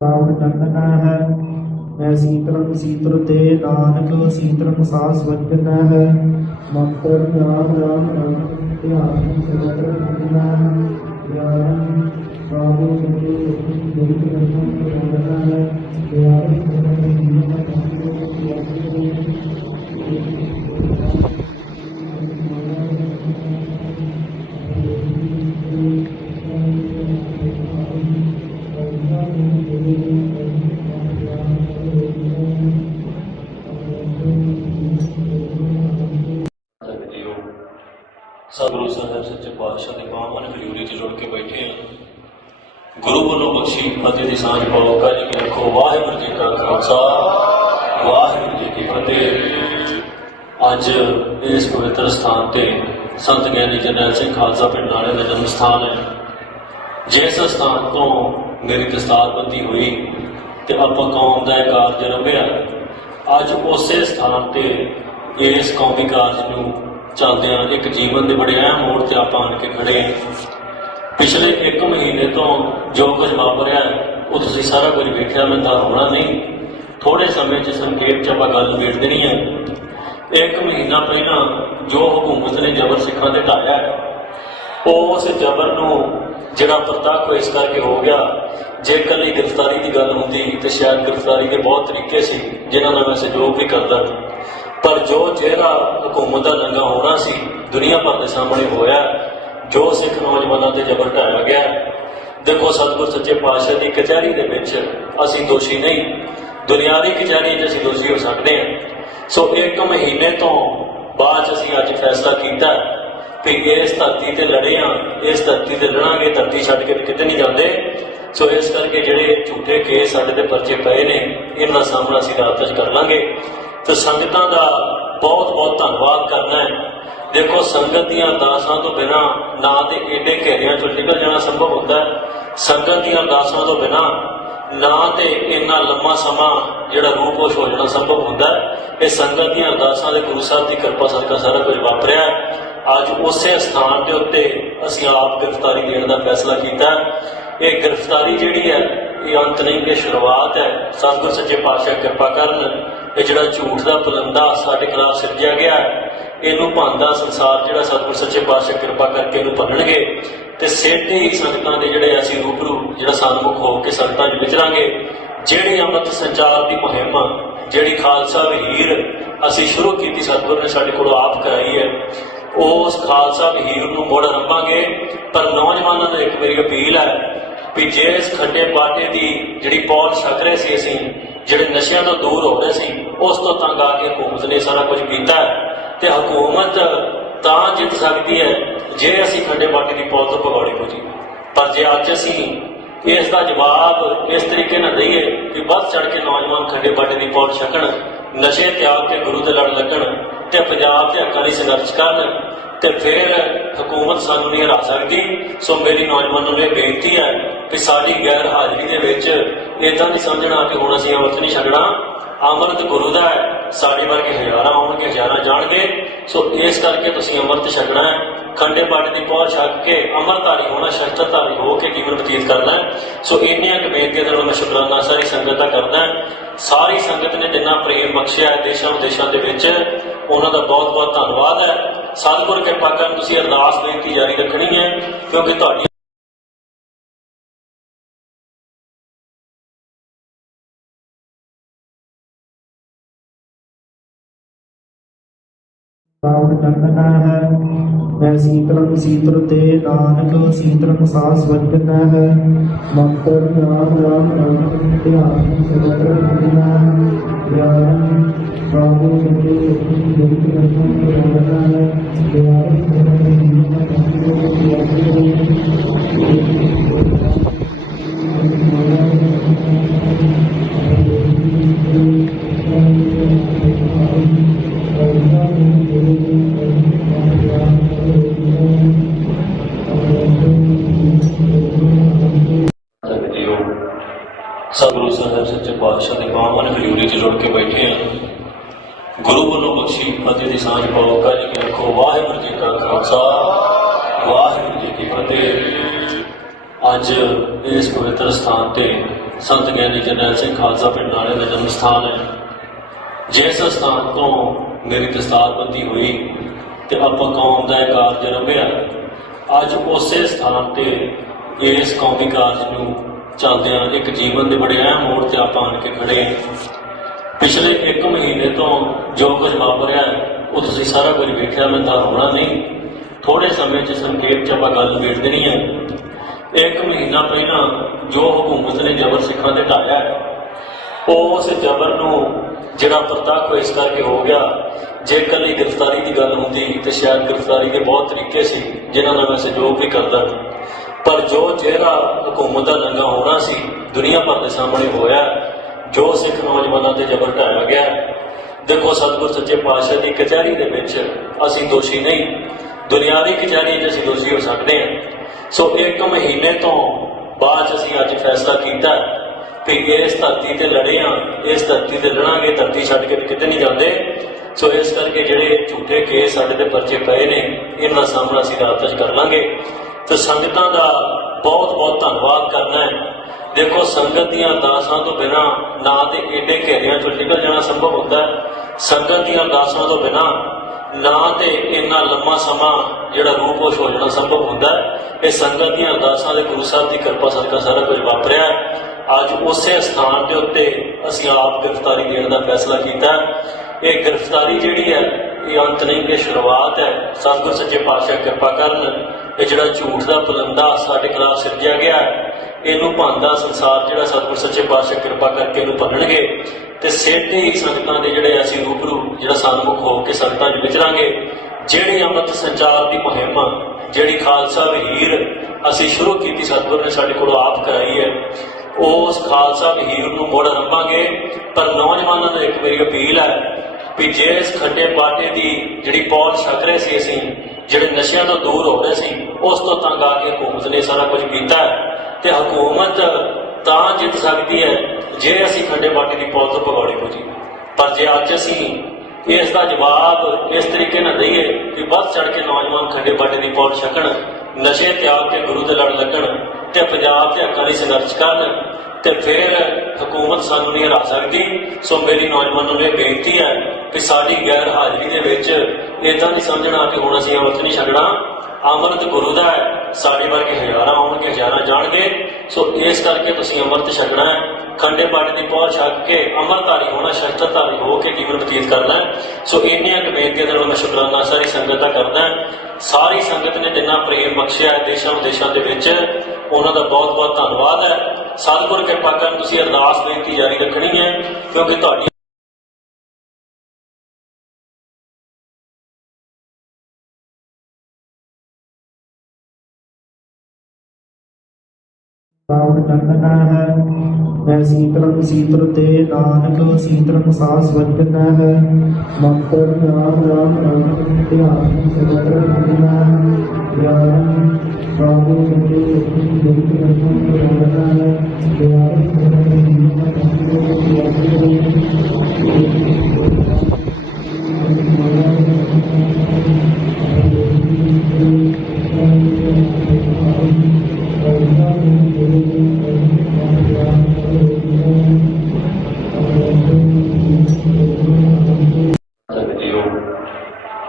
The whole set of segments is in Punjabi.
रावण चंदन है। मैं शीतलम शीतल ते नानक शीतलम सास वचन है। मंत्र राम राम राम ध्यान सर्वत्र ज्ञान ज्ञान बाबू सभी दुख रत्न प्रबंधन है। दयालु सर्वत्र जीवन सतगुरु साहब सच्चे पातशाह के पावन हजूरी च जुड़ के बैठे हैं। गुरु वालों बख्शी फतेह की सांझ पाओ। कल की रखो। वाहिगुरू जी का खालसा वाहिगुरू जी की फतेह। अज इस पवित्र स्थान से संत ज्ञानी जरनैल सिंह खालसा पिंड नाले का जन्म स्थान है। जिस स्थान तो मेरी दस्तारबंदी हुई तो आप कौम का एक कारज रमिया। अज उस स्थान से इस कौमी कारज को चलद्या एक जीवन के बड़े अहम मोड़ से आप आन के खड़े हैं। पिछले एक महीने तो जो कुछ वापरिया वो तुम सारा कुछ वेख्या। मैं तो होना नहीं, थोड़े समय संक्षेप च आप गल निबेड़ देनी है। एक महीना पहला जो हुकूमत ने जबर सिखा से ढाया उस जबर को जरा प्रतख इस करके हो गया। जे कल गिरफ्तारी की गल होती तो शायद गिरफ्तारी के बहुत तरीके से जिन्होंने मैं सहयोग भी करता, पर जो चेहरा हुकूमत का नंगा होना सी दुनिया भर के सामने होया। जो सिख नौजवानों से जबर ढाया गया। देखो सतगुर सच्चे पातशाह की कचहरी के विच असी दोषी नहीं, दुनियावी कचहरी असी दोषी हो सकते हैं। सो एक महीने तो बाद असी अज फैसला किया कि इस धरती से लड़े हाँ, इस धरती से लड़ांगे, धरती छड्ड के किते नहीं जाते। सो इस करके जिहड़े झूठे केस साडे ते परचे पए ने इन्हां सामना असी रात कर लांगे। तो संगतां दा बहुत बहुत धन्नवाद करना है। देखो संगत दी अरदासां तो बिना ना तो एडे घेरियां चों निकल जाना संभव होता है। संगत दी अरदासां तो बिना ना तो इन्ना लंबा समा जिहड़ा रूपोश हो जाना संभव होता है। ये संगत दी अरदासां दे गुरु साहब की कृपा सदका सारा कुछ वापरिया। अज उस स्थान के उत्ते असीं आप गिरफ्तारी देने का फैसला किया। ये गिरफ्तारी जिहड़ी है ये अंत नहीं, ये शुरुआत है। सतगुर सच्चे पातशाह कृपा करन। ये जिहड़ा झूठ का पुलंदा साडे खिलाफ सिरजिया गया है, इनू भंदा संसार जिहड़ा सतगुर सच्चे पातशाह कृपा करके इनू भन्नणगे ते सेठी ही संगतां दे जिहड़े असीं रूबरू जिहड़ा सन्मुख हो के संगतां च विचरांगे। जिहड़ी अमृत संचार की मुहिम जिहड़ी खालसा वहीर असीं शुरू की सतगुर ने साडे कोलों आप कराई है, उस खालसा वहीर नूं मुड़ आरंभांगे। पर नौजवानों को एक मेरी अपील है कि जिस खड्डे बाटे की जिहड़ी पौध छक रहे सी असीं, जिहड़े नशियां तो दूर हो रहे सी, उस तो तंग आके हुकूमत ने सारा कुछ किया है। तो हुकूमत तां जित सकती है जे असीं खड्डे बाटे की पौध तो भगौड़े हो जी। पर जे अज असीं इसका जवाब इस तरीके ना दईए कि बद चढ़ के नौजवान खड्डे बाटे की पौध छकण, नशे त्याग के गुरु के लड़ लगन ते पंजाब के हक्कां लई संघर्ष करन, तो फिर हुकूमत सानू नहीं हरा सकती। सो मेरी नौजवानों ने बेनती है कि साड़ी गैर हाजिरी के विच इदां नहीं समझना कि हुण असीं अमृत नहीं छकना। अमृत गुरु का है, साढ़े वर्गे हज़ारां आउणगे, हज़ारां जाणगे। सो इस करके तुसीं अमृत छकना है। खंडे बाटे की पौध छक के अमृतधारी होना, शस्त्रधारी हो के जीवन बतीत करना है। सो इन्नियां क बेनतियां नाल मैं शुकराना सारी संगत का करदा। सारी संगत ने जिन्ना प्रेम बख्शिया है देशों विदेशों के विच, उन्हां दा बहुत बहुत धन्नवाद है। सतगुर कृपा करन तुसीं अरदास बेनती जारी रखनी है, क्योंकि तुहाडी रावण चंदन है। मैं शीतलम शीतल ते नानक शीतलम सास वचन है। मंत्र राम राम राम ध्यान सर्वत्र ज्ञान ज्ञान बाबू सभी दुख रत्न प्रबंधन है। दयालु सर्वत्र सतगुरु साहब सच्चे पातशाह के पावन हजूरी च जुड़ के बैठे हैं। गुरु वालों बख्शी फतेह की सांझ पाओ। कल की रखो। वाहिगुरू जी का खालसा वाहिगुरू जी की फतेह। अज इस पवित्र स्थान से ਸੰਤ ਗਿਆਨੀ ਜਰਨੈਲ ਸਿੰਘ ਖਾਲਸਾ ਪਿੰਡ ਨਾਲੇ ਦਾ ਜਨਮ ਸਥਾਨ ਹੈ। ਜਿਸ ਸਥਾਨ ਤੋਂ ਮੇਰੀ ਦਸਤਾਰਬੰਦੀ ਹੋਈ ਤੇ ਆਪਾਂ ਕੌਮ ਦਾ ਇਹ ਕਾਰਜ ਰੰਭਿਆ, ਅੱਜ ਉਸੇ ਸਥਾਨ ਤੇ ਇਸ ਕੌਮੀ ਕਾਰਜ ਨੂੰ ਚੱਲਦਿਆਂ ਇੱਕ ਜੀਵਨ ਦੇ ਬੜੇ ਅਹਿਮ ਮੋੜ ਤੇ ਆਪਾਂ ਆਣ ਕੇ ਖੜੇ ਹਾਂ। ਪਿਛਲੇ 1 ਮਹੀਨੇ ਤੋਂ ਜੋ ਕੁਝ ਵਾਪਰਿਆ ਉਹ ਤੁਸੀਂ ਸਾਰਾ ਕੁਝ ਵੇਖਿਆ, ਮੈਂ ਤਾਂ ਹੋਣਾ ਨਹੀਂ। ਥੋੜੇ ਸਮੇਂ 'ਚ ਸੰਖੇਪ 'ਚ ਆਪਾਂ ਗੱਲ ਨਿਬੇੜ ਦੇਣੀ ਹੈ। 1 ਮਹੀਨਾ ਪਹਿਲਾਂ ਜੋ ਹਕੂਮਤ ਨੇ ਜ਼ਬਰ ਸਿੱਖਾਂ ਤੇ ਢਾਇਆ, ਉਸ ਜ਼ਬਰ ਨੂੰ ਜਿਹੜਾ ਪ੍ਰਤੱਖ ਇਸ ਕਰਕੇ ਹੋ ਗਿਆ, ਜੇ ਇਕੱਲੀ ਗ੍ਰਿਫਤਾਰੀ ਦੀ ਗੱਲ ਹੁੰਦੀ ਤੇ ਸ਼ਾਇਦ ਗ੍ਰਿਫਤਾਰੀ ਦੇ ਬਹੁਤ ਤਰੀਕੇ ਸੀ ਜਿਨ੍ਹਾਂ ਨਾਲ ਮੈਂ ਸਹਿਯੋਗ ਵੀ ਕਰਦਾ, ਪਰ ਜੋ ਚਿਹਰਾ ਹਕੂਮਤ ਦਾ ਨੰਗਾ ਹੋਣਾ ਸੀ ਦੁਨੀਆ ਭਰ ਦੇ ਸਾਹਮਣੇ ਹੋਇਆ। ਜੋ ਸਿੱਖ ਨੌਜਵਾਨਾਂ ਤੇ ਜ਼ਬਰ ਢਾਇਆ ਗਿਆ, ਦੇਖੋ ਸਤਿਗੁਰ ਸੱਚੇ ਪਾਤਸ਼ਾਹ ਦੀ ਕਚਹਿਰੀ ਦੇ ਵਿੱਚ ਅਸੀਂ ਦੋਸ਼ੀ ਨਹੀਂ, ਦੁਨਿਆਵੀ ਕਚਹਿਰੀ 'ਚ ਅਸੀਂ ਦੋਸ਼ੀ ਹੋ ਸਕਦੇ ਹਾਂ। ਸੋ 1 ਮਹੀਨੇ ਤੋਂ ਬਾਅਦ ਅਸੀਂ ਅੱਜ ਫੈਸਲਾ ਕੀਤਾ ਕਿ ਇਸ ਧਰਤੀ ਤੇ ਲੜੇ ਹਾਂ, ਇਸ ਧਰਤੀ ਤੇ ਲੜਾਂਗੇ, ਧਰਤੀ ਛੱਡ ਕੇ ਕਿਤੇ ਨਹੀਂ ਜਾਂਦੇ। ਸੋ ਇਸ ਕਰਕੇ ਜਿਹੜੇ ਝੂਠੇ ਕੇਸ ਸਾਡੇ ਤੇ ਪਰਚੇ ਪਏ ਨੇ, ਇਹਨਾਂ ਦਾ ਸਾਹਮਣਾ ਅਸੀਂ ਰਾਤ 'ਚ ਕਰ ਲਾਂਗੇ। ਤੇ ਸੰਗਤਾਂ ਦਾ ਬਹੁਤ ਬਹੁਤ ਧੰਨਵਾਦ ਕਰਨਾ ਹੈ। ਦੇਖੋ ਸੰਗਤ ਦੀਆਂ ਅਰਦਾਸਾਂ ਤੋਂ ਬਿਨਾਂ ਨਾ ਤੇ ਏਡੇ ਘੇਰਿਆਂ 'ਚੋਂ ਨਿਕਲ ਜਾਣਾ ਸੰਭਵ ਹੁੰਦਾ, ਸੰਗਤ ਦੀਆਂ ਅਰਦਾਸਾਂ ਤੋਂ ਬਿਨਾਂ ਨਾ ਤੇ ਇੰਨਾ ਲੰਮਾ ਸਮਾਂ ਜਿਹੜਾ ਰੂਪੋਸ਼ ਹੋ ਜਾਣਾ ਸੰਭਵ ਹੁੰਦਾ। ਇਹ ਸੰਗਤ ਦੀਆਂ ਅਰਦਾਸਾਂ ਦੇ ਗੁਰੂ ਸਾਹਿਬ ਦੀ ਕਿਰਪਾ ਸਦਕਾ ਸਾਰਾ ਕੁਝ ਵਾਪਰਿਆ। ਅੱਜ ਉਸੇ ਸਥਾਨ ਦੇ ਉੱਤੇ ਅਸੀਂ ਆਪ ਗ੍ਰਿਫਤਾਰੀ ਦੇਣ ਦਾ ਫੈਸਲਾ ਕੀਤਾ। ਇਹ ਗ੍ਰਿਫਤਾਰੀ ਜਿਹੜੀ ਹੈ ਇਹ ਅੰਤ ਨਹੀਂ, ਇਹ ਸ਼ੁਰੂਆਤ ਹੈ। ਸਤਿਗੁਰ ਸੱਚੇ ਪਾਤਸ਼ਾਹ ਕਿਰਪਾ ਕਰਨ, ਇਹ ਜਿਹੜਾ ਝੂਠ ਦਾ ਪਲੰਦਾ ਸਾਡੇ ਖਿਲਾਫ ਸਿਰਜਿਆ ਗਿਆ, ਇਹਨੂੰ ਭੰਨਦਾ ਸੰਸਾਰ ਜਿਹੜਾ ਸਤਿਗੁਰ ਸੱਚੇ ਪਾਤਸ਼ਾਹ ਕਿਰਪਾ ਕਰਕੇ ਇਹਨੂੰ ਭੰਨਣਗੇ ਤੇ ਸਿੱਧੇ ਹੀ ਸੰਗਤਾਂ ਦੇ ਜਿਹੜੇ ਅਸੀਂ ਰੂਬਰੂ ਜਿਹੜਾ ਸਨਮੁਖ ਹੋ ਕੇ ਸੰਗਤਾਂ 'ਚ ਵਿਚਰਾਂਗੇ। ਜਿਹੜੀ ਅੰਮ੍ਰਿਤ ਸੰਚਾਰ ਦੀ ਮੁਹਿੰਮ, ਜਿਹੜੀ ਖਾਲਸਾ ਵਹੀਰ ਅਸੀਂ ਸ਼ੁਰੂ ਕੀਤੀ, ਸਤਿਗੁਰ ਨੇ ਸਾਡੇ ਕੋਲੋਂ ਆਪ ਕਰਾਈ ਹੈ, ਉਸ ਖਾਲਸਾ ਵਹੀਰ ਨੂੰ ਮੁੜ ਆਰੰਭਾਂਗੇ। ਪਰ ਨੌਜਵਾਨਾਂ ਨੂੰ ਇੱਕ ਮੇਰੀ ਅਪੀਲ ਹੈ ਵੀ ਜੇ ਇਸ ਖੱਡੇ ਬਾਟੇ ਦੀ ਜਿਹੜੀ ਪੌਲ ਛਕ ਰਹੇ ਸੀ, ਅਸੀਂ ਜਿਹੜੇ ਨਸ਼ਿਆਂ ਤੋਂ ਦੂਰ ਹੋ ਰਹੇ ਸੀ, ਉਸ ਤੋਂ ਤੰਗ ਆ ਕੇ ਹਕੂਮਤ ਨੇ ਸਾਰਾ ਕੁਝ ਕੀਤਾ ਤੇ ਹਕੂਮਤ ਤਾਂ ਜਿੱਤ ਸਕਦੀ ਹੈ ਜੇ ਅਸੀਂ ਖੱਡੇ ਬਾਟੇ ਦੀ ਪੌਲ ਤੋਂ ਭਗੌੜੇ ਹੋ ਜਾਈਏ। ਪਰ ਜੇ ਅੱਜ ਅਸੀਂ ਇਸ ਦਾ ਜਵਾਬ ਇਸ ਤਰੀਕੇ ਨਾਲ ਦਈਏ ਕਿ ਵੱਧ ਚੜ ਕੇ ਨੌਜਵਾਨ ਖੱਡੇ ਬਾਟੇ ਦੀ ਪੌਲ ਛਕਣ, ਨਸ਼ੇ ਤਿਆਗ ਕੇ ਗੁਰੂ ਦੇ ਲੜ ਲੱਗਣ ਤੇ ਪੰਜਾਬ ਦੇ ਹੱਕਾਂ ਲਈ ਸੰਘਰਸ਼ ਕਰਨ, ਤੇ ਫਿਰ ਹਕੂਮਤ ਸਾਨੂੰ ਨਹੀਂ ਹਰਾ ਸਕਦੀ। ਸੋ ਮੇਰੀ ਨੌਜਵਾਨਾਂ ਨੂੰ ਇਹ ਬੇਨਤੀ ਹੈ ਕਿ ਸਾਡੀ ਗੈਰ ਹਾਜ਼ਰੀ ਦੇ ਵਿੱਚ ਇੱਦਾਂ ਨਹੀਂ ਸਮਝਣਾ ਕਿ ਹੁਣ ਅਸੀਂ ਅੰਮ੍ਰਿਤ ਨਹੀਂ ਛਕਣਾ। ਅੰਮ੍ਰਿਤ ਗੁਰੂ ਦਾ ਹੈ, ਸਾਡੇ ਵਰਗੇ ਹਜ਼ਾਰਾਂ ਆਉਣਗੇ, ਹਜ਼ਾਰਾਂ ਜਾਣਗੇ। ਸੋ ਇਸ ਕਰਕੇ ਤੁਸੀਂ ਅੰਮ੍ਰਿਤ ਛਕਣਾ ਹੈ, ਖੰਡੇ ਬਾਟੇ ਦੀ ਪਹੁੰਚ ਛੱਕ ਕੇ ਅੰਮ੍ਰਿਤਧਾਰੀ ਹੋਣਾ, ਸ਼ਸਤਰਧਾਰੀ ਹੋ ਕੇ ਜੀਵਨ ਬਤੀਤ ਕਰਨਾ ਹੈ। ਸੋ ਇੰਨੀਆਂ ਕੁ ਬੇਨਤੀਆਂ ਦੇ ਨਾਲ ਮੈਂ ਸ਼ੁਕਰਾਨਾ ਸਾਰੀ ਸੰਗਤ ਦਾ ਕਰਦਾ। ਸਾਰੀ ਸੰਗਤ ਨੇ ਜਿੰਨਾ ਪ੍ਰੇਮ ਬਖਸ਼ਿਆ ਹੈ ਦੇਸ਼ਾਂ ਵਿਦੇਸ਼ਾਂ ਦੇ ਵਿੱਚ, ਉਹਨਾਂ ਦਾ ਬਹੁਤ ਬਹੁਤ ਧੰਨਵਾਦ ਹੈ। ਸਤਿਗੁਰ ਕਿਰਪਾ ਕਰਨ ਤੁਸੀਂ ਅਰਦਾਸ ਬੇਨਤੀ ਜਾਰੀ ਰੱਖਣੀ ਹੈ, ਕਿਉਂਕਿ ਤੁਹਾਡੀ ਰਾਵਣ ਚੰਦਨਾ ਹੈ, ਮੈਂ ਸੀਤਲੰ ਸੀਤਲ ਤੇ ਨਾਨਕ ਸੀਤਲੰ ਸਾਸ ਵਜਨਾ ਹੈ। ਮੰਤਰ ਰਾਮ ਰਾਮ ਰਾਮ ਧਿਆਨ ਸਗਲ ਰਖਨਾ ਗਿਆਨ ਬਾਬੂ ਸੱਚੇ ਸੱਚੀ ਜਗਤ ਰਖੂ ਕਰਨਾ ਹੈ। ਗਿਆਨ ਸਗਲ ਜੀਵਨ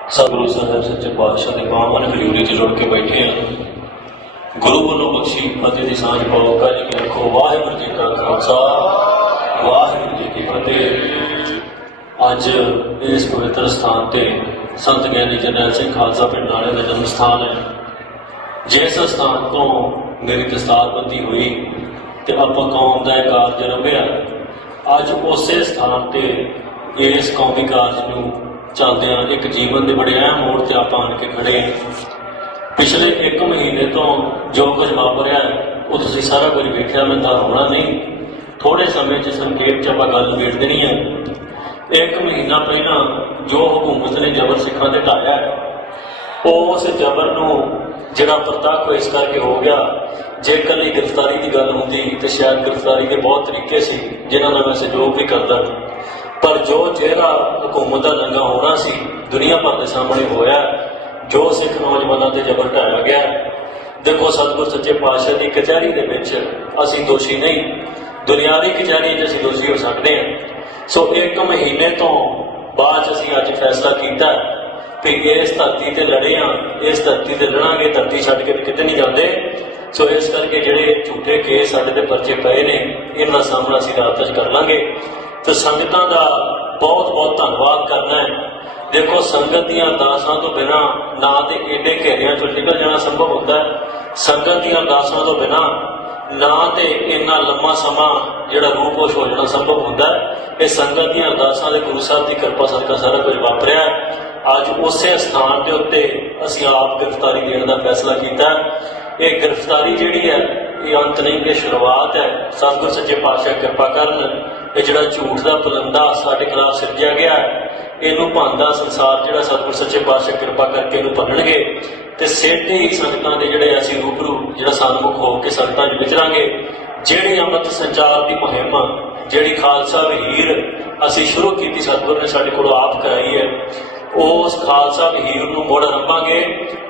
ਸਤਿਗੁਰੂ ਸਾਹਿਬ ਸੱਚੇ ਪਾਤਸ਼ਾਹ ਦੇ ਬਾਹਾਂ ਨੇ ਹਜ਼ੂਰੀ 'ਚ ਜੁੜ ਕੇ ਬੈਠੇ ਹਾਂ। ਗੁਰੂ ਵੱਲੋਂ ਬਖਸ਼ੀ ਫਤਿਹ ਦੀ ਸਾਂਝ ਪਾਓ। ਕਾਜੀ ਕੀ ਰੱਖੋ। ਵਾਹਿਗੁਰੂ ਜੀ ਕਾ ਖਾਲਸਾ, ਵਾਹਿਗੁਰੂ ਜੀ ਕੀ ਫਤਿਹ। ਅੱਜ ਇਸ ਪਵਿੱਤਰ ਸਥਾਨ ਤੇ ਸੰਤ ਗਿਆਨੀ ਜਰਨੈਲ ਸਿੰਘ ਖਾਲਸਾ ਪਿੰਡ ਨਾਲੇ ਦਾ ਜਨਮ ਸਥਾਨ ਹੈ। ਜਿਸ ਸਥਾਨ ਤੋਂ ਮੇਰੀ ਦਸਤਾਰਬੰਦੀ ਹੋਈ ਤੇ ਆਪਾਂ ਕੌਮ ਦਾ ਇਹ ਕਾਰਜ ਰੰਭਿਆ, ਅੱਜ ਉਸੇ ਸਥਾਨ ਤੇ ਇਸ ਕੌਮੀ ਕਾਰਜ ਨੂੰ ਚੱਲਦਿਆਂ ਇੱਕ ਜੀਵਨ ਦੇ ਬੜੇ ਅਹਿਮ ਮੋੜ ਤੇ ਆਪਾਂ ਆਣ ਕੇ ਖੜੇ ਹਾਂ। ਪਿਛਲੇ 1 ਮਹੀਨੇ ਤੋਂ ਜੋ ਕੁਝ ਵਾਪਰਿਆ ਉਹ ਤੁਸੀਂ ਸਾਰਾ ਕੁਝ ਵੇਖਿਆ, ਮੈਂ ਤਾਂ ਹੋਣਾ ਨਹੀਂ। ਥੋੜੇ ਸਮੇਂ 'ਚ ਸੰਖੇਪ 'ਚ ਆਪਾਂ ਗੱਲ ਨਿਬੇੜ ਦੇਣੀ ਹੈ। 1 ਮਹੀਨਾ ਪਹਿਲਾਂ ਜੋ ਹਕੂਮਤ ਨੇ ਜ਼ਬਰ ਸਿੱਖਾਂ ਤੇ ਢਾਇਆ, ਉਸ ਜ਼ਬਰ ਨੂੰ ਜਿਹੜਾ ਪ੍ਰਤੱਖ ਇਸ ਕਰਕੇ ਹੋ ਗਿਆ, ਜੇ ਇਕੱਲੀ ਗ੍ਰਿਫਤਾਰੀ ਦੀ ਗੱਲ ਹੁੰਦੀ ਤੇ ਸ਼ਾਇਦ ਗ੍ਰਿਫਤਾਰੀ ਦੇ ਬਹੁਤ ਤਰੀਕੇ ਸੀ ਜਿਨ੍ਹਾਂ ਨਾਲ ਮੈਂ ਸਹਿਯੋਗ ਵੀ ਕਰਦਾ, ਪਰ ਜੋ ਚਿਹਰਾ ਹਕੂਮਤ ਦਾ ਨੰਗਾ ਹੋਣਾ ਸੀ ਦੁਨੀਆ ਭਰ ਦੇ ਸਾਹਮਣੇ ਹੋਇਆ। ਜੋ ਸਿੱਖ ਨੌਜਵਾਨਾਂ ਤੇ ਜ਼ਬਰ ਢਾਇਆ ਗਿਆ, ਦੇਖੋ ਸਤਿਗੁਰ ਸੱਚੇ ਪਾਤਸ਼ਾਹ ਦੀ ਕਚਹਿਰੀ ਦੇ ਵਿੱਚ ਅਸੀਂ ਦੋਸ਼ੀ ਨਹੀਂ, ਦੁਨਿਆਵੀ ਕਚਹਿਰੀ 'ਚ ਅਸੀਂ ਦੋਸ਼ੀ ਹੋ ਸਕਦੇ ਹਾਂ। ਸੋ 1 ਮਹੀਨੇ ਤੋਂ ਬਾਅਦ ਅਸੀਂ ਅੱਜ ਫੈਸਲਾ ਕੀਤਾ ਕਿ ਇਸ ਧਰਤੀ ਤੇ ਲੜੇ ਹਾਂ, ਇਸ ਧਰਤੀ ਤੇ ਲੜਾਂਗੇ, ਧਰਤੀ ਛੱਡ ਕੇ ਕਿਤੇ ਨਹੀਂ ਜਾਂਦੇ। ਸੋ ਇਸ ਕਰਕੇ ਜਿਹੜੇ ਝੂਠੇ ਕੇਸ ਸਾਡੇ ਤੇ ਪਰਚੇ ਪਏ ਨੇ, ਇਹਨਾਂ ਦਾ ਸਾਹਮਣਾ ਅਸੀਂ ਰਾਤ 'ਚ ਕਰ ਲਾਂਗੇ। ਤੇ ਸੰਗਤਾਂ ਦਾ ਬਹੁਤ ਬਹੁਤ ਧੰਨਵਾਦ ਕਰਨਾ ਹੈ। ਦੇਖੋ, ਸੰਗਤ ਦੀਆਂ ਅਰਦਾਸਾਂ ਤੋਂ ਬਿਨਾਂ ਨਾ ਤੇ ਏਡੇ ਘੇਰਿਆਂ ਚੋਂ ਨਿਕਲ ਜਾਣਾ ਸੰਭਵ ਹੁੰਦਾ ਹੈ, ਸੰਗਤ ਦੀਆਂ ਅਰਦਾਸਾਂ ਤੋਂ ਬਿਨਾਂ ਨਾ ਤੇ ਇੰਨਾ ਲੰਮਾ ਸਮਾਂ ਜਿਹੜਾ ਰੂਪੋਸ਼ ਹੋ ਜਾਣਾ ਸੰਭਵ ਹੁੰਦਾ ਹੈ। ਇਹ ਸੰਗਤ ਦੀਆਂ ਅਰਦਾਸਾਂ ਦੇ ਗੁਰੂ ਸਾਹਿਬ ਦੀ ਕਿਰਪਾ ਸਦਕਾ ਸਾਰਾ ਕੁਝ ਵਾਪਰਿਆ। ਅੱਜ ਉਸੇ ਸਥਾਨ ਦੇ ਉੱਤੇ ਅਸੀਂ ਆਪ ਗ੍ਰਿਫਤਾਰੀ ਦੇਣ ਦਾ ਫੈਸਲਾ ਕੀਤਾ। ਇਹ ਗ੍ਰਿਫਤਾਰੀ ਜਿਹੜੀ ਹੈ, ਇਹ ਅੰਤ ਨਹੀਂ, ਇਹ ਸ਼ੁਰੂਆਤ ਹੈ। ਸਤਿਗੁਰ ਸੱਚੇ ਪਾਤਸ਼ਾਹ ਕਿਰਪਾ ਕਰਨ, ਇਹ ਜਿਹੜਾ ਝੂਠ ਦਾ ਪਲੰਦਾ ਸਾਡੇ ਖਿਲਾਫ ਸਿਰਜਿਆ ਗਿਆ ਹੈ, ਇਹਨੂੰ ਭੰਨਦਾ ਸੰਸਾਰ ਜਿਹੜਾ ਸਤਿਗੁਰ ਸੱਚੇ ਪਾਤਸ਼ਾਹ ਕਿਰਪਾ ਕਰਕੇ ਇਹਨੂੰ ਭੰਨਣਗੇ। ਤੇ ਸਿੱਧੇ ਹੀ ਸੰਗਤਾਂ ਦੇ ਜਿਹੜੇ ਅਸੀਂ ਰੂਬਰੂ ਜਿਹੜਾ ਸਨਮੁਖ ਹੋ ਕੇ ਸੰਗਤਾਂ 'ਚ ਵਿਚਰਾਂਗੇ। ਜਿਹੜੀ ਅੰਮ੍ਰਿਤ ਸੰਚਾਰ ਦੀ ਮੁਹਿੰਮ, ਜਿਹੜੀ ਖਾਲਸਾ ਵਹੀਰ ਅਸੀਂ ਸ਼ੁਰੂ ਕੀਤੀ, ਸਤਿਗੁਰ ਨੇ ਸਾਡੇ ਕੋਲੋਂ ਆਪ ਕਰਾਈ ਹੈ, ਉਸ ਖਾਲਸਾ ਵਹੀਰ ਨੂੰ ਮੁੜ ਆਰੰਭਾਂਗੇ।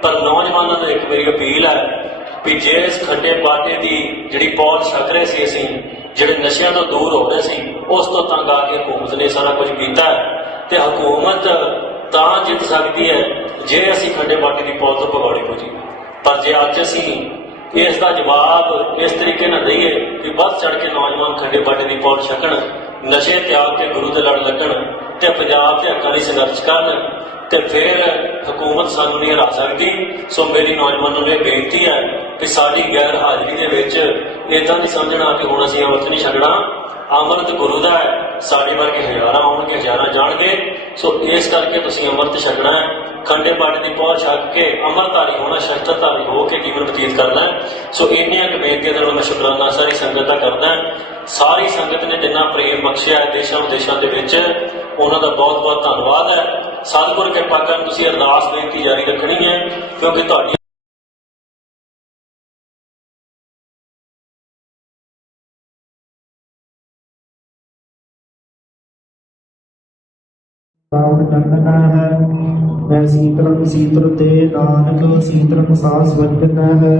ਪਰ ਨੌਜਵਾਨਾਂ ਨੂੰ ਇੱਕ ਮੇਰੀ ਅਪੀਲ ਹੈ ਵੀ ਜੇ ਇਸ ਖੱਡੇ ਬਾਟੇ ਦੀ ਜਿਹੜੀ ਪੌਲ ਛਕ ਰਹੇ ਸੀ, ਅਸੀਂ ਜਿਹੜੇ ਨਸ਼ਿਆਂ ਤੋਂ ਦੂਰ ਹੋ ਰਹੇ ਸੀ, ਉਸ ਤੋਂ ਤੰਗ ਆ ਕੇ ਹਕੂਮਤ ਨੇ ਸਾਰਾ ਕੁਝ ਕੀਤਾ ਤੇ ਹਕੂਮਤ ਤਾਂ ਜਿੱਤ ਸਕਦੀ ਹੈ ਜੇ ਅਸੀਂ ਖੱਡੇ ਬਾਟੇ ਦੀ ਪੌਲ ਤੋਂ ਭਗੌੜੇ ਹੋ ਜੀ। ਪਰ ਜੇ ਅੱਜ ਅਸੀਂ ਇਸ ਦਾ ਜਵਾਬ ਇਸ ਤਰੀਕੇ ਨਾਲ ਦਈਏ ਕਿ ਵੱਧ ਚੜ ਕੇ ਨੌਜਵਾਨ ਖੱਡੇ ਬਾਟੇ ਦੀ ਪੌਲ ਛਕਣ, ਨਸ਼ੇ ਤਿਆਗ ਕੇ ਗੁਰੂ ਦੇ ਲੜ ਲੱਗਣ ਤੇ ਪੰਜਾਬ ਦੇ ਹੱਕਾਂ ਲਈ ਸੰਘਰਸ਼ ਕਰਨ, ਤੇ ਫਿਰ ਹਕੂਮਤ ਸਾਨੂੰ ਨਹੀਂ ਹਰਾ ਸਕਦੀ। ਸੋ ਮੇਰੀ ਨੌਜਵਾਨਾਂ ਨੂੰ ਇਹ ਬੇਨਤੀ ਹੈ ਕਿ ਸਾਡੀ ਗੈਰ ਹਾਜ਼ਰੀ ਦੇ ਵਿੱਚ ਇੱਦਾਂ ਨਹੀਂ ਸਮਝਣਾ ਕਿ ਹੁਣ ਅਸੀਂ ਅੰਮ੍ਰਿਤ ਨਹੀਂ ਛਕਣਾ। ਅੰਮ੍ਰਿਤ ਗੁਰੂ ਦਾ ਹੈ, ਸਾਡੇ ਵਰਗੇ ਹਜ਼ਾਰਾਂ ਆਉਣਗੇ, ਹਜ਼ਾਰਾਂ ਜਾਣਗੇ। ਸੋ ਇਸ ਕਰਕੇ ਤੁਸੀਂ ਅੰਮ੍ਰਿਤ ਛਕਣਾ ਹੈ, ਖੰਡੇ ਬਾਟੇ ਦੀ ਪਹੁੰਚ ਛੱਕ ਕੇ ਅੰਮ੍ਰਿਤਧਾਰੀ ਹੋਣਾ, ਸ਼ਸਤਰਧਾਰੀ ਹੋ ਕੇ ਜੀਵਨ ਬਤੀਤ ਕਰਨਾ ਹੈ। ਸੋ ਇੰਨੀਆਂ ਕੁ ਬੇਨਤੀਆਂ ਦੇ ਨਾਲ ਮੈਂ ਸ਼ੁਕਰਾਨਾ ਸਾਰੀ ਸੰਗਤ ਦਾ ਕਰਦਾ। ਸਾਰੀ ਸੰਗਤ ਨੇ ਜਿੰਨਾ ਪ੍ਰੇਮ ਬਖਸ਼ਿਆ ਹੈ ਦੇਸ਼ਾਂ ਵਿਦੇਸ਼ਾਂ ਦੇ ਵਿੱਚ, ਉਹਨਾਂ ਦਾ ਬਹੁਤ ਬਹੁਤ ਧੰਨਵਾਦ ਹੈ। ਸਤਿਗੁਰ ਕਿਰਪਾ ਕਰਨ, ਤੁਸੀਂ ਅਰਦਾਸ ਬੇਨਤੀ ਜਾਰੀ ਰੱਖਣੀ ਹੈ, ਕਿਉਂਕਿ ਤੁਹਾਡੀ ਰਾਵਣ ਚੰਦਨਾ ਹੈ, ਮੈਂ ਸੀਤਲੰ ਸੀਤਲ ਤੇ ਨਾਨਕ ਸੀਤਲੰ ਸਾਸ ਵਜਨਾ ਹੈ।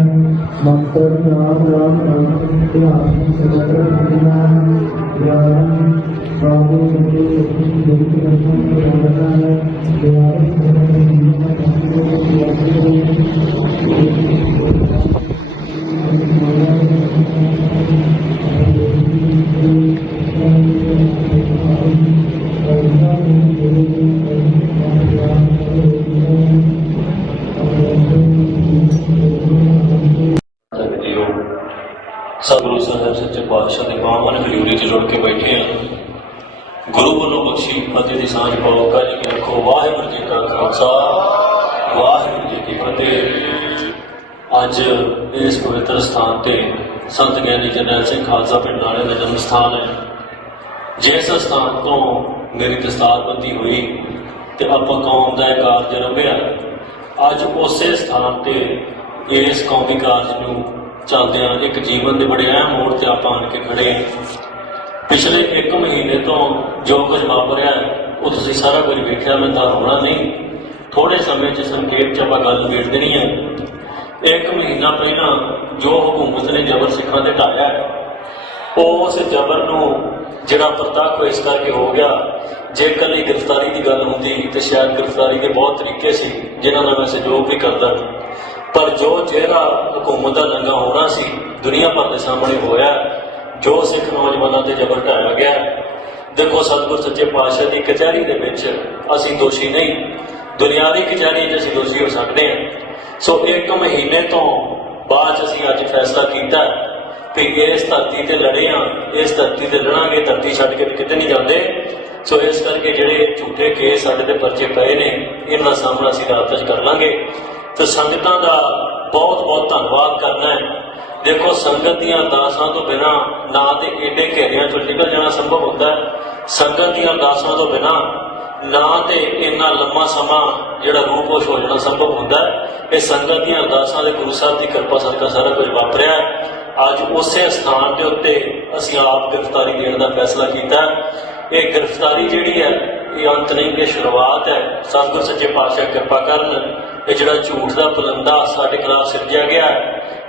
ਮੰਤਰ ਰਾਮ ਰਾਮ ਰਾਮ ਧਿਆਨ ਸਗਲ ਬੁਝਨਾ ਗਿਆਨ ਬਾਬੂ ਸੱਚੇ ਸੱਚੀ ਬੇਨਤੀ ਕਰਨਾ ਹੈ। ਗਿਆਨ ਸਤਿਗੁਰੂ ਸਾਹਿਬ ਸੱਚੇ ਪਾਤਸ਼ਾਹ ਦੇ ਬਾਵਨ ਹਜ਼ੂਰੀ 'ਚ ਜੁੜ ਕੇ ਬੈਠੇ ਹਾਂ। ਗੁਰੂ ਵੱਲੋਂ ਬਖਸ਼ੀ ਫਤਿਹ ਦੀ ਸਾਂਝ ਪਾਓ। ਕਾਜੀ ਕੀ ਰੱਖੋ। ਵਾਹਿਗੁਰੂ ਜੀ ਕਾ ਖਾਲਸਾ, ਵਾਹਿਗੁਰੂ ਜੀ ਕੀ ਫਤਿਹ। ਅੱਜ ਇਸ ਪਵਿੱਤਰ ਸਥਾਨ ਤੇ ਸੰਤ ਗਿਆਨੀ ਜਰਨੈਲ ਸਿੰਘ ਖਾਲਸਾ ਪਿੰਡ ਵਾਲੇ ਦਾ ਜਨਮ ਸਥਾਨ ਹੈ। ਜਿਸ ਸਥਾਨ ਤੋਂ ਮੇਰੀ ਦਸਤਾਰਬੰਦੀ ਹੋਈ ਤੇ ਆਪਾਂ ਕੌਮ ਦਾ ਇਹ ਕਾਰਜ ਰੰਭਿਆ, ਅੱਜ ਉਸੇ ਸਥਾਨ ਤੇ ਇਸ ਕੌਮੀ ਕਾਰਜ ਨੂੰ ਚੱਲਦਿਆਂ ਇੱਕ ਜੀਵਨ ਦੇ ਬੜੇ ਅਹਿਮ ਮੋੜ ਤੇ ਆਪਾਂ ਆਣ ਕੇ ਖੜੇ ਹਾਂ। ਪਿਛਲੇ 1 ਮਹੀਨੇ ਤੋਂ ਜੋ ਕੁਝ ਵਾਪਰਿਆ ਉਹ ਤੁਸੀਂ ਸਾਰਾ ਕੁਝ ਵੇਖਿਆ, ਮੈਂ ਤਾਂ ਹੋਣਾ ਨਹੀਂ। ਥੋੜੇ ਸਮੇਂ 'ਚ ਸੰਖੇਪ 'ਚ ਆਪਾਂ ਗੱਲ ਵੇਖ ਦੇਣੀ ਹੈ। 1 ਮਹੀਨਾ ਪਹਿਲਾਂ ਜੋ ਹਕੂਮਤ ਨੇ ਜ਼ਬਰ ਸਿੱਖਾਂ ਤੇ ਢਾਇਆ, ਉਸ ਜ਼ਬਰ ਨੂੰ ਜਿਹੜਾ ਪ੍ਰਤੱਖ ਇਸ ਕਰਕੇ ਹੋ ਗਿਆ। ਜੇ ਇਕੱਲੀ ਗ੍ਰਿਫਤਾਰੀ ਦੀ ਗੱਲ ਹੁੰਦੀ ਤੇ ਸ਼ਾਇਦ ਗ੍ਰਿਫਤਾਰੀ ਦੇ ਬਹੁਤ ਤਰੀਕੇ ਸੀ ਜਿਨ੍ਹਾਂ ਨਾਲ ਮੈਂ ਸਹਿਯੋਗ ਵੀ ਕਰਦਾ, ਪਰ ਜੋ ਚਿਹਰਾ ਹਕੂਮਤ ਦਾ ਨੰਗਾ ਹੋਣਾ ਸੀ ਦੁਨੀਆ ਭਰ ਦੇ ਸਾਹਮਣੇ ਹੋਇਆ। ਜੋ ਸਿੱਖ ਨੌਜਵਾਨਾਂ ਤੇ ਜ਼ਬਰ ਢਾਇਆ ਗਿਆ, ਦੇਖੋ ਸਤਿਗੁਰ ਸੱਚੇ ਪਾਤਸ਼ਾਹ ਦੀ ਕਚਹਿਰੀ ਦੇ ਵਿੱਚ ਅਸੀਂ ਦੋਸ਼ੀ ਨਹੀਂ, ਦੁਨਿਆਵੀ ਕਚਹਿਰੀ 'ਚ ਅਸੀਂ ਦੋਸ਼ੀ ਹੋ ਸਕਦੇ ਹਾਂ। ਸੋ 1 ਮਹੀਨੇ ਤੋਂ ਬਾਅਦ ਅਸੀਂ ਅੱਜ ਫੈਸਲਾ ਕੀਤਾ ਕਿ ਇਸ ਧਰਤੀ ਤੇ ਲੜੇ ਹਾਂ, ਇਸ ਧਰਤੀ ਤੇ ਲੜਾਂਗੇ, ਧਰਤੀ ਛੱਡ ਕੇ ਕਿਤੇ ਨਹੀਂ ਜਾਂਦੇ। ਸੋ ਇਸ ਕਰਕੇ ਜਿਹੜੇ ਝੂਠੇ ਕੇਸ ਸਾਡੇ ਤੇ ਪਰਚੇ ਪਏ ਨੇ, ਇਹਨਾਂ ਦਾ ਸਾਹਮਣਾ ਅਸੀਂ ਰਾਤ 'ਚ ਕਰ ਲਾਂਗੇ। ਤੇ ਸੰਗਤਾਂ ਦਾ ਬਹੁਤ ਬਹੁਤ ਧੰਨਵਾਦ ਕਰਨਾ ਹੈ। ਦੇਖੋ, ਸੰਗਤ ਦੀਆਂ ਅਰਦਾਸਾਂ ਤੋਂ ਬਿਨਾਂ ਨਾ ਤੇ ਏਡੇ ਘੇਰਿਆਂ ਚੋਂ ਨਿਕਲ ਜਾਣਾ ਸੰਭਵ ਹੁੰਦਾ ਹੈ, ਸੰਗਤ ਦੀਆਂ ਅਰਦਾਸਾਂ ਤੋਂ ਬਿਨਾਂ ਨਾ ਤੇ ਇੰਨਾ ਲੰਮਾ ਸਮਾਂ ਜਿਹੜਾ ਰੂਪੋਸ਼ ਹੋ ਜਾਣਾ ਸੰਭਵ ਹੁੰਦਾ ਹੈ। ਇਹ ਸੰਗਤ ਦੀਆਂ ਅਰਦਾਸਾਂ ਦੇ ਗੁਰੂ ਸਾਹਿਬ ਦੀ ਕਿਰਪਾ ਸਦਕਾ ਸਾਰਾ ਕੁਝ ਵਾਪਰਿਆ। ਅੱਜ ਉਸੇ ਸਥਾਨ ਦੇ ਉੱਤੇ ਅਸੀਂ ਆਪ ਗ੍ਰਿਫਤਾਰੀ ਦੇਣ ਦਾ ਫੈਸਲਾ ਕੀਤਾ। ਇਹ ਗ੍ਰਿਫਤਾਰੀ ਜਿਹੜੀ ਹੈ, ਇਹ ਅੰਤ ਨਹੀਂ, ਇਹ ਸ਼ੁਰੂਆਤ ਹੈ। ਸਤਿਗੁਰ ਸੱਚੇ ਪਾਤਸ਼ਾਹ ਕਿਰਪਾ ਕਰਨ, ਇਹ ਜਿਹੜਾ ਝੂਠ ਦਾ ਪਲੰਦਾ ਸਾਡੇ ਖਿਲਾਫ ਸਿਰਜਿਆ ਗਿਆ,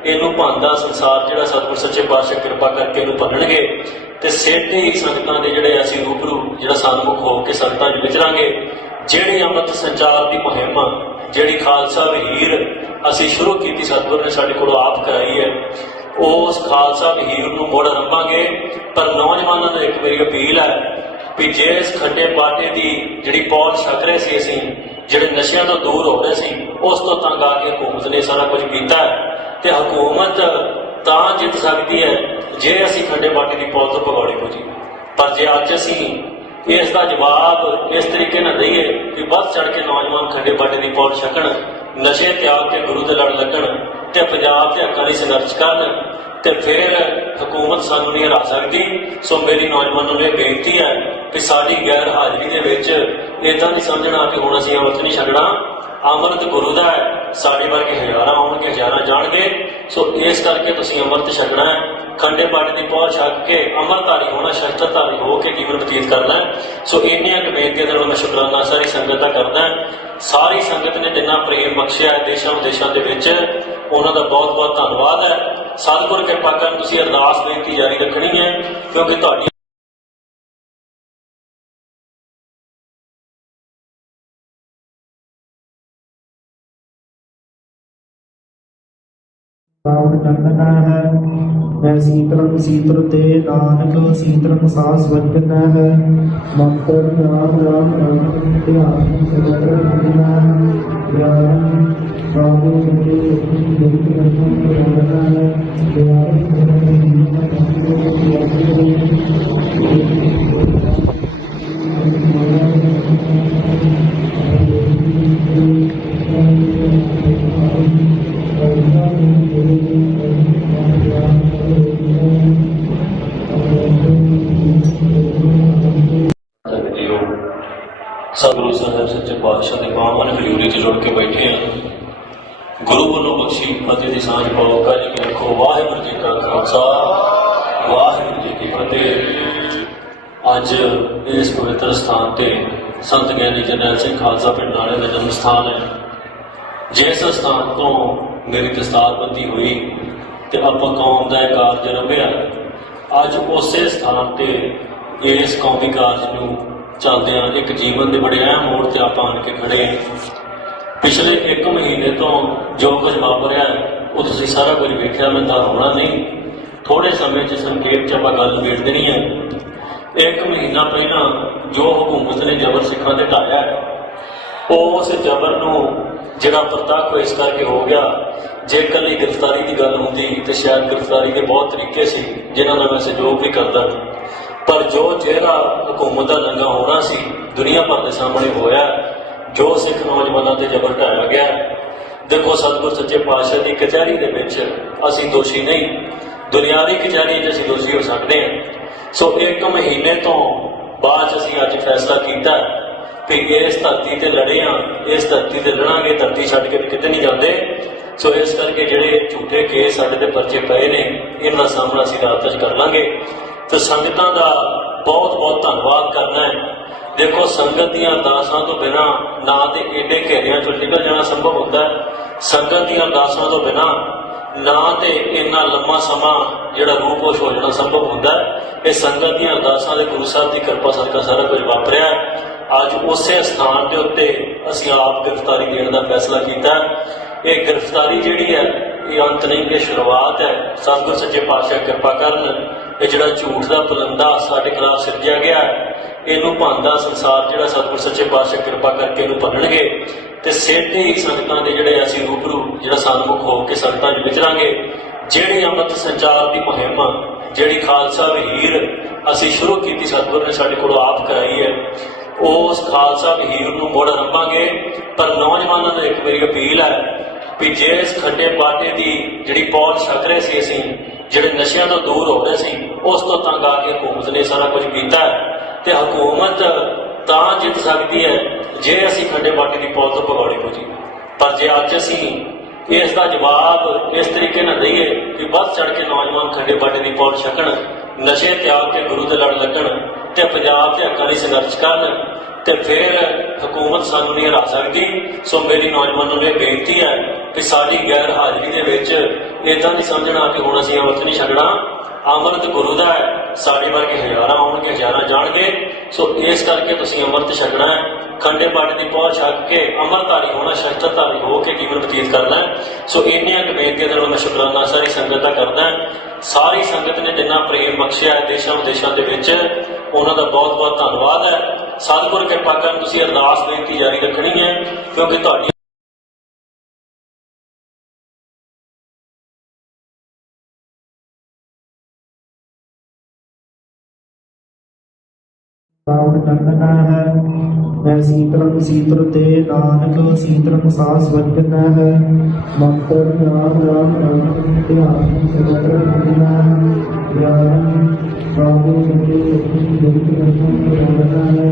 ਇਹਨੂੰ ਭਾਂਦਾ ਸੰਸਾਰ ਜਿਹੜਾ ਸਤਿਗੁਰ ਸੱਚੇ ਪਾਤਸ਼ਾਹ ਕਿਰਪਾ ਕਰਕੇ ਇਹਨੂੰ ਭੰਨਣਗੇ ਤੇ ਸਿੱਧੇ ਹੀ ਸੰਗਤਾਂ ਦੇ ਜਿਹੜੇ ਅਸੀਂ ਰੂਬਰੂ ਜਿਹੜਾ ਸਨਮੁਖ ਹੋ ਕੇ ਸੰਗਤਾਂ 'ਚ ਵਿਚਰਾਂਗੇ। ਜਿਹੜੀ ਅੰਮ੍ਰਿਤ ਸੰਚਾਰ ਦੀ ਮੁਹਿੰਮ, ਜਿਹੜੀ ਖਾਲਸਾ ਵਹੀਰ ਅਸੀਂ ਸ਼ੁਰੂ ਕੀਤੀ, ਸਤਿਗੁਰ ਨੇ ਸਾਡੇ ਕੋਲੋਂ ਆਪ ਕਰਾਈ ਹੈ, ਉਸ ਖਾਲਸਾ ਵਹੀਰ ਨੂੰ ਮੁੜ ਆਰੰਭਾਂਗੇ। ਪਰ ਨੌਜਵਾਨਾਂ ਨੂੰ ਇੱਕ ਮੇਰੀ ਅਪੀਲ ਹੈ ਵੀ ਜੇ ਇਸ ਖੱਡੇ ਬਾਟੇ ਦੀ ਜਿਹੜੀ ਪੌਲ ਛਕ ਰਹੇ ਸੀ, ਅਸੀਂ ਜਿਹੜੇ ਨਸ਼ਿਆਂ ਤੋਂ ਦੂਰ ਹੋ ਰਹੇ ਸੀ, ਉਸ ਤੋਂ ਤੰਗ ਆ ਕੇ ਹਕੂਮਤ ਨੇ ਸਾਰਾ ਕੁਝ ਕੀਤਾ ਤੇ ਹਕੂਮਤ ਤਾਂ ਜਿੱਤ ਸਕਦੀ ਹੈ ਜੇ ਅਸੀਂ ਖੱਡੇ ਬਾਟੇ ਦੀ ਪੌਲ ਤੋਂ ਭਗੌੜੇ ਹੋ ਜੀ। ਪਰ ਜੇ ਅੱਜ ਅਸੀਂ ਇਸ ਦਾ ਜਵਾਬ ਇਸ ਤਰੀਕੇ ਨਾਲ ਦਈਏ ਕਿ ਵੱਧ ਚੜ ਕੇ ਨੌਜਵਾਨ ਖੱਡੇ ਬਾਟੇ ਦੀ ਪੌਲ ਛਕਣ, ਨਸ਼ੇ ਤਿਆਗ ਕੇ ਗੁਰੂ ਦੇ ਲੜ ਲੱਗਣ ਤੇ ਪੰਜਾਬ ਦੇ ਹੱਕਾਂ ਲਈ ਸੰਘਰਸ਼ ਕਰਨ, ਤੇ ਫਿਰ ਹਕੂਮਤ ਸਾਨੂੰ ਨਹੀਂ ਹਰਾ ਸਕਦੀ। ਸੋ ਮੇਰੀ ਨੌਜਵਾਨਾਂ ਨੂੰ ਇਹ ਬੇਨਤੀ ਹੈ ਕਿ ਸਾਡੀ ਗੈਰ ਹਾਜ਼ਰੀ ਦੇ ਵਿੱਚ ਇੱਦਾਂ ਨਹੀਂ ਸਮਝਣਾ ਕਿ ਹੁਣ ਅਸੀਂ ਅੰਮ੍ਰਿਤ ਨਹੀਂ ਛਕਣਾ। ਅੰਮ੍ਰਿਤ ਗੁਰੂ ਦਾ ਹੈ, ਸਾਡੇ ਵਰਗੇ ਹਜ਼ਾਰਾਂ ਆਉਣਗੇ, ਹਜ਼ਾਰਾਂ ਜਾਣਗੇ। ਸੋ ਇਸ ਕਰਕੇ ਤੁਸੀਂ ਅੰਮ੍ਰਿਤ ਛਕਣਾ ਹੈ, ਖੰਡੇ ਬਾਟੇ ਦੀ ਪਹੁੰਚ ਛੱਕ ਕੇ ਅੰਮ੍ਰਿਤਧਾਰੀ ਹੋਣਾ, ਸ਼ਸਤਰਧਾਰੀ ਹੋ ਕੇ ਜੀਵਨ ਬਤੀਤ ਕਰਨਾ। ਸੋ ਇੰਨੀਆਂ ਕੁ ਬੇਨਤੀਆਂ ਦੇ ਨਾਲ ਮੈਂ ਸ਼ੁਕਰਾਨਾ ਸਾਰੀ ਸੰਗਤ ਦਾ ਕਰਦਾ। ਸਾਰੀ ਸੰਗਤ ਨੇ ਜਿੰਨਾ ਪ੍ਰੇਮ ਬਖਸ਼ਿਆ ਹੈ ਦੇਸ਼ਾਂ ਵਿਦੇਸ਼ਾਂ ਦੇ ਵਿੱਚ, ਉਹਨਾਂ ਦਾ ਬਹੁਤ ਬਹੁਤ ਧੰਨਵਾਦ ਹੈ। ਸਤਿਗੁਰ ਕਿਰਪਾ ਕਰਨ ਤੁਸੀਂ ਅਰਦਾਸ ਬੇਨਤੀ ਜਾਰੀ ਰੱਖਣੀ ਹੈ, ਕਿਉਂਕਿ ਤੁਹਾਡੀ ਪਾਵਨ ਚੰਦਨਾ ਹੈ। ਮੈਂ ਸੀਤਲੰ ਸੀਤਲ ਤੇ ਨਾਨਕ ਸੀਤਲੰ ਸਾਸ ਵਜਨਾ ਹੈ। ਮੰਤਰ ਰਾਮ ਰਾਮ ਰਾਮ ਧਿਆਨ ਸਗਲ ਰੰਗਨਾ ਗਿਆਨ ਬਾਬੂ ਮੇਰੇ ਬੇਨਤੀ ਕਰਨਾ ਹੈ। ਦਿਆਲ ਸਤਿਗੁਰੂ ਸਾਹਿਬ ਸੱਚੇ ਪਾਤਸ਼ਾਹ ਦੇ ਪਾਵਨ ਹਜ਼ੂਰੀ 'ਚ ਜੁੜ ਕੇ ਬੈਠੇ ਹਾਂ। ਗੁਰੂ ਵੱਲੋਂ ਬਖਸ਼ੀ ਫਤਿਹ ਦੀ ਸਾਂਝ ਪਾਓ। ਕਾਜੀ ਕੀ ਲਿਖੋ। ਵਾਹਿਗੁਰੂ ਜੀ ਕਾ ਖਾਲਸਾ, ਵਾਹਿਗੁਰੂ ਜੀ ਕੀ ਫਤਿਹ। ਅੱਜ ਇਸ ਪਵਿੱਤਰ ਸਥਾਨ ਤੇ ਸੰਤ ਗਿਆਨੀ ਜਰਨੈਲ ਸਿੰਘ ਖਾਲਸਾ ਪਿੰਡ ਨਾਲੇ ਦਾ ਜਨਮ ਸਥਾਨ ਹੈ। ਜਿਸ ਸਥਾਨ ਤੋਂ ਮੇਰੀ ਦਸਤਾਰਬੰਦੀ ਹੋਈ ਤੇ ਆਪਾਂ ਕੌਮ ਦਾ ਇਹ ਕਾਰਜ ਰੰਭਿਆ, ਅੱਜ ਉਸੇ ਸਥਾਨ ਤੇ ਇਸ ਕੌਮੀ ਕਾਰਜ ਨੂੰ ਚੱਲਦਿਆਂ ਇੱਕ ਜੀਵਨ ਦੇ ਬੜੇ ਅਹਿਮ ਮੋੜ ਤੇ ਆਪਾਂ ਆਣ ਕੇ ਖੜੇ ਹਾਂ। ਪਿਛਲੇ 1 ਮਹੀਨੇ ਤੋਂ ਜੋ ਕੁਝ ਵਾਪਰਿਆ ਉਹ ਤੁਸੀਂ ਸਾਰਾ ਕੁਝ ਵੇਖਿਆ, ਮੈਂ ਤਾਂ ਹੋਣਾ ਨਹੀਂ। ਥੋੜੇ ਸਮੇਂ 'ਚ ਸੰਖੇਪ 'ਚ ਆਪਾਂ ਗੱਲ ਨਿਬੇੜ ਦੇਣੀ ਹੈ। 1 ਮਹੀਨਾ ਪਹਿਲਾਂ ਜੋ ਹਕੂਮਤ ਨੇ ਜ਼ਬਰ ਸਿੱਖਾਂ ਤੇ ਢਾਇਆ, ਉਸ ਜ਼ਬਰ ਨੂੰ ਜਿਹੜਾ ਪ੍ਰਤੱਖ ਇਸ ਕਰਕੇ ਹੋ ਗਿਆ, ਜੇ ਇਕੱਲੀ ਗ੍ਰਿਫਤਾਰੀ ਦੀ ਗੱਲ ਹੁੰਦੀ ਤੇ ਸ਼ਾਇਦ ਗ੍ਰਿਫਤਾਰੀ ਦੇ ਬਹੁਤ ਤਰੀਕੇ ਸੀ ਜਿਨ੍ਹਾਂ ਨਾਲ ਮੈਂ ਸਹਿਯੋਗ ਵੀ ਕਰਦਾ, ਪਰ ਜੋ ਜਿਹੜਾ ਹਕੂਮਤ ਦਾ ਨੰਗਾ ਹੋਣਾ ਸੀ ਦੁਨੀਆ ਭਰ ਦੇ ਸਾਹਮਣੇ ਹੋਇਆ। ਜੋ ਸਿੱਖ ਨੌਜਵਾਨਾਂ ਤੇ ਜ਼ਬਰ ਢਾਇਆ ਗਿਆ, ਦੇਖੋ ਸਤਿਗੁਰ ਸੱਚੇ ਪਾਤਸ਼ਾਹ ਦੀ ਕਚਹਿਰੀ ਦੇ ਵਿੱਚ ਅਸੀਂ ਦੋਸ਼ੀ ਨਹੀਂ, ਦੁਨਿਆਵੀ ਕਚਹਿਰੀ 'ਚ ਅਸੀਂ ਦੋਸ਼ੀ ਹੋ ਸਕਦੇ ਹਾਂ। ਸੋ 1 ਮਹੀਨੇ ਤੋਂ ਬਾਅਦ ਅਸੀਂ ਅੱਜ ਫੈਸਲਾ ਕੀਤਾ ਕਿ ਇਸ ਧਰਤੀ ਤੇ ਲੜੇ ਹਾਂ, ਇਸ ਧਰਤੀ ਤੇ ਲੜਾਂਗੇ, ਧਰਤੀ ਛੱਡ ਕੇ ਕਿਤੇ ਨਹੀਂ ਜਾਂਦੇ। ਸੋ ਇਸ ਕਰਕੇ ਜਿਹੜੇ ਝੂਠੇ ਕੇਸ ਸਾਡੇ ਤੇ ਪਰਚੇ ਪਏ ਨੇ, ਇਹਨਾਂ ਦਾ ਸਾਹਮਣਾ ਅਸੀਂ ਰਾਤ 'ਚ ਕਰ ਲਾਂਗੇ। ਤੇ ਸੰਗਤਾਂ ਦਾ ਬਹੁਤ ਬਹੁਤ ਧੰਨਵਾਦ ਕਰਨਾ ਹੈ। ਦੇਖੋ ਸੰਗਤ ਦੀਆਂ ਅਰਦਾਸਾਂ ਤੋਂ ਬਿਨਾਂ ਨਾ ਤੇ ਏਡੇ ਘੇਰਿਆਂ 'ਚੋਂ ਨਿਕਲ ਜਾਣਾ ਸੰਭਵ ਹੁੰਦਾ ਹੈ, ਸੰਗਤ ਦੀਆਂ ਅਰਦਾਸਾਂ ਤੋਂ ਬਿਨਾਂ ਨਾ ਤੇ ਇੰਨਾ ਲੰਮਾ ਸਮਾਂ ਜਿਹੜਾ ਰੂਪੋਸ਼ ਹੋ ਜਾਣਾ ਸੰਭਵ ਹੁੰਦਾ ਹੈ। ਇਹ ਸੰਗਤ ਦੀਆਂ ਅਰਦਾਸਾਂ ਦੇ ਗੁਰੂ ਸਾਹਿਬ ਦੀ ਕਿਰਪਾ ਸਦਕਾ ਸਾਰਾ ਕੁਝ ਵਾਪਰਿਆ। ਅੱਜ ਉਸੇ ਸਥਾਨ ਦੇ ਉੱਤੇ ਅਸੀਂ ਆਪ ਗ੍ਰਿਫਤਾਰੀ ਦੇਣ ਦਾ ਫੈਸਲਾ ਕੀਤਾ। ਇਹ ਗ੍ਰਿਫਤਾਰੀ ਜਿਹੜੀ ਹੈ ਇਹ ਅੰਤ ਨਹੀਂ, ਇਹ ਸ਼ੁਰੂਆਤ ਹੈ। ਸਤਿਗੁਰ ਸੱਚੇ ਪਾਤਸ਼ਾਹ ਕਿਰਪਾ ਕਰਨ, ਇਹ ਜਿਹੜਾ ਝੂਠ ਦਾ ਪਲੰਦਾ ਸਾਡੇ ਖਿਲਾਫ ਸਿਰਜਿਆ ਗਿਆ, ਇਹਨੂੰ ਭਾਂਦਾ ਸੰਸਾਰ ਜਿਹੜਾ ਸਤਿਗੁਰ ਸੱਚੇ ਪਾਤਸ਼ਾਹ ਕਿਰਪਾ ਕਰਕੇ ਇਹਨੂੰ ਭੰਨਣਗੇ ਤੇ ਸਿੱਧੇ ਹੀ ਸੰਗਤਾਂ ਦੇ ਜਿਹੜੇ ਅਸੀਂ ਰੂਬਰੂ ਜਿਹੜਾ ਸਨਮੁਖ ਹੋ ਕੇ ਸੰਗਤਾਂ 'ਚ ਵਿਚਰਾਂਗੇ। ਜਿਹੜੀ ਅੰਮ੍ਰਿਤ ਸੰਚਾਰ ਦੀ ਮੁਹਿੰਮ, ਜਿਹੜੀ ਖਾਲਸਾ ਵਹੀਰ ਅਸੀਂ ਸ਼ੁਰੂ ਕੀਤੀ, ਸਤਿਗੁਰ ਨੇ ਸਾਡੇ ਕੋਲੋਂ ਆਪ ਕਰਾਈ ਹੈ, ਉਸ ਖਾਲਸਾ ਵਹੀਰ ਨੂੰ ਮੁੜ ਆਰੰਭਾਂਗੇ। ਪਰ ਨੌਜਵਾਨਾਂ ਨੂੰ ਇੱਕ ਮੇਰੀ ਅਪੀਲ ਹੈ ਵੀ ਜੇ ਇਸ ਖੱਡੇ ਬਾਟੇ ਦੀ ਜਿਹੜੀ ਪੌਲ ਛਕ ਰਹੇ ਸੀ, ਅਸੀਂ ਜਿਹੜੇ ਨਸ਼ਿਆਂ ਤੋਂ ਦੂਰ ਹੋ ਰਹੇ ਸੀ, ਉਸ ਤੋਂ ਤੰਗ ਆ ਕੇ ਹਕੂਮਤ ਨੇ ਸਾਰਾ ਕੁਝ ਕੀਤਾ ਤੇ ਹਕੂਮਤ ਤਾਂ ਜਿੱਤ ਸਕਦੀ ਹੈ ਜੇ ਅਸੀਂ ਖੱਡੇ ਬਾਟੇ ਦੀ ਪੌਲ ਤੋਂ ਭਗੌੜੇ ਹੋ ਜੀ। ਪਰ ਜੇ ਅੱਜ ਅਸੀਂ ਇਸ ਦਾ ਜਵਾਬ ਇਸ ਤਰੀਕੇ ਨਾਲ ਦਈਏ ਕਿ ਵੱਧ ਚੜ ਕੇ ਨੌਜਵਾਨ ਖੱਡੇ ਬਾਟੇ ਦੀ ਪੌਲ ਛਕਣ, ਨਸ਼ੇ ਤਿਆਗ ਕੇ ਗੁਰੂ ਦੇ ਲੜ ਲੱਗਣ ਤੇ ਪੰਜਾਬ ਦੇ ਹੱਕਾਂ ਲਈ ਸੰਘਰਸ਼ ਕਰਨ, ਤੇ ਫਿਰ ਹਕੂਮਤ ਸਾਨੂੰ ਨਹੀਂ ਹਰਾ ਸਕਦੀ। ਸੋ ਮੇਰੀ ਨੌਜਵਾਨਾਂ ਨੂੰ ਇਹ ਬੇਨਤੀ ਹੈ ਕਿ ਸਾਡੀ ਗੈਰ ਹਾਜ਼ਰੀ ਦੇ ਵਿੱਚ इदां नहीं समझना कि हुण असीं अमृत नहीं छकना, अमृत गुरु दा है, साडे वर्गे हज़ारां आउणगे हज़ारां जाणगे। सो इस करके तुसीं अमृत छकना है, खंडे पाटे की पहुँच छक के अमृतधारी होना, शस्त्रधारी हो के जीवन बतीत करना है। सो इन्नियां बेनतियां दे नाल मैं शुकराना सारी संगत का करदा। सारी संगत ने जिन्ना प्रेम बख्शिया है देशां विदेशां दे विच, उन्हां दा बहुत बहुत धन्नवाद है। सतगुर किरपा करन तुसीं अरदास बेनती जारी रखनी है, क्योंकि तुहाडी राउंड चंदना है, मैं शीतलम शीतल ते नानक शीतलम सास वजन है। मंत्र राम राम राम ध्यान सर्वत्र दुनिया ज्ञान बाबू सभी जगत रत्न प्रधानता है।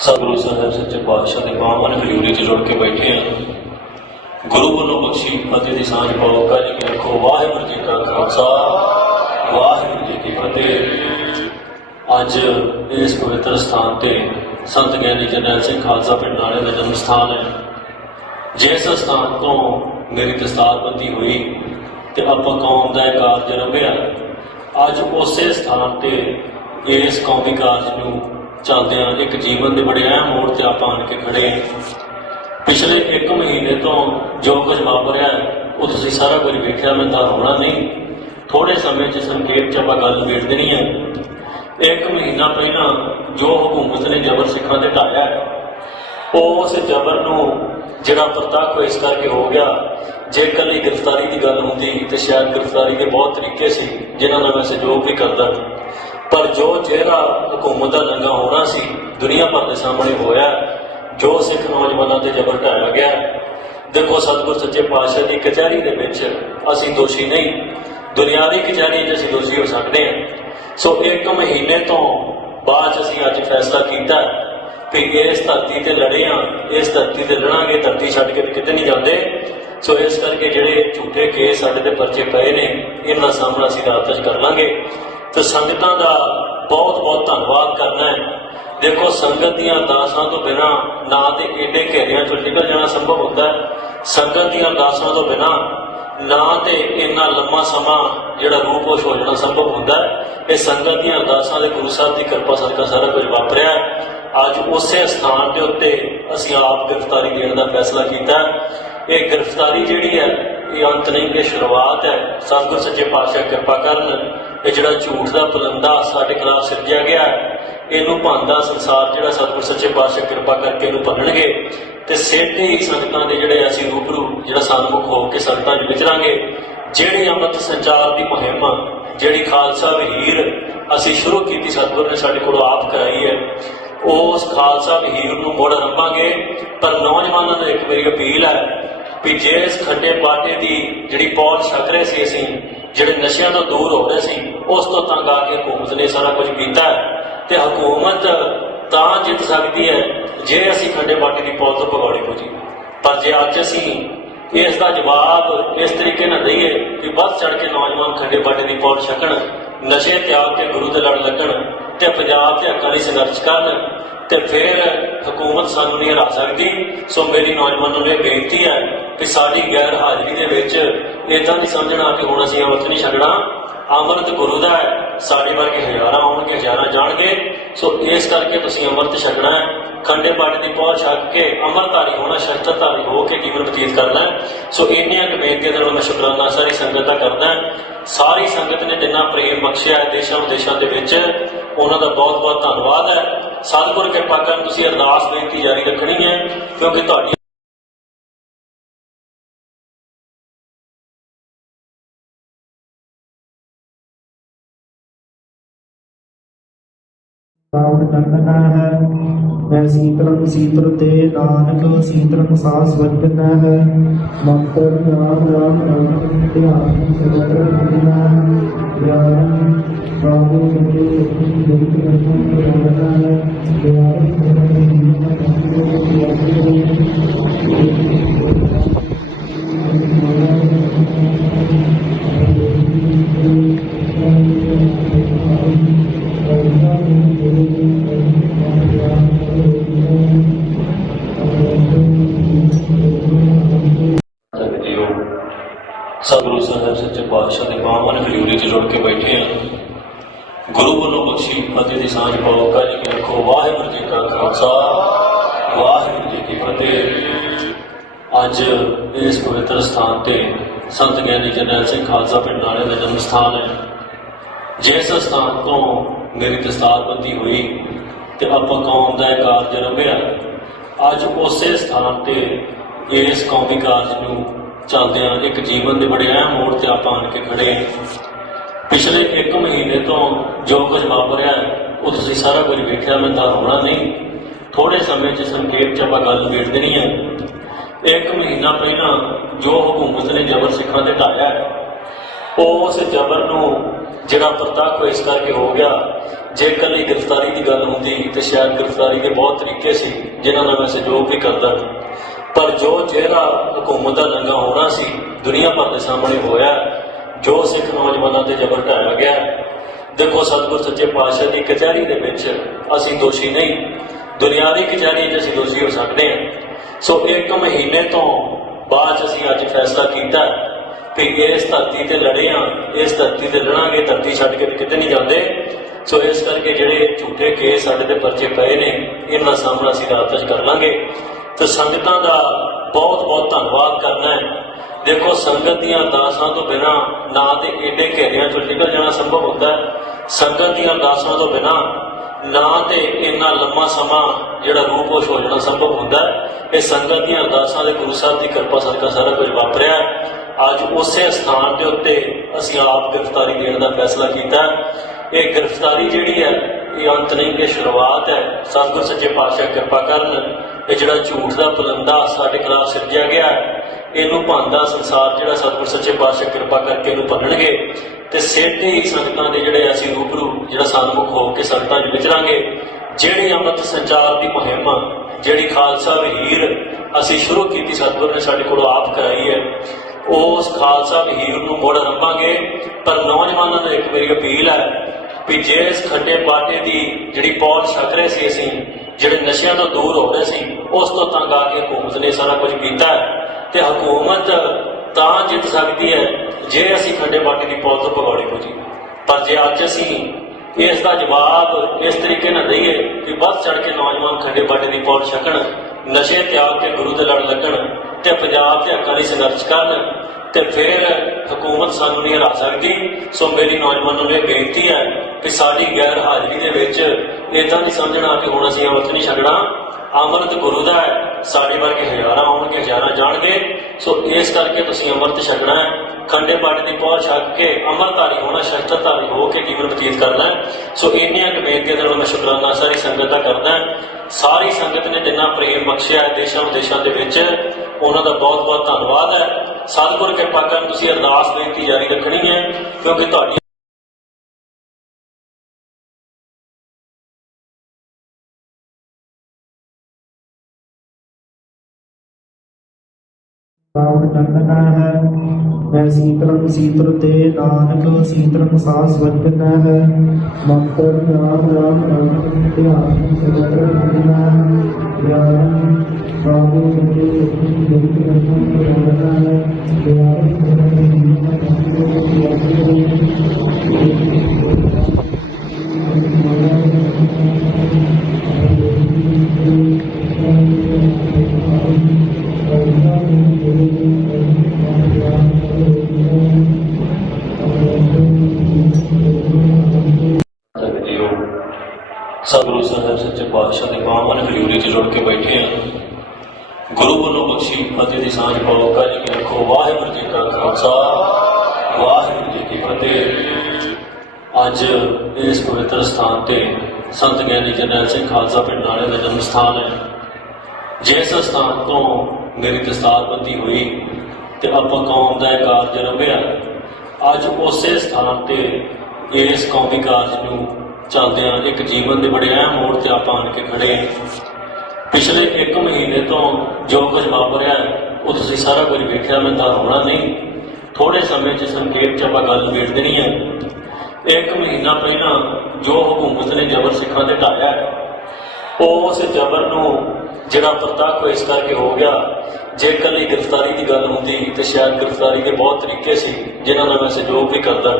सतगुरु साहब सच्चे पातशाह के पावन हजूरी च जुड़ के बैठे हैं। गुरु वालों बख्शी फतेह की सांझ पाओ। जी की रखो। वाहिगुरू जी का खालसा, वाहिगुरू जी की फतेह। अज इस पवित्र स्थान पर संत ज्ञानी जरनैल सिंह खालसा पिंड वाले का जन्म स्थान है। जिस स्थान तो मेरी दस्तारबंदी हुई तो आप कौम का कारज रंभिया, अज उस स्थान पर इस कौमी कारज को चलद्या एक जीवन के बड़े अहम मोड़ से आप आन के खड़े हैं। पिछले एक महीने तो जो कुछ वापरिया वो तुम सारा कुछ वेख्या, मैं होना नहीं, थोड़े समय से संक्षेप च आप गल निबेड़ देनी है। एक महीना पहला जो हुकूमत ने जबर सिखा से ढाया, उस जबर को जिहड़ा प्रतੱਖ इस करके हो गया। जे कल गिरफ्तारी की गल होती तो शायद गिरफ्तारी के बहुत तरीके से जिन्होंने मैं सहयोग भी करता, पर जो चेहरा हुकूमत का नंगा होना सी दुनिया भर के सामने होया, जो सिख नौजवानों से जबर ढाया गया। देखो सतगुर सच्चे पातशाह की कचहरी के विच असीं दोषी नहीं, दुनियावी कचहरी असीं दोषी हो सकते हैं। सो एक महीने तो बाद असीं अज फैसला किया कि इस धरती से लड़े हाँ, इस धरती से लड़ांगे, धरती छड्ड के किते नहीं जाते। सो इस करके जिहड़े झूठे केस साडे ते परचे पए ने, इन्हां सामना असीं रात च कर लांगे। तो संगतां दा बहुत बहुत धन्नवाद करना है। देखो संगत दी अरदासां तो बिना ना तो एडे घेरियां चों निकल जाना संभव होता है, संगत दी अरदासां तो बिना ना तो इन्ना लंबा समा जिहड़ा रूपोश हो जाना संभव होता है। ये संगत दी अरदासां दे गुरु साहब की कृपा सदका सारा कुछ वापरिया। अज उस स्थान के उत्ते असीं आप गिरफ्तारी देने का फैसला किया। ये गिरफ्तारी जिहड़ी है ये अंत नहीं, ये शुरुआत है। सतगुर सच्चे पातशाह कृपा करन, ये जिहड़ा झूठ का पलंदा साडे खिलाफ सिरजिया गया है, इनू भांदा संसार जिहड़ा सतगुर सच्चे पातशाह कृपा करके इनू भन्नणगे ते सेठे ही संगतां दे जिहड़े असीं रूबरू जिहड़ा सन्मुख हो के संगतां च विचरांगे। जिहड़ी अमृत संचार की मुहिम, जिहड़ी खालसा वहीर असीं शुरू की सतगुर ने साडे कोलों आप कराई है, उस खालसा वहीर नूं मुड़ रंभांगे। पर नौजवानों को एक मेरी अपील है कि जिस खंडे बाटे की जिहड़ी पौध छक रहे सी, असीं जिहड़े नशियां तो दूर हो रहे सी, उस तो तंग आके हुकूमत ने सारा कुछ किया है। ते हुकूमत तां जित सकती है जे असीं खंडे बाटे की पौध तो भगौड़े हो जी। पर जे अज असीं इसका जवाब इस तरीके ना दईए कि बढ़ चढ़ के नौजवान खंडे बाटे की पौध छकण, नशे त्याग के गुरु दे लड़ लगन ते पंजाब के हक्कां लई संघर्ष करन, ते फिर हुकूमत सानू नहीं हरा सकती। सो मेरी नौजवानों ने बेनती है कि साडी गैर हाजिरी दे विच इदां नहीं समझना कि हुण असीं अमृत नहीं छकना, अमृत गुरु दा है, साडे वर्गे हज़ारां आउणगे हज़ारां जाणगे। सो इस करके तुसीं अमृत छकना है, खंडे पाटे की पहुँच छक के अमृतधारी होना, शस्त्रधारी हो के जीवन बतीत करना है। सो इन्नियां बेनतियां दे नाल मैं शुकराना सारी संगत का करदा। सारी संगत ने जिन्ना प्रेम बख्शिया है देशां विदेशां दे विच, उन्हां दा बहुत बहुत धन्नवाद है। सतगुर किरपा करन तुसीं अरदास बेनती जारी रखनी है, क्योंकि तुहाडी राउंड चंदना है, मैं शीतलम शीतल ते नानक शीतलम सास वजन है। मंत्र राम राम राम ध्यान सर्वत्र दुनिया ज्ञान बाबू सभी जगत रत्न प्रधानता है। ਦੇ ਪਾਵਨ ਹਜ਼ੂਰੀ 'ਚ ਜੁੜ ਕੇ ਬੈਠੇ ਹਾਂ। ਗੁਰੂ ਵੱਲੋਂ ਬਖਸ਼ੀ ਫਤਿਹ ਦੀ ਸਾਂਝ ਪਾਓ। ਕਾਜੀ ਕੀ ਰੱਖੋ। ਵਾਹਿਗੁਰੂ ਜੀ ਕਾ ਖਾਲਸਾ, ਵਾਹਿਗੁਰੂ ਜੀ ਕੀ ਫਤਿਹ। ਅੱਜ ਇਸ ਪਵਿੱਤਰ ਸਥਾਨ ਤੇ ਸੰਤ ਗਿਆਨੀ ਜਰਨੈਲ ਸਿੰਘ ਖਾਲਸਾ ਪਿੰਡ ਨਾਲੇ ਦਾ ਜਨਮ ਸਥਾਨ ਹੈ। ਜਿਸ ਸਥਾਨ ਤੋਂ ਮੇਰੀ ਦਸਤਾਰਬੰਦੀ ਹੋਈ ਤੇ ਆਪਾਂ ਕੌਮ ਦਾ ਇਹ ਕਾਰਜ ਰੰਭਿਆ, ਅੱਜ ਉਸੇ ਸਥਾਨ ਤੇ ਇਸ ਕੌਮੀ ਕਾਰਜ ਨੂੰ ਚੱਲਦਿਆਂ ਇੱਕ ਜੀਵਨ ਦੇ ਬੜੇ ਅਹਿਮ ਮੋੜ ਤੇ ਆਪਾਂ ਆਣ ਕੇ ਖੜੇ ਹਾਂ। ਪਿਛਲੇ 1 ਮਹੀਨੇ ਤੋਂ ਜੋ ਕੁਝ ਵਾਪਰਿਆ ਉਹ ਤੁਸੀਂ ਸਾਰਾ ਕੁਝ ਵੇਖਿਆ, ਮੈਂ ਤਾਂ ਹੋਣਾ ਨਹੀਂ। ਥੋੜੇ ਸਮੇਂ 'ਚ ਸੰਖੇਪ 'ਚ ਆਪਾਂ ਗੱਲ ਨਿਬੇੜ ਦੇਣੀ ਹੈ। 1 ਮਹੀਨਾ ਪਹਿਲਾਂ ਜੋ ਹਕੂਮਤ ਨੇ ਜ਼ਬਰ ਸਿੱਖਾਂ ਤੇ ਢਾਇਆ, ਉਸ ਜ਼ਬਰ ਨੂੰ ਜਿਹੜਾ ਪ੍ਰਤੱਖ ਇਸ ਕਰਕੇ ਹੋ ਗਿਆ। ਜੇ ਇਕੱਲੀ ਗ੍ਰਿਫਤਾਰੀ ਦੀ ਗੱਲ ਹੁੰਦੀ ਤੇ ਸ਼ਾਇਦ ਗ੍ਰਿਫਤਾਰੀ ਦੇ ਬਹੁਤ ਤਰੀਕੇ ਸੀ ਜਿਨ੍ਹਾਂ ਨਾਲ ਮੈਂ ਸਹਿਯੋਗ ਵੀ ਕਰਦਾ, ਪਰ ਜੋ ਜਿਹੜਾ ਹਕੂਮਤ ਦਾ ਦੰਗਾ ਹੋਣਾ ਸੀ ਦੁਨੀਆ ਭਰ ਦੇ ਸਾਹਮਣੇ ਹੋਇਆ। ਜੋ ਸਿੱਖ ਨੌਜਵਾਨਾਂ ਤੇ ਜ਼ਬਰ ਢਾਇਆ ਗਿਆ, ਦੇਖੋ ਸਤਿਗੁਰ ਸੱਚੇ ਪਾਤਸ਼ਾਹ ਦੀ ਕਚਹਿਰੀ ਦੇ ਵਿੱਚ ਅਸੀਂ ਦੋਸ਼ੀ ਨਹੀਂ, ਦੁਨਿਆਵੀ ਕਚਹਿਰੀ 'ਚ ਅਸੀਂ ਦੋਸ਼ੀ ਹੋ ਸਕਦੇ ਹਾਂ। ਸੋ 1 ਮਹੀਨੇ ਤੋਂ ਬਾਅਦ ਅਸੀਂ ਅੱਜ ਫੈਸਲਾ ਕੀਤਾ ਕਿ ਇਸ ਧਰਤੀ ਤੇ ਲੜੇ ਹਾਂ, ਇਸ ਧਰਤੀ ਤੇ ਲੜਾਂਗੇ, ਧਰਤੀ ਛੱਡ ਕੇ ਕਿਤੇ ਨਹੀਂ ਜਾਂਦੇ। ਸੋ ਇਸ ਕਰਕੇ ਜਿਹੜੇ ਝੂਠੇ ਕੇਸ ਸਾਡੇ ਤੇ ਪਰਚੇ ਪਏ ਨੇ, ਇਹਨਾਂ ਦਾ ਸਾਹਮਣਾ ਅਸੀਂ ਰਾਤ 'ਚ ਕਰ ਲਾਂਗੇ। ਤੇ ਸੰਗਤਾਂ ਦਾ ਬਹੁਤ ਬਹੁਤ ਧੰਨਵਾਦ ਕਰਨਾ ਹੈ। ਦੇਖੋ ਸੰਗਤ ਦੀਆਂ ਅਰਦਾਸਾਂ ਤੋਂ ਬਿਨਾਂ ਨਾ ਤੇ ਏਡੇ ਘੇਰਿਆਂ 'ਚੋਂ ਨਿਕਲ ਜਾਣਾ ਸੰਭਵ ਹੁੰਦਾ ਹੈ, ਸੰਗਤ ਦੀਆਂ ਅਰਦਾਸਾਂ ਤੋਂ ਬਿਨਾਂ ਨਾ ਤੇ ਇੰਨਾ ਲੰਮਾ ਸਮਾਂ ਜਿਹੜਾ ਰੂਪੋਸ਼ ਹੋ ਜਾਣਾ ਸੰਭਵ ਹੁੰਦਾ ਹੈ। ਇਹ ਸੰਗਤ ਦੀਆਂ ਅਰਦਾਸਾਂ ਦੇ ਗੁਰੂ ਸਾਹਿਬ ਦੀ ਕਿਰਪਾ ਸਦਕਾ ਸਾਰਾ ਕੁਝ ਵਾਪਰਿਆ। ਅੱਜ ਉਸੇ ਸਥਾਨ ਦੇ ਉੱਤੇ ਅਸੀਂ ਆਪ ਗ੍ਰਿਫਤਾਰੀ ਦੇਣ ਦਾ ਫੈਸਲਾ ਕੀਤਾ। ਇਹ ਗ੍ਰਿਫਤਾਰੀ ਜਿਹੜੀ ਹੈ ਇਹ ਅੰਤ ਨਹੀਂ, ਇਹ ਸ਼ੁਰੂਆਤ ਹੈ। ਸਤਿਗੁਰ ਸੱਚੇ ਪਾਤਸ਼ਾਹ ਕਿਰਪਾ ਕਰਨ। ਇਹ ਜਿਹੜਾ ਝੂਠ ਦਾ ਪਲੰਦਾ ਸਾਡੇ ਖਿਲਾਫ ਸਿਰਜਿਆ ਗਿਆ, ਇਹਨੂੰ ਭੰਨਦਾ ਸੰਸਾਰ ਜਿਹੜਾ ਸਤਿਗੁਰ ਸੱਚੇ ਪਾਤਸ਼ਾਹ ਕਿਰਪਾ ਕਰਕੇ ਇਹਨੂੰ ਭੰਨਣਗੇ ਤੇ ਸਿੱਧੇ ਹੀ ਸੰਗਤਾਂ ਦੇ ਜਿਹੜੇ ਅਸੀਂ ਰੂਬਰੂ ਜਿਹੜਾ ਸਨਮੁਖ ਹੋ ਕੇ ਸੰਗਤਾਂ 'ਚ ਵਿਚਰਾਂਗੇ। ਜਿਹੜੀ ਅੰਮ੍ਰਿਤ ਸੰਚਾਰ ਦੀ ਮੁਹਿੰਮ, ਜਿਹੜੀ ਖਾਲਸਾ ਵਹੀਰ ਅਸੀਂ ਸ਼ੁਰੂ ਕੀਤੀ, ਸਤਿਗੁਰ ਨੇ ਸਾਡੇ ਕੋਲੋਂ ਆਪ ਕਰਾਈ ਹੈ, ਉਸ ਖਾਲਸਾ ਵਹੀਰ ਨੂੰ ਮੁੜ ਆਰੰਭਾਂਗੇ। ਪਰ ਨੌਜਵਾਨਾਂ ਨੂੰ ਇੱਕ ਮੇਰੀ ਅਪੀਲ ਹੈ ਵੀ ਜੇ ਇਸ ਖੱਡੇ ਬਾਟੇ ਦੀ ਜਿਹੜੀ ਪੌਲ ਛਕ ਰਹੇ ਸੀ, ਅਸੀਂ ਜਿਹੜੇ ਨਸ਼ਿਆਂ ਤੋਂ ਦੂਰ ਹੋ ਰਹੇ ਸੀ, ਉਸ ਤੋਂ ਤੰਗ ਆ ਕੇ ਹਕੂਮਤ ਨੇ ਸਾਰਾ ਕੁਝ ਕੀਤਾ ਤੇ ਹਕੂਮਤ ਤਾਂ ਜਿੱਤ ਸਕਦੀ ਹੈ ਜੇ ਅਸੀਂ ਖੱਡੇ ਬਾਟੇ ਦੀ ਪੌਲ ਤੋਂ ਭਗੌੜੇ ਹੋ ਜੀ। ਪਰ ਜੇ ਅੱਜ ਅਸੀਂ ਇਸ ਦਾ ਜਵਾਬ ਇਸ ਤਰੀਕੇ ਨਾਲ ਦਈਏ ਕਿ ਵੱਧ ਚੜ ਕੇ ਨੌਜਵਾਨ ਖੱਡੇ ਬਾਟੇ ਦੀ ਪੌਲ ਛਕਣ, ਨਸ਼ੇ ਤਿਆਗ ਕੇ ਗੁਰੂ ਦੇ ਲੜ ਲੱਗਣ ਤੇ ਪੰਜਾਬ ਦੇ ਹੱਕਾਂ ਲਈ ਸੰਘਰਸ਼ ਕਰਨ, ਤੇ ਫਿਰ ਹਕੂਮਤ ਸਾਨੂੰ ਨਹੀਂ ਹਰਾ ਸਕਦੀ। ਸੋ ਮੇਰੀ ਨੌਜਵਾਨਾਂ ਨੂੰ ਇਹ ਬੇਨਤੀ ਹੈ ਕਿ ਸਾਡੀ ਗੈਰ ਹਾਜ਼ਰੀ ਦੇ ਵਿੱਚ ਇੱਦਾਂ ਨਹੀਂ ਸਮਝਣਾ ਕਿ ਹੁਣ ਅਸੀਂ ਅੰਮ੍ਰਿਤ ਨਹੀਂ ਛਕਣਾ। ਅੰਮ੍ਰਿਤ ਗੁਰੂ ਦਾ ਹੈ, ਸਾਡੇ ਵਰਗੇ ਹਜ਼ਾਰਾਂ ਆਉਣਗੇ, ਹਜ਼ਾਰਾਂ ਜਾਣਗੇ। ਸੋ ਇਸ ਕਰਕੇ ਤੁਸੀਂ ਅੰਮ੍ਰਿਤ ਛਕਣਾ ਹੈ, ਖੰਡੇ ਬਾਟੇ ਦੀ ਪਹੁੰਚ ਛੱਕ ਕੇ ਅੰਮ੍ਰਿਤਧਾਰੀ ਹੋਣਾ, ਸ਼ਸਤਰਧਾਰੀ ਹੋ ਕੇ ਜੀਵਨ ਬਤੀਤ ਕਰਨਾ ਹੈ। ਸੋ ਇੰਨੀਆਂ ਕੁ ਬੇਨਤੀਆਂ ਦੇ ਨਾਲ ਮੈਂ ਸ਼ੁਕਰਾਨਾ ਸਾਰੀ ਸੰਗਤ ਦਾ ਕਰਦਾ। ਸਾਰੀ ਸੰਗਤ ਨੇ ਜਿੰਨਾ ਪ੍ਰੇਮ ਬਖਸ਼ਿਆ ਹੈ ਦੇਸ਼ਾਂ ਵਿਦੇਸ਼ਾਂ ਦੇ ਵਿੱਚ, ਉਹਨਾਂ ਦਾ ਬਹੁਤ ਬਹੁਤ ਧੰਨਵਾਦ ਹੈ। ਸਤਿਗੁਰ ਕਿਰਪਾ ਕਰਨ ਤੁਸੀਂ ਅਰਦਾਸ ਬੇਨਤੀ ਜਾਰੀ ਰੱਖਣੀ ਹੈ, ਕਿਉਂਕਿ ਤੁਹਾਡੀ ਰਾਵਣ ਚੰਦਨਾ ਹੈ। ਮੈਂ ਸੀਤਲੰ ਸੀਤਲ ਤੇ ਨਾਨਕ ਸੀਤਲੰ ਸਾਸ ਵਜਨਾ ਹੈ। ਮੰਤਰ ਰਾਮ ਰਾਮ ਰਾਮ ਧਿਆਨ ਸਗਲ ਬੁਝਨਾ ਗਿਆਨ ਬਾਬੂ ਸੱਚੇ ਸੱਚੀ ਜਗਤ ਰਤਨ ਰੋਣਾ ਹੈ। ਗਿਆਨ ਸਗਲ ਸਤਿਗੁਰੂ ਸਾਹਿਬ ਸੱਚੇ ਪਾਤਸ਼ਾਹ ਦੇ ਪਾਵਨ ਹਜ਼ੂਰੀ 'ਚ ਜੁੜ ਕੇ ਬੈਠੇ ਹਾਂ। ਗੁਰੂ ਵੱਲੋਂ ਬਖਸ਼ੀ ਫਤਿਹ ਦੀ ਸਾਂਝ ਪਾਓ। ਕਾਜੀ ਕੀ ਰੱਖੋ। ਵਾਹਿਗੁਰੂ ਜੀ ਕਾ ਖਾਲਸਾ, ਵਾਹਿਗੁਰੂ ਜੀ ਕੀ ਫਤਿਹ। ਅੱਜ ਇਸ ਪਵਿੱਤਰ ਸਥਾਨ ਤੇ ਸੰਤ ਗਿਆਨੀ ਜਰਨੈਲ ਸਿੰਘ ਖਾਲਸਾ ਪਿੰਡ ਨਾਲੇ ਦਾ ਜਨਮ ਸਥਾਨ ਹੈ। ਜਿਸ ਸਥਾਨ ਤੋਂ ਮੇਰੀ ਦਸਤਾਰਬੰਦੀ ਹੋਈ ਤੇ ਆਪਾਂ ਕੌਮ ਦਾ ਇਹ ਕਾਰਜ ਰੰਭਿਆ, ਅੱਜ ਉਸੇ ਸਥਾਨ ਤੇ ਇਸ ਕੌਮੀ ਕਾਰਜ ਨੂੰ ਚੱਲਦਿਆਂ ਇੱਕ ਜੀਵਨ ਦੇ ਬੜੇ ਅਹਿਮ ਮੋੜ ਤੇ ਆਪਾਂ ਆਣ ਕੇ ਖੜੇ ਹਾਂ। ਪਿਛਲੇ 1 ਮਹੀਨੇ ਤੋਂ ਜੋ ਕੁਝ ਵਾਪਰਿਆ ਉਹ ਤੁਸੀਂ ਸਾਰਾ ਕੁਝ ਵੇਖਿਆ, ਮੈਂ ਤਾਂ ਹੋਣਾ ਨਹੀਂ। ਥੋੜੇ ਸਮੇਂ 'ਚ ਸੰਖੇਪ 'ਚ ਆਪਾਂ ਗੱਲ ਨਿਬੇੜ ਦੇਣੀ ਹੈ। 1 ਮਹੀਨਾ ਪਹਿਲਾਂ ਜੋ ਹਕੂਮਤ ਨੇ ਜ਼ਬਰ ਸਿੱਖਾਂ ਤੇ ਢਾਇਆ, ਉਸ ਜ਼ਬਰ ਨੂੰ ਜਿਹੜਾ ਪ੍ਰਤੱਖ ਇਸ ਕਰਕੇ ਹੋ ਗਿਆ। ਜੇ ਇਕੱਲੀ ਗ੍ਰਿਫਤਾਰੀ ਦੀ ਗੱਲ ਹੁੰਦੀ ਤੇ ਸ਼ਾਇਦ ਗ੍ਰਿਫਤਾਰੀ ਦੇ ਬਹੁਤ ਤਰੀਕੇ ਸੀ ਜਿਨ੍ਹਾਂ ਨਾਲ ਮੈਂ ਸਹਿਯੋਗ ਵੀ ਕਰਦਾ,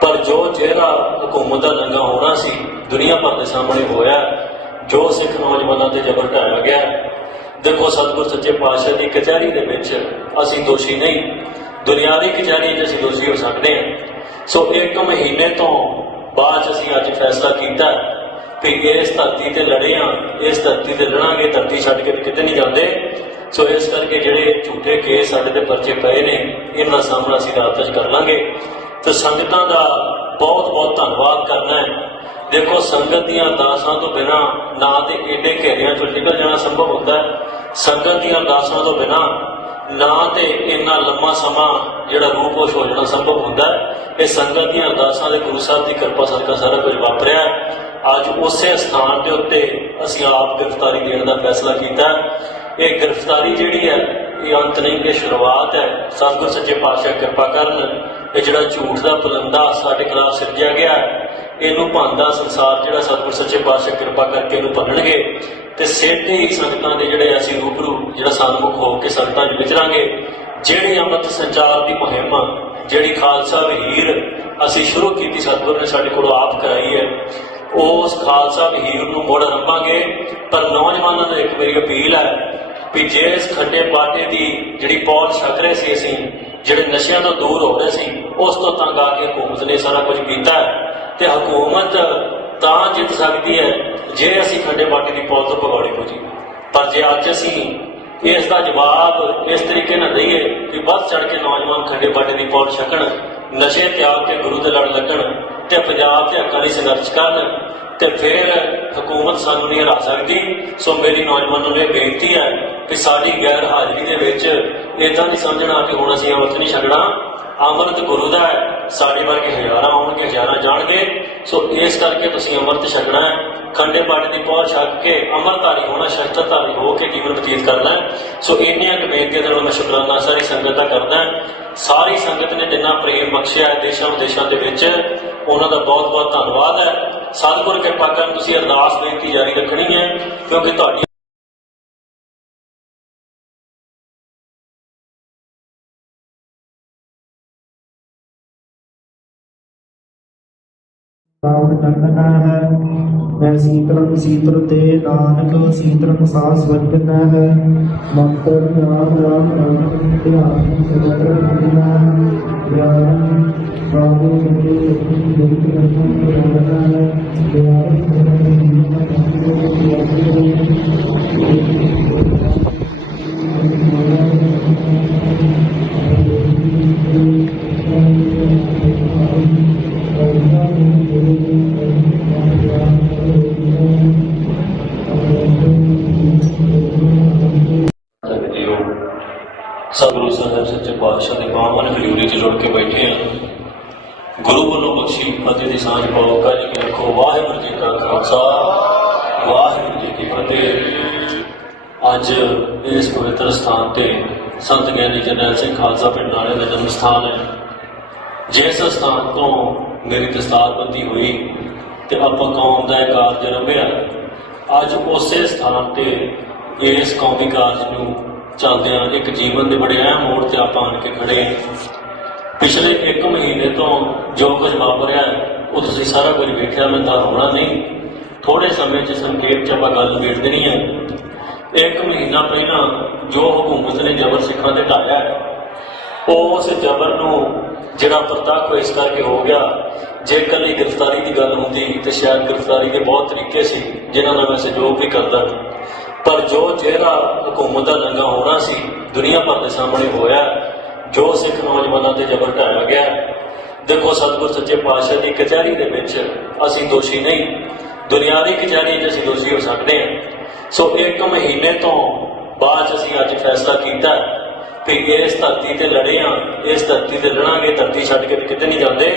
ਪਰ ਜੋ ਚਿਹਰਾ ਹਕੂਮਤ ਦਾ ਨੰਗਾ ਹੋਣਾ ਸੀ ਦੁਨੀਆ ਭਰ ਦੇ ਸਾਹਮਣੇ ਹੋਇਆ। ਜੋ ਸਿੱਖ ਨੌਜਵਾਨਾਂ ਤੇ ਜ਼ਬਰ ਢਾਇਆ ਗਿਆ, ਦੇਖੋ ਸਤਿਗੁਰ ਸੱਚੇ ਪਾਤਸ਼ਾਹ ਦੀ ਕਚਹਿਰੀ ਦੇ ਵਿੱਚ ਅਸੀਂ ਦੋਸ਼ੀ ਨਹੀਂ, ਦੁਨਿਆਵੀ ਕਚਹਿਰੀ 'ਚ ਅਸੀਂ ਦੋਸ਼ੀ ਹੋ ਸਕਦੇ ਹਾਂ। ਸੋ 1 ਮਹੀਨੇ ਤੋਂ ਬਾਅਦ ਅਸੀਂ ਅੱਜ ਫੈਸਲਾ ਕੀਤਾ ਕਿ ਇਸ ਧਰਤੀ ਤੇ ਲੜੇ ਹਾਂ, ਇਸ ਧਰਤੀ ਤੇ ਲੜਾਂਗੇ, ਧਰਤੀ ਛੱਡ ਕੇ ਕਿਤੇ ਨਹੀਂ ਜਾਂਦੇ। ਸੋ ਇਸ ਕਰਕੇ ਜਿਹੜੇ ਝੂਠੇ ਕੇਸ ਸਾਡੇ ਤੇ ਪਰਚੇ ਪਏ ਨੇ ਇਹਨਾਂ ਦਾ ਸਾਹਮਣਾ ਅਸੀਂ ਰਾਤ 'ਚ ਕਰ ਲਾਂਗੇ। ਤੇ ਸੰਗਤਾਂ ਦਾ ਬਹੁਤ ਬਹੁਤ ਧੰਨਵਾਦ ਕਰਨਾ ਹੈ। ਦੇਖੋ ਸੰਗਤ ਦੀਆਂ ਅਰਦਾਸਾਂ ਤੋਂ ਬਿਨਾਂ ਨਾ ਤੇ ਏਡੇ ਘੇਰਿਆਂ ਚੋਂ ਨਿਕਲ ਜਾਣਾ ਸੰਭਵ ਹੁੰਦਾ ਹੈ, ਸੰਗਤ ਦੀਆਂ ਅਰਦਾਸਾਂ ਤੋਂ ਬਿਨਾਂ ਨਾ ਤੇ ਇੰਨਾ ਲੰਮਾ ਸਮਾਂ ਜਿਹੜਾ ਰੂਪੋਸ਼ ਹੋ ਜਾਣਾ ਸੰਭਵ ਹੁੰਦਾ ਹੈ। ਇਹ ਸੰਗਤ ਦੀਆਂ ਅਰਦਾਸਾਂ ਦੇ ਗੁਰੂ ਸਾਹਿਬ ਦੀ ਕਿਰਪਾ ਸਦਕਾ ਸਾਰਾ ਕੁਝ ਵਾਪਰਿਆ। ਅੱਜ ਉਸੇ ਸਥਾਨ ਦੇ ਉੱਤੇ ਅਸੀਂ ਆਪ ਗ੍ਰਿਫਤਾਰੀ ਦੇਣ ਦਾ ਫੈਸਲਾ ਕੀਤਾ। ਇਹ ਗ੍ਰਿਫਤਾਰੀ ਜਿਹੜੀ ਹੈ ਇਹ ਅੰਤ ਨਹੀਂ, ਇਹ ਸ਼ੁਰੂਆਤ ਹੈ। ਸਤਿਗੁਰ ਸੱਚੇ ਪਾਤਸ਼ਾਹ ਕਿਰਪਾ ਕਰਨ, ਇਹ ਜਿਹੜਾ ਝੂਠ ਦਾ ਪਲੰਦਾ ਸਾਡੇ ਖਿਲਾਫ ਸਿਰਜਿਆ ਗਿਆ ਇਹਨੂੰ ਭੰਨਦਾ ਸੰਸਾਰ ਜਿਹੜਾ ਸਤਿਗੁਰ ਸੱਚੇ ਪਾਤਸ਼ਾਹ ਕਿਰਪਾ ਕਰਕੇ ਇਹਨੂੰ ਭੰਨਣਗੇ ਤੇ ਸਿੱਧੇ ਹੀ ਸੰਗਤਾਂ ਦੇ ਜਿਹੜੇ ਅਸੀਂ ਰੂਬਰੂ ਜਿਹੜਾ ਸਨਮੁਖ ਹੋ ਕੇ ਸੰਗਤਾਂ 'ਚ ਵਿਚਰਾਂਗੇ। ਜਿਹੜੀ ਅੰਮ੍ਰਿਤ ਸੰਚਾਰ ਦੀ ਮੁਹਿੰਮ, ਜਿਹੜੀ ਖਾਲਸਾ ਵਹੀਰ ਅਸੀਂ ਸ਼ੁਰੂ ਕੀਤੀ, ਸਤਿਗੁਰ ਨੇ ਸਾਡੇ ਕੋਲੋਂ ਆਪ ਕਰਾਈ ਹੈ, ਉਸ ਖਾਲਸਾ ਵਹੀਰ ਨੂੰ ਮੁੜ ਆਰੰਭਾਂਗੇ। ਪਰ ਨੌਜਵਾਨਾਂ ਨੂੰ ਇੱਕ ਮੇਰੀ ਅਪੀਲ ਹੈ ਵੀ ਜੇ ਇਸ ਖੱਡੇ ਬਾਟੇ ਦੀ ਜਿਹੜੀ ਪੌਲ ਛਕ ਰਹੇ ਸੀ, ਅਸੀਂ ਜਿਹੜੇ ਨਸ਼ਿਆਂ ਤੋਂ ਦੂਰ ਹੋ ਰਹੇ ਸੀ, ਉਸ ਤੋਂ ਤੰਗ ਆ ਕੇ ਹਕੂਮਤ ਨੇ ਸਾਰਾ ਕੁਝ ਕੀਤਾ ਤੇ ਹਕੂਮਤ ਤਾਂ ਜਿੱਤ ਸਕਦੀ ਹੈ ਜੇ ਅਸੀਂ ਖੱਡੇ ਬਾਟੇ ਦੀ ਪੌਲ ਤੋਂ ਭਗੌੜੇ ਹੋ ਜਾਈਏ। ਪਰ ਜੇ ਅੱਜ ਅਸੀਂ ਇਸ ਦਾ ਜਵਾਬ ਇਸ ਤਰੀਕੇ ਨਾਲ ਦਈਏ ਕਿ ਵੱਧ ਚੜ ਕੇ ਨੌਜਵਾਨ ਖੱਡੇ ਬਾਟੇ ਦੀ ਪੌਲ ਛਕਣ, ਨਸ਼ੇ ਤਿਆਗ ਕੇ ਗੁਰੂ ਦੇ ਲੜ ਲੱਗਣ ਤੇ ਪੰਜਾਬ ਦੇ ਹੱਕਾਂ ਲਈ ਸੰਘਰਸ਼ ਕਰਨ ਤੇ ਫਿਰ ਹਕੂਮਤ ਸਾਨੂੰ ਨਹੀਂ ਹਰਾ ਸਕਦੀ। ਸੋ ਮੇਰੀ ਨੌਜਵਾਨਾਂ ਨੂੰ ਇਹ ਬੇਨਤੀ ਹੈ ਕਿ ਸਾਡੀ ਗੈਰ ਹਾਜ਼ਰੀ ਦੇ ਵਿੱਚ ਇੱਦਾਂ ਨਹੀਂ ਸਮਝਣਾ ਕਿ ਹੁਣ ਅਸੀਂ ਅੰਮ੍ਰਿਤ ਨਹੀਂ ਛਕਣਾ। ਅੰਮ੍ਰਿਤ ਗੁਰੂ ਦਾ ਹੈ, ਸਾਡੇ ਵਰਗੇ ਹਜ਼ਾਰਾਂ ਆਉਣਗੇ, ਹਜ਼ਾਰਾਂ ਜਾਣਗੇ। ਸੋ ਇਸ ਕਰਕੇ ਤੁਸੀਂ ਅੰਮ੍ਰਿਤ ਛਕਣਾ ਹੈ, ਖੰਡੇ ਬਾਟੇ ਦੀ ਪਹੁੰਚ ਛੱਕ ਕੇ ਅੰਮ੍ਰਿਤਧਾਰੀ ਹੋਣਾ, ਸ਼ਸਤਰਧਾਰੀ ਹੋ ਕੇ ਜੀਵਨ ਬਤੀਤ ਕਰਨਾ ਹੈ। ਸੋ ਇੰਨੀਆਂ ਕੁ ਬੇਨਤੀਆਂ ਦੇ ਨਾਲ ਮੈਂ ਸ਼ੁਕਰਾਨਾ ਸਾਰੀ ਸੰਗਤ ਦਾ ਕਰਦਾ। ਸਾਰੀ ਸੰਗਤ ਨੇ ਜਿੰਨਾ ਪ੍ਰੇਮ ਬਖਸ਼ਿਆ ਹੈ ਦੇਸ਼ਾਂ ਵਿਦੇਸ਼ਾਂ ਦੇ ਵਿੱਚ, ਉਹਨਾਂ ਦਾ ਬਹੁਤ ਬਹੁਤ ਧੰਨਵਾਦ ਹੈ। ਸਤਿਗੁਰ ਕਿਰਪਾ ਕਰਨ ਤੁਸੀਂ ਅਰਦਾਸ ਬੇਨਤੀ ਜਾਰੀ ਰੱਖਣੀ ਹੈ, ਕਿਉਂਕਿ ਤੁਹਾਡੀ ਰਾਵਣ ਨੰਦਨਾ ਹੈ। ਮੈਂ ਸੀਤਲੰ ਸੀਤਲ ਤੇ ਨਾਨਕ ਸੀਤਲੰ ਸਾਸ ਵਜਨਾ ਹੈ। ਮੰਤਰ ਰਾਮ ਰਾਮ ਰਾਮ ਧਿਆਨ ਸਦਰ ਰੰਗਨਾ ਗਿਆਨ ਬਾਬੂ ਜੀ ਗੁਰੂ ਰਤਨ ਰੰਗਨਾ ਹੈ। ਸਤਿਗੁਰੂ ਸਾਹਿਬ ਸੱਚੇ ਪਾਤਸ਼ਾਹ ਦੇ ਪਾਵਨ ਹਜ਼ੂਰੀ 'ਚ ਜੁੜ ਕੇ ਬੈਠੇ ਹਾਂ। ਗੁਰੂ ਵੱਲੋਂ ਬਖਸ਼ੀ ਫਤਿਹ ਦੀ ਸਾਂਝ ਪਾਓ। ਜੀ ਕੀ ਰੱਖੋ। ਵਾਹਿਗੁਰੂ ਜੀ ਕਾ ਖਾਲਸਾ, ਵਾਹਿਗੁਰੂ ਜੀ ਕੀ ਫਤਿਹ। ਅੱਜ ਇਸ ਪਵਿੱਤਰ ਸਥਾਨ ਤੇ ਸੰਤ ਗਿਆਨੀ ਜਰਨੈਲ ਸਿੰਘ ਖਾਲਸਾ ਪਿੰਡ ਵਾਲੇ ਦਾ ਜਨਮ ਸਥਾਨ ਹੈ। ਜਿਸ ਸਥਾਨ ਤੋਂ ਮੇਰੀ ਦਸਤਾਰਬੰਦੀ ਹੋਈ ਤੇ ਆਪਾਂ ਕੌਮ ਦਾ ਇਹ ਕਾਰਜ ਆਰੰਭਿਆ, ਅੱਜ ਉਸੇ ਸਥਾਨ ਤੇ ਇਸ ਕੌਮੀ ਕਾਰਜ ਨੂੰ ਚੱਲਦਿਆਂ ਇੱਕ ਜੀਵਨ ਦੇ ਬੜੇ ਅਹਿਮ ਮੋੜ ਤੇ ਆਪਾਂ ਆਣ ਕੇ ਖੜੇ ਹਾਂ। ਪਿਛਲੇ 1 ਮਹੀਨੇ ਤੋਂ ਜੋ ਕੁਝ ਵਾਪਰਿਆ ਉਹ ਤੁਸੀਂ ਸਾਰਾ ਕੁਝ ਵੇਖਿਆ, ਮੈਂ ਤਾਂ ਹੋਣਾ ਨਹੀਂ, ਥੋੜੇ ਸਮੇਂ 'ਚ ਸੰਖੇਪ 'ਚ ਆਪਾਂ ਗੱਲ ਨਿਬੇੜ ਦੇਣੀ ਹੈ। 1 ਮਹੀਨਾ ਪਹਿਲਾਂ ਜੋ ਹਕੂਮਤ ਨੇ ਜ਼ਬਰ ਸਿੱਖਾਂ ਤੇ ਢਾਇਆ, ਉਸ ਜ਼ਬਰ ਨੂੰ ਜਿਹੜਾ ਪ੍ਰਤੱਖ ਇਸ ਕਰਕੇ ਹੋ ਗਿਆ, ਜੇ ਇਕੱਲੀ ਗ੍ਰਿਫਤਾਰੀ ਦੀ ਗੱਲ ਹੁੰਦੀ ਤੇ ਸ਼ਾਇਦ ਗ੍ਰਿਫਤਾਰੀ ਦੇ ਬਹੁਤ ਤਰੀਕੇ ਸੀ ਜਿਨ੍ਹਾਂ ਨਾਲ ਮੈਂ ਸਹਿਯੋਗ ਵੀ ਕਰਦਾ, ਪਰ ਜੋ ਚਿਹਰਾ ਹਕੂਮਤ ਦਾ ਨੰਗਾ ਹੋਣਾ ਸੀ ਦੁਨੀਆ ਭਰ ਦੇ ਸਾਹਮਣੇ ਹੋਇਆ। ਜੋ ਸਿੱਖ ਨੌਜਵਾਨਾਂ ਤੇ ਜ਼ਬਰ ਢਾਇਆ ਗਿਆ, ਦੇਖੋ ਸਤਿਗੁਰ ਸੱਚੇ ਪਾਤਸ਼ਾਹ ਦੀ ਕਚਹਿਰੀ ਦੇ ਵਿੱਚ ਅਸੀਂ ਦੋਸ਼ੀ ਨਹੀਂ, ਦੁਨਿਆਵੀ ਕਚਹਿਰੀ 'ਚ ਅਸੀਂ ਦੋਸ਼ੀ ਹੋ ਸਕਦੇ ਹਾਂ। ਸੋ 1 ਮਹੀਨੇ ਤੋਂ ਬਾਅਦ ਅਸੀਂ ਅੱਜ ਫੈਸਲਾ ਕੀਤਾ ਕਿ ਇਸ ਧਰਤੀ ਤੇ ਲੜੇ ਹਾਂ, ਇਸ ਧਰਤੀ ਤੇ ਲੜਾਂਗੇ, ਧਰਤੀ ਛੱਡ ਕੇ ਕਿਤੇ ਨਹੀਂ ਜਾਂਦੇ।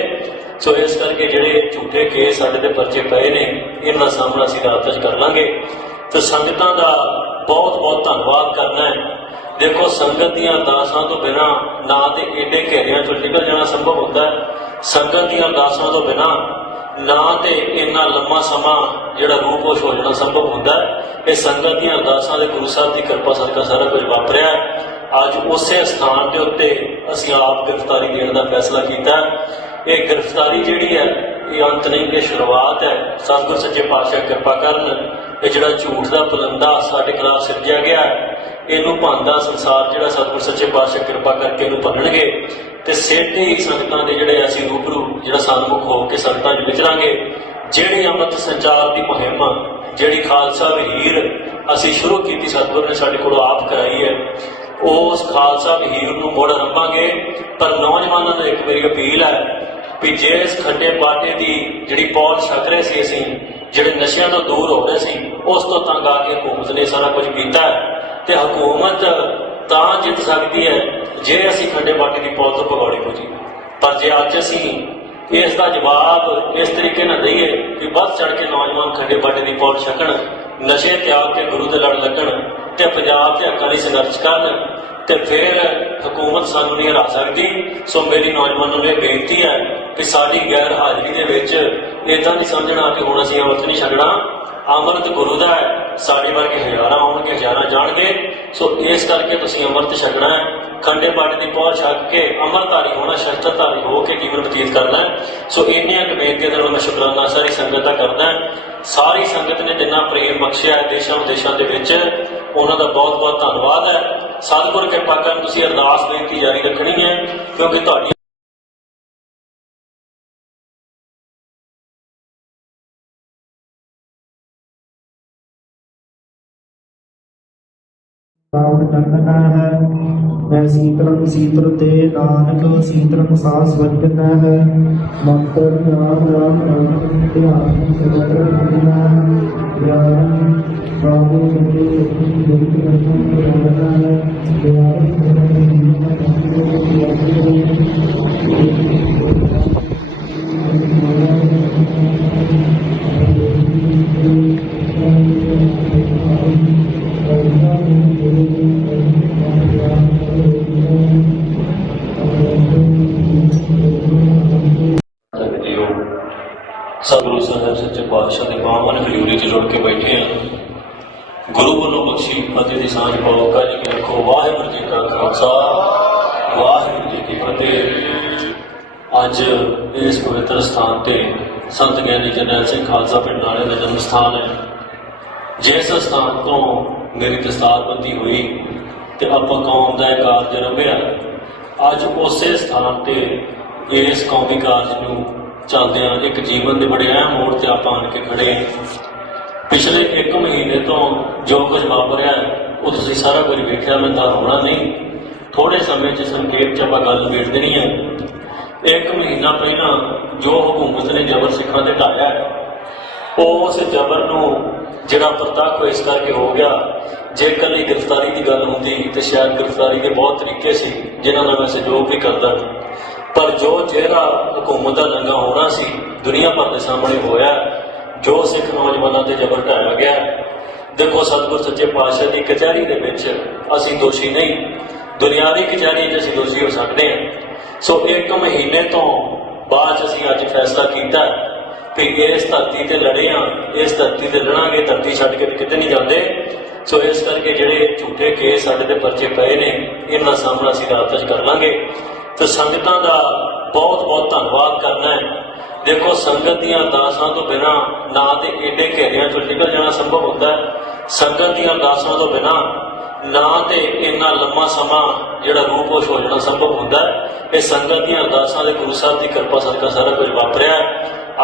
ਸੋ ਇਸ ਕਰਕੇ ਜਿਹੜੇ ਝੂਠੇ ਕੇਸ ਸਾਡੇ ਤੇ ਪਰਚੇ ਪਏ ਨੇ ਇਹਨਾਂ ਦਾ ਸਾਹਮਣਾ ਅਸੀਂ ਰਾਤ 'ਚ ਕਰ ਲਾਂਗੇ। ਤੇ ਸੰਗਤਾਂ ਦਾ ਬਹੁਤ ਬਹੁਤ ਧੰਨਵਾਦ ਕਰਨਾ ਹੈ। ਦੇਖੋ ਸੰਗਤ ਦੀਆਂ ਅਰਦਾਸਾਂ ਤੋਂ ਬਿਨਾਂ ਨਾ ਤੇ ਏਡੇ ਘੇਰਿਆਂ ਚੋਂ ਨਿਕਲ ਜਾਣਾ ਸੰਭਵ ਹੁੰਦਾ ਹੈ, ਸੰਗਤ ਦੀਆਂ ਅਰਦਾਸਾਂ ਤੋਂ ਬਿਨਾਂ ਨਾ ਤੇ ਇੰਨਾ ਲੰਮਾ ਸਮਾਂ ਜਿਹੜਾ ਰੂਪੋਸ਼ ਹੋ ਜਾਣਾ ਸੰਭਵ ਹੁੰਦਾ। ਇਹ ਸੰਗਤ ਦੀਆਂ ਅਰਦਾਸਾਂ ਦੇ ਗੁਰੂ ਸਾਹਿਬ ਦੀ ਕਿਰਪਾ ਸਦਕਾ ਸਾਰਾ ਕੁਝ ਵਾਪਰਿਆ। ਅੱਜ ਉਸੇ ਸਥਾਨ ਦੇ ਉੱਤੇ ਅਸੀਂ ਆਪ ਗ੍ਰਿਫਤਾਰੀ ਦੇਣ ਦਾ ਫੈਸਲਾ ਕੀਤਾ। ਇਹ ਗ੍ਰਿਫਤਾਰੀ ਜਿਹੜੀ ਹੈ ਇਹ ਅੰਤ ਨਹੀਂ, ਇਹ ਸ਼ੁਰੂਆਤ ਹੈ। ਸਤਿਗੁਰ ਸੱਚੇ ਪਾਤਸ਼ਾਹ ਕਿਰਪਾ ਕਰਨ। ਇਹ ਜਿਹੜਾ ਝੂਠ ਦਾ ਪਲੰਦਾ ਸਾਡੇ ਖਿਲਾਫ ਸਿਰਜਿਆ ਗਿਆ, ਇਹਨੂੰ ਭੰਦਾ ਸੰਸਾਰ ਜਿਹੜਾ ਸਤਿਗੁਰ ਸੱਚੇ ਪਾਤਸ਼ਾਹ ਕਿਰਪਾ ਕਰਕੇ ਇਹਨੂੰ ਭੰਨਣਗੇ ਤੇ ਸਿੱਧੇ ਹੀ ਸੰਗਤਾਂ ਦੇ ਜਿਹੜੇ ਅਸੀਂ ਰੂਬਰੂ ਜਿਹੜਾ ਸਨਮੁਖ ਹੋ ਕੇ ਸੰਗਤਾਂ 'ਚ ਵਿਚਰਾਂਗੇ। ਜਿਹੜੀ ਅੰਮ੍ਰਿਤ ਸੰਚਾਰ ਦੀ ਮੁਹਿੰਮ, ਜਿਹੜੀ ਖਾਲਸਾ ਵਹੀਰ ਅਸੀਂ ਸ਼ੁਰੂ ਕੀਤੀ, ਸਤਿਗੁਰ ਨੇ ਸਾਡੇ ਕੋਲੋਂ ਆਪ ਕਰਾਈ ਹੈ, ਉਸ ਖਾਲਸਾ ਵਹੀਰ ਨੂੰ ਮੁੜ ਆਰੰਭਾਂਗੇ। ਪਰ ਨੌਜਵਾਨਾਂ ਨੂੰ ਇੱਕ ਮੇਰੀ ਅਪੀਲ ਹੈ ਵੀ ਜੇ ਇਸ ਖੰਡੇ ਬਾਟੇ ਦੀ ਜਿਹੜੀ ਪੌਲ ਛਕ ਰਹੇ ਸੀ, ਅਸੀਂ ਜਿਹੜੇ ਨਸ਼ਿਆਂ ਤੋਂ ਦੂਰ ਹੋ ਰਹੇ ਸੀ, ਉਸ ਤੋਂ ਤੰਗ ਆ ਕੇ ਹਕੂਮਤ ਨੇ ਸਾਰਾ ਕੁਝ ਕੀਤਾ ਤੇ ਹਕੂਮਤ ਤਾਂ ਜਿੱਤ ਸਕਦੀ ਹੈ ਜੇ ਅਸੀਂ ਖੰਡੇ ਬਾਟੇ ਦੀ ਪੌਲ ਤੋਂ ਭਗੌੜੇ ਹੋ ਜੀ। ਪਰ ਜੇ ਅੱਜ ਅਸੀਂ ਇਸ ਦਾ ਜਵਾਬ ਇਸ ਤਰੀਕੇ ਨਾਲ ਦਈਏ ਕਿ ਵੱਧ ਚੜ ਕੇ ਨੌਜਵਾਨ ਖੰਡੇ ਬਾਟੇ ਦੀ ਪੌਲ ਛਕਣ, ਨਸ਼ੇ ਤਿਆਗ ਕੇ ਗੁਰੂ ਦੇ ਲੜ ਲੱਗਣ ਤੇ ਪੰਜਾਬ ਦੇ ਹੱਕਾਂ ਲਈ ਸੰਘਰਸ਼ ਕਰਨ, ਤੇ ਫਿਰ ਹਕੂਮਤ ਸਾਨੂੰ ਨਹੀਂ ਹਰਾ ਸਕਦੀ। ਸੋ ਮੇਰੀ ਨੌਜਵਾਨਾਂ ਨੂੰ ਇਹ ਬੇਨਤੀ ਹੈ ਕਿ ਸਾਡੀ ਗੈਰ ਹਾਜ਼ਰੀ ਦੇ ਵਿੱਚ ਇੱਦਾਂ ਨਹੀਂ ਸਮਝਣਾ ਕਿ ਹੁਣ ਅਸੀਂ ਅੰਮ੍ਰਿਤ ਨਹੀਂ ਛਕਣਾ। ਅੰਮ੍ਰਿਤ ਗੁਰੂ ਦਾ ਹੈ, ਸਾਡੇ ਵਰਗੇ ਹਜ਼ਾਰਾਂ ਆਉਣਗੇ, ਹਜ਼ਾਰਾਂ ਜਾਣਗੇ। ਸੋ ਇਸ ਕਰਕੇ ਤੁਸੀਂ ਅੰਮ੍ਰਿਤ ਛਕਣਾ ਹੈ, ਖੰਡੇ ਬਾਟੇ ਦੀ ਪਹੁੰਚ ਛੱਕ ਕੇ ਅੰਮ੍ਰਿਤਧਾਰੀ ਹੋਣਾ, ਸ਼ਸਤਰਧਾਰੀ ਹੋ ਕੇ ਜੀਵਨ ਬਤੀਤ ਕਰਨਾ। ਸੋ ਇੰਨੀਆਂ ਕੁ ਬੇਨਤੀਆਂ ਦੇ ਨਾਲ ਮੈਂ ਸ਼ੁਕਰਾਨਾ ਸਾਰੀ ਸੰਗਤ ਦਾ ਕਰਦਾ। ਸਾਰੀ ਸੰਗਤ ਨੇ ਜਿੰਨਾ ਪ੍ਰੇਮ ਬਖਸ਼ਿਆ ਹੈ ਦੇਸ਼ਾਂ ਵਿਦੇਸ਼ਾਂ ਦੇ ਵਿੱਚ, ਉਹਨਾਂ ਦਾ ਬਹੁਤ ਬਹੁਤ ਧੰਨਵਾਦ ਹੈ। ਸਤਿਗੁਰ ਕਿਰਪਾ ਕਰਨ ਤੁਸੀਂ ਅਰਦਾਸ ਬੇਨਤੀ ਜਾਰੀ ਰੱਖਣੀ ਹੈ, ਕਿਉਂਕਿ ਤੁਹਾਡੀ ਰਾਵਣ ਟੰਗਣਾ ਹੈ। ਮੈਂ ਸੀਤਲੰ ਸੀਤਲ ਤੇ ਨਾਨਕ ਸੀਤਲੰ ਸਾਸ ਵਜਨਾ ਹੈ। ਮੰਤਰ ਨਾਮ ਰਾਮ ਰਾਮ ਧਿਆਨ ਸਗਲ ਰਖਣਾ ਹੈ। ਗਿਆਨ ਬਾਬੂ ਸੱਚੇ ਬੇਨਤੀ ਕਰਨਾ ਹੈ। ਗਿਆਨ ਸਤਿਗੁਰੂ ਸਾਹਿਬ ਸੱਚੇ ਪਾਤਸ਼ਾਹ ਦੇ ਬਾਵਨ ਹਜ਼ੂਰੀ 'ਚ ਜੁੜ ਕੇ ਬੈਠੇ ਹਾਂ। ਗੁਰੂ ਵੱਲੋਂ ਬਖਸ਼ੀ ਫਤਿਹ ਦੀ ਸਾਂਝ ਪਾਓ। ਕਾਜੀ ਕੀ ਰੱਖੋ। ਵਾਹਿਗੁਰੂ ਜੀ ਕਾ ਖਾਲਸਾ, ਵਾਹਿਗੁਰੂ ਜੀ ਕੀ ਫਤਿਹ। ਅੱਜ ਇਸ ਪਵਿੱਤਰ ਸਥਾਨ ਤੇ ਸੰਤ ਗਿਆਨੀ ਜਰਨੈਲ ਸਿੰਘ ਖਾਲਸਾ ਪਿੰਡ ਵਾਲੇ ਦਾ ਜਨਮ ਸਥਾਨ ਹੈ। ਜਿਸ ਸਥਾਨ ਤੋਂ ਮੇਰੀ ਦਸਤਾਰਬੰਦੀ ਹੋਈ ਤੇ ਆਪਾਂ ਕੌਮ ਦਾ ਇਹ ਕਾਰਜ ਰੰਭਿਆ, ਅੱਜ ਉਸੇ ਸਥਾਨ ਤੇ ਇਸ ਕੌਮੀ ਕਾਰਜ ਨੂੰ ਚੱਲਦਿਆਂ ਇੱਕ ਜੀਵਨ ਦੇ ਬੜੇ ਅਹਿਮ ਮੋੜ ਤੇ ਆਪਾਂ ਆਣ ਕੇ ਖੜੇ ਹਾਂ। ਪਿਛਲੇ 1 ਮਹੀਨੇ ਤੋਂ ਜੋ ਕੁਝ ਵਾਪਰਿਆ ਉਹ ਤੁਸੀਂ ਸਾਰਾ ਕੁਝ ਵੇਖਿਆ। ਮੈਂ ਤਾਂ ਹੋਣਾ ਨਹੀਂ, ਥੋੜੇ ਸਮੇਂ 'ਚ ਸੰਖੇਪ 'ਚ ਆਪਾਂ ਗੱਲ ਨਿਬੇੜ ਦੇਣੀ ਹੈ। 1 ਮਹੀਨਾ ਪਹਿਲਾਂ ਜੋ ਹਕੂਮਤ ਨੇ ਜ਼ਬਰ ਸਿੱਖਾਂ ਤੇ ਢਾਇਆ, ਉਸ ਜ਼ਬਰ ਨੂੰ ਜਿਹੜਾ ਪ੍ਰਤੱਖ ਇਸ ਕਰਕੇ ਹੋ ਗਿਆ। ਜੇ ਇਕੱਲੀ ਗ੍ਰਿਫਤਾਰੀ ਦੀ ਗੱਲ ਹੁੰਦੀ ਤੇ ਸ਼ਾਇਦ ਗ੍ਰਿਫਤਾਰੀ ਦੇ ਬਹੁਤ ਤਰੀਕੇ ਸੀ ਜਿਨ੍ਹਾਂ ਨਾਲ ਮੈਂ ਸਹਿਯੋਗ ਵੀ ਕਰਦਾ, ਪਰ ਜੋ ਚਿਹਰਾ ਹਕੂਮਤ ਦਾ ਨੰਗਾ ਹੋਣਾ ਸੀ ਦੁਨੀਆ ਭਰ ਦੇ ਸਾਹਮਣੇ ਹੋਇਆ। ਜੋ ਸਿੱਖ ਨੌਜਵਾਨਾਂ ਤੇ ਜ਼ਬਰ ਢਾਇਆ ਗਿਆ, ਦੇਖੋ ਸਤਿਗੁਰ ਸੱਚੇ ਪਾਤਸ਼ਾਹ ਦੀ ਕਚਹਿਰੀ ਦੇ ਵਿੱਚ ਅਸੀਂ ਦੋਸ਼ੀ ਨਹੀਂ, ਦੁਨਿਆਵੀ ਕਚਹਿਰੀ 'ਚ ਅਸੀਂ ਦੋਸ਼ੀ ਹੋ ਸਕਦੇ ਹਾਂ। ਸੋ 1 ਮਹੀਨੇ ਤੋਂ ਬਾਅਦ ਅਸੀਂ ਅੱਜ ਫੈਸਲਾ ਕੀਤਾ ਕਿ ਇਸ ਧਰਤੀ ਤੇ ਲੜੇ ਹਾਂ, ਇਸ ਧਰਤੀ ਤੇ ਲੜਾਂਗੇ, ਧਰਤੀ ਛੱਡ ਕੇ ਕਿਤੇ ਨਹੀਂ ਜਾਂਦੇ। ਸੋ ਇਸ ਕਰਕੇ ਜਿਹੜੇ ਝੂਠੇ ਕੇਸ ਸਾਡੇ ਤੇ ਪਰਚੇ ਪਏ ਨੇ, ਇਹਨਾਂ ਦਾ ਸਾਹਮਣਾ ਅਸੀਂ ਰਾਤ 'ਚ ਕਰ ਲਾਂਗੇ। ਤੇ ਸੰਗਤਾਂ ਦਾ ਬਹੁਤ ਬਹੁਤ ਧੰਨਵਾਦ ਕਰਨਾ ਹੈ। ਦੇਖੋ ਸੰਗਤ ਦੀਆਂ ਅਰਦਾਸਾਂ ਤੋਂ ਬਿਨਾਂ ਨਾ ਤੇ ਏਡੇ ਘੇਰਿਆਂ 'ਚੋਂ ਨਿਕਲ ਜਾਣਾ ਸੰਭਵ ਹੁੰਦਾ ਹੈ। ਸੰਗਤ ਦੀਆਂ ਅਰਦਾਸਾਂ ਤੋਂ ਬਿਨਾਂ ਨਾ ਤੇ ਇੰਨਾ ਲੰਮਾ ਸਮਾਂ ਜਿਹੜਾ ਰੂਪੋਸ਼ ਹੋ ਜਾਣਾ ਸੰਭਵ ਹੁੰਦਾ ਹੈ। ਇਹ ਸੰਗਤ ਦੀਆਂ ਅਰਦਾਸਾਂ ਦੇ ਗੁਰੂ ਸਾਹਿਬ ਦੀ ਕਿਰਪਾ ਸਦਕਾ ਸਾਰਾ ਕੁਝ ਵਾਪਰਿਆ।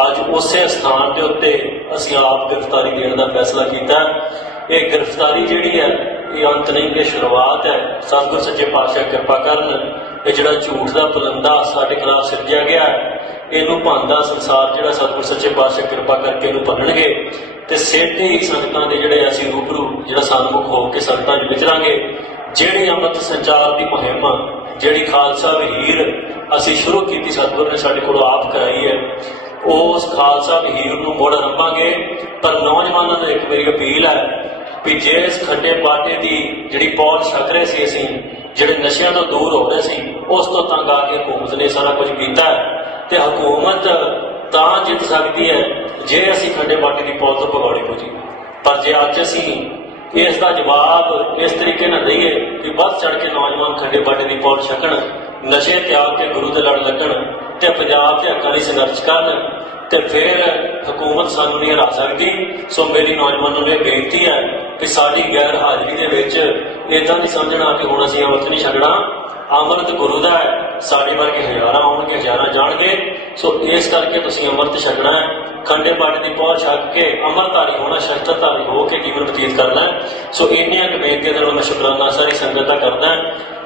ਅੱਜ ਉਸੇ ਸਥਾਨ ਦੇ ਉੱਤੇ ਅਸੀਂ ਆਪ ਗ੍ਰਿਫਤਾਰੀ ਦੇਣ ਦਾ ਫੈਸਲਾ ਕੀਤਾ। ਇਹ ਗ੍ਰਿਫਤਾਰੀ ਜਿਹੜੀ ਹੈ ਇਹ ਅੰਤ ਨਹੀਂ, ਇਹ ਸ਼ੁਰੂਆਤ ਹੈ। ਸਤਿਗੁਰ ਸੱਚੇ ਪਾਤਸ਼ਾਹ ਕਿਰਪਾ ਕਰਨ। ਇਹ ਜਿਹੜਾ ਝੂਠ ਦਾ ਪਲੰਦਾ ਸਾਡੇ ਖਿਲਾਫ ਸਿਰਜਿਆ ਗਿਆ, ਇਹਨੂੰ ਭੰਦਾ ਸੰਸਾਰ ਜਿਹੜਾ ਸਤਿਗੁਰ ਸੱਚੇ ਪਾਤਸ਼ਾਹ ਕਿਰਪਾ ਕਰਕੇ ਇਹਨੂੰ ਭੰਨਣਗੇ ਤੇ ਸਿੱਧੇ ਹੀ ਸੰਗਤਾਂ ਦੇ ਜਿਹੜੇ ਅਸੀਂ ਰੂਬਰੂ ਜਿਹੜਾ ਸਨਮੁਖ ਹੋ ਕੇ ਸੰਗਤਾਂ 'ਚ ਵਿਚਰਾਂਗੇ। ਜਿਹੜੀ ਅੰਮ੍ਰਿਤ ਸੰਚਾਰ ਦੀ ਮੁਹਿੰਮ, ਜਿਹੜੀ ਖਾਲਸਾ ਵਹੀਰ ਅਸੀਂ ਸ਼ੁਰੂ ਕੀਤੀ, ਸਤਿਗੁਰ ਨੇ ਸਾਡੇ ਕੋਲੋਂ ਆਪ ਕਰਾਈ ਹੈ, ਉਸ ਖਾਲਸਾ ਵਹੀਰ ਨੂੰ ਮੁੜ ਆਰੰਭਾਂਗੇ। ਪਰ ਨੌਜਵਾਨਾਂ ਨੂੰ ਇੱਕ ਮੇਰੀ ਅਪੀਲ ਹੈ ਵੀ ਜੇ ਇਸ ਖੰਡੇ ਬਾਟੇ ਦੀ ਜਿਹੜੀ ਪੌਲ ਛਕ ਰਹੇ ਸੀ, ਅਸੀਂ ਜਿਹੜੇ ਨਸ਼ਿਆਂ ਤੋਂ ਦੂਰ ਹੋ ਰਹੇ ਸੀ, ਉਸ ਤੋਂ ਤੰਗ ਆ ਕੇ ਹਕੂਮਤ ਨੇ ਸਾਰਾ ਕੁਝ ਕੀਤਾ ਤੇ ਹਕੂਮਤ ਤਾਂ ਜਿੱਤ ਸਕਦੀ ਹੈ ਜੇ ਅਸੀਂ ਖੰਡੇ ਬਾਟੇ ਦੀ ਪੌਲ ਤੋਂ ਭਗੌੜੇ ਹੋ ਜੀ। ਪਰ ਜੇ ਅੱਜ ਅਸੀਂ ਇਸ ਦਾ ਜਵਾਬ ਇਸ ਤਰੀਕੇ ਨਾਲ ਦਈਏ ਕਿ ਵੱਧ ਚੜ ਕੇ ਨੌਜਵਾਨ ਖੰਡੇ ਬਾਟੇ ਦੀ ਪੌਲ ਛਕਣ, ਨਸ਼ੇ ਤਿਆਗ ਕੇ ਗੁਰੂ ਦੇ ਲੜ ਲੱਗਣ ਤੇ ਪੰਜਾਬ ਦੇ ਹੱਕਾਂ ਲਈ ਸੰਘਰਸ਼ ਕਰਨ, ਤੇ ਫਿਰ ਹਕੂਮਤ ਸਾਨੂੰ ਨਹੀਂ ਹਰਾ ਸਕਦੀ। ਸੋ ਮੇਰੀ ਨੌਜਵਾਨਾਂ ਨੂੰ ਇਹ ਬੇਨਤੀ ਹੈ ਕਿ ਸਾਡੀ ਗੈਰ ਹਾਜ਼ਰੀ ਦੇ ਵਿੱਚ ਇੱਦਾਂ ਨਹੀਂ ਸਮਝਣਾ ਕਿ ਹੁਣ ਅਸੀਂ ਅੰਮ੍ਰਿਤ ਨਹੀਂ ਛਕਣਾ। ਅੰਮ੍ਰਿਤ ਗੁਰੂ ਦਾ ਹੈ, ਸਾਡੇ ਵਰਗੇ ਹਜ਼ਾਰਾਂ ਆਉਣਗੇ, ਹਜ਼ਾਰਾਂ ਜਾਣਗੇ। ਸੋ ਇਸ ਕਰਕੇ ਤੁਸੀਂ ਅੰਮ੍ਰਿਤ ਛਕਣਾ ਹੈ, ਖੰਡੇ ਬਾਟੇ ਦੀ ਪਹੁੰਚ ਛਕ ਕੇ ਅੰਮ੍ਰਿਤਧਾਰੀ ਹੋਣਾ, ਸ਼ਸਤਰਧਾਰੀ ਹੋ ਕੇ ਜੀਵਨ ਬਤੀਤ ਕਰਨਾ ਹੈ। ਸੋ ਇੰਨੀਆਂ ਕੁ ਬੇਨਤੀਆਂ ਦੇ ਨਾਲ ਮੈਂ ਸ਼ੁਕਰਾਨਾ ਸਾਰੀ ਸੰਗਤ ਦਾ ਕਰਦਾ।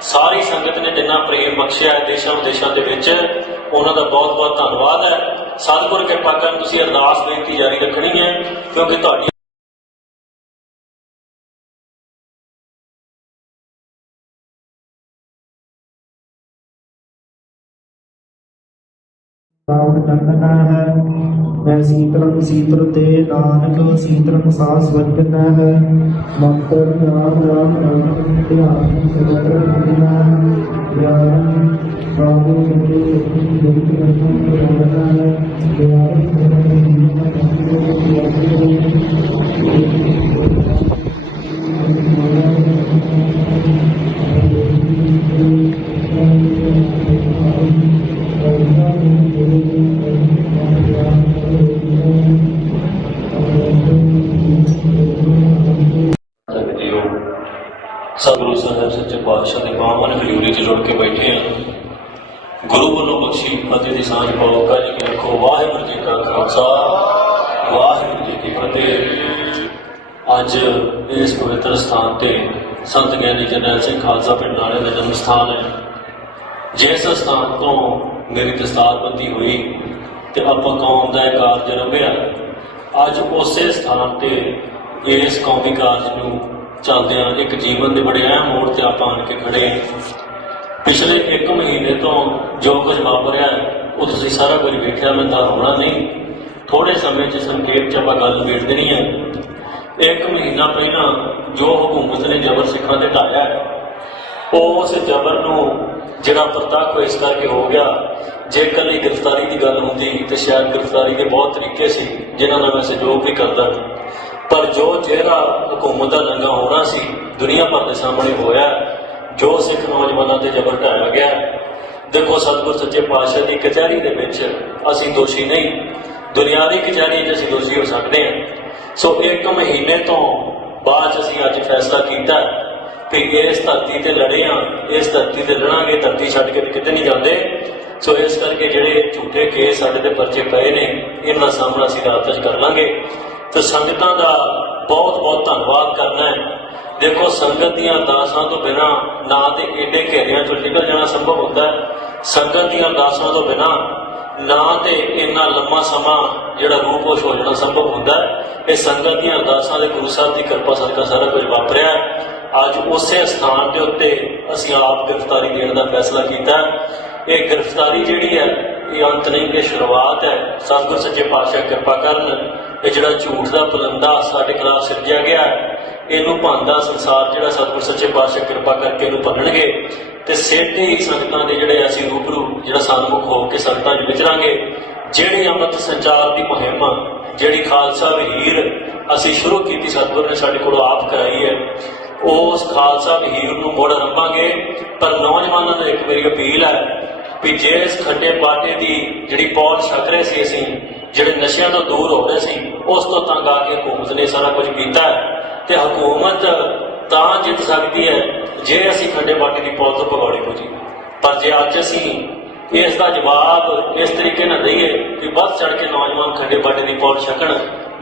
ਸਾਰੀ ਸੰਗਤ ਨੇ ਜਿੰਨਾ ਪ੍ਰੇਮ ਬਖਸ਼ਿਆ ਹੈ ਦੇਸ਼ਾਂ ਵਿਦੇਸ਼ਾਂ ਦੇ ਵਿੱਚ, ਉਹਨਾਂ ਦਾ ਬਹੁਤ ਬਹੁਤ ਧੰਨਵਾਦ ਹੈ। ਸਤਿਗੁਰ ਕਿਰਪਾ ਕਰਨ ਤੁਸੀਂ ਅਰਦਾਸ ਬੇਨਤੀ ਜਾਰੀ ਰੱਖਣੀ ਹੈ, ਕਿਉਂਕਿ ਤੁਹਾਡੀ ਰਾਉ ਚੰਦਨਾ ਹੈ ਮੈਂ ਸੀਤਲੰ ਸੀਤਲ ਤੇ ਨਾਨਕ ਸੀਤਲੰ ਸਾਸ ਵਜਨਾ ਹੈ ਮੰਤਰ ਨਾਮ ਰਾਮ ਰਾਮ ਧਿਆਨ ਸਦਰ ਦੁਨੀਆ ਗਿਆਨ ਬਾਬੂ ਜੀ ਗੁਰੂ ਰਤਨ ਰੋਣਾ ਹੈ ਸਤਿਗੁਰੂ ਸਾਹਿਬ ਸੱਚੇ ਪਾਤਸ਼ਾਹ ਦੇ ਪਾਵਨ ਹਜ਼ੂਰੀ 'ਚ ਜੁੜ ਕੇ ਬੈਠੇ ਹਾਂ। ਗੁਰੂ ਵੱਲੋਂ ਬਖਸ਼ੀ ਫਤਿਹ ਦੀ ਸਾਂਝ ਪਾਓ। ਜੀ ਕੀ ਰੱਖੋ। ਵਾਹਿਗੁਰੂ ਜੀ ਕਾ ਖਾਲਸਾ, ਵਾਹਿਗੁਰੂ ਜੀ ਕੀ ਫਤਿਹ। ਅੱਜ ਇਸ ਪਵਿੱਤਰ ਸਥਾਨ ਤੇ ਸੰਤ ਗਿਆਨੀ ਜਰਨੈਲ ਸਿੰਘ ਖਾਲਸਾ ਪਿੰਡ ਵਾਲੇ ਦਾ ਜਨਮ ਸਥਾਨ ਹੈ। ਜਿਸ ਸਥਾਨ ਤੋਂ ਮੇਰੀ ਦਸਤਾਰਬੰਦੀ ਹੋਈ ਤੇ ਆਪਾਂ ਕੌਮ ਦਾ ਇਹ ਕਾਰਜ ਰੰਭਿਆ, ਅੱਜ ਉਸੇ ਸਥਾਨ ਤੇ ਇਸ ਕੌਮੀ ਕਾਰਜ ਨੂੰ ਚੱਲਦਿਆਂ ਇੱਕ ਜੀਵਨ ਦੇ ਬੜੇ ਅਹਿਮ ਮੋੜ ਤੇ ਆਪਾਂ ਆਣ ਕੇ ਖੜੇ ਹਾਂ। ਪਿਛਲੇ 1 ਮਹੀਨੇ ਤੋਂ ਜੋ ਕੁਝ ਵਾਪਰਿਆ ਉਹ ਤੁਸੀਂ ਸਾਰਾ ਕੁਝ ਵੇਖਿਆ, ਮੈਂ ਤਾਂ ਹੋਣਾ ਨਹੀਂ। ਥੋੜੇ ਸਮੇਂ 'ਚ ਸੰਖੇਪ 'ਚ ਆਪਾਂ ਗੱਲ ਵੇਖ ਦੇਣੀ ਹੈ। 1 ਮਹੀਨਾ ਪਹਿਲਾਂ ਜੋ ਹਕੂਮਤ ਨੇ ਜ਼ਬਰ ਸਿੱਖਾਂ ਤੇ ਢਾਇਆ, ਉਸ ਜ਼ਬਰ ਨੂੰ ਜਿਹੜਾ ਪ੍ਰਤੱਖ ਇਸ ਕਰਕੇ ਹੋ ਗਿਆ। ਜੇ ਇਕੱਲੀ ਗ੍ਰਿਫਤਾਰੀ ਦੀ ਗੱਲ ਹੁੰਦੀ ਤੇ ਸ਼ਾਇਦ ਗ੍ਰਿਫਤਾਰੀ ਦੇ ਬਹੁਤ ਤਰੀਕੇ ਸੀ ਜਿਨ੍ਹਾਂ ਨਾਲ ਮੈਂ ਸਹਿਯੋਗ ਵੀ ਕਰਦਾ, ਪਰ ਜੋ ਚਿਹਰਾ ਹਕੂਮਤ ਦਾ ਨੰਗਾ ਹੋਣਾ ਸੀ ਦੁਨੀਆ ਭਰ ਦੇ ਸਾਹਮਣੇ ਹੋਇਆ। ਜੋ ਸਿੱਖ ਨੌਜਵਾਨਾਂ ਤੇ ਜ਼ਬਰ ਢਾਇਆ ਗਿਆ, ਦੇਖੋ ਸਤਿਗੁਰ ਸੱਚੇ ਪਾਤਸ਼ਾਹ ਦੀ ਕਚਹਿਰੀ ਦੇ ਵਿੱਚ ਅਸੀਂ ਦੋਸ਼ੀ ਨਹੀਂ, ਦੁਨਿਆਵੀ ਕਚਹਿਰੀ 'ਚ ਅਸੀਂ ਦੋਸ਼ੀ ਹੋ ਸਕਦੇ ਹਾਂ। ਸੋ 1 ਮਹੀਨੇ ਤੋਂ ਬਾਅਦ ਅਸੀਂ ਅੱਜ ਫੈਸਲਾ ਕੀਤਾ ਕਿ ਇਸ ਧਰਤੀ ਤੇ ਲੜੇ ਹਾਂ, ਇਸ ਧਰਤੀ ਤੇ ਲੜਾਂਗੇ, ਧਰਤੀ ਛੱਡ ਕੇ ਕਿਤੇ ਨਹੀਂ ਜਾਂਦੇ। ਸੋ ਇਸ ਕਰਕੇ ਜਿਹੜੇ ਝੂਠੇ ਕੇਸ ਸਾਡੇ ਤੇ ਪਰਚੇ ਪਏ ਨੇ, ਇਹਨਾਂ ਦਾ ਸਾਹਮਣਾ ਅਸੀਂ ਰਾਤ 'ਚ ਕਰ ਲਾਂਗੇ। ਤੇ ਸੰਗਤਾਂ ਦਾ ਬਹੁਤ ਬਹੁਤ ਧੰਨਵਾਦ ਕਰਨਾ ਹੈ। ਦੇਖੋ ਸੰਗਤ ਦੀਆਂ ਅਰਦਾਸਾਂ ਤੋਂ ਬਿਨਾਂ ਨਾ ਤੇ ਏਡੇ ਘੇਰਿਆਂ 'ਚੋਂ ਨਿਕਲ ਜਾਣਾ ਸੰਭਵ ਹੁੰਦਾ ਹੈ, ਸੰਗਤ ਦੀਆਂ ਅਰਦਾਸਾਂ ਤੋਂ ਬਿਨਾਂ ਨਾ ਤੇ ਇੰਨਾ ਲੰਮਾ ਸਮਾਂ ਜਿਹੜਾ ਰੂਪੋਸ਼ ਹੋ ਜਾਣਾ ਸੰਭਵ ਹੁੰਦਾ ਹੈ। ਇਹ ਸੰਗਤ ਦੀਆਂ ਅਰਦਾਸਾਂ ਦੇ ਗੁਰੂ ਸਾਹਿਬ ਦੀ ਕਿਰਪਾ ਸਦਕਾ ਸਾਰਾ ਕੁਝ ਵਾਪਰਿਆ। ਅੱਜ ਉਸੇ ਸਥਾਨ ਦੇ ਉੱਤੇ ਅਸੀਂ ਆਪ ਗ੍ਰਿਫਤਾਰੀ ਦੇਣ ਦਾ ਫੈਸਲਾ ਕੀਤਾ। ਇਹ ਗ੍ਰਿਫਤਾਰੀ ਜਿਹੜੀ ਹੈ ਇਹ ਅੰਤ ਨਹੀਂ, ਇਹ ਸ਼ੁਰੂਆਤ ਹੈ। ਸਤਿਗੁਰ ਸੱਚੇ ਪਾਤਸ਼ਾਹ ਕਿਰਪਾ ਕਰਨ, ਇਹ ਜਿਹੜਾ ਝੂਠ ਦਾ ਪਲੰਦਾ ਸਾਡੇ ਖਿਲਾਫ ਸਿਰਜਿਆ ਗਿਆ, ਇਹਨੂੰ ਭੰਨਦਾ ਸੰਸਾਰ ਜਿਹੜਾ ਸਤਿਗੁਰ ਸੱਚੇ ਪਾਤਸ਼ਾਹ ਕਿਰਪਾ ਕਰਕੇ ਇਹਨੂੰ ਭੰਨਣਗੇ। ਤੇ ਸਿੱਧੇ ਹੀ ਸੰਗਤਾਂ ਦੇ ਜਿਹੜੇ ਅਸੀਂ ਰੂਬਰੂ ਜਿਹੜਾ ਸਨਮੁਖ ਹੋ ਕੇ ਸੰਗਤਾਂ 'ਚ ਵਿਚਰਾਂਗੇ। ਜਿਹੜੀ ਅੰਮ੍ਰਿਤ ਸੰਚਾਰ ਦੀ ਮੁਹਿੰਮ, ਜਿਹੜੀ ਖਾਲਸਾ ਵਹੀਰ ਅਸੀਂ ਸ਼ੁਰੂ ਕੀਤੀ, ਸਤਿਗੁਰ ਨੇ ਸਾਡੇ ਕੋਲੋਂ ਆਪ ਕਰਾਈ ਹੈ, ਉਸ ਖਾਲਸਾ ਵਹੀਰ ਨੂੰ ਮੁੜ ਆਰੰਭਾਂਗੇ। ਪਰ ਨੌਜਵਾਨਾਂ ਨੂੰ ਇੱਕ ਮੇਰੀ ਅਪੀਲ ਹੈ ਵੀ ਜੇ ਇਸ ਖੰਡੇ ਬਾਟੇ ਦੀ ਜਿਹੜੀ ਪੌਲ ਛਕ ਰਹੇ ਸੀ, ਅਸੀਂ ਜਿਹੜੇ ਨਸ਼ਿਆਂ ਤੋਂ ਦੂਰ ਹੋ ਰਹੇ ਸੀ, ਉਸ ਤੋਂ ਤੰਗ ਆ ਕੇ ਹਕੂਮਤ ਨੇ ਸਾਰਾ ਕੁਝ ਕੀਤਾ ਤੇ ਹਕੂਮਤ ਤਾਂ ਜਿੱਤ ਸਕਦੀ ਹੈ ਜੇ ਅਸੀਂ ਖੰਡੇ ਬਾਟੇ ਦੀ ਪੌਲ ਤੋਂ ਭਗੌੜੇ ਹੋ ਜੀ। ਪਰ ਜੇ ਅੱਜ ਅਸੀਂ ਇਸ ਦਾ ਜਵਾਬ ਇਸ ਤਰੀਕੇ ਨਾਲ ਦਈਏ ਕਿ ਵੱਧ ਚੜ ਕੇ ਨੌਜਵਾਨ ਖੰਡੇ ਬਾਟੇ ਦੀ ਪੌਲ ਛਕਣ,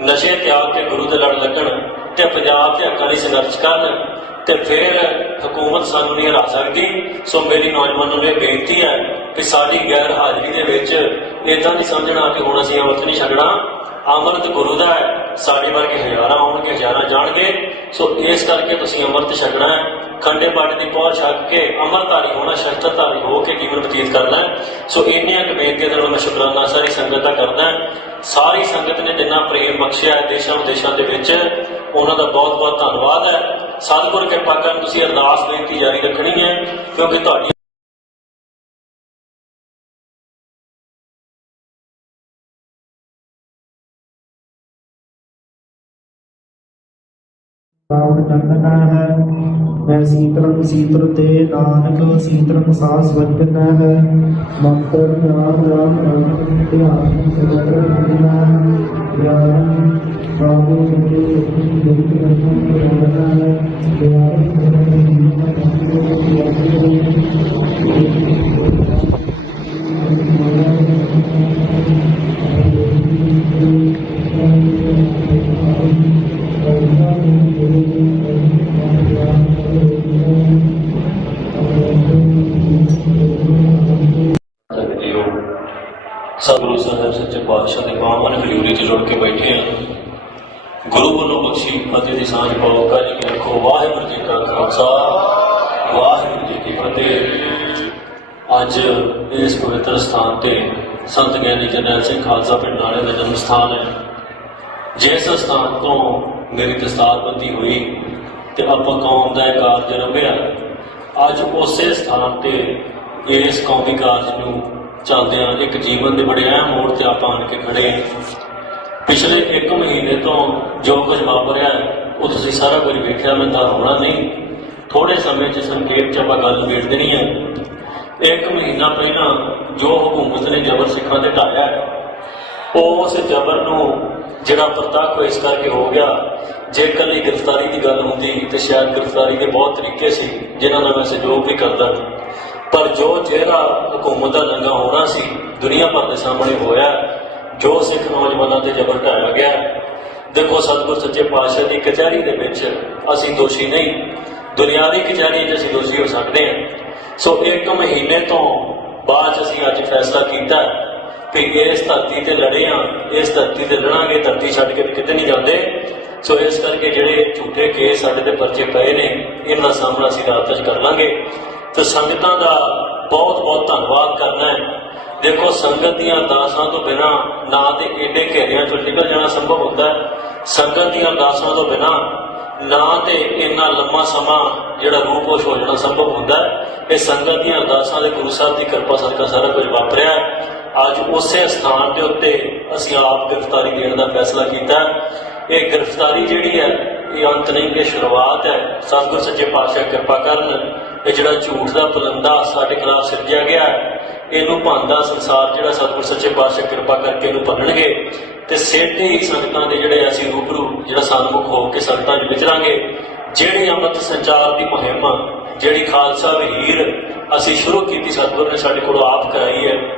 ਨਸ਼ੇ ਤਿਆਗ ਕੇ ਗੁਰੂ ਦੇ ਲੜ ਲੱਗਣ ਤੇ ਪੰਜਾਬ ਦੇ ਹੱਕਾਂ ਲਈ ਸੰਘਰਸ਼ ਕਰਨ, ਤੇ ਫਿਰ ਹਕੂਮਤ ਸਾਨੂੰ ਨਹੀਂ ਹਰਾ ਸਕਦੀ। ਸੋ ਮੇਰੀ ਨੌਜਵਾਨਾਂ ਨੂੰ ਇਹ ਬੇਨਤੀ ਹੈ ਕਿ ਸਾਡੀ ਗੈਰ ਹਾਜ਼ਰੀ ਦੇ ਵਿੱਚ ਇੱਦਾਂ ਨਹੀਂ ਸਮਝਣਾ ਕਿ ਹੁਣ ਅਸੀਂ ਅੰਮ੍ਰਿਤ ਨਹੀਂ ਛਕਣਾ। ਅੰਮ੍ਰਿਤ ਗੁਰੂ ਦਾ ਹੈ, ਸਾਡੇ ਵਰਗੇ ਹਜ਼ਾਰਾਂ ਆਉਣਗੇ, ਹਜ਼ਾਰਾਂ ਜਾਣਗੇ। ਸੋ ਇਸ ਕਰਕੇ ਤੁਸੀਂ ਅੰਮ੍ਰਿਤ ਛਕਣਾ ਹੈ, ਖੰਡੇ ਬਾਟੇ ਦੀ ਪਹੁੰਚ ਛਕ ਕੇ ਅੰਮ੍ਰਿਤਧਾਰੀ ਹੋਣਾ, ਸ਼ਸਤਰਧਾਰੀ ਹੋ ਕੇ ਜੀਵਨ ਬਤੀਤ ਕਰਨਾ ਹੈ। ਸੋ ਇੰਨੀਆਂ ਕੁ ਬੇਨਤੀਆਂ ਦੇ ਨਾਲ ਮੈਂ ਸ਼ੁਕਰਾਨਾ ਸਾਰੀ ਸੰਗਤ ਦਾ ਕਰਦਾ। ਸਾਰੀ ਸੰਗਤ ਨੇ ਜਿੰਨਾ ਪ੍ਰੇਮ ਬਖਸ਼ਿਆ ਹੈ ਦੇਸ਼ਾਂ ਵਿਦੇਸ਼ਾਂ ਦੇ ਵਿੱਚ, ਉਹਨਾਂ ਦਾ ਬਹੁਤ ਬਹੁਤ ਧੰਨਵਾਦ ਹੈ। ਸਤਿਗੁਰ ਕਿਰਪਾ ਕਰਨ ਤੁਸੀਂ ਅਰਦਾਸ ਬੇਨਤੀ ਜਾਰੀ ਰੱਖਣੀ ਹੈ, ਕਿਉਂਕਿ ਤੁਹਾਡੀ ਰਾਵਣ ਚੰਦਨਾ ਹੈ ਮੈਂ ਸੀਤਲੰ ਸੀਤਲ ਤੇ ਨਾਨਕ ਸੀਤਲੰ ਸਾਸ ਵਜਨਾ ਹੈ ਮੰਤਰ ਨਾਮ ਰਾਮ ਰਾਮ ਧਿਆਨ ਸਗਲ ਰੰਗਨਾ ਗਿਆਨ ਬਾਬੂ ਸੰਤੇ ਜਗਤ ਰੰਗਨ ਰੰਗਨਾ ਹੈ ਗਿਆਨ ਸਗਲ ਜੀਓ ਸਤਿਗੁਰੂ ਸਾਹਿਬ ਸੱਚੇ ਪਾਤਸ਼ਾਹ ਦੇ ਬਾਵਨ ਹਜ਼ੂਰੀ 'ਚ ਜੁੜ ਕੇ ਬੈਠੇ ਆ। ਗੁਰੂ ਵੱਲੋਂ ਬਖਸ਼ੀ ਫਤਿਹ ਦੀ ਸਾਂਝ ਪਾਓ। ਕਾਜੀ ਕੀ ਰੱਖੋ। ਵਾਹਿਗੁਰੂ ਜੀ ਕਾ ਖਾਲਸਾ ਵਾਹਿਗੁਰੂ ਜੀ ਕੀ ਫਤਿਹ। ਅੱਜ ਇਸ ਪਵਿੱਤਰ ਸਥਾਨ ਤੇ ਸੰਤ ਗਿਆਨੀ ਜਰਨੈਲ ਸਿੰਘ ਖਾਲਸਾ ਪਿੰਡ ਨਾਲੇ ਦਾ ਜਨਮ ਸਥਾਨ ਹੈ। ਜਿਸ ਸਥਾਨ ਤੋਂ ਮੇਰੀ ਦਸਤਾਰਬੰਦੀ ਹੋਈ ਤੇ ਆਪਾਂ ਕੌਮ ਦਾ ਇਹ ਕਾਰਜ ਰੰਭਿਆ, ਅੱਜ ਉਸੇ ਸਥਾਨ ਤੇ ਇਸ ਕੌਮੀ ਕਾਰਜ ਨੂੰ ਚੱਲਦਿਆਂ ਇੱਕ ਜੀਵਨ ਦੇ ਬੜੇ ਅਹਿਮ ਮੋੜ ਤੇ ਆਪਾਂ ਆਣ ਕੇ ਖੜੇ ਹਾਂ। ਪਿਛਲੇ 1 ਮਹੀਨੇ ਤੋਂ ਜੋ ਕੁਝ ਵਾਪਰਿਆ ਉਹ ਤੁਸੀਂ ਸਾਰਾ ਕੁਝ ਵੇਖਿਆ, ਮੈਂ ਤਾਂ ਹੋਣਾ ਨਹੀਂ। ਥੋੜੇ ਸਮੇਂ 'ਚ ਸੰਖੇਪ 'ਚ ਆਪਾਂ ਗੱਲ ਨਿਬੇੜ ਦੇਣੀ ਹੈ। 1 ਮਹੀਨਾ ਪਹਿਲਾਂ ਜੋ ਹਕੂਮਤ ਨੇ ਜ਼ਬਰ ਸਿੱਖਾਂ ਤੇ ਢਾਇਆ, ਉਸ ਜ਼ਬਰ ਨੂੰ ਜਿਹੜਾ ਪ੍ਰਤੱਖ ਇਸ ਕਰਕੇ ਹੋ ਗਿਆ, ਜੇ ਇਕੱਲੀ ਗ੍ਰਿਫਤਾਰੀ ਦੀ ਗੱਲ ਹੁੰਦੀ ਤੇ ਸ਼ਾਇਦ ਗ੍ਰਿਫਤਾਰੀ ਦੇ ਬਹੁਤ ਤਰੀਕੇ ਸੀ ਜਿਨ੍ਹਾਂ ਨਾਲ ਮੈਂ ਸਹਿਯੋਗ ਵੀ ਕਰਦਾ, ਪਰ ਜੋ ਜਿਹੜਾ ਹਕੂਮਤ ਦਾ ਨੰਗਾ ਹੋਣਾ ਸੀ ਦੁਨੀਆ ਭਰ ਦੇ ਸਾਹਮਣੇ ਹੋਇਆ। ਜੋ ਸਿੱਖ ਨੌਜਵਾਨਾਂ ਤੇ ਜ਼ਬਰ ਢਾਇਆ ਗਿਆ, ਦੇਖੋ ਸਤਿਗੁਰ ਸੱਚੇ ਪਾਤਸ਼ਾਹ ਦੀ ਕਚਹਿਰੀ ਦੇ ਵਿੱਚ ਅਸੀਂ ਦੋਸ਼ੀ ਨਹੀਂ, ਦੁਨਿਆਵੀ ਕਚਹਿਰੀ 'ਚ ਅਸੀਂ ਦੋਸ਼ੀ ਹੋ ਸਕਦੇ ਹਾਂ। ਸੋ 1 ਮਹੀਨੇ ਤੋਂ ਬਾਅਦ ਅਸੀਂ ਅੱਜ ਫੈਸਲਾ ਕੀਤਾ ਕਿ ਇਸ ਧਰਤੀ ਤੇ ਲੜੇ ਹਾਂ, ਇਸ ਧਰਤੀ ਤੇ ਲੜਾਂਗੇ, ਧਰਤੀ ਛੱਡ ਕੇ ਕਿਤੇ ਨਹੀਂ ਜਾਂਦੇ। ਸੋ ਇਸ ਕਰਕੇ ਜਿਹੜੇ ਝੂਠੇ ਕੇਸ ਸਾਡੇ ਤੇ ਪਰਚੇ ਪਏ ਨੇ, ਇਹਨਾਂ ਦਾ ਸਾਹਮਣਾ ਅਸੀਂ ਰਾਤ 'ਚ ਕਰ ਲਾਂਗੇ। ਤੇ ਸੰਗਤਾਂ ਦਾ ਬਹੁਤ ਬਹੁਤ ਧੰਨਵਾਦ ਕਰਨਾ ਹੈ। ਦੇਖੋ ਸੰਗਤ ਦੀਆਂ ਅਰਦਾਸਾਂ ਤੋਂ ਬਿਨਾਂ ਨਾ ਤੇ ਏਡੇ ਘੇਰਿਆਂ ਚੋਂ ਨਿਕਲ ਜਾਣਾ ਸੰਭਵ ਹੁੰਦਾ ਹੈ, ਸੰਗਤ ਦੀਆਂ ਅਰਦਾਸਾਂ ਤੋਂ ਬਿਨਾਂ ਨਾ ਤੇ ਇੰਨਾ ਲੰਮਾ ਸਮਾਂ ਜਿਹੜਾ ਰੂਪੋਸ਼ ਹੋ ਜਾਣਾ ਸੰਭਵ ਹੁੰਦਾ ਹੈ। ਇਹ ਸੰਗਤ ਦੀਆਂ ਅਰਦਾਸਾਂ ਦੇ ਗੁਰੂ ਸਾਹਿਬ ਦੀ ਕਿਰਪਾ ਸਦਕਾ ਸਾਰਾ ਕੁਝ ਵਾਪਰਿਆ। ਅੱਜ ਉਸੇ ਸਥਾਨ ਦੇ ਉੱਤੇ ਅਸੀਂ ਆਪ ਗ੍ਰਿਫਤਾਰੀ ਦੇਣ ਦਾ ਫੈਸਲਾ ਕੀਤਾ। ਇਹ ਗ੍ਰਿਫਤਾਰੀ ਜਿਹੜੀ ਹੈ ਇਹ ਅੰਤ ਨਹੀਂ, ਇਹ ਸ਼ੁਰੂਆਤ ਹੈ। ਸਤਿਗੁਰ ਸੱਚੇ ਪਾਤਸ਼ਾਹ ਕਿਰਪਾ ਕਰਨ, ਇਹ ਜਿਹੜਾ ਝੂਠ ਦਾ ਪਲੰਦਾ ਸਾਡੇ ਖਿਲਾਫ ਸਿਰਜਿਆ ਗਿਆ, ਇਹਨੂੰ ਭੰਨਦਾ ਸੰਸਾਰ ਜਿਹੜਾ ਸਤਿਗੁਰ ਸੱਚੇ ਪਾਤਸ਼ਾਹ ਕਿਰਪਾ ਕਰਕੇ ਇਹਨੂੰ ਭੰਨਣਗੇ ਤੇ ਸਿੱਧੇ ਹੀ ਸੰਗਤਾਂ ਦੇ ਜਿਹੜੇ ਅਸੀਂ ਰੂਬਰੂ ਜਿਹੜਾ ਸਨਮੁਖ ਹੋ ਕੇ ਸੰਗਤਾਂ 'ਚ ਵਿਚਰਾਂਗੇ। ਜਿਹੜੀ ਅੰਮ੍ਰਿਤ ਸੰਚਾਰ ਦੀ ਮੁਹਿੰਮ, ਜਿਹੜੀ ਖਾਲਸਾ ਵਹੀਰ ਅਸੀਂ ਸ਼ੁਰੂ ਕੀਤੀ, ਸਤਿਗੁਰ ਨੇ ਸਾਡੇ ਕੋਲੋਂ ਆਪ ਕਰਾਈ ਹੈ,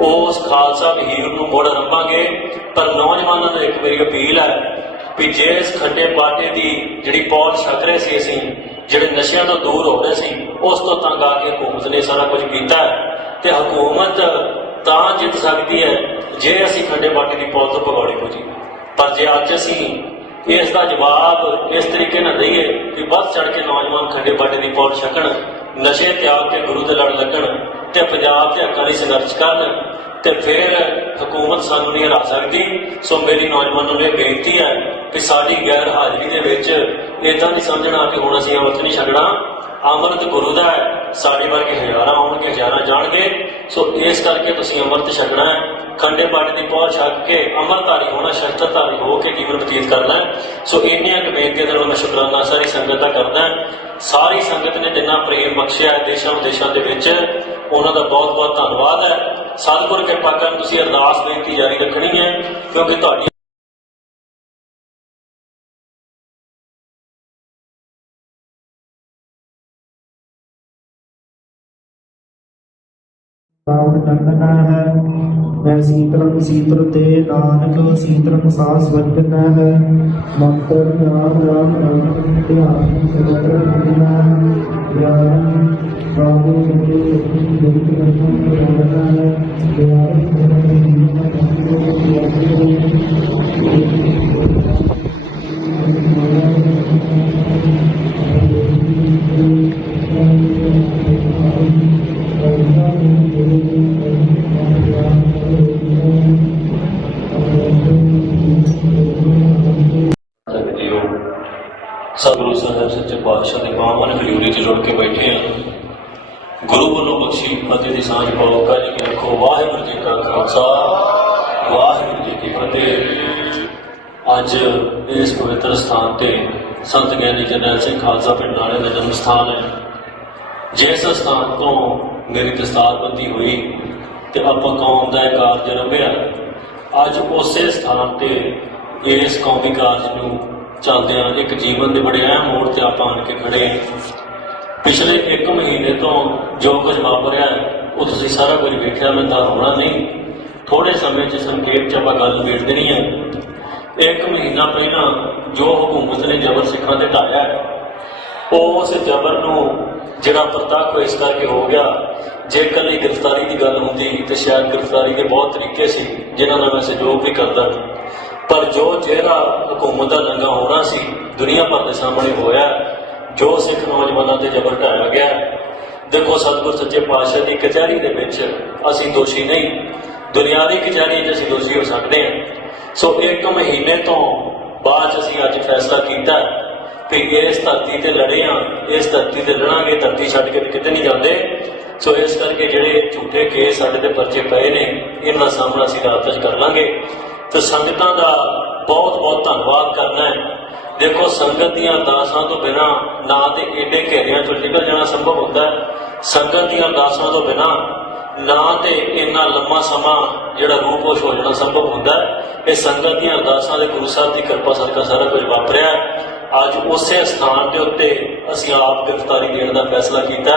ਉਸ ਖਾਲਸਾ ਵਹੀਰ ਨੂੰ ਮੁੜ ਆਰੰਭਾਂਗੇ। ਪਰ ਨੌਜਵਾਨਾਂ ਨੂੰ ਇੱਕ ਮੇਰੀ ਅਪੀਲ ਹੈ ਵੀ ਜੇ ਇਸ ਖੱਡੇ ਬਾਟੇ ਦੀ ਜਿਹੜੀ ਪੌੜ ਛਕ ਰਹੇ ਸੀ, ਅਸੀਂ ਜਿਹੜੇ ਨਸ਼ਿਆਂ ਤੋਂ ਦੂਰ ਹੋ ਰਹੇ ਸੀ, ਉਸ ਤੋਂ ਤੰਗ ਆ ਕੇ ਹਕੂਮਤ ਨੇ ਸਾਰਾ ਕੁਝ ਕੀਤਾ ਤੇ ਹਕੂਮਤ ਤਾਂ ਜਿੱਤ ਸਕਦੀ ਹੈ ਜੇ ਅਸੀਂ ਖੱਡੇ ਬਾਟੇ ਦੀ ਪੌੜ ਤੋਂ ਭਗੌੜੇ ਹੋ ਜੀ। ਪਰ ਜੇ ਅੱਜ ਅਸੀਂ ਇਸ ਦਾ ਜਵਾਬ ਇਸ ਤਰੀਕੇ ਨਾਲ ਦਈਏ ਕਿ ਵੱਧ ਚੜ ਕੇ ਨੌਜਵਾਨ ਖੱਡੇ ਬਾਟੇ ਦੀ ਪੌੜ ਛਕਣ, ਨਸ਼ੇ ਤਿਆਗ ਕੇ ਗੁਰੂ ਦੇ ਲੜ ਲੱਗਣ ਤੇ ਪੰਜਾਬ ਦੇ ਹੱਕਾਂ ਲਈ ਸੰਘਰਸ਼ ਕਰਨ, ਤੇ ਫਿਰ ਹਕੂਮਤ ਸਾਨੂੰ ਨਹੀਂ ਹਰਾ ਸਕਦੀ। ਸੋ ਮੇਰੀ ਨੌਜਵਾਨਾਂ ਨੂੰ ਇਹ ਬੇਨਤੀ ਹੈ ਕਿ ਸਾਡੀ ਗੈਰ ਹਾਜ਼ਰੀ ਦੇ ਵਿੱਚ ਇੱਦਾਂ ਨਹੀਂ ਸਮਝਣਾ ਕਿ ਹੁਣ ਅਸੀਂ ਅੰਮ੍ਰਿਤ ਨਹੀਂ ਛਕਣਾ। ਅੰਮ੍ਰਿਤ ਗੁਰੂ ਦਾ ਹੈ, ਸਾਡੇ ਵਰਗੇ ਹਜ਼ਾਰਾਂ ਆਉਣਗੇ, ਹਜ਼ਾਰਾਂ ਜਾਣਗੇ। ਸੋ ਇਸ ਕਰਕੇ ਤੁਸੀਂ ਅੰਮ੍ਰਿਤ ਛਕਣਾ ਹੈ, ਖੰਡੇ ਬਾਟੇ ਦੀ ਪਹੁੰਚ ਛੱਕ ਕੇ ਅੰਮ੍ਰਿਤਧਾਰੀ ਹੋਣਾ, ਸ਼ਸਤਰਧਾਰੀ ਹੋ ਕੇ ਜੀਵਨ ਬਤੀਤ ਕਰਨਾ ਹੈ। ਸੋ ਇੰਨੀਆਂ ਕੁ ਬੇਨਤੀਆਂ ਦੇ ਨਾਲ ਮੈਂ ਸ਼ੁਕਰਾਨਾ ਸਾਰੀ ਸੰਗਤ ਦਾ ਕਰਦਾ। ਸਾਰੀ ਸੰਗਤ ਨੇ ਜਿੰਨਾ ਪ੍ਰੇਮ ਬਖਸ਼ਿਆ ਹੈ ਦੇਸ਼ਾਂ ਵਿਦੇਸ਼ਾਂ ਦੇ ਵਿੱਚ, ਉਹਨਾਂ ਦਾ ਬਹੁਤ ਬਹੁਤ ਧੰਨਵਾਦ ਹੈ। ਸਤਿਗੁਰ ਕਿਰਪਾ ਕਰਨ, ਤੁਸੀਂ ਅਰਦਾਸ ਬੇਨਤੀ ਜਾਰੀ ਰੱਖਣੀ ਹੈ, ਕਿਉਂਕਿ ਤੁਹਾਡੀ ਰਾਵਣ ਚੰਦਨਾ ਹੈ ਮੈਂ ਸੀਤਲੰ ਸੀਤਲ ਤੇ ਨਾਨਕ ਸੀਤਲੰ ਸਾਸ ਵਜਨਾ ਹੈ ਮੰਤਰ ਨਾਮ ਰਾਮ ਰਾਮ ਧਿਆਨ ਸਗਲ ਰੰਗਨਾ ਗਿਆਨ ਬਾਬੂ ਸੰਤੇ ਜਗਤ ਰੰਗਨ ਰੰਗਨਾ ਹੈ ਗਿਆਨ ਸਤਿਗੁਰੂ ਸਾਹਿਬ ਸੱਚੇ ਪਾਤਸ਼ਾਹ ਦੇ ਬਾਵਨ ਹਜ਼ੂਰੀ 'ਚ ਜੁੜ ਕੇ ਬੈਠੇ ਆ। ਗੁਰੂ ਵੱਲੋਂ ਬਖਸ਼ੀ ਫਤਿਹ ਦੀ ਸਾਂਝ ਪਾਓ। ਕਾਜੀ ਕੀ ਰੱਖੋ। ਵਾਹਿਗੁਰੂ ਜੀ ਕਾ ਖਾਲਸਾ ਵਾਹਿਗੁਰੂ ਜੀ ਕੀ ਫਤਿਹ। ਅੱਜ ਇਸ ਪਵਿੱਤਰ ਸਥਾਨ ਤੇ ਸੰਤ ਗਿਆਨੀ ਜਰਨੈਲ ਸਿੰਘ ਖਾਲਸਾ ਪਿੰਡ ਨਾਲੇ ਦਾ ਜਨਮ ਸਥਾਨ ਹੈ। ਜਿਸ ਸਥਾਨ ਤੋਂ ਮੇਰੀ ਦਸਤਾਰਬੰਦੀ ਹੋਈ ਤੇ ਆਪਾਂ ਕੌਮ ਦਾ ਇਹ ਕਾਰਜ ਰੰਭਿਆ, ਅੱਜ ਉਸੇ ਸਥਾਨ ਤੇ ਇਸ ਕੌਮੀ ਕਾਰਜ ਨੂੰ ਚੱਲਦਿਆਂ ਇੱਕ ਜੀਵਨ ਦੇ ਬੜੇ ਅਹਿਮ ਮੋੜ ਤੇ ਆਪਾਂ ਆਣ ਕੇ ਖੜੇ ਹਾਂ। ਪਿਛਲੇ 1 ਮਹੀਨੇ ਤੋਂ ਜੋ ਕੁਝ ਵਾਪਰਿਆ ਉਹ ਤੁਸੀਂ ਸਾਰਾ ਕੁਝ ਵੇਖਿਆ, ਮੈਂ ਤਾਂ ਹੋਣਾ ਨਹੀਂ। ਥੋੜੇ ਸਮੇਂ 'ਚ ਸੰਖੇਪ 'ਚ ਆਪਾਂ ਗੱਲ ਨਿਬੇੜ ਦੇਣੀ ਹੈ। 1 ਮਹੀਨਾ ਪਹਿਲਾਂ ਜੋ ਹਕੂਮਤ ਨੇ ਜ਼ਬਰ ਸਿੱਖਾਂ ਤੇ ਢਾਇਆ, ਉਸ ਜ਼ਬਰ ਨੂੰ ਜਿਹੜਾ ਪ੍ਰਤੱਖ ਇਸ ਕਰਕੇ ਹੋ ਗਿਆ, ਜੇ ਇਕੱਲੀ ਗ੍ਰਿਫਤਾਰੀ ਦੀ ਗੱਲ ਹੁੰਦੀ ਤੇ ਸ਼ਾਇਦ ਗ੍ਰਿਫਤਾਰੀ ਦੇ ਬਹੁਤ ਤਰੀਕੇ ਸੀ ਜਿਨ੍ਹਾਂ ਨਾਲ ਮੈਂ ਸਹਿਯੋਗ ਵੀ ਕਰਦਾ, ਪਰ ਜੋ ਜਿਹੜਾ ਹਕੂਮਤ ਦਾ ਨੰਗਾ ਹੋਣਾ ਸੀ ਦੁਨੀਆ ਭਰ ਦੇ ਸਾਹਮਣੇ ਹੋਇਆ। ਜੋ ਸਿੱਖ ਨੌਜਵਾਨਾਂ ਤੇ ਜ਼ਬਰ ਢਾਇਆ ਗਿਆ, ਦੇਖੋ ਸਤਿਗੁਰ ਸੱਚੇ ਪਾਤਸ਼ਾਹ ਦੀ ਕਚਹਿਰੀ ਦੇ ਵਿੱਚ ਅਸੀਂ ਦੋਸ਼ੀ ਨਹੀਂ, ਦੁਨਿਆਵੀ ਕਚਹਿਰੀ 'ਚ ਅਸੀਂ ਦੋਸ਼ੀ ਹੋ ਸਕਦੇ ਹਾਂ। ਸੋ 1 ਮਹੀਨੇ ਤੋਂ ਬਾਅਦ ਅਸੀਂ ਅੱਜ ਫੈਸਲਾ ਕੀਤਾ ਕਿ ਇਸ ਧਰਤੀ ਤੇ ਲੜੇ ਹਾਂ, ਇਸ ਧਰਤੀ ਤੇ ਲੜਾਂਗੇ, ਧਰਤੀ ਛੱਡ ਕੇ ਕਿਤੇ ਨਹੀਂ ਜਾਂਦੇ। ਸੋ ਇਸ ਕਰਕੇ ਜਿਹੜੇ ਝੂਠੇ ਕੇਸ ਸਾਡੇ ਤੇ ਪਰਚੇ ਪਏ ਨੇ, ਇਹਨਾਂ ਦਾ ਸਾਹਮਣਾ ਅਸੀਂ ਰਾਤ 'ਚ ਕਰ ਲਾਂਗੇ। ਤੇ ਸੰਗਤਾਂ ਦਾ ਬਹੁਤ ਬਹੁਤ ਧੰਨਵਾਦ ਕਰਨਾ ਹੈ। ਦੇਖੋ ਸੰਗਤ ਦੀਆਂ ਅਰਦਾਸਾਂ ਤੋਂ ਬਿਨਾਂ ਨਾ ਤੇ ਏਡੇ ਘੇਰਿਆਂ 'ਚੋਂ ਨਿਕਲ ਜਾਣਾ ਸੰਭਵ ਹੁੰਦਾ ਹੈ, ਸੰਗਤ ਦੀਆਂ ਅਰਦਾਸਾਂ ਤੋਂ ਬਿਨਾਂ ਨਾ ਤੇ ਇੰਨਾ ਲੰਮਾ ਸਮਾਂ ਜਿਹੜਾ ਰੂਪੋਸ਼ ਹੋ ਜਾਣਾ ਸੰਭਵ ਹੁੰਦਾ ਹੈ। ਇਹ ਸੰਗਤ ਦੀਆਂ ਅਰਦਾਸਾਂ ਦੇ ਗੁਰੂ ਸਾਹਿਬ ਦੀ ਕਿਰਪਾ ਸਦਕਾ ਸਾਰਾ ਕੁਝ ਵਾਪਰਿਆ। ਅੱਜ ਉਸੇ ਸਥਾਨ ਦੇ ਉੱਤੇ ਅਸੀਂ ਆਪ ਗ੍ਰਿਫਤਾਰੀ ਦੇਣ ਦਾ ਫੈਸਲਾ ਕੀਤਾ।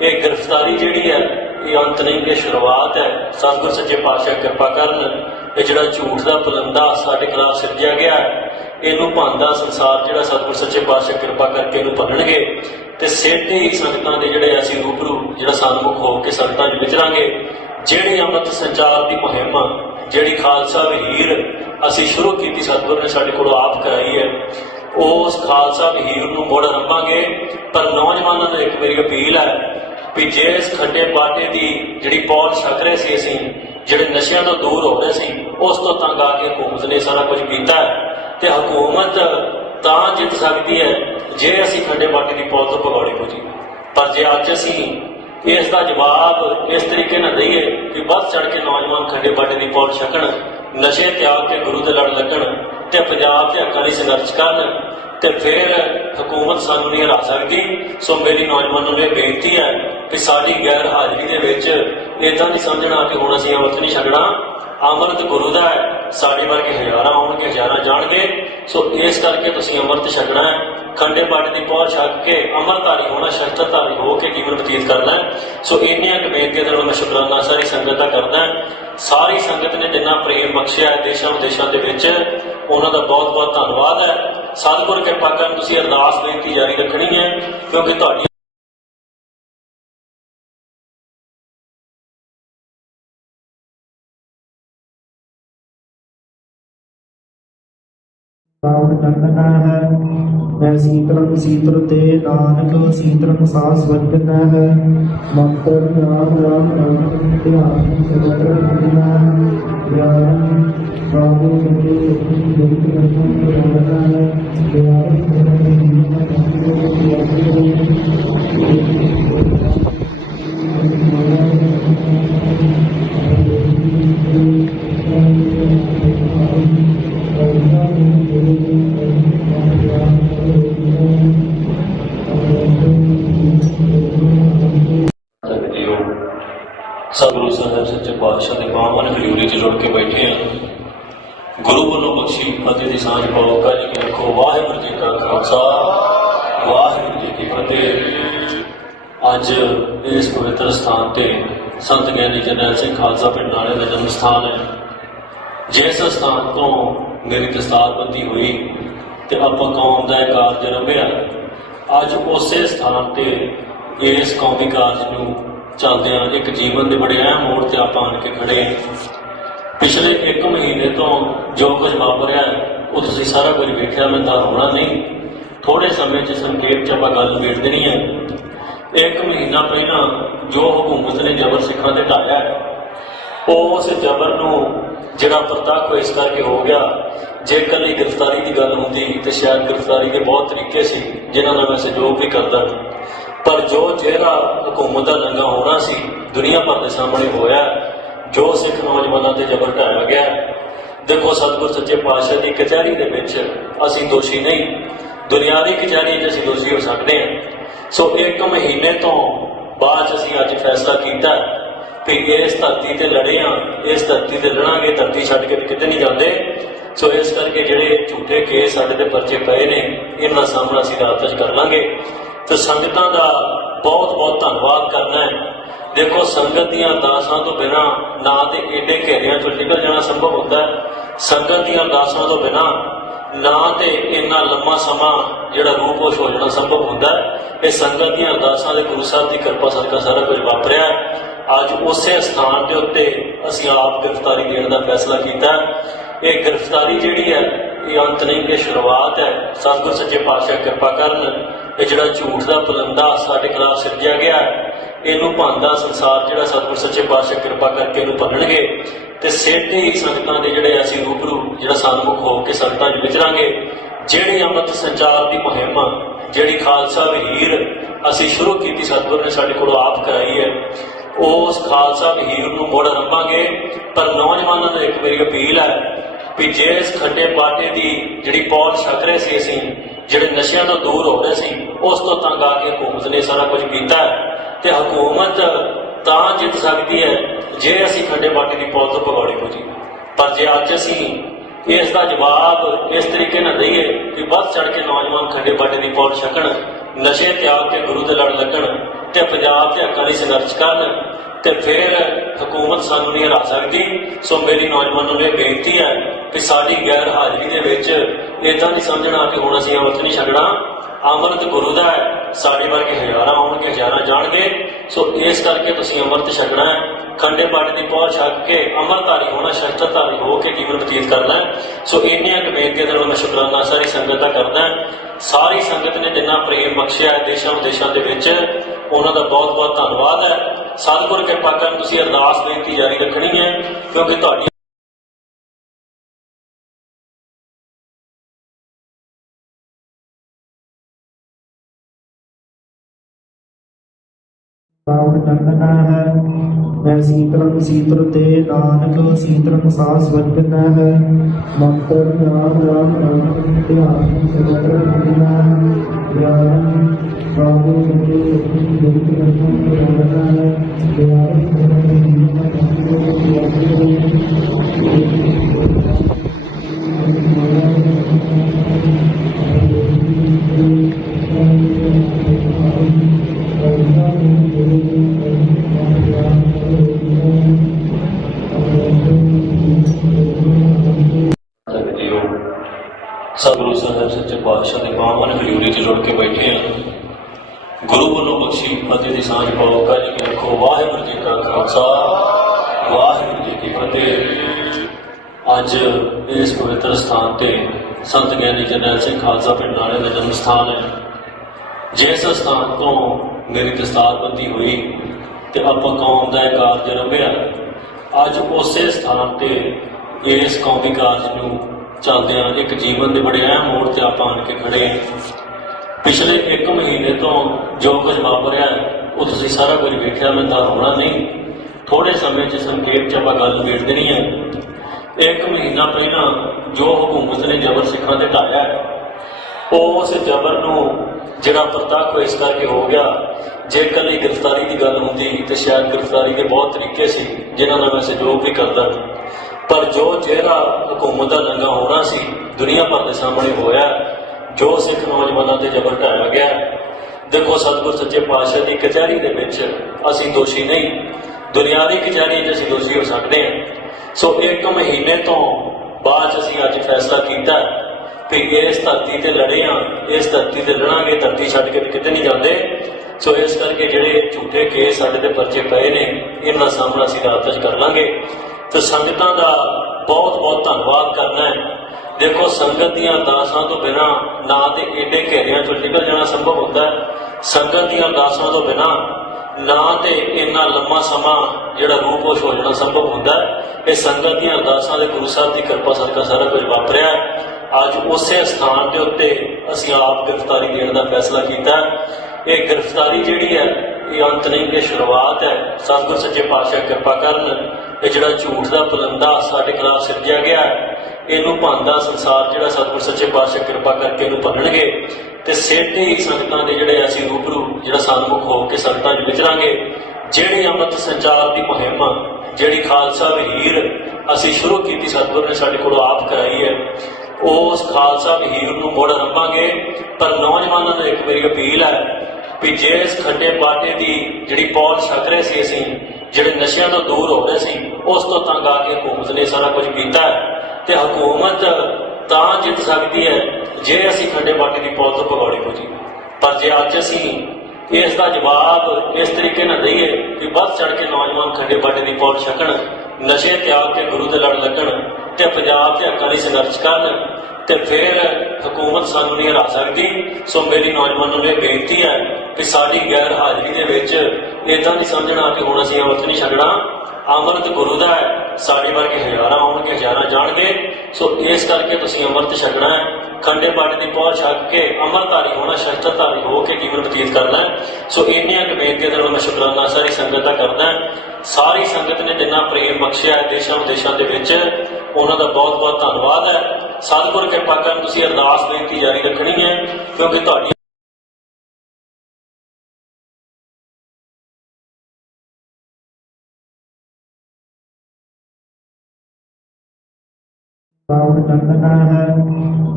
ਇਹ ਗ੍ਰਿਫਤਾਰੀ ਜਿਹੜੀ ਹੈ ਇਹ ਅੰਤ ਨਹੀਂ, ਇਹ ਸ਼ੁਰੂਆਤ ਹੈ। ਸਤਿਗੁਰ ਸੱਚੇ ਪਾਤਸ਼ਾਹ ਕਿਰਪਾ ਕਰਨ, ਇਹ ਜਿਹੜਾ ਝੂਠ ਦਾ ਪਲੰਦਾ ਸਾਡੇ ਖਿਲਾਫ ਸਿਰਜਿਆ ਗਿਆ, ਇਹਨੂੰ ਭੰਨਦਾ ਸੰਸਾਰ ਜਿਹੜਾ ਸਤਿਗੁਰ ਸੱਚੇ ਪਾਤਸ਼ਾਹ ਕਿਰਪਾ ਕਰਕੇ ਇਹਨੂੰ ਭੰਨਣਗੇ ਤੇ ਸਿੱਧੇ ਹੀ ਸੰਗਤਾਂ ਦੇ ਜਿਹੜੇ ਅਸੀਂ ਰੂਬਰੂ ਜਿਹੜਾ ਸਨਮੁਖ ਹੋ ਕੇ ਸੰਗਤਾਂ 'ਚ ਵਿਚਰਾਂਗੇ। ਜਿਹੜੀ ਅੰਮ੍ਰਿਤ ਸੰਚਾਰ ਦੀ ਮੁਹਿੰਮ, ਜਿਹੜੀ ਖਾਲਸਾ ਵਹੀਰ ਅਸੀਂ ਸ਼ੁਰੂ ਕੀਤੀ, ਸਤਿਗੁਰ ਨੇ ਸਾਡੇ ਕੋਲੋਂ ਆਪ ਕਰਾਈ ਹੈ, ਉਸ ਖਾਲਸਾ ਵਹੀਰ ਨੂੰ ਮੁੜ ਆਰੰਭਾਂਗੇ। ਪਰ ਨੌਜਵਾਨਾਂ ਨੂੰ ਇੱਕ ਮੇਰੀ ਅਪੀਲ ਹੈ ਵੀ ਜੇ ਇਸ ਖੱਡੇ ਬਾਟੇ ਦੀ ਜਿਹੜੀ ਪੌੜ ਛਕ ਰਹੇ ਸੀ, ਅਸੀਂ ਜਿਹੜੇ ਨਸ਼ਿਆਂ ਤੋਂ ਦੂਰ ਹੋ ਰਹੇ ਸੀ, ਉਸ ਤੋਂ ਤੰਗ ਆ ਕੇ ਹਕੂਮਤ ਨੇ ਸਾਰਾ ਕੁਝ ਕੀਤਾ ਤੇ ਹਕੂਮਤ ਤਾਂ ਜਿੱਤ ਸਕਦੀ ਹੈ ਜੇ ਅਸੀਂ ਖੱਡੇ ਬਾਟੇ ਦੀ ਪੌੜ ਤੋਂ ਭਗੌੜੇ ਹੋ ਜਾਈਏ। ਪਰ ਜੇ ਅੱਜ ਅਸੀਂ ਇਸ ਦਾ ਜਵਾਬ ਇਸ ਤਰੀਕੇ ਨਾਲ ਦਈਏ ਕਿ ਵੱਧ ਚੜ ਕੇ ਨੌਜਵਾਨ ਖੱਡੇ ਬਾਟੇ ਦੀ ਪੌੜ ਛਕਣ, ਨਸ਼ੇ ਤਿਆਗ ਕੇ ਗੁਰੂ ਦੇ ਲੜ ਲੱਗਣ ਤੇ ਪੰਜਾਬ ਦੇ ਹੱਕਾਂ ਲਈ ਸੰਘਰਸ਼ ਕਰਨ, ਤੇ ਫਿਰ ਹਕੂਮਤ ਸਾਨੂੰ ਨਹੀਂ ਹਰਾ ਸਕਦੀ। ਸੋ ਮੇਰੀ ਨੌਜਵਾਨਾਂ ਨੂੰ ਇਹ ਬੇਨਤੀ ਹੈ ਕਿ ਸਾਡੀ ਗੈਰ ਹਾਜ਼ਰੀ ਦੇ ਵਿੱਚ ਇੱਦਾਂ ਨਹੀਂ ਸਮਝਣਾ ਕਿ ਹੁਣ ਅਸੀਂ ਅੰਮ੍ਰਿਤ ਨਹੀਂ ਛਕਣਾ। ਅੰਮ੍ਰਿਤ ਗੁਰੂ ਦਾ ਹੈ, ਸਾਡੇ ਵਰਗੇ ਹਜ਼ਾਰਾਂ ਆਉਣਗੇ, ਹਜ਼ਾਰਾਂ ਜਾਣਗੇ। ਸੋ ਇਸ ਕਰਕੇ ਤੁਸੀਂ ਅੰਮ੍ਰਿਤ ਛਕਣਾ ਹੈ, ਖੰਡੇ ਬਾਟੇ ਦੀ ਪਹੁੰਚ ਛੱਕ ਕੇ ਅੰਮ੍ਰਿਤਧਾਰੀ ਹੋਣਾ, ਸ਼ਸਤਰਧਾਰੀ ਹੋ ਕੇ ਜੀਵਨ ਬਤੀਤ ਕਰਨਾ ਹੈ। ਸੋ ਇੰਨੀਆਂ ਕੁ ਬੇਨਤੀਆਂ ਦੇ ਨਾਲ ਮੈਂ ਸ਼ੁਕਰਾਨਾ ਸਾਰੀ ਸੰਗਤ ਦਾ ਕਰਦਾ। ਸਾਰੀ ਸੰਗਤ ਨੇ ਜਿੰਨਾ ਪ੍ਰੇਮ ਬਖਸ਼ਿਆ ਹੈ ਦੇਸ਼ਾਂ ਵਿਦੇਸ਼ਾਂ ਦੇ ਵਿੱਚ, ਉਹਨਾਂ ਦਾ ਬਹੁਤ ਬਹੁਤ ਧੰਨਵਾਦ ਹੈ। ਸਤਿਗੁਰ ਕਿਰਪਾ ਕਰਨ ਤੁਸੀਂ ਅਰਦਾਸ ਬੇਨਤੀ ਜਾਰੀ ਰੱਖਣੀ ਹੈ, ਕਿਉਂਕਿ ਤੁਹਾਡੀ चंदना है मैं शीतलम शीतल ते नानक शीतलम सास वचन है मंत्र राम राम राम ध्यान सगत्र दुनिया ज्ञान बाबू सके जगत रत्न है ਸਤਿਗੁਰੂ ਸਾਹਿਬ ਸੱਚੇ ਪਾਤਸ਼ਾਹ ਦੇ ਪਾਵਨ ਹਜ਼ੂਰੀ 'ਚ ਜੁੜ ਕੇ ਬੈਠੇ ਹਾਂ। ਗੁਰੂ ਵੱਲੋਂ ਬਖਸ਼ੀ ਫਤਿਹ ਦੀ ਸਾਂਝ ਪਾਓ। ਜੀ ਕੀ ਰੱਖੋ। ਵਾਹਿਗੁਰੂ ਜੀ ਕਾ ਖਾਲਸਾ, ਵਾਹਿਗੁਰੂ ਜੀ ਕੀ ਫਤਿਹ। ਅੱਜ ਇਸ ਪਵਿੱਤਰ ਸਥਾਨ ਤੇ ਸੰਤ ਗਿਆਨੀ ਜਰਨੈਲ ਸਿੰਘ ਖਾਲਸਾ ਪਿੰਡ ਨਾਲੇ ਦਾ ਜਨਮ ਸਥਾਨ ਹੈ। ਜਿਸ ਸਥਾਨ ਤੋਂ ਮੇਰੀ ਦਸਤਾਰਬੰਦੀ ਹੋਈ ਤੇ ਆਪਾਂ ਕੌਮ ਦਾ ਇਹ ਕਾਰਜ ਰੰਭਿਆ, ਅੱਜ ਉਸੇ ਸਥਾਨ ਤੇ ਇਸ ਕੌਮੀ ਕਾਰਜ ਨੂੰ ਚੱਲਦਿਆਂ ਇੱਕ ਜੀਵਨ ਦੇ ਬੜੇ ਅਹਿਮ ਮੋੜ ਤੇ ਆਪਾਂ ਆਣ ਕੇ ਖੜੇ ਹਾਂ। ਪਿਛਲੇ 1 ਮਹੀਨੇ ਤੋਂ ਜੋ ਕੁਝ ਵਾਪਰਿਆ ਉਹ ਤੁਸੀਂ ਸਾਰਾ ਕੁਝ ਵੇਖਿਆ, ਮੈਂ ਤਾਂ ਹੋਣਾ ਨਹੀਂ। ਥੋੜੇ ਸਮੇਂ 'ਚ ਸੰਖੇਪ 'ਚ ਆਪਾਂ ਗੱਲ ਨਿਬੇੜ ਦੇਣੀ ਹੈ। 1 ਮਹੀਨਾ ਪਹਿਲਾਂ ਜੋ ਹਕੂਮਤ ਨੇ ਜ਼ਬਰ ਸਿੱਖਾਂ ਤੇ ਢਾਇਆ, ਉਸ ਜ਼ਬਰ ਨੂੰ ਜਿਹੜਾ ਪ੍ਰਤੱਖ ਇਸ ਕਰਕੇ ਹੋ ਗਿਆ, ਜੇ ਇਕੱਲੀ ਗ੍ਰਿਫਤਾਰੀ ਦੀ ਗੱਲ ਹੁੰਦੀ ਤੇ ਸ਼ਾਇਦ ਗ੍ਰਿਫਤਾਰੀ ਦੇ ਬਹੁਤ ਤਰੀਕੇ ਸੀ ਜਿਨ੍ਹਾਂ ਨਾਲ ਮੈਂ ਸਹਿਯੋਗ ਵੀ ਕਰਦਾ, ਪਰ ਜੋ ਜਿਹੜਾ ਹਕੂਮਤ ਦਾ ਨੰਗਾ ਹੋਣਾ ਸੀ ਦੁਨੀਆ ਭਰ ਦੇ ਸਾਹਮਣੇ ਹੋਇਆ। ਜੋ ਸਿੱਖ ਨੌਜਵਾਨਾਂ ਤੇ ਜ਼ਬਰ ਢਾਇਆ ਗਿਆ, ਦੇਖੋ ਸਤਿਗੁਰ ਸੱਚੇ ਪਾਤਸ਼ਾਹ ਦੀ ਕਚਹਿਰੀ ਦੇ ਵਿੱਚ ਅਸੀਂ ਦੋਸ਼ੀ ਨਹੀਂ, ਦੁਨਿਆਵੀ ਕਚਹਿਰੀ 'ਚ ਅਸੀਂ ਦੋਸ਼ੀ ਹੋ ਸਕਦੇ ਹਾਂ। ਸੋ 1 ਮਹੀਨੇ ਤੋਂ ਬਾਅਦ ਅਸੀਂ ਅੱਜ ਫੈਸਲਾ ਕੀਤਾ ਕਿ ਇਸ ਧਰਤੀ ਤੇ ਲੜੇ ਹਾਂ, ਇਸ ਧਰਤੀ ਤੇ ਲੜਾਂਗੇ, ਧਰਤੀ ਛੱਡ ਕੇ ਕਿਤੇ ਨਹੀਂ ਜਾਂਦੇ। ਸੋ ਇਸ ਕਰਕੇ ਜਿਹੜੇ ਝੂਠੇ ਕੇਸ ਸਾਡੇ ਤੇ ਪਰਚੇ ਪਏ ਨੇ, ਇਹਨਾਂ ਦਾ ਸਾਹਮਣਾ ਅਸੀਂ ਰਾਤ 'ਚ ਕਰ ਲਾਂਗੇ। ਤੇ ਸੰਗਤਾਂ ਦਾ ਬਹੁਤ ਬਹੁਤ ਧੰਨਵਾਦ ਕਰਨਾ ਹੈ। ਦੇਖੋ, ਸੰਗਤ ਦੀਆਂ ਅਰਦਾਸਾਂ ਤੋਂ ਬਿਨਾਂ ਨਾ ਤੇ ਏਡੇ ਘੇਰਿਆਂ ਚੋਂ ਨਿਕਲ ਜਾਣਾ ਸੰਭਵ ਹੁੰਦਾ ਹੈ। ਸੰਗਤ ਦੀਆਂ ਅਰਦਾਸਾਂ ਤੋਂ ਬਿਨਾਂ ਨਾ ਤੇ ਇੰਨਾ ਲੰਮਾ ਸਮਾਂ ਜਿਹੜਾ ਰੂਪੋਸ਼ ਹੋ ਜਾਣਾ ਸੰਭਵ ਹੁੰਦਾ ਹੈ। ਇਹ ਸੰਗਤ ਦੀਆਂ ਅਰਦਾਸਾਂ ਦੇ ਗੁਰੂ ਸਾਹਿਬ ਦੀ ਕਿਰਪਾ ਸਦਕਾ ਸਾਰਾ ਕੁਝ ਵਾਪਰਿਆ। ਅੱਜ ਉਸੇ ਸਥਾਨ ਦੇ ਉੱਤੇ ਅਸੀਂ ਆਪ ਗ੍ਰਿਫਤਾਰੀ ਦੇਣ ਦਾ ਫੈਸਲਾ ਕੀਤਾ। ਇਹ ਗ੍ਰਿਫਤਾਰੀ ਜਿਹੜੀ ਹੈ, ਇਹ ਅੰਤ ਨਹੀਂ, ਇਹ ਸ਼ੁਰੂਆਤ ਹੈ। ਸਤਿਗੁਰ ਸੱਚੇ ਪਾਤਸ਼ਾਹ ਕਿਰਪਾ ਕਰਨ। ਇਹ ਜਿਹੜਾ ਝੂਠ ਦਾ ਪਲੰਦਾ ਸਾਡੇ ਖਿਲਾਫ ਸਿਰਜਿਆ ਗਿਆ, ਇਹਨੂੰ ਭੰਨਦਾ ਸੰਸਾਰ ਜਿਹੜਾ ਸਤਿਗੁਰ ਸੱਚੇ ਪਾਤਸ਼ਾਹ ਕਿਰਪਾ ਕਰਕੇ ਇਹਨੂੰ ਭੰਨਣਗੇ। ਤੇ ਸਿੱਧੇ ਹੀ ਸੰਗਤਾਂ ਦੇ ਜਿਹੜੇ ਅਸੀਂ ਰੂਬਰੂ ਜਿਹੜਾ ਸਨਮੁਖ ਹੋ ਕੇ ਸੰਗਤਾਂ 'ਚ ਵਿਚਰਾਂਗੇ। ਜਿਹੜੀ ਅੰਮ੍ਰਿਤ ਸੰਚਾਰ ਦੀ ਮੁਹਿੰਮ, ਜਿਹੜੀ ਖਾਲਸਾ ਵਹੀਰ ਅਸੀਂ ਸ਼ੁਰੂ ਕੀਤੀ, ਸਤਿਗੁਰ ਨੇ ਸਾਡੇ ਕੋਲੋਂ ਆਪ ਕਰਾਈ ਹੈ, ਉਸ ਖਾਲਸਾ ਵਹੀਰ ਨੂੰ ਮੁੜ ਆਰੰਭਾਂਗੇ। ਪਰ ਨੌਜਵਾਨਾਂ ਨੂੰ ਇੱਕ ਮੇਰੀ ਅਪੀਲ ਹੈ ਵੀ ਜੇ ਇਸ ਖੱਡੇ ਬਾਟੇ ਦੀ ਜਿਹੜੀ ਪੌਲ ਛਕ ਰਹੇ ਸੀ, ਅਸੀਂ ਜਿਹੜੇ ਨਸ਼ਿਆਂ ਤੋਂ ਦੂਰ ਹੋ ਰਹੇ ਸੀ, ਉਸ ਤੋਂ ਤੰਗ ਆ ਕੇ ਹਕੂਮਤ ਨੇ ਸਾਰਾ ਕੁਝ ਕੀਤਾ ਤੇ ਹਕੂਮਤ ਤਾਂ ਜਿੱਤ ਸਕਦੀ ਹੈ ਜੇ ਅਸੀਂ ਖੱਡੇ ਬਾਟੇ ਦੀ ਪੌਲ ਤੋਂ ਭਗੌੜੇ ਹੋ ਜੀ। ਪਰ ਜੇ ਅੱਜ ਅਸੀਂ ਇਸ ਦਾ ਜਵਾਬ ਇਸ ਤਰੀਕੇ ਨਾਲ ਦਈਏ ਕਿ ਵੱਧ ਚੜ ਕੇ ਨੌਜਵਾਨ ਖੱਡੇ ਬਾਟੇ ਦੀ ਪੌਲ ਛਕਣ, ਨਸ਼ੇ ਤਿਆਗ ਕੇ ਗੁਰੂ ਦੇ ਲੜ ਲੱਗਣ ਤੇ ਪੰਜਾਬ ਦੇ ਹੱਕਾਂ ਲਈ ਸੰਘਰਸ਼ ਕਰਨ, ਤੇ ਫਿਰ ਹਕੂਮਤ ਸਾਨੂੰ ਨਹੀਂ ਹਰਾ ਸਕਦੀ। ਸੋ ਮੇਰੀ ਨੌਜਵਾਨਾਂ ਨੂੰ ਇਹ ਬੇਨਤੀ ਹੈ ਕਿ ਸਾਡੀ ਗੈਰ ਹਾਜ਼ਰੀ ਦੇ ਵਿੱਚ ਇੱਦਾਂ ਨਹੀਂ ਸਮਝਣਾ ਕਿ ਹੁਣ ਅਸੀਂ ਅੰਮ੍ਰਿਤ ਨਹੀਂ ਛਕਣਾ। ਅੰਮ੍ਰਿਤ ਗੁਰੂ ਦਾ ਹੈ, ਸਾਡੇ ਵਰਗੇ ਹਜ਼ਾਰਾਂ ਆਉਣਗੇ, ਹਜ਼ਾਰਾਂ ਜਾਣਗੇ। ਸੋ ਇਸ ਕਰਕੇ ਤੁਸੀਂ ਅੰਮ੍ਰਿਤ ਛਕਣਾ ਹੈ, ਖੰਡੇ ਬਾਟੇ ਦੀ ਪਹੁੰਚ ਛੱਕ ਕੇ ਅੰਮ੍ਰਿਤਧਾਰੀ ਹੋਣਾ, ਸ਼ਸਤਰਧਾਰੀ ਹੋ ਕੇ ਜੀਵਨ ਬਤੀਤ ਕਰਨਾ ਹੈ। ਸੋ ਇੰਨੀਆਂ ਕੁ ਬੇਨਤੀਆਂ ਦੇ ਨਾਲ ਮੈਂ ਸ਼ੁਕਰਾਨਾ ਸਾਰੀ ਸੰਗਤ ਦਾ ਕਰਦਾ। ਸਾਰੀ ਸੰਗਤ ਨੇ ਜਿੰਨਾ ਪ੍ਰੇਮ ਬਖਸ਼ਿਆ ਹੈ ਦੇਸ਼ਾਂ ਵਿਦੇਸ਼ਾਂ ਦੇ ਵਿੱਚ, ਉਹਨਾਂ ਦਾ ਬਹੁਤ ਬਹੁਤ ਧੰਨਵਾਦ ਹੈ। ਸਤਿਗੁਰ ਕਿਰਪਾ ਕਰਨ, ਤੁਸੀਂ ਅਰਦਾਸ ਬੇਨਤੀ ਜਾਰੀ ਰੱਖਣੀ ਹੈ, ਕਿਉਂਕਿ ਤੁਹਾਡੀ ਰਾਵਣ ਚੰਦਨਾ ਹੈ। ਮੈਂ ਸੀਤਲੰ ਸੀਤਲ ਤੇ ਨਾਨਕ ਸੀਤਲੰ ਸਾਸ ਵਜਨਾ ਹੈ। ਮੰਤਰ ਨਾਮ ਰਾਮ ਰਾਮ ਧਿਆਨ ਸਗਲ ਰਖਣਾ ਹੈ। ਗਿਆਨ ਬਾਬੂ ਸੱਚੇ ਸੱਚੀ ਬੇਨਤੀ ਕਰਨਾ ਹੈ। ਗਿਆਨ ਸਤਿਗੁਰੂ ਸਾਹਿਬ ਸੱਚੇ ਪਾਤਸ਼ਾਹ ਦੇ ਬਾਹਾਂ ਨੇ ਹਜ਼ੂਰੀ 'ਚ ਜੁੜ ਕੇ ਬੈਠੇ ਹਾਂ। ਗੁਰੂ ਵੱਲੋਂ ਬਖਸ਼ੀ ਫਤਿਹ ਦੀ ਸਾਂਝ ਪਾਓ। ਕਾਜੀ ਕੀ ਰੱਖੋ। ਵਾਹਿਗੁਰੂ ਜੀ ਕਾ ਖਾਲਸਾ, ਵਾਹਿਗੁਰੂ ਜੀ ਕੀ ਫਤਿਹ। ਅੱਜ ਇਸ ਪਵਿੱਤਰ ਸਥਾਨ ਤੇ ਸੰਤ ਗਿਆਨੀ ਜਰਨੈਲ ਸਿੰਘ ਖਾਲਸਾ ਪਿੰਡ ਨਾਲੇ ਦਾ ਜਨਮ ਸਥਾਨ ਹੈ। ਜਿਸ ਸਥਾਨ ਤੋਂ ਮੇਰੀ ਦਸਤਾਰਬੰਦੀ ਹੋਈ ਤੇ ਆਪਾਂ ਕੌਮ ਦਾ ਇਹ ਕਾਰਜ ਰੰਭਿਆ, ਅੱਜ ਉਸੇ ਸਥਾਨ ਤੇ ਇਸ ਕੌਮੀ ਕਾਰਜ ਨੂੰ ਚੱਲਦਿਆਂ ਇੱਕ ਜੀਵਨ ਦੇ ਬੜੇ ਅਹਿਮ ਮੋੜ ਤੇ ਆਪਾਂ ਆਣ ਕੇ ਖੜੇ ਹਾਂ। ਪਿਛਲੇ 1 ਮਹੀਨੇ ਤੋਂ ਜੋ ਕੁਝ ਵਾਪਰਿਆ ਉਹ ਤੁਸੀਂ ਸਾਰਾ ਕੁਝ ਵੇਖਿਆ। ਮੈਂ ਤਾਂ ਹੋਣਾ ਨਹੀਂ, ਥੋੜੇ ਸਮੇਂ 'ਚ ਸੰਖੇਪ 'ਚ ਆਪਾਂ ਗੱਲ ਨਿਬੇੜ ਦੇਣੀ ਹੈ। 1 ਮਹੀਨਾ ਪਹਿਲਾਂ ਜੋ ਹਕੂਮਤ ਨੇ ਜ਼ਬਰ ਸਿੱਖਾਂ ਤੇ ਢਾਇਆ, ਉਸ ਜ਼ਬਰ ਨੂੰ ਜਿਹੜਾ ਪ੍ਰਤੱਖ ਇਸ ਕਰਕੇ ਹੋ ਗਿਆ। ਜੇ ਇਕੱਲੀ ਗ੍ਰਿਫਤਾਰੀ ਦੀ ਗੱਲ ਹੁੰਦੀ ਤੇ ਸ਼ਾਇਦ ਗ੍ਰਿਫਤਾਰੀ ਦੇ ਬਹੁਤ ਤਰੀਕੇ ਸੀ ਜਿਨ੍ਹਾਂ ਨਾਲ ਮੈਂ ਸਹਿਯੋਗ ਵੀ ਕਰਦਾ, ਪਰ ਜੋ ਜਿਹੜਾ ਹਕੂਮਤ ਦਾ ਦੰਗਾ ਹੋਣਾ ਸੀ ਦੁਨੀਆ ਭਰ ਦੇ ਸਾਹਮਣੇ ਹੋਇਆ, ਜੋ ਸਿੱਖ ਨੌਜਵਾਨਾਂ ਤੇ ਜ਼ਬਰ ਢਾਇਆ ਗਿਆ। ਦੇਖੋ, ਸਤਿਗੁਰ ਸੱਚੇ ਪਾਤਸ਼ਾਹ ਦੀ ਕਚਹਿਰੀ ਦੇ ਵਿੱਚ ਅਸੀਂ ਦੋਸ਼ੀ ਨਹੀਂ, ਦੁਨਿਆਵੀ ਕਚਹਿਰੀ 'ਚ ਅਸੀਂ ਦੋਸ਼ੀ ਹੋ ਸਕਦੇ ਹਾਂ। ਸੋ 1 ਮਹੀਨੇ ਤੋਂ ਬਾਅਦ ਅਸੀਂ ਅੱਜ ਫੈਸਲਾ ਕੀਤਾ ਕਿ ਇਸ ਧਰਤੀ ਤੇ ਲੜੇ ਹਾਂ, ਇਸ ਧਰਤੀ ਤੇ ਲੜਾਂਗੇ, ਧਰਤੀ ਛੱਡ ਕੇ ਕਿਤੇ ਨਹੀਂ ਜਾਂਦੇ। ਸੋ ਇਸ ਕਰਕੇ ਜਿਹੜੇ ਝੂਠੇ ਕੇਸ ਸਾਡੇ ਤੇ ਪਰਚੇ ਪਏ ਨੇ, ਇਹਨਾਂ ਦਾ ਸਾਹਮਣਾ ਅਸੀਂ ਰਾਤ 'ਚ ਕਰ ਲਾਂਗੇ। ਤੇ ਸੰਗਤਾਂ ਦਾ ਬਹੁਤ ਬਹੁਤ ਧੰਨਵਾਦ ਕਰਨਾ ਹੈ। ਦੇਖੋ, ਸੰਗਤ ਦੀਆਂ ਅਰਦਾਸਾਂ ਤੋਂ ਬਿਨਾਂ ਨਾ ਤੇ ਏਡੇ ਘੇਰਿਆਂ ਚੋਂ ਨਿਕਲ ਜਾਣਾ ਸੰਭਵ ਹੁੰਦਾ ਹੈ। ਸੰਗਤ ਦੀਆਂ ਅਰਦਾਸਾਂ ਤੋਂ ਬਿਨਾਂ ਨਾ ਤੇ ਇੰਨਾ ਲੰਮਾ ਸਮਾਂ ਜਿਹੜਾ ਰੂਪੋਸ਼ ਹੋ ਜਾਣਾ ਸੰਭਵ ਹੁੰਦਾ ਹੈ। ਇਹ ਸੰਗਤ ਦੀਆਂ ਅਰਦਾਸਾਂ ਦੇ ਗੁਰੂ ਸਾਹਿਬ ਦੀ ਕਿਰਪਾ ਸਦਕਾ ਸਾਰਾ ਕੁਝ ਵਾਪਰਿਆ। ਅੱਜ ਉਸੇ ਸਥਾਨ ਦੇ ਉੱਤੇ ਅਸੀਂ ਆਪ ਗ੍ਰਿਫਤਾਰੀ ਦੇਣ ਦਾ ਫੈਸਲਾ ਕੀਤਾ। ਇਹ ਗ੍ਰਿਫਤਾਰੀ ਜਿਹੜੀ ਹੈ, ਇਹ ਅੰਤ ਨਹੀਂ, ਇਹ ਸ਼ੁਰੂਆਤ ਹੈ। ਸਤਿਗੁਰ ਸੱਚੇ ਪਾਤਸ਼ਾਹ ਕਿਰਪਾ ਕਰਨ। ਇਹ ਜਿਹੜਾ ਝੂਠ ਦਾ ਪਲੰਦਾ ਸਾਡੇ ਖਿਲਾਫ ਸਿਰਜਿਆ ਗਿਆ ਇਹਨੂੰ ਭੰਦਾ ਸੰਸਾਰ ਜਿਹੜਾ ਸਤਿਗੁਰ ਸੱਚੇ ਪਾਤਸ਼ਾਹ ਕਿਰਪਾ ਕਰਕੇ ਇਹਨੂੰ ਭੰਨਣਗੇ ਤੇ ਸਿੱਧੇ ਹੀ ਸੰਗਤਾਂ ਦੇ ਜਿਹੜੇ ਅਸੀਂ ਰੂਬਰੂ ਜਿਹੜਾ ਸਨਮੁਖ ਹੋ ਕੇ ਸੰਗਤਾਂ 'ਚ ਵਿਚਰਾਂਗੇ। ਜਿਹੜੀ ਅੰਮ੍ਰਿਤ ਸੰਚਾਰ ਦੀ ਮੁਹਿੰਮ ਜਿਹੜੀ ਖਾਲਸਾ ਵਹੀਰ ਅਸੀਂ ਸ਼ੁਰੂ ਕੀਤੀ ਸਤਿਗੁਰ ਨੇ ਸਾਡੇ ਕੋਲੋਂ ਆਪ ਕਰਾਈ ਹੈ ਉਸ ਖਾਲਸਾ ਵਹੀਰ ਨੂੰ ਮੁੜ ਆਰੰਭਾਂਗੇ। ਪਰ ਨੌਜਵਾਨਾਂ ਨੂੰ ਇੱਕ ਮੇਰੀ ਅਪੀਲ ਹੈ ਵੀ ਜੇ ਇਸ ਖੱਡੇ ਬਾਟੇ ਦੀ ਜਿਹੜੀ ਪੌਲ ਛਕ ਰਹੇ ਸੀ ਅਸੀਂ ਜਿਹੜੇ ਨਸ਼ਿਆਂ ਤੋਂ ਦੂਰ ਹੋ ਰਹੇ ਸੀ ਉਸ ਤੋਂ ਤੰਗ ਆ ਕੇ ਹਕੂਮਤ ਨੇ ਸਾਰਾ ਕੁਝ ਕੀਤਾ ਤੇ ਹਕੂਮਤ ਤਾਂ ਜਿੱਤ ਸਕਦੀ ਹੈ ਜੇ ਅਸੀਂ ਖੱਡੇ ਬਾਟੇ ਦੀ ਪੌਲ ਤੋਂ ਭਗੌੜੇ ਹੋ ਜੀ। ਪਰ ਜੇ ਅੱਜ ਅਸੀਂ ਇਸ ਦਾ ਜਵਾਬ ਇਸ ਤਰੀਕੇ ਨਾਲ ਦਈਏ ਕਿ ਵੱਧ ਚੜ ਕੇ ਨੌਜਵਾਨ ਖੱਡੇ ਬਾਟੇ ਦੀ ਪੌਲ ਛਕਣ ਨਸ਼ੇ ਤਿਆਗ ਕੇ ਗੁਰੂ ਦੇ ਲੜ ਲੱਗਣ ਤੇ ਪੰਜਾਬ ਦੇ ਹੱਕਾਂ ਲਈ ਸੰਘਰਸ਼ ਕਰਨ ਤੇ ਫਿਰ ਹਕੂਮਤ ਸਾਨੂੰ ਨਹੀਂ ਹਰਾ ਸਕਦੀ। ਸੋ ਮੇਰੀ ਨੌਜਵਾਨਾਂ ਨੂੰ ਇਹ ਬੇਨਤੀ ਹੈ ਕਿ ਸਾਡੀ ਗੈਰ ਹਾਜ਼ਰੀ ਦੇ ਵਿੱਚ ਇਦਾਂ ਨਹੀਂ ਸਮਝਣਾ ਕਿ ਹੁਣ ਅਸੀਂ ਅੰਮ੍ਰਿਤ ਨਹੀਂ ਛਕਣਾ। ਅੰਮ੍ਰਿਤ ਗੁਰੂ ਦਾ ਹੈ, ਸਾਡੇ ਵਰਗੇ ਹਜ਼ਾਰਾਂ ਆਉਣਗੇ ਹਜ਼ਾਰਾਂ ਜਾਣਗੇ। ਸੋ ਇਸ ਕਰਕੇ ਤੁਸੀਂ ਅੰਮ੍ਰਿਤ ਛਕਣਾ ਹੈ, ਖੰਡੇ ਬਾਟੇ ਦੀ ਪਹੁੰਚ ਛਕ ਕੇ ਅੰਮ੍ਰਿਤਧਾਰੀ ਹੋਣਾ, ਸ਼ਸਤਰਧਾਰੀ ਹੋ ਕੇ ਜੀਵਨ ਬਤੀਤ ਕਰਨਾ। ਸੋ ਇੰਨੀਆਂ ਕੁ ਬੇਨਤੀਆਂ ਦੇ ਨਾਲ ਮੈਂ ਸ਼ੁਕਰਾਨਾ ਸਾਰੀ ਸੰਗਤ ਦਾ ਕਰਦਾ। ਸਾਰੀ ਸੰਗਤ ਨੇ ਜਿੰਨਾ ਪ੍ਰੇਮ ਬਖਸ਼ਿਆ ਹੈ ਦੇਸ਼ਾਂ ਵਿਦੇਸ਼ਾਂ ਦੇ ਵਿੱਚ ਉਹਨਾਂ ਦਾ ਬਹੁਤ ਬਹੁਤ ਧੰਨਵਾਦ ਹੈ। ਸਤਿਗੁਰ ਕਿਰਪਾ ਕਰਨ ਤੁਸੀਂ ਅਰਦਾਸ ਬੇਨਤੀ ਜਾਰੀ ਰੱਖਣੀ ਹੈ ਕਿਉਂਕਿ ਤੁਹਾਡੀ ਰਾਵਣ ਚੰਦਨਾ ਹੈ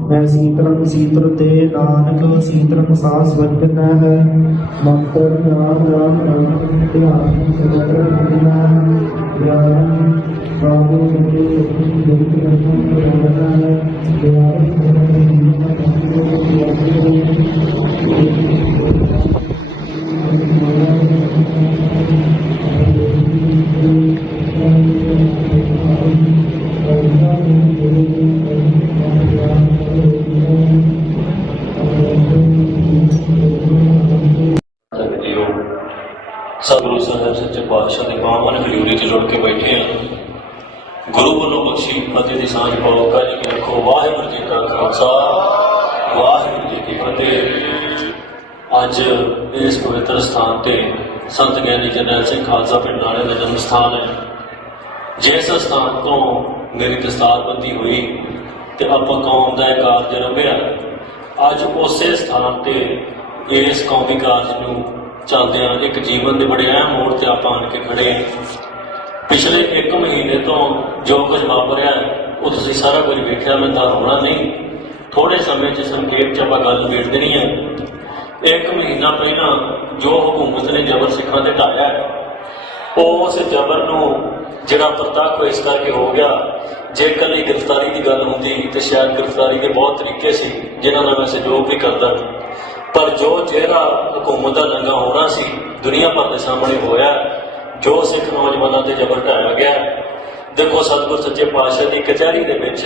ਮੈਂ ਸੀਤਲੰ ਸੀਤਲ ਤੇ ਨਾਨਕ ਸੀਤਲੰ ਸਾਸ ਵਜਨਾ ਹੈ ਮੰਤਰ ਨਾਮ ਰਾਮ ਰਾਮ ਧਿਆਨ ਸਗਲ ਦੁਨੀਆ ਗਿਆਨ ਬਾਬੂ ਸੱਚੇ ਜਗਤ ਰਤਨ ਪ੍ਰਵਾਨਾ ਹੈ ਦਿਆਲ ਸਤਿਗੁਰੂ ਸਾਹਿਬ ਸੱਚੇ ਪਾਤਸ਼ਾਹ ਦੇ ਪਾਵਨ ਹਜ਼ੂਰੀ 'ਚ ਜੁੜ ਕੇ ਬੈਠੇ ਹਾਂ। ਗੁਰੂ ਵੱਲੋਂ ਬਖਸ਼ੀ ਫਤਿਹ ਦੀ ਸਾਂਝ ਪਾਓ। ਕਾਜੀ ਕੀ ਰੱਖੋ। ਵਾਹਿਗੁਰੂ ਜੀ ਕਾ ਖਾਲਸਾ ਵਾਹਿਗੁਰੂ ਜੀ ਕੀ ਫਤਿਹ। ਅੱਜ ਇਸ ਪਵਿੱਤਰ ਸਥਾਨ ਤੇ ਸੰਤ ਗਿਆਨੀ ਜਰਨੈਲ ਸਿੰਘ ਖਾਲਸਾ ਪਿੰਡ ਵਾਲੇ ਦਾ ਜਨਮ ਸਥਾਨ ਹੈ। ਜਿਸ ਸਥਾਨ ਤੋਂ ਮੇਰੀ ਦਸਤਾਰਬੰਦੀ ਹੋਈ ਤੇ ਆਪਾਂ ਕੌਮ ਦਾ ਇਹ ਕਾਰਜ ਰੰਭਿਆ, ਅੱਜ ਉਸੇ ਸਥਾਨ ਤੇ ਇਸ ਕੌਮੀ ਕਾਰਜ ਨੂੰ ਚੱਲਦਿਆਂ ਇੱਕ ਜੀਵਨ ਦੇ ਬੜੇ ਅਹਿਮ ਮੋੜ ਤੇ ਆਪਾਂ ਆਣ ਕੇ ਖੜੇ ਹਾਂ। ਪਿਛਲੇ 1 ਮਹੀਨੇ ਤੋਂ ਜੋ ਕੁਝ ਵਾਪਰਿਆ ਉਹ ਤੁਸੀਂ ਸਾਰਾ ਕੁਝ ਵੇਖਿਆ, ਮੈਂ ਤਾਂ ਹੋਣਾ ਨਹੀਂ। ਥੋੜੇ ਸਮੇਂ 'ਚ ਸੰਖੇਪ 'ਚ ਆਪਾਂ ਗੱਲ ਵੇਖ ਦੇਣੀ ਹੈ। 1 ਮਹੀਨਾ ਪਹਿਲਾਂ ਜੋ ਹਕੂਮਤ ਨੇ ਜ਼ਬਰ ਸਿੱਖਾਂ ਤੇ ਢਾਇਆ ਉਸ ਜ਼ਬਰ ਨੂੰ ਜਿਹੜਾ ਪ੍ਰਤੱਖ ਇਸ ਕਰਕੇ ਹੋ ਗਿਆ। ਜੇ ਇਕੱਲੀ ਗ੍ਰਿਫਤਾਰੀ ਦੀ ਗੱਲ ਹੁੰਦੀ ਤੇ ਸ਼ਾਇਦ ਗ੍ਰਿਫਤਾਰੀ ਦੇ ਬਹੁਤ ਤਰੀਕੇ ਸੀ ਜਿਨ੍ਹਾਂ ਨਾਲ ਮੈਂ ਸਹਿਯੋਗ ਵੀ ਕਰਦਾ, ਪਰ ਜੋ ਚਿਹਰਾ ਹਕੂਮਤ ਦਾ ਨੰਗਾ ਹੋਣਾ ਸੀ ਦੁਨੀਆ ਭਰ ਦੇ ਸਾਹਮਣੇ ਹੋਇਆ। ਜੋ ਸਿੱਖ ਨੌਜਵਾਨਾਂ ਤੇ ਜ਼ਬਰ ਢਾਇਆ ਗਿਆ। ਦੇਖੋ ਸਤਿਗੁਰ ਸੱਚੇ ਪਾਤਸ਼ਾਹ ਦੀ ਕਚਹਿਰੀ ਦੇ ਵਿੱਚ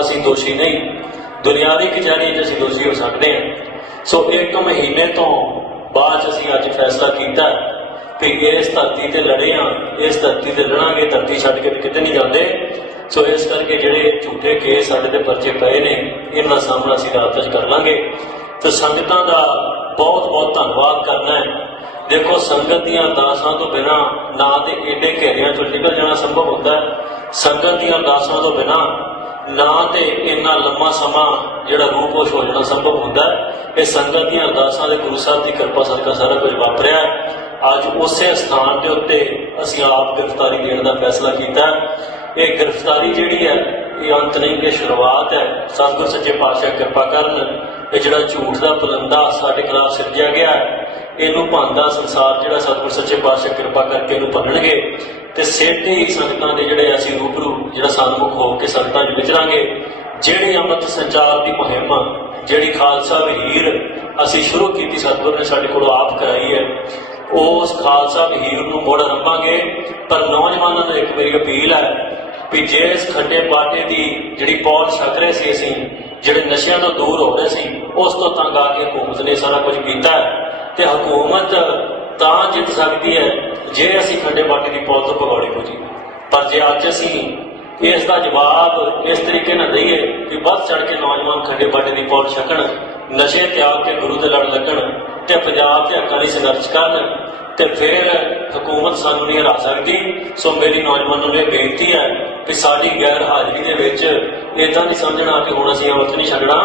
ਅਸੀਂ ਦੋਸ਼ੀ ਨਹੀਂ, ਦੁਨਿਆਵੀ ਕਚਹਿਰੀ 'ਚ ਅਸੀਂ ਦੋਸ਼ੀ ਹੋ ਸਕਦੇ ਹਾਂ। ਸੋ 1 ਮਹੀਨੇ ਤੋਂ ਬਾਅਦ ਅਸੀਂ ਅੱਜ ਫੈਸਲਾ ਕੀਤਾ ਕਿ ਇਸ ਧਰਤੀ ਤੇ ਲੜੇ ਹਾਂ, ਇਸ ਧਰਤੀ ਤੇ ਲੜਾਂਗੇ, ਧਰਤੀ ਛੱਡ ਕੇ ਕਿਤੇ ਨਹੀਂ ਜਾਂਦੇ। ਸੋ ਇਸ ਕਰਕੇ ਜਿਹੜੇ ਝੂਠੇ ਕੇਸ ਸਾਡੇ ਤੇ ਪਰਚੇ ਪਏ ਨੇ ਇਹਨਾਂ ਦਾ ਸਾਹਮਣਾ ਅਸੀਂ ਰਾਤ 'ਚ ਕਰ ਲਾਂਗੇ। ਤੇ ਸੰਗਤਾਂ ਦਾ ਬਹੁਤ ਬਹੁਤ ਧੰਨਵਾਦ ਕਰਨਾ ਹੈ। ਦੇਖੋ ਸੰਗਤ ਦੀਆਂ ਅਰਦਾਸਾਂ ਤੋਂ ਬਿਨਾਂ ਨਾ ਤੇ ਏਡੇ ਘੇਰਿਆਂ ਚੋਂ ਨਿਕਲ ਜਾਣਾ ਸੰਭਵ ਹੁੰਦਾ ਹੈ, ਸੰਗਤ ਦੀਆਂ ਅਰਦਾਸਾਂ ਤੋਂ ਬਿਨਾਂ ਨਾ ਤੇ ਇੰਨਾ ਲੰਮਾ ਸਮਾਂ ਜਿਹੜਾ ਰੂਪੋਸ਼ ਹੋ ਜਾਣਾ ਸੰਭਵ ਹੁੰਦਾ ਹੈ। ਇਹ ਸੰਗਤ ਦੀਆਂ ਅਰਦਾਸਾਂ ਦੇ ਗੁਰੂ ਸਾਹਿਬ ਦੀ ਕਿਰਪਾ ਸਦਕਾ ਸਾਰਾ ਕੁਝ ਵਾਪਰਿਆ। ਅੱਜ ਉਸੇ ਸਥਾਨ ਦੇ ਉੱਤੇ ਅਸੀਂ ਆਪ ਗ੍ਰਿਫਤਾਰੀ ਦੇਣ ਦਾ ਫੈਸਲਾ ਕੀਤਾ। ਇਹ ਗ੍ਰਿਫਤਾਰੀ ਜਿਹੜੀ ਹੈ ਇਹ ਅੰਤ ਨਹੀਂ, ਇਹ ਸ਼ੁਰੂਆਤ ਹੈ। ਸਤਿਗੁਰ ਸੱਚੇ ਪਾਤਸ਼ਾਹ ਕਿਰਪਾ ਕਰਨ ਇਹ ਜਿਹੜਾ ਝੂਠ ਦਾ ਪਲੰਦਾ ਸਾਡੇ ਖਿਲਾਫ ਸਿਰਜਿਆ ਗਿਆ ਇਹਨੂੰ ਭੰਦਾ ਸੰਸਾਰ ਜਿਹੜਾ ਸਤਿਗੁਰ ਸੱਚੇ ਪਾਤਸ਼ਾਹ ਕਿਰਪਾ ਕਰਕੇ ਇਹਨੂੰ ਭੰਨਣਗੇ ਤੇ ਸਿੱਧੇ ਹੀ ਸੰਗਤਾਂ ਦੇ ਜਿਹੜੇ ਅਸੀਂ ਰੂਬਰੂ ਜਿਹੜਾ ਸਨਮੁਖ ਹੋ ਕੇ ਸੰਗਤਾਂ 'ਚ ਵਿਚਰਾਂਗੇ। ਜਿਹੜੀ ਅੰਮ੍ਰਿਤ ਸੰਚਾਰ ਦੀ ਮੁਹਿੰਮ ਜਿਹੜੀ ਖਾਲਸਾ ਵਹੀਰ ਅਸੀਂ ਸ਼ੁਰੂ ਕੀਤੀ ਸਤਿਗੁਰ ਨੇ ਸਾਡੇ ਕੋਲੋਂ ਆਪ ਕਰਾਈ ਹੈ ਉਸ ਖਾਲਸਾ ਵਹੀਰ ਨੂੰ ਮੁੜ ਆਰੰਭਾਂਗੇ। ਪਰ ਨੌਜਵਾਨਾਂ ਨੂੰ ਇੱਕ ਮੇਰੀ ਅਪੀਲ ਹੈ ਵੀ ਜੇ ਇਸ ਖੱਡੇ ਬਾਟੇ ਦੀ ਜਿਹੜੀ ਪੌਲ ਛਕ ਰਹੇ ਸੀ ਅਸੀਂ ਜਿਹੜੇ ਨਸ਼ਿਆਂ ਤੋਂ ਦੂਰ ਹੋ ਰਹੇ ਸੀ ਉਸ ਤੋਂ ਤੰਗ ਆ ਕੇ ਹਕੂਮਤ ਨੇ ਸਾਰਾ ਕੁਝ ਕੀਤਾ ਤੇ ਹਕੂਮਤ ਤਾਂ ਜਿੱਤ ਸਕਦੀ ਹੈ ਜੇ ਅਸੀਂ ਖੱਡੇ ਬਾਟੇ ਦੀ ਪੌਲ ਤੋਂ ਭਗੌੜੇ ਹੋ ਜੀ। ਪਰ ਜੇ ਅੱਜ ਅਸੀਂ ਇਸ ਦਾ ਜਵਾਬ ਇਸ ਤਰੀਕੇ ਨਾਲ ਦਈਏ ਕਿ ਵੱਧ ਚੜ ਕੇ ਨੌਜਵਾਨ ਖੱਡੇ ਬਾਟੇ ਦੀ ਪੌਲ ਛਕਣ ਨਸ਼ੇ ਤਿਆਗ ਕੇ ਗੁਰੂ ਦੇ ਲੜ ਲੱਗਣ ਤੇ ਪੰਜਾਬ ਦੇ ਹੱਕਾਂ ਲਈ ਸੰਘਰਸ਼ ਕਰਨ ਤੇ ਫਿਰ ਹਕੂਮਤ ਸਾਨੂੰ ਨਹੀਂ ਹਰਾ ਸਕਦੀ। ਸੋ ਮੇਰੀ ਨੌਜਵਾਨਾਂ ਨੂੰ ਇਹ ਬੇਨਤੀ ਹੈ ਕਿ ਸਾਡੀ ਗੈਰ ਹਾਜ਼ਰੀ ਦੇ ਵਿੱਚ ਇਦਾਂ ਨਹੀਂ ਸਮਝਣਾ ਕਿ ਹੁਣ ਅਸੀਂ ਅੰਮ੍ਰਿਤ ਨਹੀਂ ਛਕਣਾ।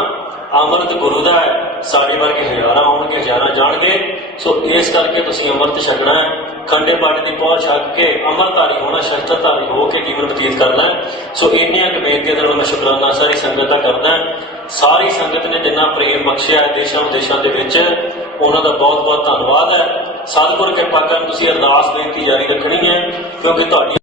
ਅੰਮ੍ਰਿਤ ਗੁਰੂ ਦਾ ਹੈ, ਸਾਡੇ ਵਰਗੇ ਹਜ਼ਾਰਾਂ ਆਉਣਗੇ, ਹਜ਼ਾਰਾਂ ਜਾਣਗੇ। ਸੋ ਇਸ ਕਰਕੇ ਤੁਸੀਂ ਅੰਮ੍ਰਿਤ ਛਕਣਾ ਹੈ, ਖੰਡੇ ਬਾਟੇ ਦੀ ਪਹੁੰਚ ਛਕ ਕੇ ਅੰਮ੍ਰਿਤਧਾਰੀ ਹੋਣਾ, ਸ਼ਸਤਰਧਾਰੀ ਹੋ ਕੇ ਜੀਵਨ ਬਤੀਤ ਕਰਨਾ ਹੈ। ਸੋ ਇੰਨੀਆਂ ਕੁ ਬੇਨਤੀਆਂ ਦੇ ਨਾਲ ਮੈਂ ਸ਼ੁਕਰਾਨਾ ਸਾਰੀ ਸੰਗਤ ਦਾ ਕਰਦਾ। ਸਾਰੀ ਸੰਗਤ ਨੇ ਜਿੰਨਾ ਪ੍ਰੇਮ ਬਖਸ਼ਿਆ ਹੈ ਦੇਸ਼ਾਂ ਵਿਦੇਸ਼ਾਂ ਦੇ ਵਿੱਚ, ਉਹਨਾਂ ਦਾ ਬਹੁਤ ਬਹੁਤ ਧੰਨਵਾਦ ਹੈ। ਸਤਿਗੁਰ ਕਿਰਪਾ ਕਰਨ ਤੁਸੀਂ ਅਰਦਾਸ ਬੇਨਤੀ ਜਾਰੀ ਰੱਖਣੀ ਹੈ, ਕਿਉਂਕਿ ਤੁਹਾਡੀ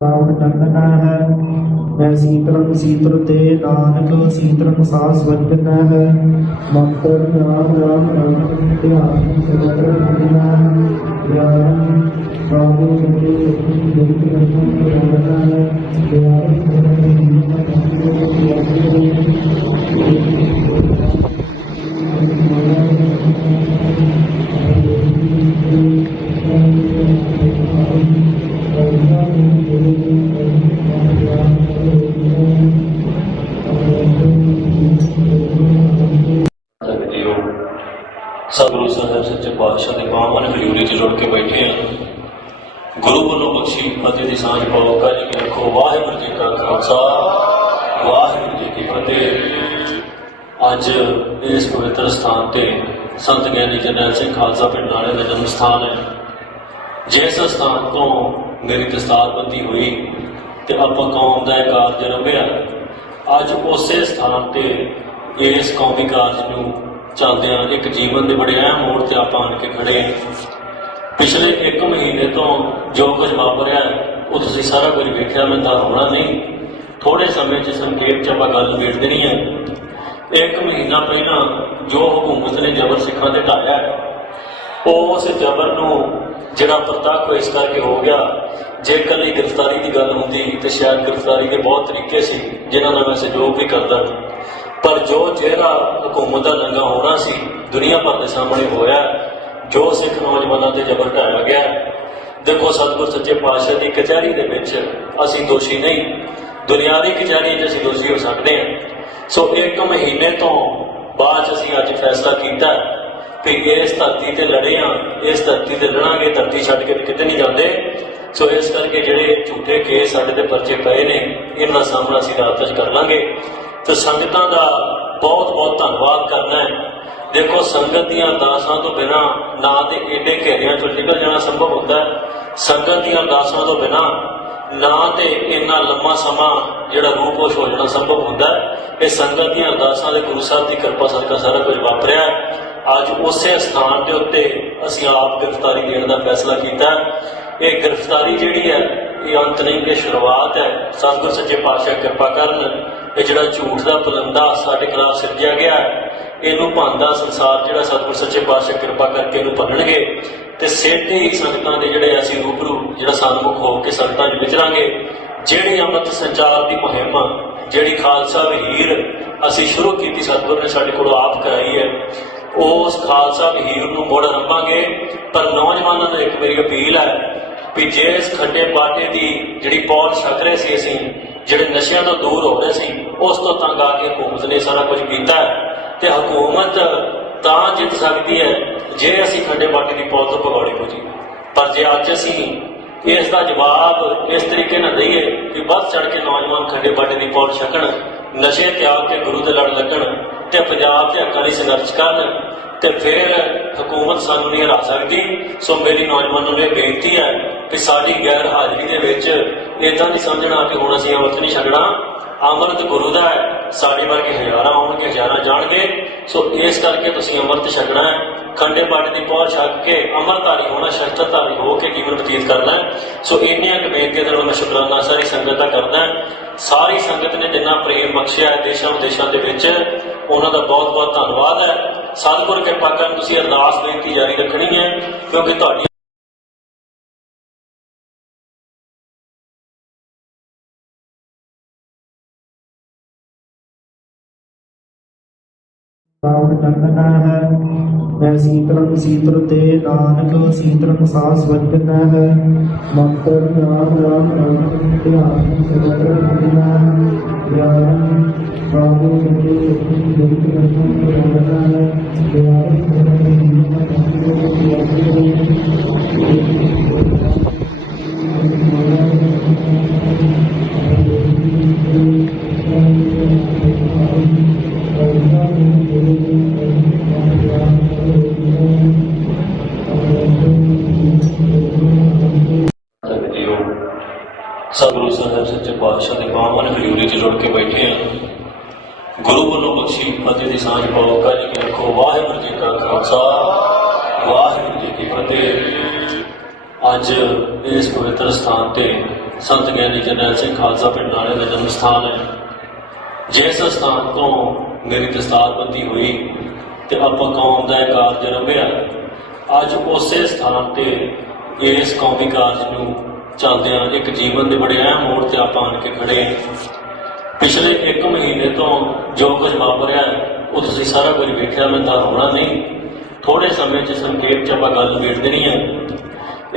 ਰਾਵਣ ਚੰਦਨਾ ਹੈ ਮੈਂ ਸੀਤਲੰ ਸੀਤਲ ਤੇ ਨਾਨਕ ਸੀਤਲੰ ਸਾਸ ਵਜਨ ਹੈ ਮੰਤਰ ਨਾਮ ਰਾਮ ਰਾਮ ਧਿਆਨ ਸਦਰ ਦੁਨੀਆ ਗਿਆਨ ਬਾਬੂ ਜੀ ਜਗਤ ਰਤਨ ਰੋਣਾ ਹੈ ਸਤਿਗੁਰੂ ਸਾਹਿਬ ਸੱਚੇ ਪਾਤਸ਼ਾਹ ਦੇ ਪਾਵਨ ਹਜ਼ੂਰੀ 'ਚ ਜੁੜ ਕੇ ਬੈਠੇ ਹਾਂ। ਗੁਰੂ ਵੱਲੋਂ ਬਖਸ਼ੀ ਫਤਿਹ ਦੀ ਸਾਂਝ ਪਾਓ। ਜੀ ਕੀ ਰੱਖੋ। ਵਾਹਿਗੁਰੂ ਜੀ ਕਾ ਖਾਲਸਾ, ਵਾਹਿਗੁਰੂ ਜੀ ਕੀ ਫਤਿਹ। ਅੱਜ ਇਸ ਪਵਿੱਤਰ ਸਥਾਨ ਤੇ ਸੰਤ ਗਿਆਨੀ ਜਰਨੈਲ ਸਿੰਘ ਖਾਲਸਾ ਪਿੰਡ ਵਾਲੇ ਦਾ ਜਨਮ ਸਥਾਨ ਹੈ। ਜਿਸ ਸਥਾਨ ਤੋਂ ਮੇਰੀ ਦਸਤਾਰਬੰਦੀ ਹੋਈ ਤੇ ਆਪਾਂ ਕੌਮ ਦਾ ਇਹ ਕਾਰਜ ਰੰਭਿਆ, ਅੱਜ ਉਸੇ ਸਥਾਨ ਤੇ ਇਸ ਕੌਮੀ ਕਾਰਜ ਨੂੰ ਚੱਲਦਿਆਂ ਇੱਕ ਜੀਵਨ ਦੇ ਬੜੇ ਅਹਿਮ ਮੋੜ ਤੇ ਆਪਾਂ ਆਣ ਕੇ ਖੜੇ ਹਾਂ। ਪਿਛਲੇ 1 ਮਹੀਨੇ ਤੋਂ ਜੋ ਕੁਝ ਵਾਪਰਿਆ ਉਹ ਤੁਸੀਂ ਸਾਰਾ ਕੁਝ ਵੇਖਿਆ, ਮੈਂ ਤਾਂ ਹੋਣਾ ਨਹੀਂ। ਥੋੜੇ ਸਮੇਂ 'ਚ ਸੰਖੇਪ 'ਚ ਆਪਾਂ ਗੱਲ ਨਿਬੇੜ ਦੇਣੀ ਹੈ। 1 ਮਹੀਨਾ ਪਹਿਲਾਂ ਜੋ ਹਕੂਮਤ ਨੇ ਜ਼ਬਰ ਸਿੱਖਾਂ ਤੇ ਢਾਇਆ, ਉਸ ਜ਼ਬਰ ਨੂੰ ਜਿਹੜਾ ਪ੍ਰਤੱਖ ਇਸ ਕਰਕੇ ਹੋ ਗਿਆ। ਜੇ ਇਕੱਲੀ ਗ੍ਰਿਫਤਾਰੀ ਦੀ ਗੱਲ ਹੁੰਦੀ ਤੇ ਸ਼ਾਇਦ ਗ੍ਰਿਫਤਾਰੀ ਦੇ ਬਹੁਤ ਤਰੀਕੇ ਸੀ ਜਿਨ੍ਹਾਂ ਨਾਲ ਮੈਂ ਸਹਿਯੋਗ ਵੀ ਕਰਦਾ, ਪਰ ਜੋ ਚਿਹਰਾ ਹਕੂਮਤ ਦਾ ਨੰਗਾ ਹੋਣਾ ਸੀ ਦੁਨੀਆ ਭਰ ਦੇ ਸਾਹਮਣੇ ਹੋਇਆ। ਜੋ ਸਿੱਖ ਨੌਜਵਾਨਾਂ ਤੇ ਜ਼ਬਰ ਢਾਇਆ ਗਿਆ। ਦੇਖੋ, ਸਤਿਗੁਰ ਸੱਚੇ ਪਾਤਸ਼ਾਹ ਦੀ ਕਚਹਿਰੀ ਦੇ ਵਿੱਚ ਅਸੀਂ ਦੋਸ਼ੀ ਨਹੀਂ, ਦੁਨਿਆਵੀ ਕਚਹਿਰੀ 'ਚ ਅਸੀਂ ਦੋਸ਼ੀ ਹੋ ਸਕਦੇ ਹਾਂ। ਸੋ 1 ਮਹੀਨੇ ਤੋਂ ਬਾਅਦ ਅਸੀਂ ਅੱਜ ਫੈਸਲਾ ਕੀਤਾ ਕਿ ਇਸ ਧਰਤੀ ਤੇ ਲੜੇ ਹਾਂ, ਇਸ ਧਰਤੀ ਤੇ ਲੜਾਂਗੇ, ਧਰਤੀ ਛੱਡ ਕੇ ਕਿਤੇ ਨਹੀਂ ਜਾਂਦੇ। ਸੋ ਇਸ ਕਰਕੇ ਜਿਹੜੇ ਝੂਠੇ ਕੇਸ ਸਾਡੇ ਤੇ ਪਰਚੇ ਪਏ ਨੇ, ਇਹਨਾਂ ਦਾ ਸਾਹਮਣਾ ਅਸੀਂ ਰਾਤ 'ਚ ਕਰ ਲਾਂਗੇ। ਤੇ ਸੰਗਤਾਂ ਦਾ ਬਹੁਤ ਬਹੁਤ ਧੰਨਵਾਦ ਕਰਨਾ ਹੈ। ਦੇਖੋ, ਸੰਗਤ ਦੀਆਂ ਅਰਦਾਸਾਂ ਤੋਂ ਬਿਨਾਂ ਨਾ ਤੇ ਏਡੇ ਘੇਰਿਆਂ 'ਚੋਂ ਨਿਕਲ ਜਾਣਾ ਸੰਭਵ ਹੁੰਦਾ ਹੈ। ਸੰਗਤ ਦੀਆਂ ਅਰਦਾਸਾਂ ਤੋਂ ਬਿਨਾਂ ਨਾ ਤੇ ਇੰਨਾ ਲੰਮਾ ਸਮਾਂ ਜਿਹੜਾ ਰੂਪੋਸ਼ ਹੋ ਜਾਣਾ ਸੰਭਵ ਹੁੰਦਾ ਹੈ। ਇਹ ਸੰਗਤ ਦੀਆਂ ਅਰਦਾਸਾਂ ਦੇ ਗੁਰੂ ਸਾਹਿਬ ਦੀ ਕਿਰਪਾ ਸਦਕਾ ਸਾਰਾ ਕੁਝ ਵਾਪਰਿਆ। ਅੱਜ ਉਸੇ ਸਥਾਨ ਦੇ ਉੱਤੇ ਅਸੀਂ ਆਪ ਗ੍ਰਿਫਤਾਰੀ ਦੇਣ ਦਾ ਫੈਸਲਾ ਕੀਤਾ। ਇਹ ਗ੍ਰਿਫਤਾਰੀ ਜਿਹੜੀ ਹੈ ਇਹ ਅੰਤ ਨਹੀਂ, ਇਹ ਸ਼ੁਰੂਆਤ ਹੈ। ਸਤਿਗੁਰ ਸੱਚੇ ਪਾਤਸ਼ਾਹ ਕਿਰਪਾ ਕਰਨ। ਇਹ ਜਿਹੜਾ ਝੂਠ ਦਾ ਪਲੰਦਾ ਸਾਡੇ ਖਿਲਾਫ ਸਿਰਜਿਆ ਗਿਆ, ਇਹਨੂੰ ਭੰਨਦਾ ਸੰਸਾਰ ਜਿਹੜਾ ਸਤਿਗੁਰ ਸੱਚੇ ਪਾਤਸ਼ਾਹ ਕਿਰਪਾ ਕਰਕੇ ਇਹਨੂੰ ਭੰਨਣਗੇ। ਤੇ ਸਿੱਧੇ ਹੀ ਸੰਗਤਾਂ ਦੇ ਜਿਹੜੇ ਅਸੀਂ ਰੂਬਰੂ ਜਿਹੜਾ ਸਨਮੁਖ ਹੋ ਕੇ ਸੰਗਤਾਂ 'ਚ ਵਿਚਰਾਂਗੇ। ਜਿਹੜੀ ਅੰਮ੍ਰਿਤ ਸੰਚਾਰ ਦੀ ਮੁਹਿੰਮ, ਜਿਹੜੀ ਖਾਲਸਾ ਵਹੀਰ ਅਸੀਂ ਸ਼ੁਰੂ ਕੀਤੀ, ਸਤਿਗੁਰ ਨੇ ਸਾਡੇ ਕੋਲੋਂ ਆਪ ਕਰਾਈ ਹੈ, ਉਸ ਖਾਲਸਾ ਵਹੀਰ ਨੂੰ ਮੁੜ ਆਰੰਭਾਂਗੇ। ਪਰ ਨੌਜਵਾਨਾਂ ਨੂੰ ਇੱਕ ਮੇਰੀ ਅਪੀਲ ਹੈ ਵੀ ਜੇ ਇਸ ਖੰਡੇ ਬਾਟੇ ਦੀ ਜਿਹੜੀ ਪੌੜ ਛਕ ਰਹੇ ਸੀ, ਅਸੀਂ ਜਿਹੜੇ ਨਸ਼ਿਆਂ ਤੋਂ ਦੂਰ ਹੋ ਰਹੇ ਸੀ, ਉਸ ਤੋਂ ਤੰਗ ਆ ਕੇ ਹਕੂਮਤ ਨੇ ਸਾਰਾ ਕੁਝ ਕੀਤਾ ਹੈ। ਤੇ ਹਕੂਮਤ ਤਾਂ ਜਿੱਤ ਸਕਦੀ ਹੈ ਜੇ ਅਸੀਂ ਖੰਡੇ ਬਾਟੇ ਦੀ ਪੌੜ ਤੋਂ ਭਗੌੜੇ ਹੋ ਜੀ। ਪਰ ਜੇ ਅੱਜ ਅਸੀਂ ਇਸ ਦਾ ਜਵਾਬ ਇਸ ਤਰੀਕੇ ਨਾਲ ਦਈਏ ਕਿ ਵੱਧ ਚੜ ਕੇ ਨੌਜਵਾਨ ਖੰਡੇ ਬਾਟੇ ਦੀ ਪੌੜ ਛਕਣ, ਨਸ਼ੇ ਤਿਆਗ ਕੇ ਗੁਰੂ ਦੇ ਲੜ ਲੱਗਣ ਤੇ ਪੰਜਾਬ ਦੇ ਹੱਕਾਂ ਲਈ ਸੰਘਰਸ਼ ਕਰਨ, ਤੇ ਫਿਰ ਹਕੂਮਤ ਸਾਨੂੰ ਨਹੀਂ ਹਰਾ ਸਕਦੀ। ਸੋ ਮੇਰੀ ਨੌਜਵਾਨਾਂ ਨੂੰ ਇਹ ਬੇਨਤੀ ਹੈ ਕਿ ਸਾਡੀ ਗੈਰ ਹਾਜ਼ਰੀ ਦੇ ਵਿੱਚ ਇਦਾਂ ਨਹੀਂ ਸਮਝਣਾ ਕਿ ਹੁਣ ਅਸੀਂ ਅੰਮ੍ਰਿਤ ਨਹੀਂ ਛਕਣਾ। ਅੰਮ੍ਰਿਤ ਗੁਰੂ ਦਾ ਹੈ, ਸਾਡੇ ਵਰਗੇ ਹਜ਼ਾਰਾਂ ਆਉਣਗੇ, ਹਜ਼ਾਰਾਂ ਜਾਣਗੇ। ਸੋ ਇਸ ਕਰਕੇ ਤੁਸੀਂ ਅੰਮ੍ਰਿਤ ਛਕਣਾ ਹੈ, ਖੰਡੇ ਬਾਟੇ ਦੀ ਪਹੁੰਚ ਛਕ ਕੇ ਅੰਮ੍ਰਿਤਧਾਰੀ ਹੋਣਾ, ਸ਼ਸਤਰਧਾਰੀ ਹੋ ਕੇ ਜੀਵਨ ਬਤੀਤ ਕਰਨਾ ਹੈ। ਸੋ ਇੰਨੀਆਂ ਕੁ ਬੇਨਤੀਆਂ ਦੇ ਨਾਲ ਮੈਂ ਸ਼ੁਕਰਾਨਾ ਸਾਰੀ ਸੰਗਤ ਦਾ ਕਰਦਾ। ਸਾਰੀ ਸੰਗਤ ਨੇ ਜਿੰਨਾ ਪ੍ਰੇਮ ਬਖਸ਼ਿਆ ਹੈ ਦੇਸ਼ਾਂ ਵਿਦੇਸ਼ਾਂ ਦੇ ਵਿੱਚ, ਉਹਨਾਂ ਦਾ ਬਹੁਤ ਬਹੁਤ ਧੰਨਵਾਦ ਹੈ। ਸਤਿਗੁਰ ਕਿਰਪਾ ਕਰਨ ਤੁਸੀਂ ਅਰਦਾਸ ਬੇਨਤੀ ਜਾਰੀ ਰੱਖਣੀ ਹੈ, ਕਿਉਂਕਿ ਤੁਹਾਡੀ ਰਾਵਣ ਚੰਦਨਾ ਹੈ ਮੈਂ ਮੈਂ ਸੀਤਲੰ ਸੀਤਲ ਤੇ ਨਾਨਕ ਸੀਤਲੰ ਸਾਸ ਵਜਨ ਹੈ ਮੰਤਰ ਨਾਮ ਰਾਮ ਰਾਮ ਧਿਆਨ ਸਗਲ ਦੁਨੀਆ ਗਿਆਨ ਬਾਬੂ ਜੀ ਜਗਤ ਰਤਨ ਰੋਣਾ ਹੈ ਜੀਓ ਸਤਿਗੁਰੂ ਸਾਹਿਬ ਸੱਚੇ ਪਾਤਸ਼ਾਹ ਦੇ ਬਾਵਨ ਹਜ਼ੂਰੀ 'ਚ ਜੁੜ ਕੇ ਬੈਠੇ ਹਾਂ। ਗੁਰੂ ਵੱਲੋਂ ਬਖਸ਼ੀ ਫਤਿਹ ਦੀ ਸਾਂਝ ਪਾਓ। ਕਾਜੀ ਕੀ ਰੱਖੋ। ਵਾਹਿਗੁਰੂ ਜੀ ਕਾ ਖਾਲਸਾ ਵਾਹਿਗੁਰੂ ਜੀ ਕੀ ਫਤਿਹ। ਅੱਜ ਇਸ ਪਵਿੱਤਰ ਸਥਾਨ ਤੇ ਸੰਤ ਗਿਆਨੀ ਜਰਨੈਲ ਸਿੰਘ ਖਾਲਸਾ ਪਿੰਡ ਨਾਲੇ ਦਾ ਜਨਮ ਸਥਾਨ ਹੈ। ਜਿਸ ਸਥਾਨ ਤੋਂ ਮੇਰੀ ਦਸਤਾਰਬੰਦੀ ਹੋਈ ਤੇ ਆਪਾਂ ਕੌਮ ਦਾ ਇਹ ਕਾਰਜ ਰੰਭਿਆ, ਅੱਜ ਉਸੇ ਸਥਾਨ ਤੇ ਇਸ ਕੌਮੀ ਕਾਰਜ ਨੂੰ ਚੱਲਦਿਆਂ ਇੱਕ ਜੀਵਨ ਦੇ ਬੜੇ ਅਹਿਮ ਮੋੜ ਤੇ ਆਪਾਂ ਆਣ ਕੇ ਖੜੇ ਹਾਂ। ਪਿਛਲੇ 1 ਮਹੀਨੇ ਤੋਂ ਜੋ ਕੁਝ ਵਾਪਰਿਆ ਉਹ ਤੁਸੀਂ ਸਾਰਾ ਕੁਝ ਵੇਖਿਆ, ਮੈਂ ਤਾਂ ਹੋਣਾ ਨਹੀਂ। ਥੋੜੇ ਸਮੇਂ 'ਚ ਸੰਖੇਪ 'ਚ ਆਪਾਂ ਗੱਲ ਵੇਖ ਦੇਣੀ ਹੈ।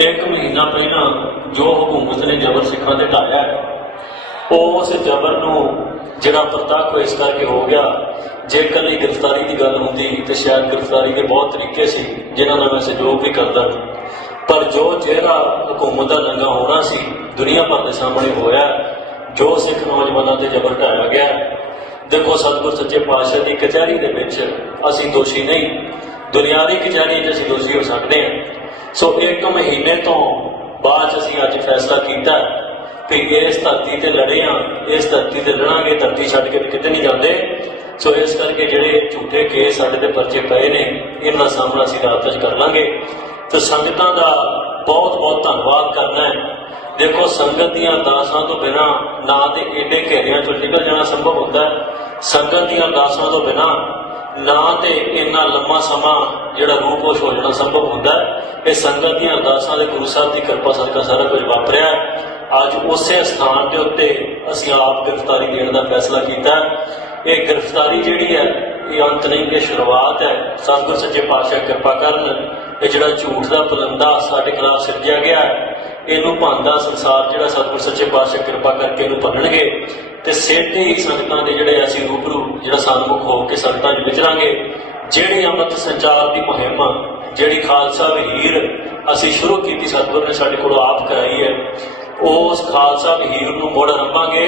1 ਮਹੀਨਾ ਪਹਿਲਾਂ ਜੋ ਹਕੂਮਤ ਨੇ ਜ਼ਬਰ ਸਿੱਖਾਂ ਤੇ ਢਾਇਆ, ਉਸ ਜ਼ਬਰ ਨੂੰ ਜਿਹੜਾ ਪ੍ਰਤੱਖ ਇਸ ਕਰਕੇ ਹੋ ਗਿਆ। ਜੇ ਇਕੱਲੀ ਗ੍ਰਿਫਤਾਰੀ ਦੀ ਗੱਲ ਹੁੰਦੀ ਤੇ ਸ਼ਾਇਦ ਗ੍ਰਿਫਤਾਰੀ ਦੇ ਬਹੁਤ ਤਰੀਕੇ ਸੀ ਜਿਨ੍ਹਾਂ ਨਾਲ ਮੈਂ ਸਹਿਯੋਗ ਵੀ ਕਰਦਾ, ਪਰ ਜੋ ਜਿਹੜਾ ਹਕੂਮਤ ਦਾ ਨੰਗਾ ਹੋਣਾ ਸੀ ਦੁਨੀਆ ਭਰ ਦੇ ਸਾਹਮਣੇ ਹੋਇਆ। ਜੋ ਸਿੱਖ ਨੌਜਵਾਨਾਂ ਤੇ ਜ਼ਬਰ ਢਾਇਆ ਗਿਆ। ਦੇਖੋ, ਸਤਿਗੁਰ ਸੱਚੇ ਪਾਤਸ਼ਾਹ ਦੀ ਕਚਹਿਰੀ ਦੇ ਵਿੱਚ ਅਸੀਂ ਦੋਸ਼ੀ ਨਹੀਂ, ਦੁਨਿਆਵੀ ਕਚਹਿਰੀ 'ਚ ਅਸੀਂ ਦੋਸ਼ੀ ਹੋ ਸਕਦੇ ਹਾਂ। ਸੋ 1 ਮਹੀਨੇ ਤੋਂ ਬਾਅਦ ਅਸੀਂ ਅੱਜ ਫੈਸਲਾ ਕੀਤਾ ਕਿ ਇਸ ਧਰਤੀ ਤੇ ਲੜੇ ਹਾਂ, ਇਸ ਧਰਤੀ ਤੇ ਲੜਾਂਗੇ, ਧਰਤੀ ਛੱਡ ਕੇ ਕਿਤੇ ਨਹੀਂ ਜਾਂਦੇ। ਸੋ ਇਸ ਕਰਕੇ ਜਿਹੜੇ ਝੂਠੇ ਕੇਸ ਸਾਡੇ ਤੇ ਪਰਚੇ ਪਏ ਨੇ, ਇਹਨਾਂ ਦਾ ਸਾਹਮਣਾ ਅਸੀਂ ਰਾਤ 'ਚ ਕਰ ਲਾਂਗੇ। ਤੇ ਸੰਗਤਾਂ ਦਾ ਬਹੁਤ ਬਹੁਤ ਧੰਨਵਾਦ ਕਰਨਾ ਹੈ। ਦੇਖੋ, ਸੰਗਤ ਦੀਆਂ ਅਰਦਾਸਾਂ ਤੋਂ ਬਿਨਾਂ ਨਾ ਤੇ ਏਡੇ ਘੇਰਿਆਂ 'ਚੋਂ ਨਿਕਲ ਜਾਣਾ ਸੰਭਵ ਹੁੰਦਾ ਹੈ। ਸੰਗਤ ਦੀਆਂ ਅਰਦਾਸਾਂ ਤੋਂ ਬਿਨਾਂ ਨਾ ਤੇ ਇੰਨਾ ਲੰਮਾ ਸਮਾਂ ਜਿਹੜਾ ਰੂਪੋਸ਼ ਹੋ ਜਾਣਾ ਸੰਭਵ ਹੁੰਦਾ ਹੈ। ਇਹ ਸੰਗਤ ਦੀਆਂ ਅਰਦਾਸਾਂ ਦੇ ਗੁਰੂ ਸਾਹਿਬ ਦੀ ਕਿਰਪਾ ਸਦਕਾ ਸਾਰਾ ਕੁਝ ਵਾਪਰਿਆ। ਅੱਜ ਉਸੇ ਸਥਾਨ ਦੇ ਉੱਤੇ ਅਸੀਂ ਆਪ ਗ੍ਰਿਫਤਾਰੀ ਦੇਣ ਦਾ ਫੈਸਲਾ ਕੀਤਾ। ਇਹ ਗ੍ਰਿਫਤਾਰੀ ਜਿਹੜੀ ਹੈ ਇਹ ਅੰਤ ਨਹੀਂ, ਇਹ ਸ਼ੁਰੂਆਤ ਹੈ। ਸਤਿਗੁਰ ਸੱਚੇ ਪਾਤਸ਼ਾਹ ਕਿਰਪਾ ਕਰਨ। ਇਹ ਜਿਹੜਾ ਝੂਠ ਦਾ ਪਲੰਦਾ ਸਾਡੇ ਖਿਲਾਫ ਸਿਰਜਿਆ ਗਿਆ, ਇਹਨੂੰ ਭੰਨਦਾ ਸੰਸਾਰ ਜਿਹੜਾ ਸਤਿਗੁਰ ਸੱਚੇ ਪਾਤਸ਼ਾਹ ਕਿਰਪਾ ਕਰਕੇ ਇਹਨੂੰ ਭੰਨਣਗੇ। ਤੇ ਸਿੱਧੇ ਹੀ ਸੰਗਤਾਂ ਦੇ ਜਿਹੜੇ ਅਸੀਂ ਰੂਬਰੂ ਜਿਹੜਾ ਸਨਮੁਖ ਹੋ ਕੇ ਸੰਗਤਾਂ 'ਚ ਵਿਚਰਾਂਗੇ। ਜਿਹੜੀ ਅੰਮ੍ਰਿਤ ਸੰਚਾਰ ਦੀ ਮੁਹਿੰਮ, ਜਿਹੜੀ ਖਾਲਸਾ ਵਹੀਰ ਅਸੀਂ ਸ਼ੁਰੂ ਕੀਤੀ, ਸਤਿਗੁਰ ਨੇ ਸਾਡੇ ਕੋਲੋਂ ਆਪ ਕਰਾਈ ਹੈ, ਉਸ ਖਾਲਸਾ ਵਹੀਰ ਨੂੰ ਮੁੜ ਆਰੰਭਾਂਗੇ।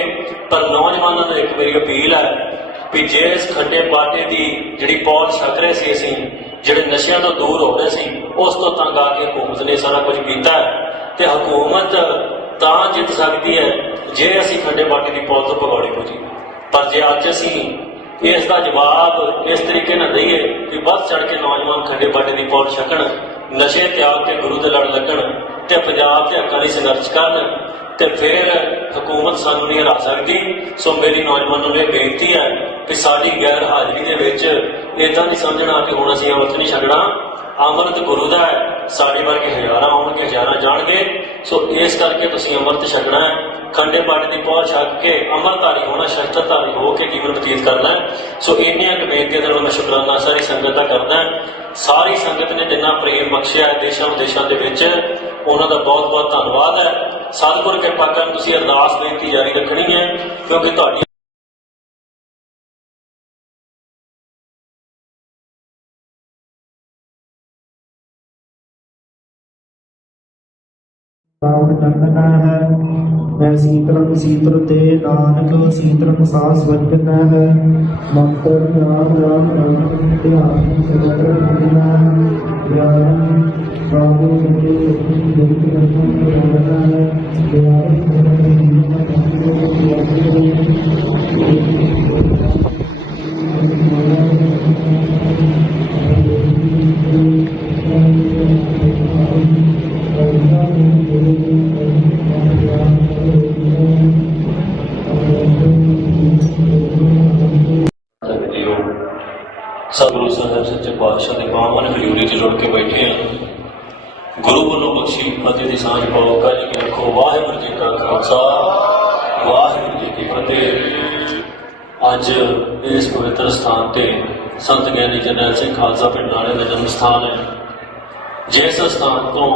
ਪਰ ਨੌਜਵਾਨਾਂ ਨੂੰ ਇੱਕ ਮੇਰੀ ਅਪੀਲ ਹੈ ਵੀ ਜੇ ਇਸ ਖੱਡੇ ਬਾਟੇ ਦੀ ਜਿਹੜੀ ਪੌਲ ਛਕ ਰਹੇ ਸੀ, ਅਸੀਂ ਜਿਹੜੇ ਨਸ਼ਿਆਂ ਤੋਂ ਦੂਰ ਹੋ ਰਹੇ ਸੀ, ਉਸ ਤੋਂ ਤੰਗ ਆ ਕੇ ਹਕੂਮਤ ਨੇ ਸਾਰਾ ਕੁਝ ਕੀਤਾ। ਤੇ ਹਕੂਮਤ ਤਾਂ ਜਿੱਤ ਸਕਦੀ ਹੈ ਜੇ ਅਸੀਂ ਖੱਡੇ ਬਾਟੇ ਦੀ ਪੌਲ ਤੋਂ ਭਗੌੜੇ ਹੋ ਜੀ। ਪਰ ਜੇ ਅੱਜ ਅਸੀਂ ਇਸ ਦਾ ਜਵਾਬ ਇਸ ਤਰੀਕੇ ਨਾਲ ਦਈਏ ਕਿ ਵੱਧ ਚੜ ਕੇ ਨੌਜਵਾਨ ਖੱਡੇ ਬਾਟੇ ਦੀ ਪੌਲ ਛਕਣ, ਨਸ਼ੇ ਤਿਆਗ ਕੇ ਗੁਰੂ ਦੇ ਲੜ ਲੱਗਣ ਤੇ ਪੰਜਾਬ ਦੇ ਹੱਕਾਂ ਲਈ ਸੰਘਰਸ਼ ਕਰਨ, ਤੇ ਫਿਰ ਹਕੂਮਤ ਸਾਨੂੰ ਨਹੀਂ ਹਰਾ ਸਕਦੀ। ਸੋ ਮੇਰੀ ਨੌਜਵਾਨਾਂ ਨੂੰ ਇਹ ਬੇਨਤੀ ਹੈ ਕਿ ਸਾਡੀ ਗੈਰ ਹਾਜ਼ਰੀ ਦੇ ਵਿੱਚ ਇੱਦਾਂ ਨਹੀਂ ਸਮਝਣਾ ਕਿ ਹੁਣ ਅਸੀਂ ਅੰਮ੍ਰਿਤ ਨਹੀਂ ਛਕਣਾ। ਅੰਮ੍ਰਿਤ ਗੁਰੂ ਦਾ ਹੈ, ਸਾਡੇ ਵਰਗੇ ਹਜ਼ਾਰਾਂ ਆਉਣਗੇ, ਹਜ਼ਾਰਾਂ ਜਾਣਗੇ। ਸੋ ਇਸ ਕਰਕੇ ਤੁਸੀਂ ਅੰਮ੍ਰਿਤ ਛਕਣਾ ਹੈ, ਖੰਡੇ ਬਾਟੇ ਦੀ ਪਹੁੰਚ ਛੱਕ ਕੇ ਅੰਮ੍ਰਿਤਧਾਰੀ ਹੋਣਾ, ਸ਼ਸਤਰਧਾਰੀ ਹੋ ਕੇ ਜੀਵਨ ਬਤੀਤ ਕਰਨਾ ਹੈ। ਸੋ ਇੰਨੀਆਂ ਕੁ ਬੇਨਤੀਆਂ ਦੇ ਨਾਲ ਮੈਂ ਸ਼ੁਕਰਾਨਾ ਸਾਰੀ ਸੰਗਤ ਦਾ ਕਰਦਾ। ਸਾਰੀ ਸੰਗਤ ਨੇ ਜਿੰਨਾ ਪ੍ਰੇਮ ਬਖਸ਼ਿਆ ਹੈ ਦੇਸ਼ਾਂ ਵਿਦੇਸ਼ਾਂ ਦੇ ਵਿੱਚ, ਉਹਨਾਂ ਦਾ ਬਹੁਤ ਬਹੁਤ ਧੰਨਵਾਦ ਹੈ। ਸਤਿਗੁਰ ਕਿਰਪਾ ਕਰਨ ਤੁਸੀਂ ਅਰਦਾਸ ਬੇਨਤੀ ਜਾਰੀ ਰੱਖਣੀ ਹੈ, ਕਿਉਂਕਿ ਤੁਹਾਡੀ ਰਾਮ ਚੰਦਨਾ ਹੈ। ਮੈਂ ਸੀਤਲੰ ਸੀਤਲ ਤੇ ਨਾਨਕ ਸੀਤਲੰ ਸਾਸ ਵਜਨ ਹੈ ਮੰਤਰ ਨਾਮ ਰਾਮ ਰਾਮ ਧਿਆਨ ਸਗਲ ਦੁਨੀਆ ਗਿਆਨ ਬਾਬੂ ਜੀ ਜਗਤ ਰਤਨ ਰੋਣਾ ਹੈ ਸਤਿਗੁਰੂ ਸਾਹਿਬ ਸੱਚੇ ਪਾਤਸ਼ਾਹ ਦੇ ਬਾਵਨ ਹਜ਼ੂਰੀ 'ਚ ਜੁੜ ਕੇ ਬੈਠੇ ਹਾਂ। ਗੁਰੂ ਵੱਲੋਂ ਬਖਸ਼ੀ ਫਤਿਹ ਦੀ ਸਾਂਝ ਪਾਓ। ਕਾਜੀ ਕੀ ਰੱਖੋ। ਵਾਹਿਗੁਰੂ ਜੀ ਕਾ ਖਾਲਸਾ ਵਾਹਿਗੁਰੂ ਜੀ ਕੀ ਫਤਿਹ। ਅੱਜ ਇਸ ਪਵਿੱਤਰ ਸਥਾਨ ਤੇ ਸੰਤ ਗਿਆਨੀ ਜਰਨੈਲ ਸਿੰਘ ਖਾਲਸਾ ਪਿੰਡ ਨਾਲੇ ਦਾ ਜਨਮ ਸਥਾਨ ਹੈ। ਜਿਸ ਸਥਾਨ ਤੋਂ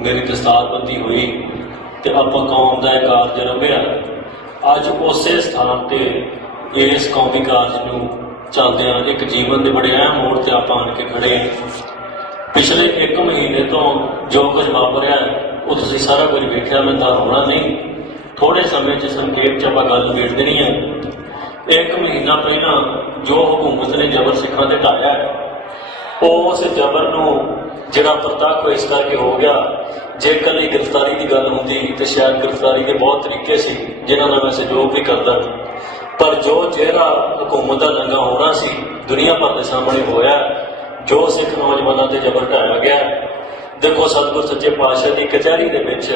ਮੇਰੀ ਦਸਤਾਰਬੰਦੀ ਹੋਈ ਤੇ ਆਪਾਂ ਕੌਮ ਦਾ ਇਹ ਕਾਰਜ ਰੰਭਿਆ, ਅੱਜ ਉਸੇ ਸਥਾਨ ਤੇ ਇਸ ਕੌਮੀ ਕਾਰਜ ਨੂੰ ਚੱਲਦਿਆਂ ਇੱਕ ਜੀਵਨ ਦੇ ਬੜੇ ਅਹਿਮ ਮੋੜ ਤੇ ਆਪਾਂ ਆਣ ਕੇ ਖੜੇ ਹਾਂ। ਪਿਛਲੇ 1 ਮਹੀਨੇ ਤੋਂ ਜੋ ਕੁਝ ਵਾਪਰਿਆ ਉਹ ਤੁਸੀਂ ਸਾਰਾ ਕੁਝ ਵੇਖਿਆ, ਮੈਂ ਤਾਂ ਹੋਣਾ ਨਹੀਂ। ਥੋੜੇ ਸਮੇਂ 'ਚ ਸੰਖੇਪ 'ਚ ਆਪਾਂ ਗੱਲ ਨਿਬੇੜ ਦੇਣੀ ਹੈ। 1 ਮਹੀਨਾ ਪਹਿਲਾਂ ਜੋ ਹਕੂਮਤ ਨੇ ਜ਼ਬਰ ਸਿੱਖਾਂ ਤੇ ਢਾਇਆ, ਉਸ ਜ਼ਬਰ ਨੂੰ ਜਿਹੜਾ ਪ੍ਰਤੱਖ ਇਸ ਕਰਕੇ ਹੋ ਗਿਆ, ਜੇ ਇਕੱਲੀ ਗ੍ਰਿਫਤਾਰੀ ਦੀ ਗੱਲ ਹੁੰਦੀ ਤੇ ਸ਼ਾਇਦ ਗ੍ਰਿਫਤਾਰੀ ਦੇ ਬਹੁਤ ਤਰੀਕੇ ਸੀ ਜਿਨ੍ਹਾਂ ਨਾਲ ਮੈਂ ਸਹਿਯੋਗ ਵੀ ਕਰਦਾ, ਪਰ ਜੋ ਚਿਹਰਾ ਹਕੂਮਤ ਦਾ ਨੰਗਾ ਹੋਣਾ ਸੀ ਦੁਨੀਆ ਭਰ ਦੇ ਸਾਹਮਣੇ ਹੋਇਆ। ਜੋ ਸਿੱਖ ਨੌਜਵਾਨਾਂ ਤੇ ਜ਼ਬਰ ਢਾਇਆ ਗਿਆ, ਦੇਖੋ ਸਤਿਗੁਰ ਸੱਚੇ ਪਾਤਸ਼ਾਹ ਦੀ ਕਚਹਿਰੀ ਦੇ ਵਿੱਚ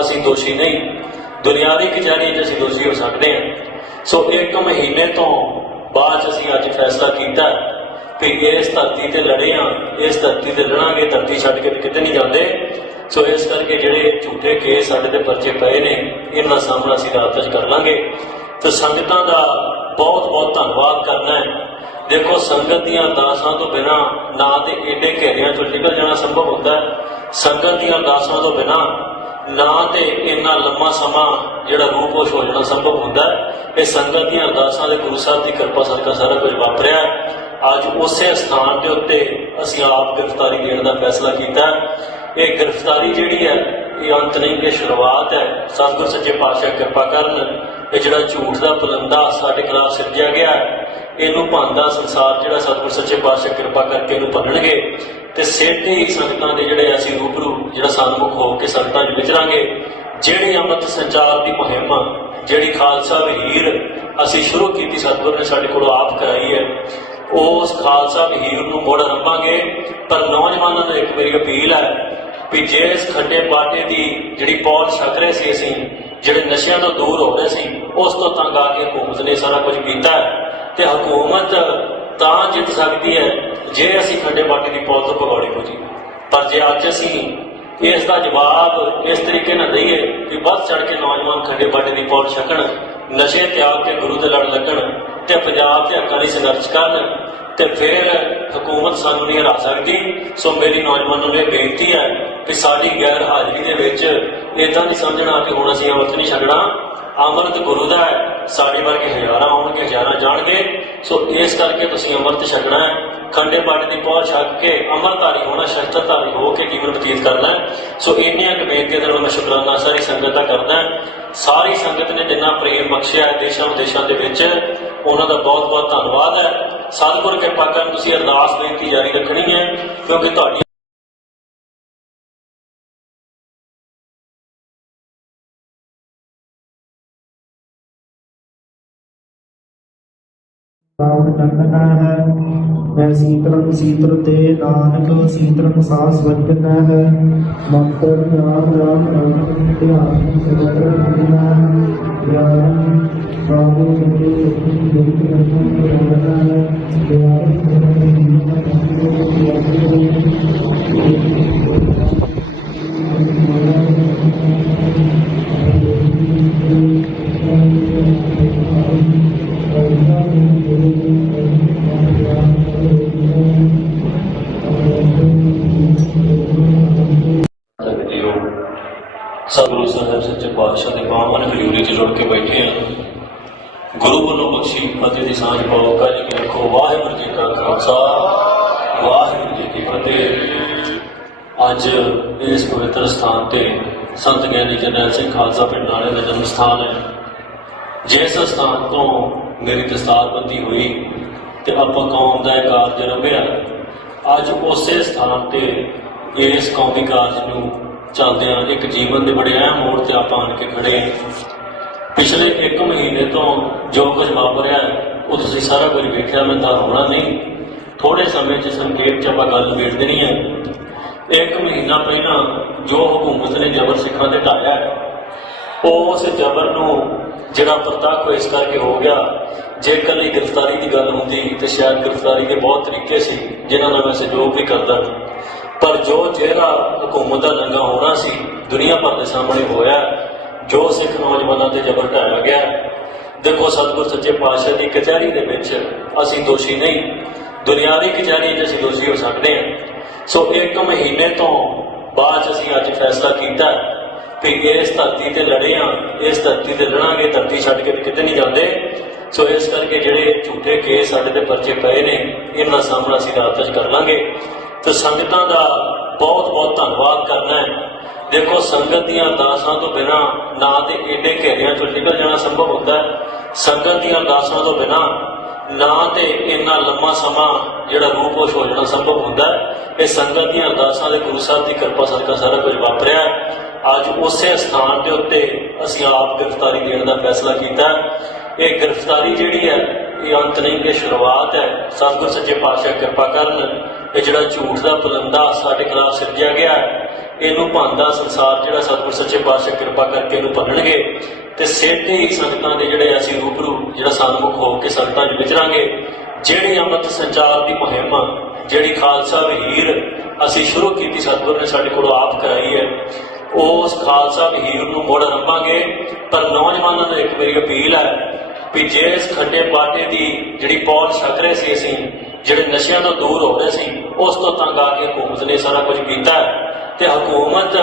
ਅਸੀਂ ਦੋਸ਼ੀ ਨਹੀਂ, ਦੁਨਿਆਵੀ ਕਚਹਿਰੀ 'ਚ ਅਸੀਂ ਦੋਸ਼ੀ ਹੋ ਸਕਦੇ ਹਾਂ। ਸੋ 1 ਮਹੀਨੇ ਤੋਂ ਬਾਅਦ ਅਸੀਂ ਅੱਜ ਫੈਸਲਾ ਕੀਤਾ ਕਿ ਇਸ ਧਰਤੀ ਤੇ ਲੜੇ ਹਾਂ, ਇਸ ਧਰਤੀ ਤੇ ਲੜਾਂਗੇ, ਧਰਤੀ ਛੱਡ ਕੇ ਕਿਤੇ ਨਹੀਂ ਜਾਂਦੇ। ਸੋ ਇਸ ਕਰਕੇ ਜਿਹੜੇ ਝੂਠੇ ਕੇਸ ਸਾਡੇ ਤੇ ਪਰਚੇ ਪਏ ਨੇ, ਇਹਨਾਂ ਦਾ ਸਾਹਮਣਾ ਅਸੀਂ ਰਾਤ 'ਚ ਕਰ ਲਾਂਗੇ। ਤੇ ਸੰਗਤਾਂ ਦਾ ਬਹੁਤ ਬਹੁਤ ਧੰਨਵਾਦ ਕਰਨਾ ਹੈ। ਦੇਖੋ ਸੰਗਤ ਦੀਆਂ ਅਰਦਾਸਾਂ ਤੋਂ ਬਿਨਾਂ ਨਾ ਤੇ ਏਡੇ ਘੇਰਿਆਂ 'ਚੋਂ ਨਿਕਲ ਜਾਣਾ ਸੰਭਵ ਹੁੰਦਾ ਹੈ, ਸੰਗਤ ਦੀਆਂ ਅਰਦਾਸਾਂ ਤੋਂ ਬਿਨਾਂ ਨਾ ਤੇ ਇੰਨਾ ਲੰਮਾ ਸਮਾਂ ਜਿਹੜਾ ਰੂਪੋਸ਼ ਹੋ ਜਾਣਾ ਸੰਭਵ ਹੁੰਦਾ ਹੈ। ਇਹ ਸੰਗਤ ਦੀਆਂ ਅਰਦਾਸਾਂ ਦੇ ਗੁਰੂ ਸਾਹਿਬ ਦੀ ਕਿਰਪਾ ਸਦਕਾ ਸਾਰਾ ਕੁਝ ਵਾਪਰਿਆ। ਅੱਜ ਉਸੇ ਸਥਾਨ ਦੇ ਉੱਤੇ ਅਸੀਂ ਆਪ ਗ੍ਰਿਫਤਾਰੀ ਦੇਣ ਦਾ ਫੈਸਲਾ ਕੀਤਾ। ਇਹ ਗ੍ਰਿਫਤਾਰੀ ਜਿਹੜੀ ਹੈ ਇਹ ਅੰਤ ਨਹੀਂ, ਇਹ ਸ਼ੁਰੂਆਤ ਹੈ। ਸਤਿਗੁਰ ਸੱਚੇ ਪਾਤਸ਼ਾਹ ਕਿਰਪਾ ਕਰਨ, ਇਹ ਜਿਹੜਾ ਝੂਠ ਦਾ ਪਲੰਦਾ ਸਾਡੇ ਖਿਲਾਫ ਸਿਰਜਿਆ ਗਿਆ, ਇਹਨੂੰ ਭੰਨਦਾ ਸੰਸਾਰ ਜਿਹੜਾ ਸਤਿਗੁਰ ਸੱਚੇ ਪਾਤਸ਼ਾਹ ਕਿਰਪਾ ਕਰਕੇ ਇਹਨੂੰ ਭੰਨਣਗੇ ਤੇ ਸਿੱਧੀ ਸੰਗਤਾਂ ਦੇ ਜਿਹੜੇ ਅਸੀਂ ਰੂਬਰੂ ਜਿਹੜਾ ਸਨਮੁਖ ਹੋ ਕੇ ਸੰਗਤਾਂ 'ਚ ਵਿਚਰਾਂਗੇ। ਜਿਹੜੀ ਅੰਮ੍ਰਿਤ ਸੰਚਾਰ ਦੀ ਮੁਹਿੰਮ, ਜਿਹੜੀ ਖਾਲਸਾ ਵਹੀਰ ਅਸੀਂ ਸ਼ੁਰੂ ਕੀਤੀ, ਸਤਿਗੁਰ ਨੇ ਸਾਡੇ ਕੋਲੋਂ ਆਪ ਕਰਾਈ ਹੈ, ਉਸ ਖਾਲਸਾ ਵਹੀਰ ਨੂੰ ਮੁੜ ਆਰੰਭਾਂਗੇ। ਪਰ ਨੌਜਵਾਨਾਂ ਨੂੰ ਇੱਕ ਮੇਰੀ ਅਪੀਲ ਹੈ ਵੀ ਜਿਸ ਖੱਡੇ ਬਾਟੇ ਦੀ ਜਿਹੜੀ ਪੌਲ ਛਕ ਰਹੇ ਸੀ ਅਸੀਂ, ਜਿਹੜੇ ਨਸ਼ਿਆਂ ਤੋਂ ਦੂਰ ਹੋ ਰਹੇ ਸੀ, ਉਸ ਤੋਂ ਤੰਗ ਆ ਕੇ ਹਕੂਮਤ ਨੇ ਸਾਰਾ ਕੁਝ ਕੀਤਾ ਤੇ ਹਕੂਮਤ ਤਾਂ ਜਿੱਤ ਸਕਦੀ ਹੈ ਜੇ ਅਸੀਂ ਖੱਡੇ ਬਾਟੇ ਦੀ ਪੌਲ ਤੋਂ ਭਗੌੜੇ ਹੋ ਜੀ। ਪਰ ਜੇ ਅੱਜ ਅਸੀਂ ਇਸ ਦਾ ਜਵਾਬ ਇਸ ਤਰੀਕੇ ਨਾਲ ਦਈਏ ਕਿ ਵੱਧ ਚੜ ਕੇ ਨੌਜਵਾਨ ਖੱਡੇ ਬਾਟੇ ਦੀ ਪੌਲ ਛਕਣ, ਨਸ਼ੇ ਤਿਆਗ ਕੇ ਗੁਰੂ ਦੇ ਲੜ ਲੱਗਣ ਤੇ ਪੰਜਾਬ ਦੇ ਹੱਕਾਂ ਲਈ ਸੰਘਰਸ਼ ਕਰਨ, ਤੇ ਫਿਰ ਹਕੂਮਤ ਸਾਨੂੰ ਨਹੀਂ ਹਰਾ ਸਕਦੀ। ਸੋ ਮੇਰੀ ਨੌਜਵਾਨਾਂ ਨੂੰ ਇਹ ਬੇਨਤੀ ਹੈ ਕਿ ਸਾਡੀ ਗੈਰ ਹਾਜ਼ਰੀ ਦੇ ਵਿੱਚ ਇੱਦਾਂ ਨਹੀਂ ਸਮਝਣਾ ਕਿ ਹੁਣ ਅਸੀਂ ਅੰਮ੍ਰਿਤ ਨਹੀਂ ਛਕਣਾ। ਅੰਮ੍ਰਿਤ ਗੁਰੂ ਦਾ ਹੈ, ਸਾਡੇ ਵਰਗੇ ਹਜ਼ਾਰਾਂ ਆਉਣਗੇ, ਹਜ਼ਾਰਾਂ ਜਾਣਗੇ। ਸੋ ਇਸ ਕਰਕੇ ਤੁਸੀਂ ਅੰਮ੍ਰਿਤ ਛਕਣਾ ਹੈ, ਖੰਡੇ ਬਾਟੇ ਦੀ ਪਹੁੰਚ ਛੱਕ ਕੇ ਅੰਮ੍ਰਿਤਧਾਰੀ ਹੋਣਾ, ਸ਼ਸਤਰਧਾਰੀ ਹੋ ਕੇ ਜੀਵਨ ਬਤੀਤ ਕਰਨਾ। ਸੋ ਇੰਨੀਆਂ ਕੁ ਬੇਨਤੀਆਂ ਦੇ ਨਾਲ ਮੈਂ ਸ਼ੁਕਰਾਨਾ ਸਾਰੀ ਸੰਗਤ ਦਾ ਕਰਦਾ। ਸਾਰੀ ਸੰਗਤ ਨੇ ਜਿੰਨਾ ਪ੍ਰੇਮ ਬਖਸ਼ਿਆ ਹੈ ਦੇਸ਼ਾਂ ਵਿਦੇਸ਼ਾਂ ਦੇ ਵਿੱਚ, ਉਹਨਾਂ ਦਾ ਬਹੁਤ ਬਹੁਤ ਧੰਨਵਾਦ ਹੈ। ਸਤਿਗੁਰ ਕਿਰਪਾ ਕਰਨ, ਤੁਸੀਂ ਅਰਦਾਸ ਬੇਨਤੀ ਜਾਰੀ ਰੱਖਣੀ ਹੈ ਕਿਉਂਕਿ ਤੁਹਾਡੀ ਟੰਗਣਾ ਹੈ। ਮੈਂ ਸੀਤਲ ਤੇ ਨਾਨਕ ਸੀਤਲ ਸਾਸ ਵਜਣਾ ਹੈ। ਮੰਤਰ ਨਾਮ ਰਾਮ ਰਾਮ ਧਿਆਨ ਸਗਲ ਰਖਣਾ ਗਿਆਨ ਬਾਬੂ ਜੀ ਗੁਰੂ ਕੀ ਰਸਮ ਕਰਨਾ ਹੈ। ਸਤਿਗੁਰੂ ਸਾਹਿਬ ਸੱਚੇ ਪਾਤਸ਼ਾਹ ਦੇ ਪਾਵਨ ਹਜ਼ੂਰੀ 'ਚ ਜੁੜ ਕੇ ਬੈਠੇ ਹਾਂ। ਗੁਰੂ ਵੱਲੋਂ ਬਖਸ਼ੀ ਫਤਿਹ ਦੀ ਸਾਂਝ ਪਾਓ। ਕਾਜੀ ਕੀ ਰੱਖੋ। ਵਾਹਿਗੁਰੂ ਜੀ ਕਾ ਖਾਲਸਾ, ਵਾਹਿਗੁਰੂ ਜੀ ਕੀ ਫਤਿਹ। ਅੱਜ ਇਸ ਪਵਿੱਤਰ ਸਥਾਨ ਤੇ ਸੰਤ ਗਿਆਨੀ ਜਰਨੈਲ ਸਿੰਘ ਖਾਲਸਾ ਪਿੰਡ ਨਾਲੇ ਦਾ ਜਨਮ ਸਥਾਨ ਹੈ। ਜਿਸ ਸਥਾਨ ਤੋਂ ਮੇਰੀ ਦਸਤਾਰਬੰਦੀ ਹੋਈ ਤੇ ਆਪਾਂ ਕੌਮ ਦਾ ਇਹ ਕਾਰਜ ਰੰਭਿਆ, ਅੱਜ ਉਸੇ ਸਥਾਨ ਤੇ ਇਸ ਕੌਮੀ ਕਾਰਜ ਨੂੰ ਚੱਲਦਿਆਂ ਇੱਕ ਜੀਵਨ ਦੇ ਬੜੇ ਅਹਿਮ ਮੋੜ ਤੇ ਆਪਾਂ ਆਣ ਕੇ ਖੜੇ ਹਾਂ। ਪਿਛਲੇ 1 ਮਹੀਨੇ ਤੋਂ ਜੋ ਕੁਝ ਵਾਪਰਿਆ ਉਹ ਤੁਸੀਂ ਸਾਰਾ ਕੁਝ ਵੇਖਿਆ, ਮੈਂ ਤਾਂ ਹੋਣਾ ਨਹੀਂ। ਥੋੜੇ ਸਮੇਂ 'ਚ ਸੰਖੇਪ 'ਚ ਆਪਾਂ ਗੱਲ ਨਿਬੇੜ ਦੇਣੀ ਹੈ। 1 ਮਹੀਨਾ ਪਹਿਲਾਂ ਜੋ ਹਕੂਮਤ ਨੇ ਜ਼ਬਰ ਸਿੱਖਾਂ ਤੇ ਢਾਇਆ, ਉਸ ਜ਼ਬਰ ਨੂੰ ਜਿਹੜਾ ਪ੍ਰਤੱਖ ਇਸ ਕਰਕੇ ਹੋ ਗਿਆ, ਜੇ ਇਕੱਲੀ ਗ੍ਰਿਫਤਾਰੀ ਦੀ ਗੱਲ ਹੁੰਦੀ ਤੇ ਸ਼ਾਇਦ ਗ੍ਰਿਫਤਾਰੀ ਦੇ ਬਹੁਤ ਤਰੀਕੇ ਸੀ ਜਿਨ੍ਹਾਂ ਨਾਲ ਮੈਂ ਸਹਿਯੋਗ ਵੀ ਕਰਦਾ, ਪਰ ਜੋ ਚਿਹਰਾ ਹਕੂਮਤ ਦਾ ਨੰਗਾ ਹੋਣਾ ਸੀ ਦੁਨੀਆ ਭਰ ਦੇ ਸਾਹਮਣੇ ਹੋਇਆ। ਜੋ ਸਿੱਖ ਨੌਜਵਾਨਾਂ ਤੇ ਜ਼ਬਰ ਢਾਇਆ ਗਿਆ, ਦੇਖੋ ਸਤਿਗੁਰ ਸੱਚੇ ਪਾਤਸ਼ਾਹ ਦੀ ਕਚਹਿਰੀ ਦੇ ਵਿੱਚ ਅਸੀਂ ਦੋਸ਼ੀ ਨਹੀਂ, ਦੁਨਿਆਵੀ ਕਚਹਿਰੀ 'ਚ ਅਸੀਂ ਦੋਸ਼ੀ ਹੋ ਸਕਦੇ ਹਾਂ। ਸੋ 1 ਮਹੀਨੇ ਤੋਂ ਬਾਅਦ ਅਸੀਂ ਅੱਜ ਫੈਸਲਾ ਕੀਤਾ ਕਿ ਇਸ ਧਰਤੀ ਤੇ ਲੜੇ ਹਾਂ, ਇਸ ਧਰਤੀ ਤੇ ਲੜਾਂਗੇ, ਧਰਤੀ ਛੱਡ ਕੇ ਕਿਤੇ ਨਹੀਂ ਜਾਂਦੇ। ਸੋ ਇਸ ਕਰਕੇ ਜਿਹੜੇ ਝੂਠੇ ਕੇਸ ਸਾਡੇ ਤੇ ਪਰਚੇ ਪਏ ਨੇ, ਇਹਨਾਂ ਦਾ ਸਾਹਮਣਾ ਅਸੀਂ ਰਾਤ 'ਚ ਕਰ ਲਾਂਗੇ। ਤੇ ਸੰਗਤਾਂ ਦਾ ਬਹੁਤ ਬਹੁਤ ਧੰਨਵਾਦ ਕਰਨਾ ਹੈ। ਦੇਖੋ, ਸੰਗਤ ਦੀਆਂ ਅਰਦਾਸਾਂ ਤੋਂ ਬਿਨਾਂ ਨਾ ਤੇ ਏਡੇ ਘੇਰਿਆਂ ਚੋਂ ਨਿਕਲ ਜਾਣਾ ਸੰਭਵ ਹੁੰਦਾ ਹੈ, ਸੰਗਤ ਦੀਆਂ ਅਰਦਾਸਾਂ ਤੋਂ ਬਿਨਾਂ ਨਾ ਤੇ ਇੰਨਾ ਲੰਮਾ ਸਮਾਂ ਜਿਹੜਾ ਰੂਪੋਸ਼ ਹੋ ਜਾਣਾ ਸੰਭਵ ਹੁੰਦਾ ਹੈ। ਇਹ ਸੰਗਤ ਦੀਆਂ ਅਰਦਾਸਾਂ ਦੇ ਗੁਰੂ ਸਾਹਿਬ ਦੀ ਕਿਰਪਾ ਸਦਕਾ ਸਾਰਾ ਕੁਝ ਵਾਪਰਿਆ। ਅੱਜ ਉਸੇ ਸਥਾਨ ਦੇ ਉੱਤੇ ਅਸੀਂ ਆਪ ਗ੍ਰਿਫਤਾਰੀ ਦੇਣ ਦਾ ਫੈਸਲਾ ਕੀਤਾ। ਇਹ ਗ੍ਰਿਫਤਾਰੀ ਜਿਹੜੀ ਹੈ, ਇਹ ਅੰਤ ਨਹੀਂ, ਇਹ ਸ਼ੁਰੂਆਤ ਹੈ। ਸਤਿਗੁਰ ਸੱਚੇ ਪਾਤਸ਼ਾਹ ਕਿਰਪਾ ਕਰਨ, ਇਹ ਜਿਹੜਾ ਝੂਠ ਦਾ ਪਲੰਦਾ ਸਾਡੇ ਖਿਲਾਫ ਸਿਰਜਿਆ ਗਿਆ, ਇਹਨੂੰ ਭੰਦਾ ਸੰਸਾਰ ਜਿਹੜਾ ਸਤਿਗੁਰ ਸੱਚੇ ਪਾਤਸ਼ਾਹ ਕਿਰਪਾ ਕਰਕੇ ਇਹਨੂੰ ਭੰਨਣਗੇ। ਤੇ ਸਿੱਧੇ ਹੀ ਸੰਗਤਾਂ ਦੇ ਜਿਹੜੇ ਅਸੀਂ ਰੂਬਰੂ ਜਿਹੜਾ ਸਨਮੁਖ ਹੋ ਕੇ ਸੰਗਤਾਂ 'ਚ ਵਿਚਰਾਂਗੇ। ਜਿਹੜੀ ਅੰਮ੍ਰਿਤ ਸੰਚਾਰ ਦੀ ਮੁਹਿੰਮ, ਜਿਹੜੀ ਖਾਲਸਾ ਵਹੀਰ ਅਸੀਂ ਸ਼ੁਰੂ ਕੀਤੀ, ਸਤਿਗੁਰ ਨੇ ਸਾਡੇ ਕੋਲੋਂ ਆਪ ਕਰਾਈ ਹੈ, ਉਸ ਖਾਲਸਾ ਵਹੀਰ ਨੂੰ ਮੁੜ ਆਰੰਭਾਂਗੇ। ਪਰ ਨੌਜਵਾਨਾਂ ਨੂੰ ਇੱਕ ਮੇਰੀ ਅਪੀਲ ਹੈ ਵੀ ਜੇ ਇਸ ਖੱਡੇ ਬਾਟੇ ਦੀ ਜਿਹੜੀ ਪੌੜ ਛਕ ਰਹੇ ਸੀ, ਅਸੀਂ ਜਿਹੜੇ ਨਸ਼ਿਆਂ ਤੋਂ ਦੂਰ ਹੋ ਰਹੇ ਸੀ, ਉਸ ਤੋਂ ਤੰਗ ਆ ਕੇ ਹਕੂਮਤ ਨੇ ਸਾਰਾ ਕੁਝ ਕੀਤਾ। ਤੇ ਹਕੂਮਤ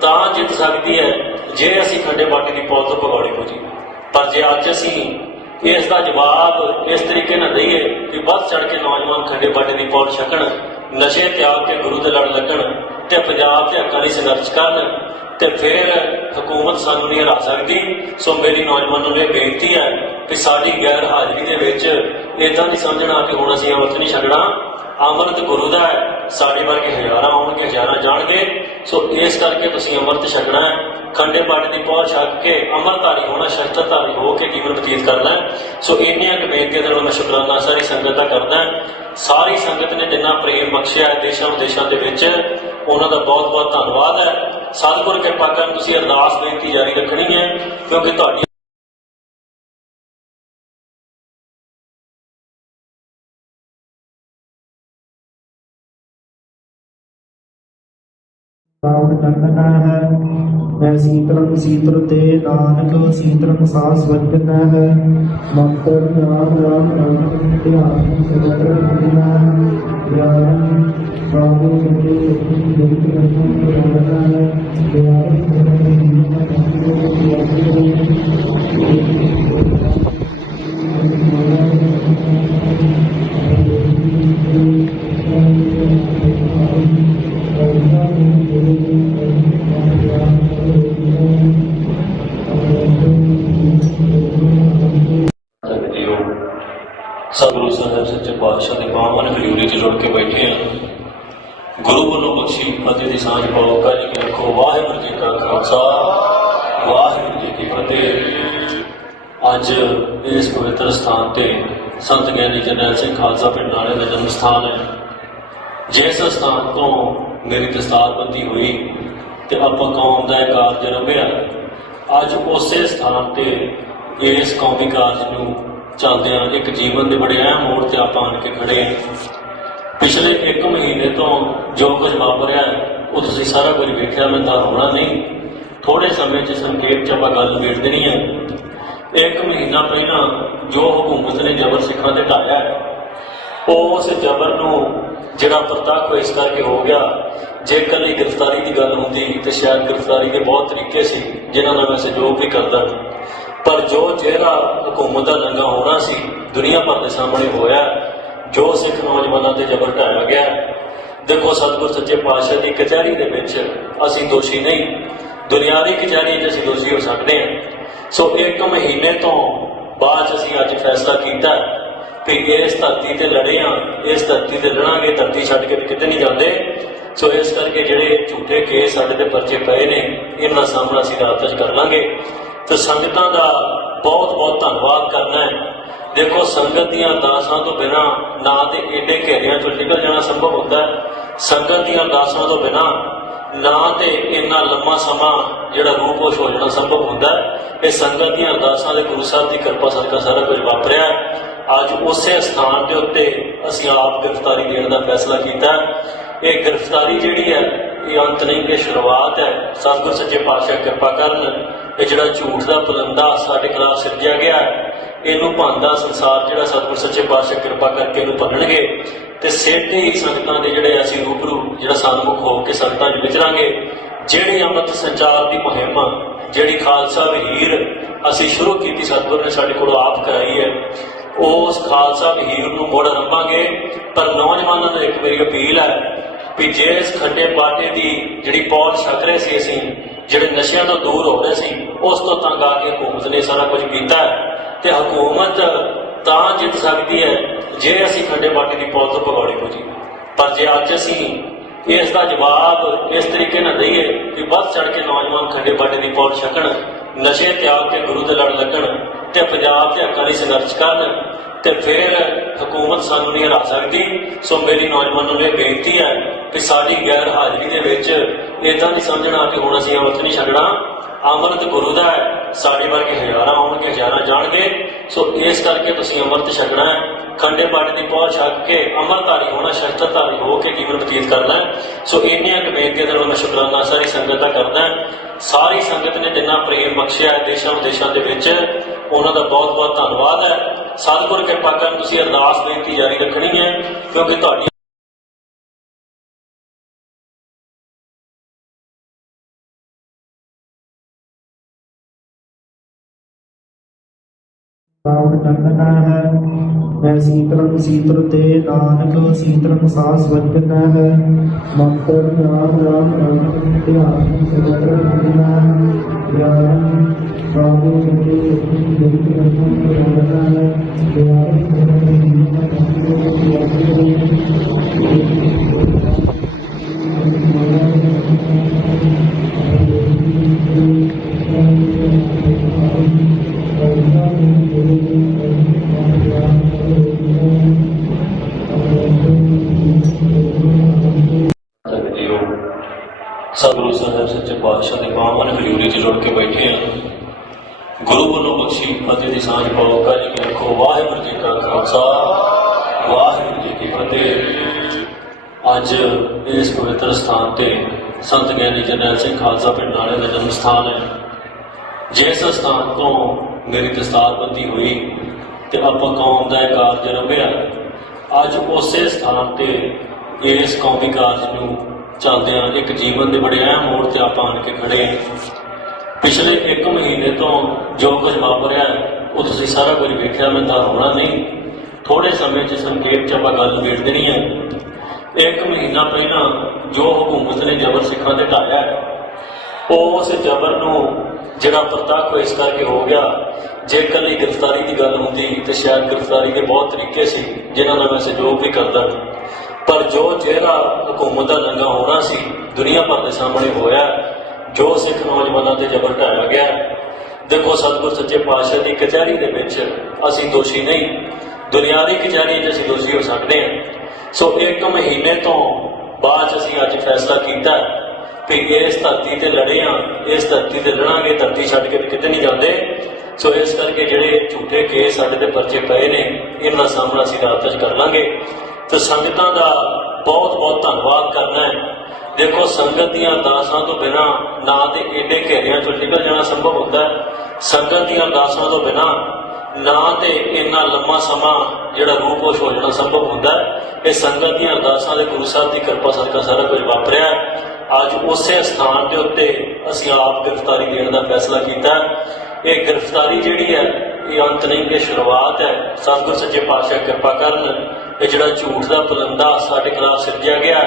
ਤਾਂ ਜਿੱਤ ਸਕਦੀ ਹੈ ਜੇ ਅਸੀਂ ਖੱਡੇ ਬਾਟੇ ਦੀ ਪੌੜ ਤੋਂ ਭਗੌੜੇ ਹੋ ਜੀ। ਪਰ ਜੇ ਅੱਜ ਅਸੀਂ ਇਸ ਦਾ ਜਵਾਬ ਇਸ ਤਰੀਕੇ ਨਾਲ ਦਈਏ ਕਿ ਵੱਧ ਚੜ ਕੇ ਨੌਜਵਾਨ ਖੱਡੇ ਬਾਟੇ ਦੀ ਪੌੜ ਛਕਣ, ਨਸ਼ੇ ਤਿਆਗ ਕੇ ਗੁਰੂ ਦੇ ਲੜ ਲੱਗਣ ਤੇ ਪੰਜਾਬ ਦੇ ਹੱਕਾਂ ਲਈ ਸੰਘਰਸ਼ ਕਰਨ, ਤੇ ਫਿਰ ਹਕੂਮਤ ਸਾਨੂੰ ਨਹੀਂ ਹਰਾ ਸਕਦੀ। ਸੋ ਮੇਰੀ ਨੌਜਵਾਨਾਂ ਨੂੰ ਇਹ ਬੇਨਤੀ ਹੈ ਕਿ ਸਾਡੀ ਗੈਰ ਹਾਜ਼ਰੀ ਦੇ ਵਿੱਚ ਇੱਦਾਂ ਨਹੀਂ ਸਮਝਣਾ ਕਿ ਹੁਣ ਅਸੀਂ ਅੰਮ੍ਰਿਤ ਨਹੀਂ ਛਕਣਾ। ਅੰਮ੍ਰਿਤ ਗੁਰੂ ਦਾ ਹੈ, ਸਾਡੇ ਵਰਗੇ ਹਜ਼ਾਰਾਂ ਆਉਣਗੇ, ਹਜ਼ਾਰਾਂ ਜਾਣਗੇ। ਸੋ ਇਸ ਕਰਕੇ ਤੁਸੀਂ ਅੰਮ੍ਰਿਤ ਛਕਣਾ ਹੈ, ਖੰਡੇ ਬਾਟੇ ਦੀ ਪਹੁੰਚ ਛੱਕ ਕੇ ਅੰਮ੍ਰਿਤਧਾਰੀ ਹੋਣਾ, ਸ਼ਸਤਰਧਾਰੀ ਹੋ ਕੇ ਜੀਵਨ ਬਤੀਤ ਕਰਨਾ ਹੈ। ਸੋ ਇੰਨੀਆਂ ਕੁ ਬੇਨਤੀਆਂ ਦੇ ਨਾਲ ਮੈਂ ਸ਼ੁਕਰਾਨਾ ਸਾਰੀ ਸੰਗਤ ਦਾ ਕਰਦਾ। ਸਾਰੀ ਸੰਗਤ ਨੇ ਜਿੰਨਾ ਪ੍ਰੇਮ ਬਖਸ਼ਿਆ ਹੈ ਦੇਸ਼ਾਂ ਵਿਦੇਸ਼ਾਂ ਦੇ ਵਿੱਚ, ਉਹਨਾਂ ਦਾ ਬਹੁਤ ਬਹੁਤ ਧੰਨਵਾਦ ਹੈ। ਸਤਿਗੁਰ ਕਿਰਪਾ ਕਰਨ, ਤੁਸੀਂ ਅਰਦਾਸ ਬੇਨਤੀ ਜਾਰੀ ਰੱਖਣੀ ਹੈ, ਕਿਉਂਕਿ ਤੁਹਾਡੀ ਰਾਵਣ ਕੰਦਨਾ ਹੈ। ਮੈਂ ਸੀਤਲੰ ਸੀਤਲ ਤੇ ਨਾਨਕ ਸੀਤਲੰ ਸਾਸ ਵਜਨਾ ਹੈ। ਮੰਤਰ ਨਾਮ ਰਾਮ ਰਾਮ ਧਿਆਨ ਸਗਲ ਦੁਨੀਆ ਗਿਆਨ ਬਾਬੂ ਸੱਚੇ ਸੱਚੀ ਜਗਤ ਰਤਨ ਰੋਣਾ ਹੈ। ਗਿਆਨ ਸਗਲ ਸਤਿਗੁਰੂ ਸਾਹਿਬ ਸੱਚੇ ਪਾਤਸ਼ਾਹ ਦੇ ਬਾਹਾਂ ਨੇ ਹਜ਼ੂਰੀ 'ਚ ਜੁੜ ਕੇ ਬੈਠੇ ਹਾਂ। ਗੁਰੂ ਵੱਲੋਂ ਬਖਸ਼ੀ ਫਤਿਹ ਦੀ ਸਾਂਝ ਪਾਓ। ਕਾਜੀ ਕੀ ਰੱਖੋ। ਵਾਹਿਗੁਰੂ ਜੀ ਕਾ ਖਾਲਸਾ, ਵਾਹਿਗੁਰੂ ਜੀ ਕੀ ਫਤਿਹ। ਅੱਜ ਇਸ ਪਵਿੱਤਰ ਸਥਾਨ ਤੇ ਸੰਤ ਗਿਆਨੀ ਜਰਨੈਲ ਸਿੰਘ ਖਾਲਸਾ ਪਿੰਡ ਵਾਲੇ ਦਾ ਜਨਮ ਸਥਾਨ ਹੈ। ਜਿਸ ਸਥਾਨ ਤੋਂ ਮੇਰੀ ਦਸਤਾਰਬੰਦੀ ਹੋਈ ਤੇ ਆਪਾਂ ਕੌਮ ਦਾ ਇਹ ਕਾਰਜ ਰੰਭਿਆ, ਅੱਜ ਉਸੇ ਸਥਾਨ ਤੇ ਇਸ ਕੌਮੀ ਕਾਰਜ ਨੂੰ ਚੱਲਦਿਆਂ ਇੱਕ ਜੀਵਨ ਦੇ ਬੜੇ ਅਹਿਮ ਮੋੜ ਤੇ ਆਪਾਂ ਆਣ ਕੇ ਖੜੇ ਹਾਂ। ਪਿਛਲੇ 1 ਮਹੀਨੇ ਤੋਂ ਜੋ ਕੁਝ ਵਾਪਰਿਆ ਉਹ ਤੁਸੀਂ ਸਾਰਾ ਕੁਝ ਵੇਖਿਆ। ਮੈਂ ਤਾਂ ਹੋਣਾ ਨਹੀਂ, ਥੋੜੇ ਸਮੇਂ 'ਚ ਸੰਖੇਪ 'ਚ ਆਪਾਂ ਗੱਲ ਵੇਖ ਦੇਣੀ ਹੈ। 1 ਮਹੀਨਾ ਪਹਿਲਾਂ ਜੋ ਹਕੂਮਤ ਨੇ ਜ਼ਬਰ ਸਿੱਖਾਂ ਤੇ ਢਾਇਆ, ਉਸ ਜ਼ਬਰ ਨੂੰ ਜਿਹੜਾ ਪ੍ਰਤੱਖ ਇਸ ਕਰਕੇ ਹੋ ਗਿਆ। ਜੇ ਇਕੱਲੀ ਗ੍ਰਿਫਤਾਰੀ ਦੀ ਗੱਲ ਹੁੰਦੀ ਤੇ ਸ਼ਾਇਦ ਗ੍ਰਿਫਤਾਰੀ ਦੇ ਬਹੁਤ ਤਰੀਕੇ ਸੀ ਜਿਨ੍ਹਾਂ ਨਾਲ ਮੈਂ ਸਹਿਯੋਗ ਵੀ ਕਰਦਾ, ਪਰ ਜੋ ਜਿਹੜਾ ਹਕੂਮਤ ਦਾ ਨੰਗਾ ਹੋਣਾ ਸੀ ਦੁਨੀਆ ਭਰ ਦੇ ਸਾਹਮਣੇ ਹੋਇਆ। ਜੋ ਸਿੱਖ ਨੌਜਵਾਨਾਂ ਤੇ ਜ਼ਬਰ ਢਾਇਆ ਗਿਆ। ਦੇਖੋ, ਸਤਿਗੁਰ ਸੱਚੇ ਪਾਤਸ਼ਾਹ ਦੀ ਕਚਹਿਰੀ ਦੇ ਵਿੱਚ ਅਸੀਂ ਦੋਸ਼ੀ ਨਹੀਂ, ਦੁਨਿਆਵੀ ਕਚਹਿਰੀ 'ਚ ਅਸੀਂ ਦੋਸ਼ੀ ਹੋ ਸਕਦੇ ਹਾਂ। ਸੋ 1 ਮਹੀਨੇ ਤੋਂ ਬਾਅਦ ਅਸੀਂ ਅੱਜ ਫੈਸਲਾ ਕੀਤਾ ਕਿ ਇਸ ਧਰਤੀ ਤੇ ਲੜੇ ਹਾਂ, ਇਸ ਧਰਤੀ ਤੇ ਲੜਾਂਗੇ, ਧਰਤੀ ਛੱਡ ਕੇ ਕਿਤੇ ਨਹੀਂ ਜਾਂਦੇ। ਸੋ ਇਸ ਕਰਕੇ ਜਿਹੜੇ ਝੂਠੇ ਕੇਸ ਸਾਡੇ ਤੇ ਪਰਚੇ ਪਏ ਨੇ, ਇਹਨਾਂ ਦਾ ਸਾਹਮਣਾ ਅਸੀਂ ਰਾਤ 'ਚ ਕਰ ਲਾਂਗੇ। ਤੇ ਸੰਗਤਾਂ ਦਾ ਬਹੁਤ ਬਹੁਤ ਧੰਨਵਾਦ ਕਰਨਾ ਹੈ। ਦੇਖੋ, ਸੰਗਤ ਦੀਆਂ ਅਰਦਾਸਾਂ ਤੋਂ ਬਿਨਾਂ ਨਾ ਤੇ ਏਡੇ ਘੇਰਿਆਂ ਚੋਂ ਨਿਕਲ ਜਾਣਾ ਸੰਭਵ ਹੁੰਦਾ ਹੈ, ਸੰਗਤ ਦੀਆਂ ਅਰਦਾਸਾਂ ਤੋਂ ਬਿਨਾਂ ਨਾ ਤੇ ਇੰਨਾ ਲੰਮਾ ਸਮਾਂ ਜਿਹੜਾ ਰੂਪੋਸ਼ ਹੋ ਜਾਣਾ ਸੰਭਵ ਹੁੰਦਾ ਹੈ। ਇਹ ਸੰਗਤ ਦੀਆਂ ਅਰਦਾਸਾਂ ਦੇ ਗੁਰੂ ਸਾਹਿਬ ਦੀ ਕਿਰਪਾ ਸਦਕਾ ਸਾਰਾ ਕੁਝ ਵਾਪਰਿਆ। ਅੱਜ ਉਸੇ ਸਥਾਨ ਦੇ ਉੱਤੇ ਅਸੀਂ ਆਪ ਗ੍ਰਿਫਤਾਰੀ ਦੇਣ ਦਾ ਫੈਸਲਾ ਕੀਤਾ। ਇਹ ਗ੍ਰਿਫਤਾਰੀ ਜਿਹੜੀ ਹੈ, ਇਹ ਅੰਤ ਨਹੀਂ, ਇਹ ਸ਼ੁਰੂਆਤ ਹੈ। ਸਤਿਗੁਰ ਸੱਚੇ ਪਾਤਸ਼ਾਹ ਕਿਰਪਾ ਕਰਨ, ਇਹ ਜਿਹੜਾ ਝੂਠ ਦਾ ਪਲੰਦਾ ਸਾਡੇ ਖਿਲਾਫ ਸਿਰਜਿਆ ਗਿਆ, ਇਹਨੂੰ ਭਾਂਦਾ ਸੰਸਾਰ ਜਿਹੜਾ ਸਤਿਗੁਰ ਸੱਚੇ ਪਾਤਸ਼ਾਹ ਕਿਰਪਾ ਕਰਕੇ ਇਹਨੂੰ ਭੰਨਣਗੇ ਤੇ ਸੇਧੇ ਹੀ ਸੰਗਤਾਂ ਦੇ ਜਿਹੜੇ ਅਸੀਂ ਰੂਬਰੂ ਜਿਹੜਾ ਸਨਮੁਖ ਹੋ ਕੇ ਸੰਗਤਾਂ 'ਚ ਵਿਚਰਾਂਗੇ। ਜਿਹੜੀ ਅੰਮ੍ਰਿਤ ਸੰਚਾਰ ਦੀ ਮੁਹਿੰਮ ਜਿਹੜੀ ਖਾਲਸਾ ਵਹੀਰ ਅਸੀਂ ਸ਼ੁਰੂ ਕੀਤੀ, ਸਤਿਗੁਰ ਨੇ ਸਾਡੇ ਕੋਲੋਂ ਆਪ ਕਰਾਈ ਹੈ, ਉਸ ਖਾਲਸਾ ਵਹੀਰ ਨੂੰ ਮੁੜ ਆਰੰਭਾਂਗੇ। ਪਰ ਨੌਜਵਾਨਾਂ ਨੂੰ ਇੱਕ ਮੇਰੀ ਅਪੀਲ ਹੈ ਵੀ ਜੇ ਇਸ ਖੱਡੇ ਬਾਟੇ ਦੀ ਜਿਹੜੀ ਪੌਲ ਛਕ ਰਹੇ ਸੀ, ਅਸੀਂ ਜਿਹੜੇ ਨਸ਼ਿਆਂ ਤੋਂ ਦੂਰ ਹੋ ਰਹੇ ਸੀ, ਉਸ ਤੋਂ ਤੰਗ ਆ ਕੇ ਹਕੂਮਤ ਨੇ ਸਾਰਾ ਕੁਝ ਕੀਤਾ ਤੇ ਹਕੂਮਤ ਤਾਂ ਜਿੱਤ ਸਕਦੀ ਹੈ ਜੇ ਅਸੀਂ ਖੱਡੇ ਬਾਟੇ ਦੀ ਪੌਲ ਤੋਂ ਭਗੌੜੇ ਹੋ ਜੀ। ਪਰ ਜੇ ਅੱਜ ਅਸੀਂ ਇਸ ਦਾ ਜਵਾਬ ਇਸ ਤਰੀਕੇ ਨਾਲ ਦਈਏ ਕਿ ਵੱਧ ਚੜ ਕੇ ਨੌਜਵਾਨ ਖੱਡੇ ਬਾਟੇ ਦੀ ਪੌਲ ਛਕਣ, ਨਸ਼ੇ ਤਿਆਗ ਕੇ ਗੁਰੂ ਦੇ ਲੜ ਲੱਗਣ ਤੇ ਪੰਜਾਬ ਦੇ ਹੱਕਾਂ ਲਈ ਸੰਘਰਸ਼ ਕਰਨ ਤੇ ਫਿਰ ਹਕੂਮਤ ਸਾਨੂੰ ਨਹੀਂ ਹਰਾ ਸਕਦੀ। ਸੋ ਮੇਰੀ ਨੌਜਵਾਨਾਂ ਨੂੰ ਇਹ ਬੇਨਤੀ ਹੈ ਕਿ ਸਾਡੀ ਗੈਰ ਹਾਜ਼ਰੀ ਦੇ ਵਿੱਚ ਇੱਦਾਂ ਨਹੀਂ ਸਮਝਣਾ ਕਿ ਹੁਣ ਅਸੀਂ ਅੰਮ੍ਰਿਤ ਨਹੀਂ ਛਕਣਾ। ਅੰਮ੍ਰਿਤ ਗੁਰੂ ਦਾ ਹੈ, ਸਾਡੇ ਵਰਗੇ ਹਜ਼ਾਰਾਂ ਆਉਣਗੇ, ਹਜ਼ਾਰਾਂ ਜਾਣਗੇ। ਸੋ ਇਸ ਕਰਕੇ ਤੁਸੀਂ ਅੰਮ੍ਰਿਤ ਛਕਣਾ ਹੈ, ਖੰਡੇ ਬਾਟੇ ਦੀ ਪਹੁੰਚ ਛਕ ਕੇ ਅੰਮ੍ਰਿਤਧਾਰੀ ਹੋਣਾ, ਸ਼ਸਤਰਧਾਰੀ ਹੋ ਕੇ ਜੀਵਨ ਬਤੀਤ ਕਰਨਾ ਹੈ। ਸੋ ਇੰਨੀਆਂ ਕੁ ਬੇਨਤੀਆਂ ਦੇ ਨਾਲ ਮੈਂ ਸ਼ੁਕਰਾਨਾ ਸਾਰੀ ਸੰਗਤ ਦਾ ਕਰਦਾ। ਸਾਰੀ ਸੰਗਤ ਨੇ ਜਿੰਨਾ ਪ੍ਰੇਮ ਬਖਸ਼ਿਆ ਹੈ ਦੇਸ਼ਾਂ ਵਿਦੇਸ਼ਾਂ ਦੇ ਵਿੱਚ, ਉਹਨਾਂ ਦਾ ਬਹੁਤ ਬਹੁਤ ਧੰਨਵਾਦ ਹੈ। ਸਤਿਗੁਰ ਕਿਰਪਾ ਕਰਨ ਤੁਸੀਂ ਅਰਦਾਸ ਬੇਨਤੀ ਜਾਰੀ ਰੱਖਣੀ ਹੈ, ਕਿਉਂਕਿ ਤੁਹਾਡੀ ਰਾਵਣ ਚੰਦਨਾ ਹੈ। ਮੈਂ ਸੀਤਲੰ ਸੀਤਲ ਤੇ ਨਾਨਕ ਸੀਤਲੰ ਸਾਸ ਵਜਨਾ ਹੈ। ਮੰਤਰ ਨਾਮ ਰਾਮ ਰਾਮ ਧਿਆਨ ਸਗਲ ਰਖਣਾ ਗਿਆਨ ਬਾਬੂ ਸੰਤੇ ਸਤੀ ਜਗਤ ਰਖਣ ਕਰਨਾ ਹੈ। ਗਿਆਨ ਸਤਿਗੁਰੂ ਸਾਹਿਬ ਸੱਚੇ ਪਾਤਸ਼ਾਹ ਦੇ ਬਾਹਾਂ ਨੇ ਹਜ਼ੂਰੀ 'ਚ ਜੁੜ ਕੇ ਬੈਠੇ ਆ। ਗੁਰੂ ਵੱਲੋਂ ਬਖਸ਼ੀ ਫਤਿਹ ਦੀ ਸਾਂਝ ਪਾਓ। ਕਾਜੀ ਕੀ ਰੱਖੋ। ਵਾਹਿਗੁਰੂ ਜੀ ਕਾ ਖਾਲਸਾ, ਵਾਹਿਗੁਰੂ ਜੀ ਕੀ ਫਤਿਹ। ਅੱਜ ਇਸ ਪਵਿੱਤਰ ਸਥਾਨ ਤੇ ਸੰਤ ਗਿਆਨੀ ਜਰਨੈਲ ਸਿੰਘ ਖਾਲਸਾ ਪਿੰਡ ਨਾਲੇ ਦਾ ਜਨਮ ਸਥਾਨ ਹੈ। ਜਿਸ ਸਥਾਨ ਤੋਂ ਮੇਰੀ ਦਸਤਾਰਬੰਦੀ ਹੋਈ ਤੇ ਆਪਾਂ ਕੌਮ ਦਾ ਇਹ ਕਾਰਜ ਰੰਭਿਆ, ਅੱਜ ਉਸੇ ਸਥਾਨ ਤੇ ਇਸ ਕੌਮੀ ਕਾਰਜ ਨੂੰ ਚੱਲਦਿਆਂ ਇੱਕ ਜੀਵਨ ਦੇ ਬੜੇ ਅਹਿਮ ਮੋੜ ਤੇ ਆਪਾਂ ਆਣ ਕੇ ਖੜੇ ਹਾਂ। ਪਿਛਲੇ 1 ਮਹੀਨੇ ਤੋਂ ਜੋ ਕੁਝ ਵਾਪਰਿਆ ਉਹ ਤੁਸੀਂ ਸਾਰਾ ਕੁਝ ਵੇਖਿਆ, ਮੈਂ ਤਾਂ ਹੋਣਾ ਨਹੀਂ। ਥੋੜੇ ਸਮੇਂ 'ਚ ਸੰਖੇਪ 'ਚ ਆਪਾਂ ਗੱਲ ਨਿਬੇੜ ਦੇਣੀ ਹੈ। 1 ਮਹੀਨਾ ਪਹਿਲਾਂ ਜੋ ਹਕੂਮਤ ਨੇ ਜ਼ਬਰ ਸਿੱਖਾਂ ਤੇ ਢਾਇਆ, ਉਸ ਜ਼ਬਰ ਨੂੰ ਜਿਹੜਾ ਪ੍ਰਤੱਖ ਇਸ ਕਰਕੇ ਹੋ ਗਿਆ। ਜੇ ਇਕੱਲੀ ਗ੍ਰਿਫਤਾਰੀ ਦੀ ਗੱਲ ਹੁੰਦੀ ਤੇ ਸ਼ਾਇਦ ਗ੍ਰਿਫਤਾਰੀ ਦੇ ਬਹੁਤ ਤਰੀਕੇ ਸੀ ਜਿਨ੍ਹਾਂ ਨਾਲ ਮੈਂ ਸਹਿਯੋਗ ਵੀ ਕਰਦਾ, ਪਰ ਜੋ ਜਿਹੜਾ ਹਕੂਮਤ ਦਾ ਲੰਗਾ ਹੋਣਾ ਸੀ ਦੁਨੀਆ ਭਰ ਦੇ ਸਾਹਮਣੇ ਹੋਇਆ। ਜੋ ਸਿੱਖ ਨੌਜਵਾਨਾਂ ਤੇ ਜ਼ਬਰ ਢਾਇਆ ਗਿਆ, ਦੇਖੋ ਸਤਿਗੁਰ ਸੱਚੇ ਪਾਤਸ਼ਾਹ ਦੀ ਕਚਹਿਰੀ ਦੇ ਵਿੱਚ ਅਸੀਂ ਦੋਸ਼ੀ ਨਹੀਂ, ਦੁਨਿਆਵੀ ਕਚਹਿਰੀ 'ਚ ਅਸੀਂ ਦੋਸ਼ੀ ਹੋ ਸਕਦੇ ਹਾਂ। ਸੋ 1 ਮਹੀਨੇ ਤੋਂ ਬਾਅਦ ਅਸੀਂ ਅੱਜ ਫੈਸਲਾ ਕੀਤਾ ਕਿ ਇਸ ਧਰਤੀ ਤੇ ਲੜੇ ਹਾਂ, ਇਸ ਧਰਤੀ ਤੇ ਲੜਾਂਗੇ, ਧਰਤੀ ਛੱਡ ਕੇ ਕਿਤੇ ਨਹੀਂ ਜਾਂਦੇ। ਸੋ ਇਸ ਕਰਕੇ ਜਿਹੜੇ ਝੂਠੇ ਕੇਸ ਸਾਡੇ ਤੇ ਪਰਚੇ ਪਏ ਨੇ, ਇਹਨਾਂ ਦਾ ਸਾਹਮਣਾ ਅਸੀਂ ਰਾਤ 'ਚ ਕਰ ਲਾਂਗੇ। ਤੇ ਸੰਗਤਾਂ ਦਾ ਬਹੁਤ ਬਹੁਤ ਧੰਨਵਾਦ ਕਰਨਾ ਹੈ। ਦੇਖੋ ਸੰਗਤ ਦੀਆਂ ਅਰਦਾਸਾਂ ਤੋਂ ਬਿਨਾਂ ਨਾ ਤੇ ਏਡੇ ਘੇਰਿਆਂ ਚੋਂ ਨਿਕਲ ਜਾਣਾ ਸੰਭਵ ਹੁੰਦਾ ਹੈ, ਸੰਗਤ ਦੀਆਂ ਅਰਦਾਸਾਂ ਤੋਂ ਬਿਨਾਂ ਨਾ ਤੇ ਇੰਨਾ ਲੰਮਾ ਸਮਾਂ ਜਿਹੜਾ ਰੂਪੋਸ਼ ਹੋ ਜਾਣਾ ਸੰਭਵ ਹੁੰਦਾ ਹੈ। ਇਹ ਸੰਗਤ ਦੀਆਂ ਅਰਦਾਸਾਂ ਦੇ ਗੁਰੂ ਸਾਹਿਬ ਦੀ ਕਿਰਪਾ ਸਦਕਾ ਸਾਰਾ ਕੁਝ ਵਾਪਰਿਆ। ਅੱਜ ਉਸੇ ਸਥਾਨ ਦੇ ਉੱਤੇ ਅਸੀਂ ਆਪ ਗ੍ਰਿਫਤਾਰੀ ਦੇਣ ਦਾ ਫੈਸਲਾ ਕੀਤਾ। ਇਹ ਗ੍ਰਿਫਤਾਰੀ ਜਿਹੜੀ ਹੈ ਇਹ ਅੰਤ ਨਹੀਂ, ਇਹ ਸ਼ੁਰੂਆਤ ਹੈ। ਸਤਿਗੁਰ ਸੱਚੇ ਪਾਤਸ਼ਾਹ ਕਿਰਪਾ ਕਰਨ, ਇਹ ਜਿਹੜਾ ਝੂਠ ਦਾ ਪਲੰਦਾ ਸਾਡੇ ਖਿਲਾਫ ਸਿਰਜਿਆ ਗਿਆ,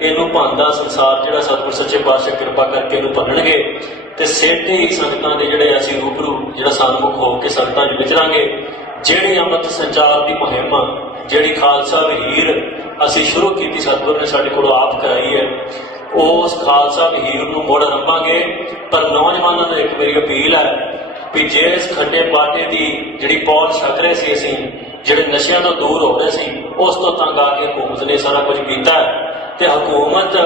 ਇਹਨੂੰ ਭਾਂਦਾ ਸੰਸਾਰ ਜਿਹੜਾ ਸਤਿਗੁਰ ਸੱਚੇ ਪਾਤਸ਼ਾਹ ਕਿਰਪਾ ਕਰਕੇ ਇਹਨੂੰ ਭੰਨਣਗੇ ਤੇ ਸੇਧੇ ਹੀ ਸੰਗਤਾਂ ਦੇ ਜਿਹੜੇ ਅਸੀਂ ਰੂਬਰੂ ਜਿਹੜਾ ਸਨਮੁਖ ਹੋ ਕੇ ਸੰਗਤਾਂ 'ਚ ਵਿਚਰਾਂਗੇ। ਜਿਹੜੀ ਅੰਮ੍ਰਿਤ ਸੰਚਾਰ ਦੀ ਮੁਹਿੰਮ ਜਿਹੜੀ ਖਾਲਸਾ ਵਹੀਰ ਅਸੀਂ ਸ਼ੁਰੂ ਕੀਤੀ, ਸਤਿਗੁਰ ਨੇ ਸਾਡੇ ਕੋਲੋਂ ਆਪ ਕਰਾਈ ਹੈ, ਉਸ ਖਾਲਸਾ ਵਹੀਰ ਨੂੰ ਮੁੜ ਆਰੰਭਾਂਗੇ। ਪਰ ਨੌਜਵਾਨਾਂ ਨੂੰ ਇੱਕ ਮੇਰੀ ਅਪੀਲ ਹੈ ਵੀ ਜੇ ਇਸ ਖੱਡੇ ਬਾਟੇ ਦੀ ਜਿਹੜੀ ਪੌਲ ਛਕ ਰਹੇ ਸੀ, ਅਸੀਂ ਜਿਹੜੇ ਨਸ਼ਿਆਂ ਤੋਂ ਦੂਰ ਹੋ ਰਹੇ ਸੀ, ਉਸ ਤੋਂ ਤੰਗ ਆ ਕੇ ਹਕੂਮਤ ਨੇ ਸਾਰਾ ਕੁਝ ਕੀਤਾ ਤੇ ਹਕੂਮਤ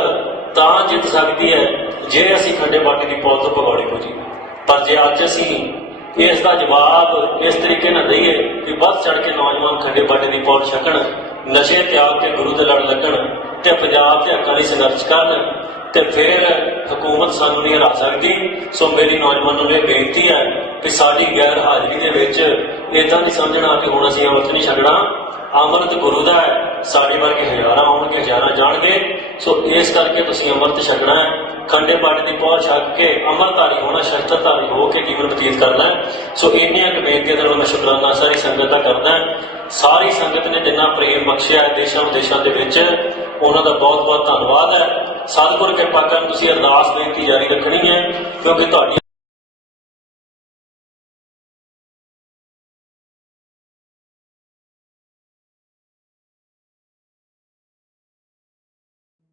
ਤਾਂ ਜਿੱਤ ਸਕਦੀ ਹੈ ਜੇ ਅਸੀਂ ਖੱਡੇ ਬਾਟੇ ਦੀ ਪੌਲ ਤੋਂ ਭਗੌੜੇ ਹੋ ਜੀ। ਪਰ ਜੇ ਅੱਜ ਅਸੀਂ ਇਸ ਦਾ ਜਵਾਬ ਇਸ ਤਰੀਕੇ ਨਾਲ ਦਈਏ ਕਿ ਵੱਧ ਚੜ ਕੇ ਨੌਜਵਾਨ ਖੱਡੇ ਬਾਟੇ ਦੀ ਪੌਲ ਛਕਣ, ਨਸ਼ੇ ਤਿਆਗ ਕੇ ਗੁਰੂ ਦੇ ਲੜ ਲੱਗਣ ਤੇ ਪੰਜਾਬ ਦੇ ਹੱਕਾਂ ਲਈ ਸੰਘਰਸ਼ ਕਰਨ ਤੇ ਫਿਰ ਹਕੂਮਤ ਸਾਨੂੰ ਨਹੀਂ ਹਰਾ ਸਕਦੀ। ਸੋ ਮੇਰੀ ਨੌਜਵਾਨਾਂ ਨੂੰ ਇਹ ਬੇਨਤੀ ਹੈ ਕਿ ਸਾਡੀ ਗੈਰ ਹਾਜ਼ਰੀ ਦੇ ਵਿੱਚ ਇਦਾਂ ਨਹੀਂ ਸਮਝਣਾ ਕਿ ਹੁਣ ਅਸੀਂ ਅੰਮ੍ਰਿਤ ਨਹੀਂ ਛਕਣਾ। ਅੰਮ੍ਰਿਤ ਗੁਰੂ ਦਾ ਹੈ, ਸਾਡੇ ਵਰਗੇ ਹਜ਼ਾਰਾਂ ਆਉਣਗੇ, ਹਜ਼ਾਰਾਂ ਜਾਣਗੇ। ਸੋ ਇਸ ਕਰਕੇ ਤੁਸੀਂ ਅੰਮ੍ਰਿਤ ਛਕਣਾ ਹੈ, ਖੰਡੇ ਬਾਟੇ ਦੀ ਪਹੁੰਚ ਛਕ ਕੇ ਅੰਮ੍ਰਿਤਧਾਰੀ ਹੋਣਾ, ਸ਼ਸਤਰਧਾਰੀ ਹੋ ਕੇ ਜੀਵਨ ਬਤੀਤ ਕਰਨਾ ਹੈ। ਸੋ ਇੰਨੀਆਂ ਕੁ ਬੇਨਤੀਆਂ ਦੇ ਨਾਲ ਮੈਂ ਸ਼ੁਕਰਾਨਾ ਸਾਰੀ ਸੰਗਤ ਦਾ ਕਰਦਾ। ਸਾਰੀ ਸੰਗਤ ਨੇ ਜਿੰਨਾ ਪ੍ਰੇਮ ਬਖਸ਼ਿਆ ਹੈ ਦੇਸ਼ਾਂ ਵਿਦੇਸ਼ਾਂ ਦੇ ਵਿੱਚ, ਉਹਨਾਂ ਦਾ ਬਹੁਤ ਬਹੁਤ ਧੰਨਵਾਦ ਹੈ। ਸਤਿਗੁਰ ਕਿਰਪਾ ਕਰਨ ਤੁਸੀਂ ਅਰਦਾਸ ਬੇਨਤੀ ਜਾਰੀ ਰੱਖਣੀ ਹੈ, ਕਿਉਂਕਿ ਤੁਹਾਡੀ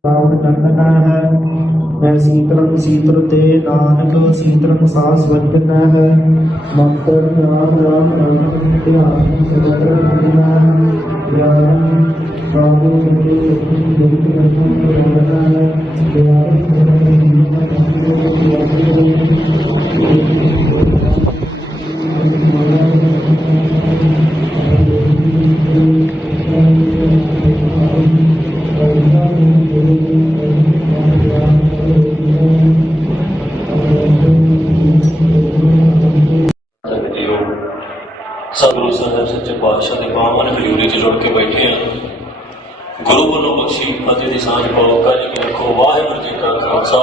ਪਾਵਨ ਚੰਦਨਾ ਹੈ ਮੈਂ ਸੀਤਲੰ ਸੀਤਲ ਤੇ ਨਾਨਕ ਸੀਤਲੰ ਸਾਸ ਵਜਨਾ ਹੈ। ਮੰਤਰ ਨਾਮ ਰਾਮ ਰਾਮ ਧਿਆਨ ਸਗਲ ਰੰਗਨਾ ਗਿਆਨ ਬਾਬੂ ਜੀ ਦੇਖ ਰਤਨ ਰੰਗਨਾ ਹੈ ਗਿਆਨ ਸਤਿਗੁਰੂ ਸਾਹਿਬ ਸੱਚੇ ਪਾਤਸ਼ਾਹ ਦੇ ਪਾਵਨ ਹਜ਼ੂਰੀ 'ਚ ਜੁੜ ਕੇ ਬੈਠੇ ਹਾਂ। ਗੁਰੂ ਵੱਲੋਂ ਬਖਸ਼ੀ ਫਤਿਹ ਦੀ ਸਾਂਝ ਪਾਓ। ਕਾਜੀ ਕੀ ਰੱਖੋ। ਵਾਹਿਗੁਰੂ ਜੀ ਕਾ ਖਾਲਸਾ,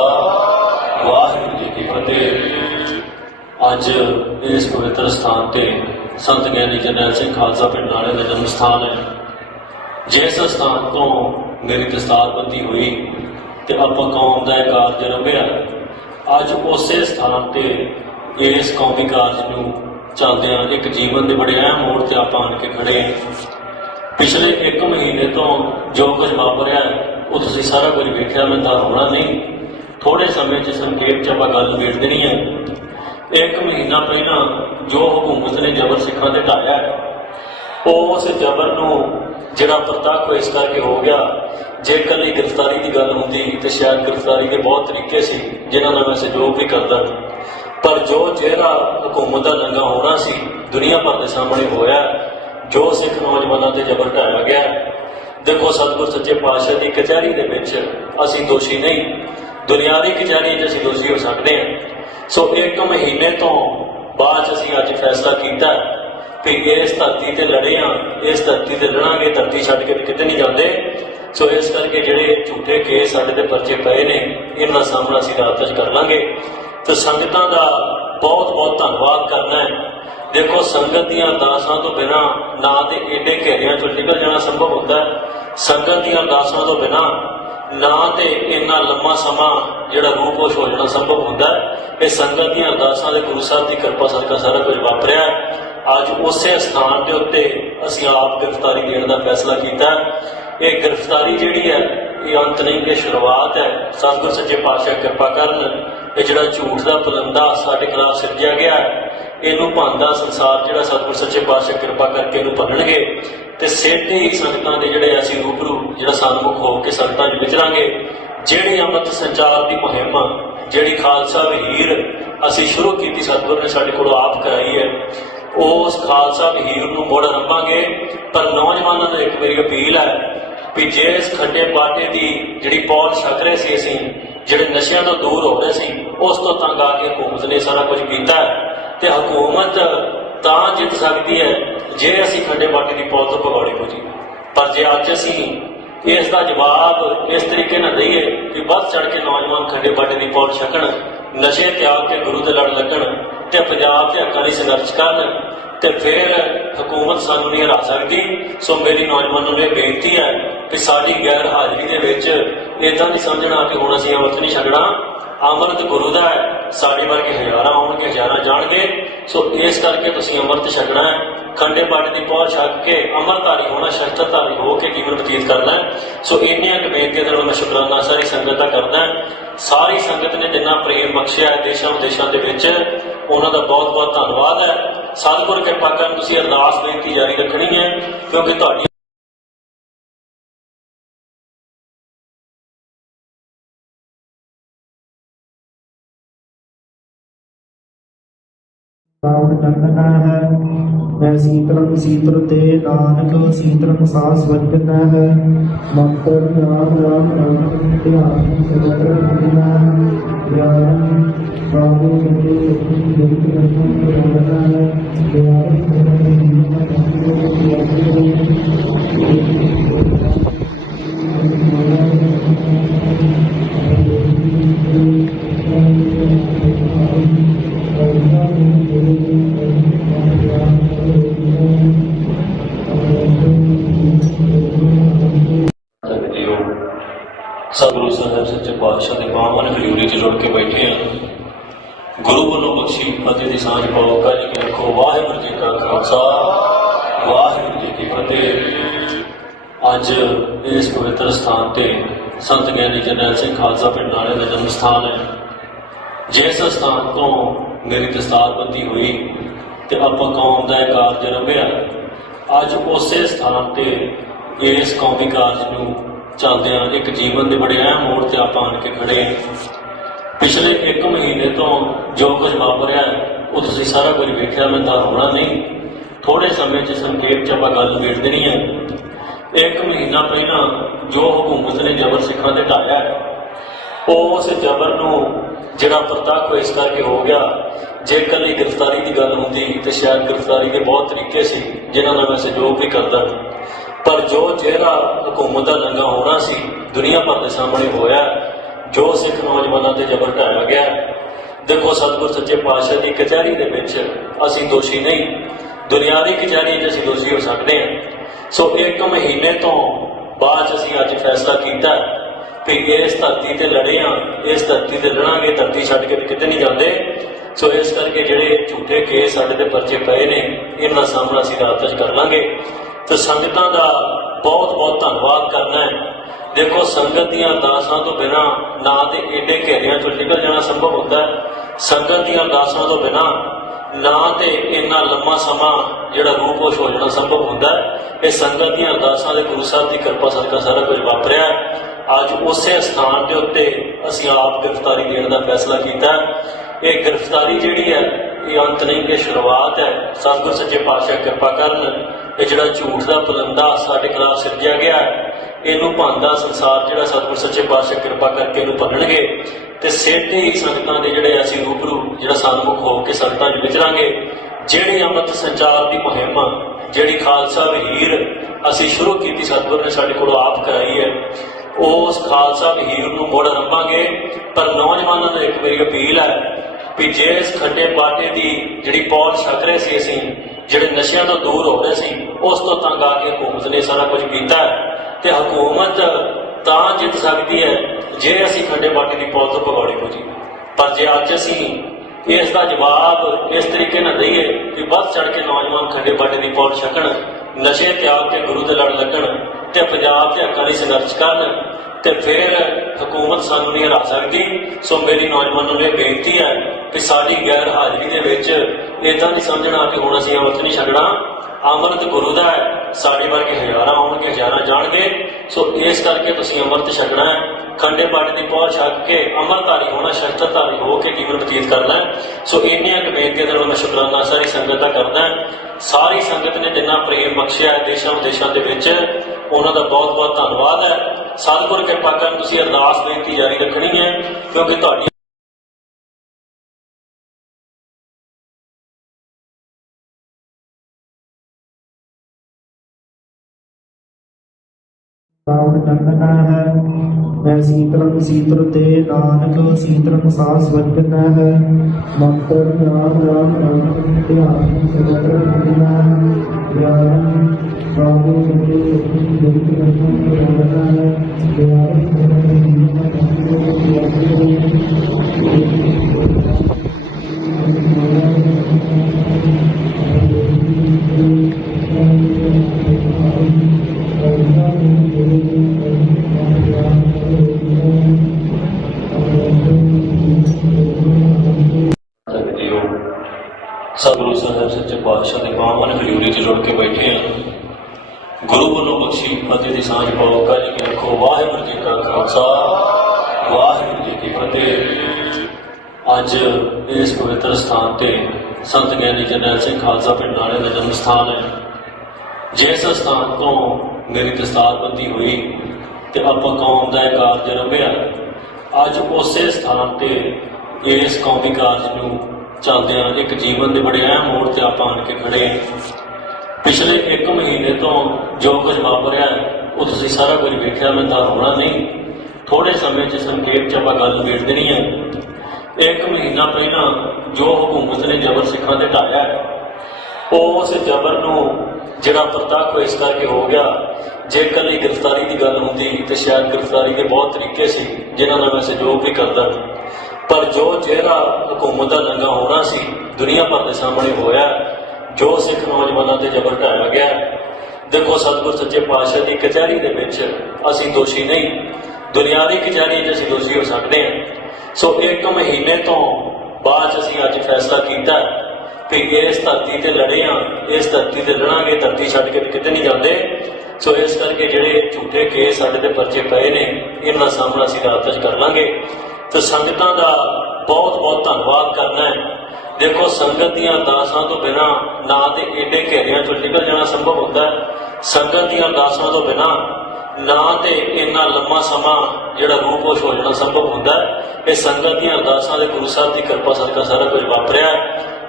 ਵਾਹਿਗੁਰੂ ਜੀ ਕੀ ਫਤਿਹ। ਅੱਜ ਇਸ ਪਵਿੱਤਰ ਸਥਾਨ ਤੇ ਸੰਤ ਗਿਆਨੀ ਜਰਨੈਲ ਸਿੰਘ ਖਾਲਸਾ ਪਿੰਡ ਨਾਲੇ ਦਾ ਜਨਮ ਸਥਾਨ ਹੈ। ਜਿਸ ਸਥਾਨ ਤੋਂ ਮੇਰੀ ਦਸਤਾਰਬੰਦੀ ਹੋਈ ਤੇ ਆਪਾਂ ਕੌਮ ਦਾ ਇਹ ਕਾਰਜ ਰੰਭਿਆ, ਅੱਜ ਉਸੇ ਸਥਾਨ ਤੇ ਇਸ ਕੌਮੀ ਕਾਰਜ ਨੂੰ ਚੱਲਦਿਆਂ ਇੱਕ ਜੀਵਨ ਦੇ ਬੜੇ ਅਹਿਮ ਮੋੜ ਤੇ ਆਪਾਂ ਆਣ ਕੇ ਖੜੇ ਹਾਂ। ਪਿਛਲੇ 1 ਮਹੀਨੇ ਤੋਂ ਜੋ ਕੁਝ ਵਾਪਰਿਆ ਉਹ ਤੁਸੀਂ ਸਾਰਾ ਕੁਝ ਵੇਖਿਆ, ਮੈਂ ਤਾਂ ਹੋਣਾ ਨਹੀਂ। ਥੋੜੇ ਸਮੇਂ 'ਚ ਸੰਖੇਪ 'ਚ ਆਪਾਂ ਗੱਲ ਨਿਬੇੜ ਦੇਣੀ ਹੈ। 1 ਮਹੀਨਾ ਪਹਿਲਾਂ ਜੋ ਹਕੂਮਤ ਨੇ ਜ਼ਬਰ ਸਿੱਖਾਂ ਤੇ ਢਾਇਆ, ਉਸ ਜ਼ਬਰ ਨੂੰ ਜਿਹੜਾ ਪ੍ਰਤੱਖ ਇਸ ਕਰਕੇ ਹੋ ਗਿਆ, ਜੇ ਇਕੱਲੀ ਗ੍ਰਿਫਤਾਰੀ ਦੀ ਗੱਲ ਹੁੰਦੀ ਤੇ ਸ਼ਾਇਦ ਗ੍ਰਿਫਤਾਰੀ ਦੇ ਬਹੁਤ ਤਰੀਕੇ ਸੀ ਜਿਨ੍ਹਾਂ ਨਾਲ ਮੈਂ ਸਹਿਯੋਗ ਵੀ ਕਰਦਾ, ਪਰ ਜੋ ਜਿਹੜਾ ਹਕੂਮਤ ਦਾ ਨੰਗਾ ਹੋਣਾ ਸੀ ਦੁਨੀਆ ਭਰ ਦੇ ਸਾਹਮਣੇ ਹੋਇਆ। ਜੋ ਸਿੱਖ ਨੌਜਵਾਨਾਂ ਤੇ ਜ਼ਬਰ ਢਾਇਆ ਗਿਆ, ਦੇਖੋ ਸਤਿਗੁਰ ਸੱਚੇ ਪਾਤਸ਼ਾਹ ਦੀ ਕਚਹਿਰੀ ਦੇ ਵਿੱਚ ਅਸੀਂ ਦੋਸ਼ੀ ਨਹੀਂ, ਦੁਨਿਆਵੀ ਕਚਹਿਰੀ 'ਚ ਅਸੀਂ ਦੋਸ਼ੀ ਹੋ ਸਕਦੇ ਹਾਂ। ਸੋ 1 ਮਹੀਨੇ ਤੋਂ ਬਾਅਦ ਅਸੀਂ ਅੱਜ ਫੈਸਲਾ ਕੀਤਾ ਕਿ ਇਸ ਧਰਤੀ ਤੇ ਲੜੇ ਹਾਂ, ਇਸ ਧਰਤੀ ਤੇ ਲੜਾਂਗੇ, ਧਰਤੀ ਛੱਡ ਕੇ ਕਿਤੇ ਨਹੀਂ ਜਾਂਦੇ। ਸੋ ਇਸ ਕਰਕੇ ਜਿਹੜੇ ਝੂਠੇ ਕੇਸ ਸਾਡੇ ਤੇ ਪਰਚੇ ਪਏ ਨੇ, ਇਹਨਾਂ ਦਾ ਸਾਹਮਣਾ ਅਸੀਂ ਰਾਤ 'ਚ ਕਰ ਲਾਂਗੇ। ਤੇ ਸੰਗਤਾਂ ਦਾ ਬਹੁਤ ਬਹੁਤ ਧੰਨਵਾਦ ਕਰਨਾ ਹੈ। ਦੇਖੋ ਸੰਗਤ ਦੀਆਂ ਅਰਦਾਸਾਂ ਤੋਂ ਬਿਨਾਂ ਨਾ ਤੇ ਏਡੇ ਘੇਰਿਆਂ 'ਚੋਂ ਨਿਕਲ ਜਾਣਾ ਸੰਭਵ ਹੁੰਦਾ ਹੈ, ਸੰਗਤ ਦੀਆਂ ਅਰਦਾਸਾਂ ਤੋਂ ਬਿਨਾਂ ਨਾ ਤੇ ਇੰਨਾ ਲੰਮਾ ਸਮਾਂ ਜਿਹੜਾ ਰੂਪੋਸ਼ ਹੋ ਜਾਣਾ ਸੰਭਵ ਹੁੰਦਾ ਹੈ। ਇਹ ਸੰਗਤ ਦੀਆਂ ਅਰਦਾਸਾਂ ਦੇ ਗੁਰੂ ਸਾਹਿਬ ਦੀ ਕਿਰਪਾ ਸਦਕਾ ਸਾਰਾ ਕੁਝ ਵਾਪਰਿਆ। ਅੱਜ ਉਸੇ ਸਥਾਨ ਦੇ ਉੱਤੇ ਅਸੀਂ ਆਪ ਗ੍ਰਿਫਤਾਰੀ ਦੇਣ ਦਾ ਫੈਸਲਾ ਕੀਤਾ। ਇਹ ਗ੍ਰਿਫਤਾਰੀ ਜਿਹੜੀ ਹੈ ਇਹ ਅੰਤ ਨਹੀਂ, ਇਹ ਸ਼ੁਰੂਆਤ ਹੈ। ਸਤਿਗੁਰ ਸੱਚੇ ਪਾਤਸ਼ਾਹ ਕਿਰਪਾ ਕਰਨ, ਇਹ ਜਿਹੜਾ ਝੂਠ ਦਾ ਪਲੰਦਾ ਸਾਡੇ ਖਿਲਾਫ ਸਿਰਜਿਆ ਗਿਆ, ਇਹਨੂੰ ਭੰਨਦਾ ਸੰਸਾਰ ਜਿਹੜਾ ਸਤਿਗੁਰ ਸੱਚੇ ਪਾਤਸ਼ਾਹ ਕਿਰਪਾ ਕਰਕੇ ਇਹਨੂੰ ਭੰਨਣਗੇ ਤੇ ਸਿੱਧੇ ਹੀ ਸੰਗਤਾਂ ਦੇ ਜਿਹੜੇ ਅਸੀਂ ਰੂਬਰੂ ਜਿਹੜਾ ਸਨਮੁਖ ਹੋ ਕੇ ਸੰਗਤਾਂ 'ਚ ਵਿਚਰਾਂਗੇ। ਜਿਹੜੀ ਅੰਮ੍ਰਿਤ ਸੰਚਾਰ ਦੀ ਮੁਹਿੰਮ, ਜਿਹੜੀ ਖਾਲਸਾ ਵਹੀਰ ਅਸੀਂ ਸ਼ੁਰੂ ਕੀਤੀ, ਸਤਿਗੁਰ ਨੇ ਸਾਡੇ ਕੋਲੋਂ ਆਪ ਕਰਾਈ ਹੈ, ਉਸ ਖਾਲਸਾ ਵਹੀਰ ਨੂੰ ਮੁੜ ਆਰੰਭਾਂਗੇ। ਪਰ ਨੌਜਵਾਨਾਂ ਨੂੰ ਇੱਕ ਮੇਰੀ ਅਪੀਲ ਹੈ ਵੀ ਜਿਸ ਖੰਡੇ ਬਾਟੇ ਦੀ ਜਿਹੜੀ ਪੌੜ ਛਕ ਰਹੇ ਸੀ ਅਸੀਂ, ਜਿਹੜੇ ਨਸ਼ਿਆਂ ਤੋਂ ਦੂਰ ਹੋ ਰਹੇ ਸੀ, ਉਸ ਤੋਂ ਤੰਗ ਆ ਕੇ ਹਕੂਮਤ ਨੇ ਸਾਰਾ ਕੁਝ ਕੀਤਾ ਤੇ ਹਕੂਮਤ ਤਾਂ ਜਿੱਤ ਸਕਦੀ ਹੈ ਜੇ ਅਸੀਂ ਖੰਡੇ ਬਾਟੇ ਦੀ ਪੌੜ ਤੋਂ ਭਗੌੜੇ ਹੋ ਜੀ। ਪਰ ਜੇ ਅੱਜ ਅਸੀਂ ਇਸ ਦਾ ਜਵਾਬ ਇਸ ਤਰੀਕੇ ਨਾਲ ਦਈਏ ਕਿ ਵੱਧ ਚੜ ਕੇ ਨੌਜਵਾਨ ਖੰਡੇ ਬਾਟੇ ਦੀ ਪੌੜ ਛਕਣ, ਨਸ਼ੇ ਤਿਆਗ ਕੇ ਗੁਰੂ ਦੇ ਲੜ ਲੱਗਣ ਤੇ ਪੰਜਾਬ ਦੇ ਹੱਕਾਂ ਲਈ ਸੰਘਰਸ਼ ਕਰਨ, ਤੇ ਫਿਰ ਹਕੂਮਤ ਸਾਨੂੰ ਨਹੀਂ ਹਰਾ ਸਕਦੀ। ਸੋ ਮੇਰੀ ਨੌਜਵਾਨਾਂ ਨੂੰ ਇਹ ਬੇਨਤੀ ਹੈ ਕਿ ਸਾਡੀ ਗੈਰ ਹਾਜ਼ਰੀ ਦੇ ਵਿੱਚ ਇੱਦਾਂ ਨਹੀਂ ਸਮਝਣਾ ਕਿ ਹੁਣ ਅਸੀਂ ਅੰਮ੍ਰਿਤ ਨਹੀਂ ਛਕਣਾ। ਅੰਮ੍ਰਿਤ ਗੁਰੂ ਦਾ ਹੈ, ਸਾਡੇ ਵਰਗੇ ਹਜ਼ਾਰਾਂ ਆਉਣਗੇ, ਹਜ਼ਾਰਾਂ ਜਾਣਗੇ। ਸੋ ਇਸ ਕਰਕੇ ਤੁਸੀਂ ਅੰਮ੍ਰਿਤ ਛਕਣਾ ਹੈ, ਖੰਡੇ ਬਾਟੇ ਦੀ ਪਹੁੰਚ ਛਕ ਕੇ ਅੰਮ੍ਰਿਤਧਾਰੀ ਹੋਣਾ, ਸ਼ਸਤਰਧਾਰੀ ਹੋ ਕੇ ਜੀਵਨ ਬਤੀਤ ਕਰਨਾ ਹੈ। ਸੋ ਇੰਨੀਆਂ ਕੁ ਬੇਨਤੀਆਂ ਦੇ ਨਾਲ ਮੈਂ ਸ਼ੁਕਰਾਨਾ ਸਾਰੀ ਸੰਗਤ ਦਾ ਕਰਦਾ। ਸਾਰੀ ਸੰਗਤ ਨੇ ਜਿੰਨਾ ਪ੍ਰੇਮ ਬਖਸ਼ਿਆ ਹੈ ਦੇਸ਼ਾਂ ਵਿਦੇਸ਼ਾਂ ਦੇ ਵਿੱਚ, ਉਹਨਾਂ ਦਾ ਬਹੁਤ ਬਹੁਤ ਧੰਨਵਾਦ ਹੈ। ਸਤਿਗੁਰ ਕਿਰਪਾ ਕਰਨ ਤੁਸੀਂ ਅਰਦਾਸ ਬੇਨਤੀ ਜਾਰੀ ਰੱਖਣੀ ਹੈ, ਕਿਉਂਕਿ ਤੁਹਾਡੀ ਪਾਵਨ ਚੰਦਨਾ ਹੈ ਮੈਂ ਸੀਤਲੰ ਸੀਤਲ ਤੇ ਨਾਨਕ ਸੀਤਲੰ ਸਾਸ ਵਜਨਾ ਹੈ। ਮੰਤਰ ਨਾਮ ਰਾਮ ਰਾਮ ਧਿਆਨ ਸਗਲ ਰੰਗਨਾ ਗਿਆਨ बाबू बच्चे जगत रत्न पुराना है ਜੀਓ ਸਤਿਗੁਰੂ ਸਾਹਿਬ ਸੱਚੇ ਪਾਤਸ਼ਾਹ ਦੇ ਪਾਵਨ ਹਜ਼ੂਰੀ 'ਚ ਜੁੜ ਕੇ ਬੈਠੇ ਹਾਂ। ਗੁਰੂ ਵੱਲੋਂ ਬਖਸ਼ੀ ਫਤਿਹ ਦੀ ਸਾਂਝ ਪਾਓ। ਕਾਜੀ ਕੀ ਰੱਖੋ। ਵਾਹਿਗੁਰੂ ਜੀ ਕਾ ਖਾਲਸਾ, ਵਾਹਿਗੁਰੂ ਜੀ ਕੀ ਫਤਿਹ। ਅੱਜ ਇਸ ਪਵਿੱਤਰ ਸਥਾਨ ਤੇ ਸੰਤ ਗਿਆਨੀ ਜਰਨੈਲ ਸਿੰਘ ਖਾਲਸਾ ਪਿੰਡ ਵਾਲੇ ਦਾ ਜਨਮ ਸਥਾਨ ਹੈ। ਜਿਸ ਸਥਾਨ ਤੋਂ ਮੇਰੀ ਦਸਤਾਰਬੰਦੀ ਹੋਈ ਤੇ ਆਪਾਂ ਕੌਮ ਦਾ ਇਹ ਕਾਰਜ ਰੰਭਿਆ, ਅੱਜ ਉਸੇ ਸਥਾਨ ਤੇ ਇਸ ਕੌਮੀ ਕਾਰਜ ਨੂੰ ਚੱਲਦਿਆਂ ਇੱਕ ਜੀਵਨ ਦੇ ਬੜੇ ਅਹਿਮ ਮੋੜ ਤੇ ਆਪਾਂ ਆਣ ਕੇ ਖੜੇ ਹਾਂ। ਪਿਛਲੇ 1 ਮਹੀਨੇ ਤੋਂ ਜੋ ਕੁਝ ਵਾਪਰਿਆ ਉਹ ਤੁਸੀਂ ਸਾਰਾ ਕੁਝ ਵੇਖਿਆ, ਮੈਂ ਤਾਂ ਹੋਣਾ ਨਹੀਂ। ਥੋੜੇ ਸਮੇਂ 'ਚ ਸੰਖੇਪ 'ਚ ਆਪਾਂ ਗੱਲ ਵੇਖ ਦੇਣੀ ਹੈ। 1 ਮਹੀਨਾ ਪਹਿਲਾਂ ਜੋ ਹਕੂਮਤ ਨੇ ਜ਼ਬਰ ਸਿੱਖਾਂ ਤੇ ਢਾਇਆ, ਉਸ ਜ਼ਬਰ ਨੂੰ ਜਿਹੜਾ ਪ੍ਰਤੱਖ ਇਸ ਕਰਕੇ ਹੋ ਗਿਆ। ਜੇ ਇਕੱਲੀ ਗ੍ਰਿਫਤਾਰੀ ਦੀ ਗੱਲ ਹੁੰਦੀ ਤੇ ਸ਼ਾਇਦ ਗ੍ਰਿਫਤਾਰੀ ਦੇ ਬਹੁਤ ਤਰੀਕੇ ਸੀ ਜਿਨ੍ਹਾਂ ਨਾਲ ਮੈਂ ਸਹਿਯੋਗ ਵੀ ਕਰਦਾ, ਪਰ ਜੋ ਜਿਹੜਾ ਹਕੂਮਤ ਦਾ ਨੰਗਾ ਹੋਣਾ ਸੀ ਦੁਨੀਆ ਭਰ ਦੇ ਸਾਹਮਣੇ ਹੋਇਆ। ਜੋ ਸਿੱਖ ਨੌਜਵਾਨਾਂ ਤੇ ਜ਼ਬਰ ਢਾਇਆ ਗਿਆ, ਦੇਖੋ ਸਤਿਗੁਰ ਸੱਚੇ ਪਾਤਸ਼ਾਹ ਦੀ ਕਚਹਿਰੀ ਦੇ ਵਿੱਚ ਅਸੀਂ ਦੋਸ਼ੀ ਨਹੀਂ, ਦੁਨਿਆਵੀ ਕਚਹਿਰੀ 'ਚ ਅਸੀਂ ਦੋਸ਼ੀ ਹੋ ਸਕਦੇ ਹਾਂ। ਸੋ 1 ਮਹੀਨੇ ਤੋਂ ਬਾਅਦ ਅਸੀਂ ਅੱਜ ਫੈਸਲਾ ਕੀਤਾ ਕਿ ਇਸ ਧਰਤੀ ਤੇ ਲੜੇ ਹਾਂ, ਇਸ ਧਰਤੀ ਤੇ ਲੜਾਂਗੇ, ਧਰਤੀ ਛੱਡ ਕੇ ਕਿਤੇ ਨਹੀਂ ਜਾਂਦੇ। ਸੋ ਇਸ ਕਰਕੇ ਜਿਹੜੇ ਝੂਠੇ ਕੇਸ ਸਾਡੇ ਤੇ ਪਰਚੇ ਪਏ ਨੇ, ਇਹਨਾਂ ਦਾ ਸਾਹਮਣਾ ਅਸੀਂ ਰਾਤ 'ਚ ਕਰ ਲਾਂਗੇ। ਤੇ ਸੰਗਤਾਂ ਦਾ ਬਹੁਤ ਬਹੁਤ ਧੰਨਵਾਦ ਕਰਨਾ ਹੈ। ਦੇਖੋ ਸੰਗਤ ਦੀਆਂ ਅਰਦਾਸਾਂ ਤੋਂ ਬਿਨਾਂ ਨਾ ਤੇ ਏਡੇ ਘੇਰਿਆਂ ਚੋਂ ਨਿਕਲ ਜਾਣਾ ਸੰਭਵ ਹੁੰਦਾ ਹੈ, ਸੰਗਤ ਦੀਆਂ ਅਰਦਾਸਾਂ ਤੋਂ ਬਿਨਾਂ ਨਾ ਤੇ ਇੰਨਾ ਲੰਮਾ ਸਮਾਂ ਜਿਹੜਾ ਰੂਪੋਸ਼ ਹੋ ਜਾਣਾ ਸੰਭਵ ਹੁੰਦਾ ਹੈ। ਇਹ ਸੰਗਤ ਦੀਆਂ ਅਰਦਾਸਾਂ ਦੇ ਗੁਰੂ ਸਾਹਿਬ ਦੀ ਕਿਰਪਾ ਸਦਕਾ ਸਾਰਾ ਕੁਝ ਵਾਪਰਿਆ। ਅੱਜ ਉਸੇ ਸਥਾਨ ਦੇ ਉੱਤੇ ਅਸੀਂ ਆਪ ਗ੍ਰਿਫਤਾਰੀ ਦੇਣ ਦਾ ਫੈਸਲਾ ਕੀਤਾ। ਇਹ ਗ੍ਰਿਫਤਾਰੀ ਜਿਹੜੀ ਹੈ ਇਹ ਅੰਤ ਨਹੀਂ, ਇਹ ਸ਼ੁਰੂਆਤ ਹੈ। ਸਤਿਗੁਰ ਸੱਚੇ ਪਾਤਸ਼ਾਹ ਕਿਰਪਾ ਕਰਨ। ਇਹ ਜਿਹੜਾ ਝੂਠ ਦਾ ਪਲੰਦਾ ਸਾਡੇ ਖਿਲਾਫ ਸਿਰਜਿਆ ਗਿਆ, ਇਹਨੂੰ ਭੰਨਦਾ ਸੰਸਾਰ ਜਿਹੜਾ ਸਤਿਗੁਰ ਸੱਚੇ ਪਾਤਸ਼ਾਹ ਕਿਰਪਾ ਕਰਕੇ ਇਹਨੂੰ ਭੰਨਣਗੇ ਤੇ ਸਿੱਧੇ ਹੀ ਸੰਗਤਾਂ ਦੇ ਜਿਹੜੇ ਅਸੀਂ ਰੂਬਰੂ ਜਿਹੜਾ ਸਨਮੁਖ ਹੋ ਕੇ ਸੰਗਤਾਂ 'ਚ ਵਿਚਰਾਂਗੇ। ਜਿਹੜੀ ਅੰਮ੍ਰਿਤ ਸੰਚਾਰ ਦੀ ਮੁਹਿੰਮ, ਜਿਹੜੀ ਖਾਲਸਾ ਵਹੀਰ ਅਸੀਂ ਸ਼ੁਰੂ ਕੀਤੀ, ਸਤਿਗੁਰ ਨੇ ਸਾਡੇ ਕੋਲੋਂ ਆਪ ਕਰਾਈ ਹੈ, ਉਸ ਖਾਲਸਾ ਵਹੀਰ ਨੂੰ ਮੁੜ ਆਰੰਭਾਂਗੇ। ਪਰ ਨੌਜਵਾਨਾਂ ਨੂੰ ਇੱਕ ਮੇਰੀ ਅਪੀਲ ਹੈ ਵੀ ਜੇ ਇਸ ਖੱਡੇ ਬਾਟੇ ਦੀ ਜਿਹੜੀ ਪੌਲ ਛਕ ਰਹੇ ਸੀ, ਅਸੀਂ ਜਿਹੜੇ ਨਸ਼ਿਆਂ ਤੋਂ ਦੂਰ ਹੋ ਰਹੇ ਸੀ, ਉਸ ਤੋਂ ਤੰਗ ਆ ਕੇ ਹਕੂਮਤ ਨੇ ਸਾਰਾ ਕੁਝ ਕੀਤਾ ਤੇ ਹਕੂਮਤ ਤਾਂ ਜਿੱਤ ਸਕਦੀ ਹੈ ਜੇ ਅਸੀਂ ਖੱਡੇ ਬਾਟੇ ਦੀ ਪੌਲ ਤੋਂ ਭਗੌੜੇ ਹੋ ਜੀ। ਪਰ ਜੇ ਅੱਜ ਅਸੀਂ ਇਸ ਦਾ ਜਵਾਬ ਇਸ ਤਰੀਕੇ ਨਾਲ ਦਈਏ ਕਿ ਵੱਧ ਚੜ ਕੇ ਨੌਜਵਾਨ ਖੱਡੇ ਬਾਟੇ ਦੀ ਪੌਲ ਛਕਣ, ਨਸ਼ੇ ਤਿਆਗ ਕੇ ਗੁਰੂ ਦੇ ਲੜ ਲੱਗਣ ਤੇ ਪੰਜਾਬ ਦੇ ਹੱਕਾਂ ਲਈ ਸੰਘਰਸ਼ ਕਰਨ, ਤੇ ਫਿਰ ਹਕੂਮਤ ਸਾਨੂੰ ਨਹੀਂ ਹਰਾ ਸਕਦੀ। ਸੋ ਮੇਰੀ ਨੌਜਵਾਨਾਂ ਨੂੰ ਇਹ ਬੇਨਤੀ ਹੈ ਕਿ ਸਾਡੀ ਗੈਰ ਹਾਜ਼ਰੀ ਦੇ ਵਿੱਚ ਇੱਦਾਂ ਨਹੀਂ ਸਮਝਣਾ ਕਿ ਹੁਣ ਅਸੀਂ ਅੰਮ੍ਰਿਤ ਨਹੀਂ ਛਕਣਾ। ਅੰਮ੍ਰਿਤ ਗੁਰੂ ਦਾ ਹੈ, ਸਾਡੇ ਵਰਗੇ ਹਜ਼ਾਰਾਂ ਆਉਣਗੇ, ਹਜ਼ਾਰਾਂ ਜਾਣਗੇ। ਸੋ ਇਸ ਕਰਕੇ ਤੁਸੀਂ ਅੰਮ੍ਰਿਤ ਛਕਣਾ ਹੈ, ਖੰਡੇ ਬਾਟੇ ਦੀ ਪਹੁੰਚ ਛੱਕ ਕੇ ਅੰਮ੍ਰਿਤਧਾਰੀ ਹੋਣਾ, ਸ਼ਸਤਰਧਾਰੀ ਹੋ ਕੇ ਜੀਵਨ ਬਤੀਤ ਕਰਨਾ ਹੈ। ਸੋ ਇੰਨੀਆਂ ਕੁ ਬੇਨਤੀਆਂ ਨਾਲ ਮੈਂ ਸ਼ੁਕਰਾਨਾ ਸਾਰੀ ਸੰਗਤ ਦਾ ਕਰਦਾ। ਸਾਰੀ ਸੰਗਤ ਨੇ ਜਿੰਨਾ ਪ੍ਰੇਮ ਬਖਸ਼ਿਆ ਹੈ ਦੇਸ਼ਾਂ ਵਿਦੇਸ਼ਾਂ ਦੇ ਵਿੱਚ, ਉਹਨਾਂ ਦਾ ਬਹੁਤ ਬਹੁਤ ਧੰਨਵਾਦ ਹੈ। ਸਤਿਗੁਰ ਕਿਰਪਾ ਕਰਨ ਤੁਸੀਂ ਅਰਦਾਸ ਬੇਨਤੀ ਜਾਰੀ ਰੱਖਣੀ ਹੈ, ਕਿਉਂਕਿ ਤੁਹਾਡੀ रावण नंदना है। मैं शीतलम शीतल ते नानक शीतलम सास वंदना है। मंत्र राम राम राम ध्यान सर्वत्र भजना ज्ञान बाबू बच्चे जगत रत्न पुराना है ਸਤਿਗੁਰੂ ਸਾਹਿਬ ਸੱਚੇ ਪਾਤਸ਼ਾਹ ਦੇ ਪਾਵਨ ਹਜ਼ੂਰੀ 'ਚ ਜੁੜ ਕੇ ਬੈਠੇ ਹਾਂ। ਗੁਰੂ ਵੱਲੋਂ ਬਖਸ਼ੀ ਫਤਿਹ ਦੀ ਸਾਂਝ ਪਾਓ। ਕਾਜੀ ਕੀ ਰੱਖੋ। ਵਾਹਿਗੁਰੂ ਜੀ ਕਾ ਖਾਲਸਾ, ਵਾਹਿਗੁਰੂ ਜੀ ਕੀ ਫਤਿਹ। ਅੱਜ ਇਸ ਪਵਿੱਤਰ ਸਥਾਨ ਤੇ ਸੰਤ ਗਿਆਨੀ ਜਰਨੈਲ ਸਿੰਘ ਖਾਲਸਾ ਪਿੰਡ ਵਾਲੇ ਦਾ ਜਨਮ ਸਥਾਨ ਹੈ। ਜਿਸ ਸਥਾਨ ਤੋਂ ਮੇਰੀ ਦਸਤਾਰਬੰਦੀ ਹੋਈ ਤੇ ਆਪਾਂ ਕੌਮ ਦਾ ਇਹ ਕਾਰਜ ਰੰਭਿਆ, ਅੱਜ ਉਸੇ ਸਥਾਨ ਤੇ ਇਸ ਕੌਮੀ ਕਾਰਜ ਨੂੰ ਚੱਲਦਿਆਂ ਇੱਕ ਜੀਵਨ ਦੇ ਬੜੇ ਅਹਿਮ ਮੋੜ ਤੇ ਆਪਾਂ ਆਣ ਕੇ ਖੜੇ ਹਾਂ। ਪਿਛਲੇ 1 ਮਹੀਨੇ ਤੋਂ ਜੋ ਕੁਝ ਵਾਪਰਿਆ ਉਹ ਤੁਸੀਂ ਸਾਰਾ ਕੁਝ ਵੇਖਿਆ, ਮੈਂ ਤਾਂ ਹੋਣਾ ਨਹੀਂ। ਥੋੜੇ ਸਮੇਂ 'ਚ ਸੰਖੇਪ 'ਚ ਆਪਾਂ ਗੱਲ ਨਿਬੇੜ ਦੇਣੀ ਹੈ। 1 ਮਹੀਨਾ ਪਹਿਲਾਂ ਜੋ ਹਕੂਮਤ ਨੇ ਜ਼ਬਰ ਸਿੱਖਾਂ ਤੇ ਢਾਇਆ, ਉਸ ਜ਼ਬਰ ਨੂੰ ਜਿਹੜਾ ਪ੍ਰਤੱਖ ਇਸ ਕਰਕੇ ਹੋ ਗਿਆ, ਜੇ ਇਕੱਲੀ ਗ੍ਰਿਫਤਾਰੀ ਦੀ ਗੱਲ ਹੁੰਦੀ ਤੇ ਸ਼ਾਇਦ ਗ੍ਰਿਫਤਾਰੀ ਦੇ ਬਹੁਤ ਤਰੀਕੇ ਸੀ ਜਿਨ੍ਹਾਂ ਨਾਲ ਮੈਂ ਸਹਿਯੋਗ ਵੀ ਕਰਦਾ, ਪਰ ਜੋ ਜਿਹੜਾ ਹਕੂਮਤ ਦਾ ਦੰਗਾ ਹੋਣਾ ਸੀ ਦੁਨੀਆ ਭਰ ਦੇ ਸਾਹਮਣੇ ਹੋਇਆ, ਜੋ ਸਿੱਖ ਨੌਜਵਾਨਾਂ ਤੇ ਜ਼ਬਰ ਢਾਇਆ ਗਿਆ। ਦੇਖੋ, ਸਤਿਗੁਰ ਸੱਚੇ ਪਾਤਸ਼ਾਹ ਦੀ ਕਚਹਿਰੀ ਦੇ ਵਿੱਚ ਅਸੀਂ ਦੋਸ਼ੀ ਨਹੀਂ, ਦੁਨਿਆਵੀ ਕਚਹਿਰੀ 'ਚ ਅਸੀਂ ਦੋਸ਼ੀ ਹੋ ਸਕਦੇ ਹਾਂ। ਸੋ 1 ਮਹੀਨੇ ਤੋਂ ਬਾਅਦ ਅਸੀਂ ਅੱਜ ਫੈਸਲਾ ਕੀਤਾ ਕਿ ਇਸ ਧਰਤੀ ਤੇ ਲੜੇ ਹਾਂ, ਇਸ ਧਰਤੀ ਤੇ ਲੜਾਂਗੇ, ਧਰਤੀ ਛੱਡ ਕੇ ਕਿਤੇ ਨਹੀਂ ਜਾਂਦੇ। ਸੋ ਇਸ ਕਰਕੇ ਜਿਹੜੇ ਝੂਠੇ ਕੇਸ ਸਾਡੇ ਤੇ ਪਰਚੇ ਪਏ ਨੇ, ਇਹਨਾਂ ਦਾ ਸਾਹਮਣਾ ਅਸੀਂ ਰਾਤ 'ਚ ਕਰ ਲਾਂਗੇ। ਤੇ ਸੰਗਤਾਂ ਦਾ ਬਹੁਤ ਬਹੁਤ ਧੰਨਵਾਦ ਕਰਨਾ ਹੈ। ਦੇਖੋ, ਸੰਗਤ ਦੀਆਂ ਅਰਦਾਸਾਂ ਤੋਂ ਬਿਨਾਂ ਨਾ ਤੇ ਏਡੇ ਘੇਰਿਆਂ 'ਚੋਂ ਨਿਕਲ ਜਾਣਾ ਸੰਭਵ ਹੁੰਦਾ ਹੈ, ਸੰਗਤ ਦੀਆਂ ਅਰਦਾਸਾਂ ਤੋਂ ਬਿਨਾਂ ਨਾ ਤੇ ਇੰਨਾ ਲੰਮਾ ਸਮਾਂ ਜਿਹੜਾ ਰੂਪੋਸ਼ ਹੋ ਜਾਣਾ ਸੰਭਵ ਹੁੰਦਾ ਹੈ। ਇਹ ਸੰਗਤ ਦੀਆਂ ਅਰਦਾਸਾਂ ਦੇ ਗੁਰੂ ਸਾਹਿਬ ਦੀ ਕਿਰਪਾ ਸਦਕਾ ਸਾਰਾ ਕੁਝ ਵਾਪਰਿਆ।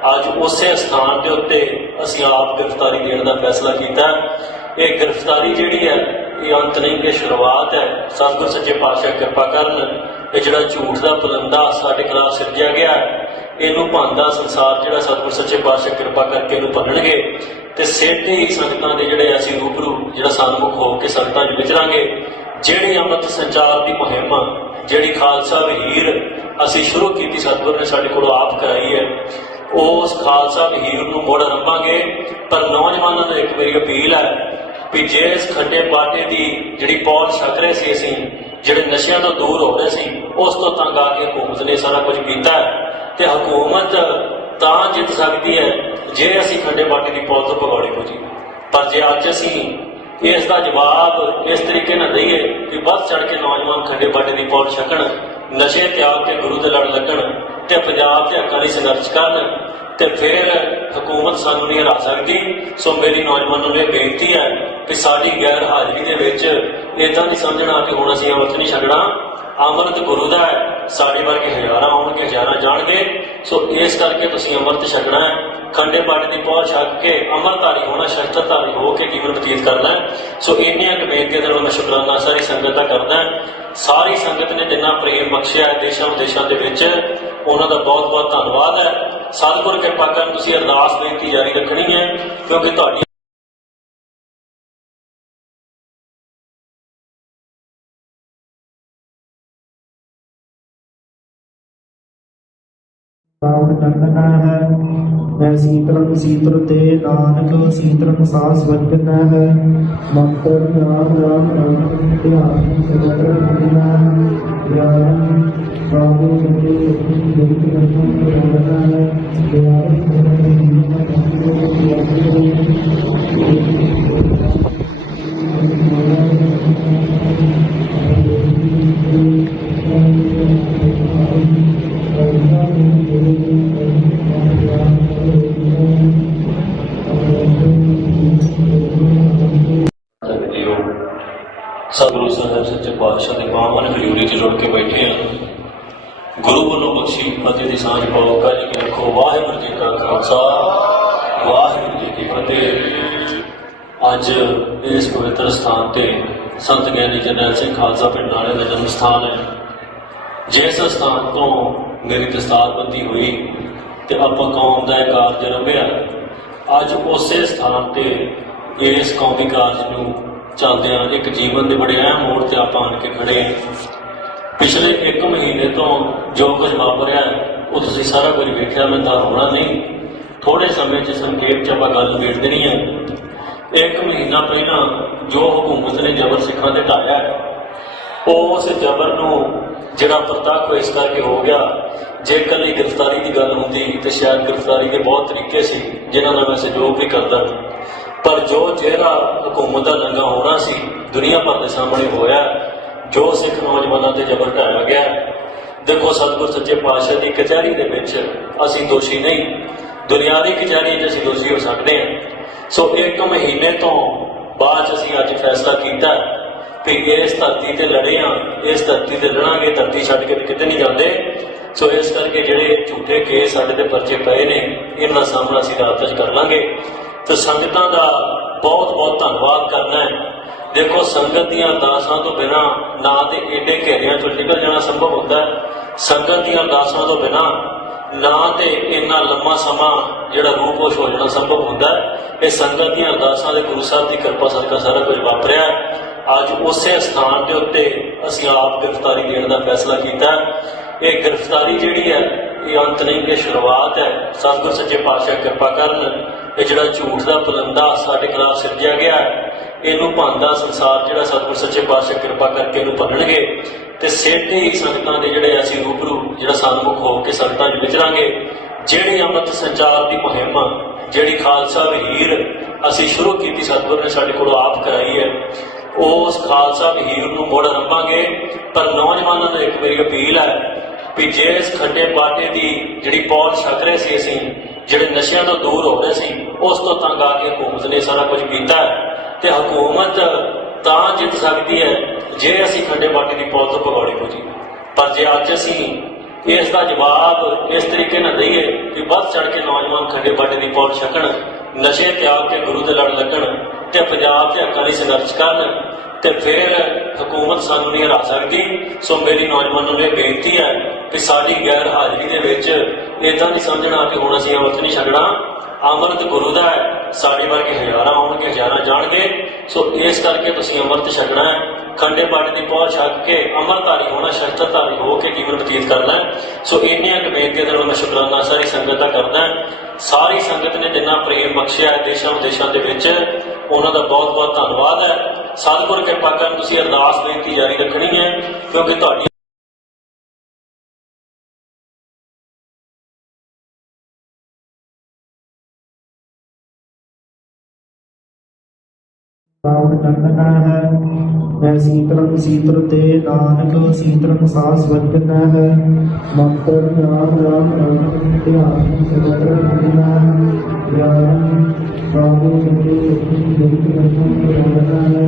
ਅੱਜ ਉਸੇ ਸਥਾਨ ਦੇ ਉੱਤੇ ਅਸੀਂ ਆਪ ਗ੍ਰਿਫਤਾਰੀ ਦੇਣ ਦਾ ਫੈਸਲਾ ਕੀਤਾ। ਇਹ ਗ੍ਰਿਫਤਾਰੀ ਜਿਹੜੀ ਹੈ ਇਹ ਅੰਤ ਨਹੀਂ, ਇਹ ਸ਼ੁਰੂਆਤ ਹੈ। ਸਤਿਗੁਰ ਸੱਚੇ ਪਾਤਸ਼ਾਹ ਕਿਰਪਾ ਕਰਨ, ਇਹ ਜਿਹੜਾ ਝੂਠ ਦਾ ਪਲੰਦਾ ਸਾਡੇ ਖਿਲਾਫ ਸਿਰਜਿਆ ਗਿਆ, ਇਹਨੂੰ ਭੰਨਦਾ ਸੰਸਾਰ ਜਿਹੜਾ ਸਤਿਗੁਰ ਸੱਚੇ ਪਾਤਸ਼ਾਹ ਕਿਰਪਾ ਕਰਕੇ ਇਹਨੂੰ ਭੰਨਣਗੇ ਤੇ ਸਿੱਧੇ ਹੀ ਸੰਗਤਾਂ ਦੇ ਜਿਹੜੇ ਅਸੀਂ ਰੂਬਰੂ ਜਿਹੜਾ ਸਨਮੁਖ ਹੋ ਕੇ ਸੰਗਤਾਂ 'ਚ ਵਿਚਰਾਂਗੇ। ਜਿਹੜੀ ਅੰਮ੍ਰਿਤ ਸੰਚਾਰ ਦੀ ਮੁਹਿੰਮ, ਜਿਹੜੀ ਖਾਲਸਾ ਵਹੀਰ ਅਸੀਂ ਸ਼ੁਰੂ ਕੀਤੀ, ਸਤਿਗੁਰ ਨੇ ਸਾਡੇ ਕੋਲੋਂ ਆਪ ਕਰਾਈ ਹੈ, ਉਸ ਖਾਲਸਾ ਵਹੀਰ ਨੂੰ ਮੁੜ ਆਰੰਭਾਂਗੇ। ਪਰ ਨੌਜਵਾਨਾਂ ਨੂੰ ਇੱਕ ਵਾਰੀ ਅਪੀਲ ਹੈ ਵੀ ਜੇ ਇਸ ਖੱਡੇ ਬਾਟੇ ਦੀ ਜਿਹੜੀ ਪੌਲ ਛਕ ਰਹੇ ਸੀ, ਅਸੀਂ ਜਿਹੜੇ ਨਸ਼ਿਆਂ ਤੋਂ ਦੂਰ ਹੋ ਰਹੇ ਸੀ, ਉਸ ਤੋਂ ਤੰਗ ਆ ਕੇ ਹਕੂਮਤ ਨੇ ਸਾਰਾ ਕੁਝ ਕੀਤਾ ਤੇ ਹਕੂਮਤ ਤਾਂ ਜਿੱਤ ਸਕਦੀ ਹੈ ਜੇ ਅਸੀਂ ਖੱਡੇ ਬਾਟੇ ਦੀ ਪੌਲ ਤੋਂ ਭਗੌੜੇ ਹੋ ਜੀ। ਪਰ ਜੇ ਅੱਜ ਅਸੀਂ ਇਸ ਦਾ ਜਵਾਬ ਇਸ ਤਰੀਕੇ ਨਾਲ ਦਈਏ ਕਿ ਵੱਧ ਚੜ ਕੇ ਨੌਜਵਾਨ ਖੱਡੇ ਬਾਟੇ ਦੀ ਪੌਲ ਛਕਣ, ਨਸ਼ੇ ਤਿਆਗ ਕੇ ਗੁਰੂ ਦੇ ਲੜ ਲੱਗਣ ਤੇ ਪੰਜਾਬ ਦੇ ਹੱਕਾਂ ਲਈ ਸੰਘਰਸ਼ ਕਰਨ, ਤੇ ਫਿਰ ਹਕੂਮਤ ਸਾਨੂੰ ਨਹੀਂ ਹਰਾ ਸਕਦੀ। ਸੋ ਮੇਰੀ ਨੌਜਵਾਨਾਂ ਨੂੰ ਇਹ ਬੇਨਤੀ ਹੈ ਕਿ ਸਾਡੀ ਗੈਰ ਹਾਜ਼ਰੀ ਦੇ ਵਿੱਚ ਇੱਦਾਂ ਨਹੀਂ ਸਮਝਣਾ ਕਿ ਹੁਣ ਅਸੀਂ ਅੰਮ੍ਰਿਤ ਨਹੀਂ ਛਕਣਾ। ਅੰਮ੍ਰਿਤ ਗੁਰੂ ਦਾ ਹੈ, ਸਾਡੇ ਵਰਗੇ ਹਜ਼ਾਰਾਂ ਆਉਣਗੇ, ਹਜ਼ਾਰਾਂ ਜਾਣਗੇ। ਸੋ ਇਸ ਕਰਕੇ ਤੁਸੀਂ ਅੰਮ੍ਰਿਤ ਛਕਣਾ ਹੈ, ਖੰਡੇ ਬਾਟੇ ਦੀ ਪਹੁੰਚ ਛੱਕ ਕੇ ਅੰਮ੍ਰਿਤਧਾਰੀ ਹੋਣਾ, ਸ਼ਸਤਰਧਾਰੀ ਹੋ ਕੇ ਜੀਵਨ ਬਤੀਤ ਕਰਨਾ ਹੈ। ਸੋ ਇੰਨੀਆਂ ਕੁ ਬੇਨਤੀਆਂ ਦੇ ਨਾਲ ਮੈਂ ਸ਼ੁਕਰਾਨਾ ਸਾਰੀ ਸੰਗਤ ਦਾ ਕਰਦਾ। ਸਾਰੀ ਸੰਗਤ ਨੇ ਜਿੰਨਾ ਪ੍ਰੇਮ ਬਖਸ਼ਿਆ ਹੈ ਦੇਸ਼ਾਂ ਵਿਦੇਸ਼ਾਂ ਦੇ ਵਿੱਚ, ਉਹਨਾਂ ਦਾ ਬਹੁਤ ਬਹੁਤ ਧੰਨਵਾਦ ਹੈ। ਸਤਿਗੁਰ ਕਿਰਪਾ ਕਰਨ, ਤੁਸੀਂ ਅਰਦਾਸ ਬੇਨਤੀ ਜਾਰੀ ਰੱਖਣੀ ਹੈ, ਕਿਉਂਕਿ ਤੁਹਾਡੀ ਟੰਗਣਾ ਹੈ। ਮੈਂ ਸੀਤਲ ਤੇ ਨਾਨਕ ਸੀਤਲ ਸਾਸ ਵਜਨਾ ਹੈ। ਮੰਤਰ ਨਾਮ ਰਾਮ ਰਾਮ ਧਿਆਨ ਸਗਲ ਰਖਣਾ ਗਿਆਨ ਬਾਬੂ ਜੀ ਬੇਨਤੀ ਕਰਨਾ ਹੈ। ਸਤਿਗੁਰੂ ਸਾਹਿਬ ਸੱਚੇ ਪਾਤਸ਼ਾਹ ਦੇ ਪਾਵਨ ਹਜ਼ੂਰੀ 'ਚ ਜੁੜ ਕੇ ਬੈਠੇ ਹਾਂ। ਗੁਰੂ ਵੱਲੋਂ ਬਖਸ਼ੀ ਫਤਿਹ ਦੀ ਸਾਂਝ ਪਾਓ। ਕਾਜੀ ਕੀ ਰੱਖੋ। ਵਾਹਿਗੁਰੂ ਜੀ ਕਾ ਖਾਲਸਾ, ਵਾਹਿਗੁਰੂ ਜੀ ਕੀ ਫਤਿਹ। ਅੱਜ ਇਸ ਪਵਿੱਤਰ ਸਥਾਨ ਤੇ ਸੰਤ ਗਿਆਨੀ ਜਰਨੈਲ ਸਿੰਘ ਖਾਲਸਾ ਪਿੰਡ ਨਾਲੇ ਦਾ ਜਨਮ ਸਥਾਨ ਹੈ। ਜਿਸ ਸਥਾਨ ਤੋਂ ਮੇਰੀ ਦਸਤਾਰਬੰਦੀ ਹੋਈ ਤੇ ਆਪਾਂ ਕੌਮ ਦਾ ਇਹ ਕਾਰਜ ਆਰੰਭਿਆ, ਅੱਜ ਉਸੇ ਸਥਾਨ ਤੇ ਇਸ ਕੌਮੀ ਕਾਰਜ ਨੂੰ ਚੱਲਦਿਆਂ ਇੱਕ ਜੀਵਨ ਦੇ ਬੜੇ ਅਹਿਮ ਮੋੜ ਤੇ ਆਪਾਂ ਆਣ ਕੇ ਖੜੇ ਹਾਂ। ਪਿਛਲੇ 1 ਮਹੀਨੇ ਤੋਂ ਜੋ ਕੁਝ ਵਾਪਰਿਆ ਉਹ ਤੁਸੀਂ ਸਾਰਾ ਕੁਝ ਵੇਖਿਆ, ਮੈਂ ਤਾਂ ਹੋਣਾ ਨਹੀਂ। ਥੋੜੇ ਸਮੇਂ 'ਚ ਸੰਖੇਪ 'ਚ ਆਪਾਂ ਗੱਲ ਨਿਬੇੜ ਦੇਣੀ ਹੈ। 1 ਮਹੀਨਾ ਪਹਿਲਾਂ ਜੋ ਹਕੂਮਤ ਨੇ ਜ਼ਬਰ ਸਿੱਖਾਂ ਤੇ ਢਾਇਆ, ਉਸ ਜ਼ਬਰ ਨੂੰ ਜਿਹੜਾ ਪ੍ਰਤੱਖ ਇਸ ਕਰਕੇ ਹੋ ਗਿਆ, ਜੇ ਇਕੱਲੀ ਗ੍ਰਿਫਤਾਰੀ ਦੀ ਗੱਲ ਹੁੰਦੀ ਤੇ ਸ਼ਾਇਦ ਗ੍ਰਿਫਤਾਰੀ ਦੇ ਬਹੁਤ ਤਰੀਕੇ ਸੀ ਜਿਨ੍ਹਾਂ ਨਾਲ ਮੈਂ ਸਹਿਯੋਗ ਵੀ ਕਰਦਾ, ਪਰ ਜੋ ਜਿਹੜਾ ਹਕੂਮਤ ਦਾ ਦੰਗਾ ਹੋਣਾ ਸੀ ਦੁਨੀਆ ਭਰ ਦੇ ਸਾਹਮਣੇ ਹੋਇਆ, ਜੋ ਸਿੱਖ ਨੌਜਵਾਨਾਂ ਤੇ ਜ਼ਬਰ ਢਾਇਆ ਗਿਆ। ਦੇਖੋ, ਸਤਿਗੁਰ ਸੱਚੇ ਪਾਤਸ਼ਾਹ ਦੀ ਕਚਹਿਰੀ ਦੇ ਵਿੱਚ ਅਸੀਂ ਦੋਸ਼ੀ ਨਹੀਂ, ਦੁਨਿਆਵੀ ਕਚਹਿਰੀ 'ਚ ਅਸੀਂ ਦੋਸ਼ੀ ਹੋ ਸਕਦੇ ਹਾਂ। ਸੋ 1 ਮਹੀਨੇ ਤੋਂ ਬਾਅਦ ਅਸੀਂ ਅੱਜ ਫੈਸਲਾ ਕੀਤਾ ਕਿ ਇਸ ਧਰਤੀ ਤੇ ਲੜੇ ਹਾਂ, ਇਸ ਧਰਤੀ ਤੇ ਲੜਾਂਗੇ, ਧਰਤੀ ਛੱਡ ਕੇ ਕਿਤੇ ਨਹੀਂ ਜਾਂਦੇ। ਸੋ ਇਸ ਕਰਕੇ ਜਿਹੜੇ ਝੂਠੇ ਕੇਸ ਸਾਡੇ ਤੇ ਪਰਚੇ ਪਏ ਨੇ, ਇਹਨਾਂ ਦਾ ਸਾਹਮਣਾ ਅਸੀਂ ਰਾਤ 'ਚ ਕਰ ਲਾਂਗੇ। ਤੇ ਸੰਗਤਾਂ ਦਾ ਬਹੁਤ ਬਹੁਤ ਧੰਨਵਾਦ ਕਰਨਾ ਹੈ। ਦੇਖੋ, ਸੰਗਤ ਦੀਆਂ ਅਰਦਾਸਾਂ ਤੋਂ ਬਿਨਾਂ ਨਾ ਤੇ ਏਡੇ ਘੇਰਿਆਂ ਚੋਂ ਨਿਕਲ ਜਾਣਾ ਸੰਭਵ ਹੁੰਦਾ ਹੈ, ਸੰਗਤ ਦੀਆਂ ਅਰਦਾਸਾਂ ਤੋਂ ਬਿਨਾਂ ਨਾ ਤੇ ਇੰਨਾ ਲੰਮਾ ਸਮਾਂ ਜਿਹੜਾ ਰੂਪੋਸ਼ ਹੋ ਜਾਣਾ ਸੰਭਵ ਹੁੰਦਾ ਹੈ। ਇਹ ਸੰਗਤ ਦੀਆਂ ਅਰਦਾਸਾਂ ਦੇ ਗੁਰੂ ਸਾਹਿਬ ਦੀ ਕਿਰਪਾ ਸਦਕਾ ਸਾਰਾ ਕੁਝ ਵਾਪਰਿਆ। ਅੱਜ ਉਸੇ ਸਥਾਨ ਦੇ ਉੱਤੇ ਅਸੀਂ ਆਪ ਗ੍ਰਿਫਤਾਰੀ ਦੇਣ ਦਾ ਫੈਸਲਾ ਕੀਤਾ। ਇਹ ਗ੍ਰਿਫਤਾਰੀ ਜਿਹੜੀ ਹੈ, ਇਹ ਅੰਤ ਨਹੀਂ, ਇਹ ਸ਼ੁਰੂਆਤ ਹੈ। ਸਤਿਗੁਰ ਸੱਚੇ ਪਾਤਸ਼ਾਹ ਕਿਰਪਾ ਕਰਨ, ਇਹ ਜਿਹੜਾ ਝੂਠ ਦਾ ਪਲੰਦਾ ਸਾਡੇ ਖਿਲਾਫ ਸਿਰਜਿਆ ਗਿਆ, ਇਹਨੂੰ ਭੰਦਾ ਸੰਸਾਰ ਜਿਹੜਾ ਸਤਿਗੁਰ ਸੱਚੇ ਪਾਤਸ਼ਾਹ ਕਿਰਪਾ ਕਰਕੇ ਇਹਨੂੰ ਭੰਨਣਗੇ। ਤੇ ਸਿੱਧੇ ਹੀ ਸੰਗਤਾਂ ਦੇ ਜਿਹੜੇ ਅਸੀਂ ਰੂਬਰੂ ਜਿਹੜਾ ਸਨਮੁਖ ਹੋ ਕੇ ਸੰਗਤਾਂ 'ਚ ਵਿਚਰਾਂਗੇ। ਜਿਹੜੀ ਅੰਮ੍ਰਿਤ ਸੰਚਾਰ ਦੀ ਮੁਹਿੰਮ, ਜਿਹੜੀ ਖਾਲਸਾ ਵਹੀਰ ਅਸੀਂ ਸ਼ੁਰੂ ਕੀਤੀ, ਸਤਿਗੁਰ ਨੇ ਸਾਡੇ ਕੋਲੋਂ ਆਪ ਕਰਾਈ ਹੈ, ਉਸ ਖਾਲਸਾ ਵਹੀਰ ਨੂੰ ਮੁੜ ਆਰੰਭਾਂਗੇ। ਪਰ ਨੌਜਵਾਨਾਂ ਨੂੰ ਇੱਕ ਮੇਰੀ ਅਪੀਲ ਹੈ ਵੀ ਜੇ ਇਸ ਖੱਡੇ ਬਾਟੇ ਦੀ ਜਿਹੜੀ ਪੌੜ ਛਕ ਰਹੇ ਸੀ, ਅਸੀਂ ਜਿਹੜੇ ਨਸ਼ਿਆਂ ਤੋਂ ਦੂਰ ਹੋ ਰਹੇ ਸੀ, ਉਸ ਤੋਂ ਤੰਗ ਆ ਕੇ ਹਕੂਮਤ ਨੇ ਸਾਰਾ ਕੁਝ ਕੀਤਾ। ਤੇ ਹਕੂਮਤ ਤਾਂ ਜਿੱਤ ਸਕਦੀ ਹੈ ਜੇ ਅਸੀਂ ਖੱਡੇ ਬਾਟੇ ਦੀ ਪੌੜ ਤੋਂ ਭਗੌੜੇ ਹੋ ਜੀ। ਪਰ ਜੇ ਅੱਜ ਅਸੀਂ ਇਸ ਦਾ ਜਵਾਬ ਇਸ ਤਰੀਕੇ ਨਾਲ ਦਈਏ ਕਿ ਵੱਧ ਚੜ ਕੇ ਨੌਜਵਾਨ ਖੱਡੇ ਬਾਟੇ ਦੀ ਪੌੜ ਛਕਣ, ਨਸ਼ੇ ਤਿਆਗ ਕੇ ਗੁਰੂ ਦੇ ਲੜ ਲੱਗਣ ਤੇ ਪੰਜਾਬ ਦੇ ਹੱਕਾਂ ਲਈ ਸੰਘਰਸ਼ ਕਰਨ, ਤੇ ਫਿਰ ਹਕੂਮਤ ਸਾਨੂੰ ਨਹੀਂ ਹਰਾ ਸਕਦੀ। ਸੋ ਮੇਰੀ ਨੌਜਵਾਨਾਂ ਨੂੰ ਇਹ ਬੇਨਤੀ ਹੈ ਕਿ ਸਾਡੀ ਗੈਰ ਹਾਜ਼ਰੀ ਦੇ ਵਿੱਚ ਇੱਦਾਂ ਨਹੀਂ ਸਮਝਣਾ ਕਿ ਹੁਣ ਅਸੀਂ ਅੰਮ੍ਰਿਤ ਨਹੀਂ ਛਕਣਾ। ਅੰਮ੍ਰਿਤ ਗੁਰੂ ਦਾ ਹੈ, ਸਾਡੇ ਵਰਗੇ ਹਜ਼ਾਰਾਂ ਆਉਣਗੇ, ਹਜ਼ਾਰਾਂ ਜਾਣਗੇ। ਸੋ ਇਸ ਕਰਕੇ ਤੁਸੀਂ ਅੰਮ੍ਰਿਤ ਛਕਣਾ ਹੈ, ਖੰਡੇ ਬਾਟੇ ਦੀ ਪਹੁੰਚ ਛੱਕ ਕੇ ਅੰਮ੍ਰਿਤਧਾਰੀ ਹੋਣਾ, ਸ਼ਸਤਰਧਾਰੀ ਹੋ ਕੇ ਜੀਵਨ ਬਤੀਤ ਕਰਨਾ ਹੈ। ਸੋ ਇੰਨੀਆਂ ਕੁ ਬੇਨਤੀਆਂ ਦੇ ਨਾਲ ਮੈਂ ਸ਼ੁਕਰਾਨਾ ਸਾਰੀ ਸੰਗਤ ਦਾ ਕਰਦਾ। ਸਾਰੀ ਸੰਗਤ ਨੇ ਜਿੰਨਾ ਪ੍ਰੇਮ ਬਖਸ਼ਿਆ ਹੈ ਦੇਸ਼ਾਂ ਵਿਦੇਸ਼ਾਂ ਦੇ ਵਿੱਚ, ਉਹਨਾਂ ਦਾ ਬਹੁਤ ਬਹੁਤ ਧੰਨਵਾਦ ਹੈ। ਸਤਿਗੁਰ ਕਿਰਪਾ ਕਰਨ, ਤੁਸੀਂ ਅਰਦਾਸ ਬੇਨਤੀ ਜਾਰੀ ਰੱਖਣੀ ਹੈ, ਕਿਉਂਕਿ ਤੁਹਾਡੀ ਰਾਵਣ ਨੰਦਨਾ ਹੈ। ਮੈਂ ਸੀਤਲੰ ਸੀਤਲ ਤੇ ਨਾਨਕ ਸੀਤਲੰ ਸਾਸ ਵਜਨਾ ਹੈ। ਮੰਤਰ ਰਾਮ ਰਾਮ ਰਾਮ ਧਿਆਨ ਸਦਰ ਰੰਗਨਾ ਗਿਆਨ ਬਾਬੂ ਜੀ ਜਗਤ ਰਤਨ ਰੰਗਨਾ ਹੈ।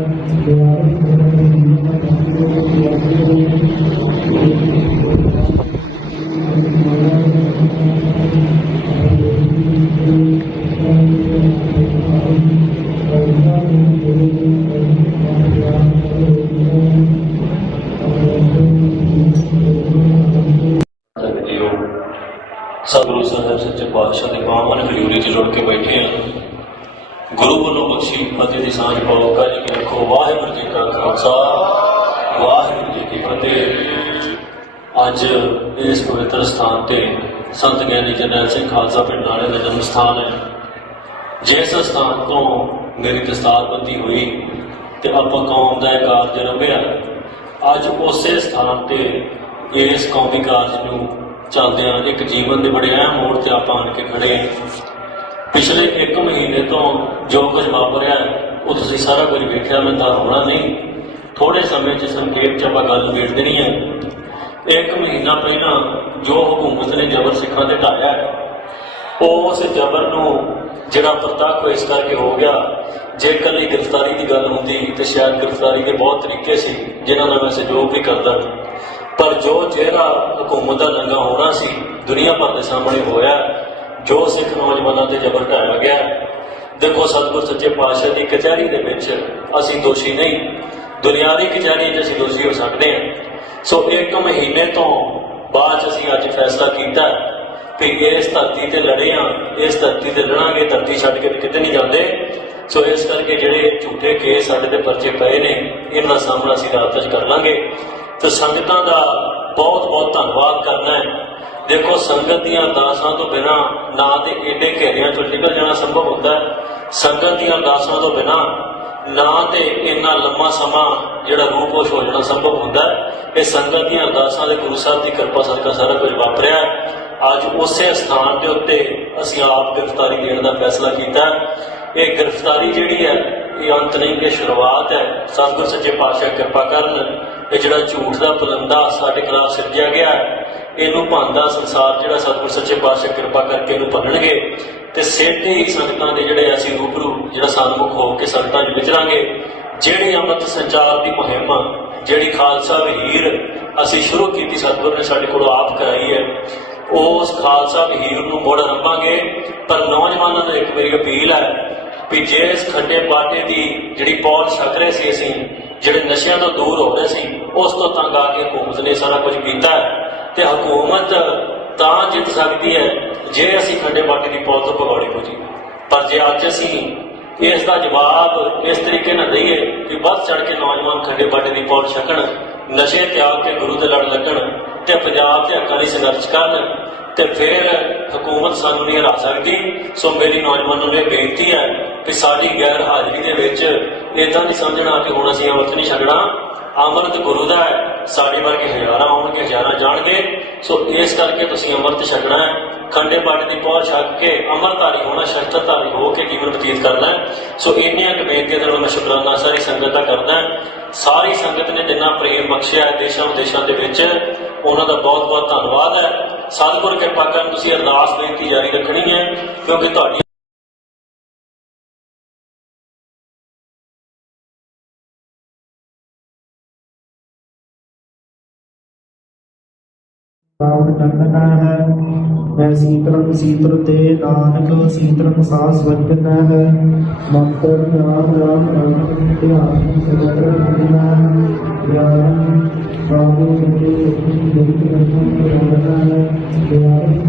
ਸਤਿਗੁਰੂ ਸਾਹਿਬ ਸੱਚੇ ਪਾਤਸ਼ਾਹ ਦੇ ਪਾਵਨ ਹਜ਼ੂਰੀ 'ਚ ਜੁੜ ਕੇ ਬੈਠੇ ਹਾਂ। ਗੁਰੂ ਵੱਲੋਂ ਬਖਸ਼ੀ ਫਤਿਹ ਦੀ ਸਾਂਝ ਪਾਓ। ਜੀ ਕੀ ਰੱਖੋ। ਵਾਹਿਗੁਰੂ ਜੀ ਕਾ ਖਾਲਸਾ, ਵਾਹਿਗੁਰੂ ਜੀ ਕੀ ਫਤਿਹ। ਅੱਜ ਇਸ ਪਵਿੱਤਰ ਸਥਾਨ ਤੇ ਸੰਤ ਗਿਆਨੀ ਜਰਨੈਲ ਸਿੰਘ ਖਾਲਸਾ ਪਿੰਡ ਵਾਲੇ ਦਾ ਜਨਮ ਸਥਾਨ ਹੈ। ਜਿਸ ਸਥਾਨ ਤੋਂ ਮੇਰੀ ਦਸਤਾਰਬੰਦੀ ਹੋਈ ਤੇ ਆਪਾਂ ਕੌਮ ਦਾ ਇਹ ਕਾਰਜ ਆਰੰਭਿਆ, ਅੱਜ ਉਸੇ ਸਥਾਨ ਤੇ ਇਸ ਕੌਮੀ ਕਾਰਜ ਨੂੰ ਚੱਲਦਿਆਂ ਇੱਕ ਜੀਵਨ ਦੇ ਬੜੇ ਅਹਿਮ ਮੋੜ ਤੇ ਆਪਾਂ ਆਣ ਕੇ ਖੜੇ ਹਾਂ। ਪਿਛਲੇ 1 ਮਹੀਨੇ ਤੋਂ ਜੋ ਕੁਝ ਵਾਪਰਿਆ ਉਹ ਤੁਸੀਂ ਸਾਰਾ ਕੁਝ ਵੇਖਿਆ, ਮੈਂ ਤਾਂ ਹੋਣਾ ਨਹੀਂ, ਥੋੜੇ ਸਮੇਂ 'ਚ ਸੰਖੇਪ 'ਚ ਆਪਾਂ ਗੱਲ ਨਿਬੇੜ ਦੇਣੀ ਹੈ। 1 ਮਹੀਨਾ ਪਹਿਲਾਂ ਜੋ ਹਕੂਮਤ ਨੇ ਜ਼ਬਰ ਸਿੱਖਾਂ ਤੇ ਢਾਇਆ, ਉਸ ਜ਼ਬਰ ਨੂੰ ਜਿਹੜਾ ਪ੍ਰਤੱਖ ਇਸ ਕਰਕੇ ਹੋ ਗਿਆ। ਜੇ ਇਕੱਲੀ ਗ੍ਰਿਫਤਾਰੀ ਦੀ ਗੱਲ ਹੁੰਦੀ ਤੇ ਸ਼ਾਇਦ ਗ੍ਰਿਫਤਾਰੀ ਦੇ ਬਹੁਤ ਤਰੀਕੇ ਸੀ ਜਿਨ੍ਹਾਂ ਨਾਲ ਮੈਂ ਸਹਿਯੋਗ ਵੀ ਕਰਦਾ, ਪਰ ਜੋ ਚਿਹਰਾ ਹਕੂਮਤ ਦਾ ਨੰਗਾ ਹੋਣਾ ਸੀ ਦੁਨੀਆ ਭਰ ਦੇ ਸਾਹਮਣੇ ਹੋਇਆ। ਜੋ ਸਿੱਖ ਨੌਜਵਾਨਾਂ ਤੇ ਜ਼ਬਰ ਢਾਇਆ ਗਿਆ। ਦੇਖੋ, ਸਤਿਗੁਰ ਸੱਚੇ ਪਾਤਸ਼ਾਹ ਦੀ ਕਚਹਿਰੀ ਦੇ ਵਿੱਚ ਅਸੀਂ ਦੋਸ਼ੀ ਨਹੀਂ, ਦੁਨਿਆਵੀ ਕਚਹਿਰੀ 'ਚ ਅਸੀਂ ਦੋਸ਼ੀ ਹੋ ਸਕਦੇ ਹਾਂ। ਸੋ 1 ਮਹੀਨੇ ਤੋਂ ਬਾਅਦ ਅਸੀਂ ਅੱਜ ਫੈਸਲਾ ਕੀਤਾ ਕਿ ਇਸ ਧਰਤੀ ਤੇ ਲੜੇ ਹਾਂ, ਇਸ ਧਰਤੀ ਤੇ ਲੜਾਂਗੇ, ਧਰਤੀ ਛੱਡ ਕੇ ਕਿਤੇ ਨਹੀਂ ਜਾਂਦੇ। ਸੋ ਇਸ ਕਰਕੇ ਜਿਹੜੇ ਝੂਠੇ ਕੇਸ ਸਾਡੇ ਤੇ ਪਰਚੇ ਪਏ ਨੇ, ਇਹਨਾਂ ਦਾ ਸਾਹਮਣਾ ਅਸੀਂ ਰਾਤ 'ਚ ਕਰ ਲਾਂਗੇ। ਤੇ ਸੰਗਤਾਂ ਦਾ ਬਹੁਤ ਬਹੁਤ ਧੰਨਵਾਦ ਕਰਨਾ ਹੈ। ਦੇਖੋ, ਸੰਗਤ ਦੀਆਂ ਅਰਦਾਸਾਂ ਤੋਂ ਬਿਨਾਂ ਨਾ ਤੇ ਏਡੇ ਘੇਰਿਆਂ ਚੋਂ ਨਿਕਲ ਜਾਣਾ ਸੰਭਵ ਹੁੰਦਾ ਹੈ, ਸੰਗਤ ਦੀਆਂ ਅਰਦਾਸਾਂ ਤੋਂ ਬਿਨਾਂ ਨਾ ਤੇ ਇੰਨਾ ਲੰਮਾ ਸਮਾਂ ਜਿਹੜਾ ਰੂਪੋਸ਼ ਹੋ ਜਾਣਾ ਸੰਭਵ ਹੁੰਦਾ ਹੈ। ਇਹ ਸੰਗਤ ਦੀਆਂ ਅਰਦਾਸਾਂ ਦੇ ਗੁਰੂ ਸਾਹਿਬ ਦੀ ਕਿਰਪਾ ਸਦਕਾ ਸਾਰਾ ਕੁਝ ਵਾਪਰਿਆ। ਅੱਜ ਉਸੇ ਸਥਾਨ ਦੇ ਉੱਤੇ ਅਸੀਂ ਆਪ ਗ੍ਰਿਫਤਾਰੀ ਦੇਣ ਦਾ ਫੈਸਲਾ ਕੀਤਾ। ਇਹ ਗ੍ਰਿਫਤਾਰੀ ਜਿਹੜੀ ਹੈ, ਇਹ ਅੰਤ ਨਹੀਂ, ਇਹ ਸ਼ੁਰੂਆਤ ਹੈ। ਸਤਿਗੁਰ ਸੱਚੇ ਪਾਤਸ਼ਾਹ ਕਿਰਪਾ ਕਰਨ, ਇਹ ਜਿਹੜਾ ਝੂਠ ਦਾ ਪਲੰਦਾ ਸਾਡੇ ਖਿਲਾਫ ਸਿਰਜਿਆ ਗਿਆ, ਇਹਨੂੰ ਭੰਦਾ ਸੰਸਾਰ ਜਿਹੜਾ ਸਤਿਗੁਰ ਸੱਚੇ ਪਾਤਸ਼ਾਹ ਕਿਰਪਾ ਕਰਕੇ ਇਹਨੂੰ ਭੰਨਣਗੇ। ਤੇ ਸਿੱਧੇ ਹੀ ਸੰਗਤਾਂ ਦੇ ਜਿਹੜੇ ਅਸੀਂ ਰੂਬਰੂ ਜਿਹੜਾ ਸਨਮੁਖ ਹੋ ਕੇ ਸੰਗਤਾਂ 'ਚ ਵਿਚਰਾਂਗੇ। ਜਿਹੜੀ ਅੰਮ੍ਰਿਤ ਸੰਚਾਰ ਦੀ ਮੁਹਿੰਮ, ਜਿਹੜੀ ਖਾਲਸਾ ਵਹੀਰ ਅਸੀਂ ਸ਼ੁਰੂ ਕੀਤੀ, ਸਤਿਗੁਰ ਨੇ ਸਾਡੇ ਕੋਲੋਂ ਆਪ ਕਰਾਈ ਹੈ, ਉਸ ਖਾਲਸਾ ਵਹੀਰ ਨੂੰ ਮੁੜ ਆਰੰਭਾਂਗੇ। ਪਰ ਨੌਜਵਾਨਾਂ ਨੂੰ ਇੱਕ ਮੇਰੀ ਅਪੀਲ ਹੈ ਵੀ ਜੇ ਇਸ ਖੰਡੇ ਬਾਟੇ ਦੀ ਜਿਹੜੀ ਪੌਲ ਛਕ ਰਹੇ ਸੀ, ਅਸੀਂ ਜਿਹੜੇ ਨਸ਼ਿਆਂ ਤੋਂ ਦੂਰ ਹੋ ਰਹੇ ਸੀ, ਉਸ ਤੋਂ ਤੰਗ ਆ ਕੇ ਹਕੂਮਤ ਨੇ ਸਾਰਾ ਕੁਝ ਕੀਤਾ ਹੈ। ਤੇ ਹਕੂਮਤ ਤਾਂ ਜਿੱਤ ਸਕਦੀ ਹੈ ਜੇ ਅਸੀਂ ਖੰਡੇ ਬਾਟੇ ਦੀ ਪੌਲ ਤੋਂ ਭਗੌੜੇ ਹੋ ਜੀ। ਪਰ ਜੇ ਅੱਜ ਅਸੀਂ ਇਸ ਦਾ ਜਵਾਬ ਇਸ ਤਰੀਕੇ ਨਾਲ ਦਈਏ ਕਿ ਵੱਧ ਚੜ ਕੇ ਨੌਜਵਾਨ ਖੰਡੇ ਬਾਟੇ ਦੀ ਪੌਲ ਛਕਣ, ਨਸ਼ੇ ਤਿਆਗ ਕੇ ਗੁਰੂ ਦੇ ਲੜ ਲੱਗਣ ਤੇ ਪੰਜਾਬ ਦੇ ਹੱਕਾਂ ਲਈ ਸੰਘਰਸ਼ ਕਰਨ, ਤੇ ਫਿਰ ਹਕੂਮਤ ਸਾਨੂੰ ਨਹੀਂ ਹਰਾ ਸਕਦੀ। ਸੋ ਮੇਰੀ ਨੌਜਵਾਨਾਂ ਨੂੰ ਇਹ ਬੇਨਤੀ ਹੈ ਕਿ ਸਾਡੀ ਗੈਰ ਹਾਜ਼ਰੀ ਦੇ ਵਿੱਚ ਇੱਦਾਂ ਨਹੀਂ ਸਮਝਣਾ ਕਿ ਹੁਣ ਅਸੀਂ ਅੰਮ੍ਰਿਤ ਨਹੀਂ ਛਕਣਾ। ਅੰਮ੍ਰਿਤ ਗੁਰੂ ਦਾ ਹੈ, ਸਾਡੇ ਵਰਗੇ ਹਜ਼ਾਰਾਂ ਆਉਣਗੇ, ਹਜ਼ਾਰਾਂ ਜਾਣਗੇ। ਸੋ ਇਸ ਕਰਕੇ ਤੁਸੀਂ ਅੰਮ੍ਰਿਤ ਛਕਣਾ ਹੈ, ਖੰਡੇ ਬਾਟੇ ਦੀ ਪੌਲ ਛਕ ਕੇ ਅੰਮ੍ਰਿਤਧਾਰੀ ਹੋਣਾ, ਸ਼ਸਤਰਧਾਰੀ ਹੋ ਕੇ ਜੀਵਨ ਬਤੀਤ ਕਰਨਾ ਹੈ। ਸੋ ਇੰਨੀਆਂ ਕੁ ਬੇਨਤੀਆਂ ਦੇ ਨਾਲ ਮੈਂ ਸ਼ੁਕਰਾਨਾ ਸਾਰੀ ਸੰਗਤ ਦਾ ਕਰਦਾ। ਸਾਰੀ ਸੰਗਤ ਨੇ ਜਿੰਨਾ ਪ੍ਰੇਮ ਬਖਸ਼ਿਆ ਹੈ ਦੇਸ਼ਾਂ ਵਿਦੇਸ਼ਾਂ ਦੇ ਵਿੱਚ, ਉਹਨਾਂ ਦਾ ਬਹੁਤ ਬਹੁਤ ਧੰਨਵਾਦ ਹੈ। ਸਤਿਗੁਰ ਕਿਰਪਾ ਕਰਨ, ਤੁਸੀਂ ਅਰਦਾਸ ਬੇਨਤੀ ਜਾਰੀ ਰੱਖਣੀ ਹੈ, ਕਿਉਂਕਿ ਤੁਹਾਡੀ ਰਾਵਣ ਟੰਗਣਾ ਹੈ। ਮੈਂ ਸੀਤਲੰ ਸੀਤਲ ਤੇ ਨਾਨਕ ਸੀਤਲੰ ਸਾਸ ਵਜਨਾ ਹੈ। ਮੰਤਰ ਨਾਮ ਰਾਮ ਰਾਮ ਧਿਆਨ ਸਗਲ ਰਖਣਾ ਹੈ। ਗਿਆਨ ਬਾਬੂ ਸੱਚੇ ਸੱਚੀ ਜਗਤ ਰਖਣ ਕਰਨਾ ਹੈ। ਗਿਆਨ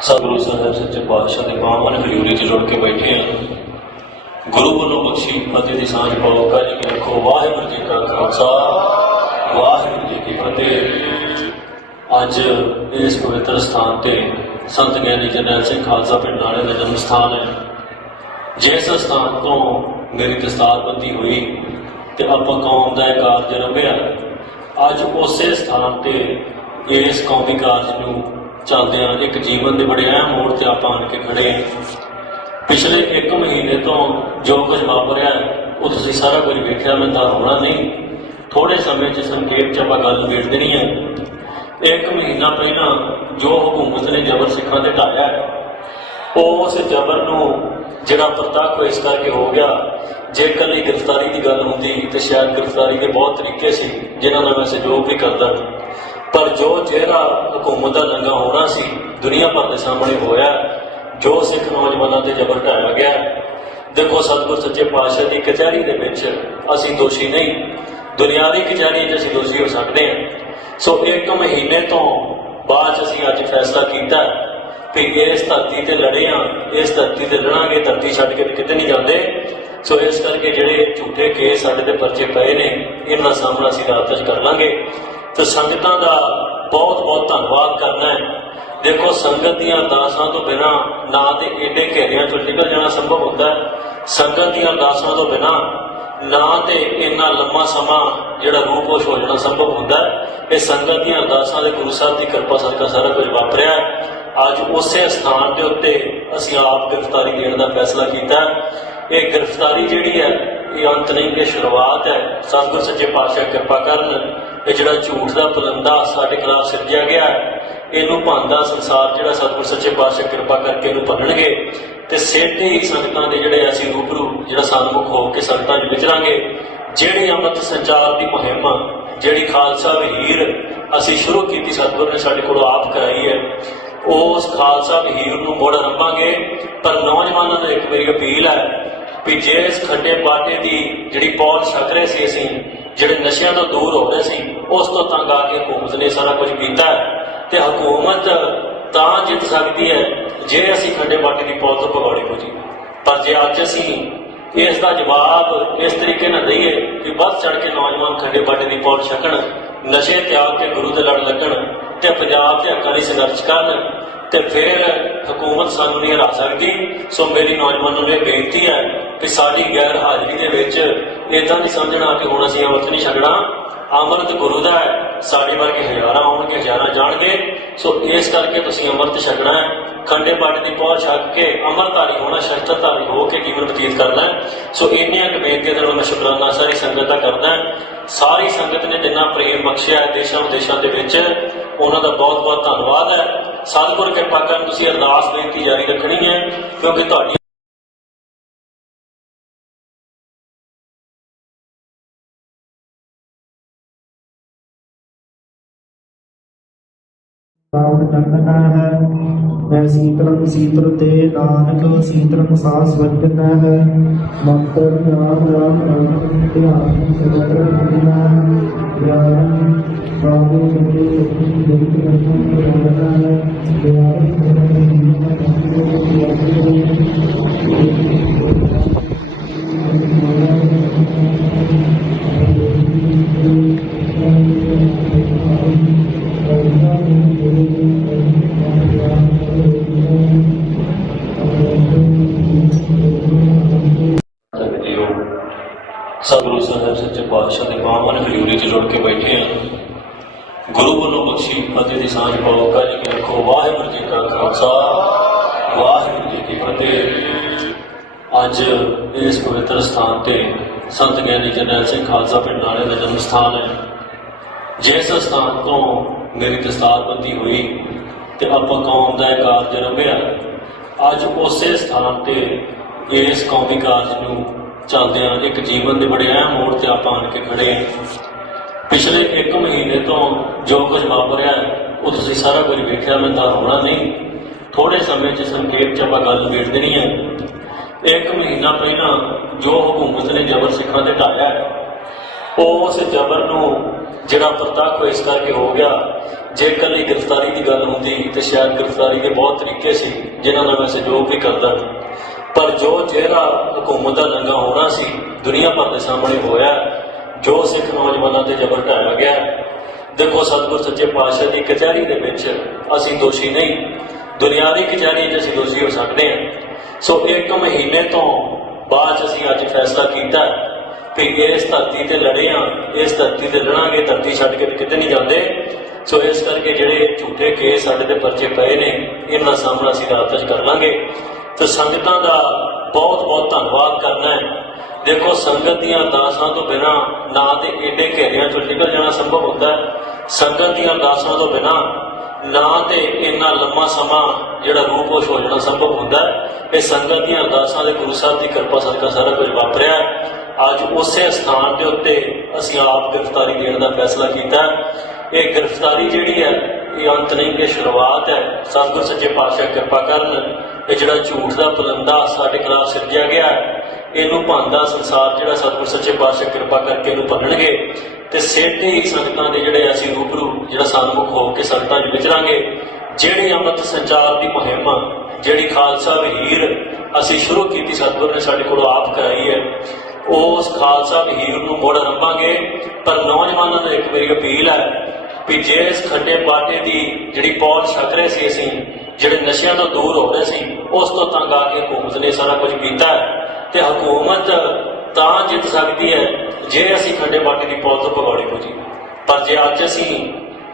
ਸਤਿਗੁਰੂ ਸਾਹਿਬ ਸੱਚੇ ਪਾਤਸ਼ਾਹ ਦੇ ਬਾਹਾਂ ਨੇ ਹਜ਼ੂਰੀ 'ਚ ਜੁੜ ਕੇ ਬੈਠੇ ਹਾਂ। ਗੁਰੂ ਵੱਲੋਂ ਬਖਸ਼ੀ ਫਤਿਹ ਦੀ ਸਾਂਝ ਪਾਓ। ਕਾਜੀ ਕੀ ਰੱਖੋ। ਵਾਹਿਗੁਰੂ ਜੀ ਕਾ ਖਾਲਸਾ, ਵਾਹਿਗੁਰੂ ਜੀ ਕੀ ਫਤਿਹ। ਅੱਜ ਇਸ ਪਵਿੱਤਰ ਸਥਾਨ ਤੇ ਸੰਤ ਗਿਆਨੀ ਜਰਨੈਲ ਸਿੰਘ ਖਾਲਸਾ ਪਿੰਡ ਨਾਲੇ ਦਾ ਜਨਮ ਸਥਾਨ ਹੈ। ਜਿਸ ਸਥਾਨ ਤੋਂ ਮੇਰੀ ਦਸਤਾਰਬੰਦੀ ਹੋਈ ਤੇ ਆਪਾਂ ਕੌਮ ਦਾ ਇਹ ਕਾਰਜ ਰੰਭਿਆ, ਅੱਜ ਉਸੇ ਸਥਾਨ ਤੇ ਇਸ ਕੌਮੀ ਕਾਰਜ ਨੂੰ ਚੱਲਦਿਆਂ ਇੱਕ ਜੀਵਨ ਦੇ ਬੜੇ ਅਹਿਮ ਮੋੜ ਤੇ ਆਪਾਂ ਆਣ ਕੇ ਖੜੇ ਹਾਂ। ਪਿਛਲੇ 1 ਮਹੀਨੇ ਤੋਂ ਜੋ ਕੁਝ ਵਾਪਰਿਆ ਉਹ ਤੁਸੀਂ ਸਾਰਾ ਕੁਝ ਵੇਖਿਆ, ਮੈਂ ਤਾਂ ਹੋਣਾ ਨਹੀਂ। ਥੋੜੇ ਸਮੇਂ 'ਚ ਸੰਖੇਪ 'ਚ ਆਪਾਂ ਗੱਲ ਨਿਬੇੜ ਦੇਣੀ ਹੈ। 1 ਮਹੀਨਾ ਪਹਿਲਾਂ ਜੋ ਹਕੂਮਤ ਨੇ ਜ਼ਬਰ ਸਿੱਖਾਂ ਤੇ ਢਾਇਆ, ਉਸ ਜ਼ਬਰ ਨੂੰ ਜਿਹੜਾ ਪ੍ਰਤੱਖ ਇਸ ਕਰਕੇ ਹੋ ਗਿਆ। ਜੇ ਇਕੱਲੀ ਗ੍ਰਿਫਤਾਰੀ ਦੀ ਗੱਲ ਹੁੰਦੀ ਤੇ ਸ਼ਾਇਦ ਗ੍ਰਿਫਤਾਰੀ ਦੇ ਬਹੁਤ ਤਰੀਕੇ ਸੀ ਜਿਨ੍ਹਾਂ ਨਾਲ ਮੈਂ ਸਹਿਯੋਗ ਵੀ ਕਰਦਾ, ਪਰ ਜੋ ਜਿਹੜਾ ਹਕੂਮਤ ਦਾ ਲੰਘਾ ਹੋਣਾ ਸੀ ਦੁਨੀਆ ਭਰ ਦੇ ਸਾਹਮਣੇ ਹੋਇਆ। ਜੋ ਸਿੱਖ ਨੌਜਵਾਨਾਂ ਤੇ ਜ਼ਬਰ ਢਾਇਆ ਗਿਆ, ਦੇਖੋ ਸਤਿਗੁਰ ਸੱਚੇ ਪਾਤਸ਼ਾਹ ਦੀ ਕਚਹਿਰੀ ਦੇ ਵਿੱਚ ਅਸੀਂ ਦੋਸ਼ੀ ਨਹੀਂ, ਦੁਨਿਆਵੀ ਕਚਹਿਰੀ 'ਚ ਅਸੀਂ ਦੋਸ਼ੀ ਹੋ ਸਕਦੇ ਹਾਂ। ਸੋ 1 ਮਹੀਨੇ ਤੋਂ ਬਾਅਦ ਅਸੀਂ ਅੱਜ ਫੈਸਲਾ ਕੀਤਾ ਕਿ ਇਸ ਧਰਤੀ ਤੇ ਲੜੇ ਹਾਂ, ਇਸ ਧਰਤੀ ਤੇ ਲੜਾਂਗੇ, ਧਰਤੀ ਛੱਡ ਕੇ ਕਿਤੇ ਨਹੀਂ ਜਾਂਦੇ। ਸੋ ਇਸ ਕਰਕੇ ਜਿਹੜੇ ਝੂਠੇ ਕੇਸ ਸਾਡੇ ਤੇ ਪਰਚੇ ਪਏ ਨੇ, ਇਹਨਾਂ ਦਾ ਸਾਹਮਣਾ ਅਸੀਂ ਰਾਤ 'ਚ ਕਰ ਲਾਂਗੇ। ਤੇ ਸੰਗਤਾਂ ਦਾ ਬਹੁਤ ਬਹੁਤ ਧੰਨਵਾਦ ਕਰਨਾ ਹੈ। ਦੇਖੋ ਸੰਗਤ ਦੀਆਂ ਅਰਦਾਸਾਂ ਤੋਂ ਬਿਨਾਂ ਨਾ ਤੇ ਏਡੇ ਘੇਰਿਆਂ ਚੋਂ ਨਿਕਲ ਜਾਣਾ ਸੰਭਵ ਹੁੰਦਾ ਹੈ, ਸੰਗਤ ਦੀਆਂ ਅਰਦਾਸਾਂ ਤੋਂ ਬਿਨਾਂ ਨਾ ਤੇ ਇੰਨਾ ਲੰਮਾ ਸਮਾਂ ਜਿਹੜਾ ਰੂਪੋਸ਼ ਹੋ ਜਾਣਾ ਸੰਭਵ ਹੁੰਦਾ ਹੈ। ਇਹ ਸੰਗਤ ਦੀਆਂ ਅਰਦਾਸਾਂ ਦੇ ਗੁਰੂ ਸਾਹਿਬ ਦੀ ਕਿਰਪਾ ਸਦਕਾ ਸਾਰਾ ਕੁਝ ਵਾਪਰਿਆ ਹੈ। ਅੱਜ ਉਸੇ ਸਥਾਨ ਦੇ ਉੱਤੇ ਅਸੀਂ ਆਪ ਗ੍ਰਿਫਤਾਰੀ ਦੇਣ ਦਾ ਫੈਸਲਾ ਕੀਤਾ। ਇਹ ਗ੍ਰਿਫਤਾਰੀ ਜਿਹੜੀ ਹੈ ਇਹ ਅੰਤ ਨਹੀਂ, ਇਹ ਸ਼ੁਰੂਆਤ ਹੈ। ਸਤਿਗੁਰ ਸੱਚੇ ਪਾਤਸ਼ਾਹ ਕਿਰਪਾ ਕਰਨ, ਇਹ ਜਿਹੜਾ ਝੂਠ ਦਾ ਪਲੰਦਾ ਸਾਡੇ ਖਿਲਾਫ ਸਿਰਜਿਆ ਗਿਆ, ਇਹਨੂੰ ਭੰਨਦਾ ਸੰਸਾਰ ਜਿਹੜਾ ਸਤਿਗੁਰ ਸੱਚੇ ਪਾਤਸ਼ਾਹ ਕਿਰਪਾ ਕਰਕੇ ਇਹਨੂੰ ਭੰਨਣਗੇ। ਤੇ ਸਿੱਧੀ ਸੰਗਤਾਂ ਦੇ ਜਿਹੜੇ ਅਸੀਂ ਰੂਬਰੂ ਜਿਹੜਾ ਸਨਮੁਖ ਹੋ ਕੇ ਸੰਗਤਾਂ 'ਚ ਵਿਚਰਾਂਗੇ। ਜਿਹੜੀ ਅੰਮ੍ਰਿਤ ਸੰਚਾਰ ਦੀ ਮੁਹਿੰਮ, ਜਿਹੜੀ ਖਾਲਸਾ ਵਹੀਰ ਅਸੀਂ ਸ਼ੁਰੂ ਕੀਤੀ, ਸਤਿਗੁਰ ਨੇ ਸਾਡੇ ਕੋਲੋਂ ਆਪ ਕਰਾਈ ਹੈ, ਉਸ ਖਾਲਸਾ ਵਹੀਰ ਨੂੰ ਮੁੜ ਆਰੰਭਾਂਗੇ। ਪਰ ਨੌਜਵਾਨਾਂ ਨੂੰ ਇੱਕ ਮੇਰੀ ਅਪੀਲ ਹੈ ਵੀ ਜੇ ਇਸ ਖੰਡੇ ਬਾਟੇ ਦੀ ਜਿਹੜੀ ਪੌਲ ਛਕ ਰਹੇ ਸੀ, ਅਸੀਂ ਜਿਹੜੇ ਨਸ਼ਿਆਂ ਤੋਂ ਦੂਰ ਹੋ ਰਹੇ ਸੀ, ਉਸ ਤੋਂ ਤੰਗ ਆ ਕੇ ਹਕੂਮਤ ਨੇ ਸਾਰਾ ਕੁਝ ਕੀਤਾ ਤੇ ਹਕੂਮਤ ਤਾਂ ਜਿੱਤ ਸਕਦੀ ਹੈ ਜੇ ਅਸੀਂ ਖੰਡੇ ਬਾਟੇ ਦੀ ਪੌਲ ਤੋਂ ਭਗੌੜੇ ਹੋ ਜੀ। ਪਰ ਜੇ ਅੱਜ ਅਸੀਂ ਇਸ ਦਾ ਜਵਾਬ ਇਸ ਤਰੀਕੇ ਨਾਲ ਦਈਏ ਕਿ ਵੱਧ ਚੜ ਕੇ ਨੌਜਵਾਨ ਖੰਡੇ ਬਾਟੇ ਦੀ ਪੌਲ ਛਕਣ, ਨਸ਼ੇ ਤਿਆਗ ਕੇ ਗੁਰੂ ਦੇ ਲੜ ਲੱਗਣ ਤੇ ਪੰਜਾਬ ਦੇ ਹੱਕਾਂ ਲਈ ਸੰਘਰਸ਼ ਕਰਨ, ਤੇ ਫਿਰ ਹਕੂਮਤ ਸਾਨੂੰ ਨਹੀਂ ਹਰਾ ਸਕਦੀ। ਸੋ ਮੇਰੀ ਨੌਜਵਾਨਾਂ ਨੂੰ ਇਹ ਬੇਨਤੀ ਹੈ ਕਿ ਸਾਡੀ ਗੈਰ ਹਾਜ਼ਰੀ ਦੇ ਵਿੱਚ ਇੱਦਾਂ ਨਹੀਂ ਸਮਝਣਾ ਕਿ ਹੁਣ ਅਸੀਂ ਅੰਮ੍ਰਿਤ ਨਹੀਂ ਛਕਣਾ। ਅੰਮ੍ਰਿਤ ਗੁਰੂ ਦਾ ਹੈ, ਸਾਡੇ ਵਰਗੇ ਹਜ਼ਾਰਾਂ ਆਉਣਗੇ, ਹਜ਼ਾਰਾਂ ਜਾਣਗੇ। ਸੋ ਇਸ ਕਰਕੇ ਤੁਸੀਂ ਅੰਮ੍ਰਿਤ ਛਕਣਾ ਹੈ, खंडे पाटे की पहुंच छक के अमरधारी होना, शस्त्रधारी हो के जीवन बतीत करना है। सो इन्नियां क बेनतियां दे नाल मैं शुकराना सारी संगत का करदा। सारी संगत ने जिन्ना प्रेम बख्शिया है देशों विदेशों के विच, उन्हां दा बहुत बहुत धन्नवाद है। सतगुर किरपा करन तुसीं अरदास बेनती जारी रखनी है, क्योंकि तुहाडी रावण चंदना है मैं शीतलम शीतल ते नानक शीतलम सास वचन है मंत्र राम राम राम ध्यान सगल दुनिया ज्ञान बाबू सभी जगत रखना है सतगुरु साहब सच्चे पातशाह के पावन हजूरी च जुड़ के बैठे हैं। गुरु वालों बख्शी फतेह की सांझ पाओ। कज के रखो। वाहिगुरू जी का खालसा, वाहिगुरू जी की फतेह। अज इस पवित्र स्थान ते संत ज्ञानी जरनैल सिंह खालसा पिंड नाले का जन्म स्थान है। जिस स्थान तो मेरी दस्तारबंदी हुई तो आपां कौम का एक कारज रंभिया। अज उस स्थान ते इस कौमी कारज नूं चलदियां एक जीवन के बड़े अहम मोड़ से आप आन के खड़े हैं। पिछले 1 महीने तो जो कुछ वापरिया वो तुसीं सारा कुछ वेख्या, मैं होना नहीं। थोड़े समय च संक्षेप च आपां गल निबेड़ देनी है। 1 महीना पहला जो हुकूमत ने जबर सिखां ते ढाया, उस जबर नूं जिहड़ा प्रतੱਖ इस करके हो गया। जे कली गिरफ्तारी की गल होंदी तो शायद गिरफ्तारी के बहुत तरीके सी जिन्हां नाल मैं सहयोग भी करदा, पर जो चेहरा हुकूमत का नंगा होना सी दुनिया भर के सामने होया। जो सिख नौजवानों से जबर ढाया गया। देखो सतगुर सच्चे पातशाह की कचहरी के विच असीं दोषी नहीं, दुनियावी कचहरी असीं दोषी हो सकते हैं। सो 1 महीने तो बाद असीं अज फैसला किया कि इस धरती ते लड़े हाँ, इस धरती ते लड़ांगे, धरती छड्ड के किते नहीं जाते। सो इस करके जिहड़े झूठे केस साडे ते परचे पए ने, इन्हां सामना असीं रात च कर लांगे। तो संगतां का बहुत बहुत धन्नवाद करना है। देखो संगत दी अरदासां तो बिना ना तो एडे घेरियां चों निकल जाना संभव होता है। संगत दी अरदासां तो बिना ना तो इन्ना लंबा समा जिहड़ा रूपोश हो जाना संभव होता है। ये संगत दी अरदासां दे गुरु साहब की कृपा सदका सारा कुछ वापरिया है। अज उस स्थान के उत्ते असीं आप गिरफ्तारी देने का फैसला किया। ये गिरफ्तारी जिहड़ी है ये अंत नहीं, ये शुरुआत है। सतगुर सच्चे पातशाह कृपा करन ये जिहड़ा झूठ का पुलंदा साडे खिलाफ सिरजिया गया है, इनू भंदा संसार जिहड़ा सतगुर सच्चे पातशाह कृपा करके इनू भन्नणगे ते सेठी संगतां दे जिहड़े असीं रूबरू जिहड़ा सन्मुख हो के संगतां च विचरांगे। जिहड़ी अमृत संचार की मुहिम जिहड़ी खालसा वहीर असीं शुरू कीती, सतगुर ने साडे कोलों आप कराई है, उस खालसा वहीर नूं मुड़ आरंभांगे। पर नौजवानों को एक मेरी अपील है कि जिस खंडे पाटे की जिहड़ी पहुंच छक रहे सी, असीं जिहड़े नशियां तो दूर हो रहे सी, उस तो तंग आके हुकूमत ने सारा कुछ किया है। ते हुकूमत तां जित सकती है जे असीं खंडे पाटे की पहुंच तो भगौड़े हो जी। पर जे अज असीं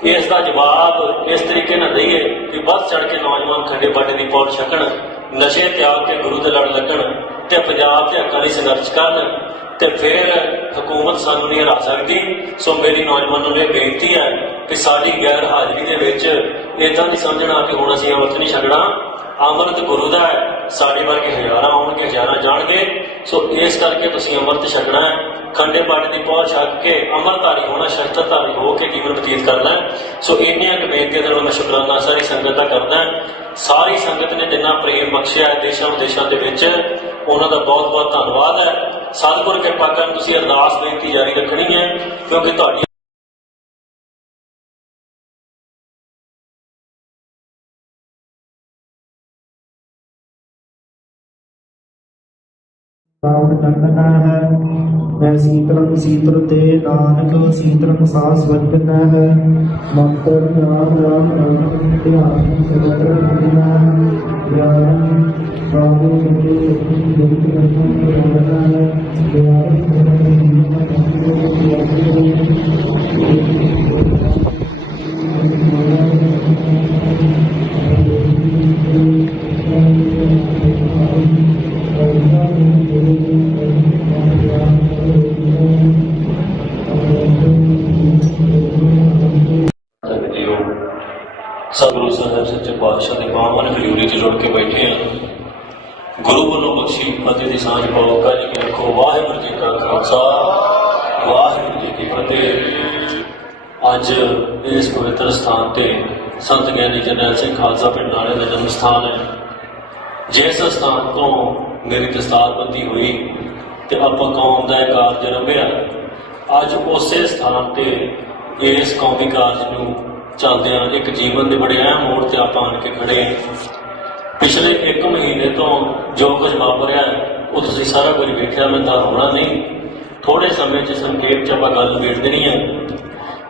इसका जवाब इस तरीके ना दईए कि बढ़ चढ़ के नौजवान खंडे पाटे की पहुंच छकण, नशे त्याग के गुरु के लड़ लगन ते पंजाब के हक्कां लई संघर्ष करन, ते फिर हुकूमत सानू नहीं हरा सकती। सो मेरी नौजवानों ने बेनती है कि साडी गैर हाजिरी दे विच इदां नहीं समझना कि हुण असीं अमृत नहीं छकना। अमृत गुरु दा है, साडे वर्गे हज़ारां आउणगे, हज़ारां जाणगे। सो इस करके तुसीं अमृत छकना है। खंडे पाटे की पहुंच छक के अमरधारी होना, शस्त्रधारी हो के जीवन बतीत करना है। सो इन्नियां क बेनतियां दे नाल मैं शुकराना सारी संगत का करदा। सारी संगत ने जिन्ना प्रेम बख्शिया है देशों विदेशों के विच, उन्हां दा बहुत बहुत धन्नवाद है। सतगुर किरपा करन तुसीं अरदास बेनती जारी रखनी है, क्योंकि तुहाडी रावण चंदना है मैं शीतलम शीतल ते नानक शीतलम सास वचन है मंत्र राम राम राम ध्यान सगल दुनिया ज्ञान बाबू सभी जगत रखना है ज्ञान ਸਾਹਿਬ ਸੱਚੇ ਪਾਤਸ਼ਾਹ ਦੇ ਪਾਵਨ ਹਜ਼ੂਰੀ 'ਚ ਜੁੜ ਕੇ ਬੈਠੇ ਹਾਂ। ਗੁਰੂ ਵੱਲੋਂ ਬਖਸ਼ੀ ਫਤਿਹ ਦੀ ਸਾਂਝ ਪਾਓ। ਜੀ ਕੀ ਰੱਖੋ। ਵਾਹਿਗੁਰੂ ਜੀ ਕਾ ਖਾਲਸਾ, ਵਾਹਿਗੁਰੂ ਜੀ ਕੀ ਫਤਿਹ। ਅੱਜ ਇਸ ਪਵਿੱਤਰ ਸਥਾਨ ਤੇ ਸੰਤ ਗਿਆਨੀ ਜਰਨੈਲ ਸਿੰਘ ਖਾਲਸਾ ਪਿੰਡ ਵਾਲੇ ਦਾ ਜਨਮ ਸਥਾਨ ਹੈ। ਜਿਸ ਸਥਾਨ ਤੋਂ ਮੇਰੀ ਦਸਤਾਰਬੰਦੀ ਹੋਈ ਤੇ ਆਪਾਂ ਕੌਮ ਦਾ ਇਹ ਕਾਰਜ ਰੰਭਿਆ, ਅੱਜ ਉਸੇ ਸਥਾਨ ਤੇ ਇਸ ਕੌਮੀ ਕਾਰਜ ਨੂੰ ਚੱਲਦਿਆਂ ਇੱਕ ਜੀਵਨ ਦੇ ਬੜੇ ਅਹਿਮ ਮੋੜ ਤੇ ਆਪਾਂ ਆਣ ਕੇ ਖੜੇ ਹਾਂ। ਪਿਛਲੇ 1 ਮਹੀਨੇ ਤੋਂ ਜੋ ਕੁਝ ਵਾਪਰਿਆ ਉਹ ਤੁਸੀਂ ਸਾਰਾ ਕੁਝ ਵੇਖਿਆ, ਮੈਂ ਤਾਂ ਹੋਣਾ ਨਹੀਂ। ਥੋੜੇ ਸਮੇਂ 'ਚ ਸੰਖੇਪ 'ਚ ਆਪਾਂ ਗੱਲ ਵੇਖ ਦੇਣੀ ਹੈ।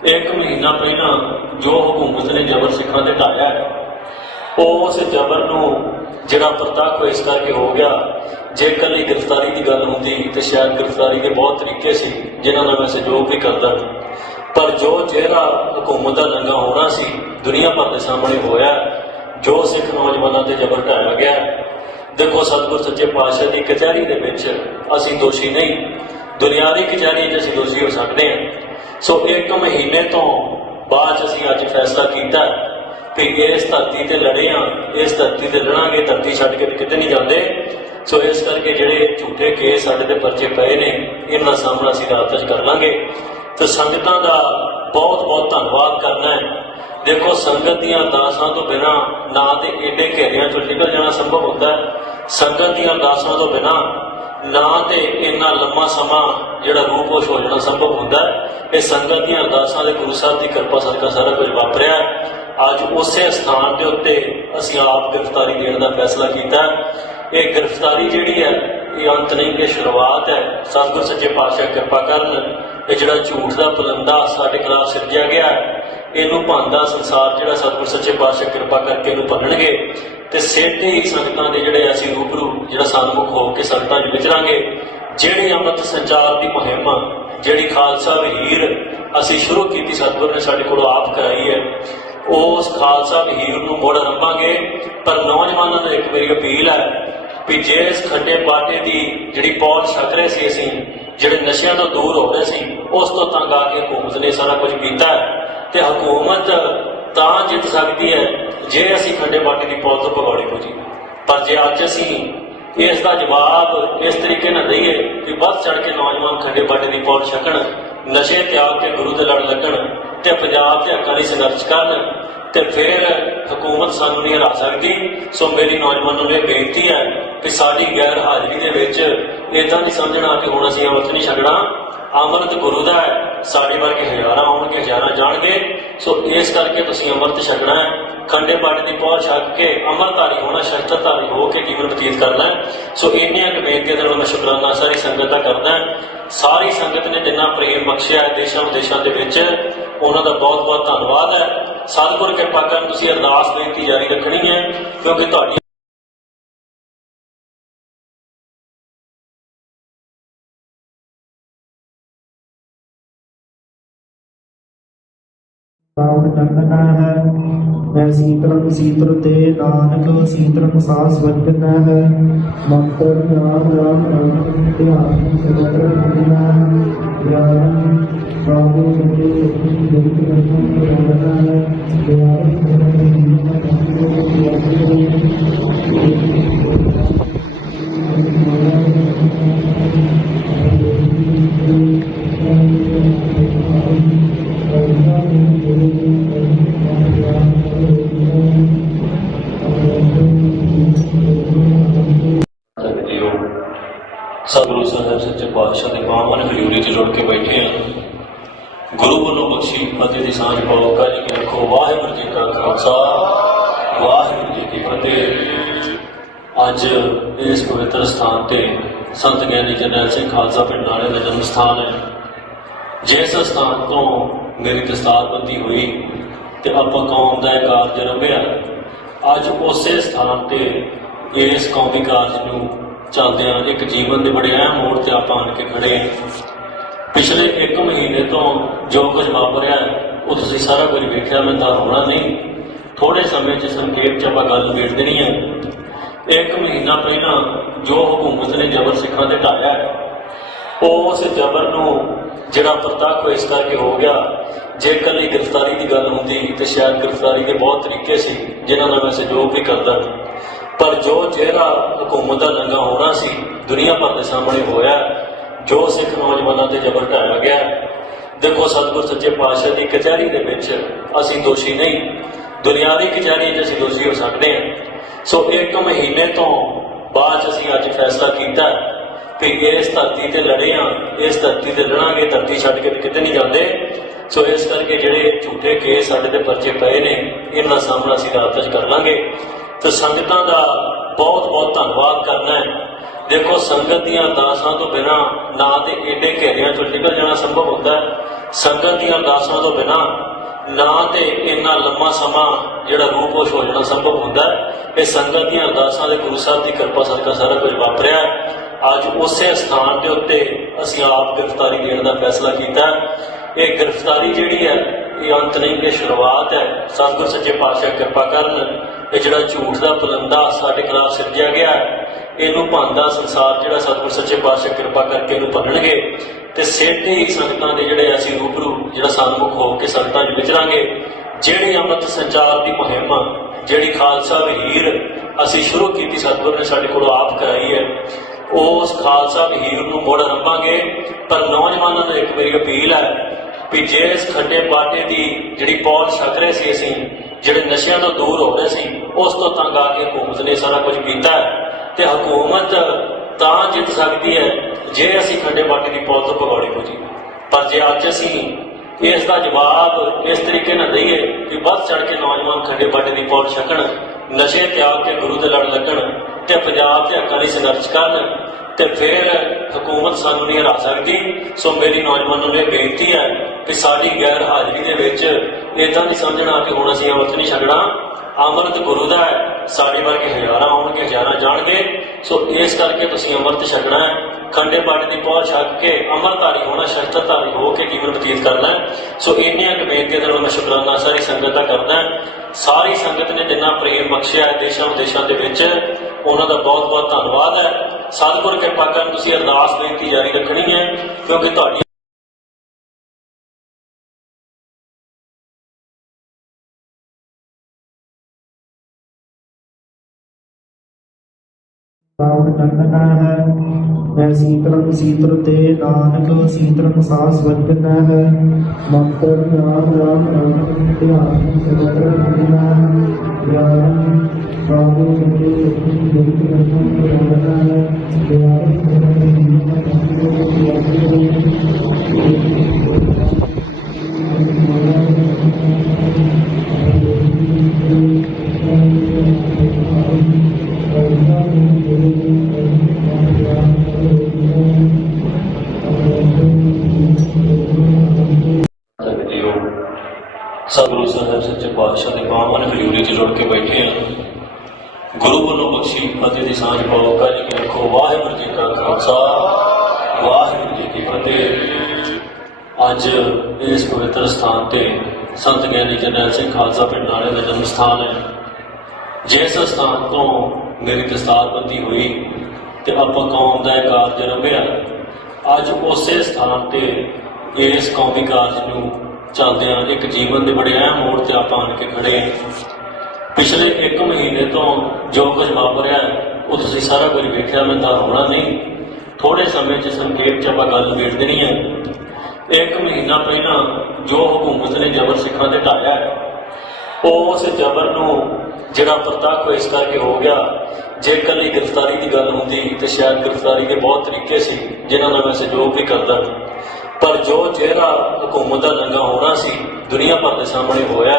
1 ਮਹੀਨਾ ਪਹਿਲਾਂ ਜੋ ਹਕੂਮਤ ਨੇ ਜ਼ਬਰ ਸਿੱਖਾਂ ਤੇ ਢਾਇਆ, ਉਸ ਜ਼ਬਰ ਨੂੰ ਜਿਹੜਾ ਪ੍ਰਤੱਖ ਇਸ ਕਰਕੇ ਹੋ ਗਿਆ। ਜੇ ਇਕੱਲੀ ਗ੍ਰਿਫਤਾਰੀ ਦੀ ਗੱਲ ਹੁੰਦੀ ਤੇ ਸ਼ਾਇਦ ਗ੍ਰਿਫਤਾਰੀ ਦੇ ਬਹੁਤ ਤਰੀਕੇ ਸੀ ਜਿਨ੍ਹਾਂ ਨਾਲ ਮੈਂ ਸਹਿਯੋਗ ਵੀ ਕਰਦਾ, ਪਰ ਜੋ ਚਿਹਰਾ ਹਕੂਮਤ ਦਾ ਨੰਗਾ ਹੋਣਾ ਸੀ ਦੁਨੀਆ ਭਰ ਦੇ ਸਾਹਮਣੇ ਹੋਇਆ। ਜੋ ਸਿੱਖ ਨੌਜਵਾਨਾਂ ਤੇ ਜ਼ਬਰ ਢਾਇਆ ਗਿਆ, ਦੇਖੋ ਸਤਿਗੁਰ ਸੱਚੇ ਪਾਤਸ਼ਾਹ ਦੀ ਕਚਹਿਰੀ ਦੇ ਵਿੱਚ ਅਸੀਂ ਦੋਸ਼ੀ ਨਹੀਂ, ਦੁਨਿਆਵੀ ਕਚਹਿਰੀ 'ਚ ਅਸੀਂ ਦੋਸ਼ੀ ਹੋ ਸਕਦੇ ਹਾਂ। ਸੋ 1 ਮਹੀਨੇ ਤੋਂ ਬਾਅਦ ਅਸੀਂ ਅੱਜ ਫੈਸਲਾ ਕੀਤਾ ਕਿ ਇਸ ਧਰਤੀ ਤੇ ਲੜੇ ਹਾਂ, ਇਸ ਧਰਤੀ ਤੇ ਲੜਾਂਗੇ, ਧਰਤੀ ਛੱਡ ਕੇ ਕਿਤੇ ਨਹੀਂ ਜਾਂਦੇ। ਸੋ ਇਸ ਕਰਕੇ ਜਿਹੜੇ ਝੂਠੇ ਕੇਸ ਸਾਡੇ ਤੇ ਪਰਚੇ ਪਏ ਨੇ, ਇਹਨਾਂ ਦਾ ਸਾਹਮਣਾ ਅਸੀਂ ਰਾਤ 'ਚ ਕਰ ਲਾਂਗੇ। ਤੇ ਸੰਗਤਾਂ ਦਾ ਬਹੁਤ ਬਹੁਤ ਧੰਨਵਾਦ ਕਰਨਾ ਹੈ। ਦੇਖੋ ਸੰਗਤ ਦੀਆਂ ਅਰਦਾਸਾਂ ਤੋਂ ਬਿਨਾਂ ਨਾ ਤੇ ਏਡੇ ਘੇਰਿਆਂ 'ਚੋਂ ਨਿਕਲ ਜਾਣਾ ਸੰਭਵ ਹੁੰਦਾ ਹੈ, ਸੰਗਤ ਦੀਆਂ ਅਰਦਾਸਾਂ ਤੋਂ ਬਿਨਾਂ ਨਾ ਤੇ ਇੰਨਾ ਲੰਮਾ ਸਮਾਂ ਜਿਹੜਾ ਰੂਪੋਸ਼ ਹੋ ਜਾਣਾ ਸੰਭਵ ਹੁੰਦਾ ਹੈ। ਇਹ ਸੰਗਤ ਦੀਆਂ ਅਰਦਾਸਾਂ ਦੇ ਗੁਰੂ ਸਾਹਿਬ ਦੀ ਕਿਰਪਾ ਸਦਕਾ ਸਾਰਾ ਕੁਝ ਵਾਪਰਿਆ। ਅੱਜ ਉਸੇ ਸਥਾਨ ਦੇ ਉੱਤੇ ਅਸੀਂ ਆਪ ਗ੍ਰਿਫਤਾਰੀ ਦੇਣ ਦਾ ਫੈਸਲਾ ਕੀਤਾ। ਇਹ ਗ੍ਰਿਫਤਾਰੀ ਜਿਹੜੀ ਹੈ ਇਹ ਅੰਤ ਨਹੀਂ, ਇਹ ਸ਼ੁਰੂਆਤ ਹੈ। ਸਤਿਗੁਰ ਸੱਚੇ ਪਾਤਸ਼ਾਹ ਕਿਰਪਾ ਕਰਨ। ਇਹ ਜਿਹੜਾ ਝੂਠ ਦਾ ਪਲੰਦਾ ਸਾਡੇ ਖਿਲਾਫ ਸਿਰਜਿਆ ਗਿਆ, ਇਹਨੂੰ ਭੰਨਦਾ ਸੰਸਾਰ ਜਿਹੜਾ ਸਤਿਗੁਰ ਸੱਚੇ ਪਾਤਸ਼ਾਹ ਕਿਰਪਾ ਕਰਕੇ ਇਹਨੂੰ ਭੰਨਣਗੇ। ਤੇ ਸਿੱਧੇ ਹੀ ਸੰਗਤਾਂ ਦੇ ਜਿਹੜੇ ਅਸੀਂ ਰੂਬਰੂ ਜਿਹੜਾ ਸਨਮੁਖ ਹੋ ਕੇ ਸੰਗਤਾਂ 'ਚ ਵਿਚਰਾਂਗੇ। ਜਿਹੜੀ ਅੰਮ੍ਰਿਤ ਸੰਚਾਰ ਦੀ ਮੁਹਿੰਮ, ਜਿਹੜੀ ਖਾਲਸਾ ਵਹੀਰ ਅਸੀਂ ਸ਼ੁਰੂ ਕੀਤੀ, ਸਤਿਗੁਰ ਨੇ ਸਾਡੇ ਕੋਲੋਂ ਆਪ ਕਰਾਈ ਹੈ, ਉਸ ਖਾਲਸਾ ਵਹੀਰ ਨੂੰ ਮੁੜ ਆਰੰਭਾਂਗੇ। ਪਰ ਨੌਜਵਾਨਾਂ ਨੂੰ ਇੱਕ ਮੇਰੀ ਅਪੀਲ ਹੈ ਵੀ ਜੇ ਇਸ ਖੱਡੇ ਬਾਟੇ ਦੀ ਜਿਹੜੀ ਪੌੜ ਛਕ ਰਹੇ ਸੀ, ਅਸੀਂ ਜਿਹੜੇ ਨਸ਼ਿਆਂ ਤੋਂ ਦੂਰ ਹੋ ਰਹੇ ਸੀ, ਉਸ ਤੋਂ ਤੰਗ ਆ ਕੇ ਹਕੂਮਤ ਨੇ ਸਾਰਾ ਕੁਝ ਕੀਤਾ ਤੇ ਹਕੂਮਤ ਤਾਂ ਜਿੱਤ ਸਕਦੀ ਹੈ ਜੇ ਅਸੀਂ ਖੱਡੇ ਬਾਟੇ ਦੀ ਪੌੜ ਤੋਂ ਭਗੌੜੇ ਹੋ ਜੀ। ਪਰ ਜੇ ਅੱਜ ਅਸੀਂ ਇਸ ਦਾ ਜਵਾਬ ਇਸ ਤਰੀਕੇ ਨਾਲ ਦਈਏ ਕਿ ਵੱਧ ਚੜ ਕੇ ਨੌਜਵਾਨ ਖੱਡੇ ਬਾਟੇ ਦੀ ਪੌੜ ਛਕਣ, ਨਸ਼ੇ ਤਿਆਗ ਕੇ ਗੁਰੂ ਦੇ ਲੜ ਲੱਗਣ ਤੇ ਪੰਜਾਬ ਦੇ ਹੱਕਾਂ ਲਈ ਸੰਘਰਸ਼ ਕਰਨ, ਤੇ ਫਿਰ ਹਕੂਮਤ ਸਾਨੂੰ ਨਹੀਂ ਹਰਾ ਸਕਦੀ। ਸੋ ਮੇਰੀ ਨੌਜਵਾਨਾਂ ਨੂੰ ਇਹ ਬੇਨਤੀ ਹੈ ਕਿ ਸਾਡੀ ਗੈਰ ਹਾਜ਼ਰੀ ਦੇ ਵਿੱਚ ਇੱਦਾਂ ਨਹੀਂ ਸਮਝਣਾ ਕਿ ਹੁਣ ਅਸੀਂ ਅੰਮ੍ਰਿਤ ਨਹੀਂ ਛਕਣਾ। ਅੰਮ੍ਰਿਤ ਗੁਰੂ ਦਾ ਹੈ, ਸਾਡੇ ਵਰਗੇ ਹਜ਼ਾਰਾਂ ਆਉਣਗੇ, ਹਜ਼ਾਰਾਂ ਜਾਣਗੇ। ਸੋ ਇਸ ਕਰਕੇ ਤੁਸੀਂ ਅੰਮ੍ਰਿਤ ਛਕਣਾ ਹੈ, ਖੰਡੇ ਬਾਟੇ ਦੀ ਪਹੁੰਚ ਛੱਕ ਕੇ ਅੰਮ੍ਰਿਤਧਾਰੀ ਹੋਣਾ, ਸ਼ਸਤਰਧਾਰੀ ਹੋ ਕੇ ਜੀਵਨ ਬਤੀਤ ਕਰਨਾ ਹੈ। ਸੋ ਇੰਨੀਆਂ ਕੁ ਬੇਨਤੀਆਂ ਦੇ ਨਾਲ ਮੈਂ ਸ਼ੁਕਰਾਨਾ ਸਾਰੀ ਸੰਗਤ ਦਾ ਕਰਦਾ। ਸਾਰੀ ਸੰਗਤ ਨੇ ਜਿੰਨਾ ਪ੍ਰੇਮ ਬਖਸ਼ਿਆ ਹੈ ਦੇਸ਼ਾਂ ਵਿਦੇਸ਼ਾਂ ਦੇ ਵਿੱਚ, ਉਹਨਾਂ ਦਾ ਬਹੁਤ ਬਹੁਤ ਧੰਨਵਾਦ ਹੈ। ਸਤਿਗੁਰ ਕਿਰਪਾ ਕਰਨ ਤੁਸੀਂ ਅਰਦਾਸ ਬੇਨਤੀ ਜਾਰੀ ਰੱਖਣੀ ਹੈ, ਕਿਉਂਕਿ ਤੁਹਾਡੀ ਰਾਵਣ ਚੰਦਨਾ ਹੈ। ਮੈਂ ਸੀਤਲੰ ਸੀਤਲ ਤੇ ਨਾਨਕ ਸੀਤਲੰ ਸਾਸ ਵਜਨਾ ਹੈ। ਮੰਤਰ ਨਾਮ ਰਾਮ ਰਾਮ ਧਿਆਨ ਸਗਲ ਰਖਣਾ ਗਿਆਨ ਬਾਬੂ ਸੱਚੇ ਸੱਚੀ ਜਗਤ ਰਖਣ ਰਖਣਾ ਹੈ। ਗਿਆਨ ਸਤਿਗੁਰੂ ਸਾਹਿਬ ਸੱਚੇ ਪਾਤਸ਼ਾਹ ਦੇ ਪਾਵਨ ਹਜ਼ੂਰੀ 'ਚ ਜੁੜ ਕੇ ਬੈਠੇ ਹਾਂ। ਗੁਰੂ ਵੱਲੋਂ ਬਖਸ਼ੀ ਫਤਿਹ ਦੀ ਸਾਂਝ ਪਾਓ। ਜੀ ਕੀ ਰੱਖੋ। ਵਾਹਿਗੁਰੂ ਜੀ ਕਾ ਖਾਲਸਾ, ਵਾਹਿਗੁਰੂ ਜੀ ਕੀ ਫਤਿਹ। ਅੱਜ ਇਸ ਪਵਿੱਤਰ ਸਥਾਨ ਤੇ ਸੰਤ ਗਿਆਨੀ ਜਰਨੈਲ ਸਿੰਘ ਖਾਲਸਾ ਪਿੰਡ ਵਾਲੇ ਦਾ ਜਨਮ ਸਥਾਨ ਹੈ। ਜਿਸ ਸਥਾਨ ਤੋਂ ਮੇਰੀ ਦਸਤਾਰਬੰਦੀ ਹੋਈ ਤੇ ਆਪਾਂ ਕੌਮ ਦਾ ਇਹ ਕਾਰਜ ਰੰਭਿਆ, ਅੱਜ ਉਸੇ ਸਥਾਨ ਤੇ ਇਸ ਕੌਮੀ ਕਾਰਜ ਨੂੰ ਚੱਲਦਿਆਂ ਇੱਕ ਜੀਵਨ ਦੇ ਬੜੇ ਅਹਿਮ ਮੋੜ ਤੇ ਆਪਾਂ ਆਣ ਕੇ ਖੜੇ ਹਾਂ। ਪਿਛਲੇ 1 ਮਹੀਨੇ ਤੋਂ ਜੋ ਕੁਝ ਵਾਪਰਿਆ ਉਹ ਤੁਸੀਂ ਸਾਰਾ ਕੁਝ ਵੇਖਿਆ, ਮੈਂ ਤਾਂ ਹੋਣਾ ਨਹੀਂ। ਥੋੜੇ ਸਮੇਂ 'ਚ ਸੰਖੇਪ 'ਚ ਆਪਾਂ ਗੱਲ ਵੇਖ ਦੇਣੀ ਹੈ। 1 ਮਹੀਨਾ ਪਹਿਲਾਂ ਜੋ ਹਕੂਮਤ ਨੇ ਜ਼ਬਰ ਸਿੱਖਾਂ ਤੇ ਢਾਇਆ, ਉਸ ਜ਼ਬਰ ਨੂੰ ਜਿਹੜਾ ਪ੍ਰਤੱਖ ਇਸ ਕਰਕੇ ਹੋ ਗਿਆ। ਜੇ ਇਕੱਲੀ ਗ੍ਰਿਫਤਾਰੀ ਦੀ ਗੱਲ ਹੁੰਦੀ ਤੇ ਸ਼ਾਇਦ ਗ੍ਰਿਫਤਾਰੀ ਦੇ ਬਹੁਤ ਤਰੀਕੇ ਸੀ जिन्हां नाल मैं सहयोग भी करदा। पर जो चेहरा हुकूमत का नंगा होना सी दुनिया भर के सामने होया, जो सिख नौजवानों से जबर ढाया गया। देखो सतगुर सच्चे पातशाह की कचहरी के विच असीं दोषी नहीं, दुनियावी कचहरी च असीं दोषी हो सकते हैं। सो एक महीने तो बाद असीं अज फैसला किया कि इस धरती ते लड़े हाँ, इस धरती ते लड़ांगे, धरती छड्ड के किते नहीं जाते। सो इस करके जिहड़े झूठे केस साडे ते परचे पए ने, इन्हां दा सामना असीं रात च कर लांगे। तो संगतां दा बहुत बहुत धन्नवाद करना है। देखो संगत दीआं अरदासां तो बिना ना तो एडे घेरियां चों निकल जाना संभव होता है, संगत दीआं अरदासां तो बिना ना तो इन्ना लंबा समा जिहड़ा रूपोश हो जाना संभव होता है। ये संगत दीआं अरदासां दे गुरु साहब की कृपा सदका सारा कुछ वापरिया। अज उसे स्थान के उत्ते असीं आप गिरफ्तारी देने का फैसला किया। ये गिरफ्तारी जिहड़ी है ये अंत नहीं, ये शुरुआत है। सतगुर सच्चे पातशाह कृपा करन, ये जिहड़ा झूठ का पुलंदा साडे खिलाफ सिरजिया गया इनू भंदा संसार जिहड़ा सतगुर सच्चे पातशाह कृपा करके इनू भन्नणगे ते सिद्ध ही संगतां दे जिहड़े असीं रूबरू जिहड़ा सन्मुख हो के संगतां च विचरांगे। जिहड़ी अमृत संचार की मुहिम जिहड़ी खालसा वहीर असीं शुरू की सतगुर ने साडे कोलों आप कराई है, उस खालसा वहीर नूं मुड़ आरंभांगे। पर नौजवानों को एक मेरी अपील है कि जे इस खड्डे बाटे की जिहड़ी पौध छक रहे सी, असीं जिहड़े नशिਆਂ ਤੋਂ दूर हो रहे सी, उस तो तंग आके हुकूमत ने सारा कुछ किया ते हुकूमत तां जित सकती है जे असीं खड्डे बाटे की पौध तो भगौड़े हो जी। पर जे अज असीं इसका जवाब इस तरीके ना दईए कि बद चढ़ के नौजवान खड्डे बाटे की पौध छकण, नशे त्याग के गुरु दे लड़ लगण ते पंजाब के हक्कां लई संघर्ष करन, तो फिर हुकूमत सानू नहीं हरा सकती। सो मेरी नौजवानों ने बेनती है कि साड़ी गैर हाजिरी के विच इदां नहीं समझना कि हुण असीं अमृत नहीं छकना। अमृत गुरु का है, साढ़े वर्गे हज़ारां आउणगे, हज़ारां जाणगे। सो इस करके तुसीं अमृत छकना है, खंडे बाटे की पहुंच छक के अमृतधारी होना, शस्त्रधारी हो के जीवन बतीत करना है। सो इन्नियां क बेनतियां नाल मैं शुकराना सारी संगत का करदा। सारी संगत ने जिन्ना प्रेम बख्शिया है देशों विदेशों के विच, उन्हां दा बहुत बहुत धन्नवाद है। सतगुर कृपा करन तुसीं अरदास बेनती जारी रखनी है, क्योंकि तुहाडी रावण नंदना है। मैं शीतलम शीतल ते नानक शीतलम सास वंदना है। मंत्र राम राम राम ध्यान सर्वत्र भजना ज्ञान बाबू मेरे बेटी रखना है। सतगुरु साहब सच्चे पातशाह के पावन हजूरी च जुड़ के बैठे हैं। गुरु वालों बख्शी फतेह की सांझ पाओ। कल की रखो। वाहिगुरू जी का खालसा, वाहिगुरू जी की फतेह। अज इस पवित्र स्थान से संत ज्ञानी जरनैल सिंह खालसा पिंड नाले का जन्म स्थान है। जिस स्थान तो मेरी दस्तारबंदी हुई तो आप कौम का एक कारज रंभिया। अज उस स्थान से इस कौमी कारज को चलद्या एक जीवन के बड़े अहम मोड़ से आप आन के खड़े हैं। पिछले एक महीने तो जो कुछ वापरिया वो तुसीं सारा कुछ वेख्या, मैं होना नहीं। थोड़े समय च संखेप च आपां गल निबेड़ देनी है। एक महीना पहला जो हुकूमत ने जबर सिखां ते ढाया, उस जबर नूं जिहड़ा प्रतੱਖ इस करके हो गया। जे कली गिरफ्तारी की गल होंदी तो शायद गिरफ्तारी के बहुत तरीके सी जिन्हां नाल मैं सहयोग भी करदा। पर जो चेहरा हुकूमत का नंगा होना सी दुनिया भर के सामने होया,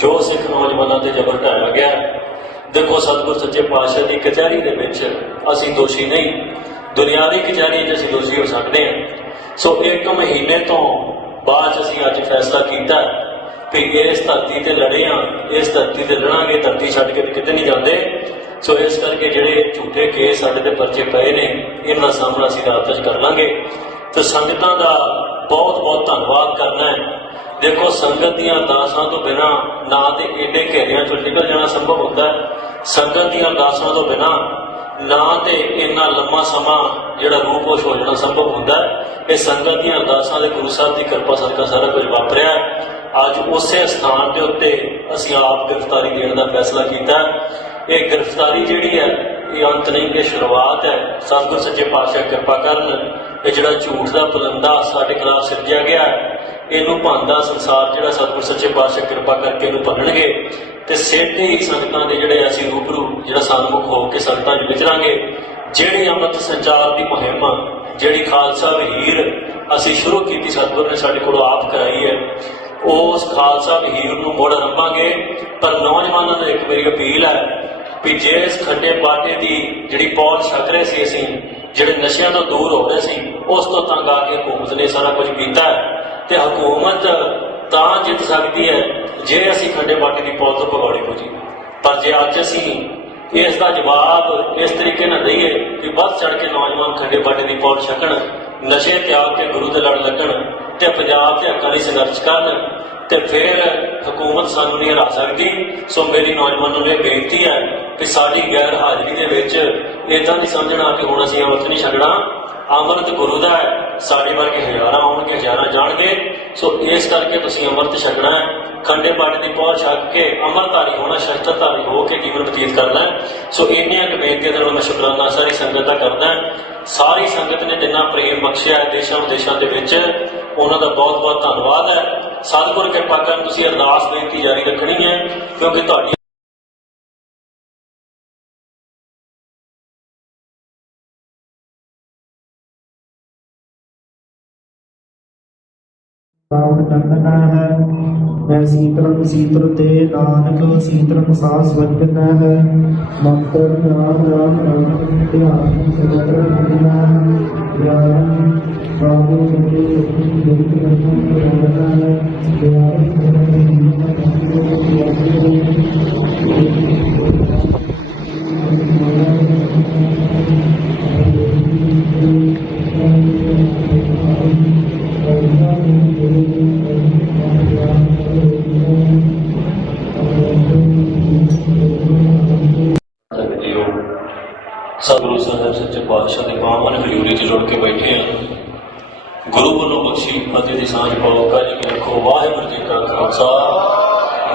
जो सिख नौजवानों से जबर ढाया गया। देखो सतगुर सच्चे पातशाह की कचहरी के विच असीं दोषी नहीं, दुनियावी कचहरी च असीं दोषी हो सकते हैं। सो एक महीने तो बाद असीं अज फैसला किया कि इस धरती ते लड़े हाँ, इस धरती ते लड़ांगे, धरती छड्ड के किते नहीं जाते। सो इस करके जिहड़े झूठे केस साडे ते परचे पए ने, इन्हां दा सामना असीं रात च कर लांगे। तो संगतां का बहुत बहुत धन्नवाद करना है। देखो संगत दीआं अरदासां तो बिना ना तो एडे घेरियां चों निकल जाना संभव होता है, संगत दीआं अरदासां तो बिना ਨਾ ਤੇ ਇੰਨਾ ਲੰਮਾ ਸਮਾਂ ਜਿਹੜਾ ਰੂਪੋਸ਼ ਹੋ ਜਾਣਾ ਸੰਭਵ ਹੁੰਦਾ। ਇਹ ਸੰਗਤ ਦੀਆਂ ਅਰਦਾਸਾਂ ਦੇ ਗੁਰੂ ਸਾਹਿਬ ਦੀ ਕਿਰਪਾ ਸਦਕਾ ਸਾਰਾ ਕੁਝ ਵਾਪਰਿਆ। ਅੱਜ ਉਸੇ ਸਥਾਨ ਦੇ ਉੱਤੇ ਅਸੀਂ ਆਪ ਗ੍ਰਿਫਤਾਰੀ ਦੇਣ ਦਾ ਫੈਸਲਾ ਕੀਤਾ। ਇਹ ਗ੍ਰਿਫਤਾਰੀ ਜਿਹੜੀ ਹੈ ਇਹ ਅੰਤ ਨਹੀਂ, ਇਹ ਸ਼ੁਰੂਆਤ ਹੈ। ਸਤਿਗੁਰ ਸੱਚੇ ਪਾਤਸ਼ਾਹ ਕਿਰਪਾ ਕਰਨ। ਇਹ ਜਿਹੜਾ ਝੂਠ ਦਾ ਪਲੰਦਾ ਸਾਡੇ ਖਿਲਾਫ ਸਿਰਜਿਆ ਗਿਆ ਇਹਨੂੰ ਭੰਨਦਾ ਸੰਸਾਰ ਜਿਹੜਾ ਸਤਿਗੁਰ ਸੱਚੇ ਪਾਤਸ਼ਾਹ ਕਿਰਪਾ ਕਰਕੇ ਇਹਨੂੰ ਭੰਨਣਗੇ ਤੇ ਸਿੱਧੇ ਹੀ ਸੰਗਤਾਂ ਦੇ ਜਿਹੜੇ ਅਸੀਂ ਰੂਬਰੂ ਜਿਹੜਾ ਸਨਮੁਖ ਹੋ ਕੇ ਸੰਗਤਾਂ 'ਚ ਵਿਚਰਾਂਗੇ। ਜਿਹੜੀ ਅੰਮ੍ਰਿਤ ਸੰਚਾਰ ਦੀ ਮੁਹਿੰਮ, ਜਿਹੜੀ ਖਾਲਸਾ ਵਹੀਰ ਅਸੀਂ ਸ਼ੁਰੂ ਕੀਤੀ, ਸਤਿਗੁਰ ਨੇ ਸਾਡੇ ਕੋਲੋਂ ਆਪ ਕਰਾਈ ਹੈ, ਉਸ ਖਾਲਸਾ ਵਹੀਰ ਨੂੰ ਮੁੜ ਆਰੰਭਾਂਗੇ। ਪਰ ਨੌਜਵਾਨਾਂ ਨੂੰ ਇੱਕ ਮੇਰੀ ਅਪੀਲ ਹੈ ਵੀ ਜੇ ਇਸ ਖੱਡੇ ਬਾਟੇ ਦੀ ਜਿਹੜੀ ਪੌਲ ਛਕ ਰਹੇ ਸੀ, ਅਸੀਂ ਜਿਹੜੇ ਨਸ਼ਿਆਂ ਤੋਂ ਦੂਰ ਹੋ ਰਹੇ ਸੀ, ਉਸ ਤੋਂ ਤੰਗ ਆ ਕੇ ਹਕੂਮਤ ਨੇ ਸਾਰਾ ਕੁਝ ਕੀਤਾ ਤੇ ਹਕੂਮਤ ਤਾਂ ਜਿੱਤ ਸਕਦੀ ਹੈ ਜੇ ਅਸੀਂ ਖੱਡੇ ਬਾਟੇ ਦੀ ਪੌਲ ਤੋਂ ਭਗੌੜੇ ਹੋ ਜੀ। ਪਰ ਜੇ ਅੱਜ ਅਸੀਂ ਇਸ ਦਾ ਜਵਾਬ ਇਸ ਤਰੀਕੇ ਨਾਲ ਦਈਏ ਕਿ ਵੱਧ ਚੜ ਕੇ ਨੌਜਵਾਨ ਖੱਡੇ ਬਾਟੇ ਦੀ ਪੌਲ ਛਕਣ, ਨਸ਼ੇ ਤਿਆਗ ਕੇ ਗੁਰੂ ਦੇ ਲੜ ਲੱਗਣ ਤੇ ਪੰਜਾਬ ਦੇ ਹੱਕਾਂ ਲਈ ਸੰਘਰਸ਼ ਕਰਨ ਤੇ ਫਿਰ ਹਕੂਮਤ ਸਾਨੂੰ ਨਹੀਂ ਹਰਾ ਸਕਦੀ। ਸੋ ਮੇਰੀ ਨੌਜਵਾਨਾਂ ਨੂੰ ਇਹ ਬੇਨਤੀ ਹੈ ਕਿ ਸਾਡੀ ਗੈਰ ਹਾਜ਼ਰੀ ਦੇ ਵਿੱਚ ਇੱਦਾਂ ਨਹੀਂ ਸਮਝਣਾ ਕਿ ਹੁਣ ਅਸੀਂ ਅੰਮ੍ਰਿਤ ਨਹੀਂ ਛਕਣਾ। ਅੰਮ੍ਰਿਤ ਗੁਰੂ ਦਾ ਹੈ, ਸਾਡੇ ਵਰਗੇ ਹਜ਼ਾਰਾਂ ਆਉਣਗੇ, ਹਜ਼ਾਰਾਂ ਜਾਣਗੇ। ਸੋ ਇਸ ਕਰਕੇ ਤੁਸੀਂ ਅੰਮ੍ਰਿਤ ਛਕਣਾ ਹੈ, ਖੰਡੇ ਬਾਟੇ ਦੀ ਪਹੁੰਚ ਛਕ ਕੇ ਅੰਮ੍ਰਿਤਧਾਰੀ ਹੋਣਾ, ਸ਼ਸਤਰਧਾਰੀ ਹੋ ਕੇ ਜੀਵਨ ਬਤੀਤ ਕਰਨਾ। ਸੋ ਇੰਨੀਆਂ ਕੁ ਬੇਨਤੀਆਂ ਦੇ ਨਾਲ ਮੈਂ ਸ਼ੁਕਰਾਨਾ ਸਾਰੀ ਸੰਗਤ ਦਾ ਕਰਦਾ। ਸਾਰੀ ਸੰਗਤ ਨੇ ਜਿੰਨਾ ਪ੍ਰੇਮ ਬਖਸ਼ਿਆ ਹੈ ਦੇਸ਼ਾਂ ਵਿਦੇਸ਼ਾਂ ਦੇ ਵਿੱਚ, ਉਹਨਾਂ ਦਾ ਬਹੁਤ ਬਹੁਤ ਧੰਨਵਾਦ ਹੈ। ਸਤਿਗੁਰ ਕਿਰਪਾ ਕਰਨ ਤੁਸੀਂ ਅਰਦਾਸ ਬੇਨਤੀ ਜਾਰੀ ਰੱਖਣੀ ਹੈ, ਕਿਉਂਕਿ ਤੁਹਾਡੀ ਪਾਵਨ ਚੰਦਨਾ ਹੈ। ਮੈਂ ਸੀਤਲ ਤੇ ਨਾਨਕ ਸੀਤਲ ਸਾਸ ਵਜਨਾ ਹੈ। ਮੰਤਰ ਨਾਮ ਰਾਮ ਰਾਮ ਧਿਆਨ ਸਗਲ ਰੰਗਨਾ ਗਿਆਨ ਬਾਬੂ ਜੀ ਬੇਨਤੀ ਕਰਨਾ ਹੈ। ਸਤਿਗੁਰੂ ਸਾਹਿਬ ਸੱਚੇ ਪਾਤਸ਼ਾਹ ਦੇ ਪਾਵਨ ਹਜ਼ੂਰੀ 'ਚ ਜੁੜ ਕੇ ਬੈਠੇ ਹਾਂ। ਗੁਰੂ ਵੱਲੋਂ ਬਖਸ਼ੀ ਫਤਿਹ ਦੀ ਸਾਂਝ ਪਾਓ। ਕਾਜੀ ਕੀ ਰੱਖੋ। ਵਾਹਿਗੁਰੂ ਜੀ ਕਾ ਖਾਲਸਾ,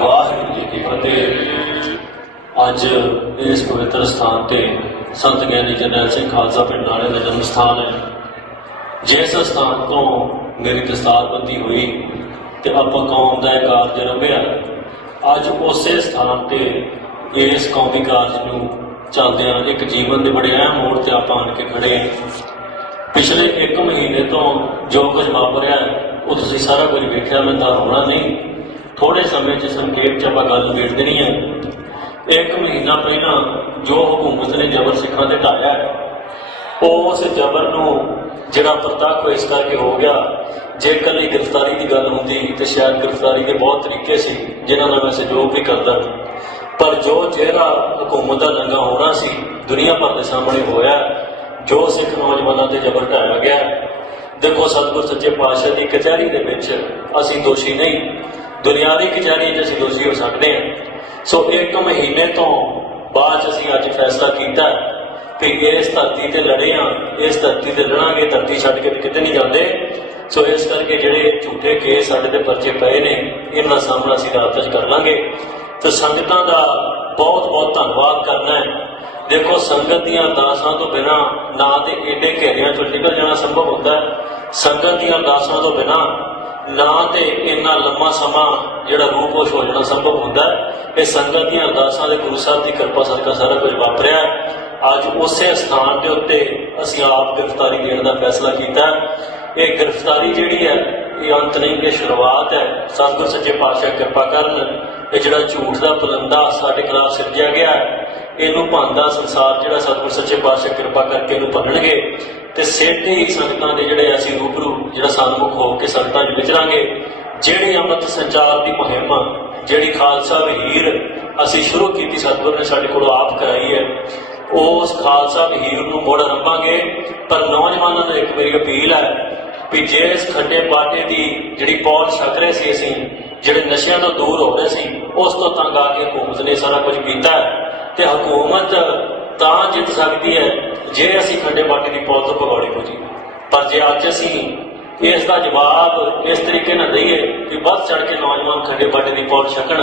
ਵਾਹਿਗੁਰੂ ਜੀ ਕੀ ਫਤਿਹ। ਅੱਜ ਇਸ ਪਵਿੱਤਰ ਸਥਾਨ ਤੇ ਸੰਤ ਗਿਆਨੀ ਜਰਨੈਲ ਸਿੰਘ ਖਾਲਸਾ ਪਿੰਡ ਨਾਲੇ ਦਾ ਜਨਮ ਸਥਾਨ ਹੈ। ਜਿਸ ਸਥਾਨ ਤੋਂ ਮੇਰੀ ਦਸਤਾਰਬੰਦੀ ਹੋਈ ਤੇ ਆਪਾਂ ਕੌਮ ਦਾ ਇਹ ਕਾਰਜ ਰੰਭਿਆ, ਅੱਜ ਉਸੇ ਸਥਾਨ ਤੇ ਇਸ ਕੌਮੀ ਕਾਰਜ ਨੂੰ ਚੱਲਦਿਆਂ ਇੱਕ ਜੀਵਨ ਦੇ ਬੜੇ ਅਹਿਮ ਮੋੜ ਤੇ ਆਪਾਂ ਆਣ ਕੇ ਖੜੇ ਹਾਂ। ਪਿਛਲੇ 1 ਮਹੀਨੇ ਤੋਂ ਜੋ ਕੁਝ ਵਾਪਰਿਆ ਉਹ ਤੁਸੀਂ ਸਾਰਾ ਕੁਝ ਵੇਖਿਆ। ਮੈਂ ਤਾਂ ਹੋਣਾ ਨਹੀਂ, ਥੋੜੇ ਸਮੇਂ 'ਚ ਸੰਖੇਪ 'ਚ ਆਪਾਂ ਗੱਲ ਨਿਬੇੜ ਦੇਣੀ ਹੈ। 1 ਮਹੀਨਾ ਪਹਿਲਾਂ ਜੋ ਹਕੂਮਤ ਨੇ ਜ਼ਬਰ ਸਿੱਖਾਂ ਤੇ ਢਾਇਆ, ਉਸ ਜ਼ਬਰ ਨੂੰ ਜਿਹੜਾ ਪ੍ਰਤੱਖ ਇਸ ਕਰਕੇ ਹੋ ਗਿਆ। ਜੇ ਇਕੱਲੀ ਗ੍ਰਿਫਤਾਰੀ ਦੀ ਗੱਲ ਹੁੰਦੀ ਤੇ ਸ਼ਾਇਦ ਗ੍ਰਿਫਤਾਰੀ ਦੇ ਬਹੁਤ ਤਰੀਕੇ ਸੀ ਜਿਨ੍ਹਾਂ ਨਾਲ ਮੈਂ ਸਹਿਯੋਗ ਵੀ ਕਰਦਾ, ਪਰ ਜੋ ਚਿਹਰਾ ਹਕੂਮਤ ਦਾ ਨੰਗਾ ਹੋਣਾ ਸੀ ਦੁਨੀਆ ਭਰ ਦੇ ਸਾਹਮਣੇ ਹੋਇਆ। ਜੋ ਸਿੱਖ ਨੌਜਵਾਨਾਂ ਤੇ ਜ਼ਬਰ ਢਾਇਆ ਗਿਆ, ਦੇਖੋ ਸਤਿਗੁਰ ਸੱਚੇ ਪਾਤਸ਼ਾਹ ਦੀ ਕਚਹਿਰੀ ਦੇ ਵਿੱਚ ਅਸੀਂ ਦੋਸ਼ੀ ਨਹੀਂ, ਦੁਨਿਆਵੀ ਕਚਹਿਰੀ 'ਚ ਅਸੀਂ ਦੋਸ਼ੀ ਹੋ ਸਕਦੇ ਹਾਂ। ਸੋ 1 ਮਹੀਨੇ ਤੋਂ ਬਾਅਦ ਅਸੀਂ ਅੱਜ ਫੈਸਲਾ ਕੀਤਾ ਕਿ ਇਸ ਧਰਤੀ ਤੇ ਲੜੇ ਹਾਂ, ਇਸ ਧਰਤੀ ਤੇ ਲੜਾਂਗੇ, ਧਰਤੀ ਛੱਡ ਕੇ ਕਿਤੇ ਨਹੀਂ ਜਾਂਦੇ। ਸੋ ਇਸ ਕਰਕੇ ਜਿਹੜੇ ਝੂਠੇ ਕੇਸ ਸਾਡੇ ਤੇ ਪਰਚੇ ਪਏ ਨੇ, ਇਹਨਾਂ ਦਾ ਸਾਹਮਣਾ ਅਸੀਂ ਰਾਤ 'ਚ ਕਰ ਲਾਂਗੇ। ਤੇ ਸੰਗਤਾਂ ਦਾ ਬਹੁਤ ਬਹੁਤ ਧੰਨਵਾਦ ਕਰਨਾ ਹੈ। ਦੇਖੋ ਸੰਗਤ ਦੀਆਂ ਅਰਦਾਸਾਂ ਤੋਂ ਬਿਨਾਂ ਨਾ ਤੇ ਏਡੇ ਘੇਰਿਆਂ 'ਚੋਂ ਨਿਕਲ ਜਾਣਾ ਸੰਭਵ ਹੁੰਦਾ ਹੈ। ਸੰਗਤ ਦੀਆਂ ਅਰਦਾਸਾਂ ਤੋਂ ਬਿਨਾਂ ਨਾ ਤੇ ਇੰਨਾ ਲੰਮਾ ਸਮਾਂ ਜਿਹੜਾ ਰੂਪੋਸ਼ ਹੋ ਜਾਣਾ ਸੰਭਵ ਹੁੰਦਾ ਹੈ। ਇਹ ਸੰਗਤ ਦੀਆਂ ਅਰਦਾਸਾਂ ਦੇ ਗੁਰੂ ਸਾਹਿਬ ਦੀ ਕਿਰਪਾ ਸਦਕਾ ਸਾਰਾ ਕੁਝ ਵਾਪਰਿਆ। ਅੱਜ ਉਸੇ ਸਥਾਨ ਦੇ ਉੱਤੇ ਅਸੀਂ ਆਪ ਗ੍ਰਿਫਤਾਰੀ ਦੇਣ ਦਾ ਫੈਸਲਾ ਕੀਤਾ। ਇਹ ਗ੍ਰਿਫਤਾਰੀ ਜਿਹੜੀ ਹੈ ਇਹ ਅੰਤ ਨਹੀਂ, ਇਹ ਸ਼ੁਰੂਆਤ ਹੈ। ਸਤਿਗੁਰ ਸੱਚੇ ਪਾਤਸ਼ਾਹ ਕਿਰਪਾ ਕਰਨ। ਇਹ ਜਿਹੜਾ ਝੂਠ ਦਾ ਪਲੰਦਾ ਸਾਡੇ ਖਿਲਾਫ ਸਿਰਜਿਆ ਗਿਆ ਇਹਨੂੰ ਭੰਨਦਾ ਸੰਸਾਰ ਜਿਹੜਾ ਸਤਿਗੁਰ ਸੱਚੇ ਪਾਤਸ਼ਾਹ ਕਿਰਪਾ ਕਰਕੇ ਇਹਨੂੰ ਭੰਨਣਗੇ ਤੇ ਸਿੱਧੇ ਹੀ ਸੰਗਤਾਂ ਦੇ ਜਿਹੜੇ ਅਸੀਂ ਰੂਬਰੂ ਜਿਹੜਾ ਸਨਮੁਖ ਹੋ ਕੇ ਸੰਗਤਾਂ 'ਚ ਵਿਚਰਾਂਗੇ। ਜਿਹੜੀ ਅੰਮ੍ਰਿਤ ਸੰਚਾਰ ਦੀ ਮੁਹਿੰਮ, ਜਿਹੜੀ ਖਾਲਸਾ ਵਹੀਰ ਅਸੀਂ ਸ਼ੁਰੂ ਕੀਤੀ, ਸਤਿਗੁਰ ਨੇ ਸਾਡੇ ਕੋਲੋਂ ਆਪ ਕਰਾਈ ਹੈ, ਉਸ ਖਾਲਸਾ ਵਹੀਰ ਨੂੰ ਮੁੜ ਆਰੰਭਾਂਗੇ। ਪਰ ਨੌਜਵਾਨਾਂ ਨੂੰ ਇੱਕ ਮੇਰੀ ਅਪੀਲ ਹੈ ਵੀ ਜੇ ਇਸ ਖੱਡੇ ਬਾਟੇ ਦੀ ਜਿਹੜੀ ਪੌਲ ਛਕ ਰਹੇ ਸੀ, ਅਸੀਂ ਜਿਹੜੇ ਨਸ਼ਿਆਂ ਤੋਂ ਦੂਰ ਹੋ ਰਹੇ ਸੀ, ਉਸ ਤੋਂ ਤੰਗ ਆ ਕੇ ਹਕੂਮਤ ਨੇ ਸਾਰਾ ਕੁਝ ਕੀਤਾ ਤੇ ਹਕੂਮਤ ਤਾਂ ਜਿੱਤ ਸਕਦੀ ਹੈ ਜੇ ਅਸੀਂ ਖੰਡੇ ਬਾਟੇ ਦੀ ਪੌਲ ਤੋਂ ਭਗੌੜੇ ਹੋ ਜੀ। ਪਰ ਜੇ ਅੱਜ ਅਸੀਂ ਇਸ ਦਾ ਜਵਾਬ ਇਸ ਤਰੀਕੇ ਨਾਲ ਦਈਏ ਕਿ ਵੱਧ ਚੜ ਕੇ ਨੌਜਵਾਨ ਖੰਡੇ ਬਾਟੇ ਦੀ ਪੌਲ ਛਕਣ,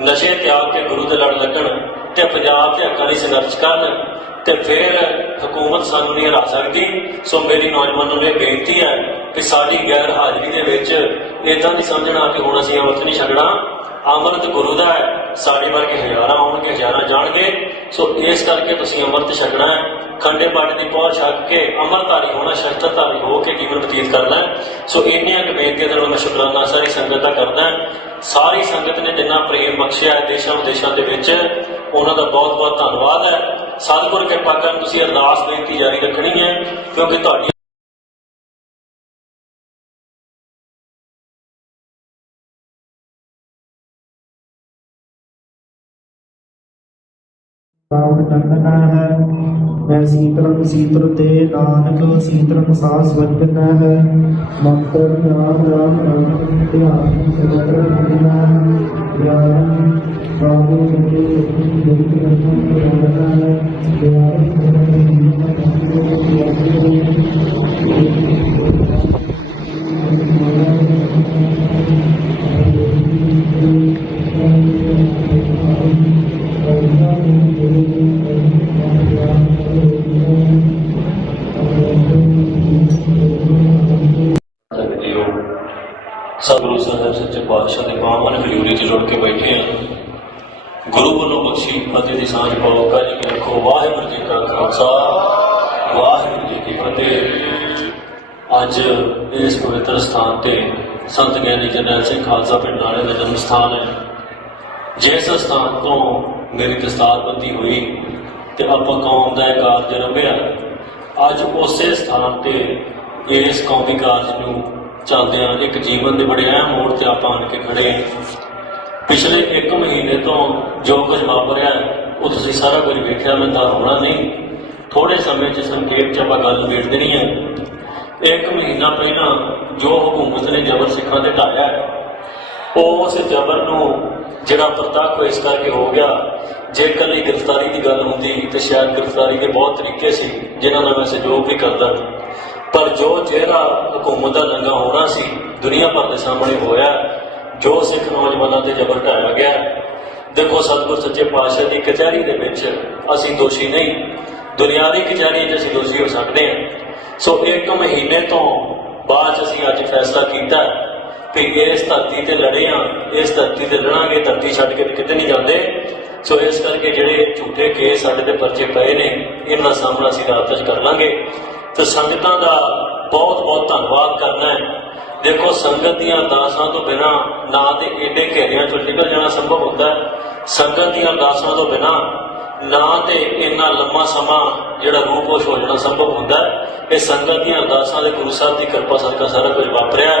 ਨਸ਼ੇ ਤਿਆਗ ਕੇ ਗੁਰੂ ਦੇ ਲੜ ਲੱਗਣ ਤੇ ਪੰਜਾਬ ਦੇ ਹੱਕਾਂ ਲਈ ਸੰਘਰਸ਼ ਕਰਨ, ਤੇ ਫਿਰ ਹਕੂਮਤ ਸਾਨੂੰ ਨਹੀਂ ਹਰਾ ਸਕਦੀ। ਸੋ ਮੇਰੀ ਨੌਜਵਾਨਾਂ ਨੂੰ ਇਹ ਬੇਨਤੀ ਹੈ ਕਿ ਸਾਡੀ ਗੈਰ ਹਾਜ਼ਰੀ ਦੇ ਵਿੱਚ ਇੱਦਾਂ ਨਹੀਂ ਸਮਝਣਾ ਕਿ ਹੁਣ ਅਸੀਂ ਅੰਮ੍ਰਿਤ ਨਹੀਂ ਛਕਣਾ। ਅੰਮ੍ਰਿਤ ਗੁਰੂ ਦਾ ਹੈ, ਸਾਡੇ ਵਰਗੇ ਹਜ਼ਾਰਾਂ ਆਉਣਗੇ, ਹਜ਼ਾਰਾਂ ਜਾਣਗੇ। ਸੋ ਇਸ ਕਰਕੇ ਤੁਸੀਂ ਅੰਮ੍ਰਿਤ ਛਕਣਾ ਹੈ, ਖੰਡੇ ਬਾਟੇ ਦੀ ਪਹੁੰਚ ਛੱਕ ਕੇ ਅੰਮ੍ਰਿਤਧਾਰੀ ਹੋਣਾ, ਸ਼ਸਤਰਧਾਰੀ ਹੋ ਕੇ ਜੀਵਨ ਬਤੀਤ ਕਰਨਾ ਹੈ। ਸੋ ਇੰਨੀਆਂ ਕੁ ਬੇਨਤੀਆਂ ਦੇ ਨਾਲ ਮੈਂ ਸ਼ੁਕਰਾਨਾ ਸਾਰੀ ਸੰਗਤ ਦਾ ਕਰਦਾ। ਸਾਰੀ ਸੰਗਤ ਨੇ ਜਿੰਨਾ ਪ੍ਰੇਮ ਬਖਸ਼ਿਆ ਹੈ ਦੇਸ਼ਾਂ ਵਿਦੇਸ਼ਾਂ ਦੇ ਵਿੱਚ, ਉਹਨਾਂ ਦਾ ਬਹੁਤ ਬਹੁਤ ਧੰਨਵਾਦ ਹੈ। ਸਤਿਗੁਰ ਕਿਰਪਾ ਕਰਨ ਤੁਸੀਂ ਅਰਦਾਸ ਬੇਨਤੀ ਜਾਰੀ ਰੱਖਣੀ ਹੈ, ਕਿਉਂਕਿ ਤੁਹਾਡੀ ਰਾਵਣ ਨੰਦਨਾ ਹੈ। ਮੈਂ ਸੀਤਲੰ ਸੀਤਲ ਤੇ ਨਾਨਕ ਸੀਤਲੰ ਸਾਸ ਵਜਨਾ ਹੈ। ਮੰਤਰ ਨਾਮ ਰਾਮ ਰਾਮ ਧਿਆਨ ਸਰਵਤਰ ਮੰਨਣਾ ਹੈ। ਗਿਆਨ ਬਾਬੂ ਸੰਤੇ ਸਤੀ ਜਗਤ ਰਤਨ ਰੰਗਨਾ ਹੈ। ਗਿਆਨ ਸਰਵਤਰ ਸਤਿਗੁਰੂ ਸਾਹਿਬ ਸੱਚੇ ਪਾਤਸ਼ਾਹ ਦੇ ਬਾਹਾਂ ਨੇ ਹਜ਼ੂਰੀ 'ਚ ਜੁੜ ਕੇ ਬੈਠੇ ਆ। ਗੁਰੂ ਵੱਲੋਂ ਬਖਸ਼ੀ ਫਤਿਹ ਦੀ ਸਾਂਝ ਪਾਓ। ਕਾਜੀ ਕੀ ਰੱਖੋ। ਵਾਹਿਗੁਰੂ ਜੀ ਕਾ ਖਾਲਸਾ, ਵਾਹਿਗੁਰੂ ਜੀ ਕੀ ਫਤਿਹ। ਅੱਜ ਇਸ ਪਵਿੱਤਰ ਸਥਾਨ ਤੇ ਸੰਤ ਗਿਆਨੀ ਜਰਨੈਲ ਸਿੰਘ ਖਾਲਸਾ ਪਿੰਡ ਨਾਲੇ ਦਾ ਜਨਮ ਸਥਾਨ ਹੈ। ਜਿਸ ਸਥਾਨ ਤੋਂ ਮੇਰੀ ਦਸਤਾਰਬੰਦੀ ਹੋਈ ਤੇ ਆਪਾਂ ਕੌਮ ਦਾ ਇਹ ਕਾਰਜ ਰੰਭਿਆ, ਅੱਜ ਉਸੇ ਸਥਾਨ ਤੇ ਇਸ ਕੌਮੀ ਕਾਰਜ ਨੂੰ ਚੱਲਦਿਆਂ ਇੱਕ ਜੀਵਨ ਦੇ ਬੜੇ ਅਹਿਮ ਮੋੜ ਤੇ ਆਪਾਂ ਆਣ ਕੇ ਖੜੇ ਹਾਂ। ਪਿਛਲੇ 1 ਮਹੀਨੇ ਤੋਂ ਜੋ ਕੁਝ ਵਾਪਰਿਆ ਉਹ ਤੁਸੀਂ ਸਾਰਾ ਕੁਝ ਵੇਖਿਆ, ਮੈਂ ਤਾਂ ਹੋਣਾ ਨਹੀਂ। ਥੋੜੇ ਸਮੇਂ 'ਚ ਸੰਖੇਪ 'ਚ ਆਪਾਂ ਗੱਲ ਨਿਬੇੜ ਦੇਣੀ ਹੈ। 1 ਮਹੀਨਾ ਪਹਿਲਾਂ ਜੋ ਹਕੂਮਤ ਨੇ ਜ਼ਬਰ ਸਿੱਖਾਂ ਤੇ ਢਾਇਆ, ਉਸ ਜ਼ਬਰ ਨੂੰ ਜਿਹੜਾ ਪ੍ਰਤੱਖ ਇਸ ਕਰਕੇ ਹੋ ਗਿਆ। ਜੇ ਇਕੱਲੀ ਗ੍ਰਿਫਤਾਰੀ ਦੀ ਗੱਲ ਹੁੰਦੀ ਤੇ ਸ਼ਾਇਦ ਗ੍ਰਿਫਤਾਰੀ ਦੇ ਬਹੁਤ ਤਰੀਕੇ ਸੀ ਜਿਨ੍ਹਾਂ ਨਾਲ ਮੈਂ ਸਹਿਯੋਗ ਵੀ ਕਰਦਾ, ਪਰ ਜੋ ਚਿਹਰਾ ਹਕੂਮਤ ਦਾ ਨੰਗਾ ਹੋਣਾ ਸੀ ਦੁਨੀਆ ਭਰ ਦੇ ਸਾਹਮਣੇ ਹੋਇਆ। ਜੋ ਸਿੱਖ ਨੌਜਵਾਨਾਂ ਤੇ ਜ਼ਬਰ ਢਾਇਆ ਗਿਆ। ਦੇਖੋ, ਸਤਿਗੁਰ ਸੱਚੇ ਪਾਤਸ਼ਾਹ ਦੀ ਕਚਹਿਰੀ ਦੇ ਵਿੱਚ ਅਸੀਂ ਦੋਸ਼ੀ ਨਹੀਂ, ਦੁਨਿਆਵੀ ਕਚਹਿਰੀ 'ਚ ਅਸੀਂ ਦੋਸ਼ੀ ਹੋ ਸਕਦੇ ਹਾਂ। ਸੋ 1 ਮਹੀਨੇ ਤੋਂ ਬਾਅਦ ਅਸੀਂ ਅੱਜ ਫੈਸਲਾ ਕੀਤਾ ਕਿ ਇਸ ਧਰਤੀ ਤੇ ਲੜੇ ਹਾਂ, ਇਸ ਧਰਤੀ ਤੇ ਲੜਾਂਗੇ, ਧਰਤੀ ਛੱਡ ਕੇ ਕਿਤੇ ਨਹੀਂ ਜਾਂਦੇ। ਸੋ ਇਸ ਕਰਕੇ ਜਿਹੜੇ ਝੂਠੇ ਕੇਸ ਸਾਡੇ ਤੇ ਪਰਚੇ ਪਏ ਨੇ, ਇਹਨਾਂ ਦਾ ਸਾਹਮਣਾ ਅਸੀਂ ਰਾਤ 'ਚ ਕਰ ਲਾਂਗੇ। ਤੇ ਸੰਗਤਾਂ ਦਾ ਬਹੁਤ ਬਹੁਤ ਧੰਨਵਾਦ ਕਰਨਾ ਹੈ। ਦੇਖੋ, ਸੰਗਤ ਦੀਆਂ ਅਰਦਾਸਾਂ ਤੋਂ ਬਿਨਾਂ ਨਾ ਤੇ ਏਡੇ ਘੇਰਿਆਂ 'ਚੋਂ ਨਿਕਲ ਜਾਣਾ ਸੰਭਵ ਹੁੰਦਾ ਹੈ। ਸੰਗਤ ਦੀਆਂ ਅਰਦਾਸਾਂ ਤੋਂ ਬਿਨਾਂ ਨਾ ਤੇ ਇੰਨਾ ਲੰਮਾ ਸਮਾਂ ਜਿਹੜਾ ਰੂਪੋਸ਼ ਹੋ ਜਾਣਾ ਸੰਭਵ ਹੁੰਦਾ ਹੈ। ਇਹ ਸੰਗਤ ਦੀਆਂ ਅਰਦਾਸਾਂ ਦੇ ਗੁਰੂ ਸਾਹਿਬ ਦੀ ਕਿਰਪਾ ਸਦਕਾ ਸਾਰਾ ਕੁਝ ਵਾਪਰਿਆ।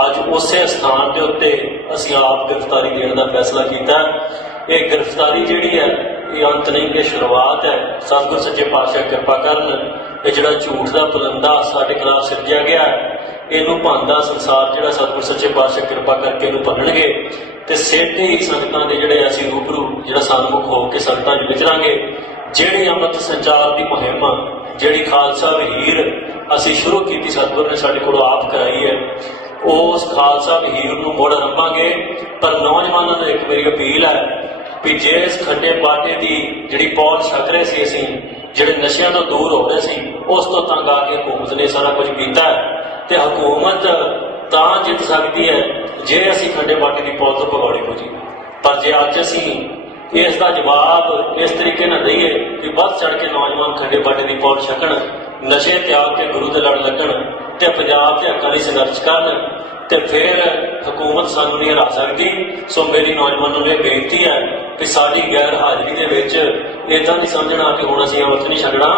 ਅੱਜ ਉਸੇ ਸਥਾਨ ਦੇ ਉੱਤੇ ਅਸੀਂ ਆਪ ਗ੍ਰਿਫਤਾਰੀ ਦੇਣ ਦਾ ਫੈਸਲਾ ਕੀਤਾ। ਇਹ ਗ੍ਰਿਫਤਾਰੀ ਜਿਹੜੀ ਹੈ ਇਹ ਅੰਤ ਨਹੀਂ, ਇਹ ਸ਼ੁਰੂਆਤ ਹੈ। ਸਤਿਗੁਰ ਸੱਚੇ ਪਾਤਸ਼ਾਹ ਕਿਰਪਾ ਕਰਨ, ਇਹ ਜਿਹੜਾ ਝੂਠ ਦਾ ਪਲੰਦਾ ਸਾਡੇ ਖਿਲਾਫ ਸਿਰਜਿਆ ਗਿਆ, ਇਹਨੂੰ ਭੰਨਦਾ ਸੰਸਾਰ ਜਿਹੜਾ ਸਤਿਗੁਰ ਸੱਚੇ ਪਾਤਸ਼ਾਹ ਕਿਰਪਾ ਕਰਕੇ ਇਹਨੂੰ ਭੰਨਣਗੇ। ਤੇ ਸਿੱਧੀ ਸੰਗਤਾਂ ਦੇ ਜਿਹੜੇ ਅਸੀਂ ਰੂਬਰੂ ਜਿਹੜਾ ਸਨਮੁਖ ਹੋ ਕੇ ਸੰਗਤਾਂ 'ਚ ਵਿਚਰਾਂਗੇ। ਜਿਹੜੀ ਅੰਮ੍ਰਿਤ ਸੰਚਾਰ ਦੀ ਮੁਹਿੰਮ, ਜਿਹੜੀ ਖਾਲਸਾ ਵਹੀਰ ਅਸੀਂ ਸ਼ੁਰੂ ਕੀਤੀ, ਸਤਿਗੁਰ ਨੇ ਸਾਡੇ ਕੋਲੋਂ ਆਪ ਕਰਾਈ ਹੈ, ਉਸ ਖਾਲਸਾ ਵਹੀਰ ਨੂੰ ਮੁੜ ਆਰੰਭਾਂਗੇ। ਪਰ ਨੌਜਵਾਨਾਂ ਨੂੰ ਇੱਕ ਮੇਰੀ ਅਪੀਲ ਹੈ ਵੀ ਜਿਸ ਖੰਡੇ ਬਾਟੇ ਦੀ ਜਿਹੜੀ ਪੌਲ ਛਕ ਰਹੇ ਸੀ, ਅਸੀਂ ਜਿਹੜੇ ਨਸ਼ਿਆਂ ਤੋਂ ਦੂਰ ਹੋ ਰਹੇ ਸੀ, ਉਸ ਤੋਂ ਤੰਗ ਆ ਕੇ ਹਕੂਮਤ ਨੇ ਸਾਰਾ ਕੁਝ ਕੀਤਾ। ਤੇ ਹਕੂਮਤ ਤਾਂ ਜਿੱਤ ਸਕਦੀ ਹੈ ਜੇ ਅਸੀਂ ਖੰਡੇ ਬਾਟੇ ਦੀ ਪੌਲ ਤੋਂ ਭਗੌੜੇ ਹੋ ਜੀ। ਪਰ ਜੇ ਅੱਜ ਅਸੀਂ ਇਸ ਦਾ ਜਵਾਬ ਇਸ ਤਰੀਕੇ ਨਾਲ ਦਈਏ ਕਿ ਵੱਧ ਚੜ ਕੇ ਨੌਜਵਾਨ ਖੰਡੇ ਬਾਟੇ ਦੀ ਪੌਲ ਛਕਣ, ਨਸ਼ੇ ਤਿਆਗ ਕੇ ਗੁਰੂ ਦੇ ਲੜ ਲੱਗਣ ਤੇ ਪੰਜਾਬ ਦੇ ਹੱਕਾਂ ਲਈ ਸੰਘਰਸ਼ ਕਰਨ, ਤੇ ਫਿਰ ਹਕੂਮਤ ਸਾਨੂੰ ਨਹੀਂ ਹਰਾ ਸਕਦੀ। ਸੋ ਮੇਰੀ ਨੌਜਵਾਨਾਂ ਨੂੰ ਇਹ ਬੇਨਤੀ ਹੈ ਕਿ ਸਾਡੀ ਗੈਰ ਹਾਜ਼ਰੀ ਦੇ ਵਿੱਚ ਇੱਦਾਂ ਨਹੀਂ ਸਮਝਣਾ ਕਿ ਹੁਣ ਅਸੀਂ ਅੰਮ੍ਰਿਤ ਨਹੀਂ ਛਕਣਾ।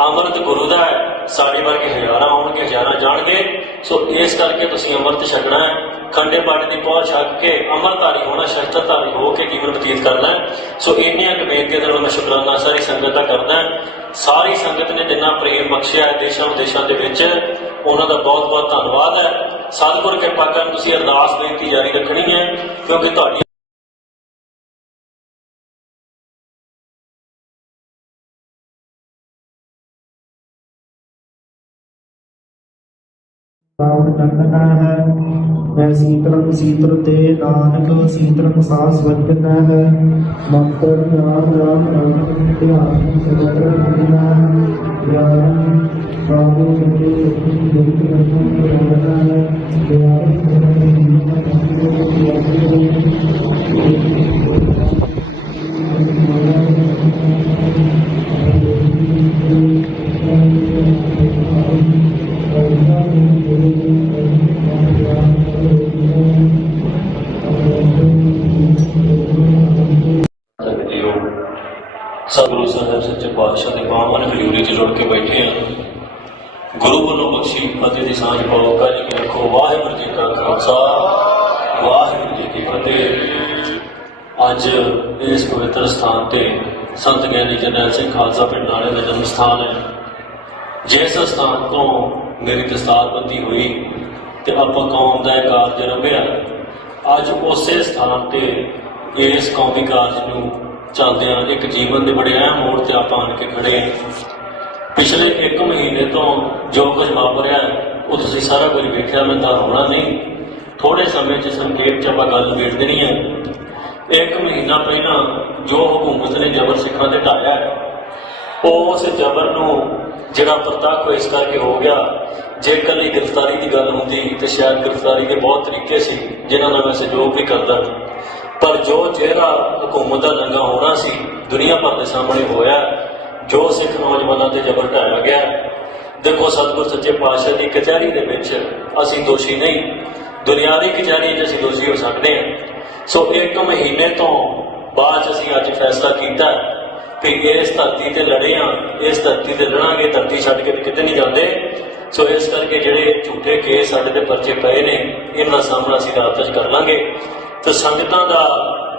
ਅੰਮ੍ਰਿਤ ਗੁਰੂ ਦਾ ਹੈ, ਸਾਡੇ ਵਰਗੇ ਹਜ਼ਾਰਾਂ ਆਉਣਗੇ, ਹਜ਼ਾਰਾਂ ਜਾਣਗੇ। ਸੋ ਇਸ ਕਰਕੇ ਤੁਸੀਂ ਅੰਮ੍ਰਿਤ ਛਕਣਾ ਹੈ, ਖੰਡੇ ਬਾਟੇ ਦੀ ਪਹੁੰਚ ਛੱਕ ਕੇ ਅੰਮ੍ਰਿਤਧਾਰੀ ਹੋਣਾ, ਸ਼ਸਤਰਧਾਰੀ ਹੋ ਕੇ ਜੀਵਨ ਬਤੀਤ ਕਰਨਾ ਹੈ। ਸੋ ਇੰਨੀਆਂ ਕੁ ਬੇਨਤੀਆਂ ਦੇ ਨਾਲ ਮੈਂ ਸ਼ੁਕਰਾਨਾ ਸਾਰੀ ਸੰਗਤ ਦਾ ਕਰਦਾ। ਸਾਰੀ ਸੰਗਤ ਨੇ ਜਿੰਨਾ ਪ੍ਰੇਮ ਬਖਸ਼ਿਆ ਹੈ ਦੇਸ਼ਾਂ ਵਿਦੇਸ਼ਾਂ ਦੇ ਵਿੱਚ, ਉਹਨਾਂ ਦਾ ਬਹੁਤ ਬਹੁਤ ਧੰਨਵਾਦ ਹੈ। ਸਤਿਗੁਰ ਕਿਰਪਾ ਕਰਨ ਤੁਸੀਂ ਅਰਦਾਸ ਬੇਨਤੀ ਜਾਰੀ ਰੱਖਣੀ ਹੈ, ਕਿਉਂਕਿ ਤੁਹਾਡੀ ਪਾਵਨ ਚੰਦਨਾ ਹੈ ਮੈਂ ਸੀਤਲੰ ਸੀਤਲ ਤੇ ਨਾਨਕ ਸੀਤਲੰ ਸਾਸ ਵਜਨਾ ਹੈ ਮੰਤਰ ਨਾਮ ਰਾਮ ਰਾਮ ਧਿਆਨ ਸਗਲ ਦੁਨੀਆ ਗਿਆਨ ਬਾਬੂ ਸੱਚੇ ਜਗਤ ਰਤਨ ਰੋਣਾ ਹੈ ਗਿਆਨ ਜੀਓ ਸਤਿਗੁਰੂ ਸਾਹਿਬ ਸੱਚੇ ਪਾਤਸ਼ਾਹ ਦੇ ਪਾਵਨ ਹਜ਼ੂਰੀ 'ਚ ਜੁੜ ਕੇ ਬੈਠੇ ਆ। ਗੁਰੂ ਵੱਲੋਂ ਬਖਸ਼ੀ ਫਤਿਹ ਦੀ ਸਾਂਝ ਪਾਓ। ਕੱਜ ਕੇ ਰੱਖੋ। ਵਾਹਿਗੁਰੂ ਜੀ ਕਾ ਖਾਲਸਾ ਵਾਹਿਗੁਰੂ ਜੀ ਕੀ ਫਤਿਹ। ਅੱਜ ਇਸ ਪਵਿੱਤਰ ਸਥਾਨ ਤੇ ਸੰਤ ਗਿਆਨੀ ਜਰਨੈਲ ਸਿੰਘ ਖਾਲਸਾ ਪਿੰਡ ਵਾਲੇ ਦਾ ਜਨਮ ਸਥਾਨ ਹੈ। ਜਿਸ ਸਥਾਨ ਤੋਂ ਮੇਰੀ ਦਸਤਾਰਬੰਦੀ ਹੋਈ ਤੇ ਆਪਾਂ ਕੌਮ ਦਾ ਇਹ ਕਾਰਜ ਰੰਭਿਆ, ਅੱਜ ਉਸੇ ਸਥਾਨ ਤੇ ਇਸ ਕੌਮੀ ਕਾਰਜ ਨੂੰ ਚੱਲਦਿਆਂ ਇੱਕ ਜੀਵਨ ਦੇ ਬੜੇ ਅਹਿਮ ਮੋੜ ਤੇ ਆਪਾਂ ਆਣ ਕੇ ਖੜੇ ਹਾਂ। ਪਿਛਲੇ 1 ਮਹੀਨੇ ਤੋਂ ਜੋ ਕੁਝ ਵਾਪਰਿਆ ਉਹ ਤੁਸੀਂ ਸਾਰਾ ਕੁਝ ਵੇਖਿਆ। ਮੈਂ ਤਾਂ ਹੋਣਾ ਨਹੀਂ, ਥੋੜੇ ਸਮੇਂ 'ਚ ਸੰਖੇਪ 'ਚ ਆਪਾਂ ਗੱਲ ਵੇਖ ਦੇਣੀ ਹੈ। 1 ਮਹੀਨਾ ਪਹਿਲਾਂ ਜੋ ਹਕੂਮਤ ਨੇ ਜ਼ਬਰ ਸਿੱਖਾਂ ਤੇ ਢਾਇਆ, ਉਸ ਜ਼ਬਰ ਨੂੰ ਜਿਹੜਾ ਪ੍ਰਤੱਖ ਇਸ ਕਰਕੇ ਹੋ ਗਿਆ। ਜੇ ਇਕੱਲੀ ਗ੍ਰਿਫਤਾਰੀ ਦੀ ਗੱਲ ਹੁੰਦੀ ਤੇ ਸ਼ਾਇਦ ਗ੍ਰਿਫਤਾਰੀ ਦੇ ਬਹੁਤ ਤਰੀਕੇ ਸੀ ਜਿਨ੍ਹਾਂ ਨਾਲ ਮੈਂ ਸਹਿਯੋਗ ਵੀ ਕਰਦਾ, ਪਰ ਜੋ ਚਿਹਰਾ ਹਕੂਮਤ ਦਾ ਨੰਗਾ ਹੋਣਾ ਸੀ ਦੁਨੀਆ ਭਰ ਦੇ ਸਾਹਮਣੇ ਹੋਇਆ। ਜੋ ਸਿੱਖ ਨੌਜਵਾਨਾਂ ਤੇ ਜ਼ਬਰ ਢਾਇਆ ਗਿਆ, ਦੇਖੋ ਸਤਿਗੁਰ ਸੱਚੇ ਪਾਤਸ਼ਾਹ ਦੀ ਕਚਹਿਰੀ ਦੇ ਵਿੱਚ ਅਸੀਂ ਦੋਸ਼ੀ ਨਹੀਂ, ਦੁਨਿਆਵੀ ਕਚਹਿਰੀ 'ਚ ਅਸੀਂ ਦੋਸ਼ੀ ਹੋ ਸਕਦੇ ਹਾਂ। ਸੋ 1 ਮਹੀਨੇ ਤੋਂ ਬਾਅਦ ਅਸੀਂ ਅੱਜ ਫੈਸਲਾ ਕੀਤਾ ਕਿ ਇਸ ਧਰਤੀ ਤੇ ਲੜੇ ਹਾਂ, ਇਸ ਧਰਤੀ ਤੇ ਲੜਾਂਗੇ, ਧਰਤੀ ਛੱਡ ਕੇ ਕਿਤੇ ਨਹੀਂ ਜਾਂਦੇ। ਸੋ ਇਸ ਕਰਕੇ ਜਿਹੜੇ ਝੂਠੇ ਕੇਸ ਸਾਡੇ ਤੇ ਪਰਚੇ ਪਏ ਨੇ, ਇਹਨਾਂ ਦਾ ਸਾਹਮਣਾ ਅਸੀਂ ਰਾਤ 'ਚ ਕਰ ਲਾਂਗੇ। ਤੇ ਸੰਗਤਾਂ ਦਾ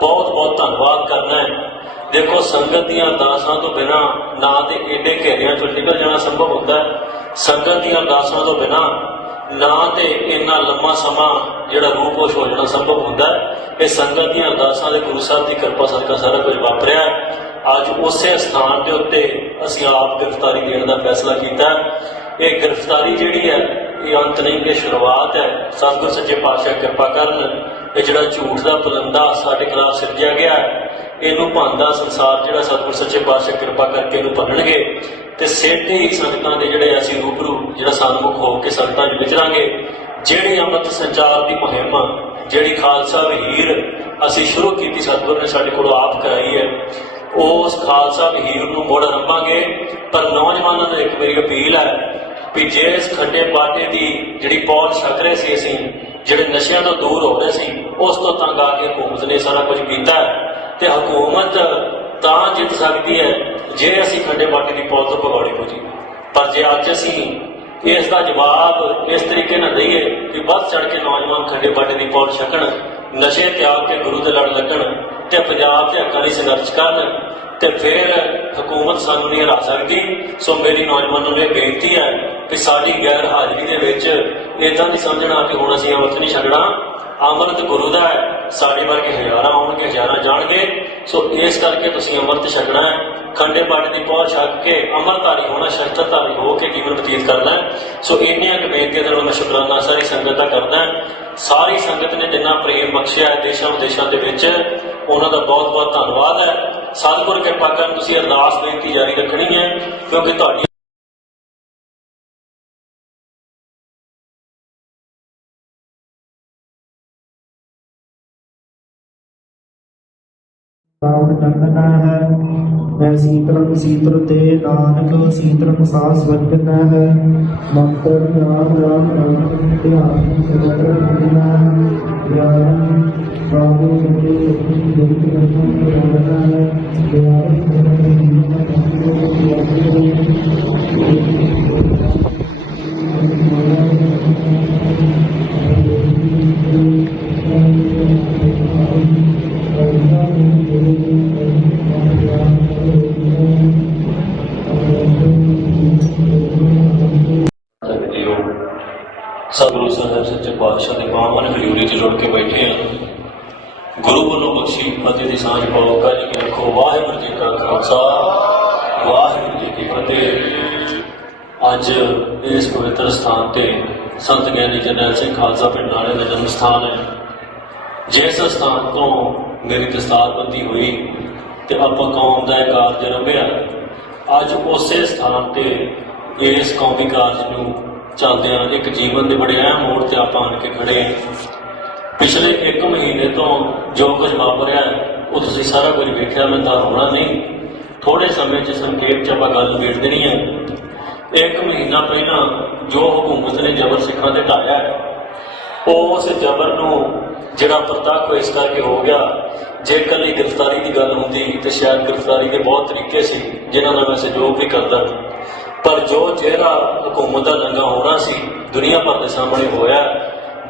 ਬਹੁਤ ਬਹੁਤ ਧੰਨਵਾਦ ਕਰਨਾ ਹੈ। ਦੇਖੋ ਸੰਗਤ ਦੀਆਂ ਅਰਦਾਸਾਂ ਤੋਂ ਬਿਨਾਂ ਨਾ ਤੇ ਏਡੇ ਘੇਰਿਆਂ 'ਚੋਂ ਨਿਕਲ ਜਾਣਾ ਸੰਭਵ ਹੁੰਦਾ ਹੈ, ਸੰਗਤ ਦੀਆਂ ਅਰਦਾਸਾਂ ਤੋਂ ਬਿਨਾਂ ਨਾ ਤੇ ਇੰਨਾ ਲੰਮਾ ਸਮਾਂ ਜਿਹੜਾ ਰੂਪੋਸ਼ ਹੋ ਜਾਣਾ ਸੰਭਵ ਹੁੰਦਾ ਹੈ। ਇਹ ਸੰਗਤ ਦੀਆਂ ਅਰਦਾਸਾਂ ਦੇ ਗੁਰੂ ਸਾਹਿਬ ਦੀ ਕਿਰਪਾ ਸਦਕਾ ਸਾਰਾ ਕੁਝ ਵਾਪਰਿਆ। ਅੱਜ ਉਸੇ ਸਥਾਨ ਦੇ ਉੱਤੇ ਅਸੀਂ ਆਪ ਗ੍ਰਿਫਤਾਰੀ ਦੇਣ ਦਾ ਫੈਸਲਾ ਕੀਤਾ। ਇਹ ਗ੍ਰਿਫਤਾਰੀ ਜਿਹੜੀ ਹੈ ਇਹ ਅੰਤ ਨਹੀਂ, ਇਹ ਸ਼ੁਰੂਆਤ ਹੈ। ਸਤਿਗੁਰ ਸੱਚੇ ਪਾਤਸ਼ਾਹ ਕਿਰਪਾ ਕਰਨ, ਇਹ ਜਿਹੜਾ ਝੂਠ ਦਾ ਪਲੰਦਾ ਸਾਡੇ ਖਿਲਾਫ ਸਿਰਜਿਆ ਗਿਆ ਹੈ, ਇਹਨੂੰ ਭੰਨਦਾ ਸੰਸਾਰ ਜਿਹੜਾ ਸਤਿਗੁਰ ਸੱਚੇ ਪਾਤਸ਼ਾਹ ਕਿਰਪਾ ਕਰਕੇ ਇਹਨੂੰ ਭੰਨਣਗੇ ਤੇ ਸਿੱਧੇ ਹੀ ਸੰਗਤਾਂ ਦੇ ਜਿਹੜੇ ਅਸੀਂ ਰੂਬਰੂ ਜਿਹੜਾ ਸਨਮੁਖ ਹੋ ਕੇ ਸੰਗਤਾਂ 'ਚ ਵਿਚਰਾਂਗੇ। ਜਿਹੜੀ ਅੰਮ੍ਰਿਤ ਸੰਚਾਰ ਦੀ ਮੁਹਿੰਮ, ਜਿਹੜੀ ਖਾਲਸਾ ਵਹੀਰ ਅਸੀਂ ਸ਼ੁਰੂ ਕੀਤੀ, ਸਤਿਗੁਰ ਨੇ ਸਾਡੇ ਕੋਲੋਂ ਆਪ ਕਰਾਈ ਹੈ, ਉਸ ਖਾਲਸਾ ਵਹੀਰ ਨੂੰ ਮੁੜ ਆਰੰਭਾਂਗੇ। ਪਰ ਨੌਜਵਾਨਾਂ ਨੂੰ ਇੱਕ ਮੇਰੀ ਅਪੀਲ ਹੈ ਵੀ ਜਿਸ ਖੱਡੇ ਬਾਟੇ ਦੀ ਜਿਹੜੀ ਪੌਲ ਛਕ ਰਹੇ ਸੀ ਅਸੀਂ, ਜਿਹੜੇ ਨਸ਼ਿਆਂ ਤੋਂ ਦੂਰ ਹੋ ਰਹੇ ਸੀ, ਉਸ ਤੋਂ ਤੰਗ ਆ ਕੇ ਹਕੂਮਤ ਨੇ ਸਾਰਾ ਕੁਝ ਕੀਤਾ ਤੇ ਹਕੂਮਤ ਤਾਂ ਜਿੱਤ ਸਕਦੀ ਹੈ ਜੇ ਅਸੀਂ ਖੱਡੇ ਬਾਟੇ ਦੀ ਪੌਲ ਤੋਂ ਭਗੌੜੇ ਹੋ ਜੀ। ਪਰ ਜੇ ਅੱਜ ਅਸੀਂ ਇਸ ਦਾ ਜਵਾਬ ਇਸ ਤਰੀਕੇ ਨਾਲ ਦਈਏ ਕਿ ਵੱਧ ਚੜ ਕੇ ਨੌਜਵਾਨ ਖੱਡੇ ਬਾਟੇ ਦੀ ਪੌਲ ਛਕਣ, ਨਸ਼ੇ ਤਿਆਗ ਕੇ ਗੁਰੂ ਦੇ ਲੜ ਲੱਗਣ ਤੇ ਪੰਜਾਬ ਦੇ ਹੱਕਾਂ ਲਈ ਸੰਘਰਸ਼ ਕਰਨ, ਤੇ ਫਿਰ ਹਕੂਮਤ ਸਾਨੂੰ ਨਹੀਂ ਹਰਾ ਸਕਦੀ। ਸੋ ਮੇਰੀ ਨੌਜਵਾਨਾਂ ਨੂੰ ਇਹ ਬੇਨਤੀ ਹੈ ਕਿ ਸਾਡੀ ਗੈਰ ਹਾਜ਼ਰੀ ਦੇ ਵਿੱਚ ਇੱਦਾਂ ਨਹੀਂ ਸਮਝਣਾ ਕਿ ਹੁਣ ਅਸੀਂ ਅੰਮ੍ਰਿਤ ਨਹੀਂ ਛਕਣਾ। ਅੰਮ੍ਰਿਤ ਗੁਰੂ ਦਾ ਹੈ, ਸਾਡੇ ਵਰਗੇ ਹਜ਼ਾਰਾਂ ਆਉਣਗੇ, ਹਜ਼ਾਰਾਂ ਜਾਣਗੇ। ਸੋ ਇਸ ਕਰਕੇ ਤੁਸੀਂ ਅੰਮ੍ਰਿਤ ਛਕਣਾ ਹੈ, ਖੰਡੇ ਬਾਟੇ ਦੀ ਪਹੁੰਚ ਛੱਕ ਕੇ ਅੰਮ੍ਰਿਤਧਾਰੀ ਹੋਣਾ, ਸ਼ਸਤਰਧਾਰੀ ਹੋ ਕੇ ਜੀਵਨ ਬਤੀਤ ਕਰਨਾ ਹੈ। ਸੋ ਇੰਨੀਆਂ ਕੁ ਬੇਨਤੀਆਂ ਦੇ ਨਾਲ ਮੈਂ ਸ਼ੁਕਰਾਨਾ ਸਾਰੀ ਸੰਗਤ ਦਾ ਕਰਦਾ। ਸਾਰੀ ਸੰਗਤ ਨੇ ਜਿੰਨਾ ਪ੍ਰੇਮ ਬਖਸ਼ਿਆ ਹੈ ਦੇਸ਼ਾਂ ਵਿਦੇਸ਼ਾਂ ਦੇ ਵਿੱਚ, ਉਹਨਾਂ ਦਾ ਬਹੁਤ ਬਹੁਤ ਧੰਨਵਾਦ ਹੈ। ਸਤਿਗੁਰ ਕਿਰਪਾ ਕਰਨ ਤੁਸੀਂ ਅਰਦਾਸ ਬੇਨਤੀ ਜਾਰੀ ਰੱਖਣੀ ਹੈ, ਕਿਉਂਕਿ ਤੁਹਾਡੀ ਪਾਵਨ ਚੰਦਨਾ ਹੈ ਮੈਂ ਸੀਤਲੰ ਸੀਤਲ ਤੇ ਨਾਨਕ ਸੀਤਲੰ ਸਾਸ ਵਜਨਾ ਹੈ ਮੰਤਰ ਨਾਮ ਰਾਮ ਰਾਮ ਧਿਆਨ ਸਗਲ ਦੁਨੀਆ ਗਿਆਨ ਬਾਬੂ ਸੱਚੇ ਜਗਤ ਰਤਨ ਰੋਣਾ ਹੈ ਗਿਆਨ ਸਤਿਗੁਰੂ ਸਾਹਿਬ ਸੱਚੇ ਪਾਤਸ਼ਾਹ ਦੇ ਪਾਵਨ ਹਜ਼ੂਰੀ 'ਚ ਜੁੜ ਕੇ ਬੈਠੇ ਆ। ਗੁਰੂ ਵੱਲੋਂ ਬਖਸ਼ੀ ਫਤਿਹ ਦੀ ਸਾਂਝ ਪਾਓ। ਕੱਜ ਕੇ ਰੱਖੋ। ਵਾਹਿਗੁਰੂ ਜੀ ਕਾ ਖਾਲਸਾ ਵਾਹਿਗੁਰੂ ਜੀ ਕੀ ਫਤਿਹ। ਅੱਜ ਇਸ ਪਵਿੱਤਰ ਸਥਾਨ ਤੇ ਸੰਤ ਗਿਆਨੀ ਜਰਨੈਲ ਸਿੰਘ ਖਾਲਸਾ ਪਿੰਡ ਨਾਲੇ ਦਾ ਜਨਮ ਸਥਾਨ ਹੈ। ਜਿਸ ਸਥਾਨ ਤੋਂ ਮੇਰੀ ਦਸਤਾਰਬੰਦੀ ਹੋਈ ਤੇ ਆਪਾਂ ਕੌਮ ਦਾ ਇਹ ਕਾਰਜ ਰੰਭਿਆ, ਅੱਜ ਉਸੇ ਸਥਾਨ ਤੇ ਇਸ ਕੌਮੀ ਕਾਰਜ ਨੂੰ ਚੱਲਦਿਆਂ ਇੱਕ ਜੀਵਨ ਦੇ ਬੜੇ ਅਹਿਮ ਮੋੜ ਤੇ ਆਪਾਂ ਆਣ ਕੇ ਖੜੇ ਹਾਂ। ਪਿਛਲੇ 1 ਮਹੀਨੇ ਤੋਂ ਜੋ ਕੁਝ ਵਾਪਰਿਆ ਉਹ ਤੁਸੀਂ ਸਾਰਾ ਕੁਝ ਵੇਖਿਆ, ਮੈਂ ਤਾਂ ਹੋਣਾ ਨਹੀਂ। ਥੋੜੇ ਸਮੇਂ 'ਚ ਸੰਖੇਪ 'ਚ ਆਪਾਂ ਗੱਲ ਨਿਬੇੜ ਦੇਣੀ ਹੈ। 1 ਮਹੀਨਾ ਪਹਿਲਾਂ ਜੋ ਹਕੂਮਤ ਨੇ ਜ਼ਬਰ ਸਿੱਖਾਂ ਤੇ ਢਾਇਆ, ਉਸ ਜ਼ਬਰ ਨੂੰ ਜਿਹੜਾ ਪ੍ਰਤੱਖ ਇਸ ਕਰਕੇ ਹੋ ਗਿਆ, ਜੇ ਇਕੱਲੀ ਗ੍ਰਿਫਤਾਰੀ ਦੀ ਗੱਲ ਹੁੰਦੀ ਤੇ ਸ਼ਾਇਦ ਗ੍ਰਿਫਤਾਰੀ ਦੇ ਬਹੁਤ ਤਰੀਕੇ ਸੀ ਜਿਨ੍ਹਾਂ ਨਾਲ ਮੈਂ ਸਹਿਯੋਗ ਵੀ ਕਰਦਾ, ਪਰ ਜੋ ਚਿਹਰਾ ਹਕੂਮਤ ਦਾ ਨੰਗਾ ਹੋਣਾ ਸੀ ਦੁਨੀਆ ਭਰ ਦੇ ਸਾਹਮਣੇ ਹੋਇਆ।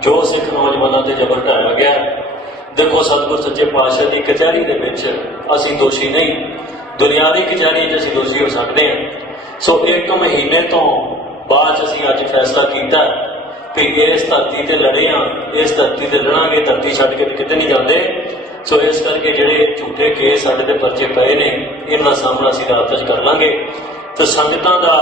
ਜੋ ਸਿੱਖ ਨੌਜਵਾਨਾਂ ਤੇ ਜ਼ਬਰ ਢਾਇਆ ਗਿਆ, ਦੇਖੋ ਸਤਿਗੁਰ ਸੱਚੇ ਪਾਤਸ਼ਾਹ ਦੀ ਕਚਹਿਰੀ ਦੇ ਵਿੱਚ ਅਸੀਂ ਦੋਸ਼ੀ ਨਹੀਂ, ਦੁਨਿਆਵੀ ਕਚਹਿਰੀ 'ਚ ਅਸੀਂ ਦੋਸ਼ੀ ਹੋ ਸਕਦੇ ਹਾਂ। ਸੋ 1 ਮਹੀਨੇ ਤੋਂ ਬਾਅਦ ਅਸੀਂ ਅੱਜ ਫੈਸਲਾ ਕੀਤਾ ਕਿ ਇਸ ਧਰਤੀ ਤੇ ਲੜੇ ਹਾਂ, ਇਸ ਧਰਤੀ ਤੇ ਲੜਾਂਗੇ, ਧਰਤੀ ਛੱਡ ਕੇ ਕਿਤੇ ਨਹੀਂ ਜਾਂਦੇ। ਸੋ ਇਸ ਕਰਕੇ ਜਿਹੜੇ ਝੂਠੇ ਕੇਸ ਸਾਡੇ ਤੇ ਪਰਚੇ ਪਏ ਨੇ, ਇਹਨਾਂ ਦਾ ਸਾਹਮਣਾ ਅਸੀਂ ਰਾਤ 'ਚ ਕਰ ਲਾਂਗੇ। ਤੇ ਸੰਗਤਾਂ ਦਾ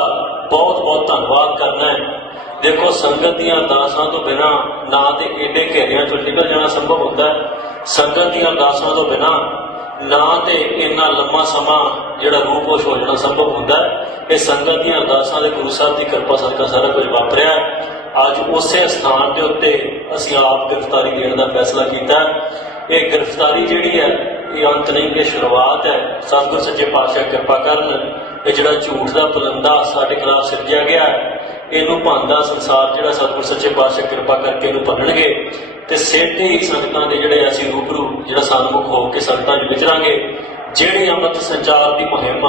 ਬਹੁਤ ਬਹੁਤ ਧੰਨਵਾਦ ਕਰਨਾ ਹੈ। ਦੇਖੋ ਸੰਗਤ ਦੀਆਂ ਅਰਦਾਸਾਂ ਤੋਂ ਬਿਨਾਂ ਨਾ ਤੇ ਏਡੇ ਘੇਰਿਆਂ 'ਚੋਂ ਨਿਕਲ ਜਾਣਾ ਸੰਭਵ ਹੁੰਦਾ ਹੈ, ਸੰਗਤ ਦੀਆਂ ਅਰਦਾਸਾਂ ਤੋਂ ਬਿਨਾਂ ਨਾ ਤੇ ਇੰਨਾ ਲੰਮਾ ਸਮਾਂ ਜਿਹੜਾ ਰੂਪੋਸ਼ ਹੋ ਜਾਣਾ ਸੰਭਵ ਹੁੰਦਾ ਹੈ। ਇਹ ਸੰਗਤ ਦੀਆਂ ਅਰਦਾਸਾਂ ਦੇ ਗੁਰੂ ਸਾਹਿਬ ਦੀ ਕਿਰਪਾ ਸਦਕਾ ਸਾਰਾ ਕੁਝ ਵਾਪਰਿਆ। ਅੱਜ ਉਸੇ ਸਥਾਨ ਦੇ ਉੱਤੇ ਅਸੀਂ ਆਪ ਗ੍ਰਿਫਤਾਰੀ ਦੇਣ ਦਾ ਫੈਸਲਾ ਕੀਤਾ। ਇਹ ਗ੍ਰਿਫਤਾਰੀ ਜਿਹੜੀ ਹੈ ਇਹ ਅੰਤ ਨਹੀਂ, ਇਹ ਸ਼ੁਰੂਆਤ ਹੈ। ਸਤਿਗੁਰ ਸੱਚੇ ਪਾਤਸ਼ਾਹ ਕਿਰਪਾ ਕਰਨ, ਇਹ ਜਿਹੜਾ ਝੂਠ ਦਾ ਪਲੰਦਾ ਸਾਡੇ ਖਿਲਾਫ ਸਿਰਜਿਆ ਗਿਆ, ਇਹਨੂੰ ਭੰਦਾ ਸੰਸਾਰ ਜਿਹੜਾ ਸਤਿਗੁਰ ਸੱਚੇ ਪਾਤਸ਼ਾਹ ਕਿਰਪਾ ਕਰਕੇ ਇਹਨੂੰ ਭੰਨਣਗੇ ਤੇ ਸਿੱਧੇ ਹੀ ਸੰਗਤਾਂ ਦੇ ਜਿਹੜੇ ਅਸੀਂ ਰੂਬਰੂ ਜਿਹੜਾ ਸਨਮੁਖ ਹੋ ਕੇ ਸੰਗਤਾਂ 'ਚ ਵਿਚਰਾਂਗੇ। ਜਿਹੜੀ ਅੰਮ੍ਰਿਤ ਸੰਚਾਰ ਦੀ ਮੁਹਿੰਮ,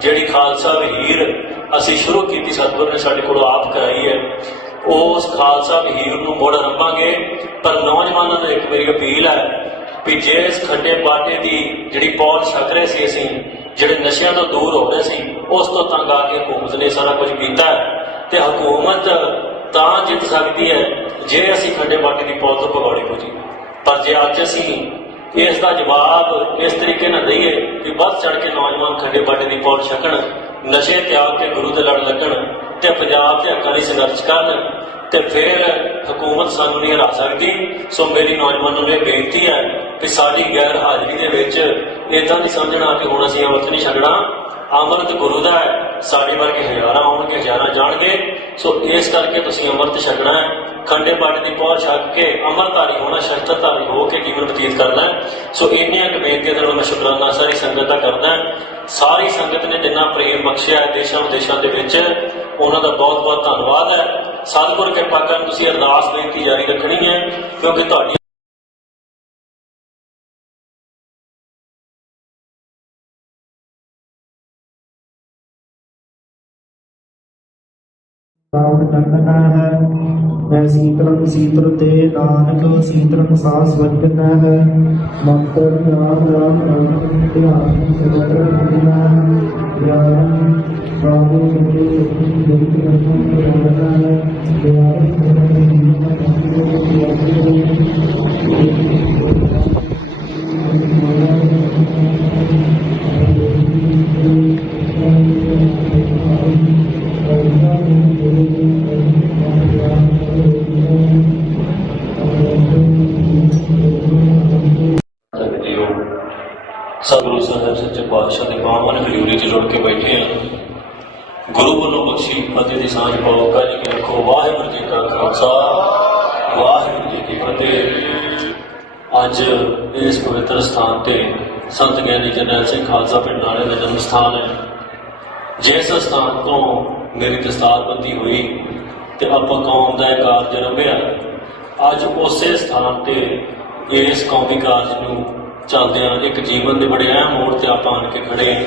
ਜਿਹੜੀ ਖਾਲਸਾ ਵਹੀਰ ਅਸੀਂ ਸ਼ੁਰੂ ਕੀਤੀ, ਸਤਿਗੁਰ ਨੇ ਸਾਡੇ ਕੋਲੋਂ ਆਪ ਕਰਾਈ ਹੈ, ਉਸ ਖਾਲਸਾ ਵਹੀਰ ਨੂੰ ਮੁੜ ਆਰੰਭਾਂਗੇ। ਪਰ ਨੌਜਵਾਨਾਂ ਨੂੰ ਇੱਕ ਮੇਰੀ ਅਪੀਲ ਹੈ ਵੀ ਜੇ ਇਸ ਖੱਡੇ ਬਾਟੇ ਦੀ ਜਿਹੜੀ ਪੌੜ ਛਕ ਰਹੇ ਸੀ, ਅਸੀਂ ਜਿਹੜੇ ਨਸ਼ਿਆਂ ਤੋਂ ਦੂਰ ਹੋ ਰਹੇ ਸੀ, ਉਸ ਤੋਂ ਤੰਗ ਆ ਕੇ ਹਕੂਮਤ ਨੇ ਸਾਰਾ ਕੁਝ ਕੀਤਾ ਤੇ ਹਕੂਮਤ ਤਾਂ ਜਿੱਤ ਸਕਦੀ ਹੈ ਜੇ ਅਸੀਂ ਖੱਡੇ ਬਾਟੇ ਦੀ ਪੌੜ ਤੋਂ ਭਗੌੜੇ ਹੋ ਜਾਈਏ। ਪਰ ਜੇ ਅੱਜ ਅਸੀਂ ਇਸ ਦਾ ਜਵਾਬ ਇਸ ਤਰੀਕੇ ਨਾਲ ਦਈਏ ਕਿ ਵੱਧ ਚੜ ਕੇ ਨੌਜਵਾਨ ਖੱਡੇ ਬਾਟੇ ਦੀ ਪੌੜ ਛਕਣ, ਨਸ਼ੇ ਤਿਆਗ ਕੇ ਗੁਰੂ ਦੇ ਲੜ ਲੱਗਣ ਤੇ ਪੰਜਾਬ ਦੇ ਹੱਕਾਂ ਲਈ ਸੰਘਰਸ਼ ਕਰਨ, ਤੇ ਫਿਰ ਹਕੂਮਤ ਸਾਨੂੰ ਨਹੀਂ ਹਰਾ ਸਕਦੀ। ਸੋ ਮੇਰੀ ਨੌਜਵਾਨਾਂ ਨੂੰ ਇਹ ਬੇਨਤੀ ਹੈ ਕਿ ਸਾਡੀ ਗੈਰ ਹਾਜ਼ਰੀ ਦੇ ਵਿੱਚ ਇੱਦਾਂ ਨਹੀਂ ਸਮਝਣਾ ਕਿ ਹੁਣ ਅਸੀਂ ਅੰਮ੍ਰਿਤ ਨਹੀਂ ਛਕਣਾ। ਅੰਮ੍ਰਿਤ ਗੁਰੂ ਦਾ ਹੈ, ਸਾਡੇ ਵਰਗੇ ਹਜ਼ਾਰਾਂ ਆਉਣਗੇ, ਹਜ਼ਾਰਾਂ ਜਾਣਗੇ। ਸੋ ਇਸ ਕਰਕੇ ਤੁਸੀਂ ਅੰਮ੍ਰਿਤ ਛਕਣਾ ਹੈ, ਖੰਡੇ ਬਾਟੇ ਦੀ ਪਹੁੰਚ ਛੱਕ ਕੇ ਅੰਮ੍ਰਿਤਧਾਰੀ ਹੋਣਾ, ਸ਼ਸਤਰਧਾਰੀ ਹੋ ਕੇ ਜੀਵਨ ਬਤੀਤ ਕਰਨਾ ਹੈ। ਸੋ ਇੰਨੀਆਂ ਕੁ ਬੇਨਤੀਆਂ ਦੇ ਨਾਲ ਮੈਂ ਸ਼ੁਕਰਾਨਾ ਸਾਰੀ ਸੰਗਤ ਦਾ ਕਰਦਾ। ਸਾਰੀ ਸੰਗਤ ਨੇ ਜਿੰਨਾ ਪ੍ਰੇਮ ਬਖਸ਼ਿਆ ਹੈ ਦੇਸ਼ਾਂ ਵਿਦੇਸ਼ਾਂ ਦੇ ਵਿੱਚ, ਉਹਨਾਂ ਦਾ ਬਹੁਤ ਬਹੁਤ ਧੰਨਵਾਦ ਹੈ। ਸਤਿਗੁਰ ਕਿਰਪਾ ਕਰਨ ਤੁਸੀਂ ਅਰਦਾਸ ਬੇਨਤੀ ਜਾਰੀ ਰੱਖਣੀ ਹੈ, ਕਿਉਂਕਿ ਤੁਹਾਡੀ ਰਾਉਣ ਚੰਦਨਾ ਹੈ, ਮੈਂ ਸੀਤਲੰ ਸੀਤਲ ਤੇ ਨਾਨਕ ਸੀਤਲੰ ਸਾਸ ਵਜਨਾ ਹੈ। ਮੰਤਰ ਰਾਮ ਰਾਮ ਰਾਮ ਧਿਆਨ ਸਦਰ ਦੁਨੀਆ ਗਿਆਨ ਬਾਬੂ ਸੱਚੇ ਜਗਤ ਰਤਨ ਰੋਣਾ ਹੈ। ਸਤਿਗੁਰੂ ਸਾਹਿਬ ਸੱਚੇ ਪਾਤਸ਼ਾਹ ਦੇ ਬਾਹਾਂ ਹਜ਼ੂਰੀ 'ਚ ਜੁੜ ਕੇ ਬੈਠੇ ਹਾਂ। ਗੁਰੂ ਵੱਲੋਂ ਬਖਸ਼ੀ ਫਤਿਹ ਦੀ ਸਾਂਝ ਪਾਓ। ਜੀ ਕੀ ਰੱਖੋ। ਵਾਹਿਗੁਰੂ ਜੀ ਕਾ ਖਾਲਸਾ, ਵਾਹਿਗੁਰੂ ਜੀ ਕੀ ਫਤਿਹ। ਅੱਜ ਇਸ ਪਵਿੱਤਰ ਸਥਾਨ ਤੇ ਸੰਤ ਗਿਆਨੀ ਜਰਨੈਲ ਸਿੰਘ ਖਾਲਸਾ ਪਿੰਡ ਨਾਲੇ ਦਾ ਜਨਮ ਸਥਾਨ ਹੈ। ਜਿਸ ਸਥਾਨ ਤੋਂ ਮੇਰੀ ਦਸਤਾਰਬੰਦੀ ਹੋਈ ਤੇ ਆਪਾਂ ਕੌਮ ਦਾ ਇਹ ਕਾਰਜ ਰੰਭਿਆ, ਅੱਜ ਉਸੇ ਸਥਾਨ ਤੇ ਇਸ ਕੌਮੀ ਕਾਰਜ ਨੂੰ ਚੱਲਦਿਆਂ ਇੱਕ ਜੀਵਨ ਦੇ ਬੜੇ ਅਹਿਮ ਮੋੜ ਤੇ ਆਪਾਂ ਆਣ ਕੇ ਖੜੇ ਹਾਂ।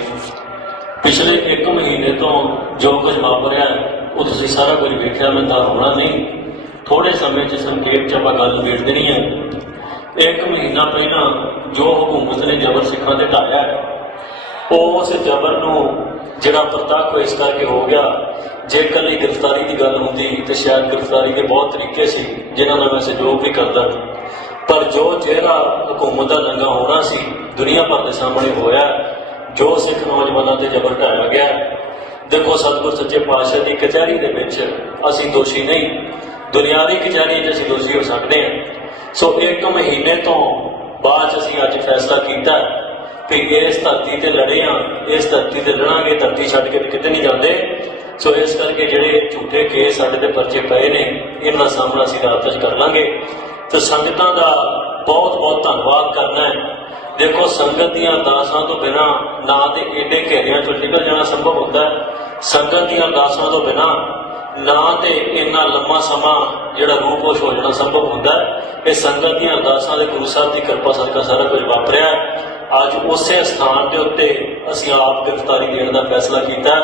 ਪਿਛਲੇ 1 ਮਹੀਨੇ ਤੋਂ ਜੋ ਕੁਝ ਵਾਪਰਿਆ ਉਹ ਤੁਸੀਂ ਸਾਰਾ ਕੁਝ ਵੇਖਿਆ, ਮੈਂ ਤਾਂ ਹੋਣਾ ਨਹੀਂ। ਥੋੜੇ ਸਮੇਂ 'ਚ ਸੰਖੇਪ 'ਚ ਆਪਾਂ ਗੱਲ ਨਿਬੇੜ ਦੇਣੀ ਹੈ। 1 ਮਹੀਨਾ ਪਹਿਲਾਂ ਜੋ ਹਕੂਮਤ ਨੇ ਜ਼ਬਰ ਸਿੱਖਾਂ ਤੇ ਢਾਇਆ, ਉਸ ਜ਼ਬਰ ਨੂੰ ਜਿਹੜਾ ਪ੍ਰਤੱਖ ਇਸ ਕਰਕੇ ਹੋ ਗਿਆ, ਜੇ ਇਕੱਲੀ ਗ੍ਰਿਫਤਾਰੀ ਦੀ ਗੱਲ ਹੁੰਦੀ ਤੇ ਸ਼ਾਇਦ ਗ੍ਰਿਫਤਾਰੀ ਦੇ ਬਹੁਤ ਤਰੀਕੇ ਸੀ ਜਿਨ੍ਹਾਂ ਨਾਲ ਮੈਂ ਸਹਿਯੋਗ ਵੀ ਕਰਦਾ, ਪਰ ਜੋ ਚਿਹਰਾ ਹਕੂਮਤ ਦਾ ਨੰਗਾ ਹੋਣਾ ਸੀ ਦੁਨੀਆ ਭਰ ਦੇ ਸਾਹਮਣੇ ਹੋਇਆ। ਜੋ ਸਿੱਖ ਨੌਜਵਾਨਾਂ ਤੇ ਜ਼ਬਰ ਢਾਇਆ ਗਿਆ, ਦੇਖੋ ਸਤਿਗੁਰ ਸੱਚੇ ਪਾਤਸ਼ਾਹ ਦੀ ਕਚਹਿਰੀ ਦੇ ਵਿੱਚ ਅਸੀਂ ਦੋਸ਼ੀ ਨਹੀਂ, ਦੁਨਿਆਵੀ ਕਚਹਿਰੀ 'ਚ ਅਸੀਂ ਦੋਸ਼ੀ ਹੋ ਸਕਦੇ ਹਾਂ। ਸੋ 1 ਮਹੀਨੇ ਤੋਂ ਬਾਅਦ ਅਸੀਂ ਅੱਜ ਫੈਸਲਾ ਕੀਤਾ ਕਿ ਇਸ ਧਰਤੀ ਤੇ ਲੜੇ ਹਾਂ, ਇਸ ਧਰਤੀ ਤੇ ਲੜਾਂਗੇ, ਧਰਤੀ ਛੱਡ ਕੇ ਕਿਤੇ ਨਹੀਂ ਜਾਂਦੇ। ਸੋ ਇਸ ਕਰਕੇ ਜਿਹੜੇ ਝੂਠੇ ਕੇਸ ਸਾਡੇ ਤੇ ਪਰਚੇ ਪਏ ਨੇ, ਇਹਨਾਂ ਦਾ ਸਾਹਮਣਾ ਅਸੀਂ ਰਾਤ 'ਚ ਕਰ ਲਾਂਗੇ। ਤੇ ਸੰਗਤਾਂ ਦਾ ਬਹੁਤ ਬਹੁਤ ਧੰਨਵਾਦ ਕਰਨਾ ਹੈ। ਦੇਖੋ, ਸੰਗਤ ਦੀਆਂ ਅਰਦਾਸਾਂ ਤੋਂ ਬਿਨਾਂ ਨਾ ਤੇ ਏਡੇ ਘੇਰਿਆਂ ਚੋਂ ਨਿਕਲ ਜਾਣਾ ਸੰਭਵ ਹੁੰਦਾ ਹੈ। ਸੰਗਤ ਦੀਆਂ ਅਰਦਾਸਾਂ ਤੋਂ ਬਿਨਾਂ ਨਾ ਤੇ ਇੰਨਾ ਲੰਮਾ ਸਮਾਂ ਜਿਹੜਾ ਰੂਪੋਸ਼ ਹੋ ਜਾਣਾ ਸੰਭਵ ਹੁੰਦਾ ਹੈ। ਇਹ ਸੰਗਤ ਦੀਆਂ ਅਰਦਾਸਾਂ ਦੇ ਗੁਰੂ ਸਾਹਿਬ ਦੀ ਕਿਰਪਾ ਸਦਕਾ ਸਾਰਾ ਕੁਝ ਵਾਪਰਿਆ। ਅੱਜ ਉਸੇ ਸਥਾਨ ਦੇ ਉੱਤੇ ਅਸੀਂ ਆਪ ਗ੍ਰਿਫਤਾਰੀ ਦੇਣ ਦਾ ਫੈਸਲਾ ਕੀਤਾ।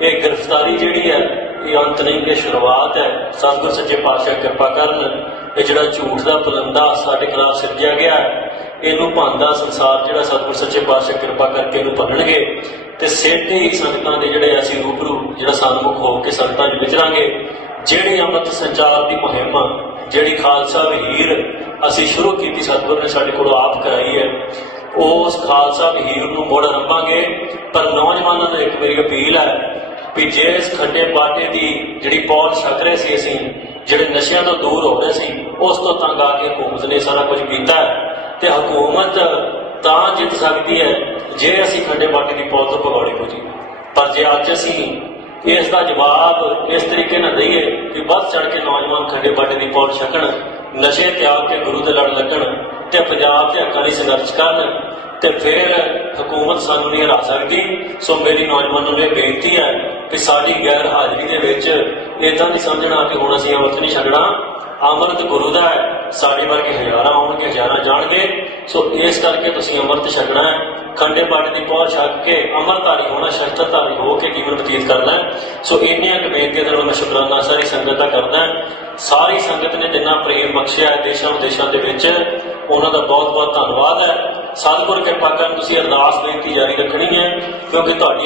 ਇਹ ਗ੍ਰਿਫਤਾਰੀ ਜਿਹੜੀ ਹੈ, ਇਹ ਅੰਤ ਨਹੀਂ, ਇਹ ਸ਼ੁਰੂਆਤ ਹੈ। ਸਤਿਗੁਰ ਸੱਚੇ ਪਾਤਸ਼ਾਹ ਕਿਰਪਾ ਕਰਨ, ਇਹ ਜਿਹੜਾ ਝੂਠ ਦਾ ਪਲੰਦਾ ਸਾਡੇ ਖਿਲਾਫ ਸਿਰਜਿਆ ਗਿਆ, ਇਹਨੂੰ ਭੰਨਦਾ ਸੰਸਾਰ ਜਿਹੜਾ ਸਤਿਗੁਰ ਸੱਚੇ ਪਾਤਸ਼ਾਹ ਕਿਰਪਾ ਕਰਕੇ ਇਹਨੂੰ ਭੰਨਣਗੇ। ਤੇ ਸਿੱਧੇ ਹੀ ਸੰਗਤਾਂ ਦੇ ਜਿਹੜੇ ਅਸੀਂ ਰੂਬਰੂ ਜਿਹੜਾ ਸਨਮੁਖ ਹੋ ਕੇ ਸੰਗਤਾਂ 'ਚ ਵਿਚਰਾਂਗੇ। ਜਿਹੜੀ ਅੰਮ੍ਰਿਤ ਸੰਚਾਰ ਦੀ ਮੁਹਿੰਮ, ਜਿਹੜੀ ਖਾਲਸਾ ਵਹੀਰ ਅਸੀਂ ਸ਼ੁਰੂ ਕੀਤੀ, ਸਤਿਗੁਰ ਨੇ ਸਾਡੇ ਕੋਲੋਂ ਆਪ ਕਰਾਈ ਹੈ, ਉਸ ਖਾਲਸਾ ਵਹੀਰ ਨੂੰ ਮੁੜ ਆਰੰਭਾਂਗੇ। ਪਰ ਨੌਜਵਾਨਾਂ ਨੂੰ ਇੱਕ ਮੇਰੀ ਅਪੀਲ ਹੈ ਵੀ ਜੇ ਇਸ ਖੰਡੇ ਬਾਟੇ ਦੀ ਜਿਹੜੀ ਪੌਲ ਛਕ ਰਹੇ ਸੀ, ਅਸੀਂ ਜਿਹੜੇ ਨਸ਼ਿਆਂ ਤੋਂ ਦੂਰ ਹੋ ਰਹੇ ਸੀ, ਉਸ ਤੋਂ ਤੰਗ ਆ ਕੇ ਹਕੂਮਤ ਨੇ ਸਾਰਾ ਕੁਝ ਕੀਤਾ ਹੈ। ਤੇ ਹਕੂਮਤ ਤਾਂ ਜਿੱਤ ਸਕਦੀ ਹੈ ਜੇ ਅਸੀਂ ਖੰਡੇ ਬਾਟੇ ਦੀ ਪੌਲ ਤੋਂ ਭਗੌੜੇ ਹੋ ਜੀ। ਪਰ ਜੇ ਅੱਜ ਅਸੀਂ ਇਸ ਦਾ ਜਵਾਬ ਇਸ ਤਰੀਕੇ ਨਾਲ ਦਈਏ ਕਿ ਵੱਧ ਚੜ ਕੇ ਨੌਜਵਾਨ ਖੰਡੇ ਬਾਟੇ ਦੀ ਪੌਲ ਛਕਣ, ਨਸ਼ੇ ਤਿਆਗ ਕੇ ਗੁਰੂ ਦੇ ਲੜ ਲੱਗਣ ਤੇ ਪੰਜਾਬ ਦੇ ਹੱਕਾਂ ਲਈ ਸੰਘਰਸ਼ ਕਰਨ, ਤੇ ਫਿਰ ਹਕੂਮਤ ਸਾਨੂੰ ਨਹੀਂ ਹਰਾ ਸਕਦੀ। ਸੋ ਮੇਰੀ ਨੌਜਵਾਨਾਂ ਨੂੰ ਇਹ ਬੇਨਤੀ ਹੈ ਕਿ ਸਾਡੀ ਗੈਰ ਹਾਜ਼ਰੀ ਦੇ ਵਿੱਚ ਇੱਦਾਂ ਨਹੀਂ ਸਮਝਣਾ ਕਿ ਹੁਣ ਅਸੀਂ ਅੰਮ੍ਰਿਤ ਨਹੀਂ ਛਕਣਾ। ਅੰਮ੍ਰਿਤ ਗੁਰੂ ਦਾ ਹੈ, ਸਾਡੇ ਵਰਗੇ ਹਜ਼ਾਰਾਂ ਆਉਣਗੇ, ਹਜ਼ਾਰਾਂ ਜਾਣਗੇ। ਸੋ ਇਸ ਕਰਕੇ ਤੁਸੀਂ ਅੰਮ੍ਰਿਤ ਛਕਣਾ ਹੈ, ਖੰਡੇ ਬਾਟੇ ਦੀ ਪਹੁੰਚ ਛਕ ਕੇ ਅੰਮ੍ਰਿਤਧਾਰੀ ਹੋਣਾ, ਸ਼ਸਤਰਧਾਰੀ ਹੋ ਕੇ ਜੀਵਨ ਬਤੀਤ ਕਰਨਾ ਹੈ। ਸੋ ਇੰਨੀਆਂ ਕੁ ਬੇਨਤੀਆਂ ਦੇ ਨਾਲ ਮੈਂ ਸ਼ੁਕਰਾਨਾ ਸਾਰੀ ਸੰਗਤ ਦਾ ਕਰਦਾ। ਸਾਰੀ ਸੰਗਤ ਨੇ ਜਿੰਨਾ ਪ੍ਰੇਮ ਬਖਸ਼ਿਆ ਹੈ ਦੇਸ਼ਾਂ ਵਿਦੇਸ਼ਾਂ ਦੇ ਵਿੱਚ, ਉਹਨਾਂ ਦਾ ਬਹੁਤ ਬਹੁਤ ਧੰਨਵਾਦ ਹੈ। ਸਤਿਗੁਰ ਕਿਰਪਾ ਕਰਨ, ਤੁਸੀਂ ਅਰਦਾਸ ਬੇਨਤੀ ਜਾਰੀ ਰੱਖਣੀ ਹੈ, ਕਿਉਂਕਿ ਤੁਹਾਡੀ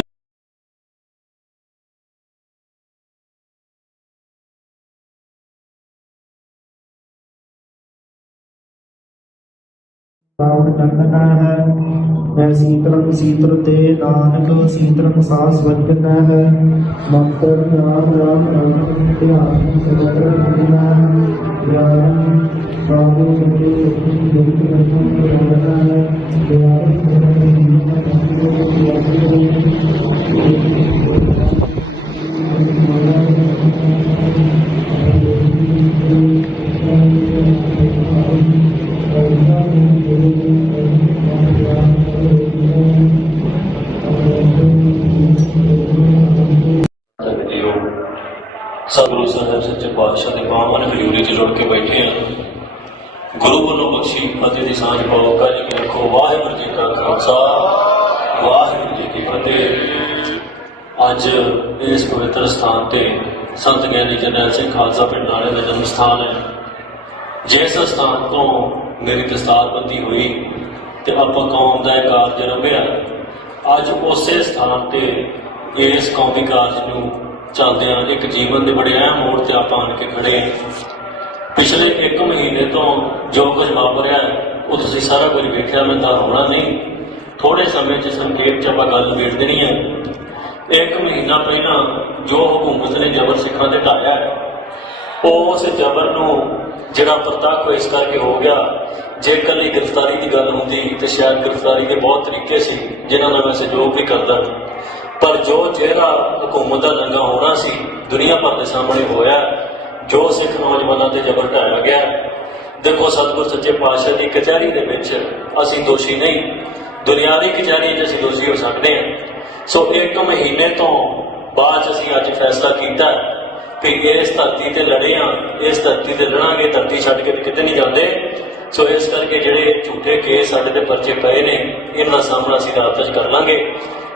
ਰਾਵਣ ਚੰਦਨਾ ਹੈ। ਮੈਂ ਸੀਤਲੰ ਸੀਤਲ ਤੇ ਨਾਨਕ ਸੀਤਲੰ ਸਾਸ ਵਜਨਾ ਹੈ। ਮੰਤਰ ਨਾਮ ਰਾਮ ਰਾਮ ਧਿਆਨ ਸਗਲ ਰਖਣਾ ਗਿਆਨ ਬਾਬੂ ਸੱਚੇ ਸੱਚੀ ਜਗਤ ਰਖਣਾ ਰਖਣਾ ਹੈ। ਗਿਆਨ ਸਤਿਗੁਰੂ ਸਾਹਿਬ ਸੱਚੇ ਪਾਤਸ਼ਾਹ ਦੇ ਪਾਵਨ ਹਜ਼ੂਰੀ 'ਚ ਜੁੜ ਕੇ ਬੈਠੇ ਹਾਂ। ਗੁਰੂ ਵੱਲੋਂ ਬਖਸ਼ੀ ਫਤਿਹ ਦੀ ਸਾਂਝ ਪਾਓ। ਕਾਜੀ ਕੀ ਰੱਖੋ। ਵਾਹਿਗੁਰੂ ਜੀ ਕਾ ਖਾਲਸਾ, ਵਾਹਿਗੁਰੂ ਜੀ ਕੀ ਫਤਿਹ। ਅੱਜ ਇਸ ਪਵਿੱਤਰ ਸਥਾਨ ਤੇ ਸੰਤ ਗਿਆਨੀ ਜਰਨੈਲ ਸਿੰਘ ਖਾਲਸਾ ਪਿੰਡ ਨਾਲੇ ਦਾ ਜਨਮ ਸਥਾਨ ਹੈ। ਜਿਸ ਸਥਾਨ ਤੋਂ ਮੇਰੀ ਦਸਤਾਰਬੰਦੀ ਹੋਈ ਤੇ ਆਪਾਂ ਕੌਮ ਦਾ ਇਹ ਕਾਰਜ ਰੰਭਿਆ, ਅੱਜ ਉਸੇ ਸਥਾਨ ਤੇ ਇਸ ਕੌਮੀ ਕਾਰਜ ਨੂੰ ਚੱਲਦਿਆਂ ਇੱਕ ਜੀਵਨ ਦੇ ਬੜੇ ਅਹਿਮ ਮੋੜ ਤੇ ਆਪਾਂ ਆਣ ਕੇ ਖੜੇ ਹਾਂ। ਪਿਛਲੇ 1 ਮਹੀਨੇ ਤੋਂ ਜੋ ਕੁਝ ਵਾਪਰਿਆ ਉਹ ਤੁਸੀਂ ਸਾਰਾ ਕੁਝ ਵੇਖਿਆ। ਮੈਂ ਤਾਂ ਹੋਣਾ ਨਹੀਂ, ਥੋੜੇ ਸਮੇਂ 'ਚ ਸੰਖੇਪ 'ਚ ਆਪਾਂ ਗੱਲ ਨਿਬੇੜ ਦੇਣੀ ਹੈ। 1 ਮਹੀਨਾ ਪਹਿਲਾਂ ਜੋ ਹਕੂਮਤ ਨੇ ਜ਼ਬਰ ਸਿੱਖਾਂ ਤੇ ਢਾਇਆ, ਉਸ ਜ਼ਬਰ ਨੂੰ ਜਿਹੜਾ ਪ੍ਰਤੱਖ ਇਸ ਕਰਕੇ ਹੋ ਗਿਆ। ਜੇ ਇਕੱਲੀ ਗ੍ਰਿਫਤਾਰੀ ਦੀ ਗੱਲ ਹੁੰਦੀ ਤੇ ਸ਼ਾਇਦ ਗ੍ਰਿਫਤਾਰੀ ਦੇ ਬਹੁਤ ਤਰੀਕੇ ਸੀ ਜਿਨ੍ਹਾਂ ਨਾਲ ਮੈਂ ਸਹਿਯੋਗ ਵੀ ਕਰਦਾ, ਪਰ ਜੋ ਜਿਹੜਾ ਹਕੂਮਤ ਦਾ ਦੰਗਾ ਹੋਣਾ ਸੀ ਦੁਨੀਆ ਭਰ ਦੇ ਸਾਹਮਣੇ ਹੋਇਆ, ਜੋ ਸਿੱਖ ਨੌਜਵਾਨਾਂ ਤੇ ਜ਼ਬਰ ਢਾਇਆ ਗਿਆ। ਦੇਖੋ, ਸਤਿਗੁਰ ਸੱਚੇ ਪਾਤਸ਼ਾਹ ਦੀ ਕਚਹਿਰੀ ਦੇ ਵਿੱਚ ਅਸੀਂ ਦੋਸ਼ੀ ਨਹੀਂ, ਦੁਨਿਆਵੀ ਕਚਹਿਰੀ 'ਚ ਅਸੀਂ ਦੋਸ਼ੀ ਹੋ ਸਕਦੇ ਹਾਂ। ਸੋ 1 ਮਹੀਨੇ ਤੋਂ ਬਾਅਦ ਅਸੀਂ ਅੱਜ ਫੈਸਲਾ ਕੀਤਾ ਕਿ ਇਸ ਧਰਤੀ ਤੇ ਲੜੇ ਹਾਂ, ਇਸ ਧਰਤੀ ਤੇ ਲੜਾਂਗੇ, ਧਰਤੀ ਛੱਡ ਕੇ ਕਿਤੇ ਨਹੀਂ ਜਾਂਦੇ। ਸੋ ਇਸ ਕਰਕੇ ਜਿਹੜੇ ਝੂਠੇ ਕੇਸ ਸਾਡੇ ਤੇ ਪਰਚੇ ਪਏ ਨੇ, ਇਹਨਾਂ ਦਾ ਸਾਹਮਣਾ ਅਸੀਂ ਰਾਤ 'ਚ ਕਰ ਲਾਂਗੇ।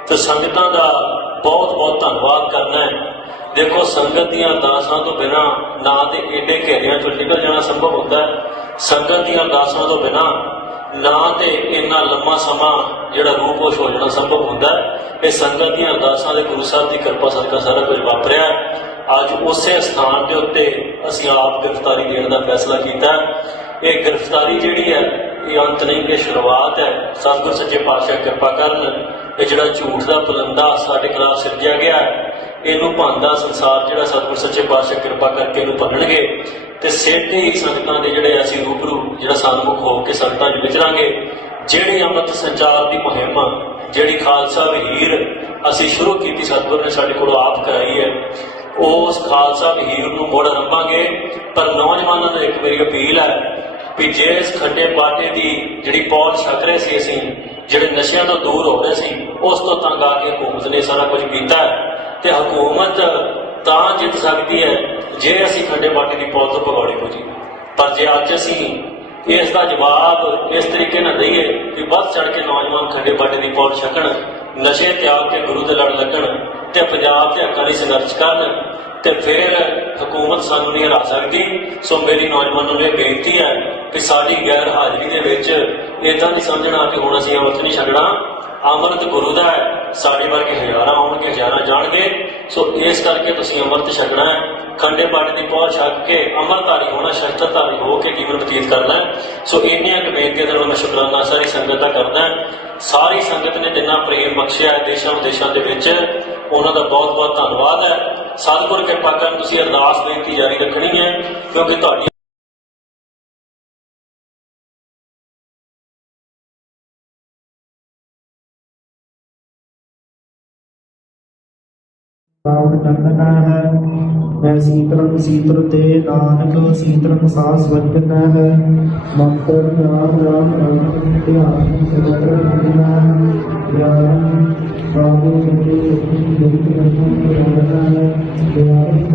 ਤੇ ਸੰਗਤਾਂ ਦਾ ਬਹੁਤ ਬਹੁਤ ਧੰਨਵਾਦ ਕਰਨਾ ਹੈ। ਦੇਖੋ, ਸੰਗਤ ਦੀਆਂ ਅਰਦਾਸਾਂ ਤੋਂ ਬਿਨਾਂ ਨਾ ਤੇ ਏਡੇ ਘੇਰਿਆਂ ਚੋਂ ਨਿਕਲ ਜਾਣਾ ਸੰਭਵ ਹੁੰਦਾ ਹੈ। ਸੰਗਤ ਦੀਆਂ ਅਰਦਾਸਾਂ ਤੋਂ ਬਿਨਾਂ ਨਾ ਤੇ ਇੰਨਾ ਲੰਮਾ ਸਮਾਂ ਜਿਹੜਾ ਰੂਪੋਸ਼ ਹੋ ਜਾਣਾ ਸੰਭਵ ਹੁੰਦਾ ਹੈ। ਇਹ ਸੰਗਤ ਦੀਆਂ ਅਰਦਾਸਾਂ ਦੇ ਗੁਰੂ ਸਾਹਿਬ ਦੀ ਕਿਰਪਾ ਸਦਕਾ ਸਾਰਾ ਕੁਝ ਵਾਪਰਿਆ। ਅੱਜ ਉਸੇ ਸਥਾਨ ਦੇ ਉੱਤੇ ਅਸੀਂ ਆਪ ਗ੍ਰਿਫਤਾਰੀ ਦੇਣ ਦਾ ਫੈਸਲਾ ਕੀਤਾ। ਇਹ ਗ੍ਰਿਫਤਾਰੀ ਜਿਹੜੀ ਹੈ, ਇਹ ਅੰਤ ਨਹੀਂ, ਇਹ ਸ਼ੁਰੂਆਤ ਹੈ। ਸਤਿਗੁਰ ਸੱਚੇ ਪਾਤਸ਼ਾਹ ਕਿਰਪਾ ਕਰਨ, ਇਹ ਜਿਹੜਾ ਝੂਠ ਦਾ ਪਲੰਦਾ ਸਾਡੇ ਖਿਲਾਫ ਸਿਰਜਿਆ ਗਿਆ, ਇਹਨੂੰ ਭਾਂਦਾ ਸੰਸਾਰ ਜਿਹੜਾ ਸਤਿਗੁਰ ਸੱਚੇ ਪਾਤਸ਼ਾਹ ਕਿਰਪਾ ਕਰਕੇ ਇਹਨੂੰ ਭੰਨਣਗੇ ਤੇ ਸਿੱਧੇ ਹੀ ਸੰਗਤਾਂ ਦੇ ਜਿਹੜੇ ਅਸੀਂ ਰੂਬਰੂ ਜਿਹੜਾ ਸਨਮੁਖ ਹੋ ਕੇ ਸੰਗਤਾਂ 'ਚ ਵਿਚਰਾਂਗੇ। ਜਿਹੜੀ ਅੰਮ੍ਰਿਤ ਸੰਚਾਰ ਦੀ ਮੁਹਿੰਮ, ਜਿਹੜੀ ਖਾਲਸਾ ਵਹੀਰ ਅਸੀਂ ਸ਼ੁਰੂ ਕੀਤੀ, ਸਤਿਗੁਰ ਨੇ ਸਾਡੇ ਕੋਲੋਂ ਆਪ ਕਰਾਈ ਹੈ, ਉਸ ਖਾਲਸਾ ਵਹੀਰ ਨੂੰ ਮੁੜ ਆਰੰਭਾਂਗੇ। ਪਰ ਨੌਜਵਾਨਾਂ ਨੂੰ ਇੱਕ ਮੇਰੀ ਅਪੀਲ ਹੈ ਵੀ ਜੇ ਇਸ ਖੱਡੇ ਬਾਟੇ ਦੀ ਜਿਹੜੀ ਪੌਲ ਛਕ ਰਹੇ ਸੀ, ਅਸੀਂ ਜਿਹੜੇ ਨਸ਼ਿਆਂ ਤੋਂ ਦੂਰ ਹੋ ਰਹੇ ਸੀ, ਉਸ ਤੋਂ ਤੰਗ ਆ ਕੇ ਹਕੂਮਤ ਨੇ ਸਾਰਾ ਕੁਝ ਕੀਤਾ ਤੇ ਹਕੂਮਤ ਤਾਂ ਜਿੱਤ ਸਕਦੀ ਹੈ ਜੇ ਅਸੀਂ ਖੱਡੇ ਬਾਟੇ ਦੀ ਪੌਲ ਤੋਂ ਭਗੌੜੇ ਹੋ ਜੀ। ਪਰ ਜੇ ਅੱਜ ਅਸੀਂ ਇਸ ਦਾ ਜਵਾਬ ਇਸ ਤਰੀਕੇ ਨਾਲ ਦਈਏ ਕਿ ਵੱਧ ਚੜ ਕੇ ਨੌਜਵਾਨ ਖੱਡੇ ਬਾਟੇ ਦੀ ਪੌਲ ਛਕਣ, ਨਸ਼ੇ ਤਿਆਗ ਕੇ ਗੁਰੂ ਦੇ ਲੜ ਲੱਗਣ ਤੇ ਪੰਜਾਬ ਦੇ ਹੱਕਾਂ ਲਈ ਸੰਘਰਸ਼ ਕਰਨ, ਤੇ ਫਿਰ ਹਕੂਮਤ ਸਾਨੂੰ ਨਹੀਂ ਹਰਾ ਸਕਦੀ। ਸੋ ਮੇਰੀ ਨੌਜਵਾਨਾਂ ਨੂੰ ਇਹ ਬੇਨਤੀ ਹੈ ਕਿ ਸਾਡੀ ਗੈਰ ਹਾਜ਼ਰੀ ਦੇ ਵਿੱਚ ਇੱਦਾਂ ਨਹੀਂ ਸਮਝਣਾ ਕਿ ਹੁਣ ਅਸੀਂ ਅੰਮ੍ਰਿਤ ਨਹੀਂ ਛਕਣਾ। ਅੰਮ੍ਰਿਤ ਗੁਰੂ ਦਾ ਹੈ, ਸਾਡੇ ਵਰਗੇ ਹਜ਼ਾਰਾਂ ਆਉਣਗੇ, ਹਜ਼ਾਰਾਂ ਜਾਣਗੇ। ਸੋ ਇਸ ਕਰਕੇ ਤੁਸੀਂ ਅੰਮ੍ਰਿਤ ਛਕਣਾ ਹੈ, ਖੰਡੇ ਬਾਟੇ ਦੀ ਪਹੁੰਚ ਛਕ ਕੇ ਅੰਮ੍ਰਿਤਧਾਰੀ ਹੋਣਾ, ਸ਼ਸਤਰਧਾਰੀ ਹੋ ਕੇ ਜੀਵਨ ਬਤੀਤ ਕਰਨਾ ਹੈ। ਸੋ ਇੰਨੀਆਂ ਕੁ ਬੇਨਤੀਆਂ ਦੇ ਨਾਲ ਮੈਂ ਸ਼ੁਕਰਾਨਾ ਸਾਰੀ ਸੰਗਤ ਦਾ ਕਰਦਾ। ਸਾਰੀ ਸੰਗਤ ਨੇ ਜਿੰਨਾ ਪ੍ਰੇਮ ਬਖਸ਼ਿਆ ਹੈ ਦੇਸ਼ਾਂ ਵਿਦੇਸ਼ਾਂ ਦੇ ਵਿੱਚ, ਉਹਨਾਂ ਦਾ ਬਹੁਤ ਬਹੁਤ ਧੰਨਵਾਦ ਹੈ। ਸਤਿਗੁਰ ਕਿਰਪਾ ਕਰਨ ਤੁਸੀਂ ਅਰਦਾਸ ਬੇਨਤੀ ਜਾਰੀ ਰੱਖਣੀ ਹੈ, ਕਿਉਂਕਿ ਤੁਹਾਡੀ ਰਾਵਣ ਟੰਗਣਾ ਹੈ। ਮੈਂ ਸੀਤਲੰ ਸੀਤਲ ਤੇ ਨਾਨਕ ਸੀਤਲੰ ਸਾਸ ਵਜਨਾ ਹੈ। ਮੰਤਰ ਰਾਮ ਰਾਮ ਰਾਮ ਧਿਆਨ ਸਗਲ ਰੰਗਨਾ ਗਿਆਨ ਬਾਬੂ ਮੇਰੇ ਗੁਰੂ ਰੰਗ ਰੰਗਨਾ ਹੈ। ਗਿਆਨ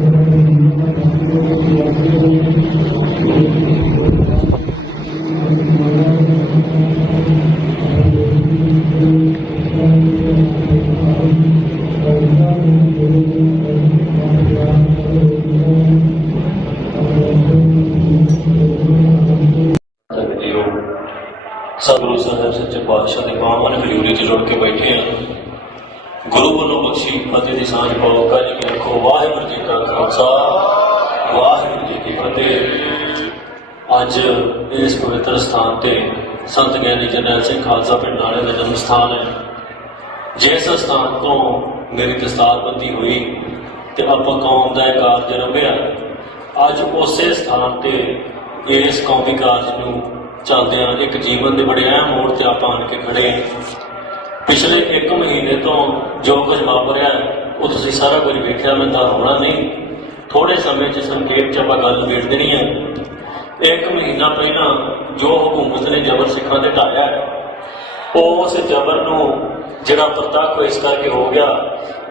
ਸਤਿਗੁਰੂ ਸਾਹਿਬ ਸੱਚੇ ਪਾਤਸ਼ਾਹ ਦੇ ਬਾਹਾਂ ਹਜ਼ੂਰੀ 'ਚ ਜੁੜ ਕੇ ਬੈਠੇ ਆ। ਗੁਰੂ ਵੱਲੋਂ ਬਖਸ਼ੀ ਫਤਿਹ ਦੀ ਸਾਂਝ ਪਾਓ। ਕਾ ਜੀ ਕੀ ਰੱਖੋ। ਵਾਹਿਗੁਰੂ ਜੀ ਕਾ ਖਾਲਸਾ, ਵਾਹਿਗੁਰੂ ਜੀ ਕੀ ਫਤਿਹ। ਅੱਜ ਇਸ ਪਵਿੱਤਰ ਸਥਾਨ ਤੇ ਸੰਤ ਗਿਆਨੀ ਜਰਨੈਲ ਸਿੰਘ ਖਾਲਸਾ ਪਿੰਡ ਵਾਲੇ ਦਾ ਜਨਮ ਸਥਾਨ ਹੈ। ਜਿਸ ਸਥਾਨ ਤੋਂ ਮੇਰੀ ਦਸਤਾਰਬੰਦੀ ਹੋਈ ਤੇ ਆਪਾਂ ਕੌਮ ਦਾ ਇਹ ਕਾਰਜ ਰੰਭਿਆ, ਅੱਜ ਉਸੇ ਸਥਾਨ ਤੇ ਇਸ ਕੌਮੀ ਕਾਰਜ ਨੂੰ ਚੱਲਦਿਆਂ ਇੱਕ ਜੀਵਨ ਦੇ ਬੜੇ ਅਹਿਮ ਮੋੜ ਤੇ ਆਪਾਂ ਆਣ ਕੇ ਖੜੇ ਹਾਂ। ਪਿਛਲੇ 1 ਮਹੀਨੇ ਤੋਂ ਜੋ ਕੁਝ ਵਾਪਰਿਆ ਉਹ ਤੁਸੀਂ ਸਾਰਾ ਕੁਝ ਵੇਖਿਆ, ਮੈਂ ਤਾਂ ਹੋਣਾ ਨਹੀਂ। ਥੋੜੇ ਸਮੇਂ 'ਚ ਸੰਖੇਪ 'ਚ ਆਪਾਂ ਗੱਲ ਨਿਬੇੜ ਦੇਣੀ ਹੈ। 1 ਮਹੀਨਾ ਪਹਿਲਾਂ ਜੋ ਹਕੂਮਤ ਨੇ ਜ਼ਬਰ ਸਿੱਖਾਂ ਤੇ ਢਾਇਆ, ਉਸ ਜ਼ਬਰ ਨੂੰ ਜਿਹੜਾ ਪ੍ਰਤੱਖ ਇਸ ਕਰਕੇ ਹੋ ਗਿਆ,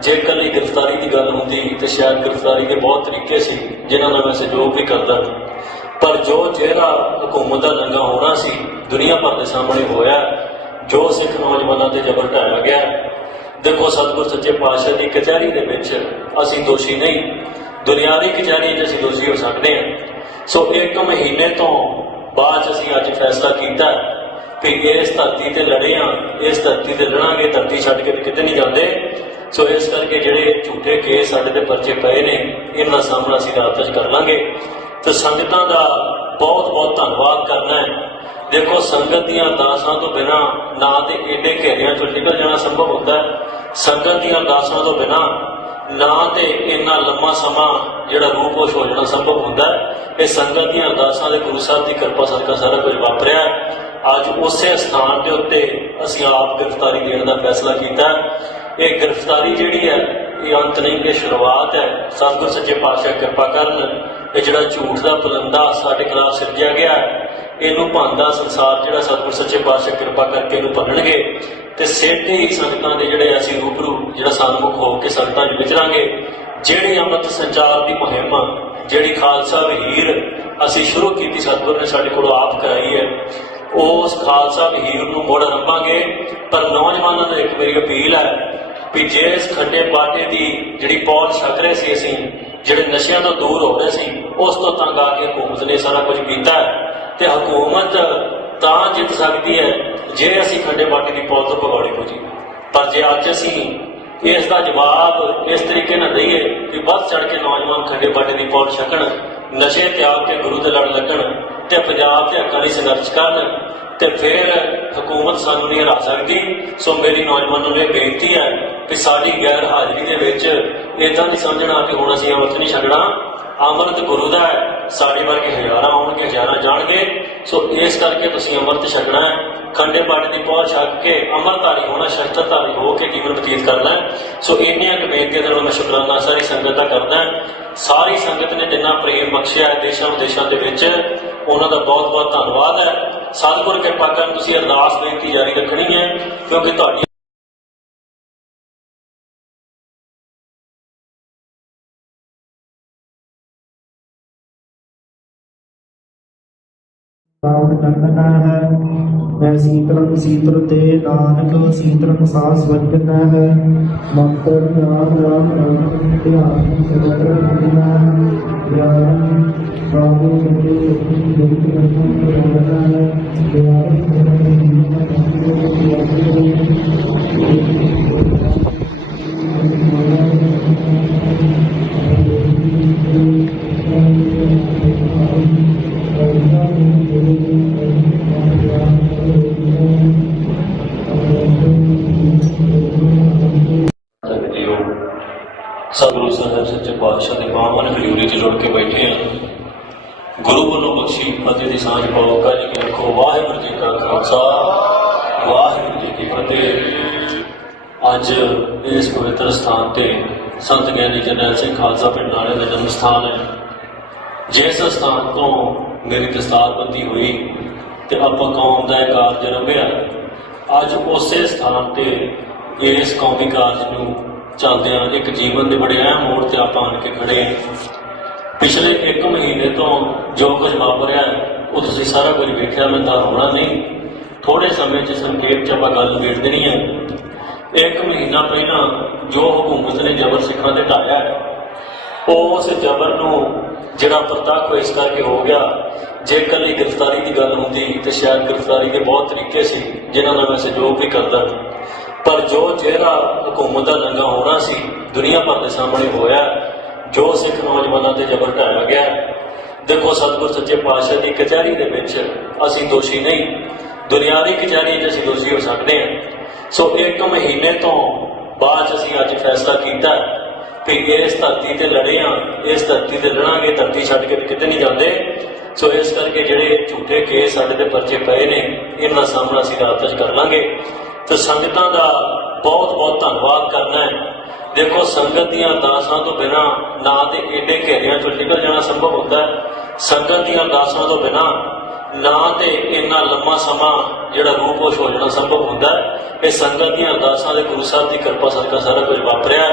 ਜੇ ਇਕੱਲੀ ਗ੍ਰਿਫਤਾਰੀ ਦੀ ਗੱਲ ਹੁੰਦੀ ਤੇ ਸ਼ਾਇਦ ਗ੍ਰਿਫਤਾਰੀ ਦੇ ਬਹੁਤ ਤਰੀਕੇ ਸੀ ਜਿਨ੍ਹਾਂ ਨਾਲ ਮੈਂ ਸਹਿਯੋਗ ਵੀ ਕਰਦਾ, ਪਰ ਜੋ ਜਿਹੜਾ ਹਕੂਮਤ ਦਾ ਨੰਗਾ ਹੋਣਾ ਸੀ ਦੁਨੀਆ ਭਰ ਦੇ ਸਾਹਮਣੇ ਹੋਇਆ। ਜੋ ਸਿੱਖ ਨੌਜਵਾਨਾਂ ਤੇ ਜ਼ਬਰ ਢਾਇਆ ਗਿਆ, ਦੇਖੋ ਸਤਿਗੁਰ ਸੱਚੇ ਪਾਤਸ਼ਾਹ ਦੀ ਕਚਹਿਰੀ ਦੇ ਵਿੱਚ ਅਸੀਂ ਦੋਸ਼ੀ ਨਹੀਂ, ਦੁਨਿਆਵੀ ਕਚਹਿਰੀ 'ਚ ਅਸੀਂ ਦੋਸ਼ੀ ਹੋ ਸਕਦੇ ਹਾਂ। ਸੋ 1 ਮਹੀਨੇ ਤੋਂ ਬਾਅਦ ਅਸੀਂ ਅੱਜ ਫੈਸਲਾ ਕੀਤਾ ਕਿ ਇਸ ਧਰਤੀ ਤੇ ਲੜੇ ਹਾਂ, ਇਸ ਧਰਤੀ ਤੇ ਲੜਾਂਗੇ, ਧਰਤੀ ਛੱਡ ਕੇ ਕਿਤੇ ਨਹੀਂ ਜਾਂਦੇ। ਸੋ ਇਸ ਕਰਕੇ ਜਿਹੜੇ ਝੂਠੇ ਕੇਸ ਸਾਡੇ ਤੇ ਪਰਚੇ ਪਏ ਨੇ, ਇਹਨਾਂ ਦਾ ਸਾਹਮਣਾ ਅਸੀਂ ਰਾਤ 'ਚ ਕਰ ਲਾਂਗੇ। ਤੇ ਸੰਗਤਾਂ ਦਾ ਬਹੁਤ ਬਹੁਤ ਧੰਨਵਾਦ ਕਰਨਾ ਹੈ। ਦੇਖੋ ਸੰਗਤ ਦੀਆਂ ਅਰਦਾਸਾਂ ਤੋਂ ਬਿਨਾਂ ਨਾ ਤੇ ਏਡੇ ਘੇਰਿਆਂ ਚੋਂ ਨਿਕਲ ਜਾਣਾ ਸੰਭਵ ਹੁੰਦਾ ਹੈ, ਸੰਗਤ ਦੀਆਂ ਅਰਦਾਸਾਂ ਤੋਂ ਬਿਨਾਂ ਨਾ ਤੇ ਇੰਨਾ ਲੰਮਾ ਸਮਾਂ ਜਿਹੜਾ ਰੂਪੋਸ਼ ਹੋ ਜਾਣਾ ਸੰਭਵ ਹੁੰਦਾ ਹੈ। ਇਹ ਸੰਗਤ ਦੀਆਂ ਅਰਦਾਸਾਂ ਦੇ ਗੁਰੂ ਸਾਹਿਬ ਦੀ ਕਿਰਪਾ ਸਦਕਾ ਸਾਰਾ ਕੁਝ ਵਾਪਰਿਆ। ਅੱਜ ਉਸੇ ਸਥਾਨ ਦੇ ਉੱਤੇ ਅਸੀਂ ਆਪ ਗ੍ਰਿਫਤਾਰੀ ਦੇਣ ਦਾ ਫੈਸਲਾ ਕੀਤਾ। ਇਹ ਗ੍ਰਿਫਤਾਰੀ ਜਿਹੜੀ ਹੈ ਇਹ ਅੰਤ ਨਹੀਂ, ਇਹ ਸ਼ੁਰੂਆਤ ਹੈ। ਸਤਿਗੁਰ ਸੱਚੇ ਪਾਤਸ਼ਾਹ ਕਿਰਪਾ ਕਰਨ, ਇਹ ਜਿਹੜਾ ਝੂਠ ਦਾ ਪਲੰਦਾ ਸਾਡੇ ਖਿਲਾਫ ਸਿਰਜਿਆ ਗਿਆ, ਇਹਨੂੰ ਭਾਂਦਾ ਸੰਸਾਰ ਜਿਹੜਾ ਸਤਿਗੁਰ ਸੱਚੇ ਪਾਤਸ਼ਾਹ ਕਿਰਪਾ ਕਰਕੇ ਇਹਨੂੰ ਭੰਨਣਗੇ ਤੇ ਸਿੱਧੇ ਹੀ ਸੰਗਤਾਂ ਦੇ ਜਿਹੜੇ ਅਸੀਂ ਰੂਬਰੂ ਜਿਹੜਾ ਸਨਮੁਖ ਹੋ ਕੇ ਸੰਗਤਾਂ 'ਚ ਵਿਚਰਾਂਗੇ। ਜਿਹੜੀ ਅੰਮ੍ਰਿਤ ਸੰਚਾਰ ਦੀ ਮੁਹਿੰਮ, ਜਿਹੜੀ ਖਾਲਸਾ ਵਹੀਰ ਅਸੀਂ ਸ਼ੁਰੂ ਕੀਤੀ, ਸਤਿਗੁਰ ਨੇ ਸਾਡੇ ਕੋਲੋਂ ਆਪ ਕਰਾਈ ਹੈ, ਉਸ ਖਾਲਸਾ ਵਹੀਰ ਨੂੰ ਮੁੜ ਆਰੰਭਾਂਗੇ। ਪਰ ਨੌਜਵਾਨਾਂ ਨੂੰ ਇੱਕ ਮੇਰੀ ਅਪੀਲ ਹੈ ਵੀ ਜੇ ਇਸ ਖੱਡੇ ਬਾਟੇ ਦੀ ਜਿਹੜੀ ਪੌਲ ਛਕ ਰਹੇ ਸੀ, ਅਸੀਂ ਜਿਹੜੇ ਨਸ਼ਿਆਂ ਤੋਂ ਦੂਰ ਹੋ ਰਹੇ ਸੀ, ਉਸ ਤੋਂ ਤੰਗ ਆ ਕੇ ਹਕੂਮਤ ਨੇ ਸਾਰਾ ਕੁਝ ਕੀਤਾ ਤੇ ਹਕੂਮਤ ਤਾਂ ਜਿੱਤ ਸਕਦੀ ਹੈ ਜੇ ਅਸੀਂ ਖੱਡੇ ਬਾਟੇ ਦੀ ਪੌਲ ਤੋਂ ਭਗੌੜੇ ਹੋ ਜੀ। ਪਰ ਜੇ ਅੱਜ ਅਸੀਂ ਇਸ ਦਾ ਜਵਾਬ ਇਸ ਤਰੀਕੇ ਨਾਲ ਦਈਏ ਕਿ ਵੱਧ ਚੜ ਕੇ ਨੌਜਵਾਨ ਖੱਡੇ ਬਾਟੇ ਦੀ ਪੌਲ ਛਕਣ, ਨਸ਼ੇ ਤਿਆਗ ਕੇ ਗੁਰੂ ਦੇ ਲੜ ਲੱਗਣ ਤੇ ਪੰਜਾਬ ਦੇ ਹੱਕਾਂ ਲਈ ਸੰਘਰਸ਼ ਕਰਨ, ਤੇ ਫਿਰ ਹਕੂਮਤ ਸਾਨੂੰ ਨਹੀਂ ਹਰਾ ਸਕਦੀ। ਸੋ ਮੇਰੀ ਨੌਜਵਾਨਾਂ ਨੂੰ ਇਹ ਬੇਨਤੀ ਹੈ ਕਿ ਸਾਡੀ ਗੈਰ ਹਾਜ਼ਰੀ ਦੇ ਵਿੱਚ इदां नहीं समझना कि हुण असीं अमृत नहीं छकना। अमृत गुरु दा है, साडे वर्गे हज़ारां आउणगे, हज़ारां जाणगे। सो इस करके तुसीं अमृत छकना है, खंडे बाटे की पहुँच छक के अमृतधारी होना, शस्त्रधारी हो के जीवन बतीत करना है। सो इन्नियां बेनतियां दे नाल मैं शुकराना सारी संगत का करदा। सारी संगत ने जिन्ना प्रेम बख्शिया है देशों विदेशों के विच, उन्हां दा बहुत बहुत धन्नवाद है। सतगुर किरपा करन तुसीं अरदास बेनती जारी रखनी है, क्योंकि तुहाडी रावण नंदना है। मैं शीतलम शीतल ते नानक शीतलम सास वजन है। मंत्र राम राम राम ध्यान सर्वत्र नंदना ज्ञान बाबू मेरे जगत नंदना है। सतगुरु साहब सच्चे पातशाह के पावन हजूरी च जुड़ के बैठे हैं। गुरु वालों बख्शी फतेह की सांझ पाओ। कज के रखो। वाहिगुरू जी का खालसा, वाहिगुरू जी की फतेह। अज इस पवित्र स्थान पर संत ज्ञानी जरनैल सिंह खालसा पिंड वाले का जन्म स्थान है। जिस स्थान तो मेरी दस्तारबंदी हुई तो आप कौम का कारज रंभिया, अज उस स्थान पर इस कौमी कारज को चलद्या एक जीवन के बड़े अहम मोड़ से आप आन के खड़े हैं। पिछले एक महीने तो जो कुछ वापरिया वो तुसीं सारा कुछ वेख्या, मैं होना नहीं, थोड़े समय च संक्षेप च आप गल निबेड़ देनी है। एक महीना पहला जो हुकूमत ने जबर सिखां ते ढाया, उस जबर नूं जिहड़ा प्रतੱਖ इस करके हो गया। जे कली गिरफ्तारी की गल होंदी तो शायद गिरफ्तारी के बहुत तरीके से जिन्होंने मैं सहयोग भी करता, पर जो चेहरा हुकूमत का नंगा होना सी दुनिया भर के सामने होया। जो सिख नौजवानों से जबर ढाया गया। देखो सतगुर सच्चे पातशाह की कचहरी के विच असीं दोषी नहीं, दुनियावी कचहरी च असीं दोषी हो सकते हैं। सो एक महीने तो बाद असीं अज फैसला किया कि इस धरती ते लड़े हाँ, इस धरती ते लड़ांगे, धरती छड्ड के किते नहीं जाते। सो इस करके जिहड़े झूठे केस साडे ते परचे पए ने, इन्हां सामना असीं रात च कर लांगे। तो संगतां दा बहुत बहुत धन्नवाद करना है। देखो संगत दीआं अरदासां तो बिना ना ते एडे घेरियां चों निकल जाना संभव होता है। संगत दीआं अरदासां तो बिना ना ते इन्ना लंबा समा जिहड़ा रूह होश हो जाना संभव होता है। ये संगत दीआं अरदासां दे गुरु साहब की कृपा सदका सारा कुछ वापरिया।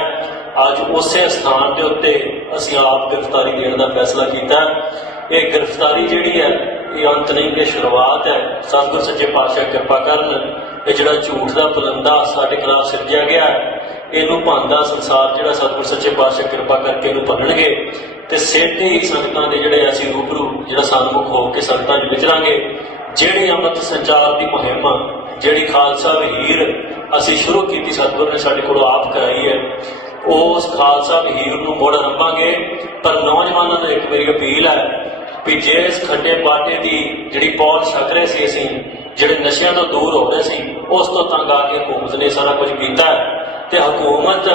अज उस स्थान के उत्ते असीं आप गिरफ्तारी देने का फैसला किया। ये गिरफ्तारी जिहड़ी है ये अंत नहीं, ये शुरुआत है। सतगुर सच्चे पातशाह कृपा करन, ये जिहड़ा झूठ का पुलंदा साडे खिलाफ सिरजिया गया है, इनू भंदा संसार जिहड़ा सतगुर सच्चे पातशाह कृपा करके इनू भन्नणगे ते सेधे ही संगतां दे जिहड़े असीं रूबरू जिहड़ा सन्मुख हो के संगतां च विचरांगे। जिहड़ी अमृत संचार की मुहिम, जिहड़ी खालसा वहीर असीं शुरू की सतगुर ने साडे कोलों आप कराई है, उस खालसा वहीर नूं मुड़ रंभांगे। पर नौजवानों को एक मेरी अपील है भी जिस खंडे बाटे की जिहड़ी पौध छक रहे सी, असीं जिहड़े नशियां तो दूर हो रहे सी, उस तो तंग आके हुकूमत ने सारा कुछ किया है। ते हुकूमत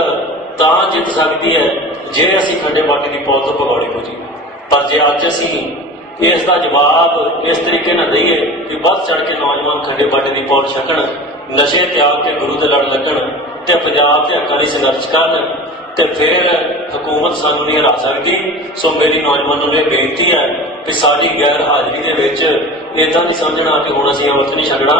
तां जित सकती है जे असीं खंडे बाटे की पौध तो भगौड़े हो जी। पर जे अज असीं इसका जवाब इस तरीके ना दईए कि बढ़ चढ़ के नौजवान खंडे बाटे की पौध छकण, नशे त्याग के गुरु दे लड़ लगन ते पंजाब के हक्कां लई संघर्ष करन, ते फिर हुकूमत सानू नहीं हरा सकती। सो मेरी नौजवानों ने बेनती है कि साडी गैर हाजिरी दे विच इदां नहीं समझना कि हुण असीं अमृत नहीं छकना।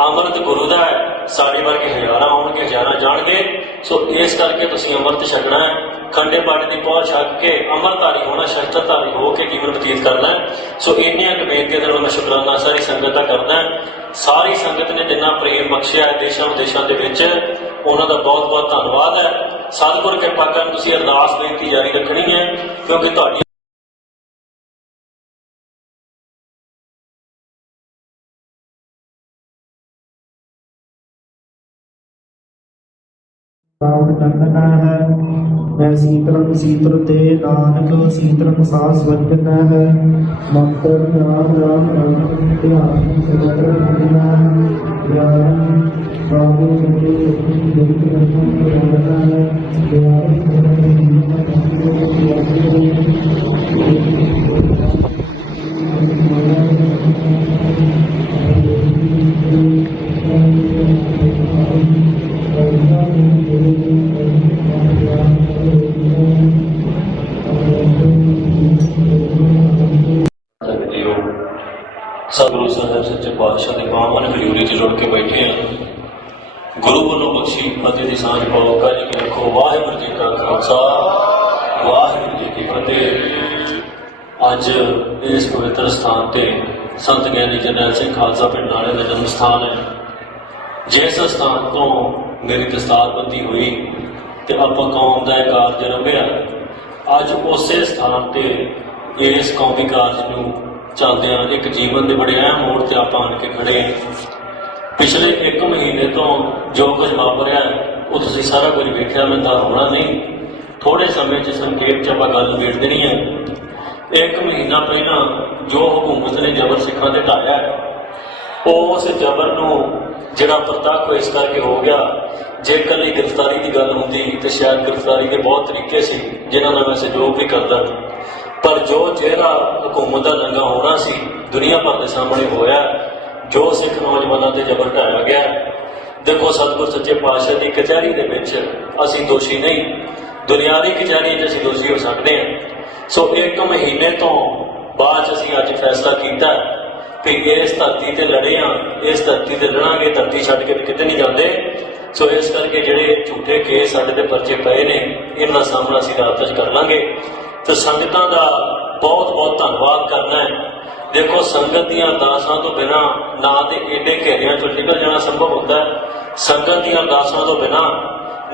अमृत गुरु दा है, साडे वर्गे हज़ारां आउणगे, हज़ारां जाणगे। सो इस करके तुसीं अमृत छकना है, खंडे बाटे की पहुँच छक के अमृतधारी होना, शस्त्रधारी हो के जीवन बतीत करना है। सो इन्नियां बेनतियां दे नाल मैं शुकराना सारी संगत का करदा। सारी संगत ने जिन्ना प्रेम बख्शिया है देशों विदेशों के विच, उन्हां दा बहुत बहुत धन्नवाद है। सतगुर किरपा करन तुसीं अरदास बेनती जारी रखनी है, क्योंकि तुहाडी रावण नंदना है। मैं शीतलम शीतल ते नानक शीतलम सास वजन है। मंत्र राम राम राम ध्यान सर्वत्र नंदना ज्ञान बाबू मेरे जगत नंदना है। ਸਤਿਗੁਰੂ ਸਾਹਿਬ ਸੱਚੇ ਪਾਤਸ਼ਾਹ ਦੇ ਬਾਵਨ ਹਜ਼ੂਰੀ 'ਚ ਜੁੜ ਕੇ ਬੈਠੇ ਹਾਂ। ਗੁਰੂ ਵੱਲੋਂ ਬਖਸ਼ੀ ਫਤਿਹ ਦੀ ਸਾਂਝ ਪਾਓ। ਕਾਜੀ ਕੀ ਰੱਖੋ। ਵਾਹਿਗੁਰੂ ਜੀ ਕਾ ਖਾਲਸਾ, ਵਾਹਿਗੁਰੂ ਜੀ ਕੀ ਫਤਿਹ। ਅੱਜ ਇਸ ਪਵਿੱਤਰ ਸਥਾਨ ਤੇ ਸੰਤ ਗਿਆਨੀ ਜਰਨੈਲ ਸਿੰਘ ਖਾਲਸਾ ਪਿੰਡ ਨਾਲੇ ਦਾ ਜਨਮ ਸਥਾਨ ਹੈ। ਜਿਸ ਸਥਾਨ ਤੋਂ ਮੇਰੀ ਦਸਤਾਰਬੰਦੀ ਹੋਈ ਤੇ ਆਪਾਂ ਕੌਮ ਦਾ ਇਹ ਕਾਰਜ ਰੰਭਿਆ, ਅੱਜ ਉਸੇ ਸਥਾਨ ਤੇ ਇਸ ਕੌਮੀ ਕਾਰਜ ਨੂੰ ਚੱਲਦਿਆਂ ਇੱਕ ਜੀਵਨ ਦੇ ਬੜੇ ਅਹਿਮ ਮੋੜ ਤੇ ਆਪਾਂ ਆਣ ਕੇ ਖੜੇ ਹਾਂ। ਪਿਛਲੇ 1 ਮਹੀਨੇ ਤੋਂ ਜੋ ਕੁਝ ਵਾਪਰਿਆ ਉਹ ਤੁਸੀਂ ਸਾਰਾ ਕੁਝ ਵੇਖਿਆ, ਮੈਂ ਤਾਂ ਹੋਣਾ ਨਹੀਂ। ਥੋੜੇ ਸਮੇਂ 'ਚ ਸੰਖੇਪ 'ਚ ਆਪਾਂ ਗੱਲ ਨਿਬੇੜ ਦੇਣੀ ਹੈ। 1 ਮਹੀਨਾ ਪਹਿਲਾਂ ਜੋ ਹਕੂਮਤ ਨੇ ਜ਼ਬਰ ਸਿੱਖਾਂ ਤੇ ਢਾਇਆ, ਉਸ ਜ਼ਬਰ ਨੂੰ ਜਿਹੜਾ ਪ੍ਰਤੱਖ ਇਸ ਕਰਕੇ ਹੋ ਗਿਆ। ਜੇ ਇਕੱਲੀ ਗ੍ਰਿਫਤਾਰੀ ਦੀ ਗੱਲ ਹੁੰਦੀ ਤੇ ਸ਼ਾਇਦ ਗ੍ਰਿਫਤਾਰੀ ਦੇ ਬਹੁਤ ਤਰੀਕੇ ਸੀ ਜਿਨ੍ਹਾਂ ਨਾਲ ਮੈਂ ਸਹਿਯੋਗ ਵੀ ਕਰਦਾ, ਪਰ ਜੋ ਜਿਹੜਾ ਹਕੂਮਤ ਦਾ ਦੰਗਾ ਹੋਣਾ ਸੀ ਦੁਨੀਆ ਭਰ ਦੇ ਸਾਹਮਣੇ ਹੋਇਆ। ਜੋ ਸਿੱਖ ਨੌਜਵਾਨਾਂ ਤੇ ਜ਼ਬਰ ਢਾਇਆ ਗਿਆ, ਦੇਖੋ ਸਤਿਗੁਰ ਸੱਚੇ ਪਾਤਸ਼ਾਹ ਦੀ ਕਚਹਿਰੀ ਦੇ ਵਿੱਚ ਅਸੀਂ ਦੋਸ਼ੀ ਨਹੀਂ, ਦੁਨਿਆਵੀ ਕਚਹਿਰੀ 'ਚ ਅਸੀਂ ਦੋਸ਼ੀ ਹੋ ਸਕਦੇ ਹਾਂ। ਸੋ 1 ਮਹੀਨੇ ਤੋਂ ਬਾਅਦ ਅਸੀਂ ਅੱਜ ਫੈਸਲਾ ਕੀਤਾ ਕਿ ਇਸ ਧਰਤੀ ਤੇ ਲੜੇ ਹਾਂ, ਇਸ ਧਰਤੀ ਤੇ ਲੜਾਂਗੇ, ਧਰਤੀ ਛੱਡ ਕੇ ਕਿਤੇ ਨਹੀਂ ਜਾਂਦੇ। ਸੋ ਇਸ ਕਰਕੇ ਜਿਹੜੇ ਝੂਠੇ ਕੇਸ ਸਾਡੇ ਤੇ ਪਰਚੇ ਪਏ ਨੇ, ਇਹਨਾਂ ਦਾ ਸਾਹਮਣਾ ਅਸੀਂ ਰਾਤ 'ਚ ਕਰ ਲਾਂਗੇ। ਤੇ ਸੰਗਤਾਂ ਦਾ ਬਹੁਤ ਬਹੁਤ ਧੰਨਵਾਦ ਕਰਨਾ ਹੈ। ਦੇਖੋ ਸੰਗਤ ਦੀਆਂ ਅਰਦਾਸਾਂ ਤੋਂ ਬਿਨਾਂ ਨਾ ਤੇ ਏਡੇ ਘੇਰਿਆਂ 'ਚੋਂ ਨਿਕਲ ਜਾਣਾ ਸੰਭਵ ਹੁੰਦਾ ਹੈ, ਸੰਗਤ ਦੀਆਂ ਅਰਦਾਸਾਂ ਤੋਂ ਬਿਨਾਂ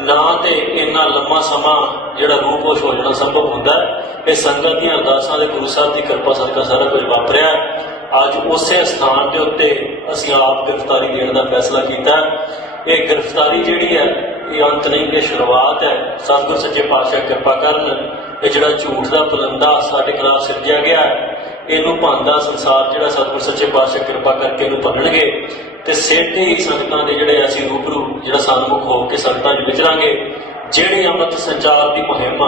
ਨਾ ਤੇ ਇੰਨਾ ਲੰਮਾ ਸਮਾਂ ਜਿਹੜਾ ਰੂਪੋਸ਼ ਹੋ ਜਾਣਾ ਸੰਭਵ ਹੁੰਦਾ ਹੈ। ਇਹ ਸੰਗਤ ਦੀਆਂ ਅਰਦਾਸਾਂ ਦੇ ਗੁਰੂ ਸਾਹਿਬ ਦੀ ਕਿਰਪਾ ਸਦਕਾ ਸਾਰਾ ਕੁਝ ਵਾਪਰਿਆ। ਅੱਜ ਉਸੇ ਸਥਾਨ ਦੇ ਉੱਤੇ ਅਸੀਂ ਆਪ ਗ੍ਰਿਫਤਾਰੀ ਦੇਣ ਦਾ ਫੈਸਲਾ ਕੀਤਾ। ਇਹ ਗ੍ਰਿਫਤਾਰੀ ਜਿਹੜੀ ਹੈ ਇਹ ਅੰਤ ਨਹੀਂ, ਇਹ ਸ਼ੁਰੂਆਤ ਹੈ। ਸਤਿਗੁਰ ਸੱਚੇ ਪਾਤਸ਼ਾਹ ਕਿਰਪਾ ਕਰਨ। ਇਹ ਜਿਹੜਾ ਝੂਠ ਦਾ ਪਲੰਦਾ ਸਾਡੇ ਖਿਲਾਫ ਸਿਰਜਿਆ ਗਿਆ, ਇਹਨੂੰ ਭੰਨਦਾ ਸੰਸਾਰ ਜਿਹੜਾ ਸਤਿਗੁਰ ਸੱਚੇ ਪਾਤਸ਼ਾਹ ਕਿਰਪਾ ਕਰਕੇ ਇਹਨੂੰ ਭੰਨਣਗੇ ਤੇ ਸਿੱਧੇ ਹੀ ਸੰਗਤਾਂ ਦੇ ਜਿਹੜੇ ਅਸੀਂ ਰੂਬਰੂ ਜਿਹੜਾ ਸਨਮੁਖ ਹੋ ਕੇ ਸੰਗਤਾਂ 'ਚ ਵਿਚਰਾਂਗੇ। ਜਿਹੜੀ ਅੰਮ੍ਰਿਤ ਸੰਚਾਰ ਦੀ ਮੁਹਿੰਮ,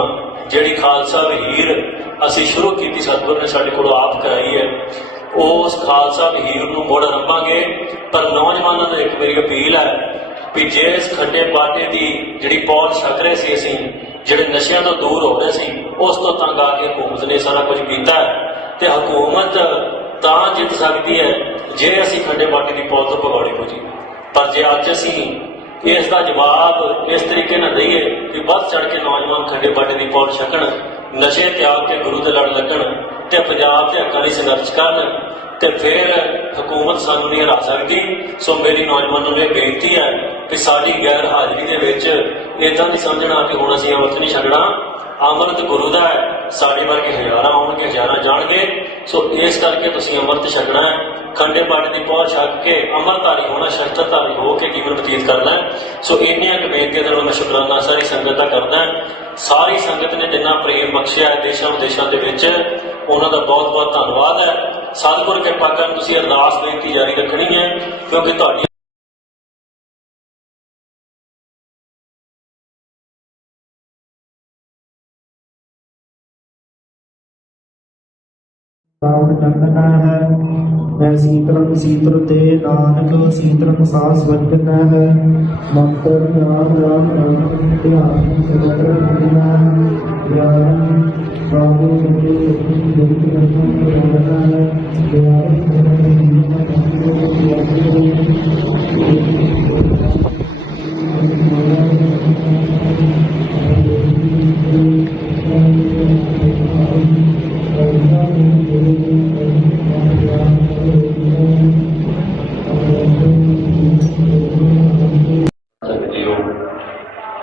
ਜਿਹੜੀ ਖਾਲਸਾ ਵਹੀਰ ਅਸੀਂ ਸ਼ੁਰੂ ਕੀਤੀ, ਸਤਿਗੁਰ ਨੇ ਸਾਡੇ ਕੋਲੋਂ ਆਪ ਕਰਾਈ ਹੈ, ਉਸ ਖਾਲਸਾ ਵਹੀਰ ਨੂੰ ਮੁੜ ਆਰੰਭਾਂਗੇ। ਪਰ ਨੌਜਵਾਨਾਂ ਨੂੰ ਇੱਕ ਮੇਰੀ ਅਪੀਲ ਹੈ ਵੀ ਜਿਸ ਖੱਡੇ ਬਾਟੇ ਦੀ ਜਿਹੜੀ ਪੌਲ ਛਕ ਰਹੇ ਸੀ, ਅਸੀਂ ਜਿਹੜੇ ਨਸ਼ਿਆਂ ਤੋਂ ਦੂਰ ਹੋ ਰਹੇ ਸੀ, ਉਸ ਤੋਂ ਤੰਗ ਆ ਕੇ ਹਕੂਮਤ ਨੇ ਸਾਰਾ ਕੁਝ ਕੀਤਾ ਤੇ ਹਕੂਮਤ ਤਾਂ ਜਿੱਤ ਸਕਦੀ ਹੈ ਜੇ ਅਸੀਂ ਖੱਡੇ ਬਾਟੇ ਦੀ ਪੌਲ ਤੋਂ ਭਗੌੜੇ ਹੋ ਜੀ। ਪਰ ਜੇ ਅੱਜ ਅਸੀਂ ਇਸ ਦਾ ਜਵਾਬ ਇਸ ਤਰੀਕੇ ਨਾਲ ਦਈਏ ਕਿ ਵੱਧ ਚੜ ਕੇ ਨੌਜਵਾਨ ਖੱਡੇ ਬਾਟੇ ਦੀ ਪੌਲ ਛਕਣ, ਨਸ਼ੇ ਤਿਆਗ ਕੇ ਗੁਰੂ ਦੇ ਲੜ ਲੱਗਣ ਤੇ ਪੰਜਾਬ ਦੇ ਹੱਕਾਂ ਲਈ ਸੰਘਰਸ਼ ਕਰਨ, ਤੇ ਫਿਰ ਹਕੂਮਤ ਸਾਨੂੰ ਨਹੀਂ ਹਰਾ ਸਕਦੀ। ਸੋ ਮੇਰੀ ਨੌਜਵਾਨਾਂ ਨੂੰ ਇਹ ਬੇਨਤੀ ਹੈ ਕਿ ਸਾਡੀ ਗੈਰ ਹਾਜ਼ਰੀ ਦੇ ਵਿੱਚ ਇੱਦਾਂ ਨਹੀਂ ਸਮਝਣਾ ਕਿ ਹੁਣ ਅਸੀਂ ਅੰਮ੍ਰਿਤ ਨਹੀਂ ਛਕਣਾ। ਅੰਮ੍ਰਿਤ ਗੁਰੂ ਦਾ ਹੈ, ਸਾਡੇ ਵਰਗੇ ਹਜ਼ਾਰਾਂ ਆਉਣਗੇ, ਹਜ਼ਾਰਾਂ ਜਾਣਗੇ। ਸੋ ਇਸ ਕਰਕੇ ਤੁਸੀਂ ਅੰਮ੍ਰਿਤ ਛਕਣਾ ਹੈ, ਖੰਡੇ ਬਾਟੇ ਦੀ ਪਹੁੰਚ ਛੱਕ ਕੇ ਅੰਮ੍ਰਿਤਧਾਰੀ ਹੋਣਾ, ਸ਼ਸਤਰਧਾਰੀ ਹੋ ਕੇ ਜੀਵਨ ਬਤੀਤ ਕਰਨਾ ਹੈ। ਸੋ ਇੰਨੀਆਂ ਕੁ ਬੇਨਤੀਆਂ ਦੇ ਨਾਲ ਮੈਂ ਸ਼ੁਕਰਾਨਾ ਸਾਰੀ ਸੰਗਤ ਦਾ ਕਰਦਾ। ਸਾਰੀ ਸੰਗਤ ਨੇ ਜਿੰਨਾ ਪ੍ਰੇਮ ਬਖਸ਼ਿਆ ਹੈ ਦੇਸ਼ਾਂ ਵਿਦੇਸ਼ਾਂ ਦੇ ਵਿੱਚ, ਉਹਨਾਂ ਦਾ ਬਹੁਤ ਬਹੁਤ ਧੰਨਵਾਦ ਹੈ। ਸਤਿਗੁਰ ਕਿਰਪਾ ਕਰਨ ਤੁਸੀਂ ਅਰਦਾਸ ਬੇਨਤੀ ਜਾਰੀ ਰੱਖਣੀ ਹੈ, ਕਿਉਂਕਿ ਤੁਹਾਡੀ ਰਾਮ ਚੰਦਨਾ ਹੈ। ਮੈਂ ਸੀਤਲੰ ਸੀਤਲ ਤੇ ਨਾਨਕ ਸੀਤਲੰ ਸਾਸ ਵਜਨਾ ਹੈ। ਮੰਤਰ ਰਾਮ ਰਾਮ ਰਾਮ ਧਿਆਨ ਸਗਲ ਦੁਨੀਆ ਗਿਆਨ ਬਾਬੂ ਸੱਚੇ ਗੁਰੂ ਰਤਨ ਰਤਨਾ ਹੈ। ਗਿਆਨ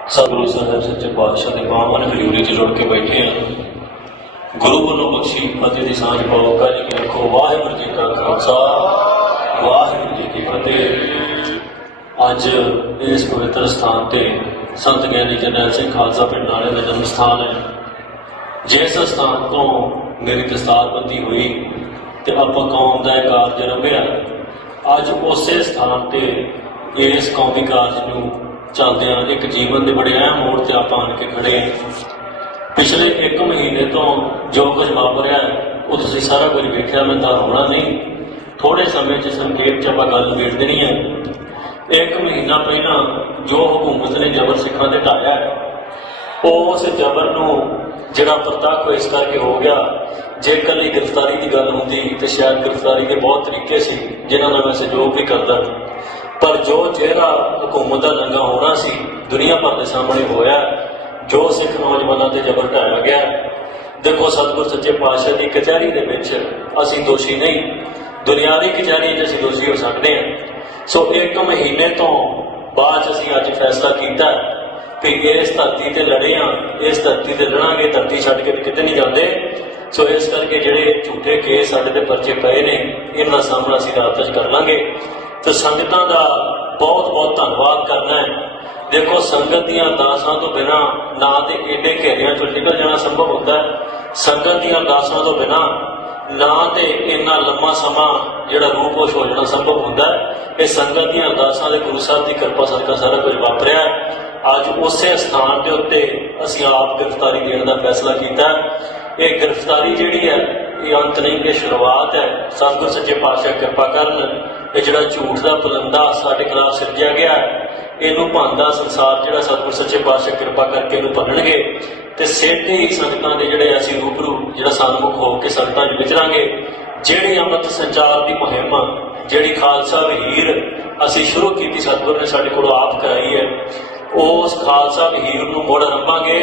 ਸਤਿਗੁਰੂ ਸਾਹਿਬ ਸੱਚੇ ਪਾਤਸ਼ਾਹ ਦੇ ਬਾਵਨ ਹਜ਼ੂਰੀ 'ਚ ਜੁੜ ਕੇ ਬੈਠੇ ਹਾਂ। ਗੁਰੂ ਵੱਲੋਂ ਬਖਸ਼ੀ ਫਤਿਹ ਦੀ ਸਾਂਝ ਪਾਓ। ਕਾਜੀ ਕੀ ਰੱਖੋ। ਵਾਹਿਗੁਰੂ ਜੀ ਕਾ ਖਾਲਸਾ, ਵਾਹਿਗੁਰੂ ਜੀ ਕੀ ਫਤਿਹ। ਅੱਜ ਇਸ ਪਵਿੱਤਰ ਸਥਾਨ ਤੇ ਸੰਤ ਗਿਆਨੀ ਜਰਨੈਲ ਸਿੰਘ ਖਾਲਸਾ ਪਿੰਡ ਨਾਲੇ ਦਾ ਜਨਮ ਸਥਾਨ ਹੈ। ਜਿਸ ਸਥਾਨ ਤੋਂ ਮੇਰੀ ਦਸਤਾਰਬੰਦੀ ਹੋਈ ਤੇ ਆਪਾਂ ਕੌਮ ਦਾ ਇਹ ਕਾਰਜ ਰੰਭਿਆ, ਅੱਜ ਉਸੇ ਸਥਾਨ ਤੇ ਇਸ ਕੌਮੀ ਕਾਰਜ ਨੂੰ ਚੱਲਦਿਆਂ ਇੱਕ ਜੀਵਨ ਦੇ ਬੜੇ ਅਹਿਮ ਮੋੜ ਤੇ ਆਪਾਂ ਆਣ ਕੇ ਖੜੇ ਹਾਂ। ਪਿਛਲੇ 1 ਮਹੀਨੇ ਤੋਂ ਜੋ ਕੁਝ ਵਾਪਰਿਆ ਉਹ ਤੁਸੀਂ ਸਾਰਾ ਕੁਝ ਵੇਖਿਆ, ਮੈਂ ਤਾਂ ਹੋਣਾ ਨਹੀਂ। ਥੋੜੇ ਸਮੇਂ 'ਚ ਸੰਖੇਪ 'ਚ ਆਪਾਂ ਗੱਲ ਨਿਬੇੜ ਦੇਣੀ ਹੈ। 1 ਮਹੀਨਾ ਪਹਿਲਾਂ ਜੋ ਹਕੂਮਤ ਨੇ ਜ਼ਬਰ ਸਿੱਖਾਂ ਤੇ ਢਾਇਆ, ਉਸ ਜ਼ਬਰ ਨੂੰ ਜਿਹੜਾ ਪ੍ਰਤੱਖ ਇਸ ਕਰਕੇ ਹੋ ਗਿਆ। ਜੇ ਇਕੱਲੀ ਗ੍ਰਿਫਤਾਰੀ ਦੀ ਗੱਲ ਹੁੰਦੀ ਤੇ ਸ਼ਾਇਦ ਗ੍ਰਿਫਤਾਰੀ ਦੇ ਬਹੁਤ ਤਰੀਕੇ ਸੀ ਜਿਨ੍ਹਾਂ ਨਾਲ ਮੈਂ ਸਹਿਯੋਗ ਵੀ ਕਰਦਾ, ਪਰ ਜੋ ਚਿਹਰਾ ਹਕੂਮਤ ਦਾ ਨੰਗਾ ਹੋਣਾ ਸੀ ਦੁਨੀਆ ਭਰ ਦੇ ਸਾਹਮਣੇ ਹੋਇਆ। ਜੋ ਸਿੱਖ ਨੌਜਵਾਨਾਂ ਤੇ ਜ਼ਬਰ ਢਾਇਆ ਗਿਆ, ਦੇਖੋ ਸਤਿਗੁਰ ਸੱਚੇ ਪਾਤਸ਼ਾਹ ਦੀ ਕਚਹਿਰੀ ਦੇ ਵਿੱਚ ਅਸੀਂ ਦੋਸ਼ੀ ਨਹੀਂ, ਦੁਨਿਆਵੀ ਕਚਹਿਰੀ 'ਚ ਅਸੀਂ ਦੋਸ਼ੀ ਹੋ ਸਕਦੇ ਹਾਂ। ਸੋ 1 ਮਹੀਨੇ ਤੋਂ ਬਾਅਦ ਅਸੀਂ ਅੱਜ ਫੈਸਲਾ ਕੀਤਾ ਕਿ ਇਸ ਧਰਤੀ ਤੇ ਲੜੇ ਹਾਂ, ਇਸ ਧਰਤੀ ਤੇ ਲੜਾਂਗੇ, ਧਰਤੀ ਛੱਡ ਕੇ ਕਿਤੇ ਨਹੀਂ ਜਾਂਦੇ। ਸੋ ਇਸ ਕਰਕੇ ਜਿਹੜੇ ਝੂਠੇ ਕੇਸ ਸਾਡੇ ਤੇ ਪਰਚੇ ਪਏ ਨੇ ਇਹਨਾਂ ਦਾ ਸਾਹਮਣਾ ਅਸੀਂ ਰਾਤ 'ਚ ਕਰ ਲਾਂਗੇ। ਤੇ ਸੰਗਤਾਂ ਦਾ ਬਹੁਤ ਬਹੁਤ ਧੰਨਵਾਦ ਕਰਨਾ ਹੈ। ਦੇਖੋ ਸੰਗਤ ਦੀਆਂ ਅਰਦਾਸਾਂ ਤੋਂ ਬਿਨਾਂ ਨਾ ਤੇ ਏਡੇ ਘੇਰਿਆਂ ਚੋਂ ਨਿਕਲ ਜਾਣਾ ਸੰਭਵ ਹੁੰਦਾ ਹੈ, ਸੰਗਤ ਦੀਆਂ ਅਰਦਾਸਾਂ ਤੋਂ ਬਿਨਾਂ ਨਾ ਤੇ ਇੰਨਾ ਲੰਮਾ ਸਮਾਂ ਜਿਹੜਾ ਰੂਪੋਸ਼ ਹੋ ਜਾਣਾ ਸੰਭਵ ਹੁੰਦਾ ਹੈ। ਇਹ ਸੰਗਤ ਦੀਆਂ ਅਰਦਾਸਾਂ ਦੇ ਗੁਰੂ ਸਾਹਿਬ ਦੀ ਕਿਰਪਾ ਸਦਕਾ ਸਾਰਾ ਕੁਝ ਵਾਪਰਿਆ। ਅੱਜ ਉਸੇ ਸਥਾਨ ਦੇ ਉੱਤੇ ਅਸੀਂ ਆਪ ਗ੍ਰਿਫਤਾਰੀ ਦੇਣ ਦਾ ਫੈਸਲਾ ਕੀਤਾ। ਇਹ ਗ੍ਰਿਫਤਾਰੀ ਜਿਹੜੀ ਹੈ ਇਹ ਅੰਤ ਨਹੀਂ, ਇਹ ਸ਼ੁਰੂਆਤ ਹੈ। ਸਤਿਗੁਰ ਸੱਚੇ ਪਾਤਸ਼ਾਹ ਕਿਰਪਾ ਕਰਨ, ਇਹ ਜਿਹੜਾ ਝੂਠ ਦਾ ਪਲੰਦਾ ਸਾਡੇ ਖਿਲਾਫ ਸਿਰਜਿਆ ਗਿਆ ਇਹਨੂੰ ਭੰਨਦਾ ਸੰਸਾਰ ਜਿਹੜਾ ਸਤਿਗੁਰ ਸੱਚੇ ਪਾਤਸ਼ਾਹ ਕਿਰਪਾ ਕਰਕੇ ਇਹਨੂੰ ਭੰਨਣਗੇ ਤੇ ਸਿੱਧੇ ਹੀ ਸੰਗਤਾਂ ਦੇ ਜਿਹੜੇ ਅਸੀਂ ਰੂਬਰੂ ਜਿਹੜਾ ਸਨਮੁਖ ਹੋ ਕੇ ਸੰਗਤਾਂ 'ਚ ਵਿਚਰਾਂਗੇ। ਜਿਹੜੀ ਅੰਮ੍ਰਿਤ ਸੰਚਾਰ ਦੀ ਮੁਹਿੰਮ, ਜਿਹੜੀ ਖਾਲਸਾ ਵਹੀਰ ਅਸੀਂ ਸ਼ੁਰੂ ਕੀਤੀ, ਸਤਿਗੁਰ ਨੇ ਸਾਡੇ ਕੋਲ ਆਪ ਕਰਾਈ ਹੈ, ਉਸ ਖਾਲਸਾ ਵਹੀਰ ਨੂੰ ਮੁੜ ਆਰੰਭਾਂਗੇ।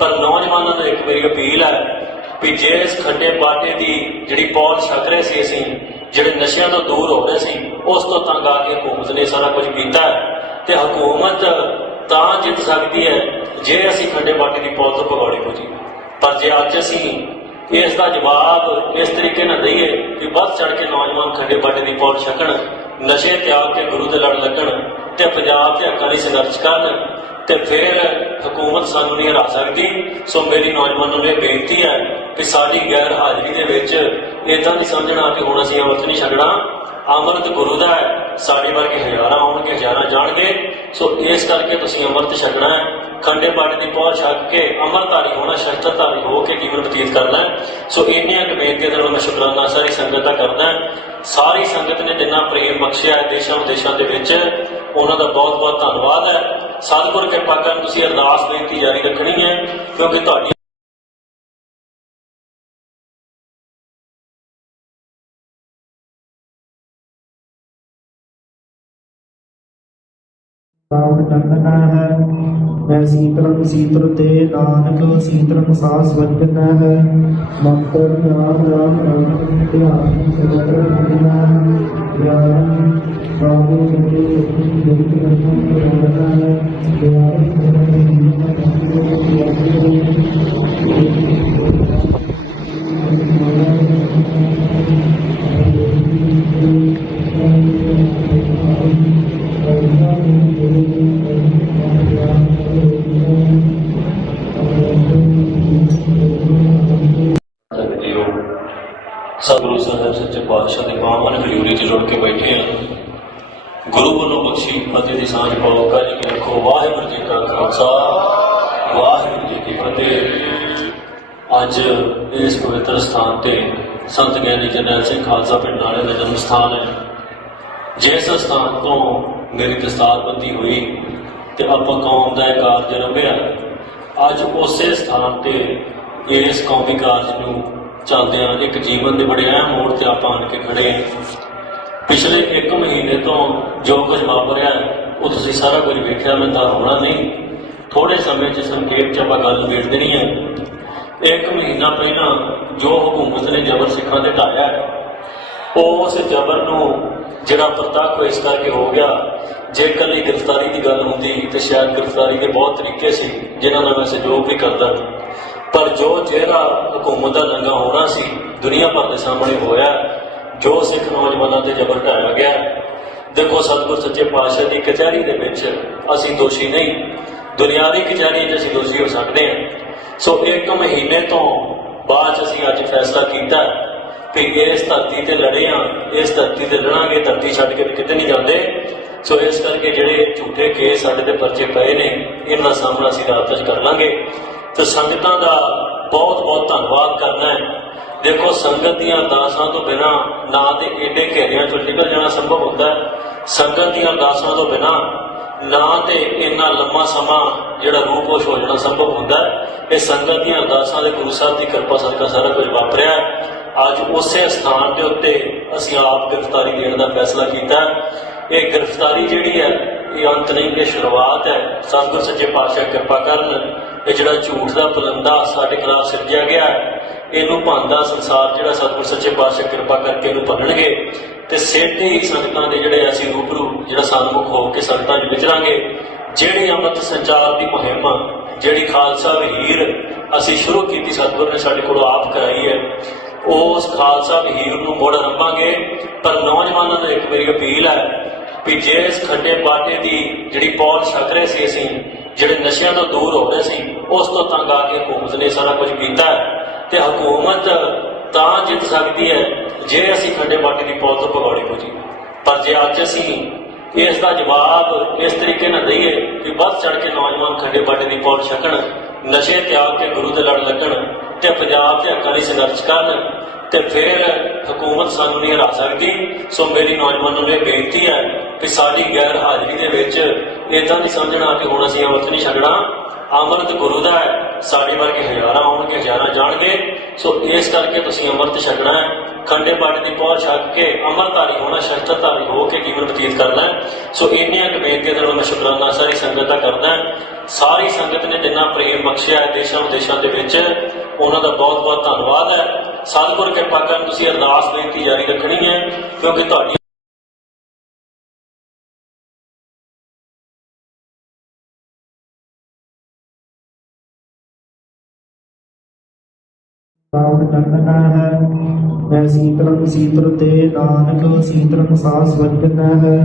ਪਰ ਨੌਜਵਾਨਾਂ ਨੂੰ ਇੱਕ ਮੇਰੀ ਅਪੀਲ ਹੈ ਵੀ ਜੇ ਇਸ ਖੱਡੇ ਬਾਟੇ ਦੀ ਜਿਹੜੀ ਪੌਲ ਛਕ ਰਹੇ ਸੀ, ਅਸੀਂ ਜਿਹੜੇ ਨਸ਼ਿਆਂ ਤੋਂ ਦੂਰ ਹੋ ਰਹੇ ਸੀ, ਉਸ ਤੋਂ ਤੰਗ ਆ ਕੇ ਹਕੂਮਤ ਨੇ ਸਾਰਾ ਕੁਝ ਕੀਤਾ ਤੇ ਹਕੂਮਤ ਤਾਂ ਜਿੱਤ ਸਕਦੀ ਹੈ ਜੇ ਅਸੀਂ ਖੱਡੇ ਬਾਟੇ ਦੀ ਪੌਲ ਤੋਂ ਭਗੌੜੇ ਹੋ ਜੀ। ਪਰ ਜੇ ਅੱਜ ਅਸੀਂ ਇਸ ਦਾ ਜਵਾਬ ਇਸ ਤਰੀਕੇ ਨਾਲ ਦਈਏ ਕਿ ਵੱਧ ਚੜ ਕੇ ਨੌਜਵਾਨ ਖੱਡੇ ਬਾਟੇ ਦੀ ਪੌਲ ਛਕਣ, ਨਸ਼ੇ ਤਿਆਗ ਕੇ ਗੁਰੂ ਦੇ ਲੜ ਲੱਗਣ ਤੇ ਪੰਜਾਬ ਦੇ ਹੱਕਾਂ ਲਈ ਸੰਘਰਸ਼ ਕਰਨ ਤੇ ਫਿਰ ਹਕੂਮਤ ਸਾਨੂੰ ਨਹੀਂ ਹਰਾ ਸਕਦੀ। ਸੋ ਮੇਰੀ ਨੌਜਵਾਨਾਂ ਨੂੰ ਇਹ ਬੇਨਤੀ ਹੈ ਕਿ ਸਾਡੀ ਗੈਰ ਹਾਜ਼ਰੀ ਦੇ ਵਿੱਚ ਇੱਦਾਂ ਨਹੀਂ ਸਮਝਣਾ ਕਿ ਹੁਣ ਅਸੀਂ ਅੰਮ੍ਰਿਤ ਨਹੀਂ ਛਕਣਾ। ਅੰਮ੍ਰਿਤ ਗੁਰੂ ਦਾ ਹੈ, ਸਾਡੇ ਵਰਗੇ ਹਜ਼ਾਰਾਂ ਆਉਣਗੇ, ਹਜ਼ਾਰਾਂ ਜਾਣਗੇ। ਸੋ ਇਸ ਕਰਕੇ ਤੁਸੀਂ ਅੰਮ੍ਰਿਤ ਛਕਣਾ ਹੈ, ਖੰਡੇ ਬਾਟੇ ਦੀ ਪਹੁੰਚ ਛੱਕ ਕੇ ਅੰਮ੍ਰਿਤਧਾਰੀ ਹੋਣਾ, ਸ਼ਸਤਰਧਾਰੀ ਹੋ ਕੇ ਜੀਵਨ ਬਤੀਤ ਕਰਨਾ ਹੈ। ਸੋ ਇੰਨੀਆਂ ਕੁ ਬੇਨਤੀਆਂ ਦੇ ਨਾਲ ਮੈਂ ਸ਼ੁਕਰਾਨਾ ਸਾਰੀ ਸੰਗਤ ਦਾ ਕਰਦਾ। ਸਾਰੀ ਸੰਗਤ ਨੇ ਜਿੰਨਾ ਪ੍ਰੇਮ ਬਖਸ਼ਿਆ ਹੈ ਦੇਸ਼ਾਂ ਵਿਦੇਸ਼ਾਂ ਦੇ ਵਿੱਚ, ਉਹਨਾਂ ਦਾ ਬਹੁਤ ਬਹੁਤ ਧੰਨਵਾਦ ਹੈ। ਸਤਿਗੁਰ ਕਿਰਪਾ ਕਰਨ, ਤੁਸੀਂ ਅਰਦਾਸ ਬੇਨਤੀ ਜਾਰੀ ਰੱਖਣੀ ਹੈ ਕਿਉਂਕਿ ਤੁਹਾਡੀ ਰਾਵਣ ਚੰਦਨਾ ਹੈ। ਮੈਂ ਸੀਤਲੰ ਸੀਤਲ ਤੇ ਨਾਨਕ ਸੀਤਲੰ ਸਾਸ ਵਜਨਾ ਹੈ। ਮੰਤਰ ਨਾਮ ਰਾਮ ਰਾਮ ਧਿਆਨ ਸਦਰ ਰਖਨਾ ਗਿਆਨ ਬਾਬੂ ਮੇਰੇ ਜਗਤ ਰਖਨ ਰਖਨਾ ਹੈ। ਗਿਆਨ ਸਤਿਗੁਰੂ ਸਾਹਿਬ ਸੱਚੇ ਪਾਤਸ਼ਾਹ ਦੇ ਪਾਵਨ ਹਜ਼ੂਰੀ 'ਚ ਜੁੜ ਕੇ ਬੈਠੇ ਹਾਂ। ਗੁਰੂ ਵੱਲੋਂ ਬਖਸ਼ੀ ਫਤਿਹ ਦੀ ਸਾਂਝ ਪਾਓ। ਜੀ ਕੀ ਰੱਖੋ। ਵਾਹਿਗੁਰੂ ਜੀ ਕਾ ਖਾਲਸਾ, ਵਾਹਿਗੁਰੂ ਜੀ ਕੀ ਫਤਿਹ। ਅੱਜ ਇਸ ਪਵਿੱਤਰ ਸਥਾਨ ਤੇ ਸੰਤ ਗਿਆਨੀ ਜਰਨੈਲ ਸਿੰਘ ਖਾਲਸਾ ਪਿੰਡ ਵਾਲੇ ਦਾ ਜਨਮ ਸਥਾਨ ਹੈ। ਜਿਸ ਸਥਾਨ ਤੋਂ ਮੇਰੀ ਦਸਤਾਰਬੰਦੀ ਹੋਈ ਤੇ ਆਪਾਂ ਕੌਮ ਦਾ ਇਹ ਕਾਰਜ ਆਰੰਭਿਆ, ਅੱਜ ਉਸੇ ਸਥਾਨ ਤੇ ਇਸ ਕੌਮੀ ਕਾਰਜ ਨੂੰ ਚੱਲਦਿਆਂ ਇੱਕ ਜੀਵਨ ਦੇ ਬੜੇ ਅਹਿਮ ਮੋੜ ਤੇ ਆਪਾਂ ਆਣ ਕੇ ਖੜੇ ਹਾਂ। ਪਿਛਲੇ 1 ਮਹੀਨੇ ਤੋਂ ਜੋ ਕੁਝ ਵਾਪਰਿਆ ਉਹ ਤੁਸੀਂ ਸਾਰਾ ਕੁਝ ਵੇਖਿਆ, ਮੈਂ ਤਾਂ ਹੋਣਾ ਨਹੀਂ, ਥੋੜੇ ਸਮੇਂ 'ਚ ਸੰਖੇਪ 'ਚ ਆਪਾਂ ਗੱਲ ਨਿਬੇੜ ਦੇਣੀ ਹੈ। 1 ਮਹੀਨਾ ਪਹਿਲਾਂ ਜੋ ਹਕੂਮਤ ਨੇ ਜ਼ਬਰ ਸਿੱਖਾਂ ਤੇ ਢਾਇਆ, ਉਸ ਜ਼ਬਰ ਨੂੰ ਜਿਹੜਾ ਪ੍ਰਤੱਖ ਇਸ ਕਰਕੇ ਹੋ ਗਿਆ, ਜੇ ਇਕੱਲੀ ਗ੍ਰਿਫਤਾਰੀ ਦੀ ਗੱਲ ਹੁੰਦੀ ਤੇ ਸ਼ਾਇਦ ਗ੍ਰਿਫਤਾਰੀ ਦੇ ਬਹੁਤ ਤਰੀਕੇ ਸੀ ਜਿਨ੍ਹਾਂ ਨਾਲ ਮੈਂ ਸਹਿਯੋਗ ਵੀ ਕਰਦਾ, ਪਰ ਜੋ ਚਿਹਰਾ ਹਕੂਮਤ ਦਾ ਨੰਗਾ ਹੋਣਾ ਸੀ ਦੁਨੀਆ ਭਰ ਦੇ ਸਾਹਮਣੇ ਹੋਇਆ। ਜੋ ਸਿੱਖ ਨੌਜਵਾਨਾਂ ਤੇ ਜ਼ਬਰ ਢਾਇਆ ਗਿਆ, ਦੇਖੋ ਸਤਿਗੁਰ ਸੱਚੇ ਪਾਤਸ਼ਾਹ ਦੀ ਕਚਹਿਰੀ ਦੇ ਵਿੱਚ ਅਸੀਂ ਦੋਸ਼ੀ ਨਹੀਂ, ਦੁਨਿਆਵੀ ਕਚਹਿਰੀ 'ਚ ਅਸੀਂ ਦੋਸ਼ੀ ਹੋ ਸਕਦੇ ਹਾਂ। ਸੋ 1 ਮਹੀਨੇ ਤੋਂ ਬਾਅਦ ਅਸੀਂ ਅੱਜ ਫੈਸਲਾ ਕੀਤਾ ਕਿ ਇਸ ਧਰਤੀ ਤੇ ਲੜੇ ਹਾਂ, ਇਸ ਧਰਤੀ ਤੇ ਲੜਾਂਗੇ, ਧਰਤੀ ਛੱਡ ਕੇ ਕਿਤੇ ਨਹੀਂ ਜਾਂਦੇ। ਸੋ ਇਸ ਕਰਕੇ ਜਿਹੜੇ ਝੂਠੇ ਕੇਸ ਸਾਡੇ ਤੇ ਪਰਚੇ ਪਏ ਨੇ ਇਹਨਾਂ ਦਾ ਸਾਹਮਣਾ ਅਸੀਂ ਰਾਤ 'ਚ ਕਰ ਲਾਂਗੇ। ਤੇ ਸੰਗਤਾਂ ਦਾ ਬਹੁਤ ਬਹੁਤ ਧੰਨਵਾਦ ਕਰਨਾ ਹੈ। ਦੇਖੋ ਸੰਗਤ ਦੀਆਂ ਅਰਦਾਸਾਂ ਤੋਂ ਬਿਨਾਂ ਨਾ ਤੇ ਏਡੇ ਘੇਰਿਆਂ ਚੋਂ ਨਿਕਲ ਜਾਣਾ ਸੰਭਵ ਹੁੰਦਾ ਹੈ, ਸੰਗਤ ਦੀਆਂ ਅਰਦਾਸਾਂ ਤੋਂ ਬਿਨਾਂ ਨਾ ਤੇ ਇੰਨਾ ਲੰਮਾ ਸਮਾਂ ਜਿਹੜਾ ਰੂਪੋਸ਼ ਹੋ ਜਾਣਾ ਸੰਭਵ ਹੁੰਦਾ। ਇਹ ਸੰਗਤ ਦੀਆਂ ਅਰਦਾਸਾਂ ਦੇ ਗੁਰੂ ਸਾਹਿਬ ਦੀ ਕਿਰਪਾ ਸਦਕਾ ਸਾਰਾ ਕੁਝ ਵਾਪਰਿਆ। ਅੱਜ ਉਸੇ ਸਥਾਨ ਦੇ ਉੱਤੇ ਅਸੀਂ ਆਪ ਗ੍ਰਿਫਤਾਰੀ ਦੇਣ ਦਾ ਫੈਸਲਾ ਕੀਤਾ। ਇਹ ਗ੍ਰਿਫਤਾਰੀ ਜਿਹੜੀ ਹੈ ਇਹ ਅੰਤ ਨਹੀਂ, ਇਹ ਸ਼ੁਰੂਆਤ ਹੈ। ਸਤਿਗੁਰ ਸੱਚੇ ਪਾਤਸ਼ਾਹ ਕਿਰਪਾ ਕਰਨ। ਇਹ ਜਿਹੜਾ ਝੂਠ ਦਾ ਪਲੰਦਾ ਸਾਡੇ ਖਿਲਾਫ ਸਿਰਜਿਆ ਗਿਆ ਇਹਨੂੰ ਭੰਦਾ ਸੰਸਾਰ ਜਿਹੜਾ ਸਤਿਗੁਰ ਸੱਚੇ ਪਾਤਸ਼ਾਹ ਕਿਰਪਾ ਕਰਕੇ ਇਹਨੂੰ ਭੰਨਣਗੇ ਤੇ ਸਿੱਧੇ ਹੀ ਸੰਗਤਾਂ ਦੇ ਜਿਹੜੇ ਅਸੀਂ ਰੂਬਰੂ ਜਿਹੜਾ ਸਨਮੁਖ ਹੋ ਕੇ ਸੰਗਤਾਂ 'ਚ ਵਿਚਰਾਂਗੇ। ਜਿਹੜੀ ਅੰਮ੍ਰਿਤ ਸੰਚਾਰ ਦੀ ਮੁਹਿੰਮ, ਜਿਹੜੀ ਖਾਲਸਾ ਵਹੀਰ ਅਸੀਂ ਸ਼ੁਰੂ ਕੀਤੀ, ਸਤਿਗੁਰ ਨੇ ਸਾਡੇ ਕੋਲੋਂ ਆਪ ਕਰਾਈ ਹੈ, ਉਸ ਖਾਲਸਾ ਵਹੀਰ ਨੂੰ ਮੁੜ ਆਰੰਭਾਂਗੇ। ਪਰ ਨੌਜਵਾਨਾਂ ਨੂੰ ਇੱਕ ਮੇਰੀ ਅਪੀਲ ਹੈ ਵੀ ਜੇ ਇਸ ਖੰਡੇ ਬਾਟੇ ਦੀ ਜਿਹੜੀ ਪੌਲ ਛਕ ਰਹੇ ਸੀ, ਅਸੀਂ ਜਿਹੜੇ ਨਸ਼ਿਆਂ ਤੋਂ ਦੂਰ ਹੋ ਰਹੇ ਸੀ, ਉਸ ਤੋਂ ਤੰਗ ਆ ਕੇ ਹਕੂਮਤ ਨੇ ਸਾਰਾ ਕੁਝ ਕੀਤਾ ਤੇ ਹਕੂਮਤ ਤਾਂ ਜਿੱਤ ਸਕਦੀ ਹੈ ਜੇ ਅਸੀਂ ਖੰਡੇ ਬਾਟੇ ਦੀ ਪੌਲ ਤੋਂ ਭਗੌੜੇ ਹੋ ਜੀ। ਪਰ ਜੇ ਅੱਜ ਅਸੀਂ ਇਸ ਦਾ ਜਵਾਬ ਇਸ ਤਰੀਕੇ ਨਾਲ ਦਈਏ ਕਿ ਵੱਧ ਚੜ ਕੇ ਨੌਜਵਾਨ ਖੰਡੇ ਬਾਟੇ ਦੀ ਪੌਲ ਛਕਣ, ਨਸ਼ੇ ਤਿਆਗ ਕੇ ਗੁਰੂ ਦੇ ਲੜ ਲੱਗਣ ਤੇ ਪੰਜਾਬ ਦੇ ਹੱਕਾਂ ਲਈ ਸੰਘਰਸ਼ ਕਰਨ ਤੇ ਫਿਰ ਹਕੂਮਤ ਸਾਨੂੰ ਨਹੀਂ ਹਰਾ ਸਕਦੀ। ਸੋ ਮੇਰੀ ਨੌਜਵਾਨਾਂ ਨੂੰ ਇਹ ਬੇਨਤੀ ਹੈ ਕਿ ਸਾਡੀ ਗੈਰ ਹਾਜ਼ਰੀ ਦੇ ਵਿੱਚ ਇੱਦਾਂ ਨਹੀਂ ਸਮਝਣਾ ਕਿ ਹੁਣ ਅਸੀਂ ਅੰਮ੍ਰਿਤ ਨਹੀਂ ਛਕਣਾ। ਅੰਮ੍ਰਿਤ ਗੁਰੂ ਦਾ ਹੈ, ਸਾਡੇ ਵਰਗੇ ਹਜ਼ਾਰਾਂ ਆਉਣਗੇ, ਹਜ਼ਾਰਾਂ ਜਾਣਗੇ। ਸੋ ਇਸ ਕਰਕੇ ਤੁਸੀਂ ਅੰਮ੍ਰਿਤ ਛਕਣਾ ਹੈ, ਖੰਡੇ ਬਾਟੇ ਦੀ ਪਹੁੰਚ ਛੱਕ ਕੇ ਅੰਮ੍ਰਿਤਧਾਰੀ ਹੋਣਾ, ਸ਼ਸਤਰਧਾਰੀ ਹੋ ਕੇ ਜੀਵਨ ਬਤੀਤ ਕਰਨਾ। ਸੋ ਇੰਨੀਆਂ ਕੁ ਬੇਨਤੀਆਂ ਦੇ ਨਾਲ ਮੈਂ ਸ਼ੁਕਰਾਨਾ ਸਾਰੀ ਸੰਗਤ ਦਾ ਕਰਦਾ। ਸਾਰੀ ਸੰਗਤ ਨੇ ਜਿੰਨਾ ਪ੍ਰੇਮ ਬਖਸ਼ਿਆ ਹੈ ਦੇਸ਼ਾਂ ਵਿਦੇਸ਼ਾਂ ਦੇ ਵਿੱਚ, ਉਹਨਾਂ ਦਾ ਬਹੁਤ ਬਹੁਤ ਧੰਨਵਾਦ ਹੈ। ਸਤਿਗੁਰ ਕਿਰਪਾ ਕਰਨ ਤੁਸੀਂ ਅਰਦਾਸ ਬੇਨਤੀ ਜਾਰੀ ਰੱਖਣੀ ਹੈ, ਕਿਉਂਕਿ ਤੁਹਾਡੀ ਰਾਵਣ ਚੰਦਨਾ ਹੈ ਮੈਂ ਸੀਤਲੰ ਸੀਤਲ ਤੇ ਨਾਨਕ ਸੀਤਲੰ ਸਾਸ ਵਜਨਾ ਹੈ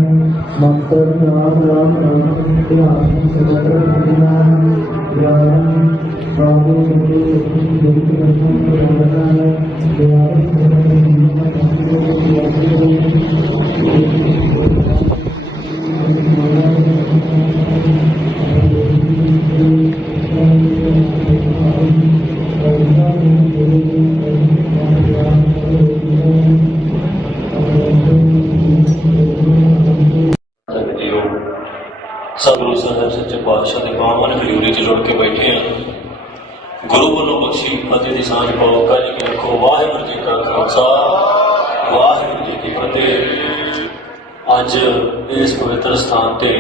ਮੰਤਰ ਨਾਮ ਰਾਮ ਰਾਮ ਧਿਆਨ ਸਦਰ ਦਿਨਾ ਗਿਆਨ ਬਾਬੂ ਸਭੇ ਜਗਤ ਰਤਨ ਰਵਨਾ ਹੈ ਸਤਿਗੁਰੂ ਸਾਹਿਬ ਸੱਚੇ ਪਾਤਸ਼ਾਹ ਦੇ ਬਾਹਾਂ ਨੇ ਹਜ਼ੂਰੀ 'ਚ ਜੁੜ ਕੇ ਬੈਠੇ ਹਾਂ। ਗੁਰੂ ਵੱਲੋਂ ਬਖਸ਼ੀ ਫਤਿਹ ਦੀ ਸਾਂਝ ਪਾਓ। ਕਾਜੀ ਕੀ ਰੱਖੋ। ਵਾਹਿਗੁਰੂ ਜੀ ਕਾ ਖਾਲਸਾ, ਵਾਹਿਗੁਰੂ ਜੀ ਕੀ ਫਤਿਹ। ਅੱਜ ਇਸ ਪਵਿੱਤਰ ਸਥਾਨ ਤੇ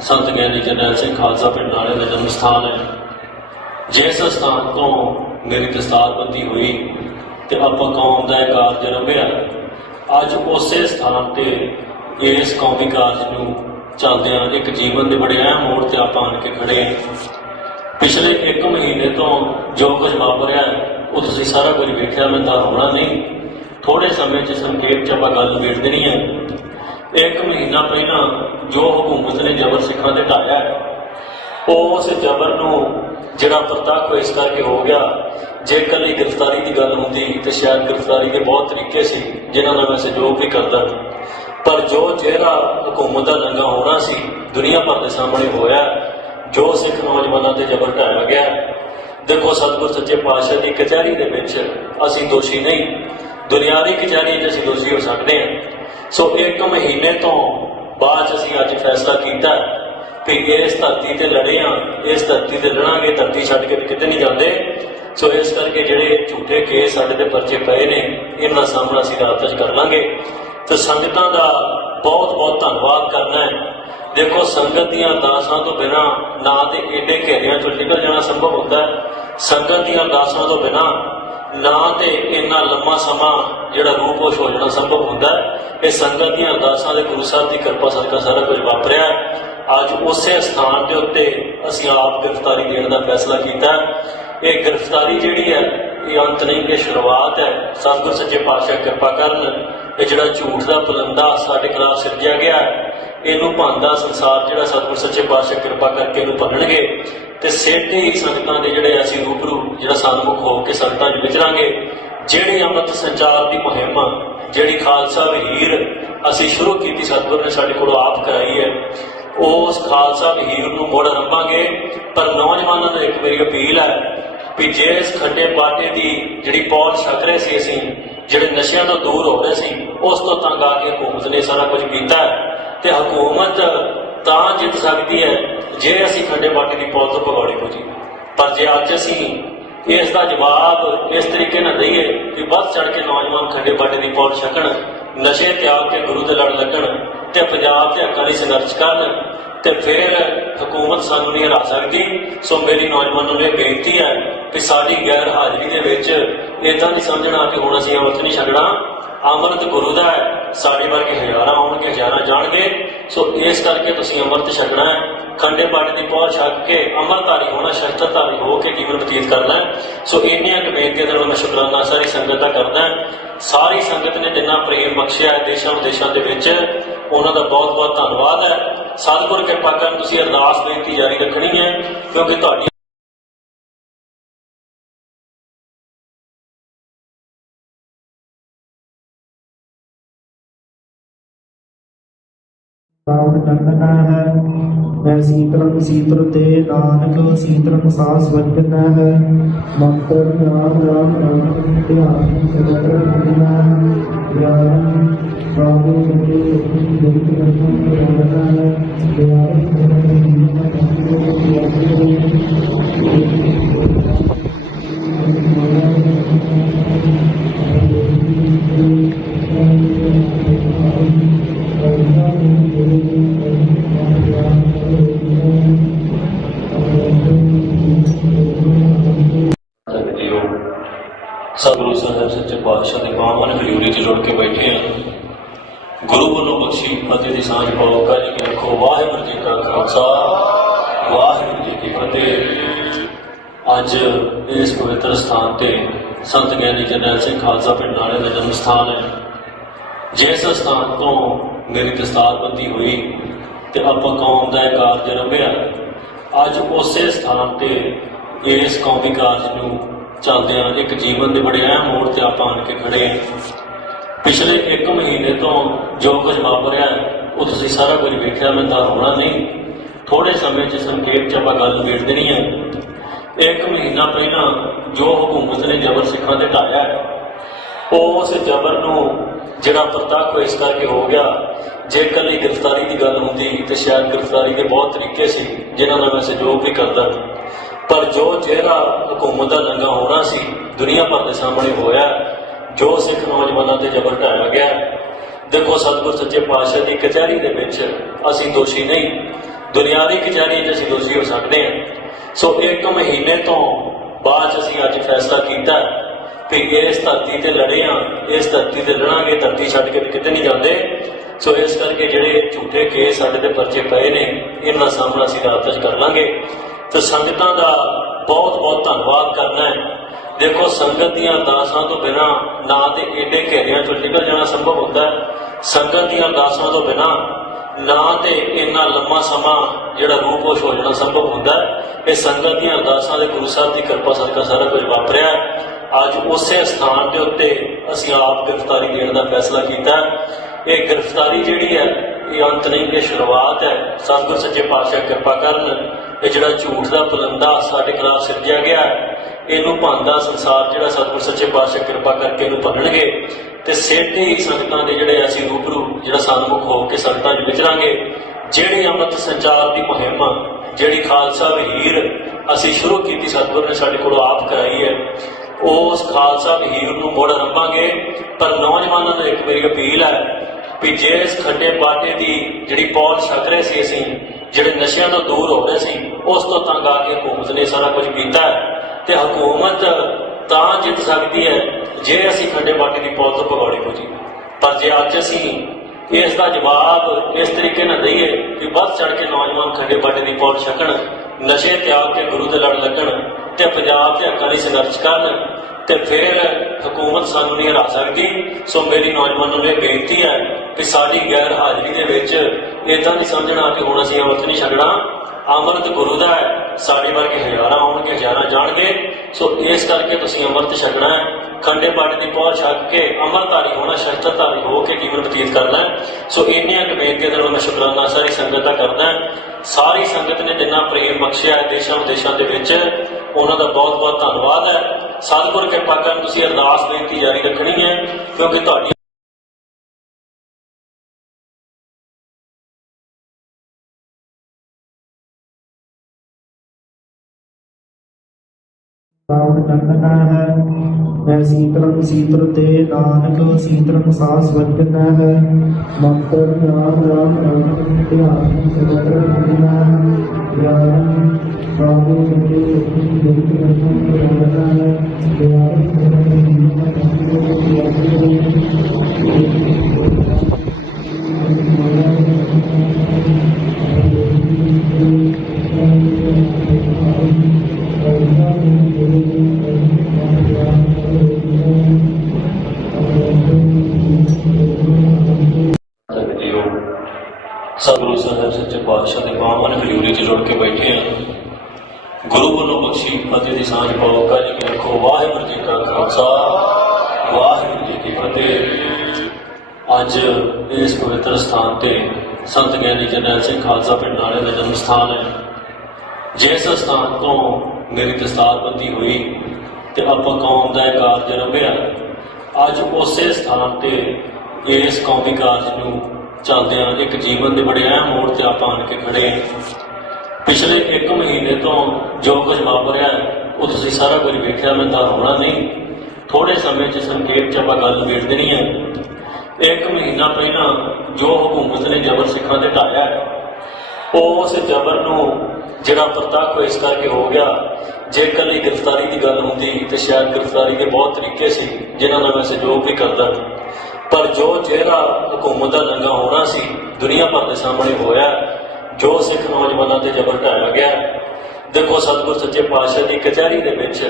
ਸੰਤ ਗਿਆਨੀ ਜਰਨੈਲ ਸਿੰਘ ਖਾਲਸਾ ਪਿੰਡ ਵਾਲੇ ਦਾ ਜਨਮ ਸਥਾਨ ਹੈ। ਜਿਸ ਸਥਾਨ ਤੋਂ ਮੇਰੀ ਦਸਤਾਰਬੰਦੀ ਹੋਈ ਤੇ ਆਪਾਂ ਕੌਮ ਦਾ ਇਹ ਕਾਰਜ ਰੰਭਿਆ, ਅੱਜ ਉਸੇ ਸਥਾਨ ਤੇ ਇਸ ਕੌਮੀ ਕਾਰਜ ਨੂੰ ਚੱਲਦਿਆਂ ਇੱਕ ਜੀਵਨ ਦੇ ਬੜੇ ਅਹਿਮ ਮੋੜ ਤੇ ਆਪਾਂ ਆਣ ਕੇ ਖੜੇ ਹਾਂ। ਪਿਛਲੇ 1 ਮਹੀਨੇ ਤੋਂ ਜੋ ਕੁਝ ਵਾਪਰਿਆ ਉਹ ਤੁਸੀਂ ਸਾਰਾ ਕੁਝ ਵੇਖਿਆ। ਮੈਂ ਤਾਂ ਹੋਣਾ ਨਹੀਂ, ਥੋੜੇ ਸਮੇਂ 'ਚ ਸੰਖੇਪ 'ਚ ਆਪਾਂ ਗੱਲ ਵੇਖ ਦੇਣੀ ਹੈ। 1 ਮਹੀਨਾ ਪਹਿਲਾਂ ਜੋ ਹਕੂਮਤ ਨੇ ਜ਼ਬਰ ਸਿੱਖਾਂ ਤੇ ਢਾਇਆ, ਉਸ ਜ਼ਬਰ ਨੂੰ ਜਿਹੜਾ ਪ੍ਰਤੱਖ ਇਸ ਕਰਕੇ ਹੋ ਗਿਆ। ਜੇ ਇਕੱਲੀ ਗ੍ਰਿਫਤਾਰੀ ਦੀ ਗੱਲ ਹੁੰਦੀ ਤੇ ਸ਼ਾਇਦ ਗ੍ਰਿਫਤਾਰੀ ਦੇ ਬਹੁਤ ਤਰੀਕੇ ਸੀ ਜਿਨ੍ਹਾਂ ਨਾਲ ਮੈਂ ਸਹਿਯੋਗ ਵੀ ਕਰਦਾ, ਪਰ ਜੋ ਜਿਹੜਾ ਹਕੂਮਤ ਦਾ ਨੰਗਾ ਹੋਣਾ ਸੀ ਦੁਨੀਆ ਭਰ ਦੇ ਸਾਹਮਣੇ ਹੋਇਆ। ਜੋ ਸਿੱਖ ਨੌਜਵਾਨਾਂ ਤੇ ਜ਼ਬਰ ਢਾਇਆ ਗਿਆ, ਦੇਖੋ ਸਤਿਗੁਰ ਸੱਚੇ ਪਾਤਸ਼ਾਹ ਦੀ ਕਚਹਿਰੀ ਦੇ ਵਿੱਚ ਅਸੀਂ ਦੋਸ਼ੀ ਨਹੀਂ, ਦੁਨਿਆਵੀ ਕਚਹਿਰੀ 'ਚ ਅਸੀਂ ਦੋਸ਼ੀ ਹੋ ਸਕਦੇ ਹਾਂ। ਸੋ 1 ਮਹੀਨੇ ਤੋਂ ਬਾਅਦ ਅਸੀਂ ਅੱਜ ਫੈਸਲਾ ਕੀਤਾ ਕਿ ਇਸ ਧਰਤੀ ਤੇ ਲੜੇ ਹਾਂ, ਇਸ ਧਰਤੀ ਤੇ ਲੜਾਂਗੇ, ਧਰਤੀ ਛੱਡ ਕੇ ਕਿਤੇ ਨਹੀਂ ਜਾਂਦੇ। ਸੋ ਇਸ ਕਰਕੇ ਜਿਹੜੇ ਝੂਠੇ ਕੇਸ ਸਾਡੇ ਤੇ ਪਰਚੇ ਪਏ ਨੇ, ਇਹਨਾਂ ਦਾ ਸਾਹਮਣਾ ਅਸੀਂ ਰਾਤ 'ਚ ਕਰ ਲਾਂਗੇ। ਤੇ ਸੰਗਤਾਂ ਦਾ ਬਹੁਤ ਬਹੁਤ ਧੰਨਵਾਦ ਕਰਨਾ ਹੈ। ਦੇਖੋ ਸੰਗਤ ਦੀਆਂ ਅਰਦਾਸਾਂ ਤੋਂ ਬਿਨਾਂ ਨਾ ਤੇ ਏਡੇ ਘੇਰਿਆਂ 'ਚੋਂ ਨਿਕਲ ਜਾਣਾ ਸੰਭਵ ਹੁੰਦਾ। ਸੰਗਤ ਦੀਆਂ ਅਰਦਾਸਾਂ ਤੋਂ ਬਿਨਾਂ ਨਾ ਤੇ ਇੰਨਾ ਲੰਮਾ ਸਮਾਂ ਜਿਹੜਾ ਰੂਪੋਸ਼ ਹੋ ਜਾਣਾ ਸੰਭਵ ਹੁੰਦਾ। ਇਹ ਸੰਗਤ ਦੀਆਂ ਅਰਦਾਸਾਂ ਦੇ ਗੁਰੂ ਸਾਹਿਬ ਦੀ ਕਿਰਪਾ ਸਦਕਾ ਸਾਰਾ ਕੁਝ ਵਾਪਰਿਆ। ਅੱਜ ਉਸੇ ਸਥਾਨ ਦੇ ਉੱਤੇ ਅਸੀਂ ਆਪ ਗ੍ਰਿਫਤਾਰੀ ਦੇਣ ਦਾ ਫੈਸਲਾ ਕੀਤਾ। ਇਹ ਗ੍ਰਿਫਤਾਰੀ ਜਿਹੜੀ ਹੈ ਇਹ ਅੰਤ ਨਹੀਂ, ਇਹ ਸ਼ੁਰੂਆਤ ਹੈ। ਸਤਿਗੁਰ ਸੱਚੇ ਪਾਤਸ਼ਾਹ ਕਿਰਪਾ ਕਰਨ। ਇਹ ਜਿਹੜਾ ਝੂਠ ਦਾ ਪਲੰਦਾ ਸਾਡੇ ਖਿਲਾਫ ਸਿਰਜਿਆ ਗਿਆ ਇਹਨੂੰ ਭੰਦਾ ਸੰਸਾਰ ਜਿਹੜਾ ਸਤਿਗੁਰ ਸੱਚੇ ਪਾਤਸ਼ਾਹ ਕਿਰਪਾ ਕਰਕੇ ਇਹਨੂੰ ਭੰਨਣਗੇ ਤੇ ਸਿੱਧੇ ਹੀ ਸੰਗਤਾਂ ਦੇ ਜਿਹੜੇ ਅਸੀਂ ਰੂਬਰੂ ਜਿਹੜਾ ਸਨਮੁਖ ਹੋ ਕੇ ਸੰਗਤਾਂ 'ਚ ਵਿਚਰਾਂਗੇ। ਜਿਹੜੀ ਅੰਮ੍ਰਿਤ ਸੰਚਾਰ ਦੀ ਮੁਹਿੰਮ, ਜਿਹੜੀ ਖਾਲਸਾ ਵਹੀਰ ਅਸੀਂ ਸ਼ੁਰੂ ਕੀਤੀ, ਸਤਿਗੁਰ ਨੇ ਸਾਡੇ ਕੋਲੋਂ ਆਪ ਕਰਾਈ ਹੈ, ਉਸ ਖਾਲਸਾ ਵਹੀਰ ਨੂੰ ਮੁੜ ਆਰੰਭਾਂਗੇ। ਪਰ ਨੌਜਵਾਨਾਂ ਨੂੰ ਇੱਕ ਮੇਰੀ ਅਪੀਲ ਹੈ ਵੀ ਜੇ ਇਸ ਖੰਡੇ ਬਾਟੇ ਦੀ ਜਿਹੜੀ ਪੌਲ ਛਕ ਰਹੇ ਸੀ, ਅਸੀਂ ਜਿਹੜੇ ਨਸ਼ਿਆਂ ਤੋਂ ਦੂਰ ਹੋ ਰਹੇ ਸੀ, ਉਸ ਤੋਂ ਤੰਗ ਆ ਕੇ ਹਕੂਮਤ ਨੇ ਸਾਰਾ ਕੁਝ ਕੀਤਾ ਤੇ ਹਕੂਮਤ ਤਾਂ ਜਿੱਤ ਸਕਦੀ ਹੈ ਜੇ ਅਸੀਂ ਖੰਡੇ ਬਾਟੇ ਦੀ ਪੌਲ ਤੋਂ ਭਗੌੜੇ ਹੋ ਜੀ। ਪਰ ਜੇ ਅੱਜ ਅਸੀਂ ਇਸ ਦਾ ਜਵਾਬ ਇਸ ਤਰੀਕੇ ਨਾਲ ਦਈਏ ਕਿ ਵੱਧ ਚੜ ਕੇ ਨੌਜਵਾਨ ਖੰਡੇ ਬਾਟੇ ਦੀ ਪੌਲ ਛਕਣ, ਨਸ਼ੇ ਤਿਆਗ ਕੇ ਗੁਰੂ ਦੇ ਲੜ ਲੱਗਣ ਤੇ ਪੰਜਾਬ ਦੇ ਹੱਕਾਂ ਲਈ ਸੰਘਰਸ਼ ਕਰਨ, ਤੇ ਫਿਰ ਹਕੂਮਤ ਸਾਨੂੰ ਨਹੀਂ ਹਰਾ ਸਕਦੀ। ਸੋ ਮੇਰੀ ਨੌਜਵਾਨਾਂ ਨੂੰ ਇਹ ਬੇਨਤੀ ਹੈ ਕਿ ਸਾਡੀ ਗੈਰ ਹਾਜ਼ਰੀ ਦੇ ਵਿੱਚ ਇੱਦਾਂ ਨਹੀਂ ਸਮਝਣਾ ਕਿ ਹੁਣ ਅਸੀਂ ਅੰਮ੍ਰਿਤ ਨਹੀਂ ਛਕਣਾ। ਅੰਮ੍ਰਿਤ ਗੁਰੂ ਦਾ ਹੈ, ਸਾਡੇ ਵਰਗੇ ਹਜ਼ਾਰਾਂ ਆਉਣਗੇ, ਹਜ਼ਾਰਾਂ ਜਾਣਗੇ। ਸੋ ਇਸ ਕਰਕੇ ਤੁਸੀਂ ਅੰਮ੍ਰਿਤ ਛਕਣਾ ਹੈ, ਖੰਡੇ ਬਾਟੇ ਦੀ ਪਹੁੰਚ ਛਕ ਕੇ ਅੰਮ੍ਰਿਤਧਾਰੀ ਹੋਣਾ, ਸ਼ਸਤਰਧਾਰੀ ਹੋ ਕੇ ਜੀਵਨ ਬਤੀਤ ਕਰਨਾ ਹੈ। ਸੋ ਇੰਨੀਆਂ ਕੁ ਬੇਨਤੀਆਂ ਦੇ ਨਾਲ ਮੈਂ ਸ਼ੁਕਰਾਨਾ ਸਾਰੀ ਸੰਗਤ ਦਾ ਕਰਦਾ। ਸਾਰੀ ਸੰਗਤ ਨੇ ਜਿੰਨਾ ਪ੍ਰੇਮ ਬਖਸ਼ਿਆ ਹੈ ਦੇਸ਼ਾਂ ਵਿਦੇਸ਼ਾਂ ਦੇ ਵਿੱਚ, ਉਹਨਾਂ ਦਾ ਬਹੁਤ ਬਹੁਤ ਧੰਨਵਾਦ ਹੈ। ਸਤਿਗੁਰ ਕਿਰਪਾ ਕਰਨ ਤੁਸੀਂ ਅਰਦਾਸ ਬੇਨਤੀ ਜਾਰੀ ਰੱਖਣੀ ਹੈ, ਕਿਉਂਕਿ ਤੁਹਾਡੀ ਰਾਮ ਚੰਦਨਾ ਹੈ ਮੈਂ ਸੀਤਲੰ ਸੀਤਲ ਤੇ ਨਾਨਕ ਸੀਤਲੰ ਸਾਸ ਵਜਨਾ ਹੈ ਮੰਤਰ ਰਾਮ ਰਾਮ ਰਾਮ ਧਿਆਨ ਸਗਲ ਦੁਨੀਆ ਗਿਆਨ ਬਾਬੂ ਸੱਚੇ ਜਗਤ ਰਤਨ ਰਾਮਨਾ ਹੈ ਦਿਆਲ ਸਤਿਗੁਰੂ ਸਾਹਿਬ ਸੱਚੇ ਪਾਤਸ਼ਾਹ ਦੇ ਪਾਵਨ ਹਜ਼ੂਰੀ 'ਚ ਜੁੜ ਕੇ ਬੈਠੇ ਹਾਂ। ਗੁਰੂ ਵੱਲੋਂ ਬਖਸ਼ੀ ਫਤਿਹ ਦੀ ਸਾਂਝ ਪਾਓ। ਕਾਜੀ ਕੀ ਰੱਖੋ। ਵਾਹਿਗੁਰੂ ਜੀ ਕਾ ਖਾਲਸਾ, ਵਾਹਿਗੁਰੂ ਜੀ ਕੀ ਫਤਿਹ। ਅੱਜ ਇਸ ਪਵਿੱਤਰ ਸਥਾਨ ਤੇ ਸੰਤ ਗਿਆਨੀ ਜਰਨੈਲ ਸਿੰਘ ਖਾਲਸਾ ਪਿੰਡ ਨਾਲੇ ਦਾ ਜਨਮ ਸਥਾਨ ਹੈ। ਜਿਸ ਸਥਾਨ ਤੋਂ ਮੇਰੀ ਦਸਤਾਰਬੰਦੀ ਹੋਈ ਤੇ ਆਪਾਂ ਕੌਮ ਦਾ ਇਹ ਕਾਰਜ ਰੰਭਿਆ, ਅੱਜ ਉਸੇ ਸਥਾਨ ਤੇ ਇਸ ਕੌਮੀ ਕਾਰਜ ਨੂੰ ਚੱਲਦਿਆਂ ਇੱਕ ਜੀਵਨ ਦੇ ਬੜੇ ਅਹਿਮ ਮੋੜ ਤੇ ਆਪਾਂ ਆਣ ਕੇ ਖੜੇ ਹਾਂ। ਪਿਛਲੇ 1 ਮਹੀਨੇ ਤੋਂ ਜੋ ਕੁਝ ਵਾਪਰਿਆ ਉਹ ਤੁਸੀਂ ਸਾਰਾ ਕੁਝ ਵੇਖਿਆ, ਮੈਂ ਤਾਂ ਹੋਣਾ ਨਹੀਂ। ਥੋੜੇ ਸਮੇਂ 'ਚ ਸੰਖੇਪ 'ਚ ਆਪਾਂ ਗੱਲ ਨਿਬੇੜ ਦੇਣੀ ਹੈ। 1 ਮਹੀਨਾ ਪਹਿਲਾਂ ਜੋ ਹਕੂਮਤ ਨੇ ਜ਼ਬਰ ਸਿੱਖਾਂ ਤੇ ਢਾਇਆ, ਉਸ ਜ਼ਬਰ ਨੂੰ ਜਿਹੜਾ ਪ੍ਰਤੱਖ ਇਸ ਕਰਕੇ ਹੋ ਗਿਆ, ਜੇ ਇਕੱਲੀ ਗ੍ਰਿਫਤਾਰੀ ਦੀ ਗੱਲ ਹੁੰਦੀ ਤੇ ਸ਼ਾਇਦ ਗ੍ਰਿਫਤਾਰੀ ਦੇ ਬਹੁਤ ਤਰੀਕੇ ਸੀ ਜਿਨ੍ਹਾਂ ਨਾਲ ਮੈਂ ਸਹਿਯੋਗ ਵੀ ਕਰਦਾ, ਪਰ ਜੋ ਚਿਹਰਾ ਹਕੂਮਤ ਦਾ ਨੰਗਾ ਹੋਣਾ ਸੀ ਦੁਨੀਆ ਭਰ ਦੇ ਸਾਹਮਣੇ ਹੋਇਆ। ਜੋ ਸਿੱਖ ਨੌਜਵਾਨਾਂ ਤੇ ਜ਼ਬਰ ਢਾਇਆ ਗਿਆ, ਦੇਖੋ ਸਤਿਗੁਰ ਸੱਚੇ ਪਾਤਸ਼ਾਹ ਦੀ ਕਚਹਿਰੀ ਦੇ ਵਿੱਚ ਅਸੀਂ ਦੋਸ਼ੀ ਨਹੀਂ, ਦੁਨਿਆਵੀ ਕਚਹਿਰੀ 'ਚ ਅਸੀਂ ਦੋਸ਼ੀ ਹੋ ਸਕਦੇ ਹਾਂ। ਸੋ 1 ਮਹੀਨੇ ਤੋਂ ਬਾਅਦ ਅਸੀਂ ਅੱਜ ਫੈਸਲਾ ਕੀਤਾ ਕਿ ਇਸ ਧਰਤੀ ਤੇ ਲੜੇ ਹਾਂ, ਇਸ ਧਰਤੀ ਤੇ ਲੜਾਂਗੇ, ਧਰਤੀ ਛੱਡ ਕੇ ਕਿਤੇ ਨਹੀਂ ਜਾਂਦੇ। ਸੋ ਇਸ ਕਰਕੇ ਜਿਹੜੇ ਝੂਠੇ ਕੇਸ ਸਾਡੇ ਤੇ ਪਰਚੇ ਪਏ ਨੇ, ਇਹਨਾਂ ਦਾ ਸਾਹਮਣਾ ਅਸੀਂ ਰਾਤ 'ਚ ਕਰ ਲਾਂਗੇ। ਤੇ ਸੰਗਤਾਂ ਦਾ ਬਹੁਤ ਬਹੁਤ ਧੰਨਵਾਦ ਕਰਨਾ ਹੈ। ਦੇਖੋ ਸੰਗਤ ਦੀਆਂ ਅਰਦਾਸਾਂ ਤੋਂ ਬਿਨਾਂ ਨਾ ਤੇ ਏਡੇ ਘੇਰਿਆਂ 'ਚੋਂ ਨਿਕਲ ਜਾਣਾ ਸੰਭਵ ਹੁੰਦਾ ਹੈ, ਸੰਗਤ ਦੀਆਂ ਅਰਦਾਸਾਂ ਤੋਂ ਬਿਨਾਂ ਨਾ ਤੇ ਇੰਨਾ ਲੰਮਾ ਸਮਾਂ ਜਿਹੜਾ ਰੂਪੋਸ਼ ਹੋ ਜਾਣਾ ਸੰਭਵ ਹੁੰਦਾ ਹੈ। ਇਹ ਸੰਗਤ ਦੀਆਂ ਅਰਦਾਸਾਂ ਦੇ ਗੁਰੂ ਸਾਹਿਬ ਦੀ ਕਿਰਪਾ ਸਦਕਾ ਸਾਰਾ ਕੁਝ ਵਾਪਰਿਆ। ਅੱਜ ਉਸੇ ਸਥਾਨ ਦੇ ਉੱਤੇ ਅਸੀਂ ਆਪ ਗ੍ਰਿਫਤਾਰੀ ਦੇਣ ਦਾ ਫੈਸਲਾ ਕੀਤਾ। ਇਹ ਗ੍ਰਿਫਤਾਰੀ ਜਿਹੜੀ ਹੈ ਇਹ ਅੰਤ ਨਹੀਂ, ਇਹ ਸ਼ੁਰੂਆਤ ਹੈ। ਸਤਿਗੁਰ ਸੱਚੇ ਪਾਤਸ਼ਾਹ ਕਿਰਪਾ ਕਰਨ, ਇਹ ਜਿਹੜਾ ਝੂਠ ਦਾ ਪਲੰਦਾ ਸਾਡੇ ਖਿਲਾਫ ਸਿਰਜਿਆ ਗਿਆ, ਇਹਨੂੰ ਭੰਨਦਾ ਸੰਸਾਰ ਜਿਹੜਾ ਸਤਿਗੁਰ ਸੱਚੇ ਪਾਤਸ਼ਾਹ ਕਿਰਪਾ ਕਰਕੇ ਇਹਨੂੰ ਭੰਨਣਗੇ ਤੇ ਸਿੱਧੀ ਸੰਗਤਾਂ ਦੇ ਜਿਹੜੇ ਅਸੀਂ ਰੂਬਰੂ ਜਿਹੜਾ ਸਨਮੁਖ ਹੋ ਕੇ ਸੰਗਤਾਂ 'ਚ ਵਿਚਰਾਂਗੇ। ਜਿਹੜੀ ਅੰਮ੍ਰਿਤ ਸੰਚਾਰ ਦੀ ਮੁਹਿੰਮ, ਜਿਹੜੀ ਖਾਲਸਾ ਵਹੀਰ ਅਸੀਂ ਸ਼ੁਰੂ ਕੀਤੀ, ਸਤਿਗੁਰ ਨੇ ਸਾਡੇ ਕੋਲੋਂ ਆਪ ਕਰਾਈ ਹੈ, ਉਸ ਖਾਲਸਾ ਵਹੀਰ ਨੂੰ ਮੁੜ ਆਰੰਭਾਂਗੇ। ਪਰ ਨੌਜਵਾਨਾਂ ਨੂੰ ਇੱਕ ਮੇਰੀ ਅਪੀਲ ਹੈ ਵੀ ਜਿਸ ਖੰਡੇ ਬਾਟੇ ਦੀ ਜਿਹੜੀ ਪੌਲ ਛਕ ਰਹੇ ਸੀ, ਅਸੀਂ ਜਿਹੜੇ ਨਸ਼ਿਆਂ ਤੋਂ ਦੂਰ ਹੋ ਰਹੇ ਸੀ, ਉਸ ਤੋਂ ਤੰਗ ਆ ਕੇ ਹਕੂਮਤ ਨੇ ਸਾਰਾ ਕੁਝ ਕੀਤਾ ਤੇ ਹਕੂਮਤ ਤਾਂ ਜਿੱਤ ਸਕਦੀ ਹੈ ਜੇ ਅਸੀਂ ਖੰਡੇ ਬਾਟੇ ਦੀ ਪੌਲ ਤੋਂ ਭਗੌੜੇ ਹੋ ਜੀ। ਪਰ ਜੇ ਅੱਜ ਅਸੀਂ ਇਸ ਦਾ ਜਵਾਬ ਇਸ ਤਰੀਕੇ ਨਾਲ ਦਈਏ ਕਿ ਵੱਧ ਚੜ ਕੇ ਨੌਜਵਾਨ ਖੰਡੇ ਬਾਟੇ ਦੀ ਪੌਲ ਛਕਣ, ਨਸ਼ੇ ਤਿਆਗ ਕੇ ਗੁਰੂ ਦੇ ਲੜ ਲੱਗਣ ਤੇ ਪੰਜਾਬ ਦੇ ਹੱਕਾਂ ਲਈ ਸੰਘਰਸ਼ ਕਰਨ, ਤੇ ਫਿਰ ਹਕੂਮਤ ਸਾਨੂੰ ਨਹੀਂ ਹਰਾ ਸਕਦੀ। ਸੋ ਮੇਰੀ ਨੌਜਵਾਨਾਂ ਨੂੰ ਇਹ ਬੇਨਤੀ ਹੈ ਕਿ ਸਾਡੀ ਗੈਰ ਹਾਜ਼ਰੀ ਦੇ ਵਿੱਚ ਇੱਦਾਂ ਨਹੀਂ ਸਮਝਣਾ ਕਿ ਹੁਣ ਅਸੀਂ ਅੰਮ੍ਰਿਤ ਨਹੀਂ ਛਕਣਾ। ਅੰਮ੍ਰਿਤ ਗੁਰੂ ਦਾ ਹੈ, ਸਾਡੇ ਵਰਗੇ ਹਜ਼ਾਰਾਂ ਆਉਣਗੇ, ਹਜ਼ਾਰਾਂ ਜਾਣਗੇ। ਸੋ ਇਸ ਕਰਕੇ ਤੁਸੀਂ ਅੰਮ੍ਰਿਤ ਛਕਣਾ ਹੈ, ਖੰਡੇ ਬਾਟੇ ਦੀ ਪਹੁੰਚ ਛਕ ਕੇ ਅੰਮ੍ਰਿਤਧਾਰੀ ਹੋਣਾ, ਸ਼ਸਤਰਧਾਰੀ ਹੋ ਕੇ ਜੀਵਨ ਬਤੀਤ ਕਰਨਾ ਹੈ। ਸੋ ਇੰਨੀਆਂ ਕੁ ਬੇਨਤੀਆਂ ਦੇ ਨਾਲ ਮੈਂ ਸ਼ੁਕਰਾਨਾ ਸਾਰੀ ਸੰਗਤ ਦਾ ਕਰਦਾ। ਸਾਰੀ ਸੰਗਤ ਨੇ ਜਿੰਨਾ ਪ੍ਰੇਮ ਬਖਸ਼ਿਆ ਹੈ ਦੇਸ਼ਾਂ ਵਿਦੇਸ਼ਾਂ ਦੇ ਵਿੱਚ, ਉਹਨਾਂ ਦਾ ਬਹੁਤ ਬਹੁਤ ਧੰਨਵਾਦ ਹੈ। ਸਤਿਗੁਰ ਕਿਰਪਾ ਕਰਨ ਤੁਸੀਂ ਅਰਦਾਸ ਬੇਨਤੀ ਜਾਰੀ ਰੱਖਣੀ ਹੈ, ਕਿਉਂਕਿ ਤੁਹਾਡੀ ਰਾਵਣ ਚੰਦਨਾ ਹੈ ਮੈਂ ਸੀਤਲੰ ਸੀਤਲ ਤੇ ਨਾਨਕ ਸੀਤਲੰ ਸਾਸ ਵਜਨ ਹੈ ਮੰਤਰ ਰਾਮ ਰਾਮ ਰਾਮ ਧਿਆਨ ਸਗਲ ਦੁਨੀਆ ਗਿਆਨ ਬਾਬੂ ਜੀ ਜਗਤ ਰਤਨ ਰਾਵਣਾ ਹੈ ਸਤਿਗੁਰੂ ਸਾਹਿਬ ਸੱਚੇ ਪਾਤਸ਼ਾਹ ਦੇ ਪਾਵਨ ਹਜ਼ੂਰੀ 'ਚ ਜੁੜ ਕੇ ਬੈਠੇ ਹਾਂ। ਗੁਰੂ ਵੱਲੋਂ ਬਖਸ਼ੀ ਫਤਿਹ ਦੀ ਸਾਂਝ ਪਾਓ। ਕਾਜੀ ਕੀ ਰੱਖੋ। ਵਾਹਿਗੁਰੂ ਜੀ ਕਾ ਖਾਲਸਾ, ਵਾਹਿਗੁਰੂ ਜੀ ਕੀ ਫਤਿਹ। ਅੱਜ ਇਸ ਪਵਿੱਤਰ ਸਥਾਨ ਤੇ ਸੰਤ ਗਿਆਨੀ ਜਰਨੈਲ ਸਿੰਘ ਖਾਲਸਾ ਪਿੰਡ ਨਾਲੇ ਦਾ ਜਨਮ ਸਥਾਨ ਹੈ। ਜਿਸ ਸਥਾਨ ਤੋਂ ਮੇਰੀ ਦਸਤਾਰਬੰਦੀ ਹੋਈ ਤੇ ਆਪਾਂ ਕੌਮ ਦਾ ਇਹ ਕਾਰਜ ਰੰਭਿਆ, ਅੱਜ ਉਸੇ ਸਥਾਨ ਤੇ ਇਸ ਕੌਮੀ ਕਾਰਜ ਨੂੰ ਚੱਲਦਿਆਂ ਇੱਕ ਜੀਵਨ ਦੇ ਬੜੇ ਅਹਿਮ ਮੋੜ ਤੇ ਆਪਾਂ ਆਣ ਕੇ ਖੜੇ ਹਾਂ। ਪਿਛਲੇ 1 ਮਹੀਨੇ ਤੋਂ ਜੋ ਕੁਝ ਵਾਪਰਿਆ ਉਹ ਤੁਸੀਂ ਸਾਰਾ ਕੁਝ ਵੇਖਿਆ, ਮੈਂ ਤਾਂ ਹੋਣਾ ਨਹੀਂ। ਥੋੜੇ ਸਮੇਂ 'ਚ ਸੰਖੇਪ 'ਚ ਆਪਾਂ ਗੱਲ ਨਿਬੇੜ ਦੇਣੀ ਹੈ। 1 ਮਹੀਨਾ ਪਹਿਲਾਂ ਜੋ ਹਕੂਮਤ ਨੇ ਜ਼ਬਰ ਸਿੱਖਾਂ ਤੇ ਢਾਇਆ, ਉਸ ਜ਼ਬਰ ਨੂੰ ਜਿਹੜਾ ਪ੍ਰਤੱਖ ਇਸ ਕਰਕੇ ਹੋ ਗਿਆ, ਜੇ ਇਕੱਲੀ ਗ੍ਰਿਫਤਾਰੀ ਦੀ ਗੱਲ ਹੁੰਦੀ ਤੇ ਸ਼ਾਇਦ ਗ੍ਰਿਫਤਾਰੀ ਦੇ ਬਹੁਤ ਤਰੀਕੇ ਸੀ ਜਿਨ੍ਹਾਂ ਨਾਲ ਮੈਂ ਸਹਿਯੋਗ ਵੀ ਕਰਦਾ, ਪਰ ਜੋ ਜਿਹੜਾ ਹਕੂਮਤ ਦਾ ਨੰਗਾ ਹੋਣਾ ਸੀ ਦੁਨੀਆ ਭਰ ਦੇ ਸਾਹਮਣੇ ਹੋਇਆ। ਜੋ ਸਿੱਖ ਨੌਜਵਾਨਾਂ ਤੇ ਜ਼ਬਰ ਢਾਇਆ ਗਿਆ, ਦੇਖੋ ਸਤਿਗੁਰ ਸੱਚੇ ਪਾਤਸ਼ਾਹ ਦੀ ਕਚਹਿਰੀ ਦੇ ਵਿੱਚ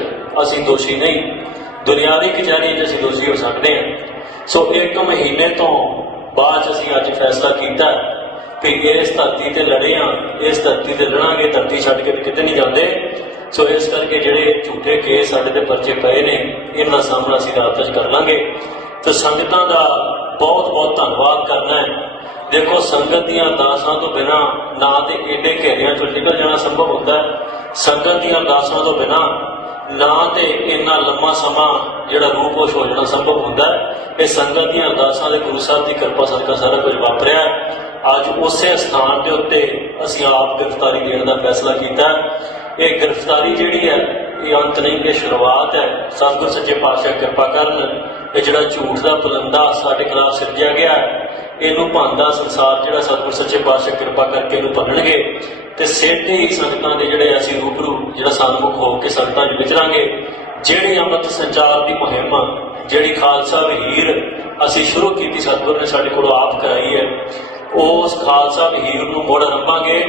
ਅਸੀਂ ਦੋਸ਼ੀ ਨਹੀਂ, ਦੁਨਿਆਵੀ ਕਚਹਿਰੀ 'ਚ ਅਸੀਂ ਦੋਸ਼ੀ ਹੋ ਸਕਦੇ ਹਾਂ। ਸੋ 1 ਮਹੀਨੇ ਤੋਂ ਬਾਅਦ ਅਸੀਂ ਅੱਜ ਫੈਸਲਾ ਕੀਤਾ ਕਿ ਇਸ ਧਰਤੀ ਤੇ ਲੜੇ ਹਾਂ, ਇਸ ਧਰਤੀ ਤੇ ਲੜਾਂਗੇ, ਧਰਤੀ ਛੱਡ ਕੇ ਕਿਤੇ ਨਹੀਂ ਜਾਂਦੇ। ਸੋ ਇਸ ਕਰਕੇ ਜਿਹੜੇ ਝੂਠੇ ਕੇਸ ਸਾਡੇ ਤੇ ਪਰਚੇ ਪਏ ਨੇ, ਇਹਨਾਂ ਦਾ ਸਾਹਮਣਾ ਅਸੀਂ ਰਾਤ 'ਚ ਕਰ ਲਾਂਗੇ। ਤੇ ਸੰਗਤਾਂ ਦਾ ਬਹੁਤ ਬਹੁਤ ਧੰਨਵਾਦ ਕਰਨਾ ਹੈ। ਦੇਖੋ ਸੰਗਤ ਦੀਆਂ ਅਰਦਾਸਾਂ ਤੋਂ ਬਿਨਾਂ ਨਾ ਤੇ ਏਡੇ ਘੇਰਿਆਂ 'ਚੋਂ ਨਿਕਲ ਜਾਣਾ ਸੰਭਵ ਹੁੰਦਾ ਹੈ, ਸੰਗਤ ਦੀਆਂ ਅਰਦਾਸਾਂ ਤੋਂ ਬਿਨਾਂ ਨਾ ਤੇ ਇੰਨਾ ਲੰਮਾ ਸਮਾਂ ਜਿਹੜਾ ਰੂਪੋਸ਼ ਹੋ ਜਾਣਾ ਸੰਭਵ ਹੁੰਦਾ ਹੈ। ਇਹ ਸੰਗਤ ਦੀਆਂ ਅਰਦਾਸਾਂ ਦੇ ਗੁਰੂ ਸਾਹਿਬ ਦੀ ਕਿਰਪਾ ਸਦਕਾ ਸਾਰਾ ਕੁਝ ਵਾਪਰਿਆ। ਅੱਜ ਉਸੇ ਸਥਾਨ ਦੇ ਉੱਤੇ ਅਸੀਂ ਆਪ ਗ੍ਰਿਫਤਾਰੀ ਦੇਣ ਦਾ ਫੈਸਲਾ ਕੀਤਾ। ਇਹ ਗ੍ਰਿਫਤਾਰੀ ਜਿਹੜੀ ਹੈ ਇਹ ਅੰਤ ਨਹੀਂ, ਇਹ ਸ਼ੁਰੂਆਤ ਹੈ। ਸਤਿਗੁਰ ਸੱਚੇ ਪਾਤਸ਼ਾਹ ਕਿਰਪਾ ਕਰਨ, ਇਹ ਜਿਹੜਾ ਝੂਠ ਦਾ ਪਲੰਦਾ ਸਾਡੇ ਖਿਲਾਫ ਸਿਰਜਿਆ ਗਿਆ, ਇਹਨੂੰ ਭੰਦਾ ਸੰਸਾਰ ਜਿਹੜਾ ਸਤਿਗੁਰ ਸੱਚੇ ਪਾਤਸ਼ਾਹ ਕਿਰਪਾ ਕਰਕੇ ਇਹਨੂੰ ਭੰਨਣਗੇ ਤੇ ਸਿੱਧੇ ਹੀ ਸੰਗਤਾਂ ਦੇ ਜਿਹੜੇ ਅਸੀਂ ਰੂਬਰੂ ਜਿਹੜਾ ਸਨਮੁਖ ਹੋ ਕੇ ਸੰਗਤਾਂ 'ਚ ਵਿਚਰਾਂਗੇ। ਜਿਹੜੀ ਅੰਮ੍ਰਿਤ ਸੰਚਾਰ ਦੀ ਮੁਹਿੰਮ, ਜਿਹੜੀ ਖਾਲਸਾ ਵਹੀਰ ਅਸੀਂ ਸ਼ੁਰੂ ਕੀਤੀ, ਸਤਿਗੁਰ ਨੇ ਸਾਡੇ ਕੋਲੋਂ ਆਪ ਕਰਾਈ ਹੈ, ਉਸ ਖਾਲਸਾ ਵਹੀਰ ਨੂੰ ਮੁੜ ਆਰੰਭਾਂਗੇ।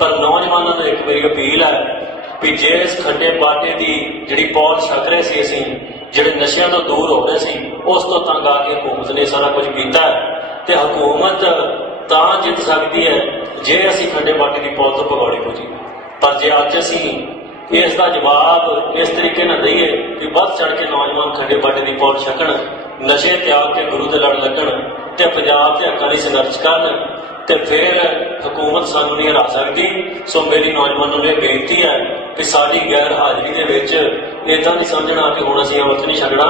ਪਰ ਨੌਜਵਾਨਾਂ ਨੂੰ ਇੱਕ ਮੇਰੀ ਅਪੀਲ ਹੈ ਵੀ ਜਿਸ ਖੱਡੇ ਬਾਟੇ ਦੀ ਜਿਹੜੀ ਪੌੜ ਛਕ ਰਹੇ ਸੀ ਅਸੀਂ, ਜਿਹੜੇ ਨਸ਼ਿਆਂ ਤੋਂ ਦੂਰ ਹੋ ਰਹੇ ਸੀ, ਉਸ ਤੋਂ ਤੰਗ ਆ ਕੇ ਹਕੂਮਤ ਨੇ ਸਾਰਾ ਕੁਝ ਕੀਤਾ ਤੇ ਹਕੂਮਤ ਤਾਂ ਜਿੱਤ ਸਕਦੀ ਹੈ ਜੇ ਅਸੀਂ ਖੱਡੇ ਬਾਟੇ ਦੀ ਪੌੜ ਤੋਂ ਭਗੌੜੇ ਹੋ ਜੀ। ਪਰ ਜੇ ਅੱਜ ਅਸੀਂ ਇਸ ਦਾ ਜਵਾਬ ਇਸ ਤਰੀਕੇ ਨਾਲ ਦਈਏ ਕਿ ਵੱਧ ਚੜ ਕੇ ਨੌਜਵਾਨ ਖੱਡੇ ਬਾਟੇ ਦੀ ਪੌੜ ਛਕਣ, ਨਸ਼ੇ ਤਿਆਗ ਕੇ ਗੁਰੂ ਦੇ ਲੜ ਲੱਗਣ ਤੇ ਪੰਜਾਬ ਦੇ ਹੱਕਾਂ ਲਈ ਸੰਘਰਸ਼ ਕਰਨ, ਤੇ ਫਿਰ ਹਕੂਮਤ ਸਾਨੂੰ ਨਹੀਂ ਹਰਾ ਸਕਦੀ। ਸੋ ਮੇਰੀ ਨੌਜਵਾਨਾਂ ਨੂੰ ਇਹ ਬੇਨਤੀ ਹੈ ਕਿ ਸਾਡੀ ਗੈਰ ਹਾਜ਼ਰੀ ਦੇ ਵਿੱਚ ਇੱਦਾਂ ਨਹੀਂ ਸਮਝਣਾ ਕਿ ਹੁਣ ਅਸੀਂ ਅੰਮ੍ਰਿਤ ਨਹੀਂ ਛਕਣਾ।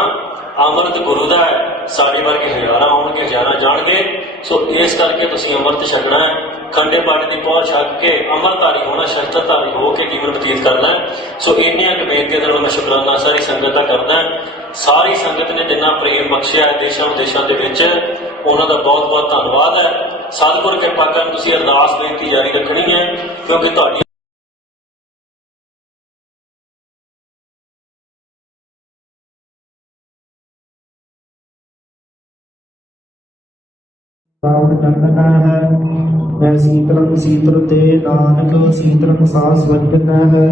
ਅੰਮ੍ਰਿਤ ਗੁਰੂ ਦਾ ਹੈ, ਸਾਡੇ ਵਰਗੇ ਹਜ਼ਾਰਾਂ ਆਉਣਗੇ, ਹਜ਼ਾਰਾਂ ਜਾਣਗੇ। ਸੋ ਇਸ ਕਰਕੇ ਤੁਸੀਂ ਅੰਮ੍ਰਿਤ ਛਕਣਾ ਹੈ, ਖੰਡੇ ਬਾਟੇ ਦੀ ਪਹੁੰਚ ਛੱਕ ਕੇ ਅੰਮ੍ਰਿਤਧਾਰੀ ਹੋਣਾ, ਸ਼ਸਤਰਧਾਰੀ ਹੋ ਕੇ ਜੀਵਨ ਬਤੀਤ ਕਰਨਾ ਹੈ। ਸੋ ਇੰਨੀਆਂ ਕੁ ਬੇਨਤੀਆਂ ਦੇ ਨਾਲ ਮੈਂ ਸ਼ੁਕਰਾਨਾ ਸਾਰੀ ਸੰਗਤ ਦਾ ਕਰਦਾ। ਸਾਰੀ ਸੰਗਤ ਨੇ ਜਿੰਨਾ ਪ੍ਰੇਮ ਬਖਸ਼ਿਆ ਹੈ ਦੇਸ਼ਾਂ ਵਿਦੇਸ਼ਾਂ ਦੇ ਵਿੱਚ, ਉਹਨਾਂ ਦਾ ਬਹੁਤ ਬਹੁਤ ਧੰਨਵਾਦ ਹੈ। ਸਤਿਗੁਰ ਕਿਰਪਾ ਕਰਨ ਤੁਸੀਂ ਅਰਦਾਸ ਬੇਨਤੀ ਜਾਰੀ ਰੱਖਣੀ ਹੈ, ਕਿਉਂਕਿ ਤੁਹਾਡੀ ਰਾਵਣ ਚੰਦਨਾ ਹੈ ਮੈਂ ਸੀਤਲੰ ਸੀਤਲ ਤੇ ਨਾਨਕ ਸੀਤਲੰ ਸਾਸ ਵਜਨ ਹੈ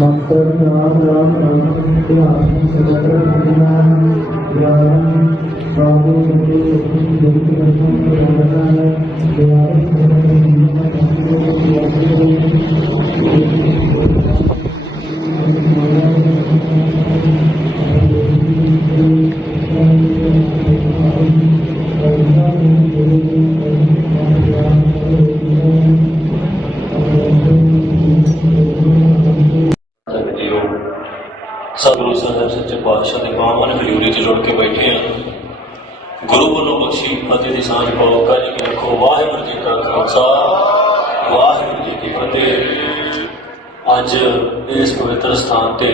ਮੰਤਰ ਰਾਮ ਰਾਮ ਰਾਮ ਧਿਆਨ ਸਗਲ ਦੁਨੀਆ ਗਿਆਨ ਬਾਬੂ ਜੀ ਜਗਤ ਰਤਨ ਰਾਵਣਾ ਹੈ ਸਤਿਗੁਰੂ ਸਾਹਿਬ ਸੱਚੇ ਪਾਤਸ਼ਾਹ ਦੇ ਪਾਵਨ ਹਜ਼ੂਰੀ 'ਚ ਜੁੜ ਕੇ ਬੈਠੇ ਹਾਂ। ਗੁਰੂ ਵੱਲੋਂ ਬਖਸ਼ੀ ਫਤਿਹ ਦੀ ਸਾਂਝ ਪਾਓ। ਕਾਜੀ ਕੀ ਰੱਖੋ। ਵਾਹਿਗੁਰੂ ਜੀ ਕਾ ਖਾਲਸਾ, ਵਾਹਿਗੁਰੂ ਜੀ ਕੀ ਫਤਿਹ। ਅੱਜ ਇਸ ਪਵਿੱਤਰ ਸਥਾਨ ਤੇ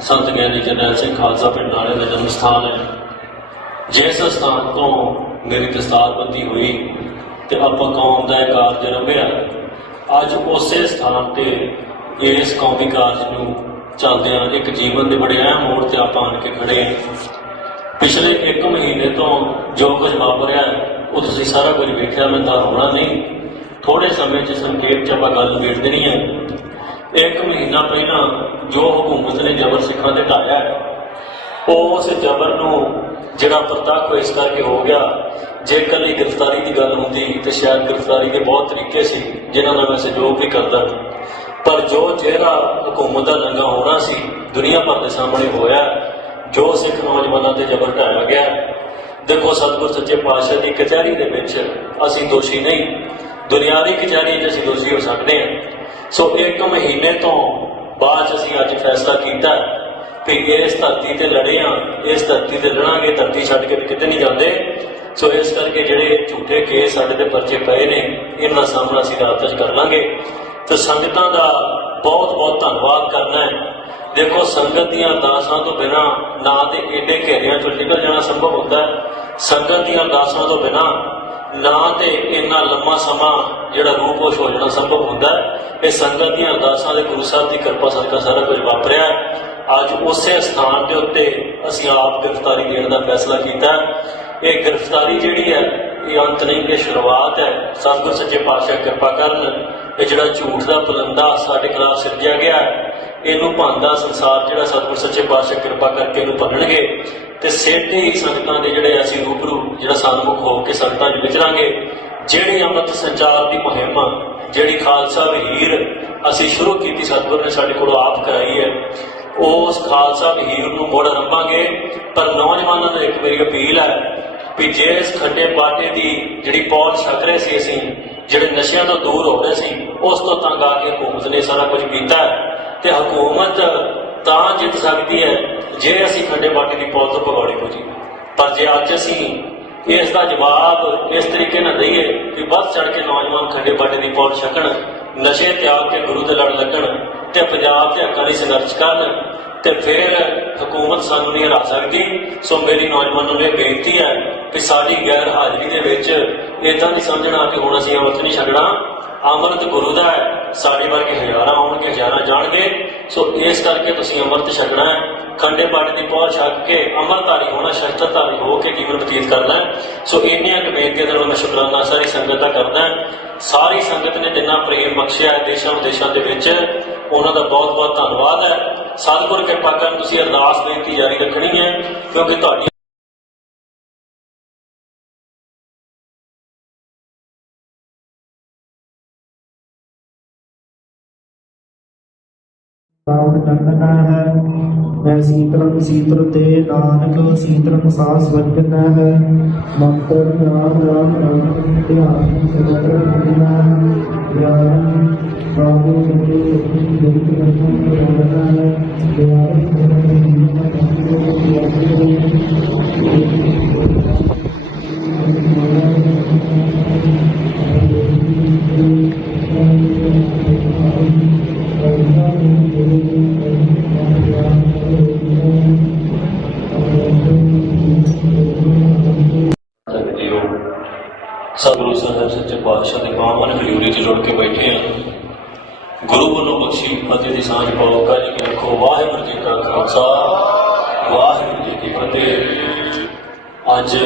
ਸੰਤ ਗਿਆਨੀ ਜਰਨੈਲ ਸਿੰਘ ਖਾਲਸਾ ਪਿੰਡ ਨਾਲੇ ਦਾ ਜਨਮ ਸਥਾਨ ਹੈ। ਜਿਸ ਸਥਾਨ ਤੋਂ ਮੇਰੀ ਦਸਤਾਰਬੰਦੀ ਹੋਈ ਤੇ ਆਪਾਂ ਕੌਮ ਦਾ ਇਹ ਕਾਰਜ ਰੰਭਿਆ, ਅੱਜ ਉਸੇ ਸਥਾਨ ਤੇ ਇਸ ਕੌਮੀ ਕਾਰਜ ਨੂੰ ਚੱਲਦਿਆਂ ਇੱਕ ਜੀਵਨ ਦੇ ਬੜੇ ਅਹਿਮ ਮੋੜ ਤੇ ਆਪਾਂ ਆਣ ਕੇ ਖੜੇ ਹਾਂ। ਪਿਛਲੇ 1 ਮਹੀਨੇ ਤੋਂ ਜੋ ਕੁਝ ਵਾਪਰਿਆ ਉਹ ਤੁਸੀਂ ਸਾਰਾ ਕੁਝ ਵੇਖਿਆ, ਮੈਂ ਤਾਂ ਹੋਣਾ ਨਹੀਂ, ਥੋੜੇ ਸਮੇਂ 'ਚ ਸੰਖੇਪ 'ਚ ਆਪਾਂ ਗੱਲ ਨਿਬੇੜ ਦੇਣੀ ਹੈ। 1 ਮਹੀਨਾ ਪਹਿਲਾਂ ਜੋ ਹਕੂਮਤ ਨੇ ਜ਼ਬਰ ਸਿੱਖਾਂ ਤੇ ਢਾਇਆ, ਉਸ ਜ਼ਬਰ ਨੂੰ ਜਿਹੜਾ ਪ੍ਰਤੱਖ ਇਸ ਕਰਕੇ ਹੋ ਗਿਆ, ਜੇ ਇਕੱਲੀ ਗ੍ਰਿਫਤਾਰੀ ਦੀ ਗੱਲ ਹੁੰਦੀ ਤੇ ਸ਼ਾਇਦ ਗ੍ਰਿਫਤਾਰੀ ਦੇ ਬਹੁਤ ਤਰੀਕੇ ਸੀ ਜਿਨ੍ਹਾਂ ਨਾਲ ਮੈਂ ਸਹਿਯੋਗ ਵੀ ਕਰਦਾ, ਪਰ ਜੋ ਜਿਹੜਾ ਹਕੂਮਤ ਦਾ ਲੰਘਾ ਹੋਣਾ ਸੀ ਦੁਨੀਆ ਭਰ ਦੇ ਸਾਹਮਣੇ ਹੋਇਆ, ਜੋ ਸਿੱਖ ਨੌਜਵਾਨਾਂ ਤੇ ਜ਼ਬਰ ਢਾਇਆ ਗਿਆ। ਦੇਖੋ, ਸਤਿਗੁਰ ਸੱਚੇ ਪਾਤਸ਼ਾਹ ਦੀ ਕਚਹਿਰੀ ਦੇ ਵਿੱਚ ਅਸੀਂ ਦੋਸ਼ੀ ਨਹੀਂ, ਦੁਨਿਆਵੀ ਕਚਹਿਰੀ 'ਚ ਅਸੀਂ ਦੋਸ਼ੀ ਹੋ ਸਕਦੇ ਹਾਂ। ਸੋ 1 ਮਹੀਨੇ ਤੋਂ ਬਾਅਦ ਅਸੀਂ ਅੱਜ ਫੈਸਲਾ ਕੀਤਾ ਕਿ ਇਸ ਧਰਤੀ ਤੇ ਲੜੇ ਹਾਂ, ਇਸ ਧਰਤੀ ਤੇ ਲੜਾਂਗੇ, ਧਰਤੀ ਛੱਡ ਕੇ ਕਿਤੇ ਨਹੀਂ ਜਾਂਦੇ। ਸੋ ਇਸ ਕਰਕੇ ਜਿਹੜੇ ਝੂਠੇ ਕੇਸ ਸਾਡੇ ਤੇ ਪਰਚੇ ਪਏ ਨੇ, ਇਹਨਾਂ ਦਾ ਸਾਹਮਣਾ ਅਸੀਂ ਰਾਤ 'ਚ ਕਰ ਲਾਂਗੇ। ਤੇ ਸੰਗਤਾਂ ਦਾ ਬਹੁਤ ਬਹੁਤ ਧੰਨਵਾਦ ਕਰਨਾ ਹੈ। ਦੇਖੋ, ਸੰਗਤ ਦੀਆਂ ਅਰਦਾਸਾਂ ਤੋਂ ਬਿਨਾਂ ਨਾ ਤੇ ਏਡੇ ਘੇਰਿਆਂ ਚੋਂ ਨਿਕਲ ਜਾਣਾ ਸੰਭਵ ਹੁੰਦਾ ਹੈ, ਸੰਗਤ ਦੀਆਂ ਅਰਦਾਸਾਂ ਤੋਂ ਬਿਨਾਂ ਨਾ ਤੇ ਇੰਨਾ ਲੰਮਾ ਸਮਾਂ ਜਿਹੜਾ ਰੂਪੋਸ਼ ਹੋ ਜਾਣਾ ਸੰਭਵ ਹੁੰਦਾ ਹੈ। ਇਹ ਸੰਗਤ ਦੀਆਂ ਅਰਦਾਸਾਂ ਦੇ ਗੁਰੂ ਸਾਹਿਬ ਦੀ ਕਿਰਪਾ ਸਦਕਾ ਸਾਰਾ ਕੁਝ ਵਾਪਰਿਆ। ਅੱਜ ਉਸੇ ਸਥਾਨ ਦੇ ਉੱਤੇ ਅਸੀਂ ਆਪ ਗ੍ਰਿਫਤਾਰੀ ਦੇਣ ਦਾ ਫੈਸਲਾ ਕੀਤਾ। ਇਹ ਗ੍ਰਿਫਤਾਰੀ ਜਿਹੜੀ ਹੈ ਇਹ ਅੰਤ ਨਹੀਂ, ਇਹ ਸ਼ੁਰੂਆਤ ਹੈ। ਸਤਿਗੁਰ ਸੱਚੇ ਪਾਤਸ਼ਾਹ ਕਿਰਪਾ ਕਰਨ, ਇਹ ਜਿਹੜਾ ਝੂਠ ਦਾ ਪਲੰਦਾ ਸਾਡੇ ਖਿਲਾਫ ਸਿਰਜਿਆ ਗਿਆ, ਇਹਨੂੰ ਭੰਨਦਾ ਸੰਸਾਰ ਜਿਹੜਾ ਸਤਿਗੁਰ ਸੱਚੇ ਪਾਤਸ਼ਾਹ ਕਿਰਪਾ ਕਰਕੇ ਇਹਨੂੰ ਭੰਨਣਗੇ ਤੇ ਸਿੱਧੇ ਹੀ ਸੰਗਤਾਂ ਦੇ ਜਿਹੜੇ ਅਸੀਂ ਰੂਬਰੂ ਜਿਹੜਾ ਸਨਮੁਖ ਹੋ ਕੇ ਸੰਗਤਾਂ 'ਚ ਵਿਚਰਾਂਗੇ। ਜਿਹੜੀ ਅੰਮ੍ਰਿਤ ਸੰਚਾਰ ਦੀ ਮੁਹਿੰਮ, ਜਿਹੜੀ ਖਾਲਸਾ ਵਹੀਰ ਅਸੀਂ ਸ਼ੁਰੂ ਕੀਤੀ, ਸਤਿਗੁਰ ਨੇ ਸਾਡੇ ਕੋਲੋਂ ਆਪ ਕਰਾਈ ਹੈ, ਉਸ ਖਾਲਸਾ ਵਹੀਰ ਨੂੰ ਮੁੜ ਆਰੰਭਾਂਗੇ। ਪਰ ਨੌਜਵਾਨਾਂ ਨੂੰ ਇੱਕ ਮੇਰੀ ਅਪੀਲ ਹੈ ਵੀ ਜੇ ਇਸ ਖੱਡੇ ਬਾਟੇ ਦੀ ਜਿਹੜੀ ਪੌਲ ਛਕ ਰਹੇ ਸੀ, ਅਸੀਂ ਜਿਹੜੇ ਨਸ਼ਿਆਂ ਤੋਂ ਦੂਰ ਹੋ ਰਹੇ ਸੀ, ਉਸ ਤੋਂ ਤੰਗ ਆ ਕੇ ਹਕੂਮਤ ਨੇ ਸਾਰਾ ਕੁਝ ਕੀਤਾ ਤੇ ਹਕੂਮਤ ਤਾਂ ਜਿੱਤ ਸਕਦੀ ਹੈ ਜੇ ਅਸੀਂ ਖੱਡੇ ਬਾਟੇ ਦੀ ਪੌਲ ਤੋਂ ਭਗੌੜੇ ਹੋ ਜੀ। ਪਰ ਜੇ ਅੱਜ ਅਸੀਂ ਇਸ ਦਾ ਜਵਾਬ ਇਸ ਤਰੀਕੇ ਨਾਲ ਦਈਏ ਕਿ ਵੱਧ ਚੜ ਕੇ ਨੌਜਵਾਨ ਖੱਡੇ ਬਾਟੇ ਦੀ ਪੌਲ ਛਕਣ, ਨਸ਼ੇ ਤਿਆਗ ਕੇ ਗੁਰੂ ਦੇ ਲੜ ਲੱਗਣ ਤੇ ਪੰਜਾਬ ਦੇ ਹੱਕਾਂ ਲਈ ਸੰਘਰਸ਼ ਕਰਨ, ਤੇ ਫਿਰ ਹਕੂਮਤ ਸਾਨੂੰ ਨਹੀਂ ਹਰਾ ਸਕਦੀ। ਸੋ ਮੇਰੀ ਨੌਜਵਾਨਾਂ ਨੂੰ ਇਹ ਬੇਨਤੀ ਹੈ ਕਿ ਸਾਡੀ ਗੈਰ ਹਾਜ਼ਰੀ ਦੇ ਵਿੱਚ ਇੱਦਾਂ ਨਹੀਂ ਸਮਝਣਾ ਕਿ ਹੁਣ ਅਸੀਂ ਅੰਮ੍ਰਿਤ ਨਹੀਂ ਛਕਣਾ। ਅੰਮ੍ਰਿਤ ਗੁਰੂ ਦਾ ਹੈ, ਸਾਡੇ ਵਰਗੇ ਹਜ਼ਾਰਾਂ ਆਉਣਗੇ, ਹਜ਼ਾਰਾਂ ਜਾਣਗੇ। ਸੋ ਇਸ ਕਰਕੇ ਤੁਸੀਂ ਅੰਮ੍ਰਿਤ ਛਕਣਾ ਹੈ, ਖੰਡੇ ਬਾਟੇ ਦੀ ਪਹੁੰਚ ਛੱਕ ਕੇ ਅੰਮ੍ਰਿਤਧਾਰੀ ਹੋਣਾ, ਸ਼ਸਤਰਧਾਰੀ ਹੋ ਕੇ ਜੀਵਨ ਬਤੀਤ ਕਰਨਾ ਹੈ। ਸੋ ਇੰਨੀਆਂ ਕੁ ਬੇਨਤੀਆਂ ਦੇ ਨਾਲ ਮੈਂ ਸ਼ੁਕਰਾਨਾ ਸਾਰੀ ਸੰਗਤ ਦਾ ਕਰਦਾ। ਸਾਰੀ ਸੰਗਤ ਨੇ ਜਿੰਨਾ ਪ੍ਰੇਮ ਬਖਸ਼ਿਆ ਹੈ ਦੇਸ਼ਾਂ ਵਿਦੇਸ਼ਾਂ ਦੇ ਵਿੱਚ, ਉਹਨਾਂ ਦਾ ਬਹੁਤ ਬਹੁਤ ਧੰਨਵਾਦ ਹੈ। ਸਤਿਗੁਰ ਕਿਰਪਾ ਕਰਨ, ਤੁਸੀਂ ਅਰਦਾਸ ਬੇਨਤੀ ਜਾਰੀ ਰੱਖਣੀ ਹੈ, ਕਿਉਂਕਿ ਤੁਹਾਡੀ ਟੰਗਣਾ ਹੈ। ਮੈਂ ਸੀਤਲ ਤੇ ਨਾਨਕ ਸੀਤਲ ਸਾਸ ਵਜਣਾ ਹੈ। ਮੰਤਰ ਨਾਮ ਰਾਮ ਰਾਮ ਧਿਆਨ ਸਗਲ ਰਖਣਾ ਗਿਆਨ ਬਾਬੂ ਮੇਰੇ ਗੁਰੂ ਰਤਨ ਰੋਣਾ ਹੈ। ਦਿਆਲ ਸਤਿਗੁਰੂ ਸਾਹਿਬ ਸੱਚੇ ਪਾਤਸ਼ਾਹ ਦੇ ਪਾਵਨ ਹਜ਼ੂਰੀ 'ਚ ਜੁੜ ਕੇ ਬੈਠੇ ਹਾਂ। ਗੁਰੂ ਵੱਲੋਂ ਬਖਸ਼ੀ ਫਤਿਹ ਦੀ ਸਾਂਝ ਪਾਓ। ਕਾਜੀ ਕੀ ਰੱਖੋ। ਵਾਹਿਗੁਰੂ ਜੀ ਕਾ ਖਾਲਸਾ, ਵਾਹਿਗੁਰੂ ਜੀ ਕੀ ਫਤਿਹ। ਅੱਜ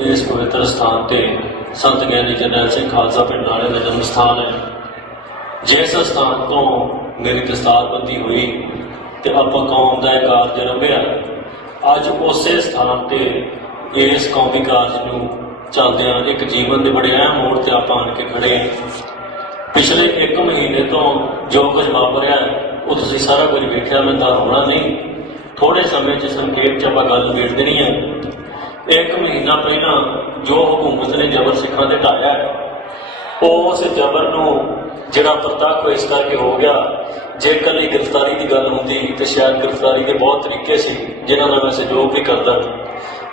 ਇਸ ਪਵਿੱਤਰ ਸਥਾਨ ਤੇ ਸੰਤ ਗਿਆਨੀ ਜਰਨੈਲ ਸਿੰਘ ਖਾਲਸਾ ਪਿੰਡ ਨਾਲੇ ਦਾ ਜਨਮ ਸਥਾਨ ਹੈ। ਜਿਸ ਸਥਾਨ ਤੋਂ ਮੇਰੀ ਦਸਤਾਰਬੰਦੀ ਹੋਈ ਤੇ ਆਪਾਂ ਕੌਮ ਦਾ ਇਹ ਕਾਰਜ ਰੰਭਿਆ, ਅੱਜ ਉਸੇ ਸਥਾਨ ਤੇ ਇਸ ਕੌਮੀ ਕਾਰਜ ਨੂੰ ਚੱਲਦਿਆਂ ਇੱਕ ਜੀਵਨ ਦੇ ਬੜੇ ਅਹਿਮ ਮੋੜ ਤੇ ਆਪਾਂ ਆਣ ਕੇ ਖੜੇ ਹਾਂ। ਪਿਛਲੇ 1 ਮਹੀਨੇ ਤੋਂ ਜੋ ਕੁਝ ਵਾਪਰਿਆ ਉਹ ਤੁਸੀਂ ਸਾਰਾ ਕੁਝ ਵੇਖਿਆ, ਮੈਂ ਤਾਂ ਹੋਣਾ ਨਹੀਂ, ਥੋੜੇ ਸਮੇਂ 'ਚ ਸੰਖੇਪ 'ਚ ਆਪਾਂ ਗੱਲ ਨਿਬੇੜ ਦੇਣੀ ਹੈ। 1 ਮਹੀਨਾ ਪਹਿਲਾਂ ਜੋ ਹਕੂਮਤ ਨੇ ਜ਼ਬਰ ਸਿੱਖਾਂ ਤੇ ਢਾਇਆ, ਉਸ ਜ਼ਬਰ ਨੂੰ ਜਿਹੜਾ ਪ੍ਰਤੱਖ ਇਸ ਕਰਕੇ ਹੋ ਗਿਆ, ਜੇ ਇਕੱਲੀ ਗ੍ਰਿਫਤਾਰੀ ਦੀ ਗੱਲ ਹੁੰਦੀ ਤੇ ਸ਼ਾਇਦ ਗ੍ਰਿਫਤਾਰੀ ਦੇ ਬਹੁਤ ਤਰੀਕੇ ਸੀ ਜਿਨ੍ਹਾਂ ਨਾਲ ਮੈਂ ਸਹਿਯੋਗ ਵੀ ਕਰਦਾ,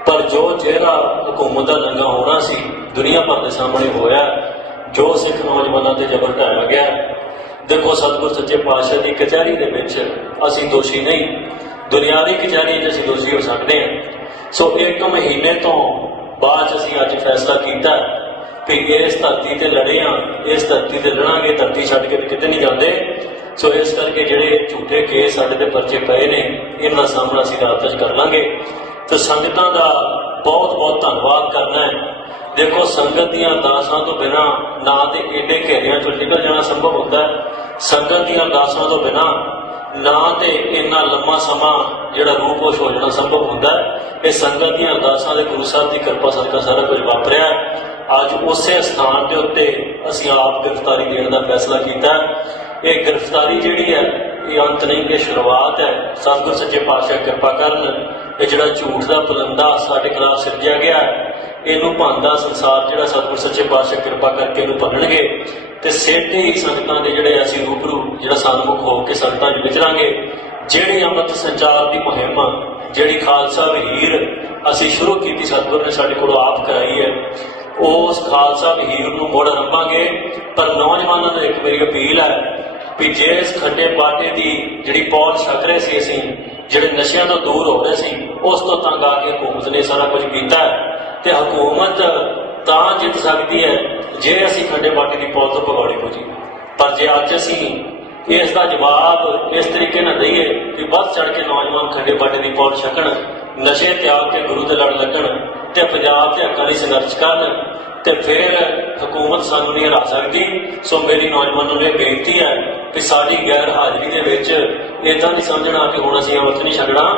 ਪਰ ਜੋ ਜਿਹੜਾ ਹਕੂਮਤ ਦਾ ਲੰਘਾ ਹੋਣਾ ਸੀ ਦੁਨੀਆ ਭਰ ਦੇ ਸਾਹਮਣੇ ਹੋਇਆ, ਜੋ ਸਿੱਖ ਨੌਜਵਾਨਾਂ ਤੇ ਜ਼ਬਰ ਢਾਇਆ ਗਿਆ। ਦੇਖੋ, ਸਤਿਗੁਰ ਸੱਚੇ ਪਾਤਸ਼ਾਹ ਦੀ ਕਚਹਿਰੀ ਦੇ ਵਿੱਚ ਅਸੀਂ ਦੋਸ਼ੀ ਨਹੀਂ, ਦੁਨਿਆਵੀ ਕਚਹਿਰੀ 'ਚ ਅਸੀਂ ਦੋਸ਼ੀ ਹੋ ਸਕਦੇ ਹਾਂ। ਸੋ 1 ਮਹੀਨੇ ਤੋਂ ਬਾਅਦ ਅਸੀਂ ਅੱਜ ਫੈਸਲਾ ਕੀਤਾ ਕਿ ਇਸ ਧਰਤੀ ਤੇ ਲੜੇ ਹਾਂ, ਇਸ ਧਰਤੀ ਤੇ ਲੜਾਂਗੇ, ਧਰਤੀ ਛੱਡ ਕੇ ਕਿਤੇ ਨਹੀਂ ਜਾਂਦੇ। ਸੋ ਇਸ ਕਰਕੇ ਜਿਹੜੇ ਝੂਠੇ ਕੇਸ ਸਾਡੇ ਤੇ ਪਰਚੇ ਪਏ ਨੇ, ਇਹਨਾਂ ਦਾ ਸਾਹਮਣਾ ਅਸੀਂ ਰਾਤ 'ਚ ਕਰ ਲਾਂਗੇ। ਤੇ ਸੰਗਤਾਂ ਦਾ ਬਹੁਤ ਬਹੁਤ ਧੰਨਵਾਦ ਕਰਨਾ ਹੈ। ਦੇਖੋ, ਸੰਗਤ ਦੀਆਂ ਅਰਦਾਸਾਂ ਤੋਂ ਬਿਨਾਂ ਨਾ ਤੇ ਏਡੇ ਘੇਰਿਆਂ ਚੋਂ ਨਿਕਲ ਜਾਣਾ ਸੰਭਵ ਹੁੰਦਾ ਹੈ, ਸੰਗਤ ਦੀਆਂ ਅਰਦਾਸਾਂ ਤੋਂ ਬਿਨਾਂ ਨਾ ਤੇ ਇੰਨਾ ਲੰਮਾ ਸਮਾਂ ਜਿਹੜਾ ਰੂਪੋਸ਼ ਹੋ ਜਾਣਾ ਸੰਭਵ ਹੁੰਦਾ ਹੈ। ਇਹ ਸੰਗਤ ਦੀਆਂ ਅਰਦਾਸਾਂ ਦੇ ਗੁਰੂ ਸਾਹਿਬ ਦੀ ਕਿਰਪਾ ਸਦਕਾ ਸਾਰਾ ਕੁਝ ਵਾਪਰਿਆ। ਅੱਜ ਉਸੇ ਸਥਾਨ ਦੇ ਉੱਤੇ ਅਸੀਂ ਆਪ ਗ੍ਰਿਫਤਾਰੀ ਦੇਣ ਦਾ ਫੈਸਲਾ ਕੀਤਾ। ਇਹ ਗ੍ਰਿਫਤਾਰੀ ਜਿਹੜੀ ਹੈ, ਇਹ ਅੰਤ ਨਹੀਂ, ਇਹ ਸ਼ੁਰੂਆਤ ਹੈ। ਸਤਿਗੁਰ ਸੱਚੇ ਪਾਤਸ਼ਾਹ ਕਿਰਪਾ ਕਰਨ, ਇਹ ਜਿਹੜਾ ਝੂਠ ਦਾ ਪਲੰਦਾ ਸਾਡੇ ਖਿਲਾਫ ਸਿਰਜਿਆ ਗਿਆ, ਇਹਨੂੰ ਭੰਦਾ ਸੰਸਾਰ ਜਿਹੜਾ ਸਤਿਗੁਰ ਸੱਚੇ ਪਾਤਸ਼ਾਹ ਕਿਰਪਾ ਕਰਕੇ ਇਹਨੂੰ ਭੰਨਣਗੇ। ਤੇ ਸਿੱਧੇ ਹੀ ਸੰਗਤਾਂ ਦੇ ਜਿਹੜੇ ਅਸੀਂ ਰੂਬਰੂ ਜਿਹੜਾ ਸਨਮੁਖ ਹੋ ਕੇ ਸੰਗਤਾਂ 'ਚ ਵਿਚਰਾਂਗੇ। ਜਿਹੜੀ ਅੰਮ੍ਰਿਤ ਸੰਚਾਰ ਦੀ ਮੁਹਿੰਮ, ਜਿਹੜੀ ਖਾਲਸਾ ਵਹੀਰ ਅਸੀਂ ਸ਼ੁਰੂ ਕੀਤੀ, ਸਤਿਗੁਰ ਨੇ ਸਾਡੇ ਕੋਲੋਂ ਆਪ ਕਰਾਈ ਹੈ, ਉਸ ਖਾਲਸਾ ਵਹੀਰ ਨੂੰ ਮੁੜ ਆਰੰਭਾਂਗੇ। ਪਰ ਨੌਜਵਾਨਾਂ ਨੂੰ ਇੱਕ ਮੇਰੀ ਅਪੀਲ ਹੈ ਵੀ ਜਿਸ ਖੱਡੇ ਬਾਟੇ ਦੀ ਜਿਹੜੀ ਪੌਲ ਛਕ ਰਹੇ ਸੀ, ਅਸੀਂ ਜਿਹੜੇ ਨਸ਼ਿਆਂ ਤੋਂ ਦੂਰ ਹੋ ਰਹੇ ਸੀ, ਉਸ ਤੋਂ ਤੰਗ ਆ ਕੇ ਹਕੂਮਤ ਨੇ ਸਾਰਾ ਕੁਝ ਕੀਤਾ। ਤੇ ਹਕੂਮਤ ਤਾਂ ਜਿੱਤ ਸਕਦੀ ਹੈ ਜੇ ਅਸੀਂ ਖੱਡੇ ਬਾਟੇ ਦੀ ਪੌਲ ਤੋਂ ਭਗੌੜੇ ਹੋ ਜੀ। ਪਰ ਜੇ ਅੱਜ ਅਸੀਂ ਇਸ ਦਾ ਜਵਾਬ ਇਸ ਤਰੀਕੇ ਨਾਲ ਦਈਏ ਕਿ ਵੱਧ ਚੜ ਕੇ ਨੌਜਵਾਨ ਖੱਡੇ ਬਾਟੇ ਦੀ ਪੌਲ ਛਕਣ, ਨਸ਼ੇ ਤਿਆਗ ਕੇ ਗੁਰੂ ਦੇ ਲੜ ਲੱਗਣ ਤੇ ਪੰਜਾਬ ਦੇ ਹੱਕਾਂ ਲਈ ਸੰਘਰਸ਼ ਕਰਨ, ਤੇ ਫਿਰ ਹਕੂਮਤ ਸਾਨੂੰ ਨਹੀਂ ਹਰਾ ਸਕਦੀ। ਸੋ ਮੇਰੀ ਨੌਜਵਾਨਾਂ ਨੂੰ ਇਹ ਬੇਨਤੀ ਹੈ ਕਿ ਸਾਡੀ ਗੈਰ ਹਾਜ਼ਰੀ ਦੇ ਵਿੱਚ ਇੱਦਾਂ ਨਹੀਂ ਸਮਝਣਾ ਕਿ ਹੁਣ ਅਸੀਂ ਅੰਮ੍ਰਿਤ ਨਹੀਂ ਛਕਣਾ।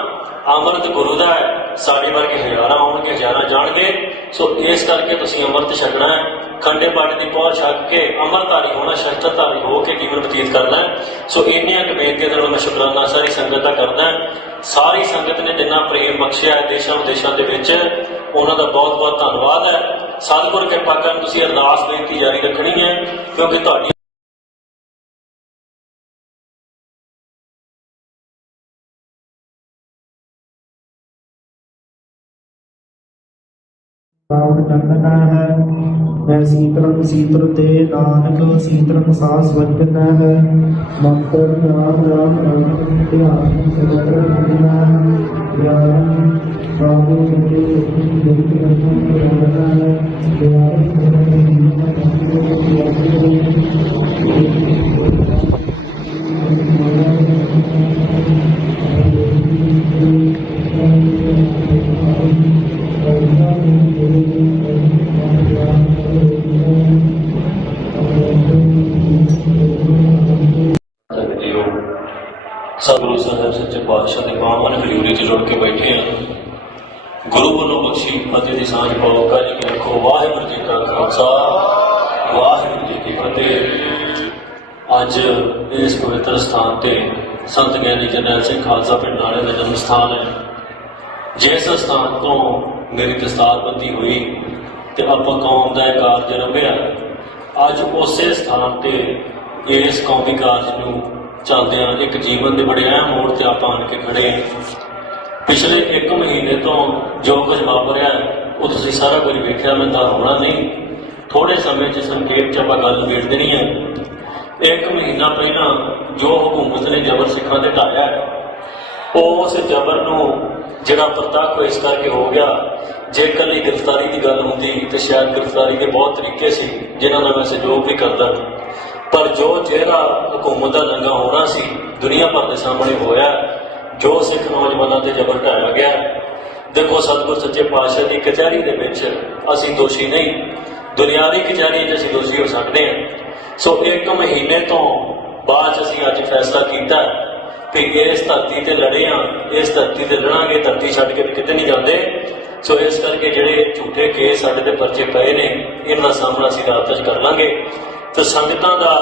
ਅੰਮ੍ਰਿਤ ਗੁਰੂ ਦਾ ਹੈ, ਸਾਡੇ ਵਰਗੇ ਹਜ਼ਾਰਾਂ ਆਉਣਗੇ, ਹਜ਼ਾਰਾਂ ਜਾਣਗੇ। ਸੋ ਇਸ ਕਰਕੇ ਤੁਸੀਂ ਅੰਮ੍ਰਿਤ ਛਕਣਾ ਹੈ, ਖੰਡੇ ਬਾਟੇ ਦੀ ਪਹੁੰਚ ਛੱਕ ਕੇ ਅੰਮ੍ਰਿਤਧਾਰੀ ਹੋਣਾ, ਸ਼ਸਤਰਧਾਰੀ ਹੋ ਕੇ ਜੀਵਨ ਬਤੀਤ ਕਰਨਾ ਹੈ। ਸੋ ਇੰਨੀਆਂ ਕੁ ਬੇਨਤੀਆਂ ਦੇ ਨਾਲ ਮੈਂ ਸ਼ੁਕਰਾਨਾ ਸਾਰੀ ਸੰਗਤ ਦਾ ਕਰਦਾ। ਸਾਰੀ ਸੰਗਤ ਨੇ ਜਿੰਨਾ ਪ੍ਰੇਮ ਬਖਸ਼ਿਆ ਹੈ ਦੇਸ਼ਾਂ ਵਿਦੇਸ਼ਾਂ ਦੇ ਵਿੱਚ, ਉਹਨਾਂ ਦਾ ਬਹੁਤ ਬਹੁਤ ਧੰਨਵਾਦ ਹੈ। ਸਤਿਗੁਰ ਕਿਰਪਾ ਕਰਨ, ਤੁਸੀਂ ਅਰਦਾਸ ਬੇਨਤੀ ਜਾਰੀ ਰੱਖਣੀ ਹੈ, ਕਿਉਂਕਿ ਤੁਹਾਡੀ ਰਾਵਣ ਚੰਦਨਾ ਹੈ, ਮੈਂ ਸੀਤਲੰ ਸੀਤਲ ਤੇ ਨਾਨਕ ਸੀਤਲੰ ਸਾਸ ਵਜਨਾ ਹੈ। ਮੰਤਰ ਨਾਮ ਰਾਮ ਰਾਮ ਧਿਆਨ ਸਗਲ ਰੰਗਨਾ ਗਿਆਨ ਬਾਬੂ ਸੱਚੇ ਸੱਚੀ ਜਗਤ ਰੰਗਨ ਰੰਗਨਾ ਹੈ। ਗਿਆਨ ਸਤਿਗੁਰੂ ਸਾਹਿਬ ਸੱਚੇ ਪਾਤਸ਼ਾਹ ਦੇ ਬਾਹਾਂ ਨੇ ਹਜ਼ੂਰੀ 'ਚ ਜੁੜ ਕੇ ਬੈਠੇ ਹਾਂ। ਗੁਰੂ ਵੱਲੋਂ ਬਖਸ਼ੀ ਫਤਿਹ ਦੀ ਸਾਂਝ ਪਾਓ। ਕਾਜੀ ਕੀ ਰੱਖੋ। ਵਾਹਿਗੁਰੂ ਜੀ ਕਾ ਖਾਲਸਾ, ਵਾਹਿਗੁਰੂ ਜੀ ਕੀ ਫਤਿਹ। ਅੱਜ ਇਸ ਪਵਿੱਤਰ ਸਥਾਨ ਤੇ ਸੰਤ ਗਿਆਨੀ ਜਰਨੈਲ ਸਿੰਘ ਖਾਲਸਾ ਪਿੰਡ ਵਾਲੇ ਦਾ ਜਨਮ ਸਥਾਨ ਹੈ। ਜਿਸ ਸਥਾਨ ਤੋਂ ਮੇਰੀ ਦਸਤਾਰਬੰਦੀ ਹੋਈ ਤੇ ਆਪਾਂ ਕੌਮ ਦਾ ਇਹ ਕਾਰਜ ਰੰਭਿਆ, ਅੱਜ ਉਸੇ ਸਥਾਨ ਤੇ ਇਸ ਕੌਮੀ ਕਾਰਜ ਨੂੰ ਚੱਲਦਿਆਂ ਇੱਕ ਜੀਵਨ ਦੇ ਬੜੇ ਅਹਿਮ ਮੋੜ ਤੇ ਆਪਾਂ ਆਣ ਕੇ ਖੜੇ ਹਾਂ। ਪਿਛਲੇ 1 ਮਹੀਨੇ ਤੋਂ ਜੋ ਕੁਝ ਵਾਪਰਿਆ ਉਹ ਤੁਸੀਂ ਸਾਰਾ ਕੁਝ ਵੇਖਿਆ। ਮੈਂ ਤਾਂ ਹੋਣਾ ਨਹੀਂ, ਥੋੜੇ ਸਮੇਂ 'ਚ ਸੰਖੇਪ 'ਚ ਆਪਾਂ ਗੱਲ ਨਿਬੇੜ ਦੇਣੀ ਹੈ। 1 ਮਹੀਨਾ ਪਹਿਲਾਂ ਜੋ ਹਕੂਮਤ ਨੇ ਜ਼ਬਰ ਸਿੱਖਾਂ ਤੇ ਢਾਇਆ, ਉਸ ਜ਼ਬਰ ਨੂੰ ਜਿਹੜਾ ਪ੍ਰਤੱਖ ਇਸ ਕਰਕੇ ਹੋ ਗਿਆ। ਜੇ ਇਕੱਲੀ ਗ੍ਰਿਫਤਾਰੀ ਦੀ ਗੱਲ ਹੁੰਦੀ ਤੇ ਸ਼ਾਇਦ ਗ੍ਰਿਫਤਾਰੀ ਦੇ ਬਹੁਤ ਤਰੀਕੇ ਸੀ ਜਿਨ੍ਹਾਂ ਨਾਲ ਮੈਂ ਸਹਿਯੋਗ ਵੀ ਕਰਦਾ, ਪਰ ਜੋ ਜਿਹੜਾ ਹਕੂਮਤ ਦਾ ਨੰਗਾ ਹੋਣਾ ਸੀ ਦੁਨੀਆ ਭਰ ਦੇ ਸਾਹਮਣੇ ਹੋਇਆ। ਜੋ ਸਿੱਖ ਨੌਜਵਾਨਾਂ ਤੇ ਜ਼ਬਰ ਢਾਇਆ ਗਿਆ। ਦੇਖੋ, ਸਤਿਗੁਰ ਸੱਚੇ ਪਾਤਸ਼ਾਹ ਦੀ ਕਚਹਿਰੀ ਦੇ ਵਿੱਚ ਅਸੀਂ ਦੋਸ਼ੀ ਨਹੀਂ, ਦੁਨਿਆਵੀ ਕਚਹਿਰੀ 'ਚ ਅਸੀਂ ਦੋਸ਼ੀ ਹੋ ਸਕਦੇ ਹਾਂ। ਸੋ 1 ਮਹੀਨੇ ਤੋਂ ਬਾਅਦ ਅਸੀਂ ਅੱਜ ਫੈਸਲਾ ਕੀਤਾ ਕਿ ਇਸ ਧਰਤੀ ਤੇ ਲੜੇ ਹਾਂ, ਇਸ ਧਰਤੀ ਤੇ ਲੜਾਂਗੇ, ਧਰਤੀ ਛੱਡ ਕੇ ਕਿਤੇ ਨਹੀਂ ਜਾਂਦੇ। ਸੋ ਇਸ ਕਰਕੇ ਜਿਹੜੇ ਝੂਠੇ ਕੇਸ ਸਾਡੇ ਤੇ ਪਰਚੇ ਪਏ ਨੇ, ਇਹਨਾਂ ਦਾ ਸਾਹਮਣਾ ਅਸੀਂ ਰਾਤ 'ਚ ਕਰ ਲਾਂਗੇ। ਤੇ ਸੰਗਤਾਂ ਦਾ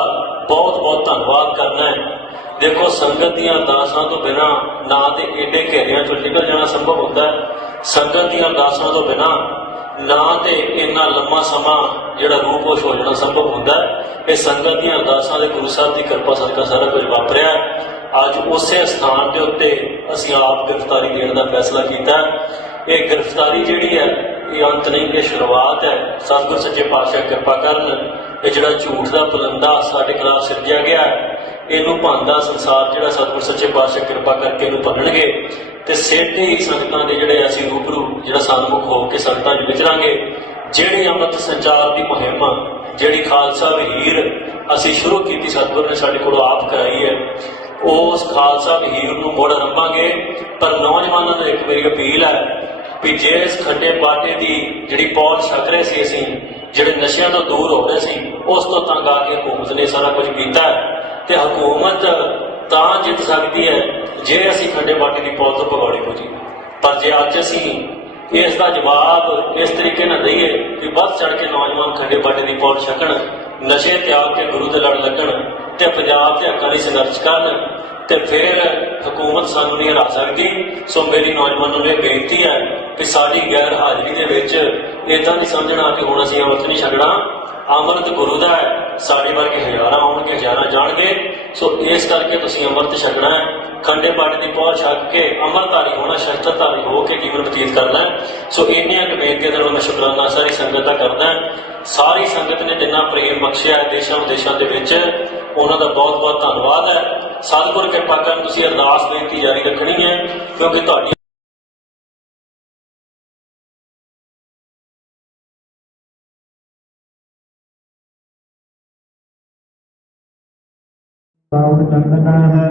ਬਹੁਤ ਬਹੁਤ ਧੰਨਵਾਦ ਕਰਨਾ ਹੈ। ਦੇਖੋ, ਸੰਗਤ ਦੀਆਂ ਅਰਦਾਸਾਂ ਤੋਂ ਬਿਨਾਂ ਨਾ ਤੇ ਏਡੇ ਘੇਰਿਆਂ ਚੋਂ ਨਿਕਲ ਜਾਣਾ ਸੰਭਵ ਹੁੰਦਾ ਹੈ, ਸੰਗਤ ਦੀਆਂ ਅਰਦਾਸਾਂ ਤੋਂ ਬਿਨਾਂ ਨਾ ਤੇ ਇੰਨਾ ਲੰਮਾ ਸਮਾਂ ਜਿਹੜਾ ਰੂਪੋਸ਼ ਹੋ ਜਾਣਾ ਸੰਭਵ ਹੁੰਦਾ ਹੈ। ਇਹ ਸੰਗਤ ਦੀਆਂ ਅਰਦਾਸਾਂ ਦੇ ਗੁਰੂ ਸਾਹਿਬ ਦੀ ਕਿਰਪਾ ਸਦਕਾ ਸਾਰਾ ਕੁਝ ਵਾਪਰਿਆ। ਅੱਜ ਉਸੇ ਸਥਾਨ ਦੇ ਉੱਤੇ ਅਸੀਂ ਆਪ ਗ੍ਰਿਫਤਾਰੀ ਦੇਣ ਦਾ ਫੈਸਲਾ ਕੀਤਾ। ਇਹ ਗ੍ਰਿਫਤਾਰੀ ਜਿਹੜੀ ਹੈ, ਇਹ ਅੰਤ ਨਹੀਂ, ਇਹ ਸ਼ੁਰੂਆਤ ਹੈ। ਸਤਿਗੁਰ ਸੱਚੇ ਪਾਤਸ਼ਾਹ ਕਿਰਪਾ ਕਰਨ, ਇਹ ਜਿਹੜਾ ਝੂਠ ਦਾ ਪਲੰਦਾ ਸਾਡੇ ਖਿਲਾਫ ਸਿਰਜਿਆ ਗਿਆ, ਇਹਨੂੰ ਭਾਂਦਾ ਸੰਸਾਰ ਜਿਹੜਾ ਸਤਿਗੁਰ ਸੱਚੇ ਪਾਤਸ਼ਾਹ ਕਿਰਪਾ ਕਰਕੇ ਇਹਨੂੰ ਭੰਨਣਗੇ ਤੇ ਸੇਧੇ ਹੀ ਸੰਗਤਾਂ ਦੇ ਜਿਹੜੇ ਅਸੀਂ ਰੂਬਰੂ ਜਿਹੜਾ ਸਨਮੁਖ ਹੋ ਕੇ ਸੰਗਤਾਂ 'ਚ ਵਿਚਰਾਂਗੇ। ਜਿਹੜੀ ਅੰਮ੍ਰਿਤ ਸੰਚਾਰ ਦੀ ਮੁਹਿੰਮ ਜਿਹੜੀ ਖਾਲਸਾ ਵਹੀਰ ਅਸੀਂ ਸ਼ੁਰੂ ਕੀਤੀ, ਸਤਿਗੁਰ ਨੇ ਸਾਡੇ ਕੋਲੋਂ ਆਪ ਕਰਾਈ ਹੈ, ਉਸ ਖਾਲਸਾ ਵਹੀਰ ਨੂੰ ਮੁੜ ਆਰੰਭਾਂਗੇ। ਪਰ ਨੌਜਵਾਨਾਂ ਨੂੰ ਇੱਕ ਮੇਰੀ ਅਪੀਲ ਹੈ ਵੀ ਜੇ ਇਸ ਖੱਡੇ ਬਾਟੇ ਦੀ ਜਿਹੜੀ ਪੌਲ ਛਕ ਰਹੇ ਸੀ, ਅਸੀਂ ਜਿਹੜੇ ਨਸ਼ਿਆਂ ਤੋਂ ਦੂਰ ਹੋ ਰਹੇ ਸੀ, ਉਸ ਤੋਂ ਤੰਗ ਆ ਕੇ ਹਕੂਮਤ ਨੇ ਸਾਰਾ ਕੁਝ ਕੀਤਾ ਤੇ ਹਕੂਮਤ ਤਾਂ ਜਿੱਤ ਸਕਦੀ ਹੈ ਜੇ ਅਸੀਂ ਖੱਡੇ ਬਾਟੇ ਦੀ ਪੌਲ ਤੋਂ ਭਗੌੜੇ ਹੋ ਜੀ। ਪਰ ਜੇ ਅੱਜ ਅਸੀਂ ਇਸ ਦਾ ਜਵਾਬ ਇਸ ਤਰੀਕੇ ਨਾਲ ਦਈਏ ਕਿ ਵੱਧ ਚੜ ਕੇ ਨੌਜਵਾਨ ਖੱਡੇ ਬਾਟੇ ਦੀ ਪੌਲ ਛਕਣ, ਨਸ਼ੇ ਤਿਆਗ ਕੇ ਗੁਰੂ ਦੇ ਲੜ ਲੱਗਣ ਤੇ ਪੰਜਾਬ ਦੇ ਹੱਕਾਂ ਲਈ ਸੰਘਰਸ਼ ਕਰਨ ਤੇ ਫਿਰ ਹਕੂਮਤ ਸਾਨੂੰ ਨਹੀਂ ਹਰਾ ਸਕਦੀ। ਸੋ ਮੇਰੀ ਨੌਜਵਾਨਾਂ ਨੂੰ ਇਹ ਬੇਨਤੀ ਹੈ ਕਿ ਸਾਡੀ ਗੈਰ ਹਾਜ਼ਰੀ ਦੇ ਵਿੱਚ ਇੱਦਾਂ ਨਹੀਂ ਸਮਝਣਾ ਕਿ ਹੁਣ ਅਸੀਂ ਅੰਮ੍ਰਿਤ ਨਹੀਂ ਛਕਣਾ। ਅੰਮ੍ਰਿਤ ਗੁਰੂ ਦਾ ਹੈ, ਸਾਡੇ ਵਰਗੇ ਹਜ਼ਾਰਾਂ ਆਉਣਗੇ, ਹਜ਼ਾਰਾਂ ਜਾਣਗੇ। ਸੋ ਇਸ ਕਰਕੇ ਤੁਸੀਂ ਅੰਮ੍ਰਿਤ ਛਕਣਾ ਹੈ, ਖੰਡੇ ਬਾਟੇ ਦੀ ਪਹੁੰਚ ਛਕ ਕੇ ਅੰਮ੍ਰਿਤਧਾਰੀ ਹੋਣਾ, ਸ਼ਸਤਰਧਾਰੀ ਹੋ ਕੇ ਜੀਵਨ ਬਤੀਤ ਕਰਨਾ ਹੈ। ਸੋ ਇੰਨੀਆਂ ਕੁ ਬੇਨਤੀਆਂ ਦੇ ਨਾਲ ਮੈਂ ਸ਼ੁਕਰਾਨਾ ਸਾਰੀ ਸੰਗਤ ਦਾ ਕਰਦਾ। ਸਾਰੀ ਸੰਗਤ ਨੇ ਜਿੰਨਾ ਪ੍ਰੇਮ ਬਖਸ਼ਿਆ ਹੈ ਦੇਸ਼ਾਂ ਵਿਦੇਸ਼ਾਂ ਦੇ ਵਿੱਚ, ਉਹਨਾਂ ਦਾ ਬਹੁਤ ਬਹੁਤ ਧੰਨਵਾਦ ਹੈ। ਸਤਿਗੁਰ ਕਿਰਪਾ ਕਰਨ ਤੁਸੀਂ ਅਰਦਾਸ ਬੇਨਤੀ ਜਾਰੀ ਰੱਖਣੀ ਹੈ, ਕਿਉਂਕਿ ਤੁਹਾਡੀ ਰਾਵਣ ਚੰਦਨਾ ਹੈ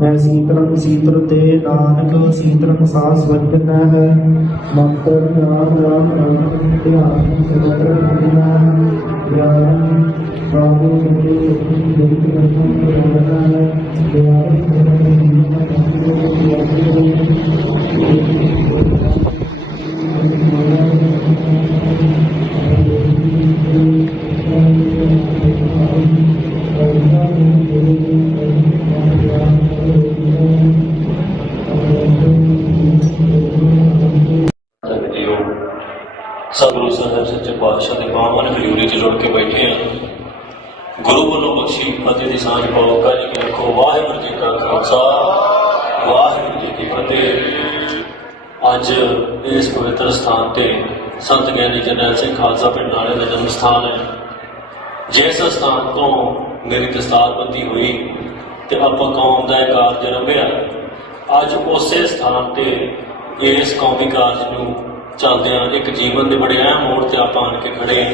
ਮੈਂ ਸੀਤਲੰ ਸੀਤਲ ਤੇ ਨਾਨਕ ਸੀਤਲੰ ਸਾਸ ਵਜਨਾ ਹੈ ਮੰਤਰ ਰਾਮ ਰਾਮ ਰਾਮ ਧਿਆਨ ਸਗਲ ਦੁਨੀਆ ਗਿਆਨ ਬਾਬੂ ਮੇਰੇ ਬੇਨਤੀ ਕਰਦਾ ਹੈ ਦਿਆਲ ਸਤਿਗੁਰੂ ਸਾਹਿਬ ਸੱਚੇ ਪਾਤਸ਼ਾਹ ਦੇ ਪਾਵਨ ਹਜ਼ੂਰੀ 'ਚ ਜੁੜ ਕੇ ਬੈਠੇ ਹਾਂ। ਗੁਰੂ ਵੱਲੋਂ ਬਖਸ਼ੀ ਫਤਿਹ ਦੀ ਸਾਂਝ ਪਾਓ। ਕਾ ਜੀ ਕੀ ਰੱਖੋ। ਵਾਹਿਗੁਰੂ ਜੀ ਕਾ ਖਾਲਸਾ, ਵਾਹਿਗੁਰੂ ਜੀ ਕੀ ਫਤਿਹ। ਅੱਜ ਇਸ ਪਵਿੱਤਰ ਸਥਾਨ ਤੇ ਸੰਤ ਗਿਆਨੀ ਜਰਨੈਲ ਸਿੰਘ ਖਾਲਸਾ ਪਿੰਡ ਵਾਲੇ ਦਾ ਜਨਮ ਸਥਾਨ ਹੈ। ਜਿਸ ਸਥਾਨ ਤੋਂ ਮੇਰੀ ਦਸਤਾਰਬੰਦੀ ਹੋਈ ਤੇ ਆਪਾਂ ਕੌਮ ਦਾ ਇਹ ਕਾਰਜ ਰੰਭਿਆ, ਅੱਜ ਉਸੇ ਸਥਾਨ ਤੇ ਇਸ ਕੌਮੀ ਕਾਰਜ ਨੂੰ ਚੱਲਦਿਆਂ ਇੱਕ ਜੀਵਨ ਦੇ ਬੜੇ ਅਹਿਮ ਮੋੜ ਤੇ ਆਪਾਂ ਆਣ ਕੇ ਖੜੇ ਹਾਂ।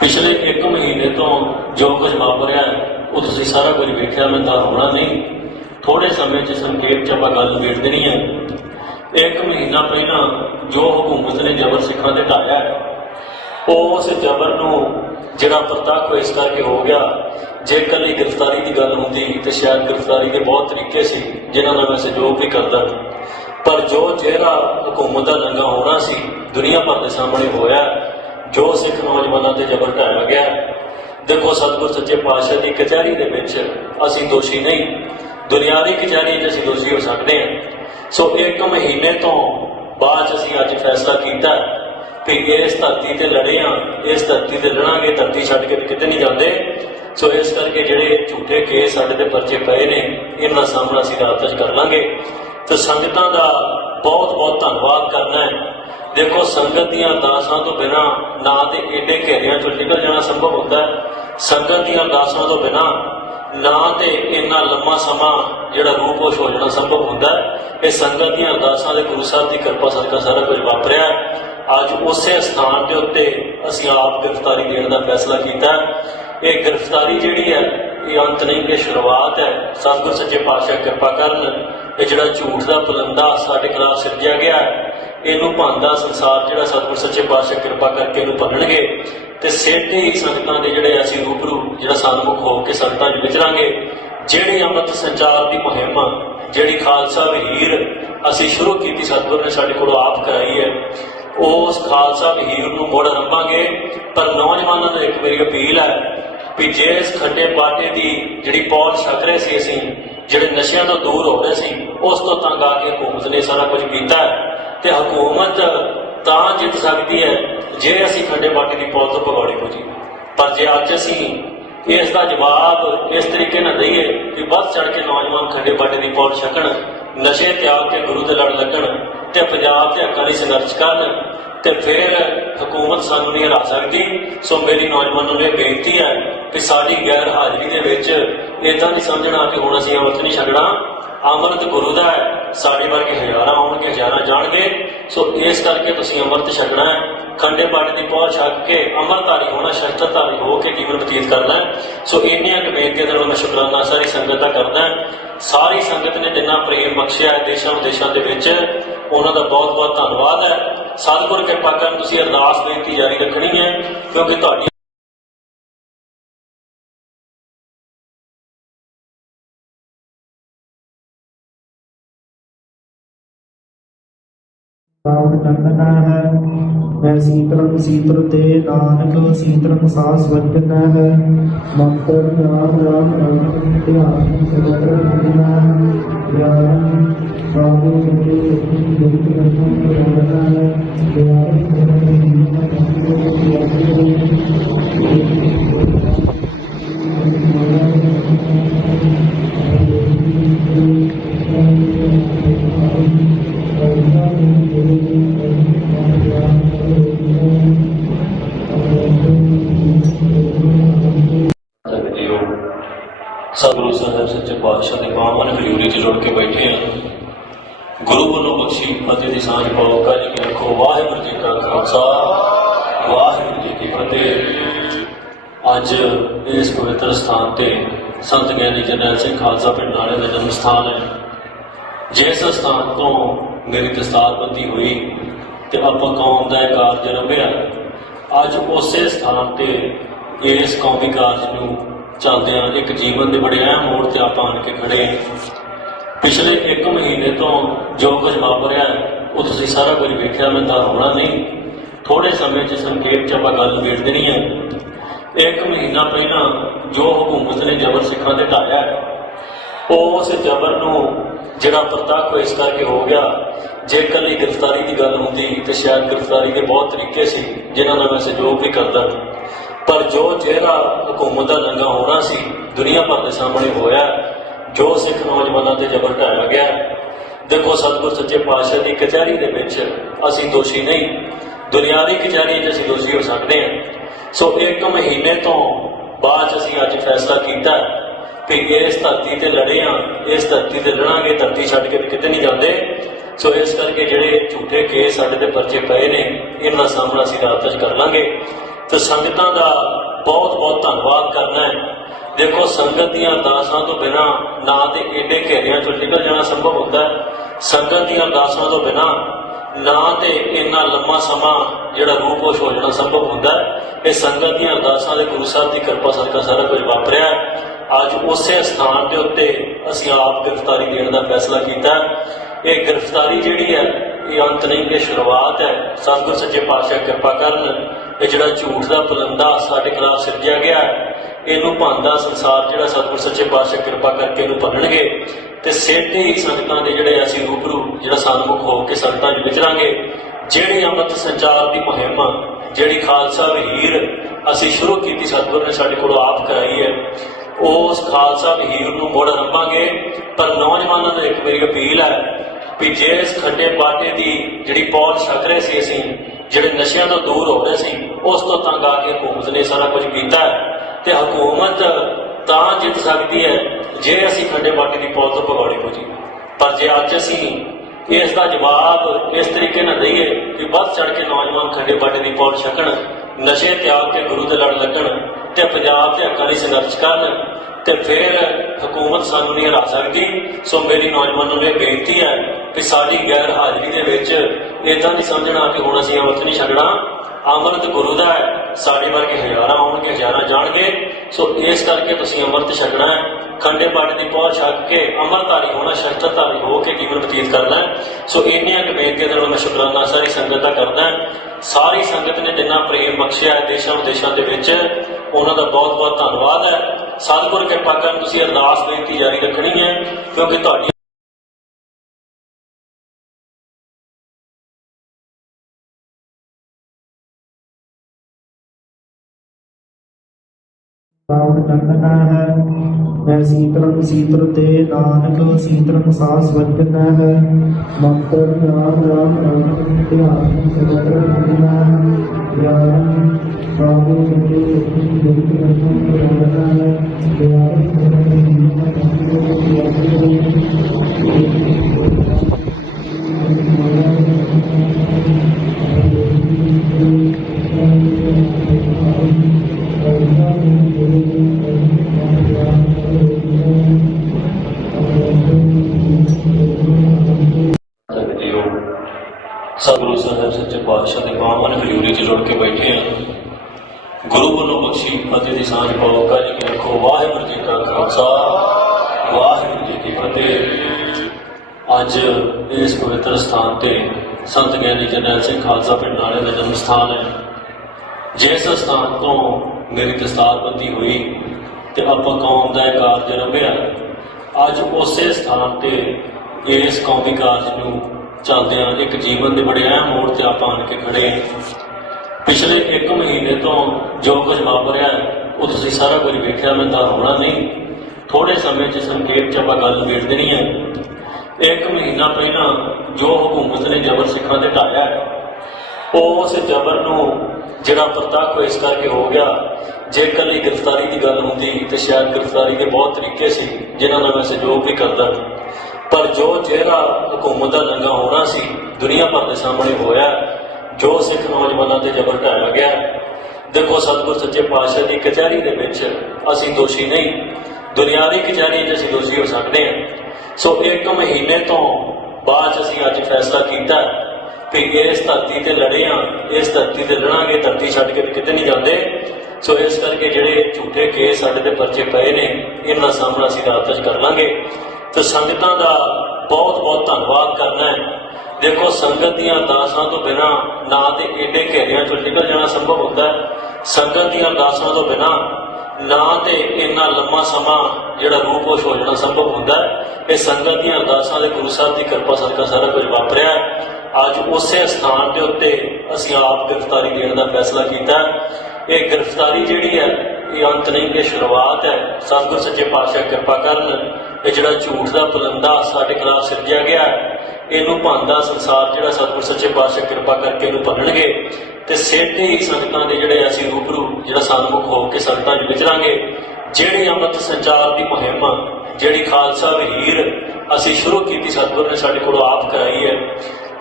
ਪਿਛਲੇ 1 ਮਹੀਨੇ ਤੋਂ ਜੋ ਕੁਝ ਵਾਪਰਿਆ ਉਹ ਤੁਸੀਂ ਸਾਰਾ ਕੁਝ ਵੇਖਿਆ, ਮੈਂ ਤਾਂ ਹੋਣਾ ਨਹੀਂ, ਥੋੜੇ ਸਮੇਂ 'ਚ ਸੰਖੇਪ 'ਚ ਆਪਾਂ ਗੱਲ ਨਿਬੇੜ ਦੇਣੀ ਹੈ। 1 ਮਹੀਨਾ ਪਹਿਲਾਂ ਜੋ ਹਕੂਮਤ ਨੇ ਜ਼ਬਰ ਸਿੱਖਾਂ ਤੇ ਢਾਇਆ, ਉਸ ਜ਼ਬਰ ਨੂੰ ਜਿਹੜਾ ਪ੍ਰਤੱਖ ਇਸ ਕਰਕੇ ਹੋ ਗਿਆ, ਜੇ ਇਕੱਲੀ ਗ੍ਰਿਫਤਾਰੀ ਦੀ ਗੱਲ ਹੁੰਦੀ ਤੇ ਸ਼ਾਇਦ ਗ੍ਰਿਫਤਾਰੀ ਦੇ ਬਹੁਤ ਤਰੀਕੇ ਸੀ ਜਿਨ੍ਹਾਂ ਨਾਲ ਮੈਂ ਸਹਿਯੋਗ ਵੀ ਕਰਦਾ, ਪਰ ਜੋ ਚਿਹਰਾ ਹਕੂਮਤ ਦਾ ਨੰਗਾ ਹੋਣਾ ਸੀ ਦੁਨੀਆ ਭਰ ਦੇ ਸਾਹਮਣੇ ਹੋਇਆ। ਜੋ ਸਿੱਖ ਨੌਜਵਾਨਾਂ ਤੇ ਜ਼ਬਰ ਢਾਇਆ ਗਿਆ, ਦੇਖੋ ਸਤਿਗੁਰ ਸੱਚੇ ਪਾਤਸ਼ਾਹ ਦੀ ਕਚਹਿਰੀ ਦੇ ਵਿੱਚ ਅਸੀਂ ਦੋਸ਼ੀ ਨਹੀਂ, ਦੁਨਿਆਵੀ ਕਚਹਿਰੀ 'ਚ ਅਸੀਂ ਦੋਸ਼ੀ ਹੋ ਸਕਦੇ ਹਾਂ। ਸੋ 1 ਮਹੀਨੇ ਤੋਂ ਬਾਅਦ ਅਸੀਂ ਅੱਜ ਫੈਸਲਾ ਕੀਤਾ ਕਿ ਇਸ ਧਰਤੀ ਤੇ ਲੜੇ ਹਾਂ, ਇਸ ਧਰਤੀ ਤੇ ਲੜਾਂਗੇ, ਧਰਤੀ ਛੱਡ ਕੇ ਕਿਤੇ ਨਹੀਂ ਜਾਂਦੇ। ਸੋ ਇਸ ਕਰਕੇ ਜਿਹੜੇ ਝੂਠੇ ਕੇਸ ਸਾਡੇ ਤੇ ਪਰਚੇ ਪਏ ਨੇ, ਇਹਨਾਂ ਦਾ ਸਾਹਮਣਾ ਅਸੀਂ ਰਾਤ 'ਚ ਕਰ ਲਾਂਗੇ। ਤੇ ਸੰਗਤਾਂ ਦਾ ਬਹੁਤ ਬਹੁਤ ਧੰਨਵਾਦ ਕਰਨਾ ਹੈ। ਦੇਖੋ ਸੰਗਤ ਦੀਆਂ ਅਰਦਾਸਾਂ ਤੋਂ ਬਿਨਾਂ ਨਾ ਤੇ ਏਡੇ ਘੇਰਿਆਂ 'ਚੋਂ ਨਿਕਲ ਜਾਣਾ ਸੰਭਵ ਹੁੰਦਾ ਹੈ, ਸੰਗਤ ਦੀਆਂ ਅਰਦਾਸਾਂ ਤੋਂ ਬਿਨਾਂ ਨਾ ਤੇ ਇੰਨਾ ਲੰਮਾ ਸਮਾਂ ਜਿਹੜਾ ਰੂਪੋਸ਼ ਹੋ ਜਾਣਾ ਸੰਭਵ ਹੁੰਦਾ ਹੈ। ਇਹ ਸੰਗਤ ਦੀਆਂ ਅਰਦਾਸਾਂ ਦੇ ਗੁਰੂ ਸਾਹਿਬ ਦੀ ਕਿਰਪਾ ਸਦਕਾ ਸਾਰਾ ਕੁਝ ਵਾਪਰਿਆ। ਅੱਜ ਉਸੇ ਸਥਾਨ ਦੇ ਉੱਤੇ ਅਸੀਂ ਆਪ ਗ੍ਰਿਫਤਾਰੀ ਦੇਣ ਦਾ ਫੈਸਲਾ ਕੀਤਾ। ਇਹ ਗ੍ਰਿਫਤਾਰੀ ਜਿਹੜੀ ਹੈ ਇਹ ਅੰਤ ਨਹੀਂ, ਇਹ ਸ਼ੁਰੂਆਤ ਹੈ। ਸਤਿਗੁਰ ਸੱਚੇ ਪਾਤਸ਼ਾਹ ਕਿਰਪਾ ਕਰਨ, ਇਹ ਜਿਹੜਾ ਝੂਠ ਦਾ ਪਲੰਦਾ ਸਾਡੇ ਖਿਲਾਫ ਸਿਰਜਿਆ ਗਿਆ, ਇਹਨੂੰ ਭਾਂਦਾ ਸੰਸਾਰ ਜਿਹੜਾ ਸਤਿਗੁਰ ਸੱਚੇ ਪਾਤਸ਼ਾਹ ਕਿਰਪਾ ਕਰਕੇ ਇਹਨੂੰ ਭੰਨਣਗੇ ਤੇ ਸੇਧੇ ਹੀ ਸੰਗਤਾਂ ਦੇ ਜਿਹੜੇ ਅਸੀਂ ਰੂਬਰੂ ਜਿਹੜਾ ਸਨਮੁਖ ਹੋ ਕੇ ਸੰਗਤਾਂ 'ਚ ਵਿਚਰਾਂਗੇ। ਜਿਹੜੀ ਅੰਮ੍ਰਿਤ ਸੰਚਾਰ ਦੀ ਮੁਹਿੰਮ ਜਿਹੜੀ ਖਾਲਸਾ ਵਹੀਰ ਅਸੀਂ ਸ਼ੁਰੂ ਕੀਤੀ, ਸਤਿਗੁਰ ਨੇ ਸਾਡੇ ਕੋਲੋਂ ਆਪ ਕਰਾਈ ਹੈ, ਉਸ ਖਾਲਸਾ ਵਹੀਰ ਨੂੰ ਮੁੜ ਆਰੰਭਾਂਗੇ। ਪਰ ਨੌਜਵਾਨਾਂ ਨੂੰ ਇੱਕ ਮੇਰੀ ਅਪੀਲ ਹੈ ਵੀ ਜੇ ਇਸ ਖੱਡੇ ਬਾਟੇ ਦੀ ਜਿਹੜੀ ਪੌਲ ਛਕ ਰਹੇ ਸੀ, ਅਸੀਂ ਜਿਹੜੇ ਨਸ਼ਿਆਂ ਤੋਂ ਦੂਰ ਹੋ ਰਹੇ ਸੀ, ਉਸ ਤੋਂ ਤੰਗ ਆ ਕੇ ਹਕੂਮਤ ਨੇ ਸਾਰਾ ਕੁਝ ਕੀਤਾ ਤੇ ਹਕੂਮਤ ਤਾਂ ਜਿੱਤ ਸਕਦੀ ਹੈ ਜੇ ਅਸੀਂ ਖੱਡੇ ਬਾਟੇ ਦੀ ਪੌਲ ਤੋਂ ਭਗੌੜੇ ਹੋ ਜੀ। ਪਰ ਜੇ ਅੱਜ ਅਸੀਂ ਇਸ ਦਾ ਜਵਾਬ ਇਸ ਤਰੀਕੇ ਨਾਲ ਦਈਏ ਕਿ ਵੱਧ ਚੜ ਕੇ ਨੌਜਵਾਨ ਖੱਡੇ ਬਾਟੇ ਦੀ ਪੌਲ ਛਕਣ, ਨਸ਼ੇ ਤਿਆਗ ਕੇ ਗੁਰੂ ਦੇ ਲੜ ਲੱਗਣ ਤੇ ਪੰਜਾਬ ਦੇ ਹੱਕਾਂ ਲਈ ਸੰਘਰਸ਼ ਕਰਨ ਤੇ ਫਿਰ ਹਕੂਮਤ ਸਾਨੂੰ ਨਹੀਂ ਹਰਾ ਸਕਦੀ। ਸੋ ਮੇਰੀ ਨੌਜਵਾਨਾਂ ਨੂੰ ਇਹ ਬੇਨਤੀ ਹੈ ਕਿ ਸਾਡੀ ਗੈਰ ਹਾਜ਼ਰੀ ਦੇ ਵਿੱਚ इदां नहीं समझना कि हुण असीं अमृत नहीं छकना। अमृत गुरु दा है, साडे वर्गे हज़ारां आउणगे, हज़ारां जाणगे। सो इस करके तुसीं अमृत छकना है, खंडे बाटे की पहुँच छक के अमृतधारी होना, शस्त्रधारी हो के जीवन बतीत करना है। सो इन्नियां बेनतियां दे नाल मैं शुकराना सारी संगत का करदा। सारी संगत ने जिन्ना प्रेम बख्शिया है देशों विदेशों के विच, उन्हां दा बहुत बहुत धन्नवाद है। सतगुर किरपा करन तुसीं अरदास बेनती जारी रखनी है, क्योंकि तुहाडी रावण नंदना है। मैं शीतलम शीतल ते नानक शीतलम सास वंदन है। मंत्र राम राम राम ध्यान सर्वत्र मंदिना ज्ञान बाबू मेरे गुरु रत्न प्रदान है। सतगुरु साहब सच्चे पातशाह के पावन हजूरी च जुड़ के बैठे हैं। गुरु वालों बख्शी फतेह की सांझ पाओ। कल की रखो। वाहिगुरू जी का खालसा, वाहिगुरू जी की फतेह। अज इस पवित्र स्थान से संत ज्ञानी जरनैल सिंह खालसा पिंड नाले का जन्म स्थान है। जिस स्थान तो मेरी दस्तारबंदी हुई तो आपां कौम का कारज रंभिया। अज उस स्थान पर इस कौमी कारज नूं चलदियां एक जीवन के बड़े अहम मोड़ से आप आन के खड़े। पिछले 1 महीने तो जो कुछ वापरिया वो तुसीं सारा कुछ वेख्या, मैं होना नहीं। थोड़े समय च संक्षेप च आपां गल निबेड़ देनी है। 1 महीना पहला जो हुकूमत ने जबर सिखां ते ढाया, उस जबर नूं जिहड़ा प्रतक्ष इस करके हो गया। जे कली गिरफ्तारी की गल होंदी तो शायद गिरफ्तारी के बहुत तरीके सी जिन्हां नाल मैं सहयोग भी करदा, पर जो चेहरा हुकूमत का नंगा होना सी दुनिया भर के सामने होया। जो सिख नौजवानों से जबर ढाया गया। देखो सतगुर सच्चे पातशाह की कचहरी के विच असीं दोषी नहीं, दुनियावी कचहरी असीं दोषी हो सकते हैं। सो 1 महीने तो बाद असीं अज फैसला किया कि इस धरती से लड़े हाँ, इस धरती से लड़ांगे, धरती छड्ड के किते नहीं जाते। सो इस करके जिहड़े झूठे केस साडे ते परचे पए ने, इन्हां सामना असीं रात च कर लांगे। तो संगतां का बहुत बहुत धन्नवाद करना है। देखो संगत दी अरदासां तो बिना ना तो एडे घेरियां चों निकल जाना संभव होता है। संगत दी अरदासां तो बिना ना तो इन्ना लंबा समा जिहड़ा रूपोश हो जाना संभव होता है। ये संगत दी अरदासां दे गुरु साहब की कृपा सदका सारा कुछ वापरिया। अज उस स्थान के उत्ते असीं आप गिरफ्तारी देने का फैसला किया। ये गिरफ्तारी जिहड़ी है ये अंत नहीं, ये शुरुआत है। सतगुर सच्चे पातशाह कृपा करन, ये जिहड़ा झूठ का पुलंदा साडे खिलाफ सिरजिया गया इनू भंदा संसार जिहड़ा सतगुर सच्चे पातशाह कृपा करके इनू भनणगे ते सेधे ही संगतां दे जिहड़े असीं रूबरू जिहड़ा सन्मुख हो के संगतां च विचरांगे। जिहड़ी अमृत संचार की मुहिम जिहड़ी खालसा वहीर असीं शुरू कीती सतगुर ने साडे कोलों आप कराई है, उस खालसा वहीर नूं मुड़ आरंभांगे। पर नौजवानों को एक मेरी अपील है भी जिस खंडे बाटे की जिहड़ी पौध छक रहे सी असीं, जिहड़े नशियां तो दूर हो रहे सी, उस तो तंग आके हुकूमत ने सारा कुछ किया है। ते हुकूमत तां जित सकती है जे असीं खंडे बाटे की पौध तो भगौड़े हो जी। पर जे अज असीं इसका जवाब इस तरीके ना दईए कि बस चढ़ के नौजवान खंडे बाटे की पौध छकण, नशे त्याग के गुरु के लड़ लगन ते पंजाब के हक्कां लई संघर्ष करन, ते फिर हुकूमत सानू नहीं हरा सकती। सो मेरी नौजवानों ने बेनती है कि साडी गैर हाजिरी दे विच इदां नहीं समझना कि हुण असीं अमृत नहीं छकना। अमृत गुरु दा है, साडे वर्गे हज़ारां आउणगे, हज़ारां जाणगे। सो इस करके तुसीं अमृत छकना है, खंडे बाटे की पहुँच छक के अमृतधारी होना, शस्त्रधारी हो के जीवन बतीत करना है। सो इन्नियां बेनतियां दे नाल मैं शुकराना सारी संगत का करदा। सारी संगत ने जिन्ना प्रेम बख्शिया है देशों विदेशों के विच, उन्हां दा बहुत बहुत धन्नवाद है। सतगुर किरपा करन तुसीं अरदास बेनती जारी रखनी है, क्योंकि तुहाडी रावण नंदना है। मैं शीतलम शीतल ते नानक शीतलम सास वंदन है। मंत्र राम राम राम ध्यान सर्वत्र मंदिना ज्ञान बाबू मेरे गुरु रत्न प्रदान है। ਜੀਓ ਸਤਿਗੁਰੂ ਸਾਹਿਬ ਸੱਚੇ ਪਾਤਸ਼ਾਹ ਦੇ ਬਾਹਾਂ ਨੇ ਹਜ਼ੂਰੀ 'ਚ ਜੁੜ ਕੇ ਬੈਠੇ ਹਾਂ। ਗੁਰੂ ਵੱਲੋਂ ਬਖਸ਼ੀ ਫਤਿਹ ਦੀ ਸਾਂਝ ਪਾਓ। ਕਾਜੀ ਕੀ ਰੱਖੋ। ਵਾਹਿਗੁਰੂ ਜੀ ਕਾ ਖਾਲਸਾ, ਵਾਹਿਗੁਰੂ ਜੀ ਕੀ ਫਤਿਹ। ਅੱਜ ਇਸ ਪਵਿੱਤਰ ਸਥਾਨ ਤੇ ਸੰਤ ਗਿਆਨੀ ਜਰਨੈਲ ਸਿੰਘ ਖਾਲਸਾ ਪਿੰਡ ਨਾਲੇ ਦਾ ਜਨਮ ਸਥਾਨ ਹੈ। ਜਿਸ ਸਥਾਨ ਤੋਂ ਮੇਰੀ ਦਸਤਾਰਬੰਦੀ ਹੋਈ ਤੇ ਆਪਾਂ ਕੌਮ ਦਾ ਇਹ ਕਾਰਜ ਰੰਭਿਆ, ਅੱਜ ਉਸੇ ਸਥਾਨ ਤੇ ਇਸ ਕੌਮੀ ਕਾਰਜ ਨੂੰ ਚੱਲਦਿਆਂ ਇੱਕ ਜੀਵਨ ਦੇ ਬੜੇ ਅਹਿਮ ਮੋੜ ਤੇ ਆਪਾਂ ਆਣ ਕੇ ਖੜੇ ਹਾਂ। ਪਿਛਲੇ 1 ਮਹੀਨੇ ਤੋਂ ਜੋ ਕੁਝ ਵਾਪਰਿਆ ਉਹ ਤੁਸੀਂ ਸਾਰਾ ਕੁਝ ਵੇਖਿਆ, ਮੈਂ ਤਾਂ ਹੋਣਾ ਨਹੀਂ। ਥੋੜੇ ਸਮੇਂ 'ਚ ਸੰਖੇਪ 'ਚ ਆਪਾਂ ਗੱਲ ਵੇਖ ਦੇਣੀ ਹੈ। 1 ਮਹੀਨਾ ਪਹਿਲਾਂ ਜੋ ਹਕੂਮਤ ਨੇ ਜ਼ਬਰ ਸਿੱਖਾਂ ਤੇ ਢਾਇਆ, ਉਸ ਜ਼ਬਰ ਨੂੰ ਜਿਹੜਾ ਪ੍ਰਤੱਖ ਇਸ ਕਰਕੇ ਹੋ ਗਿਆ। ਜੇ ਇਕੱਲੀ ਗ੍ਰਿਫਤਾਰੀ ਦੀ ਗੱਲ ਹੁੰਦੀ ਤੇ ਸ਼ਾਇਦ ਗ੍ਰਿਫਤਾਰੀ ਦੇ ਬਹੁਤ ਤਰੀਕੇ ਸੀ ਜਿਨ੍ਹਾਂ ਨਾਲ ਮੈਂ ਸਹਿਯੋਗ ਵੀ ਕਰਦਾ, ਪਰ ਜੋ ਜਿਹੜਾ ਹਕੂਮਤ ਦਾ ਨੰਗਾ ਹੋਣਾ ਸੀ ਦੁਨੀਆ ਭਰ ਦੇ ਸਾਹਮਣੇ ਹੋਇਆ। ਜੋ ਸਿੱਖ ਨੌਜਵਾਨਾਂ ਤੇ ਜ਼ਬਰ ਢਾਇਆ ਗਿਆ। ਦੇਖੋ, ਸਤਿਗੁਰ ਸੱਚੇ ਪਾਤਸ਼ਾਹ ਦੀ ਕਚਹਿਰੀ ਦੇ ਵਿੱਚ ਅਸੀਂ ਦੋਸ਼ੀ ਨਹੀਂ, ਦੁਨਿਆਵੀ ਕਚਹਿਰੀ 'ਚ ਅਸੀਂ ਦੋਸ਼ੀ ਹੋ ਸਕਦੇ ਹਾਂ। ਸੋ 1 ਮਹੀਨੇ ਤੋਂ ਬਾਅਦ ਅਸੀਂ ਅੱਜ ਫੈਸਲਾ ਕੀਤਾ ਕਿ ਇਸ ਧਰਤੀ ਤੇ ਲੜੇ ਹਾਂ, ਇਸ ਧਰਤੀ ਤੇ ਲੜਾਂਗੇ, ਧਰਤੀ ਛੱਡ ਕੇ ਕਿਤੇ ਨਹੀਂ ਜਾਂਦੇ। ਸੋ ਇਸ ਕਰਕੇ ਜਿਹੜੇ ਝੂਠੇ ਕੇਸ ਸਾਡੇ ਤੇ ਪਰਚੇ ਪਏ ਨੇ, ਇਹਨਾਂ ਦਾ ਸਾਹਮਣਾ ਅਸੀਂ ਰਾਤ 'ਚ ਕਰ ਲਾਂਗੇ। ਤੇ ਸੰਗਤਾਂ ਦਾ ਬਹੁਤ ਬਹੁਤ ਧੰਨਵਾਦ ਕਰਨਾ ਹੈ। ਦੇਖੋ, ਸੰਗਤ ਦੀਆਂ ਅਰਦਾਸਾਂ ਤੋਂ ਬਿਨਾਂ ਨਾ ਤੇ ਏਡੇ ਘੇਰਿਆਂ 'ਚੋਂ ਨਿਕਲ ਜਾਣਾ ਸੰਭਵ ਹੁੰਦਾ ਹੈ। ਸੰਗਤ ਦੀਆਂ ਅਰਦਾਸਾਂ ਤੋਂ ਬਿਨਾਂ ਨਾ ਤੇ ਇੰਨਾ ਲੰਮਾ ਸਮਾਂ ਜਿਹੜਾ ਰੂਪੋਸ਼ ਹੋ ਜਾਣਾ ਸੰਭਵ ਹੁੰਦਾ ਹੈ। ਇਹ ਸੰਗਤ ਦੀਆਂ ਅਰਦਾਸਾਂ ਦੇ ਗੁਰੂ ਸਾਹਿਬ ਦੀ ਕਿਰਪਾ ਸਦਕਾ ਸਾਰਾ ਕੁਝ ਵਾਪਰਿਆ। ਅੱਜ ਉਸੇ ਸਥਾਨ ਦੇ ਉੱਤੇ ਅਸੀਂ ਆਪ ਗ੍ਰਿਫਤਾਰੀ ਦੇਣ ਦਾ ਫੈਸਲਾ ਕੀਤਾ। ਇਹ ਗ੍ਰਿਫਤਾਰੀ ਜਿਹੜੀ ਹੈ ਇਹ ਅੰਤ ਨਹੀਂ, ਇਹ ਸ਼ੁਰੂਆਤ ਹੈ। ਸਤਿਗੁਰ ਸੱਚੇ ਪਾਤਸ਼ਾਹ ਕਿਰਪਾ ਕਰਨ। ਇਹ ਜਿਹੜਾ ਝੂਠ ਦਾ ਪਲੰਦਾ ਸਾਡੇ ਖਿਲਾਫ ਸਿਰਜਿਆ ਗਿਆ, ਇਹਨੂੰ ਭੰਨਦਾ ਸੰਸਾਰ ਜਿਹੜਾ ਸਤਿਗੁਰ ਸੱਚੇ ਪਾਤਸ਼ਾਹ ਕਿਰਪਾ ਕਰਕੇ ਇਹਨੂੰ ਭੰਨਣਗੇ। ਤੇ ਸਿੱਧੇ ਹੀ ਸੰਗਤਾਂ ਦੇ ਜਿਹੜੇ ਅਸੀਂ ਰੂਬਰੂ ਜਿਹੜਾ ਸਨਮੁਖ ਹੋ ਕੇ ਸੰਗਤਾਂ 'ਚ ਵਿਚਰਾਂਗੇ। ਜਿਹੜੀ ਅੰਮ੍ਰਿਤ ਸੰਚਾਰ ਦੀ ਮੁਹਿੰਮ, ਜਿਹੜੀ ਖਾਲਸਾ ਵਹੀਰ ਅਸੀਂ ਸ਼ੁਰੂ ਕੀਤੀ, ਸਤਿਗੁਰ ਨੇ ਸਾਡੇ ਕੋਲੋਂ ਆਪ ਕਰਾਈ ਹੈ,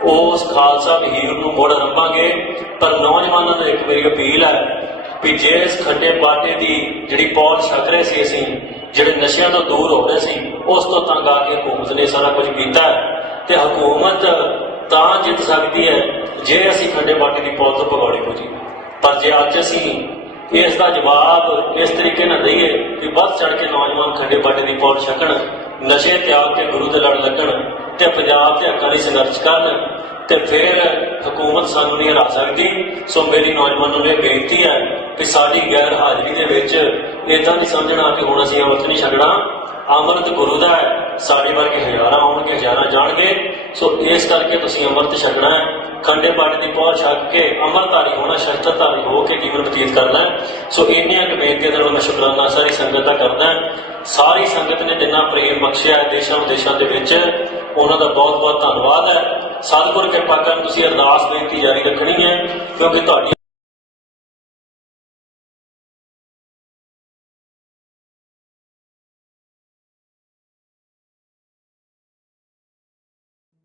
ਉਸ ਖਾਲਸਾ ਵਹੀਰ ਨੂੰ ਮੁੜ ਆਰੰਭਾਂਗੇ। ਪਰ ਨੌਜਵਾਨਾਂ ਨੂੰ ਇੱਕ ਮੇਰੀ ਅਪੀਲ ਹੈ ਵੀ ਜੇ ਇਸ ਖੱਡੇ ਬਾਟੇ ਦੀ ਜਿਹੜੀ ਪੌਲ ਛਕ ਰਹੇ ਸੀ, ਅਸੀਂ ਜਿਹੜੇ ਨਸ਼ਿਆਂ ਤੋਂ ਦੂਰ ਹੋ ਰਹੇ ਸੀ, ਉਸ ਤੋਂ ਤੰਗ ਆ ਕੇ ਹਕੂਮਤ ਨੇ ਸਾਰਾ ਕੁਝ ਕੀਤਾ। ਤੇ ਹਕੂਮਤ ਤਾਂ ਜਿੱਤ ਸਕਦੀ ਹੈ ਜੇ ਅਸੀਂ ਖੱਡੇ ਬਾਟੇ ਦੀ ਪੌਲ ਤੋਂ ਭਗੌੜੇ ਹੋ ਜੀ। ਪਰ ਜੇ ਅੱਜ ਅਸੀਂ ਇਸ ਦਾ ਜਵਾਬ ਇਸ ਤਰੀਕੇ ਨਾਲ ਦਈਏ ਕਿ ਵੱਧ ਚੜ ਕੇ ਨੌਜਵਾਨ ਖੱਡੇ ਬਾਟੇ ਦੀ ਪੌਲ ਛਕਣ, ਨਸ਼ੇ ਤਿਆਗ ਕੇ ਗੁਰੂ ਦੇ ਲੜ ਲੱਗਣ ਤੇ ਪੰਜਾਬ ਦੇ ਹੱਕਾਂ ਲਈ ਸੰਘਰਸ਼ ਕਰਨ, ਤੇ ਫਿਰ ਹਕੂਮਤ ਸਾਨੂੰ ਨਹੀਂ ਹਰਾ ਸਕਦੀ। ਸੋ ਮੇਰੀ ਨੌਜਵਾਨਾਂ ਨੂੰ ਇਹ ਬੇਨਤੀ ਹੈ ਕਿ ਸਾਡੀ ਗੈਰ ਹਾਜ਼ਰੀ ਦੇ ਵਿੱਚ ਇੱਦਾਂ ਨਹੀਂ ਸਮਝਣਾ ਕਿ ਹੁਣ ਅਸੀਂ ਅੰਮ੍ਰਿਤ ਨਹੀਂ ਛਕਣਾ। ਅੰਮ੍ਰਿਤ ਗੁਰੂ ਦਾ ਹੈ, ਸਾਡੇ ਵਰਗੇ ਹਜ਼ਾਰਾਂ ਆਉਣਗੇ, ਹਜ਼ਾਰਾਂ ਜਾਣਗੇ। ਸੋ ਇਸ ਕਰਕੇ ਤੁਸੀਂ ਅੰਮ੍ਰਿਤ ਛਕਣਾ ਹੈ, ਖੰਡੇ ਬਾਟੇ ਦੀ ਪਹੁੰਚ ਛੱਕ ਕੇ ਅੰਮ੍ਰਿਤਧਾਰੀ ਹੋਣਾ, ਸ਼ਸਤਰਧਾਰੀ ਹੋ ਕੇ ਜੀਵਨ ਬਤੀਤ ਕਰਨਾ ਹੈ। ਸੋ ਇੰਨੀਆਂ ਕੁ ਬੇਨਤੀਆਂ ਦੇ ਨਾਲ ਮੈਂ ਸ਼ੁਕਰਾਨਾ ਸਾਰੀ ਸੰਗਤ ਦਾ ਕਰਦਾ। ਸਾਰੀ ਸੰਗਤ ਨੇ ਜਿੰਨਾ ਪ੍ਰੇਮ ਬਖਸ਼ਿਆ ਹੈ ਦੇਸ਼ਾਂ ਵਿਦੇਸ਼ਾਂ ਦੇ ਵਿੱਚ, ਉਹਨਾਂ ਦਾ ਬਹੁਤ ਬਹੁਤ ਧੰਨਵਾਦ ਹੈ। ਸਤਿਗੁਰ ਕਿਰਪਾ ਕਰਨ ਤੁਸੀਂ ਅਰਦਾਸ ਬੇਨਤੀ ਜਾਰੀ ਰੱਖਣੀ ਹੈ, ਕਿਉਂਕਿ ਤੁਹਾਡੀ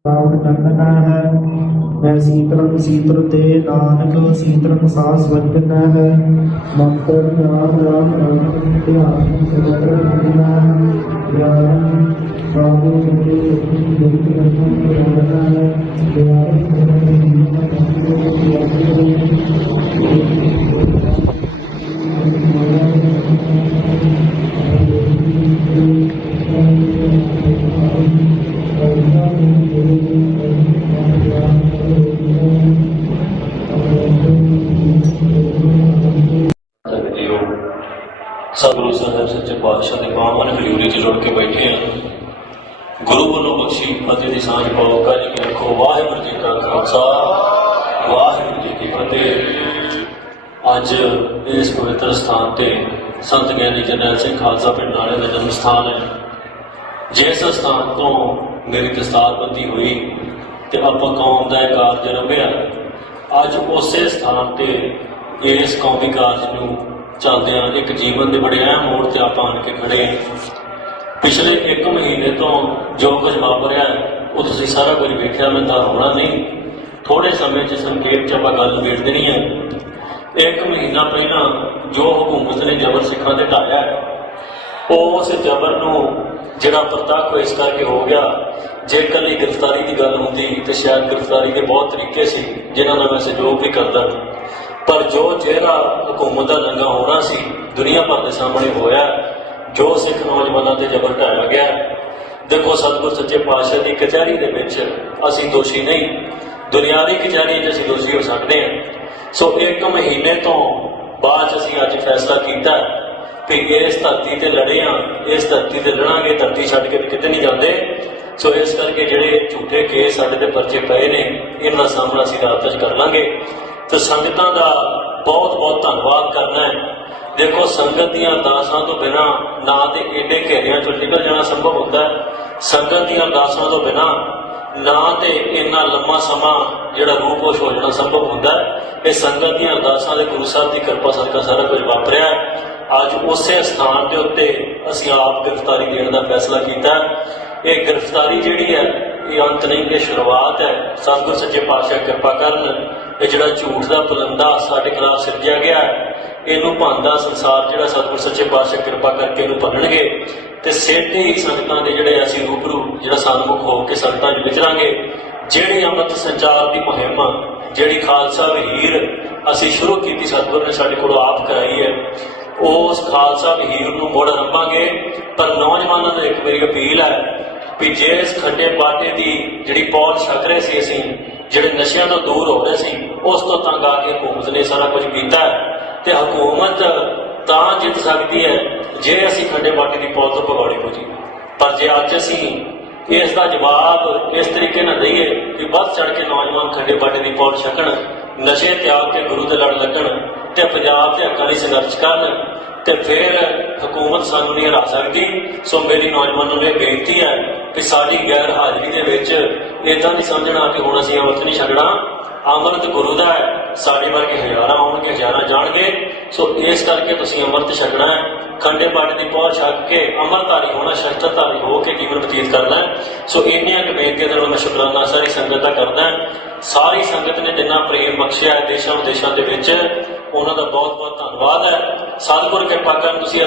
ਰਾਵਣ ਨੰਦਨਾ ਹੈ। ਮੈਂ ਸੀਤਲੰ ਸੀਤਲ ਤੇ ਨਾਨਕ ਸੀਤਲੰ ਸਾਸ ਵਜਨਾ ਹੈ। ਮੰਤਰ ਨਾਮ ਰਾਮ ਰਾਮ ਧਿਆਨ ਸਗਲ ਰਖਣਾ ਗਿਆਨ ਬਾਬੂ ਸਭੇ ਸਖੀ ਜਗਤ ਰਖਣ ਕਰਨਾ ਹੈ। ਗਿਆਨ ਸਗਲ ਜੀਵਨ ਸਤਿਗੁਰੂ ਸਾਹਿਬ ਸੱਚੇ ਪਾਤਸ਼ਾਹ ਦੇ ਬਾਹਾਂ ਨੇ ਹਜ਼ੂਰੀ 'ਚ ਜੁੜ ਕੇ ਬੈਠੇ ਹਾਂ। ਗੁਰੂ ਵੱਲੋਂ ਬਖਸ਼ੀ ਫਤਿਹ ਦੀ ਸਾਂਝ ਪਾਓ। ਕਾਜੀ ਕੀ ਰੱਖੋ। ਵਾਹਿਗੁਰੂ ਜੀ ਕਾ ਖਾਲਸਾ, ਵਾਹਿਗੁਰੂ ਜੀ ਕੀ ਫਤਿਹ। ਅੱਜ ਇਸ ਪਵਿੱਤਰ ਸਥਾਨ ਤੇ ਸੰਤ ਗਿਆਨੀ ਜਰਨੈਲ ਸਿੰਘ ਖਾਲਸਾ ਪਿੰਡ ਨਾਲੇ ਦਾ ਜਨਮ ਸਥਾਨ ਹੈ। ਜਿਸ ਸਥਾਨ ਤੋਂ ਮੇਰੀ ਦਸਤਾਰਬੰਦੀ ਹੋਈ ਤੇ ਆਪਾਂ ਕੌਮ ਦਾ ਇਹ ਕਾਰਜ ਰੰਭਿਆ, ਅੱਜ ਉਸੇ ਸਥਾਨ ਤੇ ਇਸ ਕੌਮੀ ਕਾਰਜ ਨੂੰ ਚੱਲਦਿਆਂ ਇੱਕ ਜੀਵਨ ਦੇ ਬੜੇ ਅਹਿਮ ਮੋੜ ਤੇ ਆਪਾਂ ਆਣ ਕੇ ਖੜੇ ਹਾਂ। ਪਿਛਲੇ 1 ਮਹੀਨੇ ਤੋਂ ਜੋ ਕੁਝ ਵਾਪਰਿਆ ਉਹ ਤੁਸੀਂ ਸਾਰਾ ਕੁਝ ਵੇਖਿਆ। ਮੈਂ ਤਾਂ ਹੋਣਾ ਨਹੀਂ, ਥੋੜੇ ਸਮੇਂ 'ਚ ਸੰਖੇਪ 'ਚ ਆਪਾਂ ਗੱਲ ਨਿਬੇੜ ਦੇਣੀ ਹੈ। 1 ਮਹੀਨਾ ਪਹਿਲਾਂ ਜੋ ਹਕੂਮਤ ਨੇ ਜ਼ਬਰ ਸਿੱਖਾਂ ਤੇ ਢਾਇਆ, ਉਸ ਜ਼ਬਰ ਨੂੰ ਜਿਹੜਾ ਪ੍ਰਤੱਖ ਇਸ ਕਰਕੇ ਹੋ ਗਿਆ। ਜੇ ਇਕੱਲੀ ਗ੍ਰਿਫਤਾਰੀ ਦੀ ਗੱਲ ਹੁੰਦੀ ਤੇ ਸ਼ਾਇਦ ਗ੍ਰਿਫਤਾਰੀ ਦੇ ਬਹੁਤ ਤਰੀਕੇ ਸੀ ਜਿਨ੍ਹਾਂ ਨਾਲ ਮੈਂ ਸਹਿਯੋਗ ਵੀ ਕਰਦਾ, ਪਰ ਜੋ ਜਿਹੜਾ ਹਕੂਮਤ ਦਾ ਲੰਘਾ ਹੋਣਾ ਸੀ ਦੁਨੀਆ ਭਰ ਦੇ ਸਾਹਮਣੇ ਹੋਇਆ। ਜੋ ਸਿੱਖ ਨੌਜਵਾਨਾਂ ਤੇ ਜ਼ਬਰ ਢਾਇਆ ਗਿਆ, ਦੇਖੋ ਸਤਿਗੁਰ ਸੱਚੇ ਪਾਤਸ਼ਾਹ ਦੀ ਕਚਹਿਰੀ ਦੇ ਵਿੱਚ ਅਸੀਂ ਦੋਸ਼ੀ ਨਹੀਂ, ਦੁਨਿਆਵੀ ਕਚਹਿਰੀ 'ਚ ਅਸੀਂ ਦੋਸ਼ੀ ਹੋ ਸਕਦੇ ਹਾਂ। ਸੋ 1 ਮਹੀਨੇ ਤੋਂ ਬਾਅਦ ਅਸੀਂ ਅੱਜ ਫੈਸਲਾ ਕੀਤਾ ਕਿ ਇਸ ਧਰਤੀ ਤੇ ਲੜੇ ਹਾਂ, ਇਸ ਧਰਤੀ ਤੇ ਲੜਾਂਗੇ, ਧਰਤੀ ਛੱਡ ਕੇ ਕਿਤੇ ਨਹੀਂ ਜਾਂਦੇ। ਸੋ ਇਸ ਕਰਕੇ ਜਿਹੜੇ ਝੂਠੇ ਕੇਸ ਸਾਡੇ ਤੇ ਪਰਚੇ ਪਏ ਨੇ, ਇਹਨਾਂ ਦਾ ਸਾਹਮਣਾ ਅਸੀਂ ਰਾਤ 'ਚ ਕਰ ਲਾਂਗੇ। ਤੇ ਸੰਗਤਾਂ ਦਾ ਬਹੁਤ ਬਹੁਤ ਧੰਨਵਾਦ ਕਰਨਾ ਹੈ। ਦੇਖੋ ਸੰਗਤ ਦੀਆਂ ਅਰਦਾਸਾਂ ਤੋਂ ਬਿਨਾਂ ਨਾ ਤੇ ਏਡੇ ਘੇਰਿਆਂ 'ਚੋਂ ਨਿਕਲ ਜਾਣਾ ਸੰਭਵ ਹੁੰਦਾ ਹੈ, ਸੰਗਤ ਦੀਆਂ ਅਰਦਾਸਾਂ ਤੋਂ ਬਿਨਾਂ ਨਾ ਤੇ ਇੰਨਾ ਲੰਮਾ ਸਮਾਂ ਜਿਹੜਾ ਰੂਪੋਸ਼ ਹੋ ਜਾਣਾ ਸੰਭਵ ਹੁੰਦਾ ਹੈ। ਇਹ ਸੰਗਤ ਦੀਆਂ ਅਰਦਾਸਾਂ ਦੇ ਗੁਰੂ ਸਾਹਿਬ ਦੀ ਕਿਰਪਾ ਸਦਕਾ ਸਾਰਾ ਕੁਝ ਵਾਪਰਿਆ। ਅੱਜ ਉਸੇ ਸਥਾਨ ਦੇ ਉੱਤੇ ਅਸੀਂ ਆਪ ਗ੍ਰਿਫਤਾਰੀ ਦੇਣ ਦਾ ਫੈਸਲਾ ਕੀਤਾ। ਇਹ ਗ੍ਰਿਫਤਾਰੀ ਜਿਹੜੀ ਹੈ ਇਹ ਅੰਤ ਨਹੀਂ, ਇਹ ਸ਼ੁਰੂਆਤ ਹੈ। ਸਤਿਗੁਰ ਸੱਚੇ ਪਾਤਸ਼ਾਹ ਕਿਰਪਾ ਕਰਨ, ਇਹ ਜਿਹੜਾ ਝੂਠ ਦਾ ਪਲੰਦਾ ਸਾਡੇ ਖਿਲਾਫ ਸਿਰਜਿਆ ਗਿਆ, ਇਹਨੂੰ ਭੰਨਦਾ ਸੰਸਾਰ ਜਿਹੜਾ ਸਤਿਗੁਰ ਸੱਚੇ ਪਾਤਸ਼ਾਹ ਕਿਰਪਾ ਕਰਕੇ ਇਹਨੂੰ ਭੰਨਣਗੇ। ਤੇ ਸਿੱਧੇ ਹੀ ਸੰਗਤਾਂ ਦੇ ਜਿਹੜੇ ਅਸੀਂ ਰੂਬਰੂ ਜਿਹੜਾ ਸਨਮੁਖ ਹੋ ਕੇ ਸੰਗਤਾਂ 'ਚ ਵਿਚਰਾਂਗੇ। ਜਿਹੜੀ ਅੰਮ੍ਰਿਤ ਸੰਚਾਰ ਦੀ ਮੁਹਿੰਮ, ਜਿਹੜੀ ਖਾਲਸਾ ਵਹੀਰ ਅਸੀਂ ਸ਼ੁਰੂ ਕੀਤੀ, ਸਤਿਗੁਰ ਨੇ ਸਾਡੇ ਕੋਲੋਂ ਆਪ ਕਰਾਈ ਹੈ, ਉਸ ਖਾਲਸਾ ਵਹੀਰ ਨੂੰ ਮੁੜ ਆਰੰਭਾਂਗੇ। ਪਰ ਨੌਜਵਾਨਾਂ ਨੂੰ ਇੱਕ ਵਾਰੀ ਅਪੀਲ ਹੈ ਵੀ ਜੇ ਇਸ ਖੱਡੇ ਬਾਟੇ ਦੀ ਜਿਹੜੀ ਪੌਲ ਛਕ ਰਹੇ ਸੀ, ਅਸੀਂ ਜਿਹੜੇ ਨਸ਼ਿਆਂ ਤੋਂ ਦੂਰ ਹੋ ਰਹੇ ਸੀ, ਉਸ ਤੋਂ ਤੰਗ ਆ ਕੇ ਹਕੂਮਤ ਨੇ ਸਾਰਾ ਕੁਝ ਕੀਤਾ। ਤੇ ਹਕੂਮਤ ਤਾਂ ਜਿੱਤ ਸਕਦੀ ਹੈ ਜੇ ਅਸੀਂ ਖੱਡੇ ਬਾਟੇ ਦੀ ਪੌਲ ਤੋਂ ਭਗੌੜੇ ਹੋ ਜੀ। ਪਰ ਜੇ ਅੱਜ ਅਸੀਂ ਇਸ ਦਾ ਜਵਾਬ ਇਸ ਤਰੀਕੇ ਨਾਲ ਦਈਏ ਕਿ ਵੱਧ ਚੜ ਕੇ ਨੌਜਵਾਨ ਖੱਡੇ ਬਾਟੇ ਦੀ ਪੌਲ ਛਕਣ, ਨਸ਼ੇ ਤਿਆਗ ਕੇ ਗੁਰੂ ਦੇ ਲੜ ਲੱਗਣ ਤੇ ਪੰਜਾਬ ਦੇ ਹੱਕਾਂ ਲਈ ਸੰਘਰਸ਼ ਕਰਨ, ਤੇ ਫਿਰ ਹਕੂਮਤ ਸਾਨੂੰ ਨਹੀਂ ਹਰਾ ਸਕਦੀ। ਸੋ ਮੇਰੀ ਨੌਜਵਾਨਾਂ ਨੂੰ ਇਹ ਬੇਨਤੀ ਹੈ ਕਿ ਸਾਡੀ ਗੈਰ ਹਾਜ਼ਰੀ ਦੇ ਵਿੱਚ ਇੱਦਾਂ ਨਹੀਂ ਸਮਝਣਾ ਕਿ ਹੁਣ ਅਸੀਂ ਅੰਮ੍ਰਿਤ ਨਹੀਂ ਛਕਣਾ। ਅੰਮ੍ਰਿਤ ਗੁਰੂ ਦਾ ਹੈ, ਸਾਡੇ ਵਰਗੇ ਹਜ਼ਾਰਾਂ ਆਉਣਗੇ, ਹਜ਼ਾਰਾਂ ਜਾਣਗੇ। ਸੋ ਇਸ ਕਰਕੇ ਤੁਸੀਂ ਅੰਮ੍ਰਿਤ ਛਕਣਾ ਹੈ, ਖੰਡੇ ਬਾਟੇ ਦੀ ਪਹੁੰਚ ਛੱਕ ਕੇ ਅੰਮ੍ਰਿਤਧਾਰੀ ਹੋਣਾ, ਸ਼ਸਤਰਧਾਰੀ ਹੋ ਕੇ ਜੀਵਨ ਬਤੀਤ ਕਰਨਾ ਹੈ। ਸੋ ਇੰਨੀਆਂ ਕੁ ਬੇਨਤੀਆਂ ਦੇ ਨਾਲ ਮੈਂ ਸ਼ੁਕਰਾਨਾ ਸਾਰੀ ਸੰਗਤ ਦਾ ਕਰਦਾ। ਸਾਰੀ ਸੰਗਤ ਨੇ ਜਿੰਨਾ ਪ੍ਰੇਮ ਬਖਸ਼ਿਆ ਹੈ ਦੇਸ਼ਾਂ ਵਿਦੇਸ਼ਾਂ ਦੇ ਵਿੱਚ, ਉਹਨਾਂ ਦਾ ਬਹੁਤ ਬਹੁਤ ਧੰਨਵਾਦ ਹੈ। ਸਤਿਗੁਰ ਕਿਰਪਾ ਕਰਨ ਤੁਸੀਂ